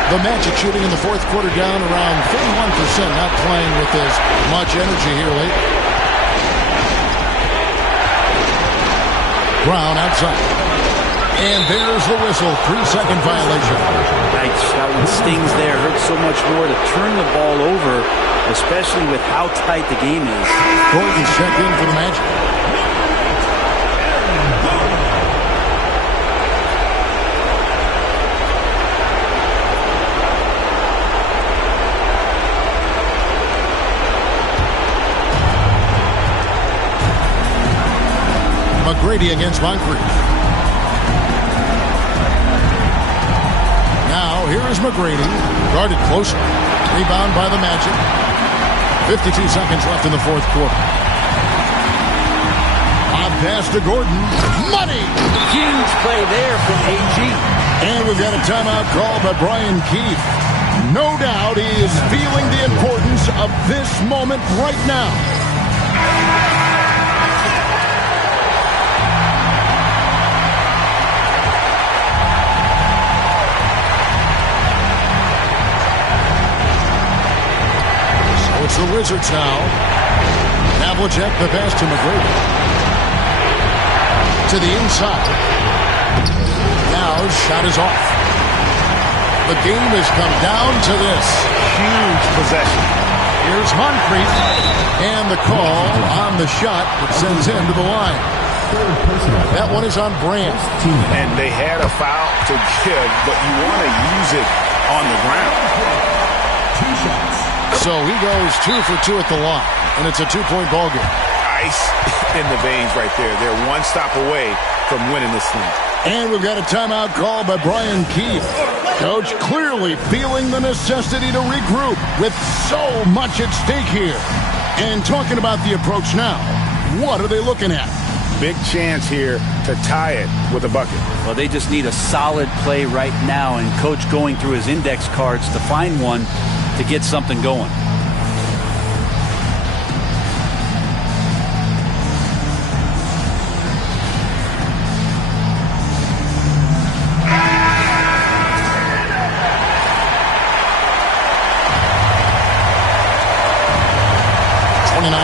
The Magic shooting in the fourth quarter down around 41%. Not playing with as much energy here lately. Brown outside. And there's the whistle. 3-second violation. Nice. That one stings there. Hurts so much more to turn the ball over, especially with how tight the game is. Gordon's checked in for the Magic. McGrady against Moncrief. Now, here is McGrady, guarded closely. Rebound by the Magic. 52 seconds left in the fourth quarter. On pass to Gordon. Money! Huge play there from AG. And we've got a timeout call by Brian Keefe. No doubt he is feeling the importance of this moment right now. It's the Wizards now. Havlicek, the pass to McGrady. To the inside. Now shot is off. The game has come down to this. Huge possession. Here's Moncrief. And the call on the shot that sends him to the line. That one is on Brand. And they had a foul to give, but you want to use it on the ground. 2 shots. So he goes 2 for 2 at the line, and it's a 2-point ball game. Ice in the veins right there. They're one stop away from winning this thing. And we've got a timeout call by Brian Keefe. Coach clearly feeling the necessity to regroup with so much at stake here. And talking about the approach now, what are they looking at? Big chance here to tie it with a bucket. Well, they just need a solid play right now, and Coach going through his index cards to find one to get something going.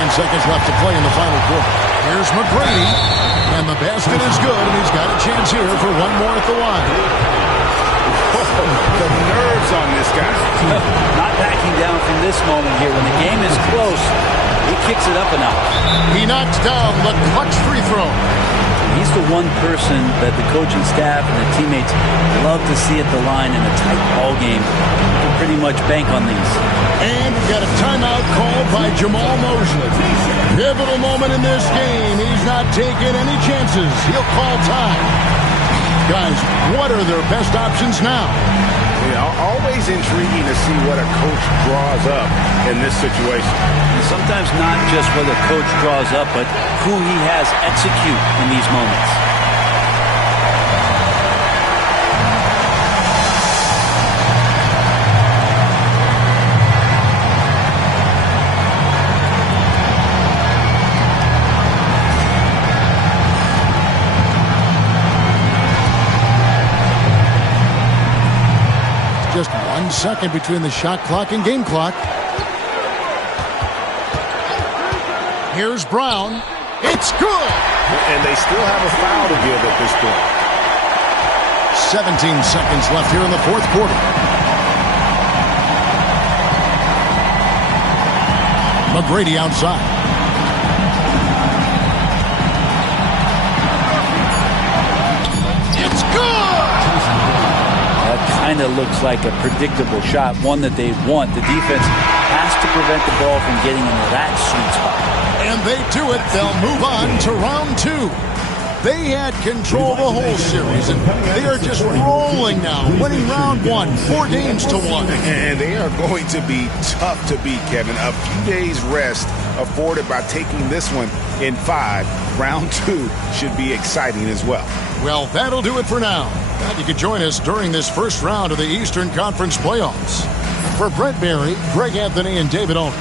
Seconds left to play in the final quarter. Here's McGrady, and the basket is good, and he's got a chance here for one more at the line. The nerves on this guy. Not backing down from this moment here. When the game is close, he kicks it up a notch. He knocks down the clutch free throw. He's the one person that the coaching staff and the teammates love to see at the line in a tight ball game. You can pretty much bank on these. And we've got a timeout called by Jamal Mosley. Pivotal moment in this game. He's not taking any chances. He'll call time. Guys, what are their best options now? Always intriguing to see what a coach draws up in this situation. And sometimes not just what a coach draws up, but who he has execute in these moments. Just 1 second between the shot clock and game clock. Here's Brown. It's good! And they still have a foul to give at this point. 17 seconds left here in the fourth quarter. McGrady outside. It's good! That kind of looks like a predictable shot, one that they want. The defense has to prevent the ball from getting into that sweet spot. And they do it. They'll move on to round two. They had control the whole series, and they are just rolling now, winning round one, 4 games to 1. And they are going to be tough to beat, Kevin. A few days rest afforded by taking this one in 5. Round two should be exciting as well. Well, that'll do it for now. Glad you could join us during this first round of the Eastern Conference playoffs. For Brent Berry, Greg Anthony, and David Owen,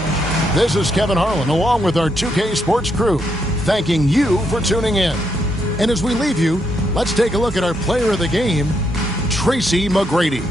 this is Kevin Harlan along with our 2K Sports crew, thanking you for tuning in. And as we leave you, let's take a look at our player of the game, Tracy McGrady.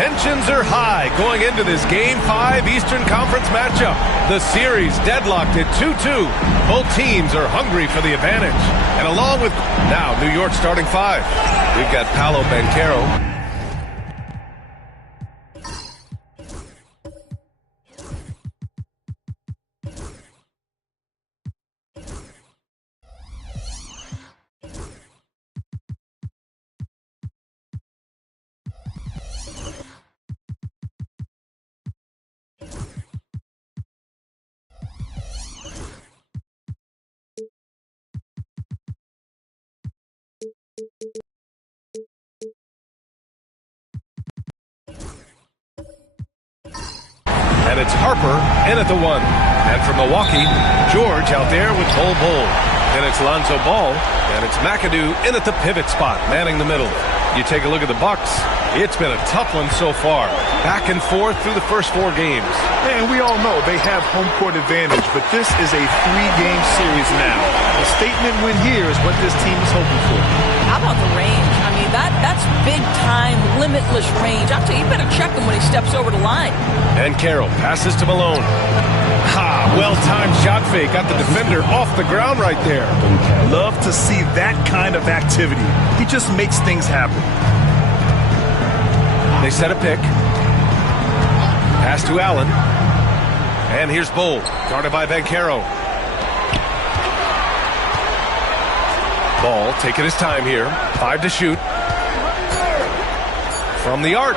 Tensions are high going into this Game 5 Eastern Conference matchup. The series deadlocked at 2-2. Both teams are hungry for the advantage. And along with now New York starting 5, we've got Paolo Banchero. And it's Harper in at the 1. And from Milwaukee, George out there with Bol Bol. Then it's Lonzo Ball, and it's McAdoo in at the pivot spot, manning the middle. You take a look at the Bucks. It's been a tough one so far. Back and forth through the first 4 games. And we all know they have home court advantage, but this is a 3-game series now. A statement win here is what this team is hoping for. How about the range? I mean, that's big-time, limitless range. I'll tell you, you better check him when he steps over the line. And Carroll passes to Malone. Ha! Well-timed shot fake. Got the defender off the ground right there. Love to see that kind of activity. He just makes things happen. They set a pick. Pass to Allen. And here's Bol, guarded by Banchero. Ball taking his time here. 5 to shoot. From the arc.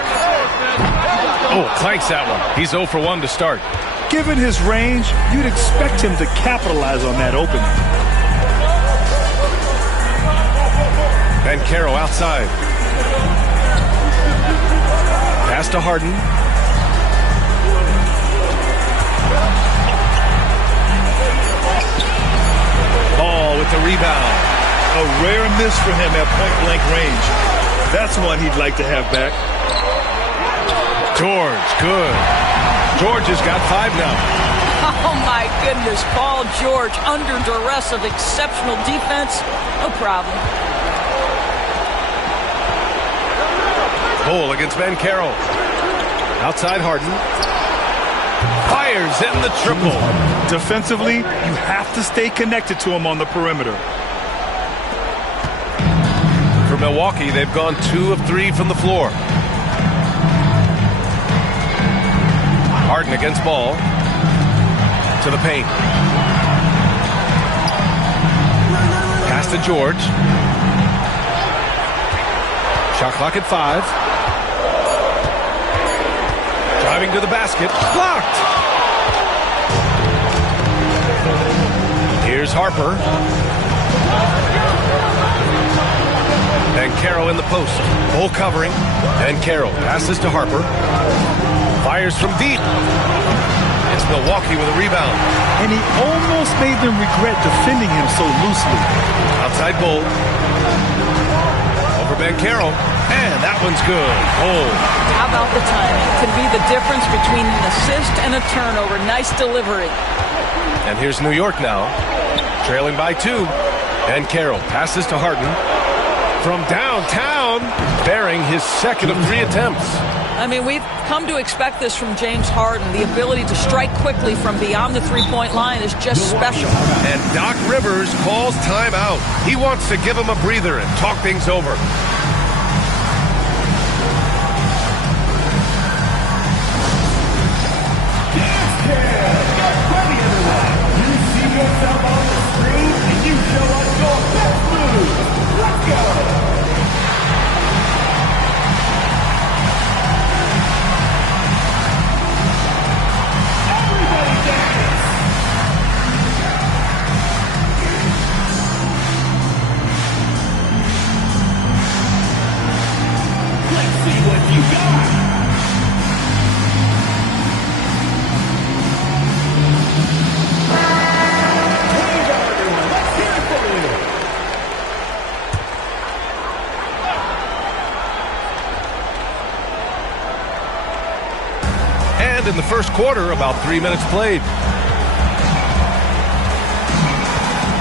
Oh, clanks that one. He's 0 for 1 to start. Given his range, you'd expect him to capitalize on that opening. Banchero outside. Pass to Harden. Ball with the rebound. A rare miss for him at point-blank range. That's one he'd like to have back. George, good. George has got 5 now. Oh, my goodness. Paul George under duress of exceptional defense. No problem. Bol against Banchero. Outside Harden. Fires in the triple. Defensively, you have to stay connected to him on the perimeter. For Milwaukee, they've gone 2 of 3 from the floor. Harden against Ball. To the paint. Pass to George. Shot clock at 5. Driving to the basket. Blocked! Here's Harper. Banchero in the post. Full covering. Banchero passes to Harper. Fires from deep. It's Milwaukee with a rebound. And he almost made them regret defending him so loosely. Outside Bol. Over Banchero. And that one's good. Bol. How about the timing? Could be the difference between an assist and a turnover. Nice delivery. And here's New York now. Trailing by 2. Banchero passes to Harden. From downtown, bearing his second of 3 attempts. I mean, we've come to expect this from James Harden. The ability to strike quickly from beyond the three-point line is just special. And Doc Rivers calls timeout. He wants to give him a breather and talk things over. yourself on the screen and you show us your best moves. Let's go. You got. Let's hear it for you. And in the first quarter, about 3 minutes played.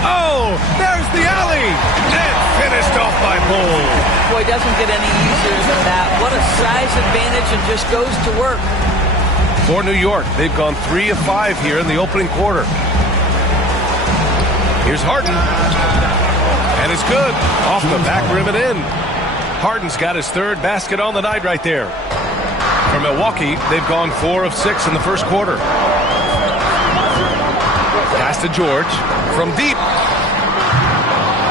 Oh, there's the alley. And finished off by Bull. Boy, doesn't get any easier than that. What a size advantage, and just goes to work. For New York, they've gone 3 of 5 here in the opening quarter. Here's Harden. And it's good. Off the back rim and in. Harden's got his third basket on the night right there. For Milwaukee, they've gone 4 of 6 in the first quarter. Pass to George from deep.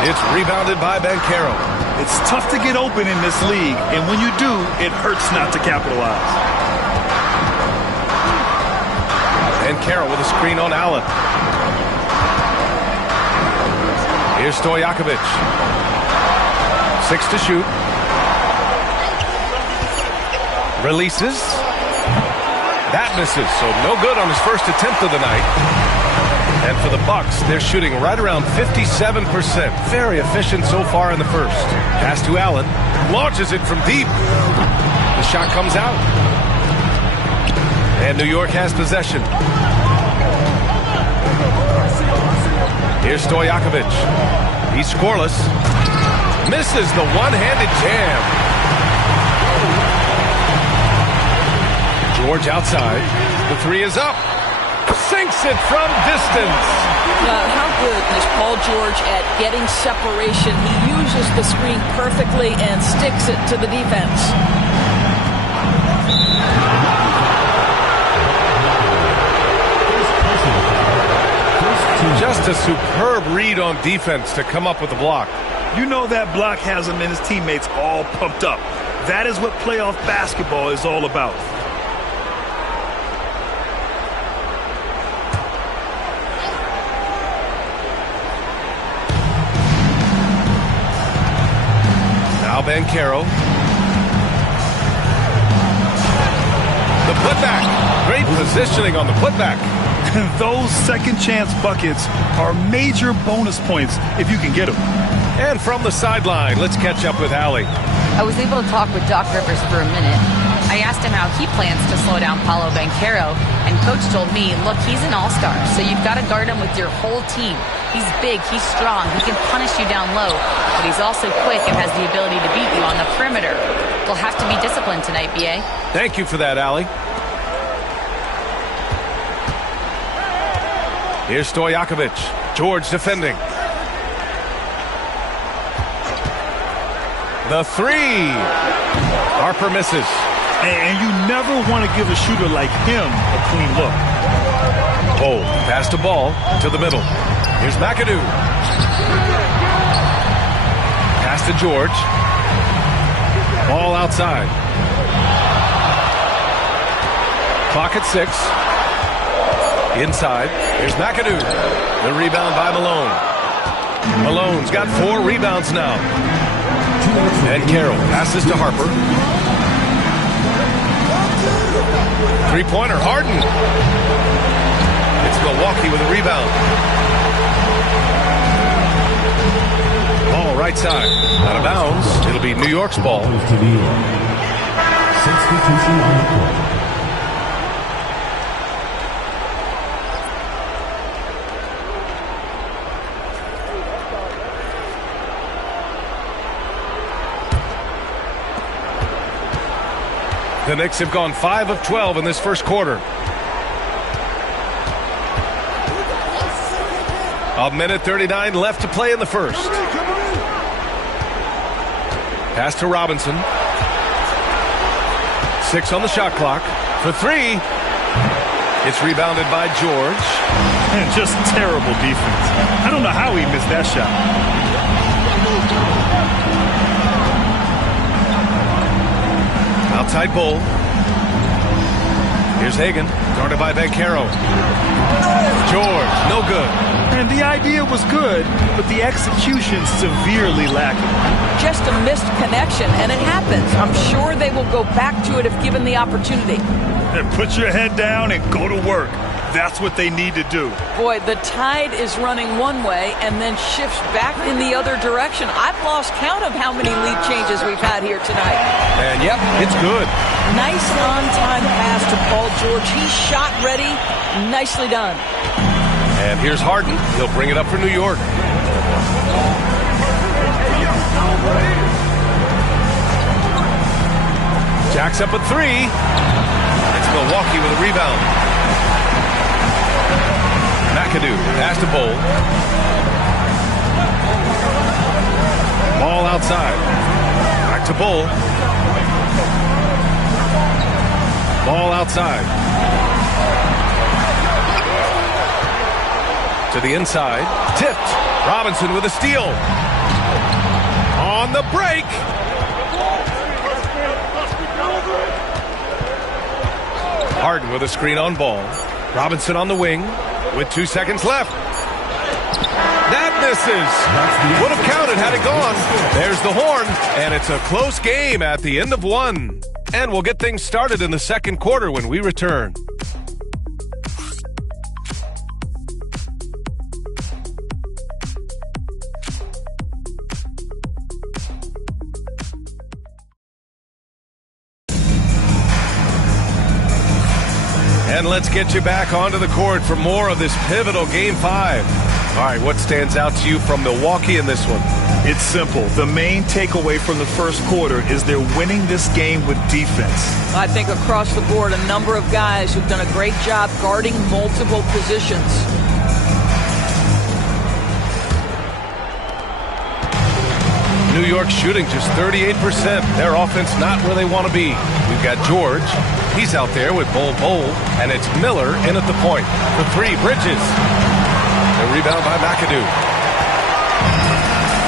It's rebounded by Banchero. It's tough to get open in this league, and when you do, it hurts not to capitalize. And Carroll with a screen on Allen. Here's Stojakovic. 6 to shoot. Releases. That misses, so no good on his first attempt of the night. And for the Bucks, they're shooting right around 57%. Very efficient so far in the first. Pass to Allen. Launches it from deep. The shot comes out. And New York has possession. Here's Stojakovic. He's scoreless. Misses the one-handed jam. George outside. The three is up. Sinks it from distance. How good is Paul George at getting separation? He uses the screen perfectly and sticks it to the defense. Just a superb read on defense to come up with the block. You know that block has him and his teammates all pumped up. That is what playoff basketball is all about. Now Banchero. The putback. Great positioning on the putback. Those second chance buckets are major bonus points if you can get them. And from the sideline, let's catch up with Allie. I was able to talk with Doc Rivers for a minute. I asked him how he plans to slow down Paolo Banchero, and Coach told me, look, he's an all-star, so you've got to guard him with your whole team. He's big, he's strong, he can punish you down low, but he's also quick and has the ability to beat you on the perimeter. They'll have to be disciplined tonight, B.A. Thank you for that, Allie. Here's Stojakovic. George defending. The three. Harper misses. And you never want to give a shooter like him a clean look. Oh, pass the ball to the middle. Here's McAdoo. Pass to George. Ball outside. Clock at 6. Inside. Here's McAdoo. The rebound by Malone. Malone's got 4 rebounds now. And Carroll passes to Harper. Three-pointer, Harden. It's Milwaukee with a rebound. Ball right side. Out of bounds. It'll be New York's ball. Substitution on the court. The Knicks have gone 5 of 12 in this first quarter. A minute 39 left to play in the first. Pass to Robinson. 6 on the shot clock. For 3. It's rebounded by George. And just terrible defense. I don't know how he missed that shot. Outside Bull. Here's Hagan, guarded by Banchero. George, no good. And the idea was good, but the execution severely lacking. Just a missed connection, and it happens. I'm sure they will go back to it if given the opportunity. And put your head down and go to work. That's what they need to do. Boy, the tide is running one way and then shifts back in the other direction. I've lost count of how many lead changes we've had here tonight. And yep, it's good. Nice on-time pass to Paul George. He's shot ready. Nicely done. And here's Harden. He'll bring it up for New York. Jacks up a three. It's Milwaukee with a rebound. McAdoo, pass to Bull. Ball outside. Back to Bull. Ball outside. To the inside. Tipped. Robinson with a steal. On the break. Harden with a screen on Ball. Robinson on the wing. With 2 seconds left. That misses. Would have counted had it gone. There's the horn, and it's a close game at the end of one. And we'll get things started in the second quarter when we return. And let's get you back onto the court for more of this pivotal Game 5. All right, what stands out to you from Milwaukee in this one? It's simple. The main takeaway from the first quarter is they're winning this game with defense. I think across the board, a number of guys who've done a great job guarding multiple positions. New York shooting just 38%. Their offense not where they want to be. We've got George. He's out there with Bull, and it's Miller in at the point. For three, Bridges. The rebound by McAdoo.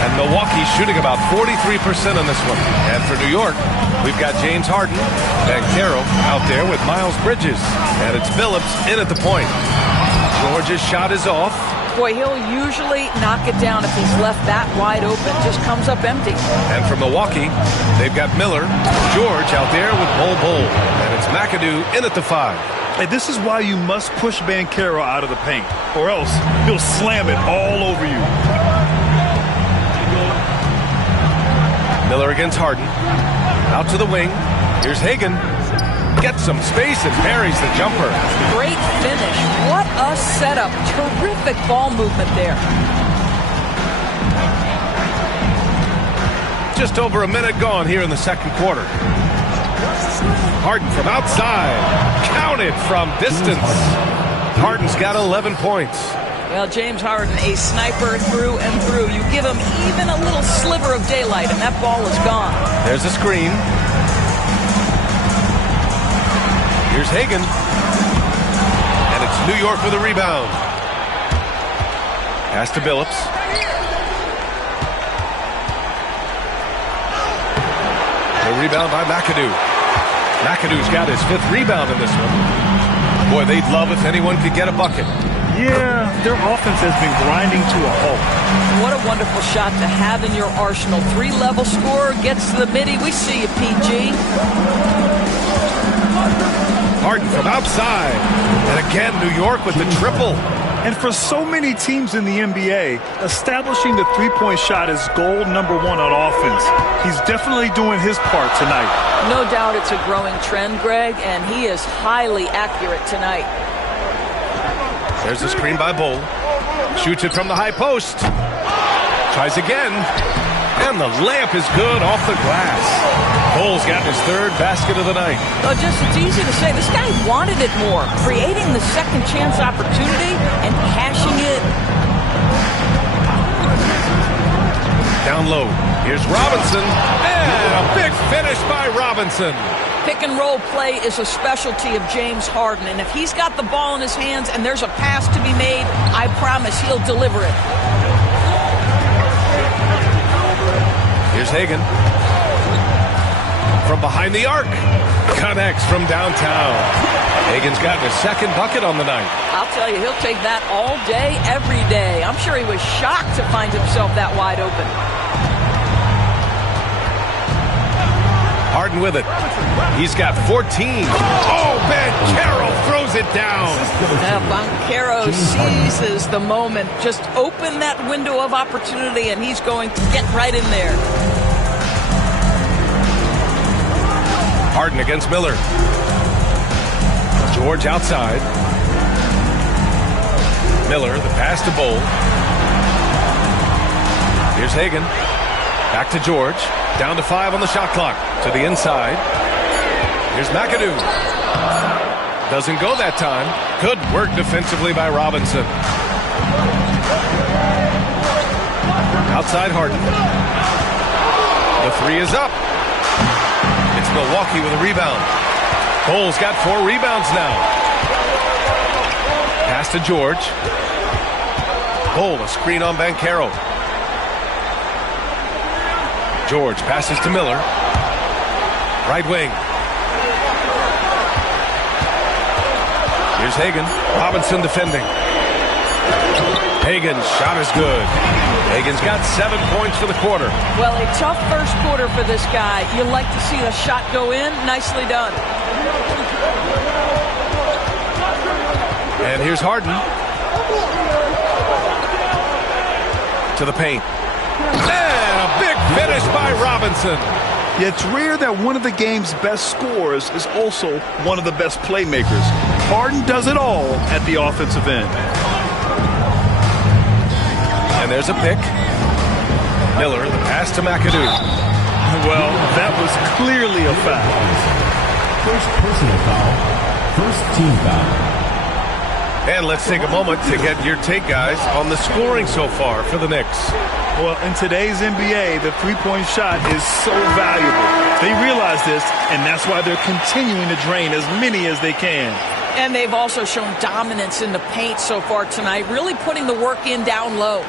And Milwaukee shooting about 43% on this one. And for New York, we've got James Harden. Banchero out there with Miles Bridges. And it's Phillips in at the point. George's shot is off. Boy, he'll usually knock it down if he's left that wide open. Just comes up empty. And from Milwaukee, they've got Miller, George out there with Bull. And it's McAdoo in at the 5. And this is why you must push Banchero out of the paint, or else he'll slam it all over you. Miller against Harden. Out to the wing. Here's Hagan. Gets some space and parries the jumper. Great finish. What a setup. Terrific ball movement there. Just over a minute gone here in the second quarter. Harden from outside. Counted from distance. Harden's got 11 points. Well, James Harden, a sniper through and through. You give him even a little sliver of daylight, and that ball is gone. There's a screen. Here's Hagan. And it's New York with a rebound. Pass to Billups. The rebound by McAdoo. McAdoo's got his 5th rebound in this one. Boy, they'd love if anyone could get a bucket. Yeah, their offense has been grinding to a halt. What a wonderful shot to have in your arsenal. 3-level scorer, gets to the midi. We see you, PG. Harden from outside. And again, New York with the triple. And for so many teams in the NBA, establishing the three-point shot is goal number 1 on offense. He's definitely doing his part tonight. No doubt it's a growing trend, Greg, and he is highly accurate tonight. There's a screen by Bull. Shoots it from the high post. Tries again. And the layup is good off the glass. Bull's got his 3rd basket of the night. Well, it's easy to say. This guy wanted it more. Creating the second chance opportunity and cashing it. Down low. Here's Robinson. And a big finish by Robinson. Pick and roll play is a specialty of James Harden, and if he's got the ball in his hands and there's a pass to be made, I promise he'll deliver it. Here's Hagan. From behind the arc. Connects from downtown. Hagan's gotten his second bucket on the night. I'll tell you, he'll take that all day, every day. I'm sure he was shocked to find himself that wide open. Harden with it. He's got 14. Oh, Banchero throws it down. Banchero seizes the moment. Just open that window of opportunity, and he's going to get right in there. Harden against Miller. George outside. Miller, the pass to Bowl. Here's Hagan. Back to George. Down to 5 on the shot clock. To the inside. Here's McAdoo. Doesn't go that time. Good work defensively by Robinson. Outside Harden. The 3 is up. It's Milwaukee with a rebound. Bowles got 4 rebounds now. Pass to George. Bowl, a screen on Banchero. George passes to Miller. Right wing. Here's Hagan. Robinson defending. Hagan's shot is good. Hagan's got 7 points for the quarter. Well, a tough first quarter for this guy. You like to see the shot go in. Nicely done. And here's Harden. To the paint. And a big finish by Robinson. Yeah, it's rare that one of the game's best scorers is also one of the best playmakers. Harden does it all at the offensive end. And there's a pick. Miller, the pass to McAdoo. Well, that was clearly a foul. First personal foul. First team foul. And let's take a moment to get your take, guys, on the scoring so far for the Knicks. Well, in today's NBA, the three-point shot is so valuable. They realize this, and that's why they're continuing to drain as many as they can. And they've also shown dominance in the paint so far tonight, really putting the work in down low.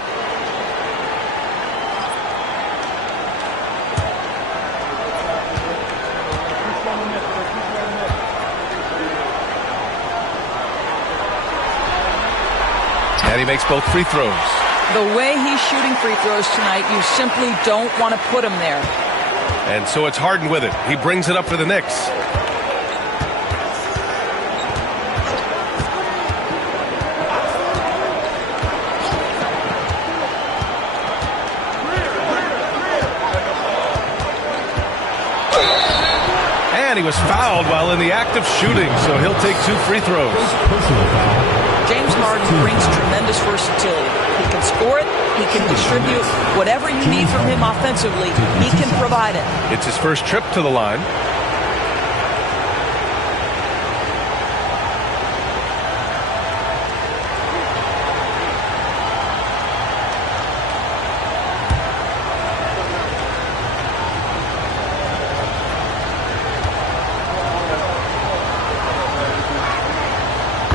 And he makes both free throws. The way he's shooting free throws tonight, you simply don't want to put him there. And so it's Harden with it. He brings it up for the Knicks. And he was fouled while in the act of shooting, so he'll take 2 free throws. James Harden brings tremendous versatility. He can score it, he can distribute. Whatever you need from him offensively, he can provide it. It's his first trip to the line.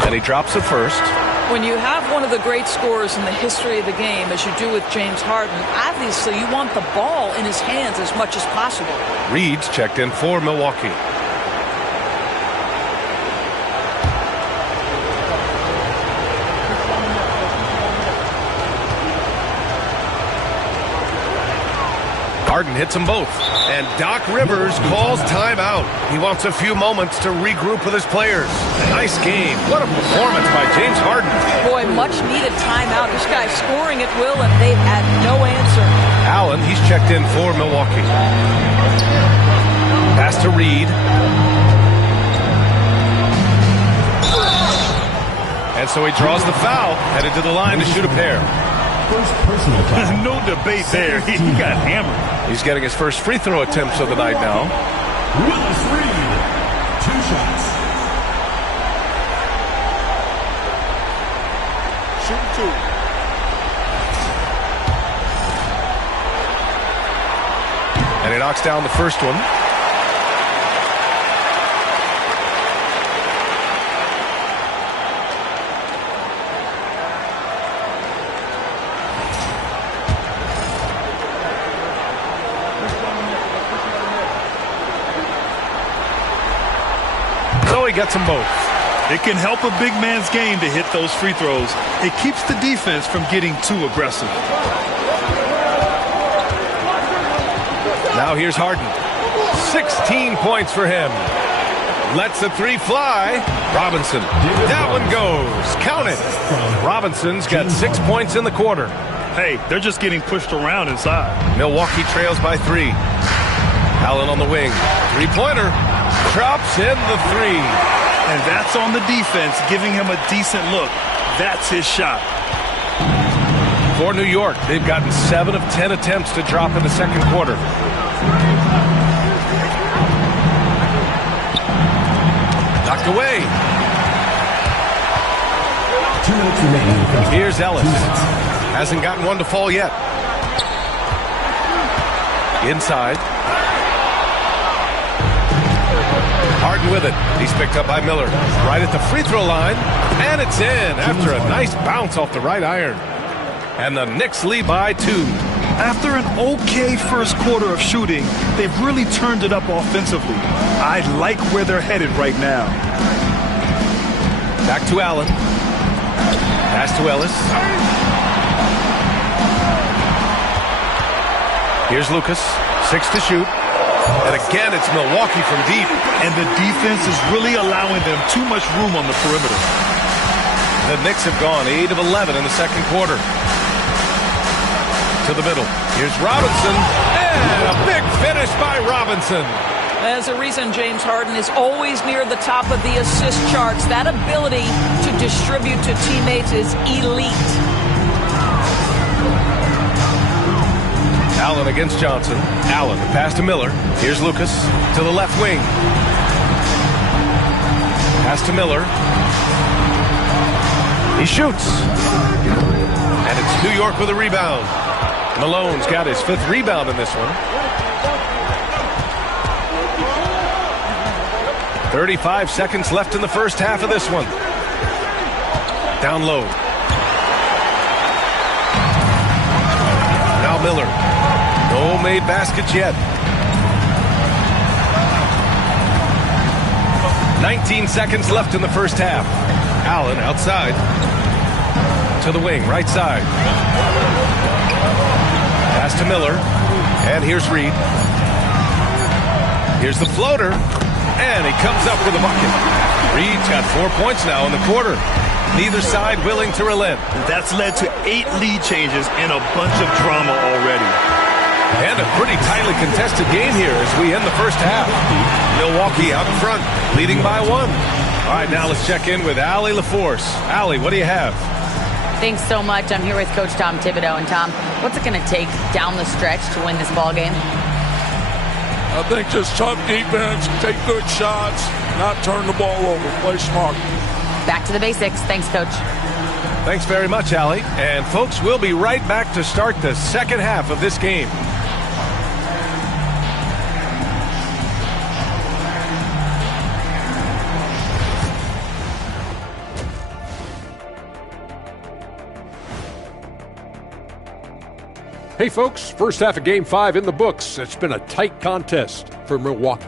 And he drops it first. When you have one of the great scorers in the history of the game, as you do with James Harden, obviously you want the ball in his hands as much as possible. Reed's checked in for Milwaukee. Harden hits them both. And Doc Rivers calls timeout. He wants a few moments to regroup with his players. Nice game. What a performance by James Harden. Boy, much needed timeout. This guy's scoring at will, and they've had no answer. Allen, he's checked in for Milwaukee. Pass to Reed. And so he draws the foul, headed to the line to shoot a pair. First personal foul. No debate there. He got hammered. He's getting his first free throw attempts of the night now. Willis Reed. 2 shots. Shoot 2. And he knocks down the first one. he gets them both. It can help a big man's game to hit those free throws. It keeps the defense from getting too aggressive. Now here's Harden. 16 points for him. Lets the three fly. Robinson. That one goes. Count it. Robinson's got 6 points in the quarter. Hey, they're just getting pushed around inside. Milwaukee trails by 3. Allen on the wing. Three-pointer. Drops in the 3. And that's on the defense, giving him a decent look. That's his shot. For New York, they've gotten 7 of 10 attempts to drop in the second quarter. Knocked away. 2 minutes remaining. Here's Ellis. Hasn't gotten one to fall yet. Inside. Harden with it. He's picked up by Miller. Right at the free throw line. And it's in after a nice bounce off the right iron. And the Knicks lead by 2. After an okay first quarter of shooting, they've really turned it up offensively. I like where they're headed right now. Back to Allen. Pass to Ellis. Here's Lucas. 6 to shoot. And again, it's Milwaukee from deep. And the defense is really allowing them too much room on the perimeter. The Knicks have gone 8 of 11 in the second quarter. To the middle. Here's Robinson. And a big finish by Robinson. There's a reason James Harden is always near the top of the assist charts. That ability to distribute to teammates is elite. Allen against Johnson. Allen, the pass to Miller. Here's Lucas to the left wing. Pass to Miller. He shoots. And it's New York with a rebound. Malone's got his 5th rebound in this one. 35 seconds left in the first half of this one. Down low. Now Miller. No made baskets yet. 19 seconds left in the first half. Allen outside. To the wing, right side. Pass to Miller. And here's Reed. Here's the floater. And he comes up with a bucket. Reed's got 4 points now in the quarter. Neither side willing to relent. That's led to 8 lead changes and a bunch of drama already. And a pretty tightly contested game here as we end the first half. Milwaukee out in front, leading by 1. All right, now let's check in with Allie LaForce. Allie, what do you have? Thanks so much. I'm here with Coach Tom Thibodeau. And Tom, what's it going to take down the stretch to win this ball game? I think just tough defense, take good shots, not turn the ball over, play smart. Back to the basics. Thanks, Coach. Thanks very much, Allie. And folks, we'll be right back to start the second half of this game. Hey folks, first half of Game 5 in the books. It's been a tight contest for Milwaukee.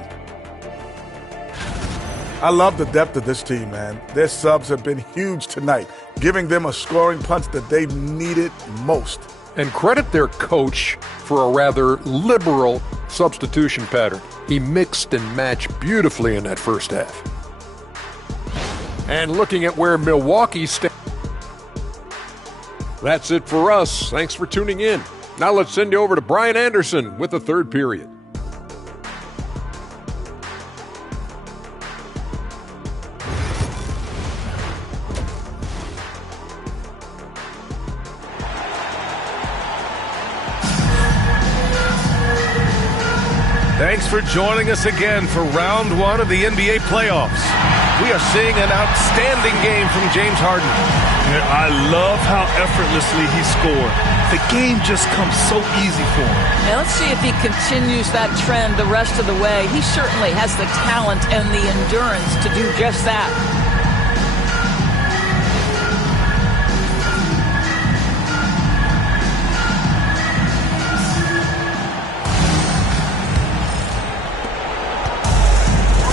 I love the depth of this team, man. Their subs have been huge tonight, giving them a scoring punch that they needed most. And credit their coach for a rather liberal substitution pattern. He mixed and matched beautifully in that first half. And looking at where Milwaukee stands, that's it for us. Thanks for tuning in. Now let's send you over to Brian Anderson with the third period. Thanks for joining us again for round 1 of the NBA playoffs. We are seeing an outstanding game from James Harden. Yeah, I love how effortlessly he scored. The game just comes so easy for him. Now let's see if he continues that trend the rest of the way. He certainly has the talent and the endurance to do just that.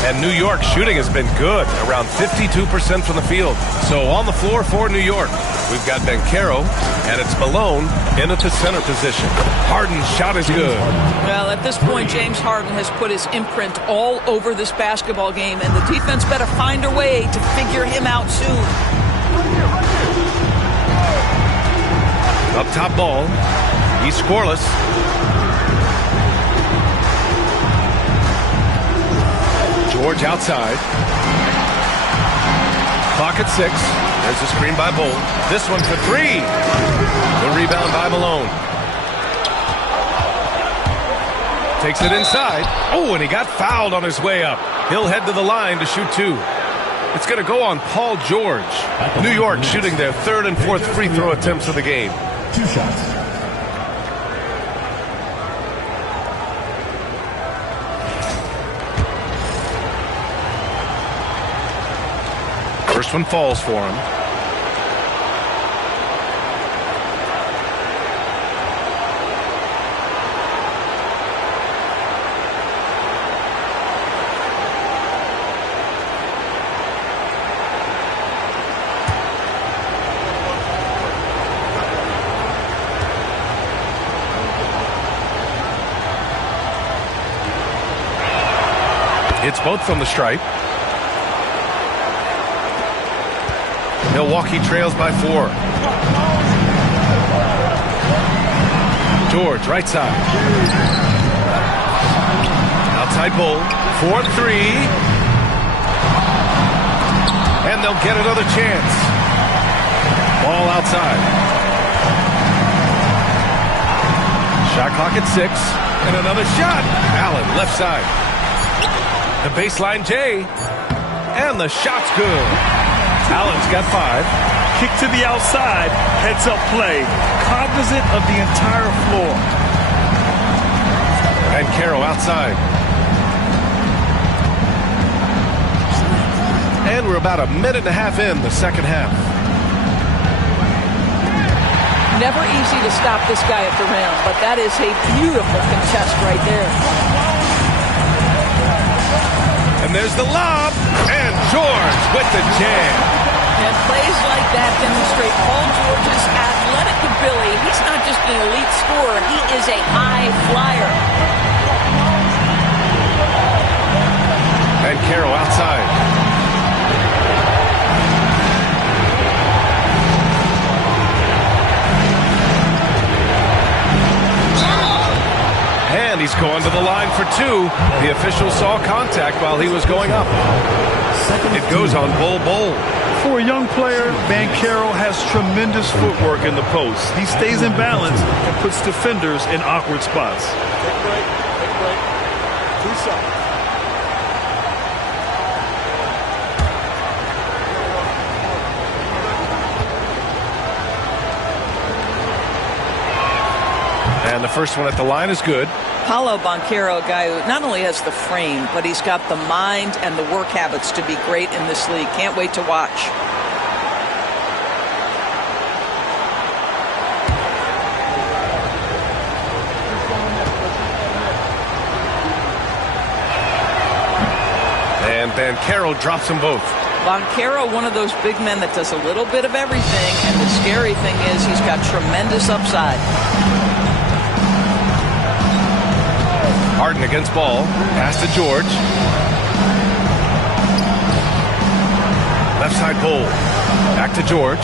And New York's shooting has been good, around 52% from the field. So on the floor for New York, we've got Banchero, and it's Malone in at the center position. Harden's shot is good. Well, at this point, James Harden has put his imprint all over this basketball game, and the defense better find a way to figure him out soon. Up top ball. He's scoreless. George outside. Clock at 6. There's a screen by Bull. This one for 3. The rebound by Malone. Takes it inside. Oh, and he got fouled on his way up. He'll head to the line to shoot 2. It's going to go on Paul George. New York shooting their 3rd and 4th free throw attempts of the game. 2 shots. First one falls for him. It's both from the stripe. Milwaukee trails by 4. George, right side. Outside Bull. 4-3. And they'll get another chance. Ball outside. Shot clock at 6. And another shot. Allen, left side. The baseline J. And the shot's good. Allen's got 5. Kick to the outside. Heads-up play. Cognizant of the entire floor. And Caro outside. And we're about a minute and a half in the second half. Never easy to stop this guy at the rim, but that is a beautiful contest right there. And there's the lob, and George with the jam. And plays like that demonstrate Paul George's athletic ability. He's not just an elite scorer, he is a high flyer. And Caro outside. And he's going to the line for 2. The official saw contact while he was going up. It goes on Bull. For a young player, Banchero has tremendous footwork in the post. He stays in balance and puts defenders in awkward spots. Take break. 2 shots. And the first one at the line is good. Paolo Banchero, a guy who not only has the frame, but he's got the mind and the work habits to be great in this league. Can't wait to watch. And Banchero drops them both. Banchero, one of those big men that does a little bit of everything, and the scary thing is he's got tremendous upside. Harden against Ball. Pass to George. Left side Bull. Back to George.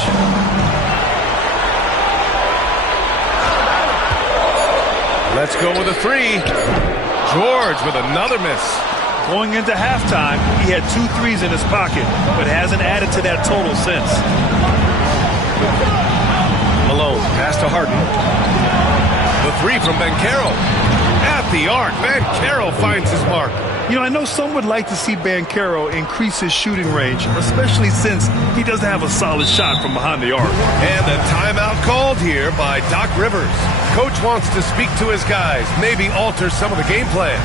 Let's go with a 3. George with another miss. Going into halftime, he had 2 threes in his pocket, but hasn't added to that total since. Malone. Pass to Harden. The 3 from Banchero. At the arc, Banchero finds his mark. You know, I know some would like to see Banchero increase his shooting range, especially since he doesn't have a solid shot from behind the arc. And a timeout called here by Doc Rivers. Coach wants to speak to his guys, maybe alter some of the game plan.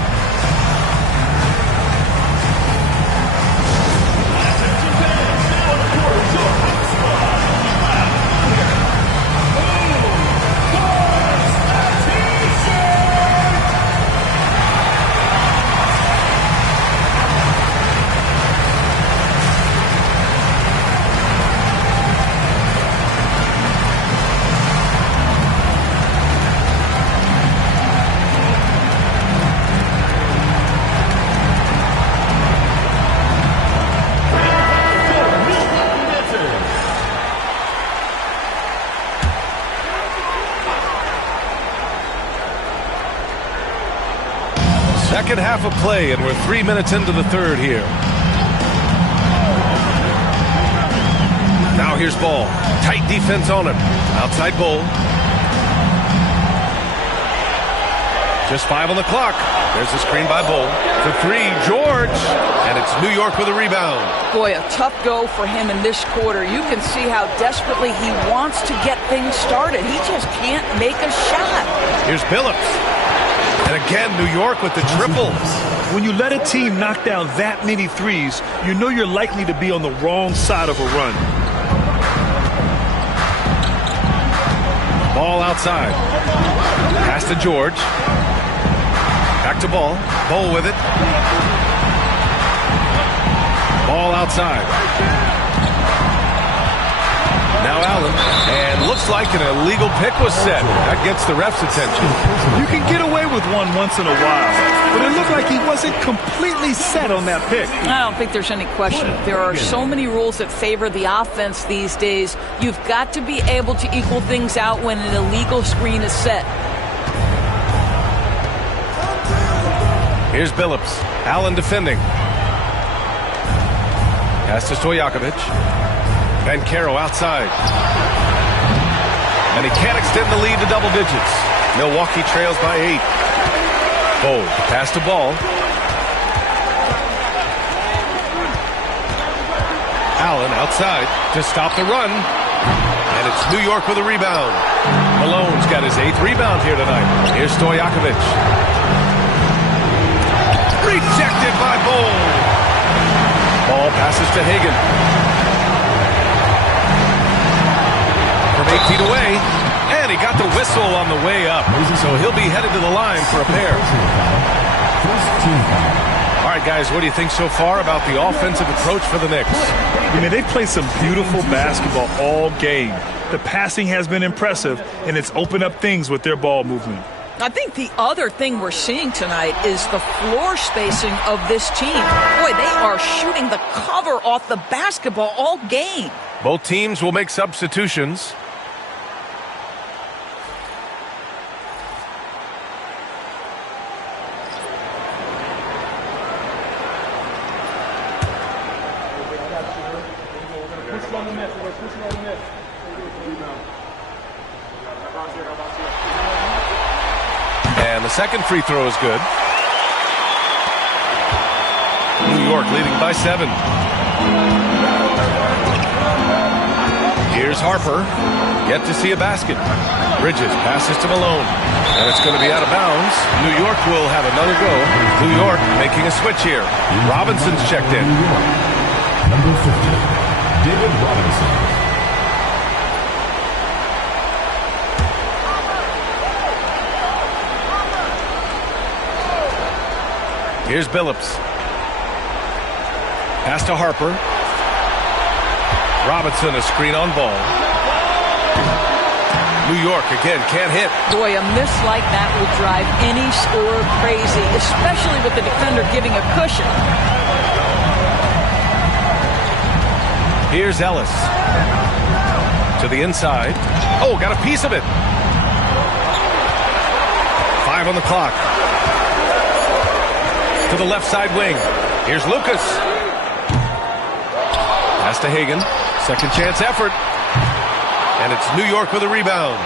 Second half of play, and we're 3 minutes into the third here. Now here's Ball. Tight defense on him. Outside Bull. Just 5 on the clock. There's the screen by Bull. For 3, George. And it's New York with a rebound. Boy, a tough go for him in this quarter. You can see how desperately he wants to get things started. He just can't make a shot. Here's Billups. And again, New York with the triple. When you let a team knock down that many threes, you know you're likely to be on the wrong side of a run. Ball outside. Pass to George. Back to Ball. Ball with it. Ball outside. Now Allen. And looks like an illegal pick was set. That gets the ref's attention. You can get away with one once in a while, but it looked like he wasn't completely set on that pick. I don't think there's any question. There are so many rules that favor the offense these days. You've got to be able to equal things out when an illegal screen is set. Here's Billups. Allen defending. Pass to Stojakovic. Banchero outside. And he can't extend the lead to double digits. Milwaukee trails by 8. Bold. Pass to Ball. Allen outside to stop the run. And it's New York with a rebound. Malone's got his 8th rebound here tonight. Here's Stojakovic. Rejected by Ball. Ball passes to Hagan. From 8 feet away. And he got the whistle on the way up. So he'll be headed to the line for a pair. All right, guys, what do you think so far about the offensive approach for the Knicks? I mean, they've played some beautiful basketball all game. The passing has been impressive, and it's opened up things with their ball movement. I think the other thing we're seeing tonight is the floor spacing of this team. Boy, they are shooting the cover off the basketball all game. Both teams will make substitutions. And the second free throw is good. New York leading by 7. Here's Harper. Yet to see a basket. Bridges passes to Malone. And it's going to be out of bounds. New York will have another go. New York making a switch here. Robinson's checked in. Number 50, David Robinson. Here's Billups. Pass to Harper. Robinson, a screen on Ball. New York again, can't hit. Boy, a miss like that will drive any scorer crazy, especially with the defender giving a cushion. Here's Ellis. To the inside. Oh, got a piece of it. 5 on the clock. To the left side wing. Here's Lucas. Pass to Hagan. Second chance effort. And it's New York with a rebound.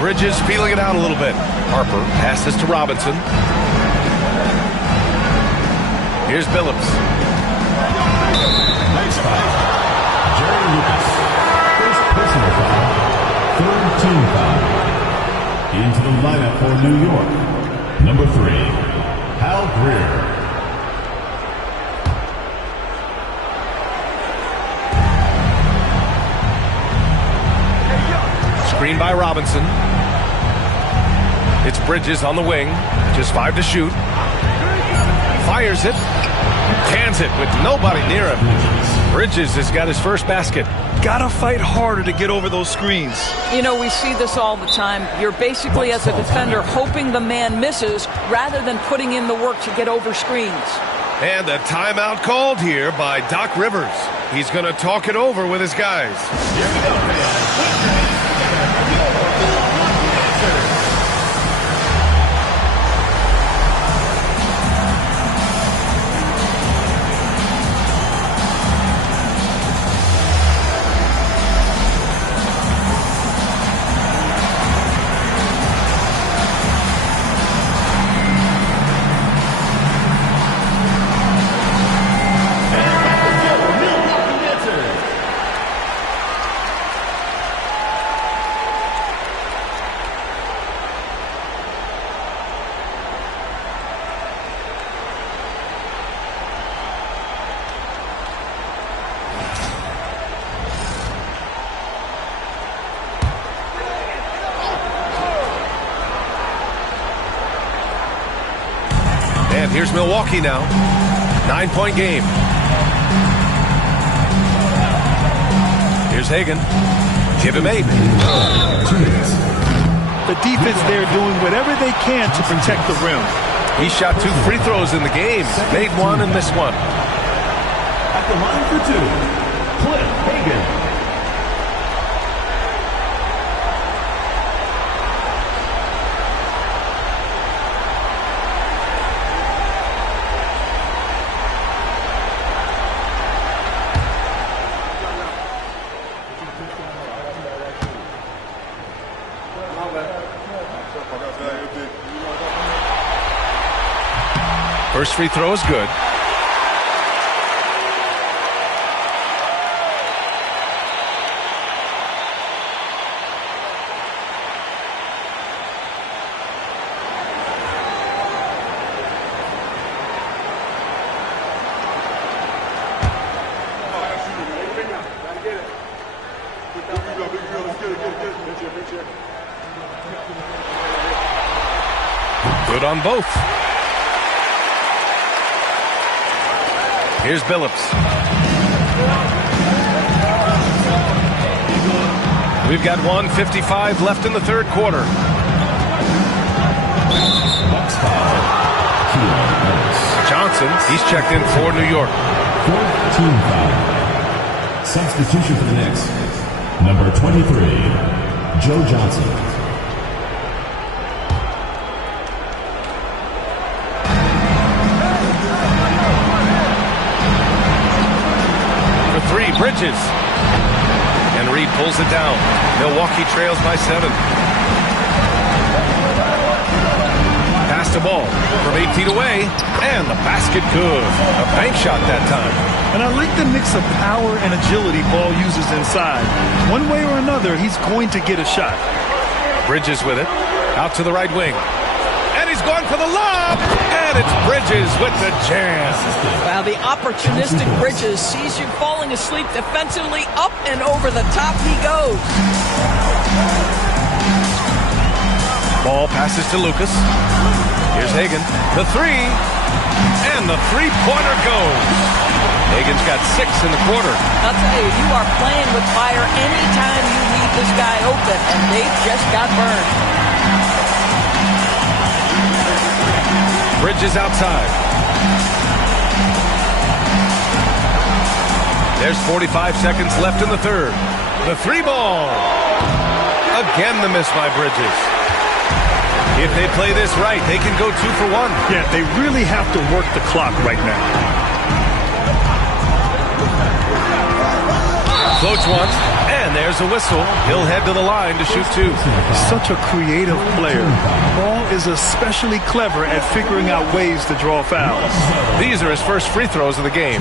Bridges feeling it out a little bit. Harper passes to Robinson. Here's Billups. Next foul, Jerry Lucas. First personal foul. Third team foul. Into the lineup for New York, number 3, Hal Greer. Screen by Robinson. It's Bridges on the wing. Just 5 to shoot. Fires it. Cans it with nobody near him. Bridges has got his first basket. Gotta fight harder to get over those screens. You know, we see this all the time. You're basically, as a defender, hoping the man misses rather than putting in the work to get over screens. And a timeout called here by Doc Rivers. He's going to talk it over with his guys. And here's Milwaukee now. 9-point game. Here's Hagan. Give him 8. The defense there doing whatever they can to protect the rim. He shot 2 free throws in the game. Made 1 and missed 1. At the line for 2, Cliff Hagan. First free throw is good. Good on both. Here's Billups. We've got 1:55 left in the third quarter. Johnson, he's checked in for New York. 4th team foul. Substitution for the Knicks. Number 23, Joe Johnson. Bridges. And Reed pulls it down. Milwaukee trails by 7. Pass the ball from 8 feet away. And the basket good. A bank shot that time. And I like the mix of power and agility Ball uses inside. One way or another, he's going to get a shot. Bridges with it. Out to the right wing. And he's going for the lob. And it's Bridges with the jam. Wow, the opportunistic Bridges sees you falling asleep defensively. Up and over the top he goes. Ball passes to Lucas. Here's Hagan. The 3. And the three-pointer goes. Hagan's got 6 in the quarter. I'll tell you, you are playing with fire anytime you leave this guy open. And they've just got burned. Bridges outside. There's 45 seconds left in the third. The 3 ball. Again the miss by Bridges. If they play this right, they can go 2 for 1. Yeah, they really have to work the clock right now. Floats once, and there's a whistle. He'll head to the line to shoot 2. Such a creative player. Ball is especially clever at figuring out ways to draw fouls. These are his first free throws of the game.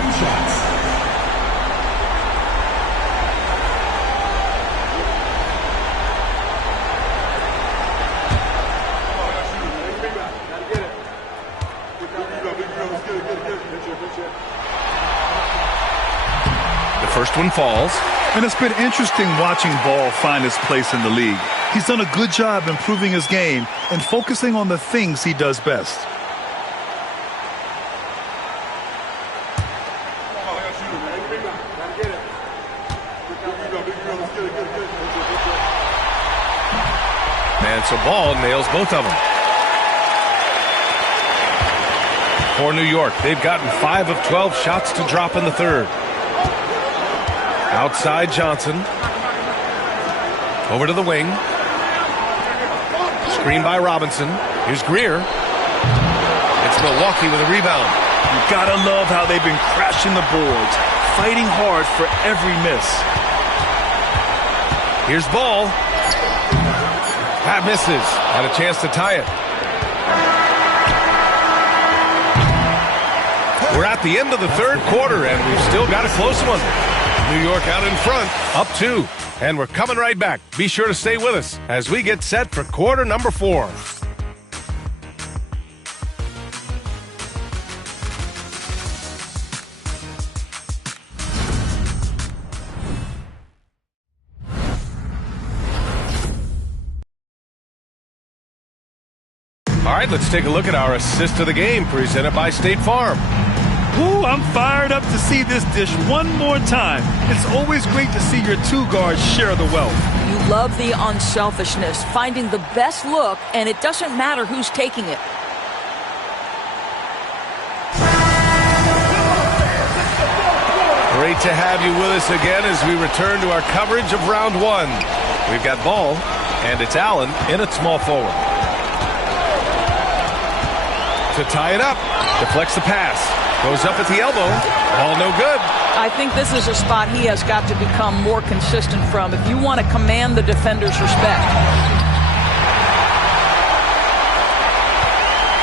First one falls. And it's been interesting watching Ball find his place in the league. He's done a good job improving his game and focusing on the things he does best. And so Ball nails both of them. For New York, they've gotten 5 of 12 shots to drop in the third. Outside Johnson. Over to the wing. Screen by Robinson. Here's Greer. It's Milwaukee with a rebound. You gotta love how they've been crashing the boards, fighting hard for every miss. Here's Ball. That misses. Had a chance to tie it. We're at the end of the third quarter, and we've still got a close one. New York out in front, up 2. And we're coming right back. Be sure to stay with us as we get set for quarter number 4. All right, let's take a look at our assist of the game presented by State Farm. Ooh, I'm fired up to see this dish one more time. It's always great to see your two guards share the wealth. You love the unselfishness, finding the best look, and it doesn't matter who's taking it. Great to have you with us again as we return to our coverage of round one. We've got ball, and it's Allen in at small forward. To tie it up, deflects the pass. Goes up at the elbow. Ball no good. I think this is a spot he has got to become more consistent from if you want to command the defender's respect.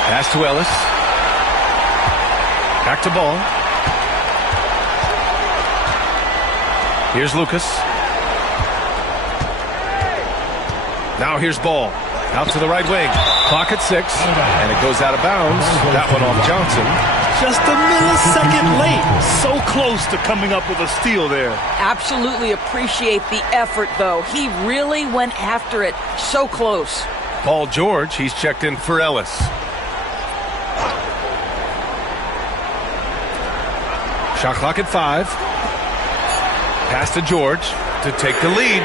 Pass to Ellis. Back to Ball. Here's Lucas. Now here's Ball. Out to the right wing. Clock at 6. And it goes out of bounds. That one off Johnson. Just a millisecond late. So close to coming up with a steal there. Absolutely appreciate the effort, though. He really went after it. So close. Paul George, he's checked in for Ellis. Shot clock at 5. Pass to George to take the lead.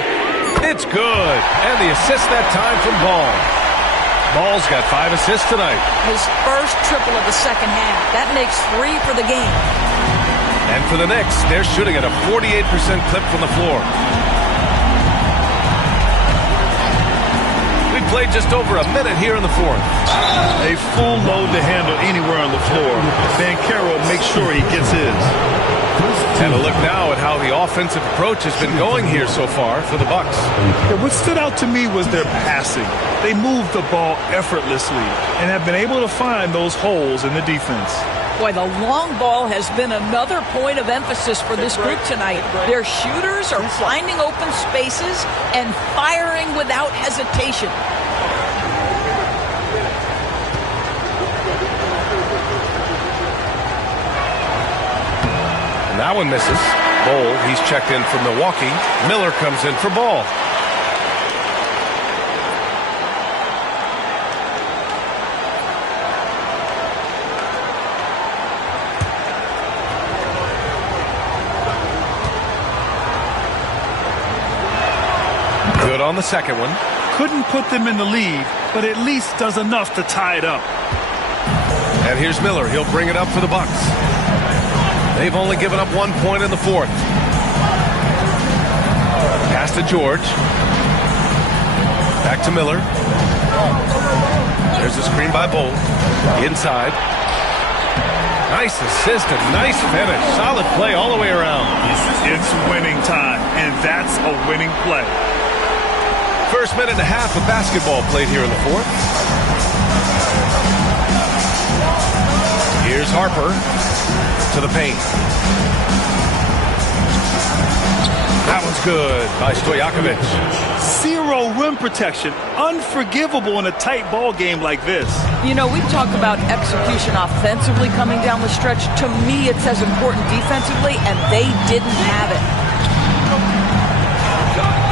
It's good. And the assist that time from Ball. Ball's got 5 assists tonight. His first triple of the second half. That makes 3 for the game. And for the Knicks, they're shooting at a 48% clip from the floor. We played just over a minute here in the fourth. A full load to handle anywhere on the floor. Banchero makes sure he gets his. And a look now at how the offensive approach has been going here so far for the Bucks. Yeah, what stood out to me was their passing. They moved the ball effortlessly and have been able to find those holes in the defense. Boy, the long ball has been another point of emphasis for this group tonight. Their shooters are finding open spaces and firing without hesitation. And that one misses. Ball, he's checked in from Milwaukee. Miller comes in for Ball. Good on the second one. Couldn't put them in the lead, but at least does enough to tie it up. And here's Miller. He'll bring it up for the Bucks. They've only given up 1 point in the fourth. Pass to George. Back to Miller. There's a screen by Bolt. Inside. Nice assist and nice finish. Solid play all the way around. It's winning time, and that's a winning play. First minute and a half of basketball played here in the fourth. Here's Harper to the paint. That one's good by Stojakovic. Zero rim protection. Unforgivable in a tight ball game like this. You know, we talk about execution offensively coming down the stretch. To me, it's as important defensively, and they didn't have it.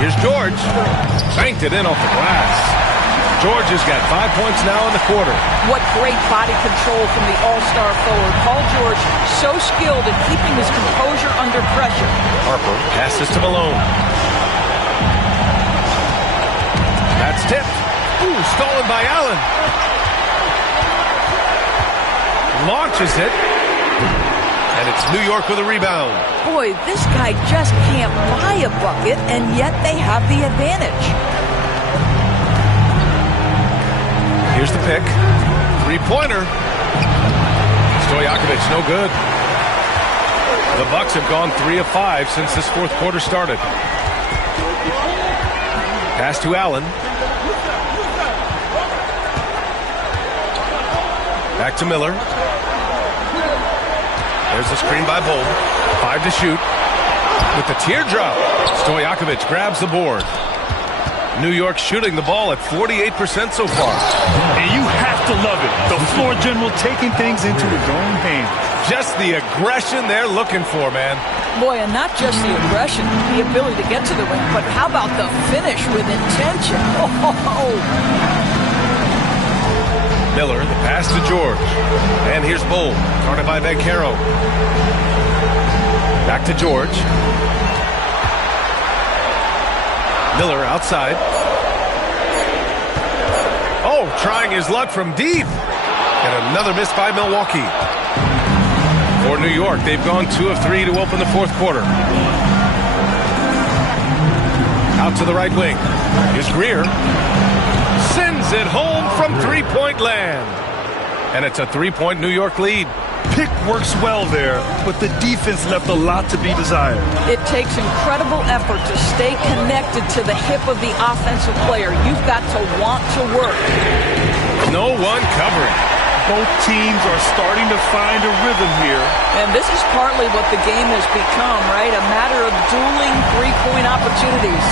Here's George. Banked it in off the glass. George has got 5 points now in the quarter. What great body control from the all-star forward. Paul George, so skilled in keeping his composure under pressure. Harper passes to Malone. That's tipped. Ooh, stolen by Allen. Launches it. And it's New York with a rebound. Boy, this guy just can't buy a bucket, and yet they have the advantage. Here's the pick. Three-pointer. Stojakovic, no good. The Bucks have gone 3 of 5 since this fourth quarter started. Pass to Allen. Back to Miller. There's a screen by Bolt. 5 to shoot. With the teardrop. Stojakovic grabs the board. New York shooting the ball at 48% so far. And you have to love it. The floor general taking things into his own hands. Just the aggression they're looking for, man. Boy, and not just the aggression, the ability to get to the ring, but how about the finish with intention? Oh. Miller, the pass to George. And here's Bull, guarded by Vancaro. Back to George. Miller outside. Oh, trying his luck from deep. And another miss by Milwaukee. For New York, they've gone 2 of 3 to open the fourth quarter. Out to the right wing. Here's Greer. Sends it home from three-point land. And it's a 3-point New York lead. Pick works well there, but the defense left a lot to be desired. It takes incredible effort to stay connected to the hip of the offensive player. You've got to want to work. No one covering. Both teams are starting to find a rhythm here. And this is partly what the game has become, right? A matter of dueling three-point opportunities.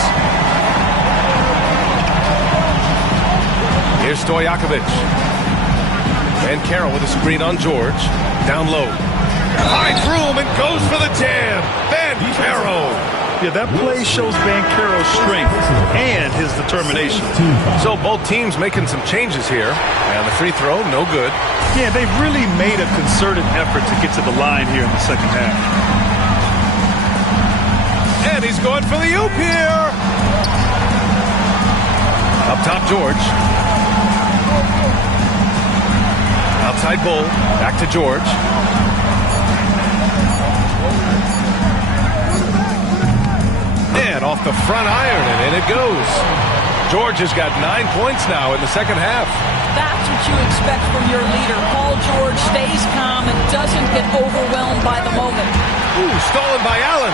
Here's Stojakovic. And Carroll with a screen on George. Down low. Finds room and goes for the jam. Vancaro. Yeah, that play shows Vancaro's strength and his determination. So both teams making some changes here. And the free throw, no good. Yeah, they've really made a concerted effort to get to the line here in the second half. And he's going for the oop here. Up top, George. Outside Bull. Back to George. And off the front iron, and in it goes. George has got 9 points now in the second half. That's what you expect from your leader. Paul George stays calm and doesn't get overwhelmed by the moment. Ooh, stolen by Allen.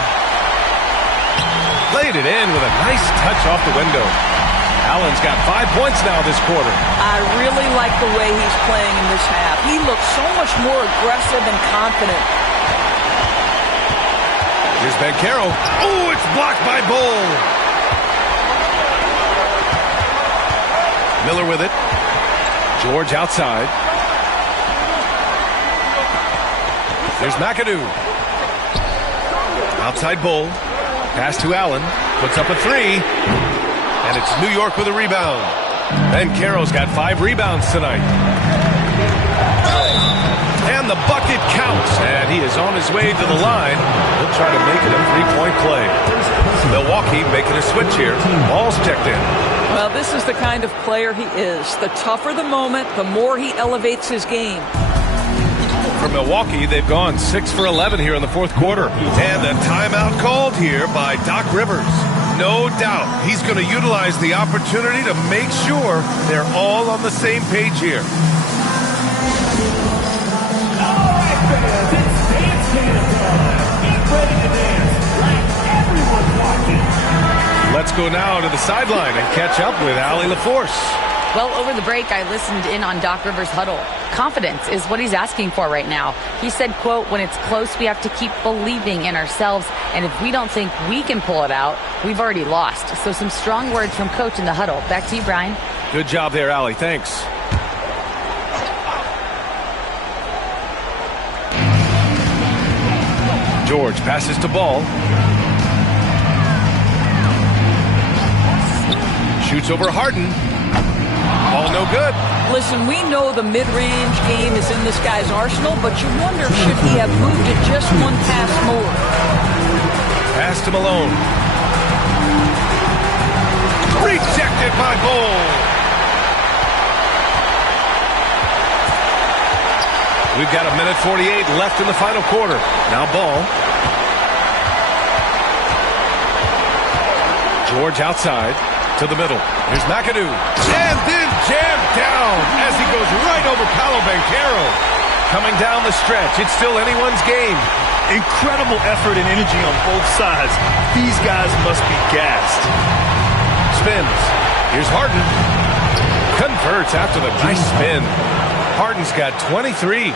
Laid it in with a nice touch off the window. Allen's got 5 points now this quarter. I really like the way he's playing in this half. He looks so much more aggressive and confident. Here's Vancaro. Oh, it's blocked by Bull. Miller with it. George outside. There's McAdoo. Outside Bull. Pass to Allen. Puts up a three. And it's New York with a rebound. Vancaro's got 5 rebounds tonight. And the bucket counts. And he is on his way to the line. He'll try to make it a 3-point play. Milwaukee making a switch here. Ball's checked in. Well, this is the kind of player he is. The tougher the moment, the more he elevates his game. For Milwaukee, they've gone 6 for 11 here in the fourth quarter. And a timeout called here by Doc Rivers. No doubt he's going to utilize the opportunity to make sure they're all on the same page here. All right, fans, it's dance time. Get ready to dance like everyone's watching. Let's go now to the sideline and catch up with Allie LaForce. Well, over the break, I listened in on Doc Rivers' huddle. Confidence is what he's asking for right now. He said, quote, when it's close, we have to keep believing in ourselves. And if we don't think we can pull it out, we've already lost. So some strong words from Coach in the huddle. Back to you, Brian. Good job there, Allie. Thanks. George passes to Ball. Shoots over Harden. Ball no good. Listen, we know the mid-range game is in this guy's arsenal, but you wonder, should he have moved it just one pass more? Pass to Malone. Rejected by Bull. We've got 1:48 left in the final quarter. Now Ball. George outside to the middle. Here's McAdoo. And then jammed down as he goes right over Paolo Banchero. Coming down the stretch. It's still anyone's game. Incredible effort and energy on both sides. These guys must be gassed. Spins. Here's Harden. Converts after the nice spin. Harden's got 23.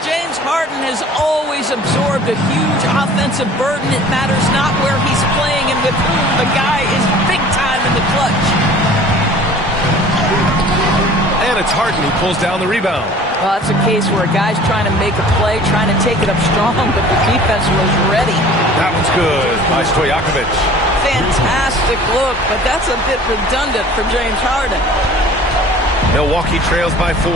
James Harden has always absorbed a huge offensive burden. It matters not where he's playing and with whom. The guy is big time in the clutch. And it's Harden who pulls down the rebound. Well, that's a case where a guy's trying to make a play, trying to take it up strong, but the defense was ready. That one's good by Stojakovic. Fantastic look, but that's a bit redundant for James Harden. Milwaukee trails by 4.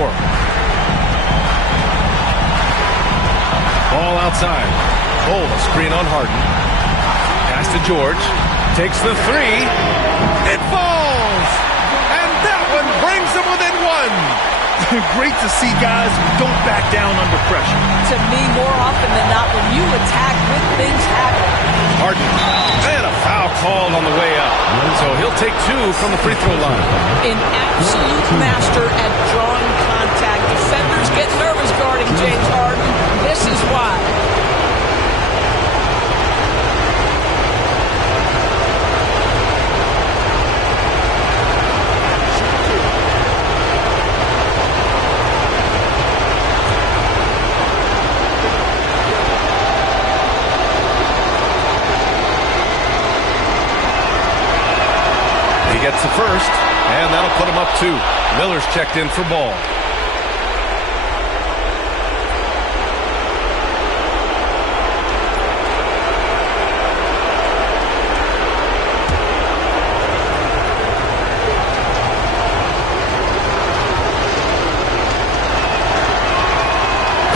Ball outside. Oh, a screen on Harden. Pass to George. Takes the 3. It falls! And that one brings them within 1. Great to see guys who don't back down under pressure. To me, more often than not, when you attack, good things happen. Harden. And a foul called on the way up. So he'll take 2 from the free throw line. An absolute master at drawing contact. Defenders get nervous guarding James Harden. This is why. He gets the first, and that'll put him up 2. Miller's checked in for Ball.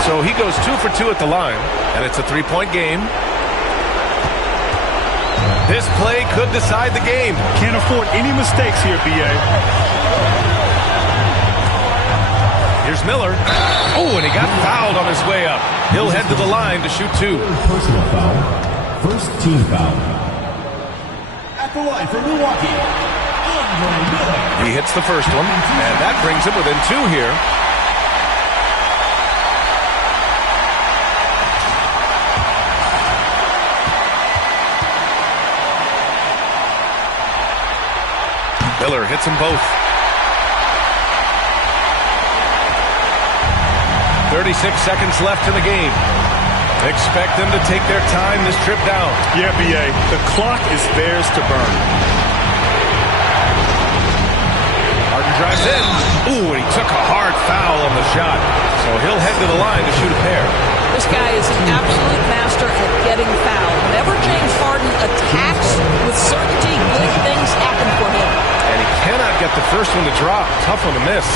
So he goes 2 for 2 at the line, and it's a 3-point game. This play could decide the game. Can't afford any mistakes here, B.A. Here's Miller. Oh, and he got fouled on his way up. He'll head to the line to shoot 2. Personal foul. First team foul. At the line for Milwaukee, Andre Miller. He hits the first one, and that brings him within 2 here. Miller hits them both. 36 seconds left in the game. Expect them to take their time this trip down. Yeah, B.A. The clock is theirs to burn. Harden drives in. Ooh, and he took a hard foul on the shot. So he'll head to the line to shoot a pair. This guy is an absolute master at getting fouled. Whenever James Harden attacks with certainty, good things happen for him. And he cannot get the first one to drop. Tough one to miss.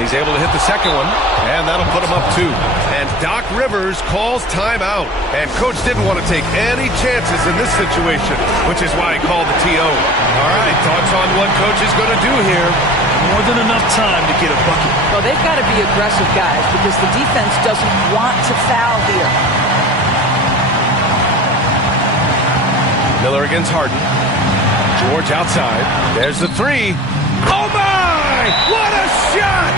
He's able to hit the second one, and that'll put him up 2. And Doc Rivers calls timeout. And Coach didn't want to take any chances in this situation, which is why he called the TO. All right, thoughts on what Coach is going to do here? More than enough time to get a bucket. Well, they've got to be aggressive, guys, because the defense doesn't want to foul here. Miller against Harden. George outside. There's the 3. Oh, my! What a shot!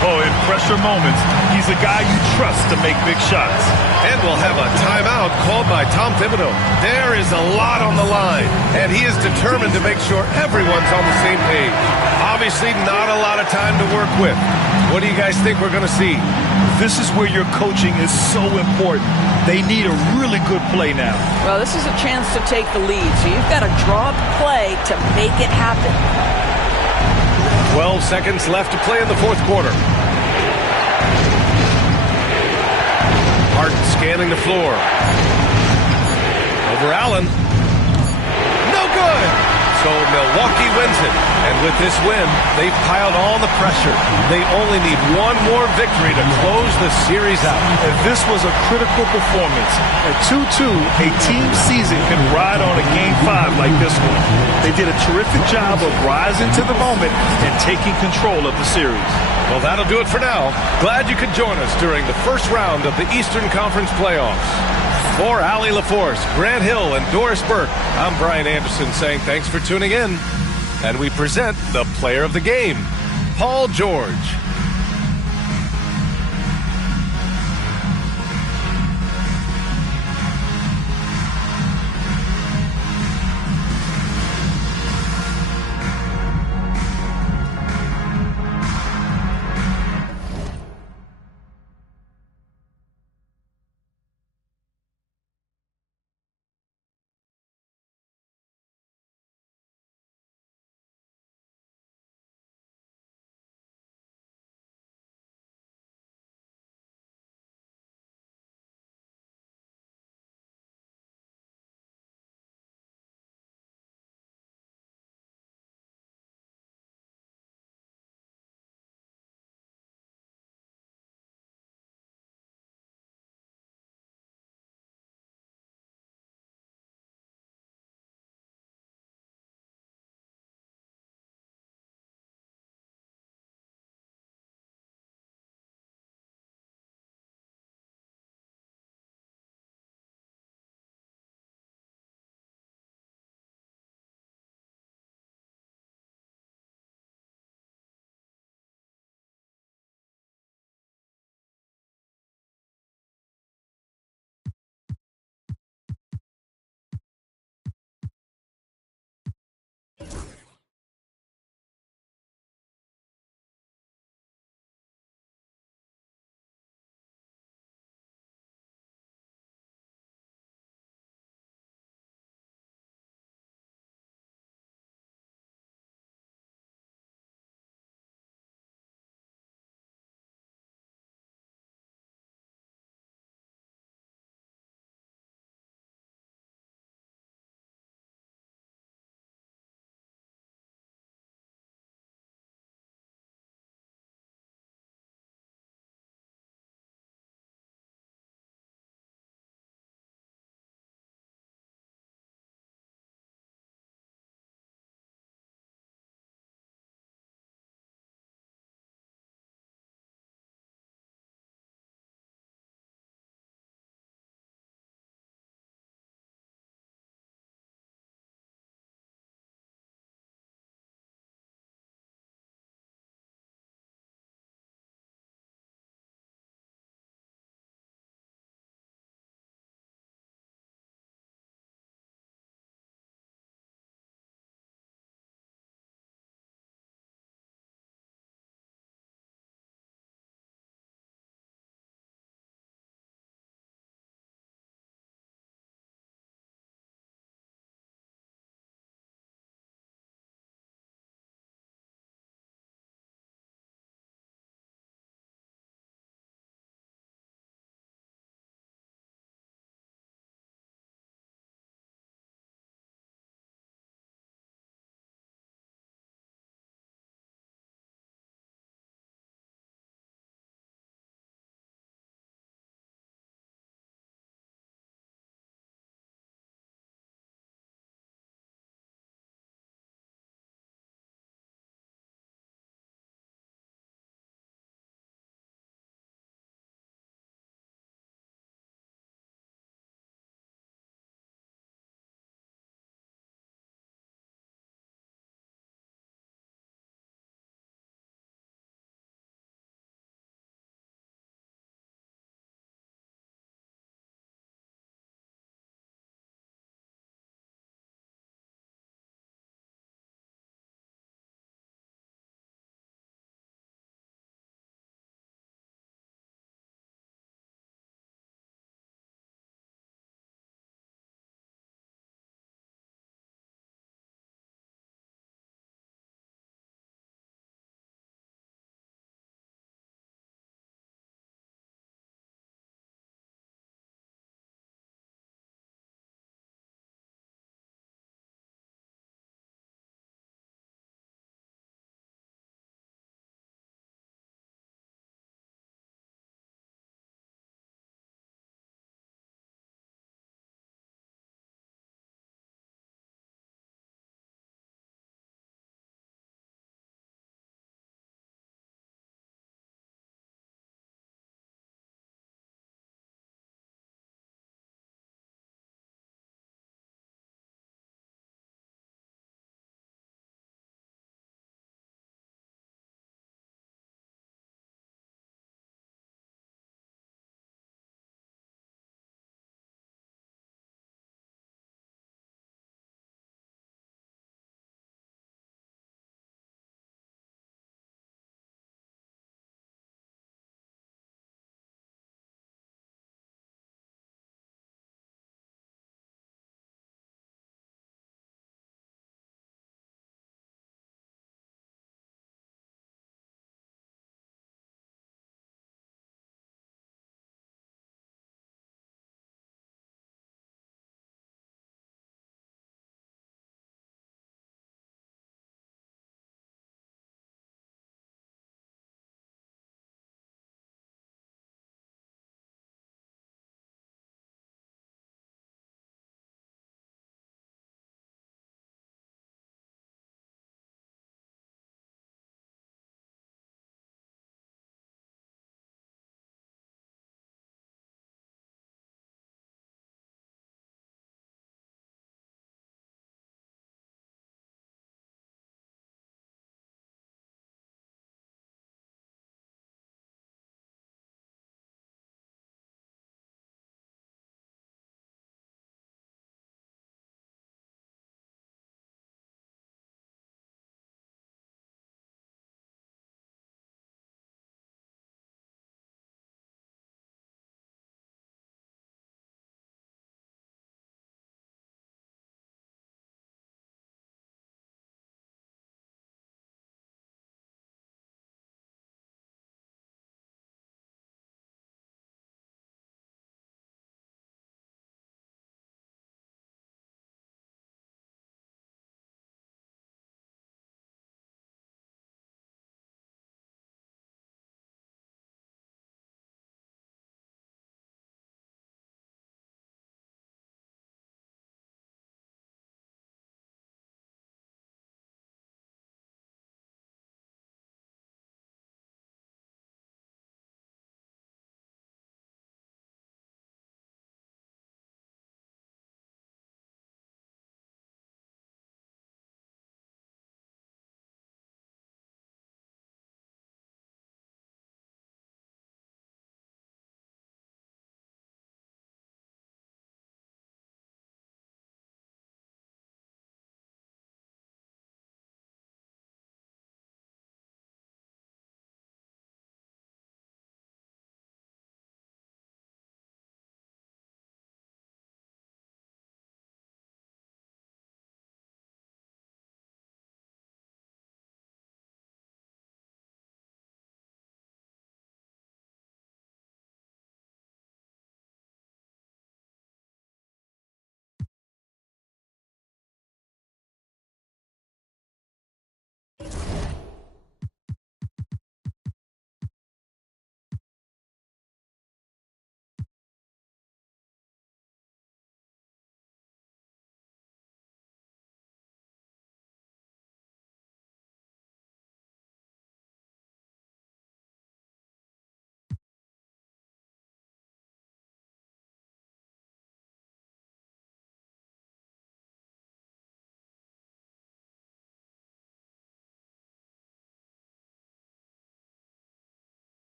Oh, in pressure moments, he's a guy you trust to make big shots. And we'll have a timeout called by Tom Thibodeau. There is a lot on the line, and he is determined to make sure everyone's on the same page. Obviously, not a lot of time to work with. What do you guys think we're going to see? This is where your coaching is so important. They need a really good play now. Well, this is a chance to take the lead, so you've got to draw up a play to make it happen. 12 seconds left to play in the fourth quarter. Harden scanning the floor. Over Allen. No good! So Milwaukee wins it. And with this win, they've piled on the pressure. They only need one more victory to close the series out. And this was a critical performance. At 2-2, a team season can ride on a Game 5 like this one. They did a terrific job of rising to the moment and taking control of the series. Well, that'll do it for now. Glad you could join us during the first round of the Eastern Conference playoffs. For Allie LaForce, Grant Hill, and Doris Burke, I'm Brian Anderson saying thanks for tuning in. And we present the player of the game, Paul George.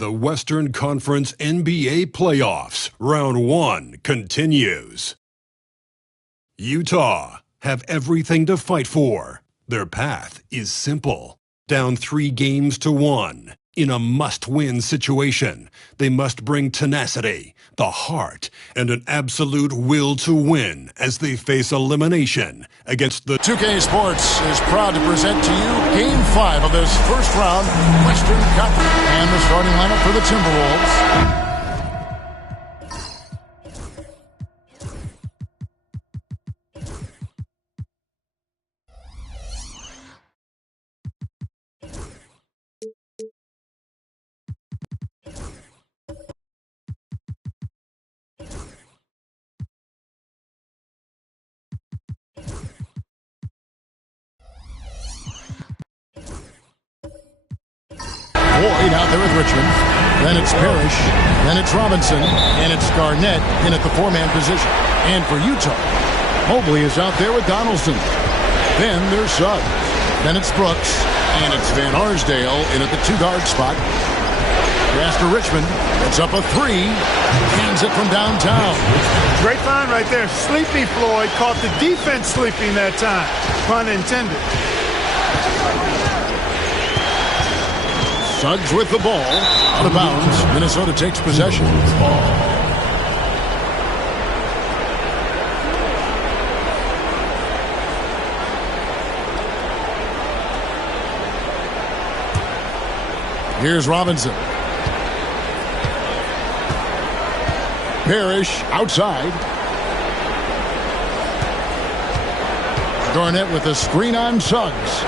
The Western Conference NBA Playoffs, Round 1 continues. Utah have everything to fight for. Their path is simple. Down 3-1 in a must-win situation. They must bring tenacity, the heart, and an absolute will to win as they face elimination against the 2K Sports is proud to present to you Game 5 of this first round Western Conference. And the starting lineup for the Timberwolves. Boyd out there with Richmond. Then it's Parrish. Then it's Robinson. And it's Garnett in at the four-man position. And for Utah, Mobley is out there with Donaldson. Then there's Suggs. Then it's Brooks. And it's Van Arsdale in at the two-guard spot. Pass to Richmond. It's up a three. Hands it from downtown. Great find right there. Sleepy Floyd caught the defense sleeping that time. Pun intended. Suggs with the ball. Out of bounds. Minnesota takes possession. Here's Robinson. Parrish outside. Garnett with a screen on Suggs.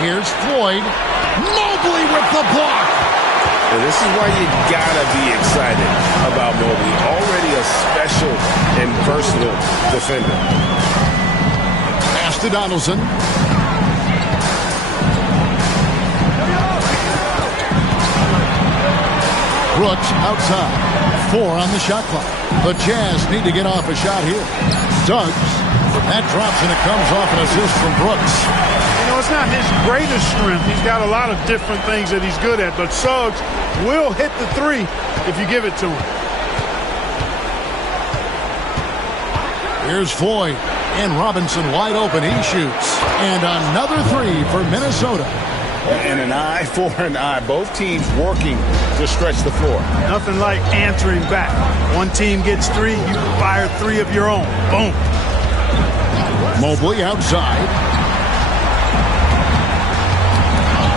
Here's Floyd. Mobley with the block. And this is why you gotta be excited about Mobley. Already a special and versatile defender. Pass to Donaldson. Brooks outside. 4 on the shot clock. The Jazz need to get off a shot here. Suggs. That drops and it comes off an assist from Brooks. You know, it's not his greatest strength. He's got a lot of different things that he's good at, but Suggs will hit the three if you give it to him. Here's Floyd. And Robinson wide open. He shoots. And another three for Minnesota. And an eye for an eye. Both teams working to stretch the floor. Nothing like answering back. One team gets three, you fire three of your own. Boom. Mobley outside.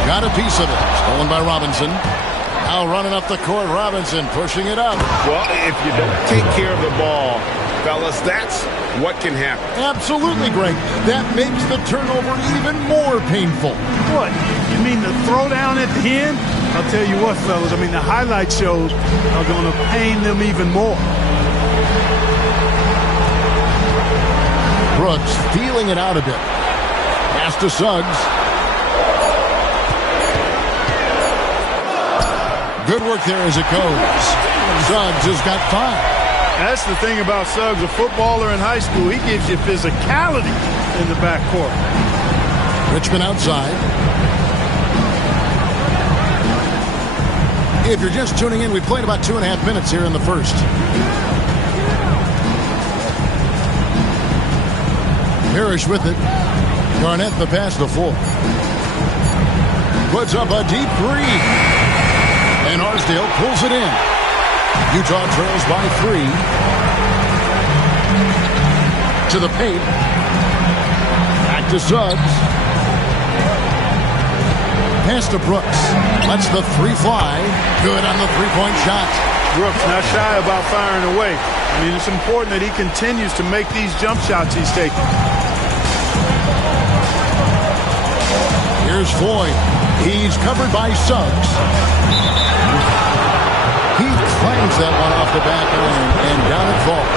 Got a piece of it. Stolen by Robinson. Now running up the court, Robinson pushing it up. Well, if you don't take care of the ball, fellas, that's what can happen. Absolutely, Greg. That makes the turnover even more painful. What? You mean the throwdown at the end? I'll tell you what, fellas. I mean, the highlight shows are going to pain them even more. Brooks feeling it out a bit. Pass to Suggs. Good work there as it goes. Suggs has got 5. That's the thing about Suggs, a footballer in high school. He gives you physicality in the backcourt. Richmond outside. If you're just tuning in, we played about 2.5 minutes here in the first. Parrish with it. Garnett the pass to Full. Puts up a deep 3. And Arsdale pulls it in. Utah trails by 3. To the paint. Back to Suggs. Pass to Brooks. Lets the 3 fly. Good on the 3-point shot. Brooks not shy about firing away. I mean, it's important that he continues to make these jump shots he's taking. Here's Floyd. He's covered by Suggs. He clangs that one off the back iron, and down it falls.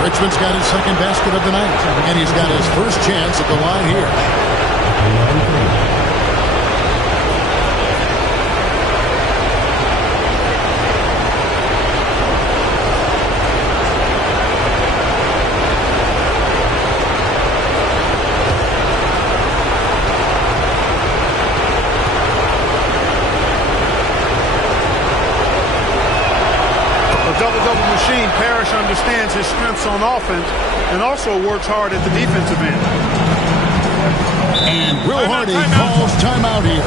Richmond's got his second basket of the night, and he's got his first chance at the line here. Parrish understands his strengths on offense and also works hard at the defensive end. And Will Hardy calls timeout here.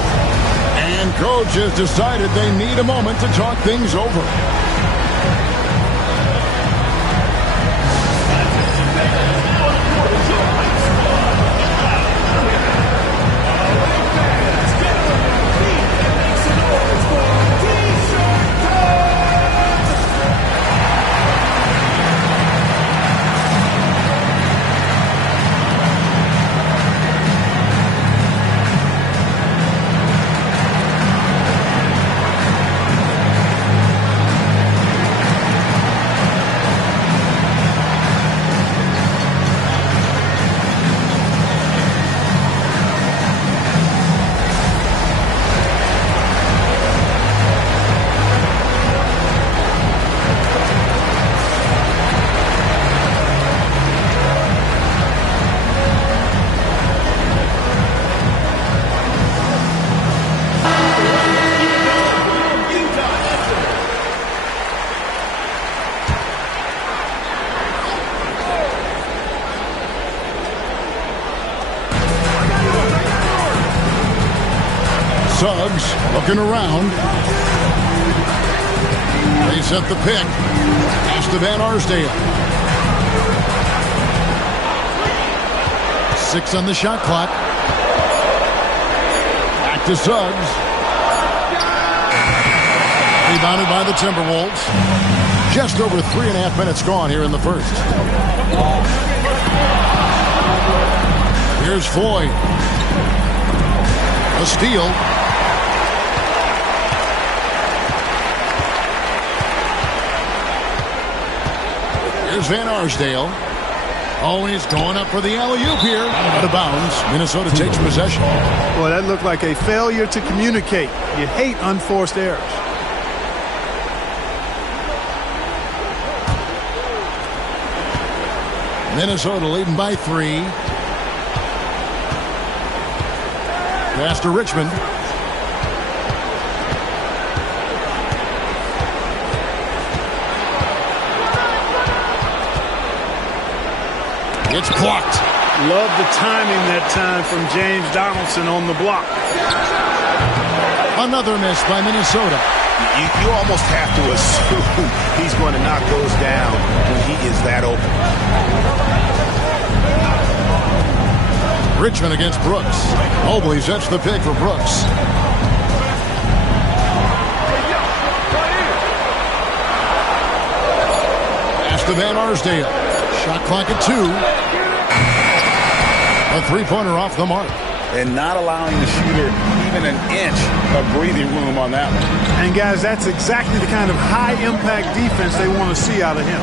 And coach has decided they need a moment to talk things over. Suggs looking around. They set the pick. Pass to Van Arsdale. 6 on the shot clock. Back to Suggs. Rebounded by the Timberwolves. Just over 3.5 minutes gone here in the first. Here's Floyd. A steal. Here's Van Arsdale. Always going up for the alley-oop here. Out of bounds. Minnesota takes possession. Boy, that looked like a failure to communicate. You hate unforced errors. Minnesota leading by 3. Pass to Richmond. It's blocked. Love the timing that time from James Donaldson on the block. Another miss by Minnesota. You almost have to assume he's going to knock those down when he is that open. Richmond against Brooks. Mobley sets the pick for Brooks. to Van Arsdale. Shot clock at 2. A three-pointer off the mark. And not allowing the shooter even an inch of breathing room on that one. And, guys, that's exactly the kind of high-impact defense they want to see out of him.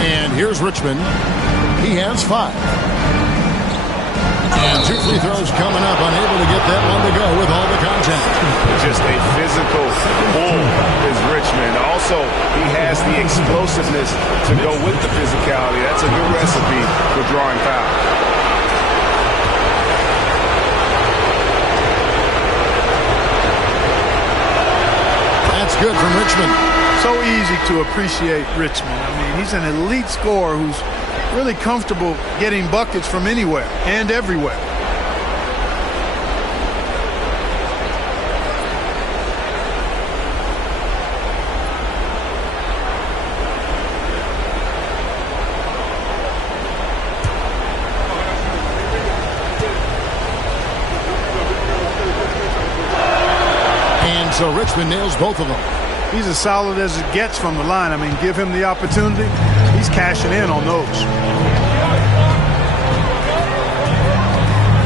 And here's Richmond. He has 5. And 2 free throws coming up, unable to get that one to go with all the contact. Just a physical bull is Richmond. Also, he has the explosiveness to go with the physicality. That's a good recipe for drawing fouls. That's good from Richmond. So easy to appreciate Richmond. I mean, he's an elite scorer who's really comfortable getting buckets from anywhere and everywhere. And so Richmond nails both of them. He's as solid as it gets from the line. I mean, give him the opportunity. He's cashing in on those.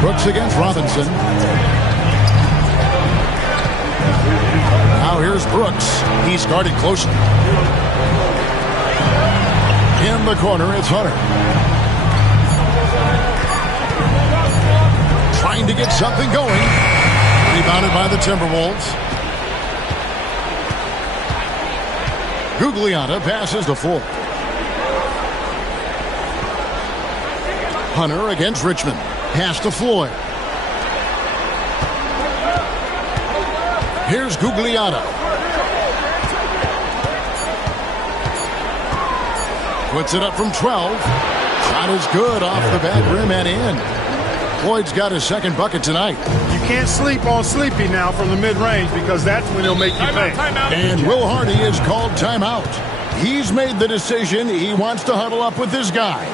Brooks against Robinson. Now here's Brooks. He's guarded closely. In the corner, it's Hunter. Trying to get something going. Rebounded by the Timberwolves. Gugliotta passes to Ford. Hunter against Richmond. Pass to Floyd. Here's Gugliotta. Puts it up from 12. Shot is good off the back rim and in. Floyd's got his second bucket tonight. You can't sleep on Sleepy now from the mid-range because that's when he'll make you pay. And Will Hardy is called timeout. He's made the decision. He wants to huddle up with his guys.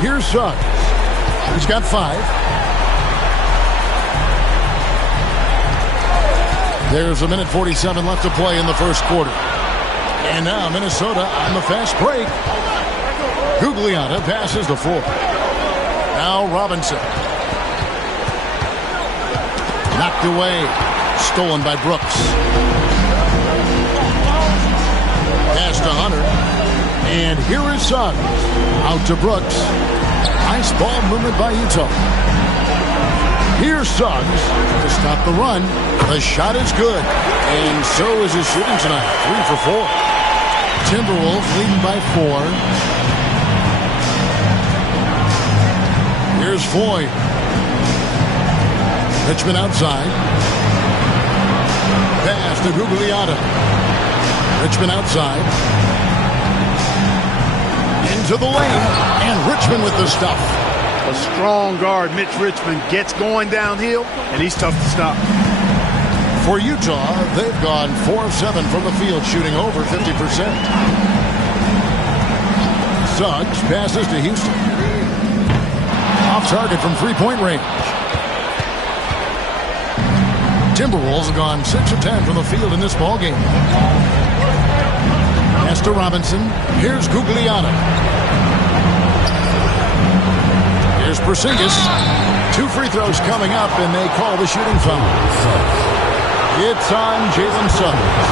Here's Suggs. He's got 5. There's a minute 47 left to play in the first quarter. And now Minnesota on the fast break. Gugliotta passes to Ford. Now Robinson. Knocked away. Stolen by Brooks. Pass to Hunter. And here is Suggs. Out to Brooks. Nice ball movement by Utah. Here's Suggs to stop the run. The shot is good. And so is his shooting tonight. 3 for 4. Timberwolves leading by 4. Here's Floyd. Richmond outside. Pass to Gugliotta. Richmond outside. Into the lane. And Richmond with the stuff. A strong guard, Mitch Richmond, gets going downhill, and he's tough to stop. For Utah, they've gone 4 of 7 from the field, shooting over 50%. Suggs passes to Houston. Off target from three-point range. Timberwolves have gone 6 of 10 from the field in this ballgame. Pass to Robinson. Here's Gugliotta. Here's Porzingis. 2 free throws coming up, and they call the shooting foul. It's on Jalen Suggs.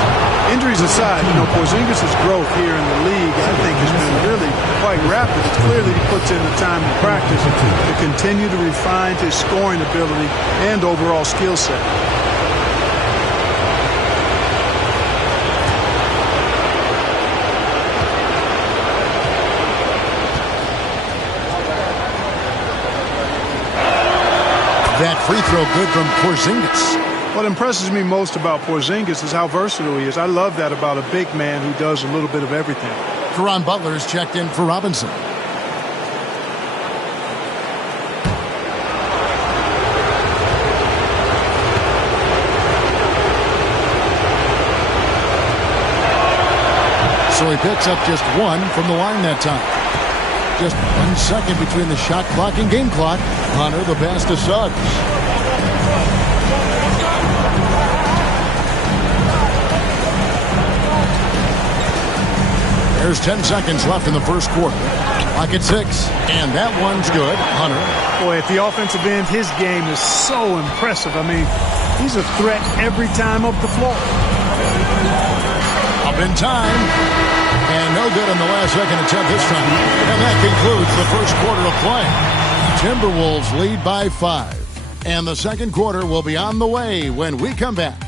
Injuries aside, Porzingis' growth here in the league, I think, has been really quite rapid. It's clear that he puts in the time in practice to continue to refine his scoring ability and overall skill set. That free throw good from Porzingis. What impresses me most about Porzingis is how versatile he is. I love that about a big man who does a little bit of everything. Caron Butler is checked in for Robinson. So he picks up just 1 from the line that time. Just 1 second between the shot clock and game clock. Hunter the pass to Suggs. There's 10 seconds left in the first quarter. Clock at 6, and that one's good. Hunter. Boy, at the offensive end, his game is so impressive. I mean, he's a threat every time up the floor. Up in time. And no good on the last second attempt this time. And that concludes the first quarter of play. Timberwolves lead by 5. And the second quarter will be on the way when we come back.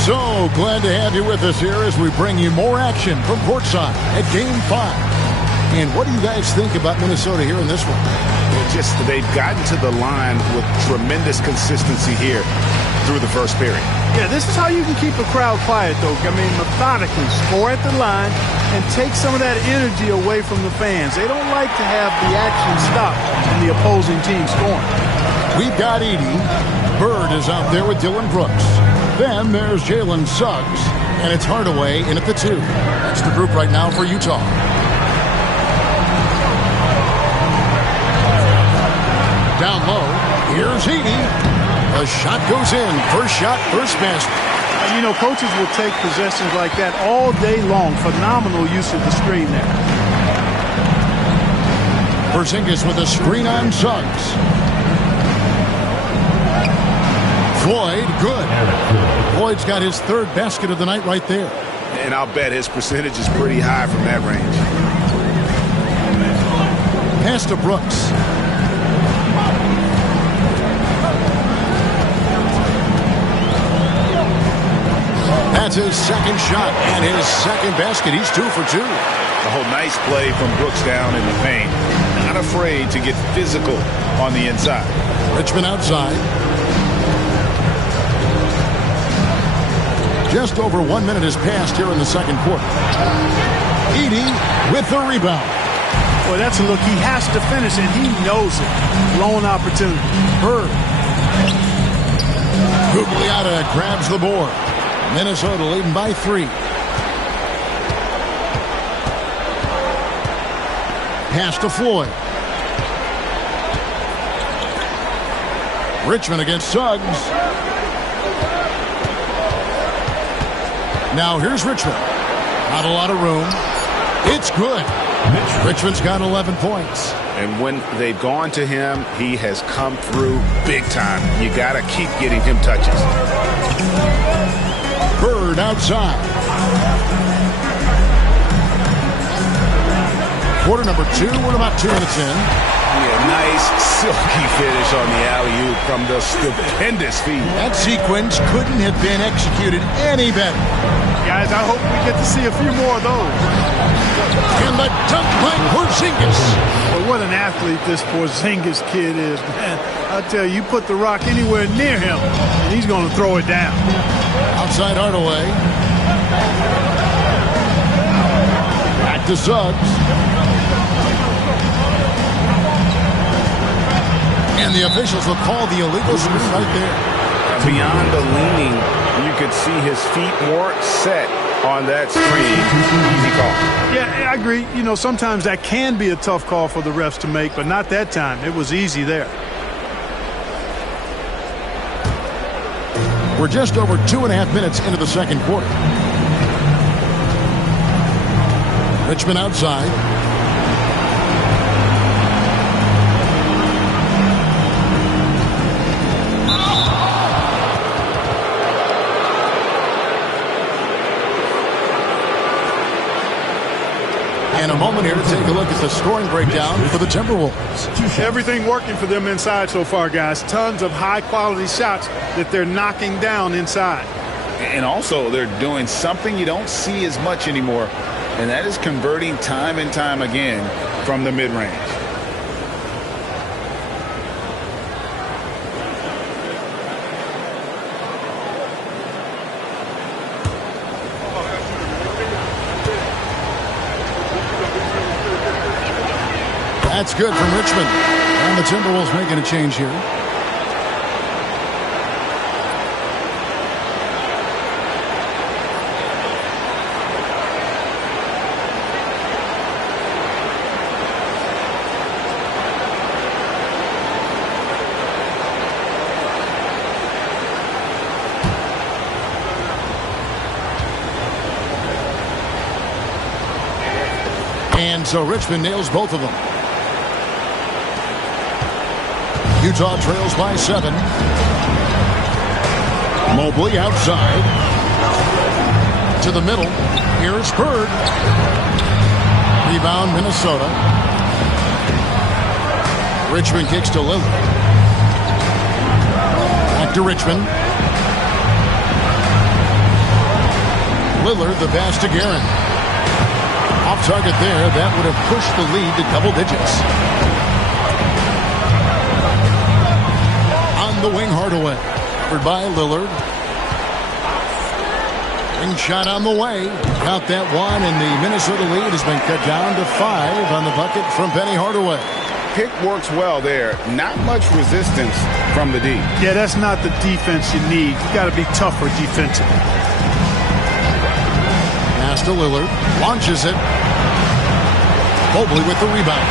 So glad to have you with us here as we bring you more action from courtside at Game 5. And what do you guys think about Minnesota here in this one? They've gotten to the line with tremendous consistency here through the first period. Yeah, this is how you can keep a crowd quiet, though. I mean, methodically score at the line and take some of that energy away from the fans. They don't like to have the action stop and the opposing team scoring. We've got Edey. Bird is out there with Dylan Brooks. Then there's Jalen Suggs, and it's Hardaway in at the 2. That's the group right now for Utah. Down low, here's Edey. A shot goes in. First shot, first basket. Coaches will take possessions like that all day long. Phenomenal use of the screen there. Porzingis with a screen on Suggs. Floyd, good. Floyd's got his 3rd basket of the night right there. And I'll bet his percentage is pretty high from that range. Pass to Brooks. That's his second shot and his second basket. He's 2 for 2. Oh, nice play from Brooks down in the paint. Not afraid to get physical on the inside. Richmond outside. Just over 1 minute has passed here in the second quarter. Edey with the rebound. Boy, that's a look. He has to finish, and he knows it. Blown opportunity. Bird. Gugliotta grabs the board. Minnesota leading by 3. Pass to Floyd. Richmond against Suggs. Now here's Richmond. Not a lot of room. It's good. Richmond's got 11 points. And when they've gone to him, he has come through big time. You got to keep getting him touches. Bird outside. quarter, number 2. We're about 2 minutes in. Yeah, nice silky finish on the alley-oop from the stupendous feed. That sequence couldn't have been executed any better. Guys, I hope we get to see a few more of those. And the dunk by Porzingis. Well, what an athlete this Porzingis kid is, man. I tell you, you put the rock anywhere near him, and he's going to throw it down. Outside Hardaway. Back to Suggs. And the officials will call the illegal screen right there. Beyond the leaning, you could see his feet more set on that screen. Easy call. Yeah, I agree. You know, sometimes that can be a tough call for the refs to make, but not that time. It was easy there. We're just over 2.5 minutes into the second quarter. Richmond outside. And a moment here to take a look at the scoring breakdown for the Timberwolves. Everything working for them inside so far, guys. Tons of high-quality shots that they're knocking down inside. And also, they're doing something you don't see as much anymore, and that is converting time and time again from the mid-range. That's good from Richmond. And the Timberwolves making a change here. And so Richmond nails both of them. Utah trails by 7. Mobley outside. To the middle. Here's Bird. Rebound Minnesota. Richmond kicks to Lillard. Back to Richmond. Lillard the pass to Guerin. Off target there. That would have pushed the lead to double digits. The wing Hardaway. Covered by Lillard. Ring shot on the way. Got that one, and the Minnesota lead has been cut down to 5 on the bucket from Penny Hardaway. Pick works well there. Not much resistance from the D. Yeah, that's not the defense you need. You got to be tougher defensively. Pass to Lillard. Launches it. Mobley with the rebound.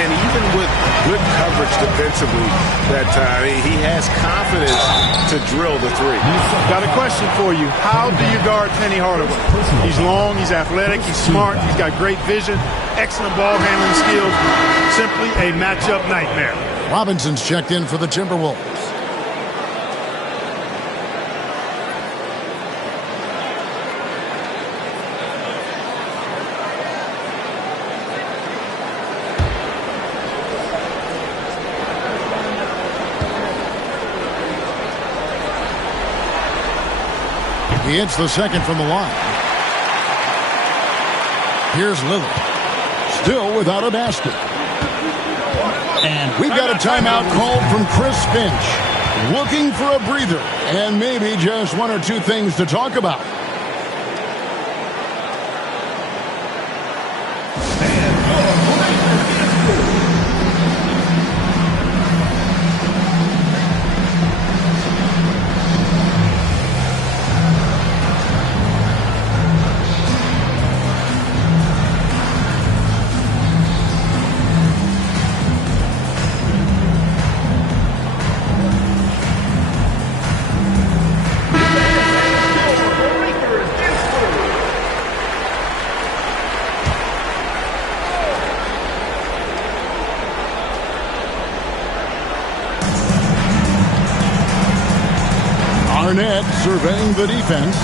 And even with good coverage defensively that time, he has confidence to drill the three. Got a question for you. How do you guard Penny Hardaway? He's long, he's athletic, he's smart, he's got great vision, excellent ball handling skills. Simply a matchup nightmare. Robinson's checked in for the Timberwolves. He hits the second from the line. Here's Lillard. Still without a basket. And we've got a timeout called from Chris Finch. Looking for a breather and maybe just 1 or 2 things to talk about. Surveying the defense.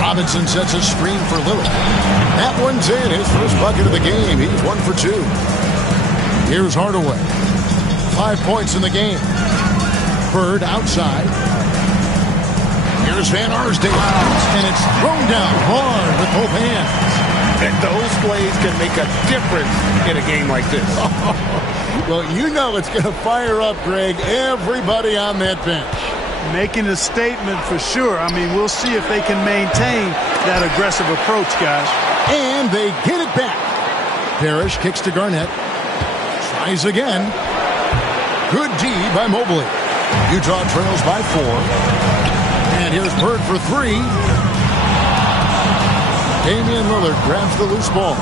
Robinson sets a screen for Lillard. That one's in. His first bucket of the game. He's 1 for 2. Here's Hardaway. 5 points in the game. Bird outside. Here's Van Arsdale. And it's thrown down hard with both hands. And those plays can make a difference in a game like this. Well, you know it's going to fire up, Greg, everybody on that bench. Making a statement for sure. I mean, we'll see if they can maintain that aggressive approach, guys. And they get it back. Parrish kicks to Garnett. Tries again. Good D by Mobley. Utah trails by 4. And here's Bird for 3. Damian Lillard grabs the loose ball.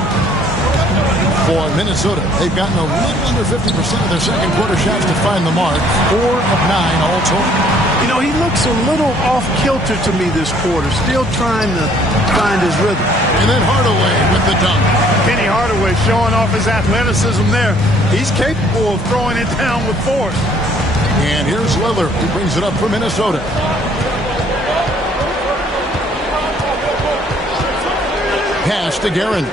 For Minnesota, they've gotten a little under 50% of their second quarter shots to find the mark. 4 of 9 all total. You know, he looks a little off-kilter to me this quarter, still trying to find his rhythm. And then Hardaway with the dunk. Kenny Hardaway showing off his athleticism there. He's capable of throwing it down with force. And here's Lillard, who brings it up for Minnesota. Pass to Guerin.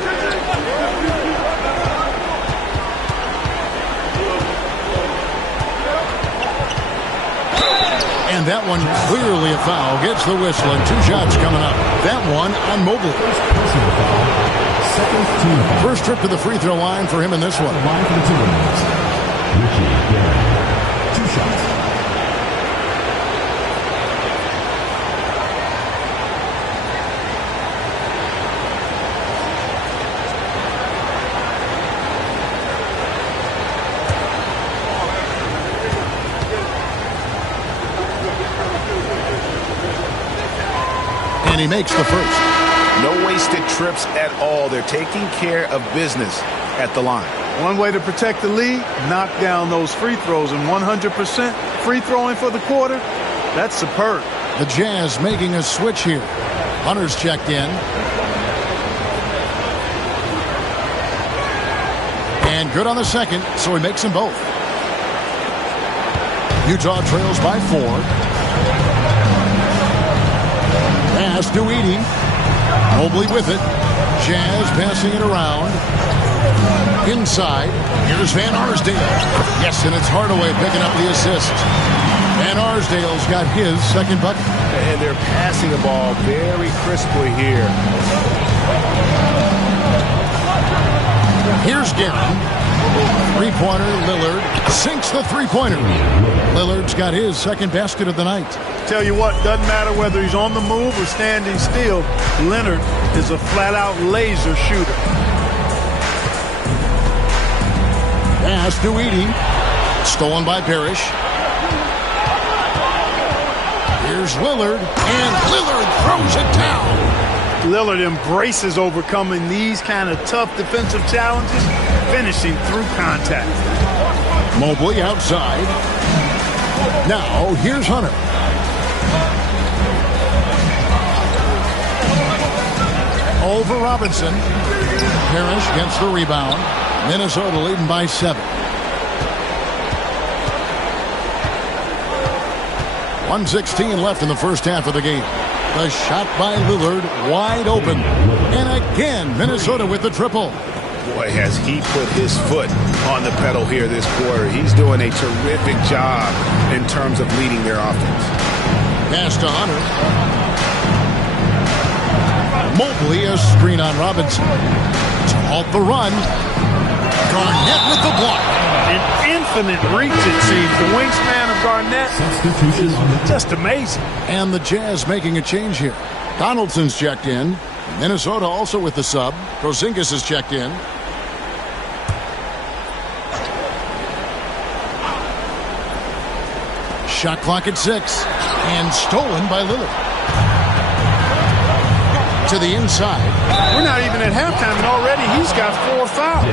And that one clearly a foul. Gets the whistle and 2 shots coming up. That one on Mobley. First trip to the free throw line for him in this one. Line for the Timberwolves. Ricky Guerin. 2 shots. And he makes the first. No wasted trips at all. They're taking care of business at the line. One way to protect the lead, knock down those free throws, and 100% free throwing for the quarter, that's superb. The Jazz making a switch here. Hunter's checked in. And good on the second, so he makes them both. Utah trails by 4. Pass to Edey. Mobley with it. Jazz passing it around. Inside. Here's Van Arsdale. Yes, and it's Hardaway picking up the assist. Van Arsdale's got his second bucket. And they're passing the ball very crisply here. Here's Guerin. Three-pointer, Lillard sinks the three-pointer. Lillard's got his second basket of the night. Tell you what, doesn't matter whether he's on the move or standing still, Leonard is a flat-out laser shooter. Pass to Edey. Stolen by Parrish. Here's Lillard, and Lillard throws it down. Lillard embraces overcoming these kind of tough defensive challenges, finishing through contact. Mobley outside. Now, here's Hunter. Over Robinson. Parrish gets the rebound. Minnesota leading by 7. 1:16 left in the first half of the game. The shot by Lillard wide open. And again, Minnesota with the triple. Boy, has he put his foot on the pedal here this quarter. He's doing a terrific job in terms of leading their offense. Pass to Hunter. Mobley, a screen on Robinson. To halt the run. Garnett with the block. An infinite reach, it seems. The wingspan of Garnett is just amazing. And the Jazz making a change here. Donaldson's checked in. Minnesota also with the sub. Porzingis is checked in. Shot clock at 6. And stolen by Lillard. To the inside. We're not even at halftime, and already he's got 4 fouls.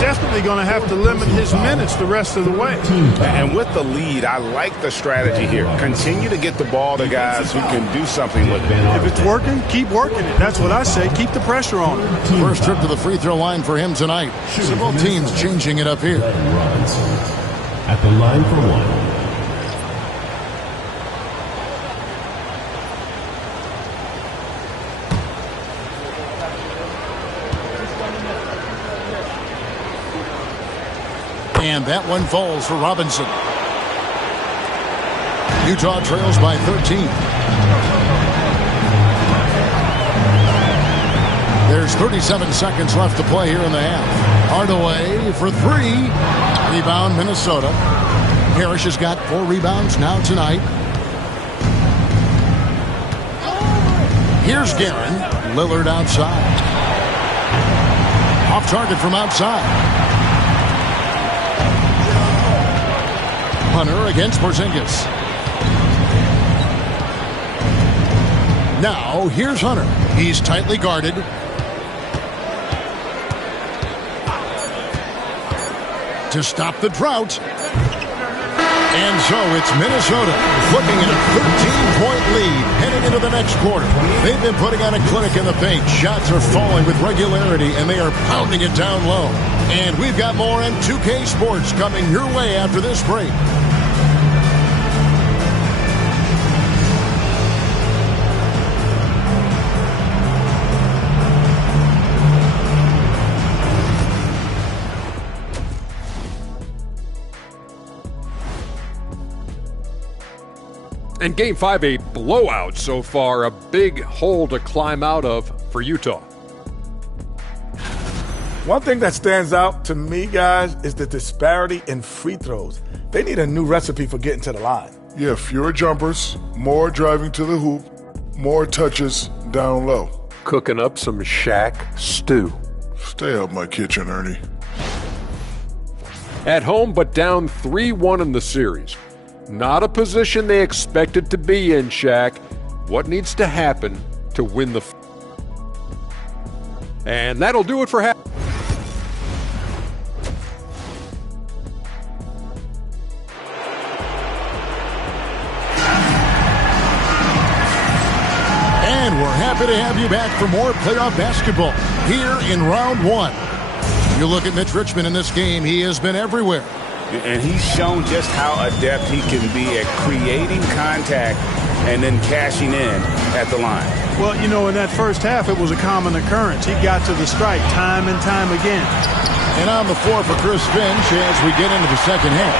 Definitely going to have to limit his minutes the rest of the way. And with the lead, I like the strategy here. Continue to get the ball to guys who can do something with it. If it's working, keep working it. That's what I say. Keep the pressure on. First trip to the free throw line for him tonight. So both teams changing it up here. At the line for 1. And that one falls for Robinson. Utah trails by 13. There's 37 seconds left to play here in the half. Hardaway for three. Rebound, Minnesota. Parrish has got 4 rebounds now tonight. Here's Guerin. Lillard outside. Off target from outside. Hunter against Porzingis. Now, here's Hunter. He's tightly guarded. To stop the drought. And so it's Minnesota looking at a 13-point lead heading into the next quarter. They've been putting on a clinic in the paint. Shots are falling with regularity, and they are pounding it down low. And we've got more M2K Sports coming your way after this break. And Game 5, a blowout so far, a big hole to climb out of for Utah. One thing that stands out to me, guys, is the disparity in free throws. They need a new recipe for getting to the line. Yeah, fewer jumpers, more driving to the hoop, more touches down low. Cooking up some Shaq stew. Stay out my kitchen, Ernie. At home, but down 3-1 in the series. Not a position they expected to be in, Shaq. What needs to happen to win the... And that'll do it for half. And we're happy to have you back for more playoff basketball here in round 1. You look at Mitch Richmond in this game, he has been everywhere. And he's shown just how adept he can be at creating contact and then cashing in at the line. Well, you know, in that first half, it was a common occurrence. He got to the strike time and time again. And on the floor for Chris Finch as we get into the second half.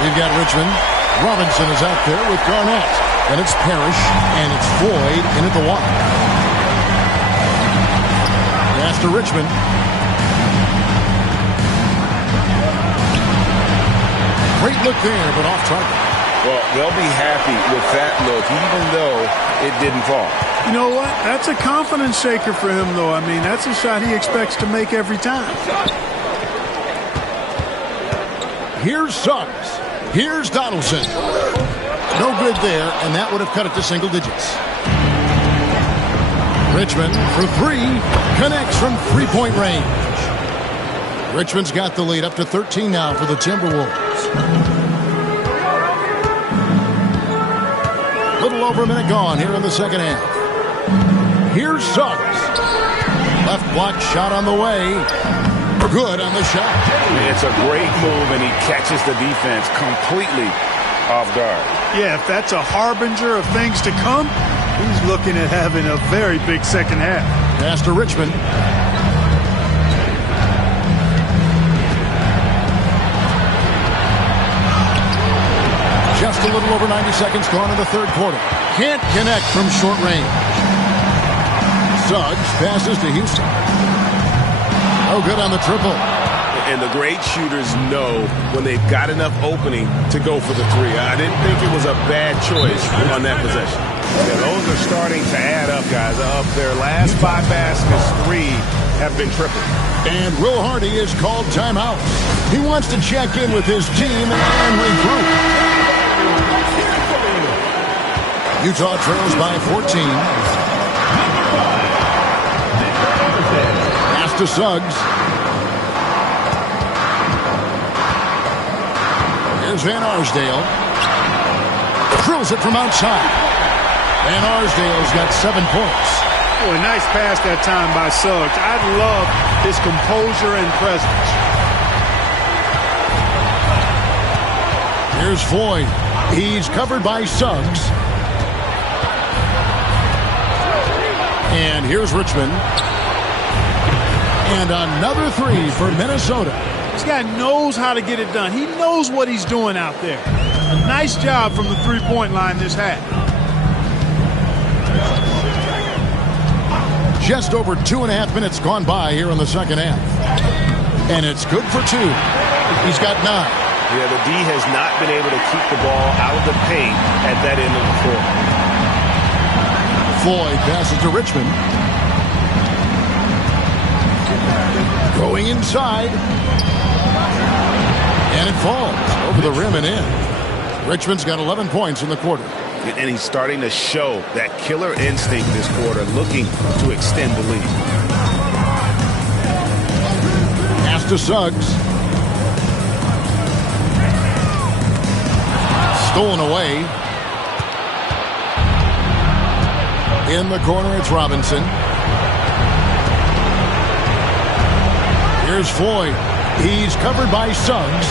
We've got Richmond. Robinson is out there with Garnett. Then it's Parrish, and it's Floyd in at the wide. Pass to Richmond. Great look there, but off target. Well, they'll be happy with that look, even though it didn't fall. You know what? That's a confidence shaker for him, though. I mean, that's a shot he expects to make every time. Here's Suggs. Here's Donaldson. No good there, and that would have cut it to single digits. Richmond for three. Connects from three-point range. Richmond's got the lead up to 13 now for the Timberwolves. Little over a minute gone here in the second half. Here's Suggs. Left block shot on the way. Good on the shot. It's a great move, and he catches the defense completely off guard. Yeah, if that's a harbinger of things to come, he's looking at having a very big second half. Pass to Richmond. Just a little over 90 seconds gone in the third quarter. Can't connect from short range. Suggs passes to Houston. Oh, good on the triple. And the great shooters know when they've got enough opening to go for the three. I didn't think it was a bad choice on that possession. Yeah, those are starting to add up, guys. Of their last 5 baskets, 3 have been triple. And Will Hardy is called timeout. He wants to check in with his team and regroup. Utah trails by 14. Pass to Suggs. Here's Van Arsdale. Drills it from outside. Van Arsdale's got 7 points. Boy, nice pass that time by Suggs. I love his composure and presence. Here's Floyd. He's covered by Suggs. And here's Richmond. And another 3 for Minnesota. This guy knows how to get it done. He knows what he's doing out there. A nice job from the three-point line this half. Just over 2.5 minutes gone by here in the second half. And it's good for 2. He's got 9. Yeah, the D has not been able to keep the ball out of the paint at that end of the floor. Floyd passes to Richmond. Going inside. And it falls over the rim and in. Richmond's got 11 points in the quarter. And he's starting to show that killer instinct this quarter, looking to extend the lead. Pass to Suggs. Stolen away. In the corner, it's Robinson. Here's Floyd. He's covered by Suggs.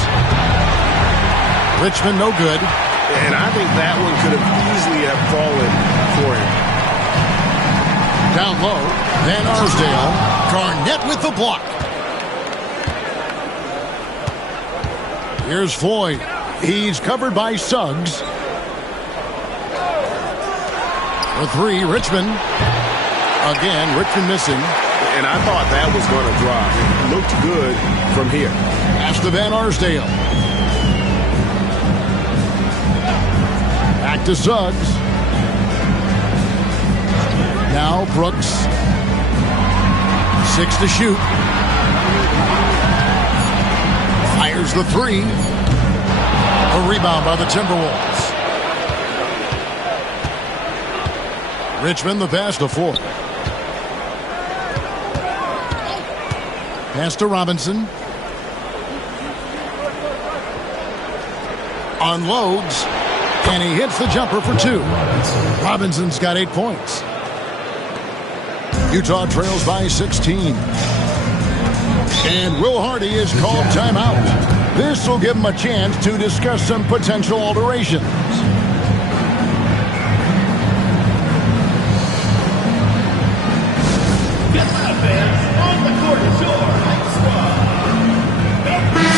Richmond no good. And I think that one could have easily have fallen for him. Down low, Van Arsdale. Garnett with the block. Here's Floyd. He's covered by Suggs. For 3, Richmond. Again, Richmond missing. And I thought that was going to drop. It looked good from here. Pass to Van Arsdale. Back to Suggs. Now Brooks. 6 to shoot. Fires the 3. A rebound by the Timberwolves. Richmond the pass to Floyd. Pass to Robinson. Unloads. And he hits the jumper for 2. Robinson's got 8 points. Utah trails by 16. And Will Hardy is called timeout. This will give him a chance to discuss some potential alterations.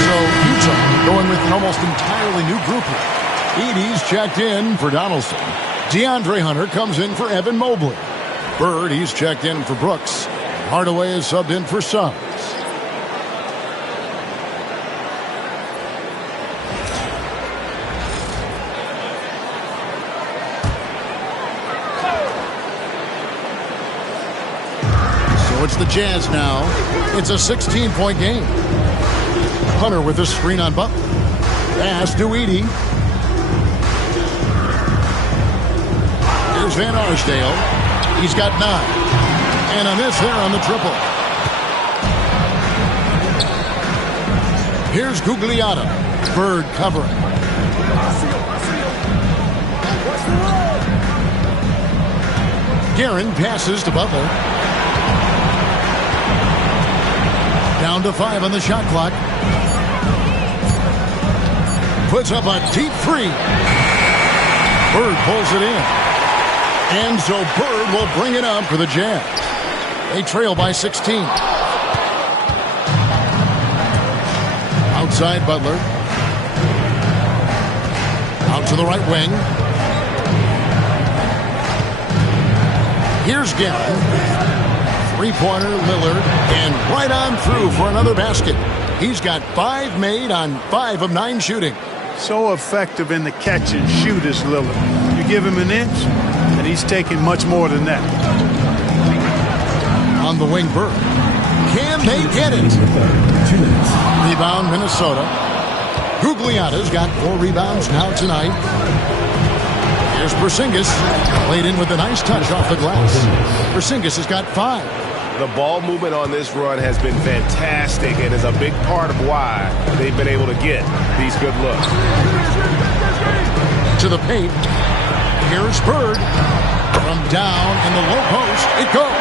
So Utah going with an almost entirely new group here. Edey's checked in for Donaldson. DeAndre Hunter comes in for Evan Mobley. Bird, he's checked in for Brooks. Hardaway is subbed in for Suggs. So it's the Jazz now. It's a 16-point game. Hunter with a screen on Butler. Pass to Edey. Here's Van Arsdale. He's got 9. And a miss there on the triple. Here's Gugliotta. Bird covering. Guerin passes to Butler. Down to 5 on the shot clock. Puts up a deep 3. Bird pulls it in. And so Bird will bring it up for the Jazz. They trail by 16. Outside Butler. Out to the right wing. Here's Guerin. Three-pointer, Lillard. And right on through for another basket. He's got 5 made on 5 of 9 shooting. So effective in the catch and shoot is Lillard. You give him an inch, and he's taking much more than that. On the wing, Bird. Can they get it? Rebound, Minnesota. Gugliotta's got 4 rebounds now tonight. Here's Porzingis. Played in with a nice touch off the glass. Porzingis has got 5. The ball movement on this run has been fantastic and is a big part of why they've been able to get these good looks. To the paint. Here's Bird. From down in the low post, it goes.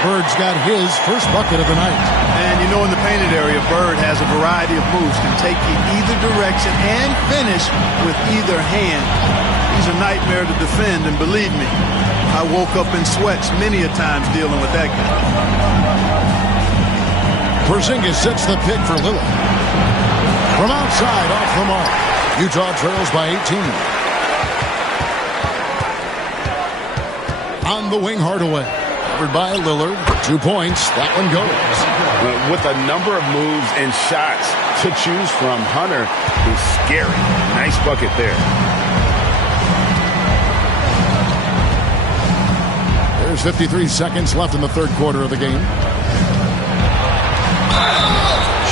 Bird's got his first bucket of the night. And you know, in the painted area, Bird has a variety of moves. Can take you either direction and finish with either hand. He's a nightmare to defend, and believe me, I woke up in sweats many a times dealing with that guy. Porzingis sets the pick for Lillard. From outside, off the mark. Utah trails by 18. On the wing, Hardaway. Covered by Lillard. 2 points. That one goes. With a number of moves and shots to choose from, Hunter is scary. Nice bucket there. There's 53 seconds left in the third quarter of the game.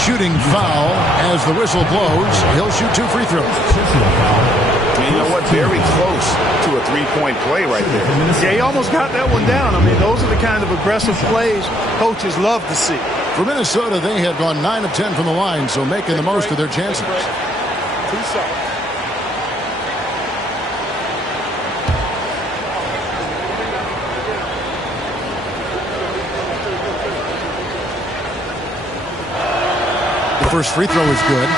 Shooting foul as the whistle blows. He'll shoot 2 free throws. You know what? Very close to a three-point play right there. Yeah, he almost got that one down. I mean, those are the kind of aggressive plays coaches love to see. For Minnesota, they have gone 9 of 10 from the line, so making the most of their chances. 2 seconds. The first free throw is good.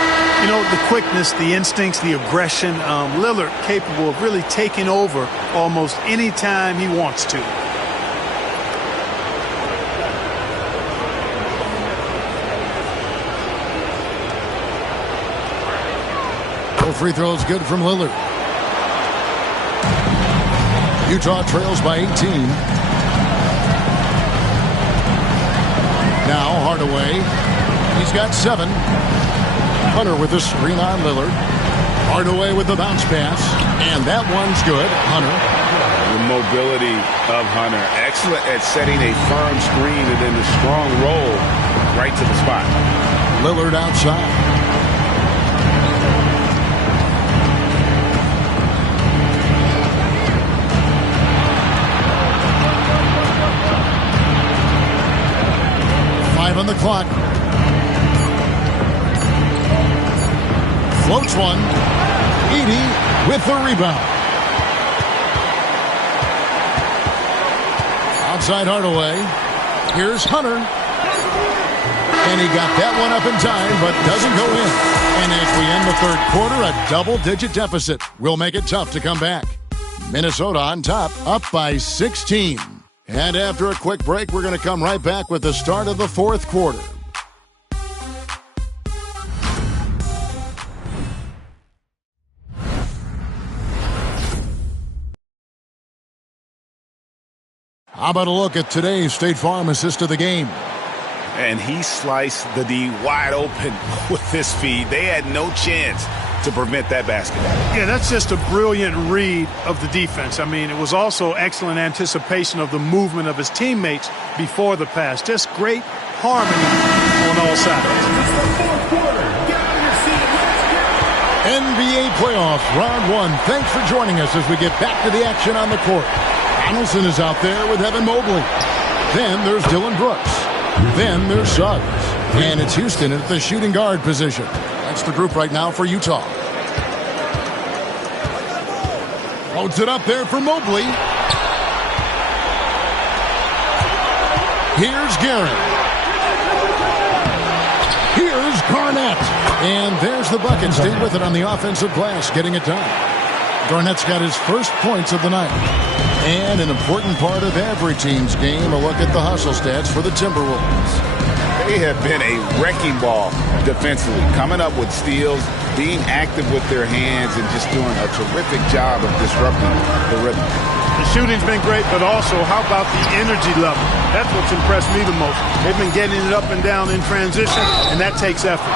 You know, the quickness, the instincts, the aggression. Lillard capable of really taking over almost any time he wants to. Both free throws good from Lillard. Utah trails by 18. Now Hardaway. He's got 7. Hunter with the screen on Lillard. Hardaway with the bounce pass. And that one's good. Hunter. The mobility of Hunter. Excellent at setting a firm screen and then the strong roll right to the spot. Lillard outside. On the clock. Floats one. Edey with the rebound. Outside Hardaway. Here's Hunter. And he got that one up in time, but doesn't go in. And as we end the third quarter, a double-digit deficit will make it tough to come back. Minnesota on top, up by 16. And after a quick break, we're going to come right back with the start of the fourth quarter. How about a look at today's State Farm assist of the game? And he sliced the D wide open with his feed. They had no chance to prevent that basket. Yeah, that's just a brilliant read of the defense. I mean, it was also excellent anticipation of the movement of his teammates before the pass. Just great harmony on all sides. NBA playoffs, round 1. Thanks for joining us as we get back to the action on the court. Donaldson is out there with Evan Mobley. Then there's Dylan Brooks. Then there's Suggs. And it's Houston at the shooting guard position. That's the group right now for Utah. Loads it up there for Mobley. Here's Garrett. Here's Garnett. And there's the bucket. Stay with it on the offensive glass, getting it done. Garnett's got his first points of the night. And an important part of every team's game, a look at the hustle stats for the Timberwolves. They have been a wrecking ball defensively, coming up with steals, being active with their hands, and just doing a terrific job of disrupting the rhythm. The shooting's been great, but also how about the energy level? That's what's impressed me the most. They've been getting it up and down in transition, and that takes effort.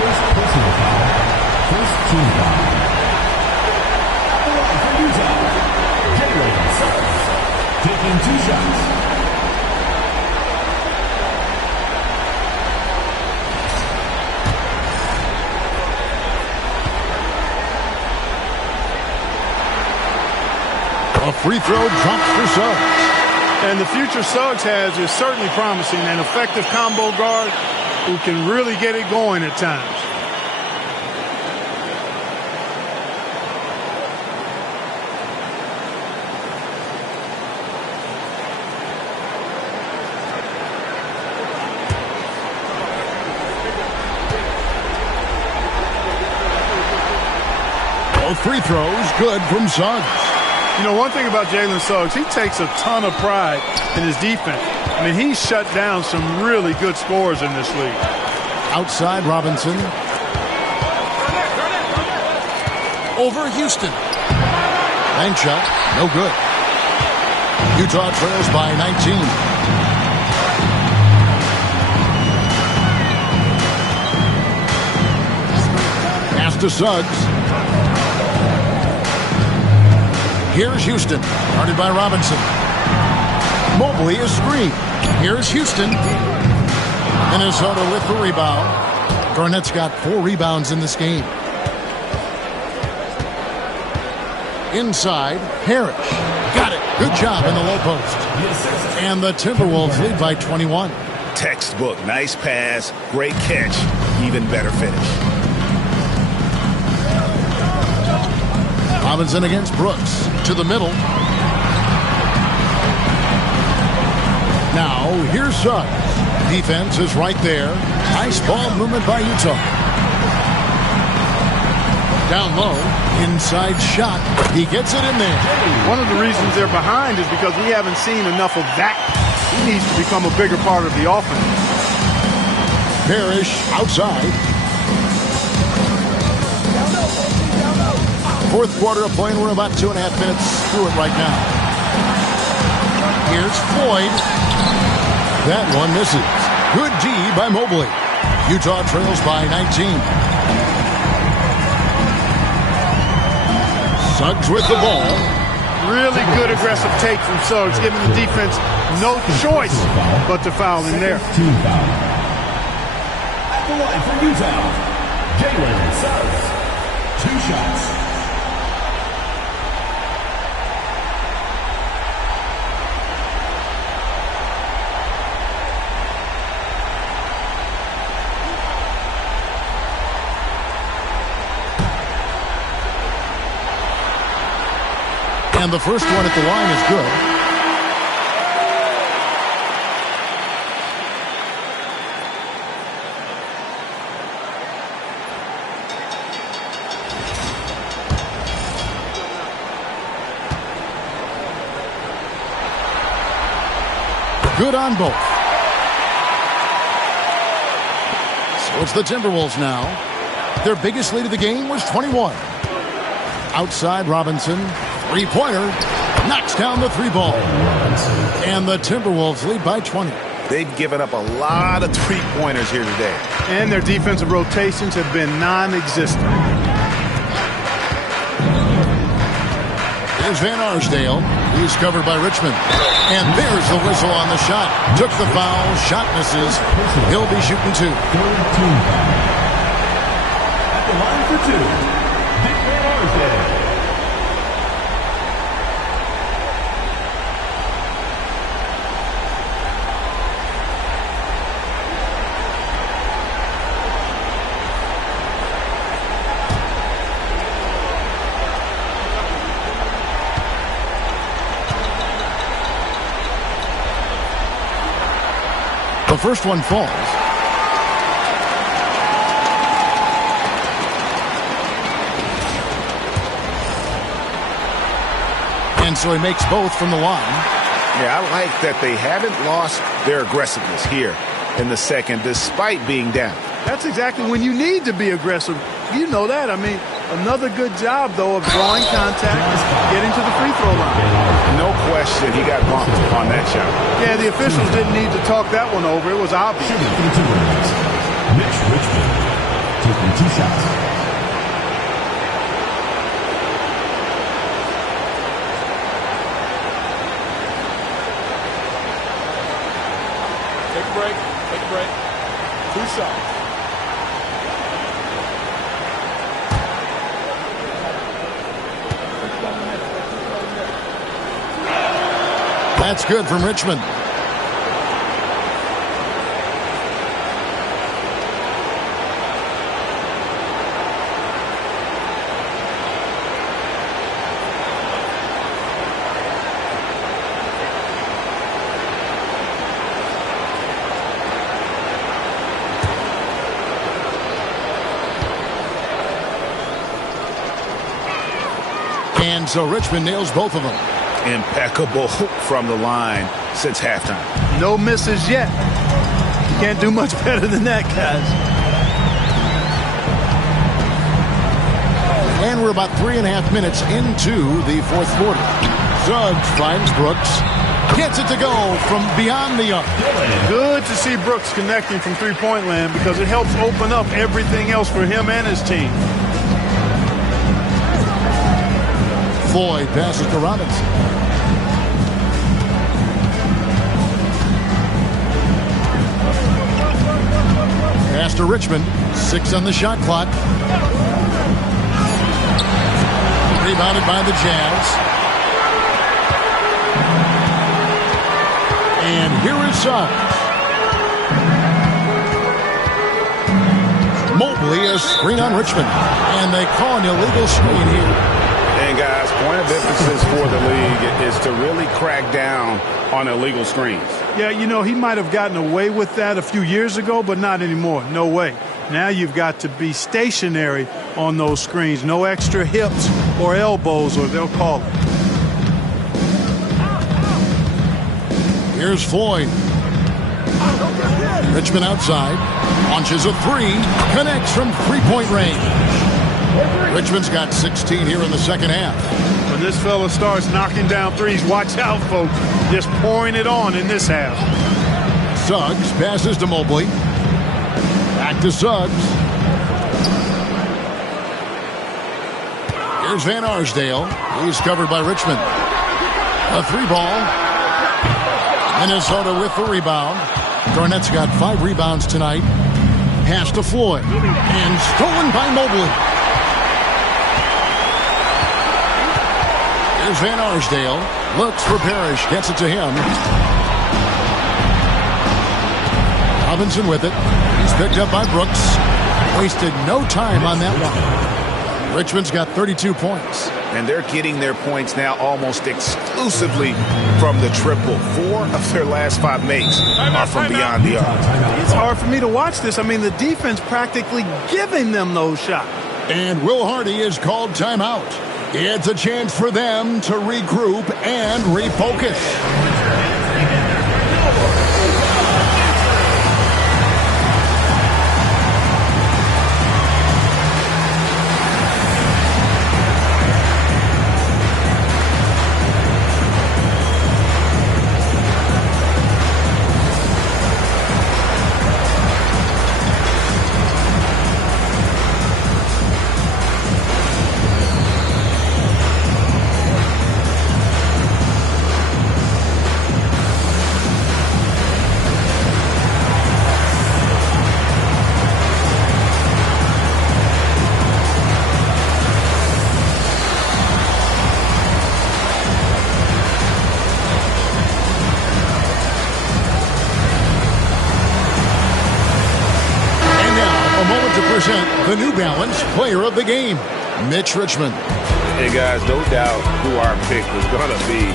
First personal foul. First team foul. For Utah, Jalen Suggs, taking 2 shots. A free throw dropped for Suggs. And the future Suggs has is certainly promising, an effective combo guard who can really get it going at times. Both free throws good from Suggs. You know, one thing about Jalen Suggs, he takes a ton of pride in his defense. I mean, he's shut down some really good scorers in this league. Outside Robinson. Over Houston. Bank shot, no good. Utah trails by 19. Pass to Suggs. Here's Houston, guarded by Robinson. Mobley is screened. Here's Houston. Minnesota with the rebound. Garnett's got 4 rebounds in this game. Inside, Parrish. Got it. Good job in the low post. And the Timberwolves lead by 21. Textbook. Nice pass. Great catch. Even better finish. Robinson against Brooks. To the middle. Now, here's Suggs. Defense is right there. Nice ball movement by Utah. Down low. Inside shot. He gets it in there. One of the reasons they're behind is because we haven't seen enough of that. He needs to become a bigger part of the offense. Parrish outside. Fourth quarter of play, and we're about 2.5 minutes through it right now. Here's Floyd. That one misses. Good D by Mobley. Utah trails by 19. Suggs with the ball. Really good aggressive take from Suggs, giving the defense no choice but to foul in there. At the line for Utah, Jalen Suggs. 2 shots. And the first one at the line is good. Good on both. So it's the Timberwolves now. Their biggest lead of the game was 21. Outside Robinson. 3-pointer, knocks down the 3-ball. And the Timberwolves lead by 20. They've given up a lot of 3-pointers here today. And their defensive rotations have been non-existent. There's Van Arsdale. He's covered by Richmond. And there's the whistle on the shot. Took the foul, shot misses. He'll be shooting 2. At the line for 2, Van Arsdale. The first one falls. And so he makes both from the line. Yeah, I like that they haven't lost their aggressiveness here in the second, despite being down. That's exactly when you need to be aggressive. You know that. I mean, another good job, though, of drawing contact, getting to the free throw line. No question he got bumped on that shot. Yeah, the officials didn't need to talk that one over. It was obvious. Mitch Richmond taking 2 shots. Take a break. Take a break. 2 shots. That's good from Richmond. And so Richmond nails both of them. impeccable from the line since halftime. No misses yet. You can't do much better than that, guys. And we're about 3.5 minutes into the fourth quarter. Suggs finds Brooks. Gets it to go from beyond the arc. Good to see Brooks connecting from three-point land because it helps open up everything else for him and his team. Floyd passes to Robinson. Pass to Richmond. 6 on the shot clock. Rebounded by the Jazz. And here is Suggs. Mobley, a screen on Richmond. And they call an illegal screen here. And guys, point of emphasis for the league is to really crack down on illegal screens. Yeah, you know, he might have gotten away with that a few years ago, but not anymore. No way. Now you've got to be stationary on those screens. No extra hips or elbows, or they'll call it. Here's Floyd. Richmond outside. Launches a three. Connects from three-point range. Richmond's got 16 here in the second half. When this fella starts knocking down threes, watch out, folks. Just pouring it on in this half. Suggs passes to Mobley. Back to Suggs. Here's Van Arsdale. He's covered by Richmond. A three ball. Minnesota with the rebound. Garnett's got 5 rebounds tonight. Pass to Floyd. And stolen by Mobley. Here's Van Arsdale. Looks for Parrish. Gets it to him. Robinson with it. He's picked up by Brooks. Wasted no time on that one. Richmond's got 32 points. And they're getting their points now almost exclusively from the triple. 4 of their last 5 makes are from beyond the arc. It's hard for me to watch this. I mean, the defense practically giving them those shots. And Will Hardy is called timeout. It's a chance for them to regroup and refocus. The New Balance Player of the Game, Mitch Richmond. Hey guys, no doubt who our pick was going to be.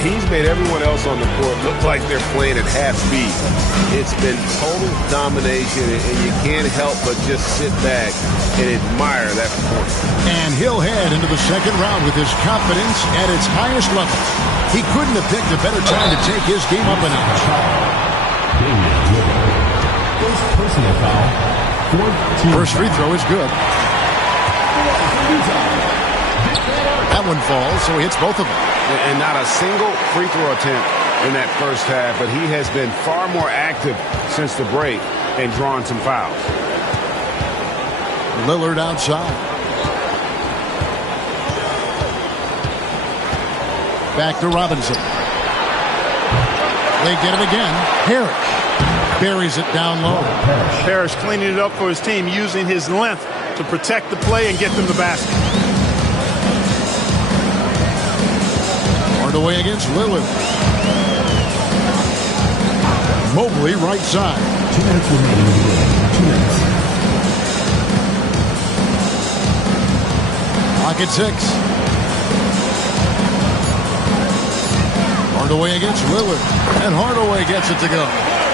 He's made everyone else on the court look like they're playing at half speed. It's been total domination, and you can't help but just sit back and admire that performance. And he'll head into the second round with his confidence at its highest level. He couldn't have picked a better time to take his game up a notch. First personal foul. First free throw is good. That one falls, so he hits both of them. And not a single free throw attempt in that first half, but he has been far more active since the break and drawn some fouls. Lillard outside. Back to Robinson. They get it again. Parrish buries it down low. Parrish cleaning it up for his team, using his length to protect the play and get them the basket. Hardaway against Lillard. Mobley right side. 2 minutes remaining in the game. 2 minutes. Clock at 6. Hardaway against Lillard. And Hardaway gets it to go.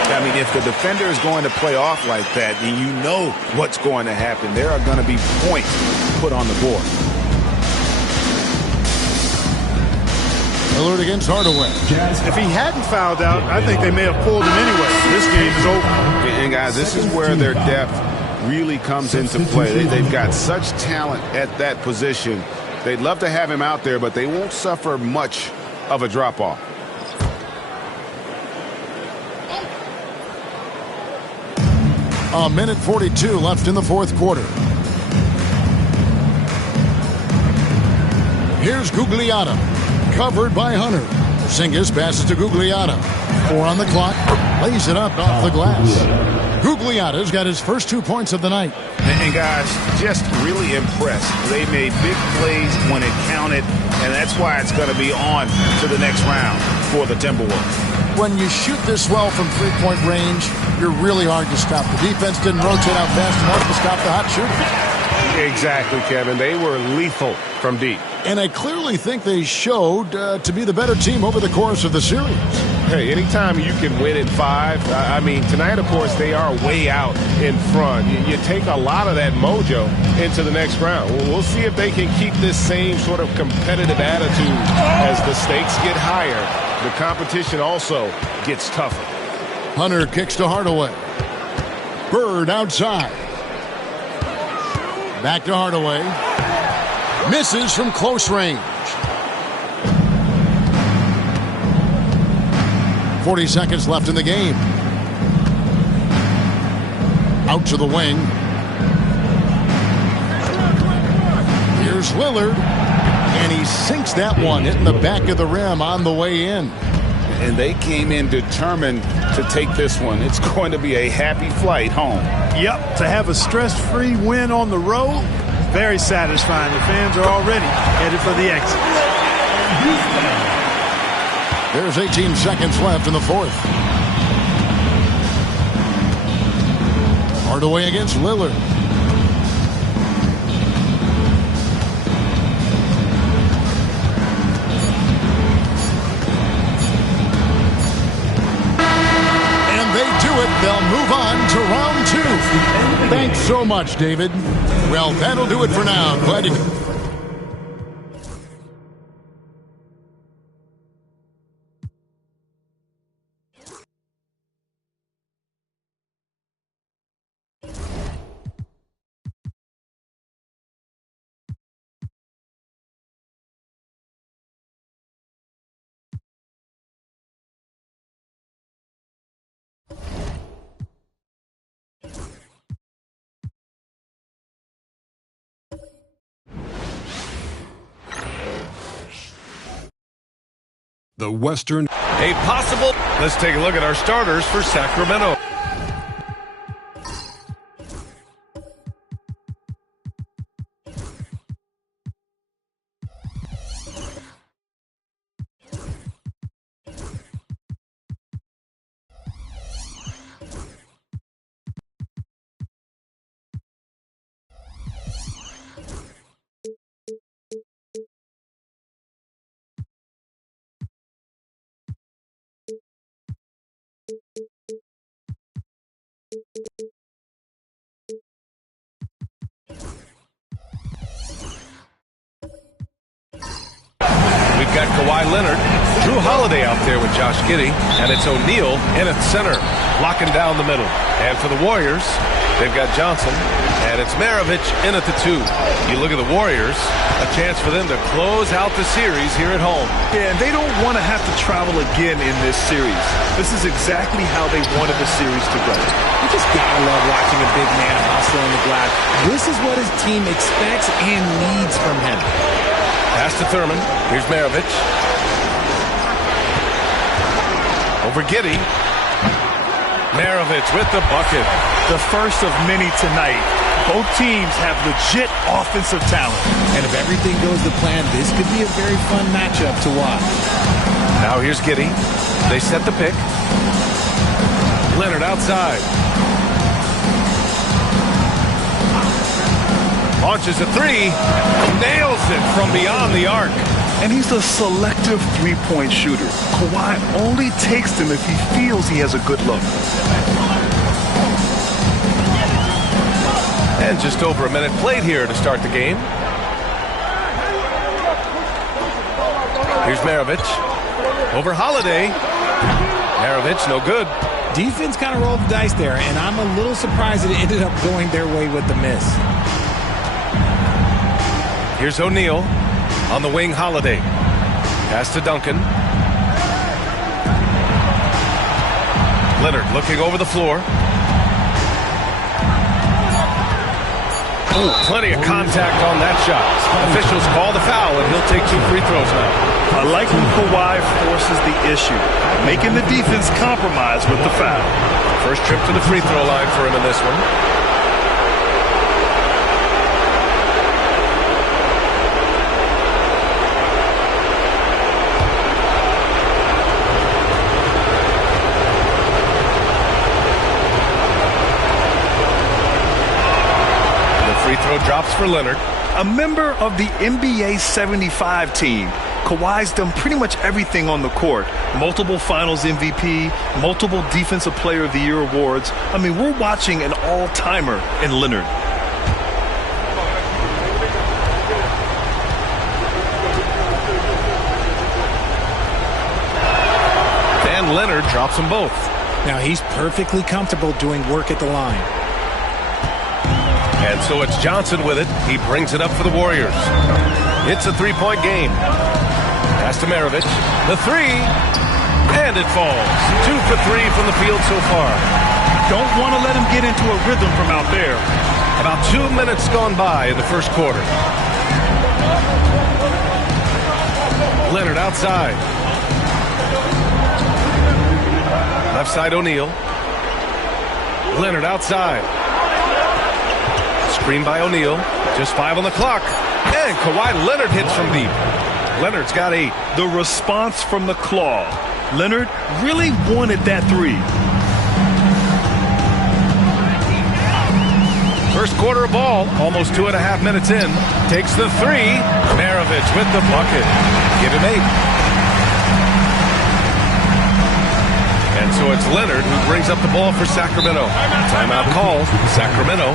I mean, if the defender is going to play off like that, then you know what's going to happen. There are going to be points put on the board. Lillard against Hardaway. If he hadn't fouled out, I think they may have pulled him anyway. This game is over. And guys, this is where their depth really comes into play. They've got such talent at that position. They'd love to have him out there, but they won't suffer much of a drop-off. A minute 42 left in the fourth quarter. Here's Gugliotta, covered by Hunter. Porzingis passes to Gugliotta. 4 on the clock, lays it up off the glass. Gugliotta's got his first 2 points of the night. And guys, just really impressed. They made big plays when it counted, and that's why it's going to be on to the next round for the Timberwolves. When you shoot this well from three-point range, you're really hard to stop. The defense didn't rotate out fast enough to stop the hot shooter. Exactly, Kevin. They were lethal from deep. And I clearly think they showed to be the better team over the course of the series. Hey, anytime you can win in 5, I mean, tonight, of course, they are way out in front. You take a lot of that mojo into the next round. We'll see if they can keep this same sort of competitive attitude as the stakes get higher. The competition also gets tougher. Hunter kicks to Hardaway. Bird outside. Back to Hardaway. Misses from close range. 40 seconds left in the game. Out to the wing. Here's Lillard. And he sinks that one, hitting the back of the rim on the way in. And they came in determined to take this one. It's going to be a happy flight home. Yep, to have a stress-free win on the road, very satisfying. The fans are already headed for the exit. There's 18 seconds left in the fourth. Hardaway against Lillard. They'll move on to round 2. Thanks so much, David. Well, that'll do it for now. Glad you... The Western. A possible. Let's take a look at our starters for Sacramento. We've got Kawhi Leonard, Drew Holiday out there with Josh Giddey, and it's O'Neal in at center, locking down the middle. And for the Warriors, they've got Johnson, and it's Maravich in at the 2. You look at the Warriors, a chance for them to close out the series here at home. Yeah, and they don't want to have to travel again in this series. This is exactly how they wanted the series to go. You just gotta love watching a big man hustle on the glass. This is what his team expects and needs from him. Pass to Thurman. Here's Maravich. Over Giddey. Maravich with the bucket. The first of many tonight. Both teams have legit offensive talent. And if everything goes to plan, this could be a very fun matchup to watch. Now here's Giddey. They set the pick. Leonard outside. Launches a 3. Nails it from beyond the arc. And he's a selective three-point shooter. Kawhi only takes them if he feels he has a good look. And just over a minute played here to start the game. Here's Maravich. Over Holiday. Maravich, no good. Defense kind of rolled the dice there, and I'm a little surprised that it ended up going their way with the miss. Here's O'Neal on the wing. Holiday. Pass to Duncan. Leonard looking over the floor. Oh, plenty of contact on that shot. Officials call the foul, and he'll take 2 free throws now. I like when Kawhi forces the issue, making the defense compromise with the foul. First trip to the free throw line for him in this one. Free throw drops for Leonard. A member of the NBA 75 team, Kawhi's done pretty much everything on the court. Multiple Finals MVP, multiple Defensive Player of the Year awards. I mean, we're watching an all-timer in Leonard. And Leonard drops them both. Now he's perfectly comfortable doing work at the line. And so it's Johnson with it. He brings it up for the Warriors. It's a 3-point game. Pass to Maravich. The three. And it falls. 2 for 3 from the field so far. Don't want to let him get into a rhythm from out there. About 2 minutes gone by in the first quarter. Leonard outside. Left side O'Neal. Leonard outside. Screen by O'Neal. Just 5 on the clock. And Kawhi Leonard hits from deep. Leonard's got 8. The response from the claw. Leonard really wanted that three. First quarter of ball. Almost 2.5 minutes in. Takes the three. Maravich with the bucket. Give him 8. And so it's Leonard who brings up the ball for Sacramento. Timeout called. Sacramento.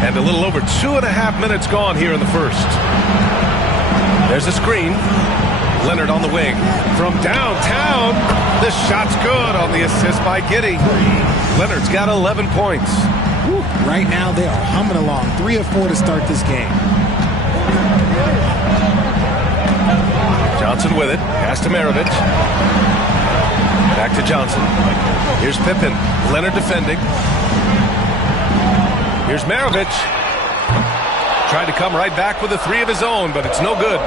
And a little over 2.5 minutes gone here in the first. There's a screen. Leonard on the wing. From downtown, the shot's good on the assist by Giddey. Leonard's got 11 points. Woo. Right now they are humming along. 3 of 4 to start this game. Johnson with it. Pass to Maravich. Back to Johnson. Here's Pippen. Leonard defending. Here's Maravich. Tried to come right back with a 3 of his own, but it's no good.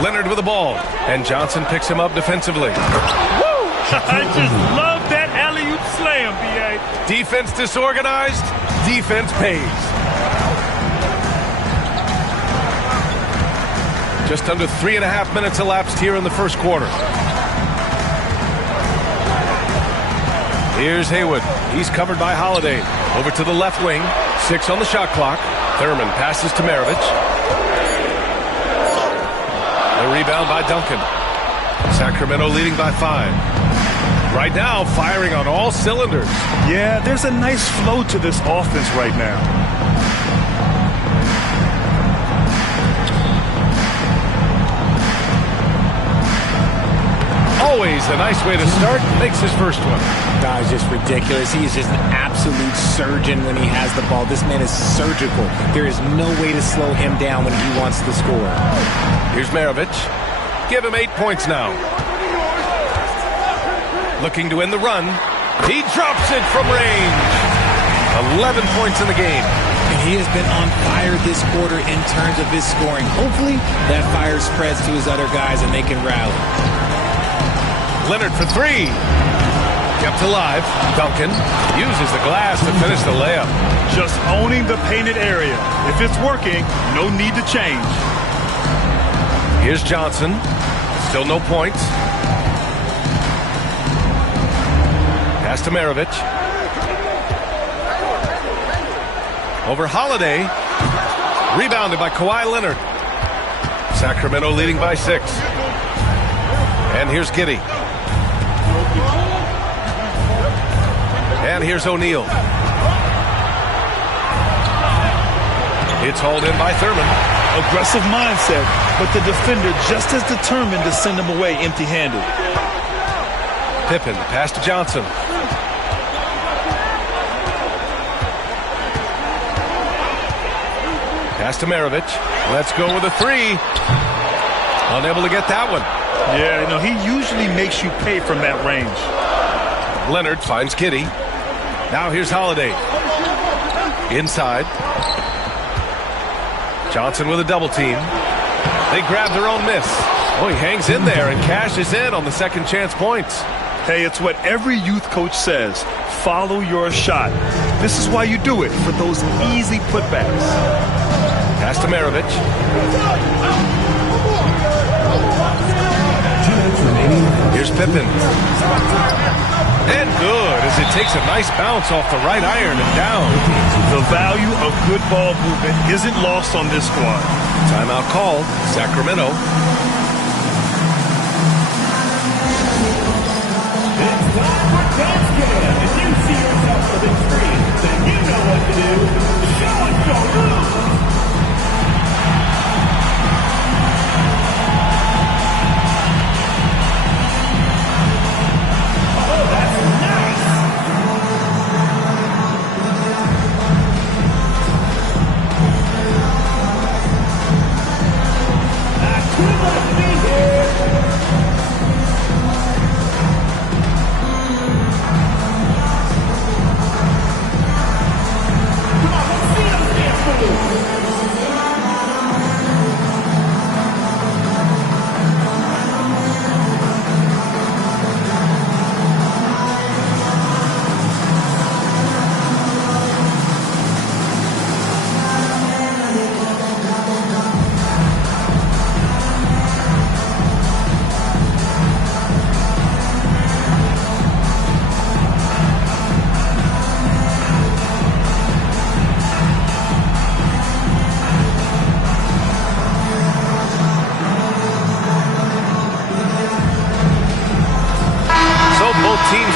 Leonard with the ball. And Johnson picks him up defensively. Woo! I just love that alley-oop slam, B.A. Defense disorganized. Defense pays. Just under 3.5 minutes elapsed here in the first quarter. Here's Haywood. He's covered by Holiday. Over to the left wing. 6 on the shot clock. Thurman passes to Maravich. The rebound by Duncan. Sacramento leading by 5. Right now, firing on all cylinders. Yeah, there's a nice flow to this offense right now. Always a nice way to start. Makes his first one. That is just ridiculous. He is just an absolute surgeon when he has the ball. This man is surgical. There is no way to slow him down when he wants to score. Here's Maravich. Give him 8 points now. Looking to end the run. He drops it from range. 11 points in the game. And he has been on fire this quarter in terms of his scoring. Hopefully that fire spreads to his other guys and they can rally. Leonard for 3. Kept alive. Duncan uses the glass to finish the layup. Just owning the painted area. If it's working, no need to change. Here's Johnson. Still no points. Pass to Maravich. Over Holiday. Rebounded by Kawhi Leonard. Sacramento leading by 6. And here's Giddey. And here's O'Neal. It's hauled in by Thurman. Aggressive mindset, but the defender just as determined to send him away empty-handed. Pippen, pass to Johnson. Pass to Maravich. Let's go with a 3. Unable to get that one. Yeah, you know, he usually makes you pay from that range. Leonard finds Giddey. Now here's Holiday. Inside. Johnson with a double team. They grab their own miss. Oh, he hangs in there and cashes in on the second chance points. Hey, it's what every youth coach says. Follow your shot. This is why you do it, for those easy putbacks. Pass to Maravich. Here's Pippen. And good, as it takes a nice bounce off the right iron and down. The value of good ball movement isn't lost on this squad. Timeout called. Sacramento. It's time for dance cam. If you see yourself on the big screen, then you know what to do. Show us your moves.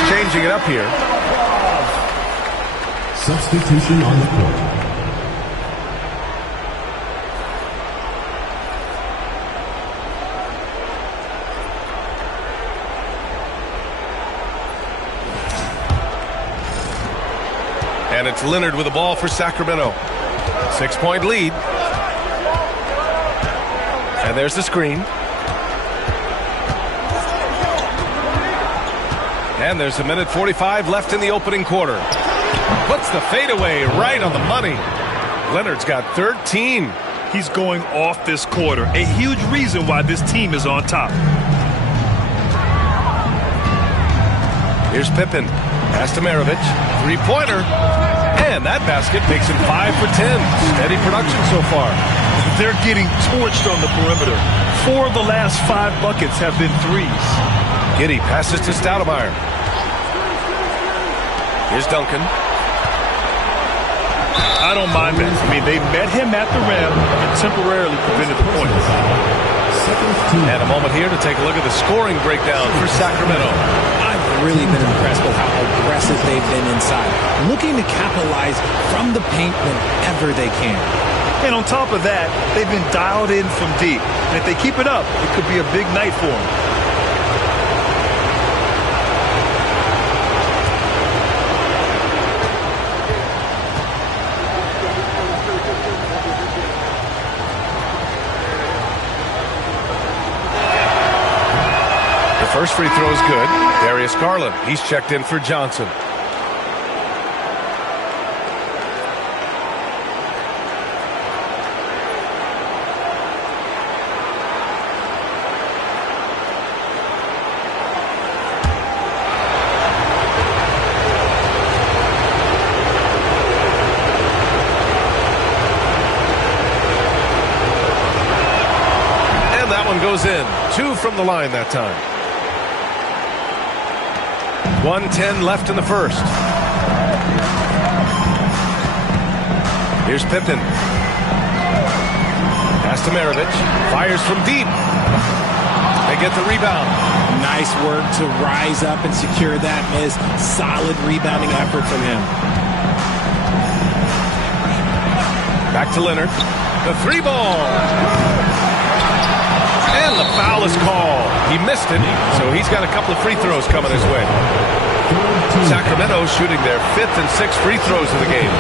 Changing it up here. Substitution on the court. And it's Leonard with the ball for Sacramento. 6-point lead. And there's the screen. And there's 1:45 left in the opening quarter. Puts the fadeaway right on the money. Leonard's got 13. He's going off this quarter. A huge reason why this team is on top. Here's Pippen. Pass to Maravich. 3-pointer. And that basket makes him 5 for 10. Steady production so far. They're getting torched on the perimeter. 4 of the last 5 buckets have been threes. Giddey passes to Stoudemire. Here's Duncan. I don't mind that. I mean, they met him at the rim and temporarily prevented the points. And a moment here to take a look at the scoring breakdown for Sacramento. I've really been impressed with how aggressive they've been inside, looking to capitalize from the paint whenever they can. And on top of that, they've been dialed in from deep. And if they keep it up, it could be a big night for them. First free throw is good. Darius Garland, he's checked in for Johnson. And that one goes in. 2 from the line that time. 1:10 left in the first. Here's Pippen. Pass to Maravich. Fires from deep. They get the rebound. Nice work to rise up and secure that miss. Solid rebounding effort from him. Back to Leonard. The 3-ball. And the foul is called. He missed it, so he's got a couple of free throws coming his way. Sacramento shooting their 5th and 6th free throws of the game.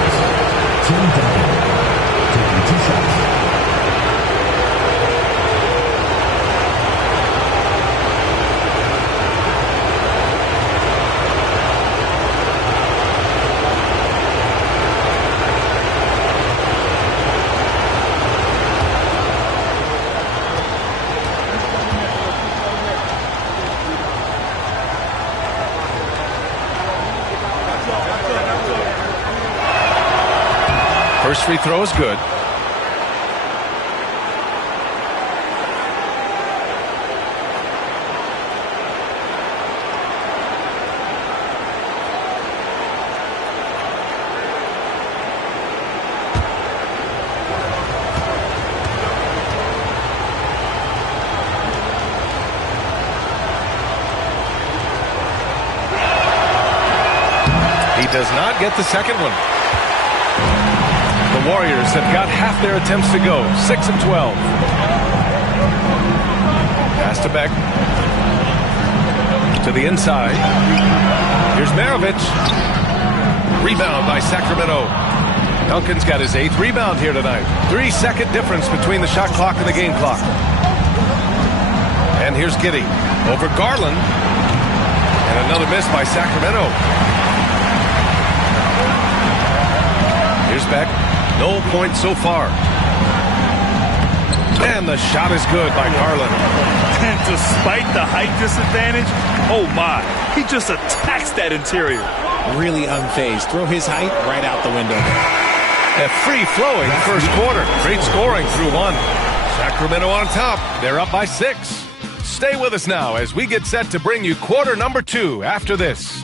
First free throw is good. He does not get the second one. The Warriors have got half their attempts to go. 6 of 12. Pass to Beck. To the inside. Here's Maravich. Rebound by Sacramento. Duncan's got his 8th rebound here tonight. 3-second difference between the shot clock and the game clock. And here's Giddey. Over Garland. And another miss by Sacramento. Here's Beck. No points so far. And the shot is good by Garland. And despite the height disadvantage, oh my, he just attacks that interior. Really unfazed. Throw his height right out the window. A free-flowing first quarter. Great scoring through 1. Sacramento on top. They're up by 6. Stay with us now as we get set to bring you quarter number 2 after this.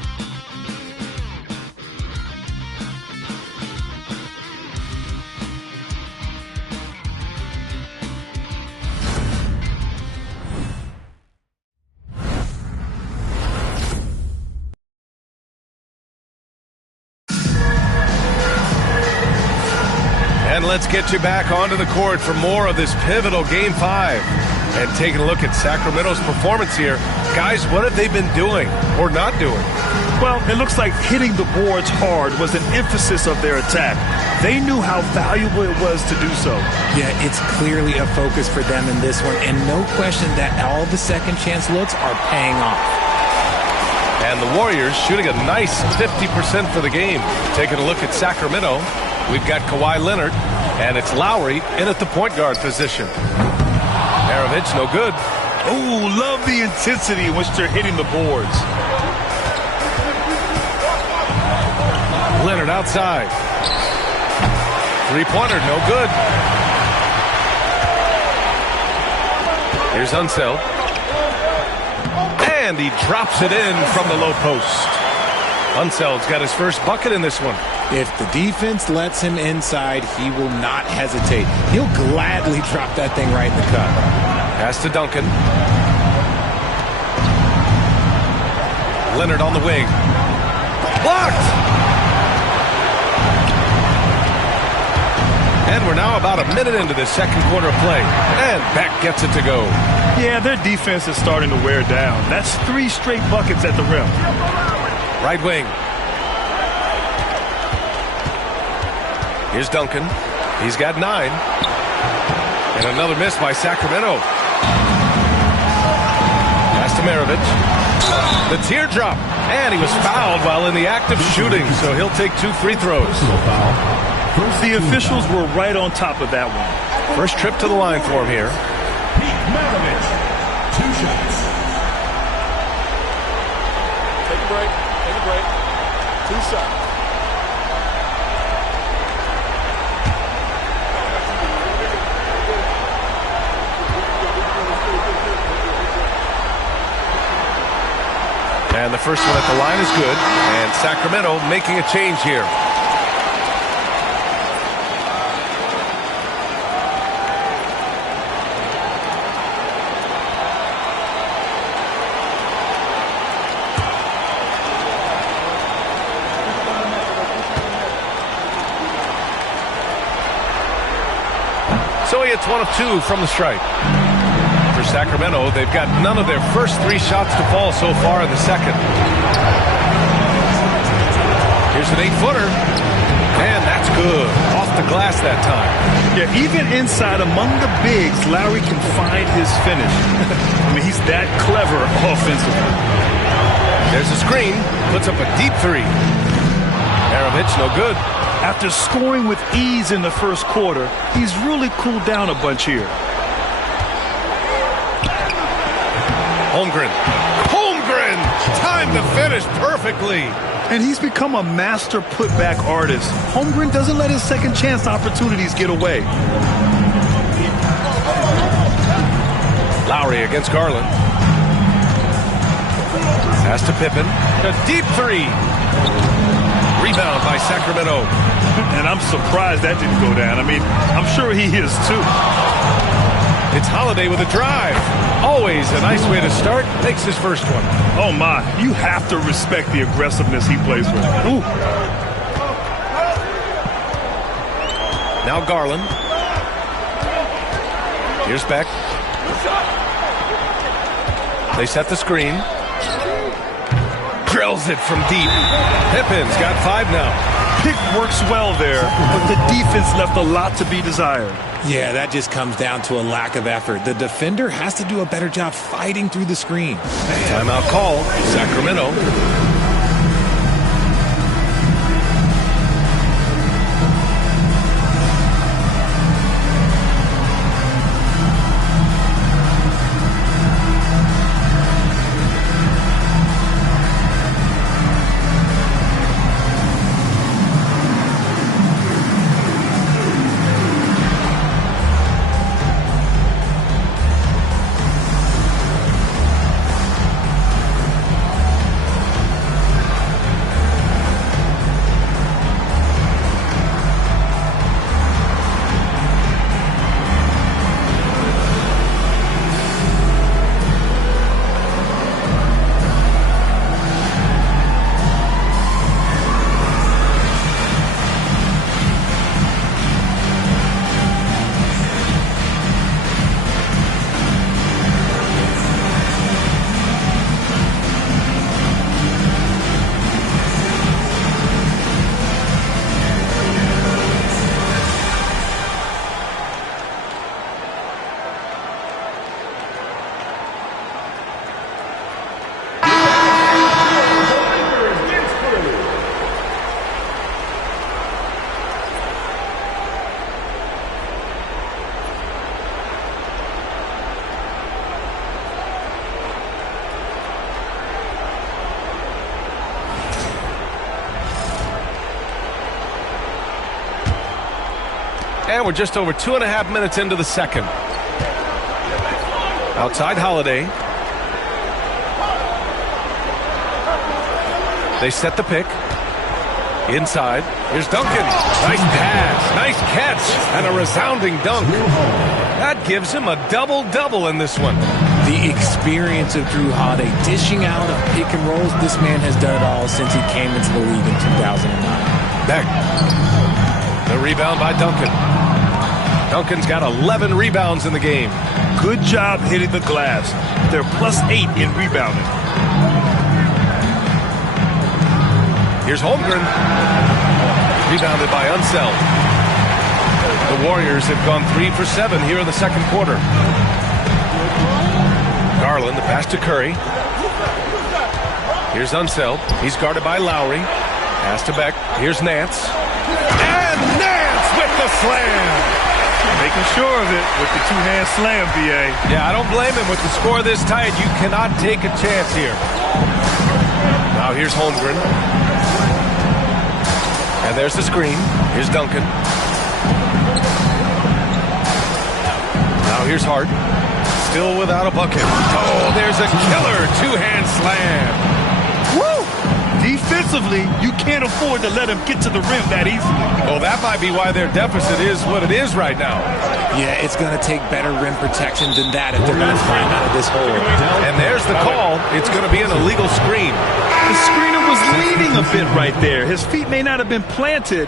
And let's get you back onto the court for more of this pivotal Game 5. And taking a look at Sacramento's performance here. Guys, what have they been doing or not doing? Well, it looks like hitting the boards hard was an emphasis of their attack. They knew how valuable it was to do so. Yeah, it's clearly a focus for them in this one. And no question that all the second chance looks are paying off. And the Warriors shooting a nice 50% for the game. Taking a look at Sacramento. We've got Kawhi Leonard, and it's Lowry in at the point guard position. Maravich, no good. Oh, love the intensity in which they're hitting the boards. Leonard outside. Three-pointer, no good. Here's Unseld. And he drops it in from the low post. Unseld's got his first bucket in this one. If the defense lets him inside, he will not hesitate. He'll gladly drop that thing right in the cup. Pass to Duncan. Leonard on the wing. Blocked! And we're now about a minute into the second quarter of play. And Beck gets it to go. Yeah, their defense is starting to wear down. That's 3 straight buckets at the rim. Right wing. Here's Duncan. He's got 9. And another miss by Sacramento. Pass to Maravich. The teardrop. And he was fouled while in the act of shooting, so he'll take 2 free throws. The officials were right on top of that one. First trip to the line for him here. Maravich, 2 shots. Take a break. Take a break. 2 shots. And the first one at the line is good. And Sacramento making a change here. So he hits 1 of 2 from the stripe. For Sacramento, they've got none of their first 3 shots to fall so far in the second. Here's an 8-footer. And that's good. Off the glass that time. Yeah, even inside among the bigs, Lowry can find his finish. I mean, he's that clever offensively. There's a screen. Puts up a deep 3. Maravich, no good. After scoring with ease in the first quarter, he's really cooled down a bunch here. Holmgren. Holmgren! Timed the finish perfectly. And he's become a master putback artist. Holmgren doesn't let his second chance opportunities get away. Lowry against Garland. Pass to Pippen. A deep 3. Rebound by Sacramento. And I'm surprised that didn't go down. I mean, I'm sure he is too. It's Holiday with a drive. Always a nice way to start. Makes his first one. Oh, my. You have to respect the aggressiveness he plays with. Ooh. Now Garland. Here's Beck. They set the screen. Drills it from deep. Pippen's got 5 now. Pick works well there, but the defense left a lot to be desired. Yeah, that just comes down to a lack of effort. The defender has to do a better job fighting through the screen. Timeout call, Sacramento. And we're just over 2.5 minutes into the second. Outside Holiday. They set the pick. Inside. Here's Duncan. Nice pass. Nice catch. And a resounding dunk. That gives him a double-double in this one. The experience of Drew Holiday dishing out of pick and rolls. This man has done it all since he came into the league in 2009. Beck. The rebound by Duncan. Duncan's got 11 rebounds in the game. Good job hitting the glass. They're +8 in rebounding. Here's Holmgren. Rebounded by Unseld. The Warriors have gone 3 for 7 here in the second quarter. Garland, the pass to Curry. Here's Unseld. He's guarded by Lowry. Pass to Beck. Here's Nance. And Nance with the slam. Making sure of it with the two-hand slam, B.A. Yeah, I don't blame him. With the score this tight, you cannot take a chance here. Now here's Holmgren. And there's the screen. Here's Duncan. Now here's Hart. Still without a bucket. Oh, there's a killer two-hand slam. Defensively, you can't afford to let him get to the rim that easily. Well, that might be why their deficit is what it is right now. Yeah, it's going to take better rim protection than that if they're going to climb out of this hole. And there's the call. It's going to be an illegal screen. The screener was leaning a bit right there. His feet may not have been planted.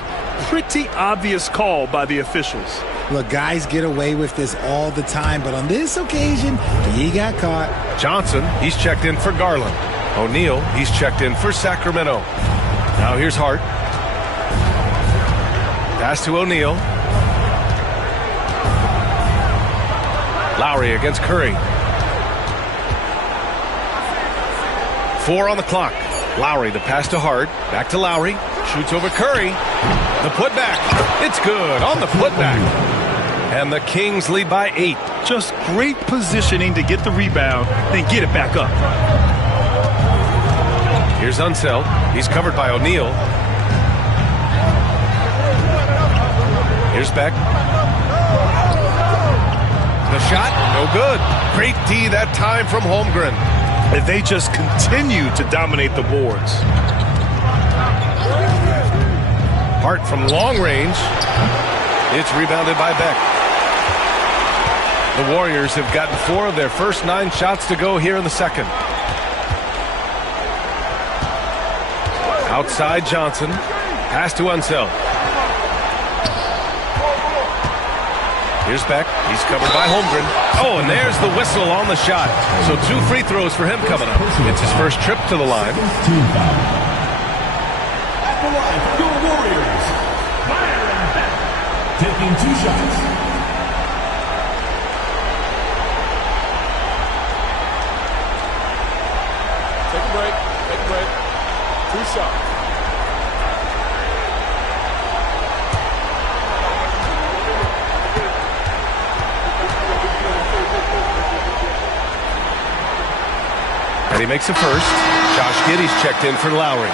Pretty obvious call by the officials. Look, guys get away with this all the time, but on this occasion, he got caught. Johnson, he's checked in for Garland. O'Neal, he's checked in for Sacramento. Now here's Hart. Pass to O'Neal. Lowry against Curry. 4 on the clock. Lowry, the pass to Hart. Back to Lowry. Shoots over Curry. The putback. It's good on the putback. And the Kings lead by 8. Just great positioning to get the rebound, then get it back up. Here's Unseld. He's covered by O'Neal. Here's Beck. The shot, no good. Great D that time from Holmgren. And they just continue to dominate the boards. Hart from long range. It's rebounded by Beck. The Warriors have gotten 4 of their first 9 shots to go here in the second. Outside Johnson. Pass to Unseld. Here's Beck. He's covered by Holmgren. Oh, and there's the whistle on the shot. So 2 free throws for him coming up. It's his first trip to the line. At the line for your Warriors, Byron Beck, taking 2 shots. Take a break. Take a break. 2 shots. And he makes the first. Josh Giddey's checked in for Lowry.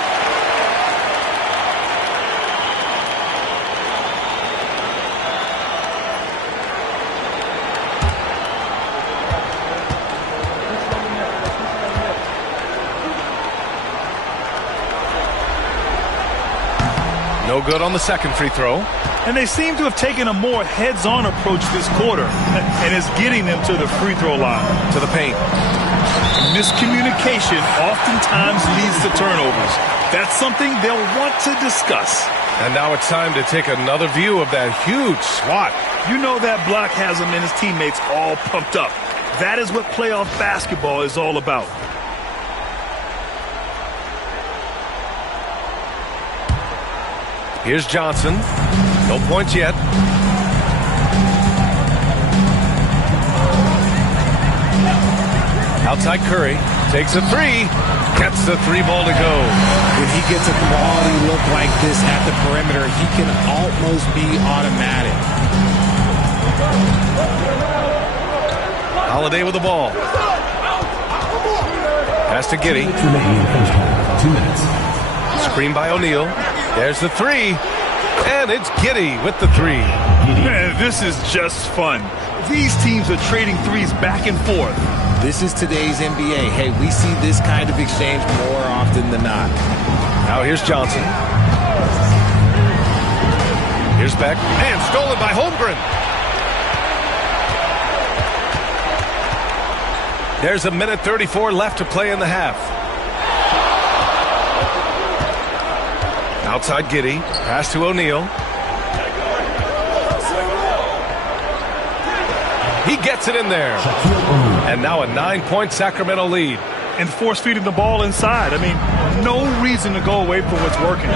No good on the second free throw. And they seem to have taken a more heads-on approach this quarter, and it's getting them to the free throw line. To the paint. Miscommunication oftentimes leads to turnovers. That's something they'll want to discuss. And now it's time to take another view of that huge swat. You know that block has him and his teammates all pumped up. That is what playoff basketball is all about. Here's Johnson. No points yet. Outside Curry. Takes a 3. Gets the 3 ball to go. When he gets a quality look like this at the perimeter, he can almost be automatic. Holiday with the ball. Pass to Giddey. 2 minutes. Screen by O'Neal. There's the 3. And it's Giddey with the three. Man, this is just fun. These teams are trading threes back and forth. This is today's NBA. Hey, we see this kind of exchange more often than not. Now here's Johnson. Here's Beck. And stolen by Holmgren. There's 1:34 left to play in the half. Outside Giddey. Pass to O'Neal. He gets it in there. And now a 9-point Sacramento lead. And force-feeding the ball inside. I mean, no reason to go away from what's working.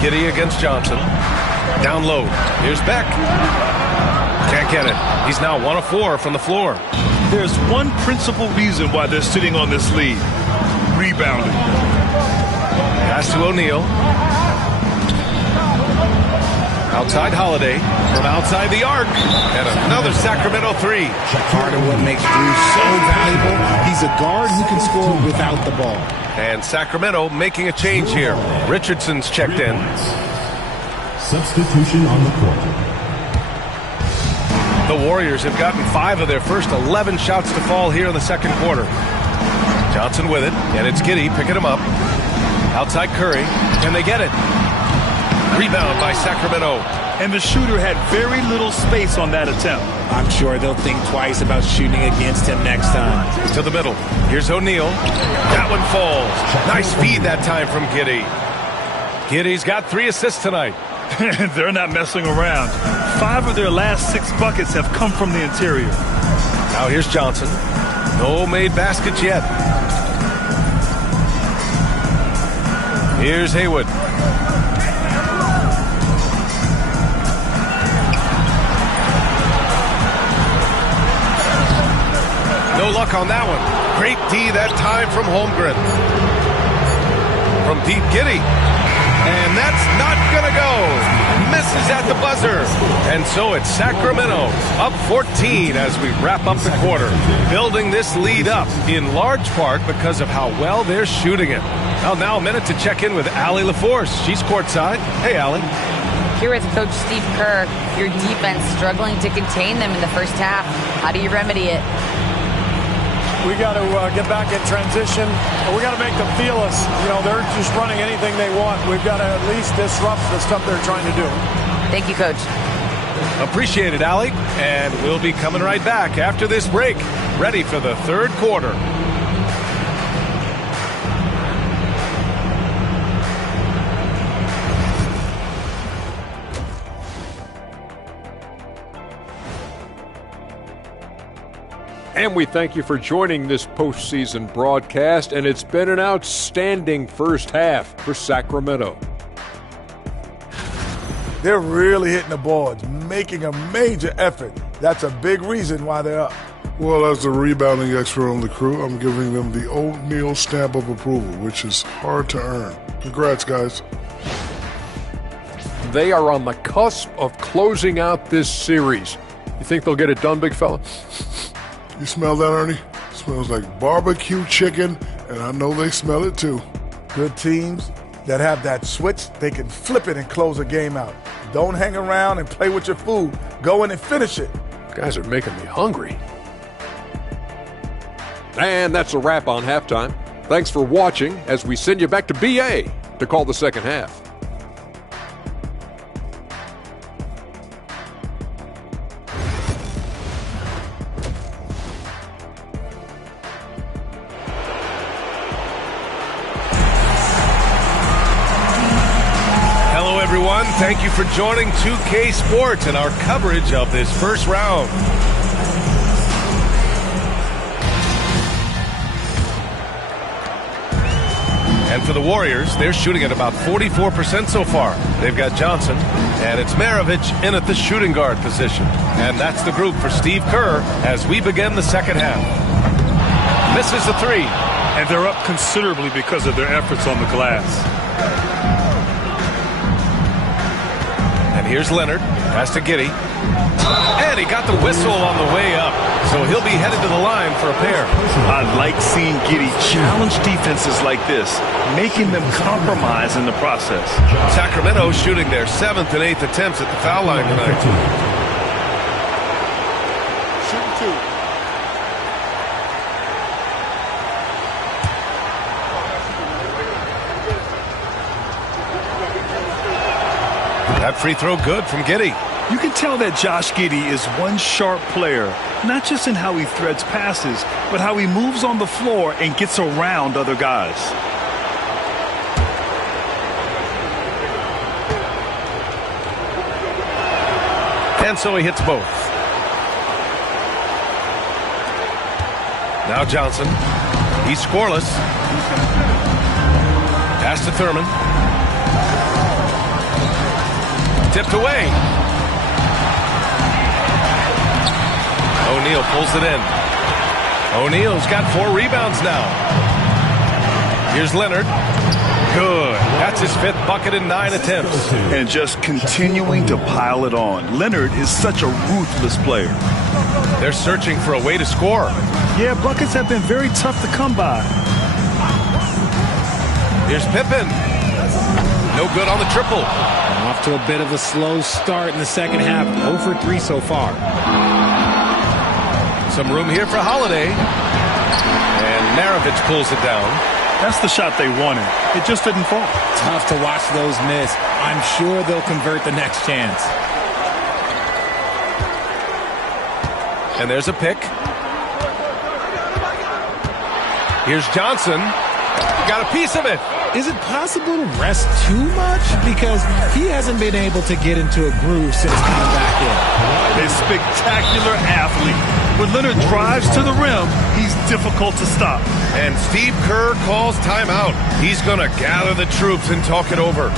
Giddey against Johnson. Down low. Here's Beck. Can't get it. He's now 1 of 4 from the floor. There's one principal reason why they're sitting on this lead. Rebounding. Pass to O'Neal. Outside Holiday. From outside the arc. And another Sacramento three. Part of what makes Drew so valuable, he's a guard who can score without the ball. And Sacramento making a change here. Richardson's checked in. Substitution on the court. The Warriors have gotten 5 of their first 11 shots to fall here in the second quarter. Johnson with it, and it's Giddey picking him up. Outside Curry, and they get it. Rebound by Sacramento. And the shooter had very little space on that attempt. I'm sure they'll think twice about shooting against him next time. To the middle. Here's O'Neal. That one falls. Nice feed that time from Giddey. Giddey's got 3 assists tonight. They're not messing around. 5 of their last 6 buckets have come from the interior. Now here's Johnson. No made baskets yet. Here's Haywood. No luck on that one. Great D that time from Holmgren. From deep, Giddey. And that's not going to go. Misses at the buzzer. And so it's Sacramento up 14 as we wrap up the quarter. Building this lead up in large part because of how well they're shooting it. Well, now a minute to check in with Allie LaForce. She's courtside. Hey, Allie. Here with Coach Steve Kerr, your defense struggling to contain them in the first half. How do you remedy it? We got to get back in transition. We got to make them feel us. You know, they're just running anything they want. We've got to at least disrupt the stuff they're trying to do. Thank you, Coach. Appreciate it, Allie. And we'll be coming right back after this break, ready for the third quarter. And we thank you for joining this postseason broadcast, and it's been an outstanding first half for Sacramento. They're really hitting the boards, making a major effort. That's a big reason why they're up. Well, as the rebounding expert on the crew, I'm giving them the O'Neal stamp of approval, which is hard to earn. Congrats, guys. They are on the cusp of closing out this series. You think they'll get it done, big fella? You smell that, Ernie? It smells like barbecue chicken, and I know they smell it too. Good teams that have that switch, they can flip it and close a game out. Don't hang around and play with your food. Go in and finish it. Guys are making me hungry. And that's a wrap on halftime. Thanks for watching as we send you back to BA to call the second half. Everyone, thank you for joining 2K Sports and our coverage of this first round. And for the Warriors, they're shooting at about 44% so far. They've got Johnson, and it's Maravich in at the shooting guard position. And that's the group for Steve Kerr as we begin the second half. Misses the three. And they're up considerably because of their efforts on the glass. And here's Leonard. Pass to Giddey. And he got the whistle on the way up. So he'll be headed to the line for a pair. I like seeing Giddey challenge defenses like this, making them compromise in the process. Sacramento shooting their 7th and 8th attempts at the foul line tonight. Shooting 2. That free throw good from Giddey. You can tell that Josh Giddey is one sharp player, not just in how he threads passes, but how he moves on the floor and gets around other guys. And so he hits both. Now Johnson. He's scoreless. Pass to Thurman. Tipped away. O'Neal pulls it in. O'Neal's got 4 rebounds now. Here's Leonard. Good. That's his 5th bucket in 9 attempts. And just continuing to pile it on. Leonard is such a ruthless player. They're searching for a way to score. Yeah, buckets have been very tough to come by. Here's Pippen. No good on the triple. Off to a bit of a slow start in the second half. 0 for 3 so far. Some room here for Holiday. And Maravich pulls it down. That's the shot they wanted. It just didn't fall. Tough to watch those miss. I'm sure they'll convert the next chance. And there's a pick. Here's Johnson. Got a piece of it. Is it possible to rest too much? Because he hasn't been able to get into a groove since coming back in. A spectacular athlete. When Leonard drives to the rim, he's difficult to stop. And Steve Kerr calls timeout. He's going to gather the troops and talk it over.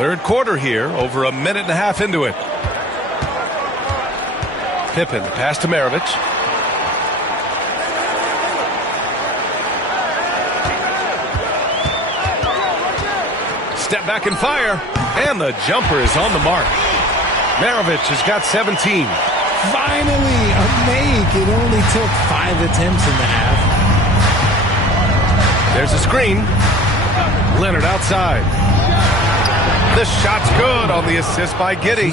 Third quarter here, over a minute and a half into it. Pippen, the pass to Maravich. Step back and fire. And the jumper is on the mark. Maravich has got 17. Finally, a make. It only took 5 attempts in the half. There's a screen. Leonard outside. The shot's good on the assist by Giddey.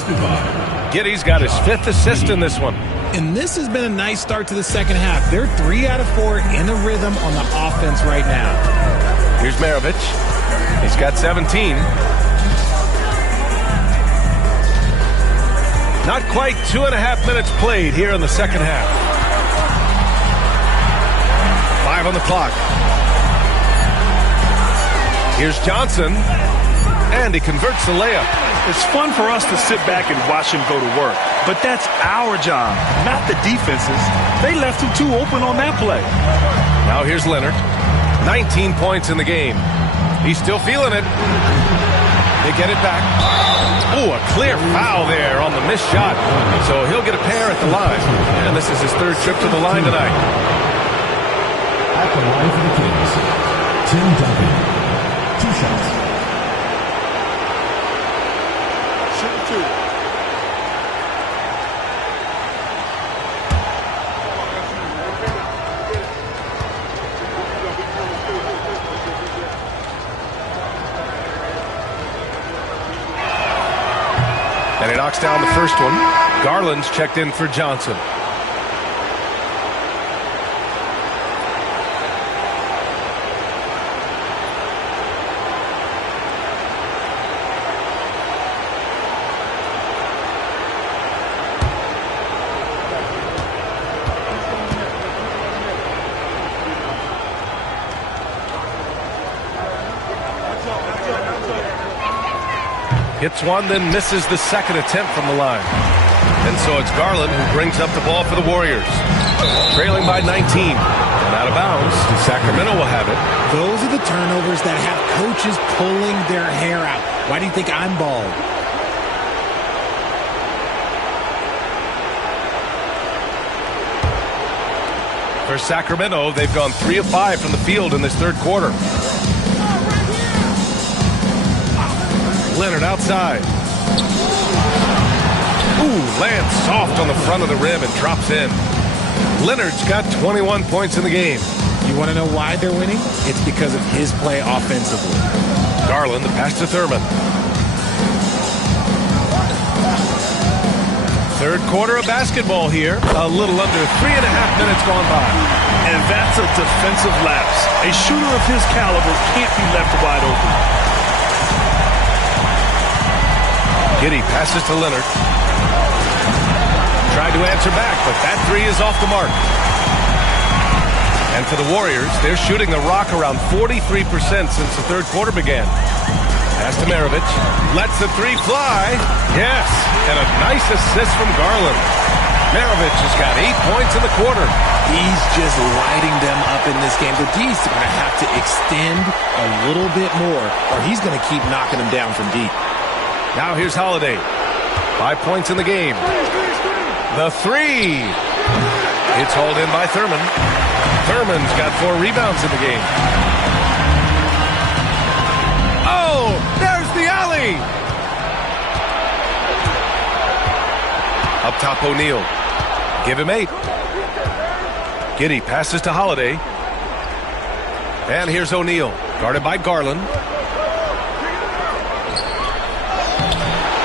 Giddey's got his 5th assist in this one. And this has been a nice start to the second half. They're 3 out of 4 in a rhythm on the offense right now. Here's Maravich. He's got 17. Not quite 2.5 minutes played here in the second half. 5 on the clock. Here's Johnson. And he converts the layup. It's fun for us to sit back and watch him go to work. But that's our job, not the defense's. They left him too open on that play. Now here's Leonard. 19 points in the game. He's still feeling it. They get it back. Oh, a clear foul there on the missed shot. So he'll get a pair at the line. And this is his third trip to the line tonight. At the line for the Kings, Tim Duncan. 2 shots. Shoot 2. And he knocks down the first one. Garland's checked in for Johnson. Hits one, then misses the second attempt from the line. And so it's Garland who brings up the ball for the Warriors. Trailing by 19. And out of bounds. Sacramento will have it. Those are the turnovers that have coaches pulling their hair out. Why do you think I'm bald? For Sacramento, they've gone 3 of 5 from the field in this third quarter. Leonard outside. Ooh, lands soft on the front of the rim and drops in. Leonard's got 21 points in the game. You want to know why they're winning? It's because of his play offensively. Garland, the pass to Thurman. Third quarter of basketball here. A little under 3.5 minutes gone by. And that's a defensive lapse. A shooter of his caliber can't be left wide open. Giddey passes to Leonard. Tried to answer back, but that three is off the mark. And for the Warriors, they're shooting the rock around 43% since the third quarter began. Pass to Maravich. Lets the three fly. Yes, and a nice assist from Garland. Maravich has got 8 points in the quarter. He's just lighting them up in this game. The D's are going to have to extend a little bit more, or he's going to keep knocking them down from deep. Now here's Holiday. 5 points in the game. The three. It's hauled in by Thurman. Thurman's got 4 rebounds in the game. Oh, there's the alley. Up top, O'Neal. Give him 8. Giddey passes to Holiday. And here's O'Neal, guarded by Garland.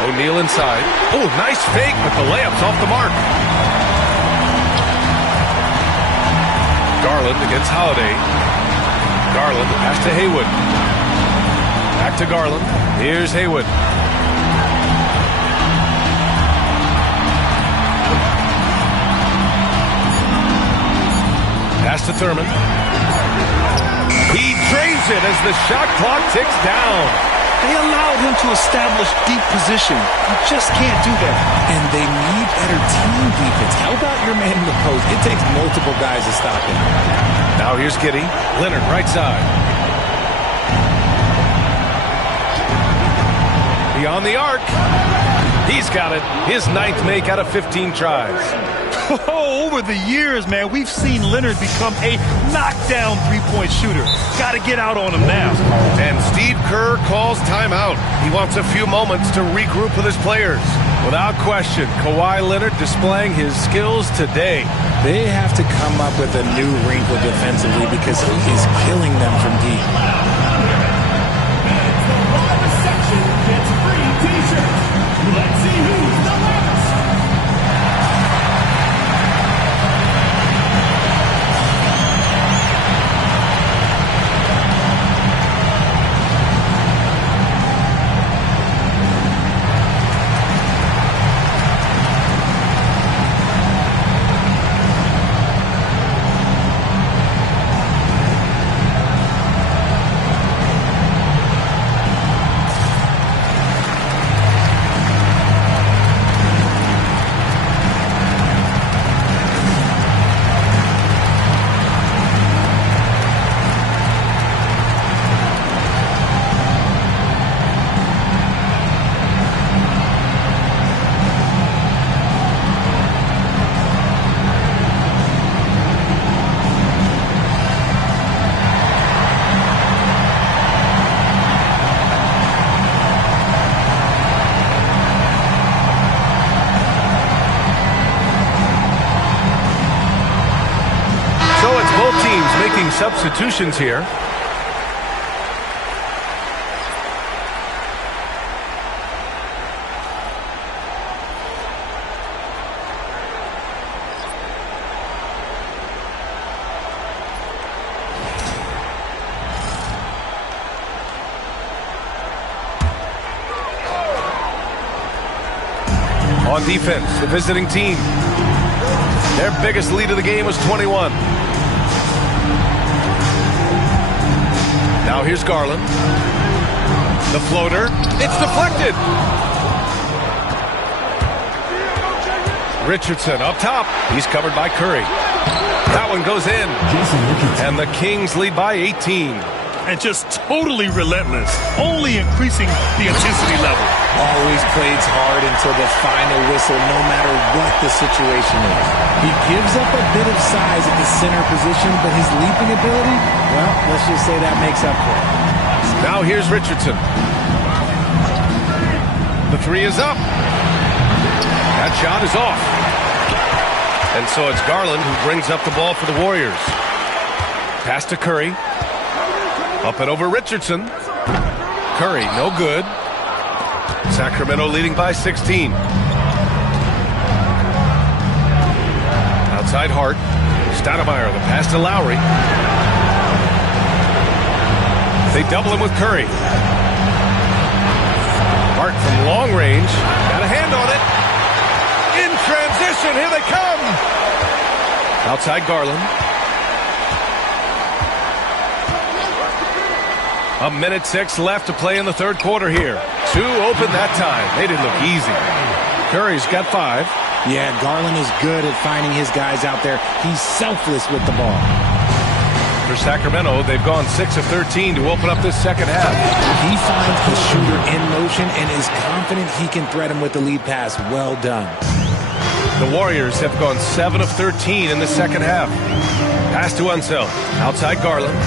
O'Neal inside. Oh, nice fake, but the layup's off the mark. Garland against Holiday. Garland, the pass to Haywood. Back to Garland. Here's Haywood. Pass to Thurman. He drains it as the shot clock ticks down. They allowed him to establish deep position. You just can't do that. And they need better team defense. How about your man in the post? It takes multiple guys to stop him. Now here's Giddey. Leonard right side. Beyond the arc. He's got it. His 9th make out of 15 tries. Oh, over the years, man, we've seen Leonard become a knockdown three-point shooter. Got to get out on him now. And Steve Kerr calls timeout. He wants a few moments to regroup with his players. Without question, Kawhi Leonard displaying his skills today. They have to come up with a new wrinkle defensively because he is killing them from deep. Section gets free t-shirts. Let's see who's the last. making substitutions here. On defense, the visiting team. Their biggest lead of the game was 21. Now here's Garland. The floater. It's deflected. Richardson up top. He's covered by Curry. That one goes in. And the Kings lead by 18. And just totally relentless, only increasing the intensity level. Always plays hard until the final whistle, no matter what the situation is. He gives up a bit of size at the center position, but his leaping ability, well, let's just say that makes up for it. Now here's Richardson. The three is up. That shot is off. And so it's Garland who brings up the ball for the Warriors. Pass to Curry. Up and over Richardson. Curry, no good. Sacramento leading by 16. Outside Hart. Stoudemire, the pass to Lowry. They double him with Curry. Hart from long range. Got a hand on it. In transition, here they come. Outside Garland. 1:06 left to play in the third quarter here. Two open that time. They didn't look easy. Curry's got 5. Yeah, Garland is good at finding his guys out there. He's selfless with the ball. For Sacramento, they've gone 6 of 13 to open up this second half. He finds the shooter in motion and is confident he can thread him with the lead pass. Well done. The Warriors have gone 7 of 13 in the second half. Pass to Unseld. Outside Garland.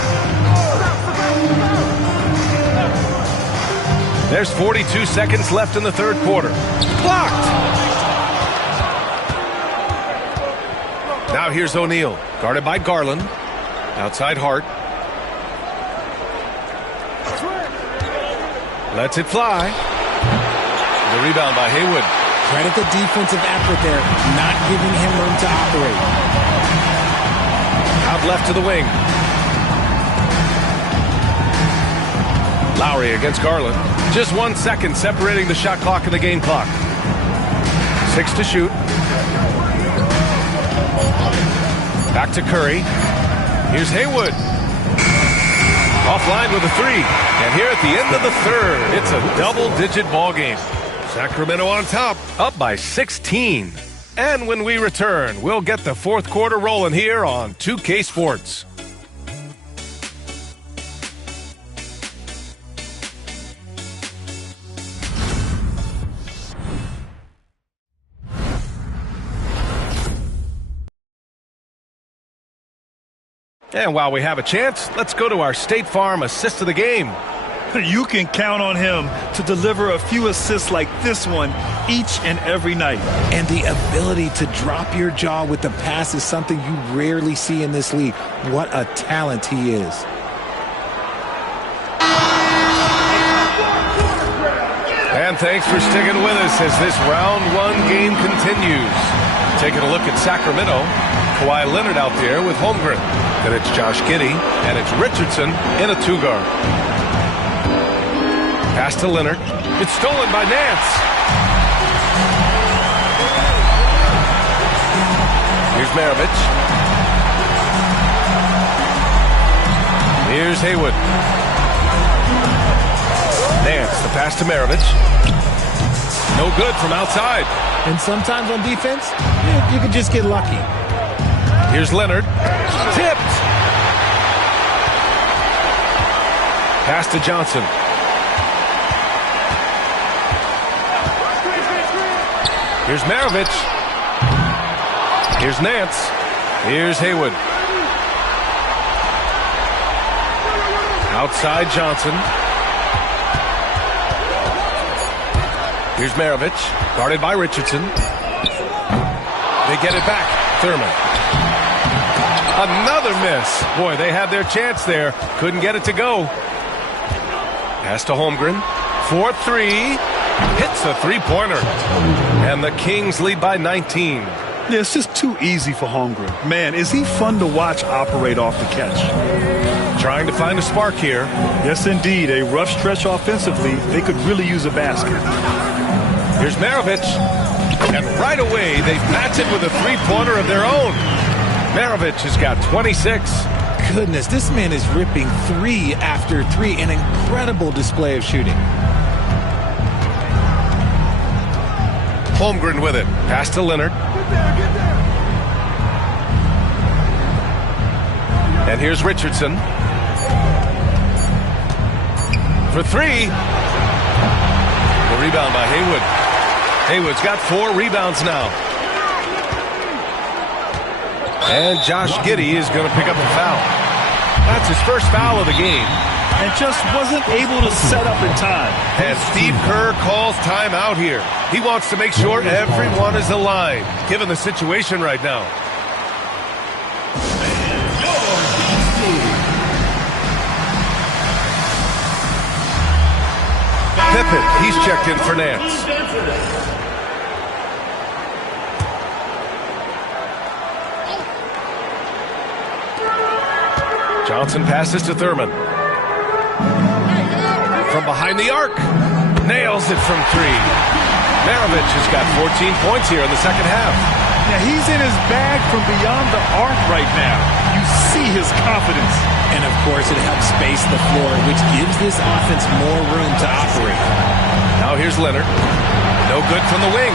There's 42 seconds left in the third quarter. Blocked! Now here's O'Neal, guarded by Garland. Outside Hart. Lets it fly. The rebound by Haywood. Credit the defensive effort there, not giving him room to operate. Out left to the wing. Lowry against Garland. Just 1 second separating the shot clock and the game clock. 6 to shoot. Back to Curry. Here's Haywood. Offline with a 3. And here at the end of the third, it's a double-digit ball game. Sacramento on top, up by 16. And when we return, we'll get the fourth quarter rolling here on 2K Sports. And while we have a chance, let's go to our State Farm assist of the game. You can count on him to deliver a few assists like this one each and every night. And the ability to drop your jaw with the pass is something you rarely see in this league. What a talent he is. And thanks for sticking with us as this round 1 game continues. Taking a look at Sacramento. Kawhi Leonard out there with Holmgren. Then it's Josh Giddey, and it's Richardson in a 2-guard. Pass to Leonard. It's stolen by Nance. Here's Maravich. Here's Haywood. Nance, the pass to Maravich. No good from outside. And sometimes on defense, you can just get lucky. Here's Leonard. Tipped. Pass to Johnson. Here's Maravich. Here's Nance. Here's Haywood. Outside Johnson. Here's Maravich. Guarded by Richardson. They get it back. Thurman. Another miss. Boy, they had their chance there. Couldn't get it to go. Pass to Holmgren. 4-3. Hits a three-pointer. And the Kings lead by 19. Yeah, it's just too easy for Holmgren. Man, is he fun to watch operate off the catch. Trying to find a spark here. Yes, indeed. A rough stretch offensively. They could really use a basket. Here's Maravich. And right away, they match it with a three-pointer of their own. Maravich has got 26. Goodness, this man is ripping 3 after 3. An incredible display of shooting. Holmgren with it. Pass to Leonard. And here's Richardson. For 3. The rebound by Haywood. Haywood's got 4 rebounds now. And Josh Giddey is going to pick up the foul. That's his first foul of the game. And just wasn't able to set up in time. And Steve Kerr calls timeout here. He wants to make sure everyone is aligned, given the situation right now. Pippen, he's checked in for Nance. Johnson passes to Thurman. From behind the arc. Nails it from 3. Maravich has got 14 points here in the second half. Yeah, he's in his bag from beyond the arc right now. You see his confidence. And, of course, it helps space the floor, which gives this offense more room to operate. Now here's Leonard. No good from the wing.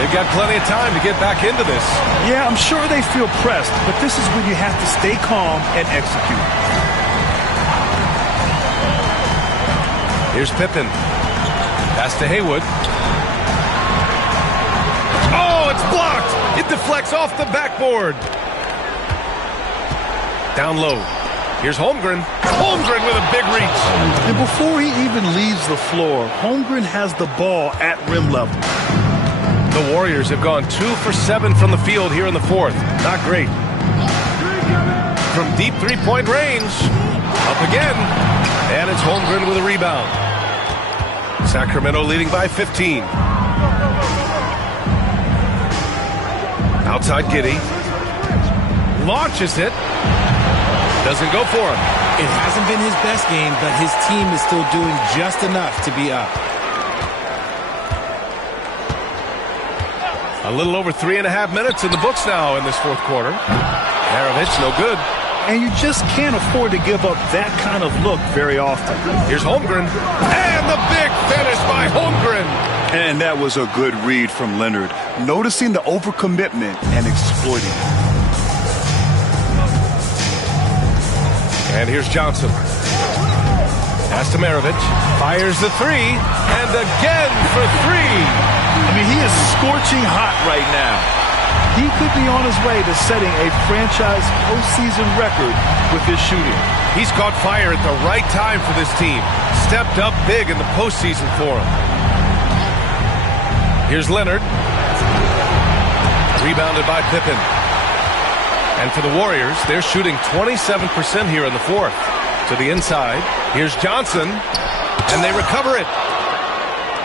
They've got plenty of time to get back into this. Yeah, I'm sure they feel pressed, but this is when you have to stay calm and execute. Here's Pippen. Pass to Haywood. Oh, it's blocked. It deflects off the backboard. Down low. Here's Holmgren. Holmgren with a big reach. And before he even leaves the floor, Holmgren has the ball at rim level. The Warriors have gone 2 for 7 from the field here in the fourth. Not great. From deep three-point range. Up again. And it's Holmgren with a rebound. Sacramento leading by 15. Outside Giddey. Launches it. Doesn't go for him. It hasn't been his best game, but his team is still doing just enough to be up. A little over 3.5 minutes in the books now in this fourth quarter. Maravich, no good. And you just can't afford to give up that kind of look very often. Here's Holmgren. And the big finish by Holmgren. And that was a good read from Leonard. Noticing the overcommitment and exploiting it. And here's Johnson. Pass to Maravich. Fires the 3. And again for 3. I mean, he is scorching hot right now. He could be on his way to setting a franchise postseason record with his shooting. He's caught fire at the right time for this team. Stepped up big in the postseason for him. Here's Leonard. Rebounded by Pippen. And for the Warriors, they're shooting 27% here in the fourth. To the inside. Here's Johnson. And they recover it.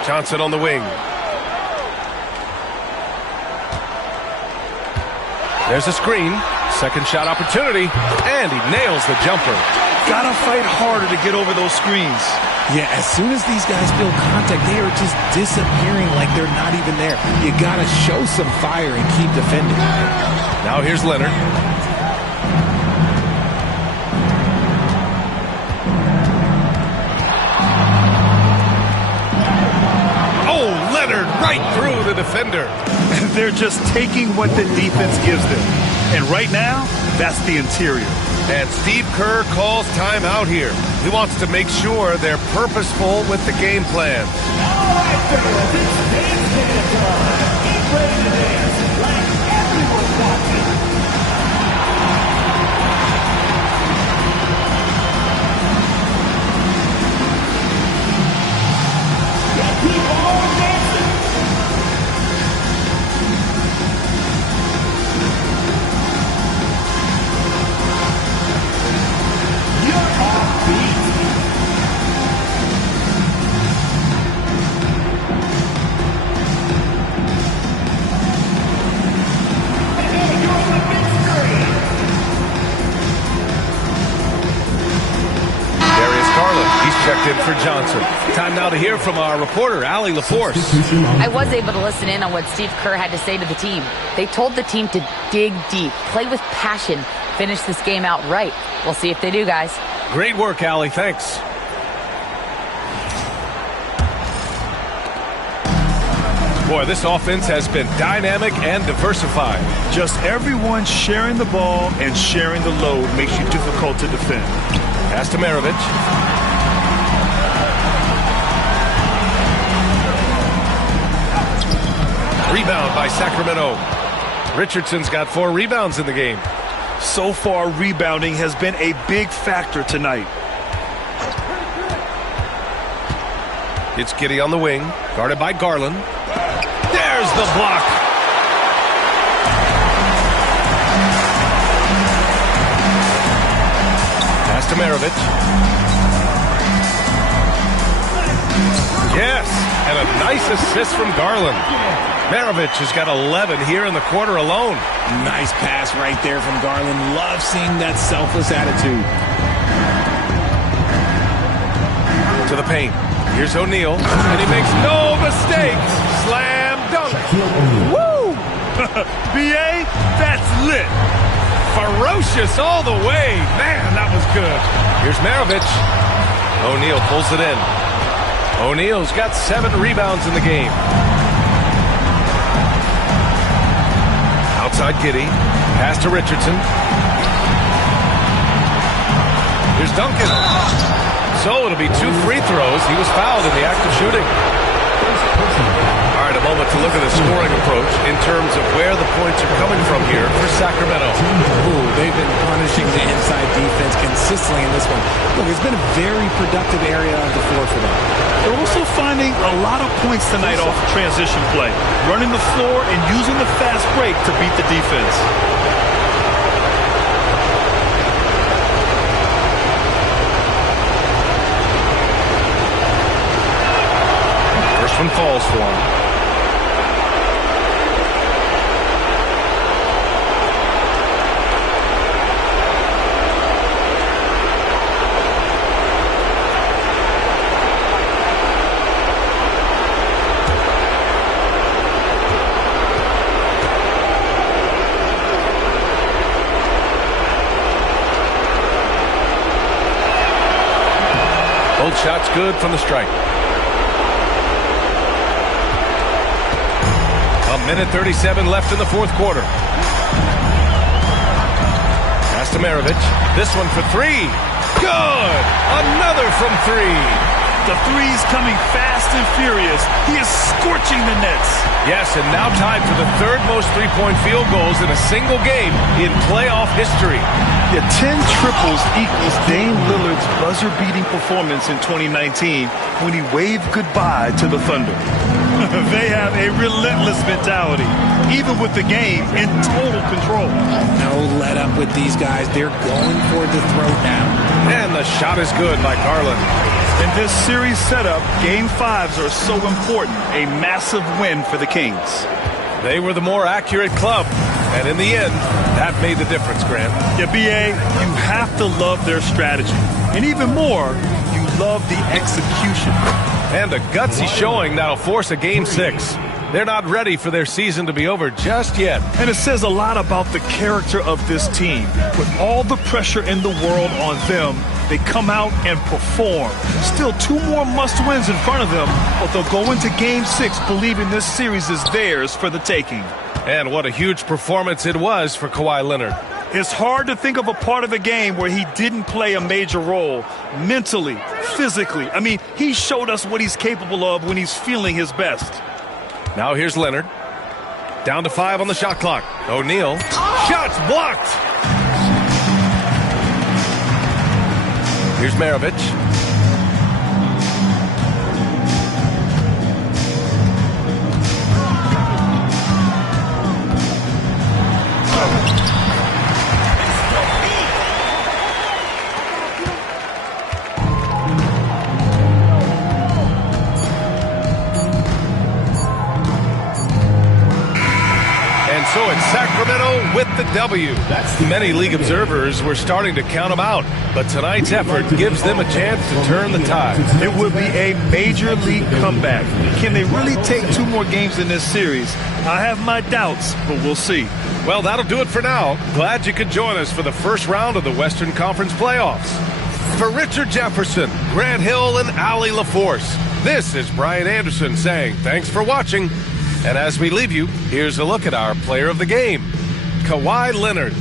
Johnson on the wing. There's a screen. Second shot opportunity. And he nails the jumper. Gotta fight harder to get over those screens. Yeah, as soon as these guys feel contact, they are just disappearing like they're not even there. You gotta show some fire and keep defending. Now here's Leonard. Oh, Leonard right through the defender. They're just taking what the defense gives them. And right now, that's the interior. And Steve Kerr calls timeout here. He wants to make sure they're purposeful with the game plan. All right, fans, it's dance time. Get ready to dance like everyone's watching. Keep on dancing. He's checked in for Johnson. Time now to hear from our reporter, Allie LaForce. I was able to listen in on what Steve Kerr had to say to the team. They told the team to dig deep, play with passion, finish this game out right. We'll see if they do, guys. Great work, Allie. Thanks. Boy, this offense has been dynamic and diversified. Just everyone sharing the ball and sharing the load makes you difficult to defend. Pass to Maravich. Rebound by Sacramento. Richardson's got 4 rebounds in the game. So far, rebounding has been a big factor tonight. It's Giddey on the wing, guarded by Garland. There's the block. Pass to Maravich. Yes, and a nice assist from Garland. Maravich has got 11 here in the quarter alone. Nice pass right there from Garland. Love seeing that selfless attitude. To the paint. Here's O'Neal, and he makes no mistakes. Slam dunk. Woo! B.A., that's lit. Ferocious all the way. Man, that was good. Here's Maravich. O'Neal pulls it in. O'Neal's got 7 rebounds in the game. Outside Giddey. Pass to Richardson. Here's Duncan. So it'll be 2 free throws. He was fouled in the act of shooting. All right, a moment to look at the scoring approach in terms of where the points are coming from here for Sacramento. Ooh, they've been punishing the inside defense consistently in this one. Look, it's been a very productive area of the floor for them. They're also finding a lot of points tonight off transition play, running the floor and using the fast break to beat the defense. First one falls for him. Both shots good from the stripe. A minute 37 left in the fourth quarter. Pass to Maravich. This one for 3. Good! Another from 3. The three's coming fast and furious. He is scorching the nets. Yes, and now tied for the 3rd most three-point field goals in a single game in playoff history. Yeah, 10 triples equals Dame Lillard's buzzer-beating performance in 2019 when he waved goodbye to the Thunder. They have a relentless mentality, even with the game in total control. No let up with these guys. They're going for the throat now. And the shot is good by Garland. In this series setup, Game 5s are so important. A massive win for the Kings. They were the more accurate club. And in the end, that made the difference, Grant. Yeah, B.A., you have to love their strategy. And even more, you love the execution. And a gutsy showing that'll force a Game 6. They're not ready for their season to be over just yet. And it says a lot about the character of this team. With all the pressure in the world on them, they come out and perform. Still 2 more must-wins in front of them, but they'll go into Game 6 believing this series is theirs for the taking. And what a huge performance it was for Kawhi Leonard. It's hard to think of a part of the game where he didn't play a major role, mentally, physically. I mean, he showed us what he's capable of when he's feeling his best. Now here's Leonard. Down to 5 on the shot clock. O'Neal. Shots blocked. Here's Maravich. So it's Sacramento with the W. Many league observers were starting to count them out, but tonight's effort gives them a chance to turn the tide. It would be a major league comeback. Can they really take 2 more games in this series? I have my doubts, but we'll see. Well, that'll do it for now. Glad you could join us for the first round of the Western Conference playoffs. For Richard Jefferson, Grant Hill, and Allie LaForce, this is Brian Anderson saying thanks for watching. And as we leave you, here's a look at our player of the game, Kawhi Leonard.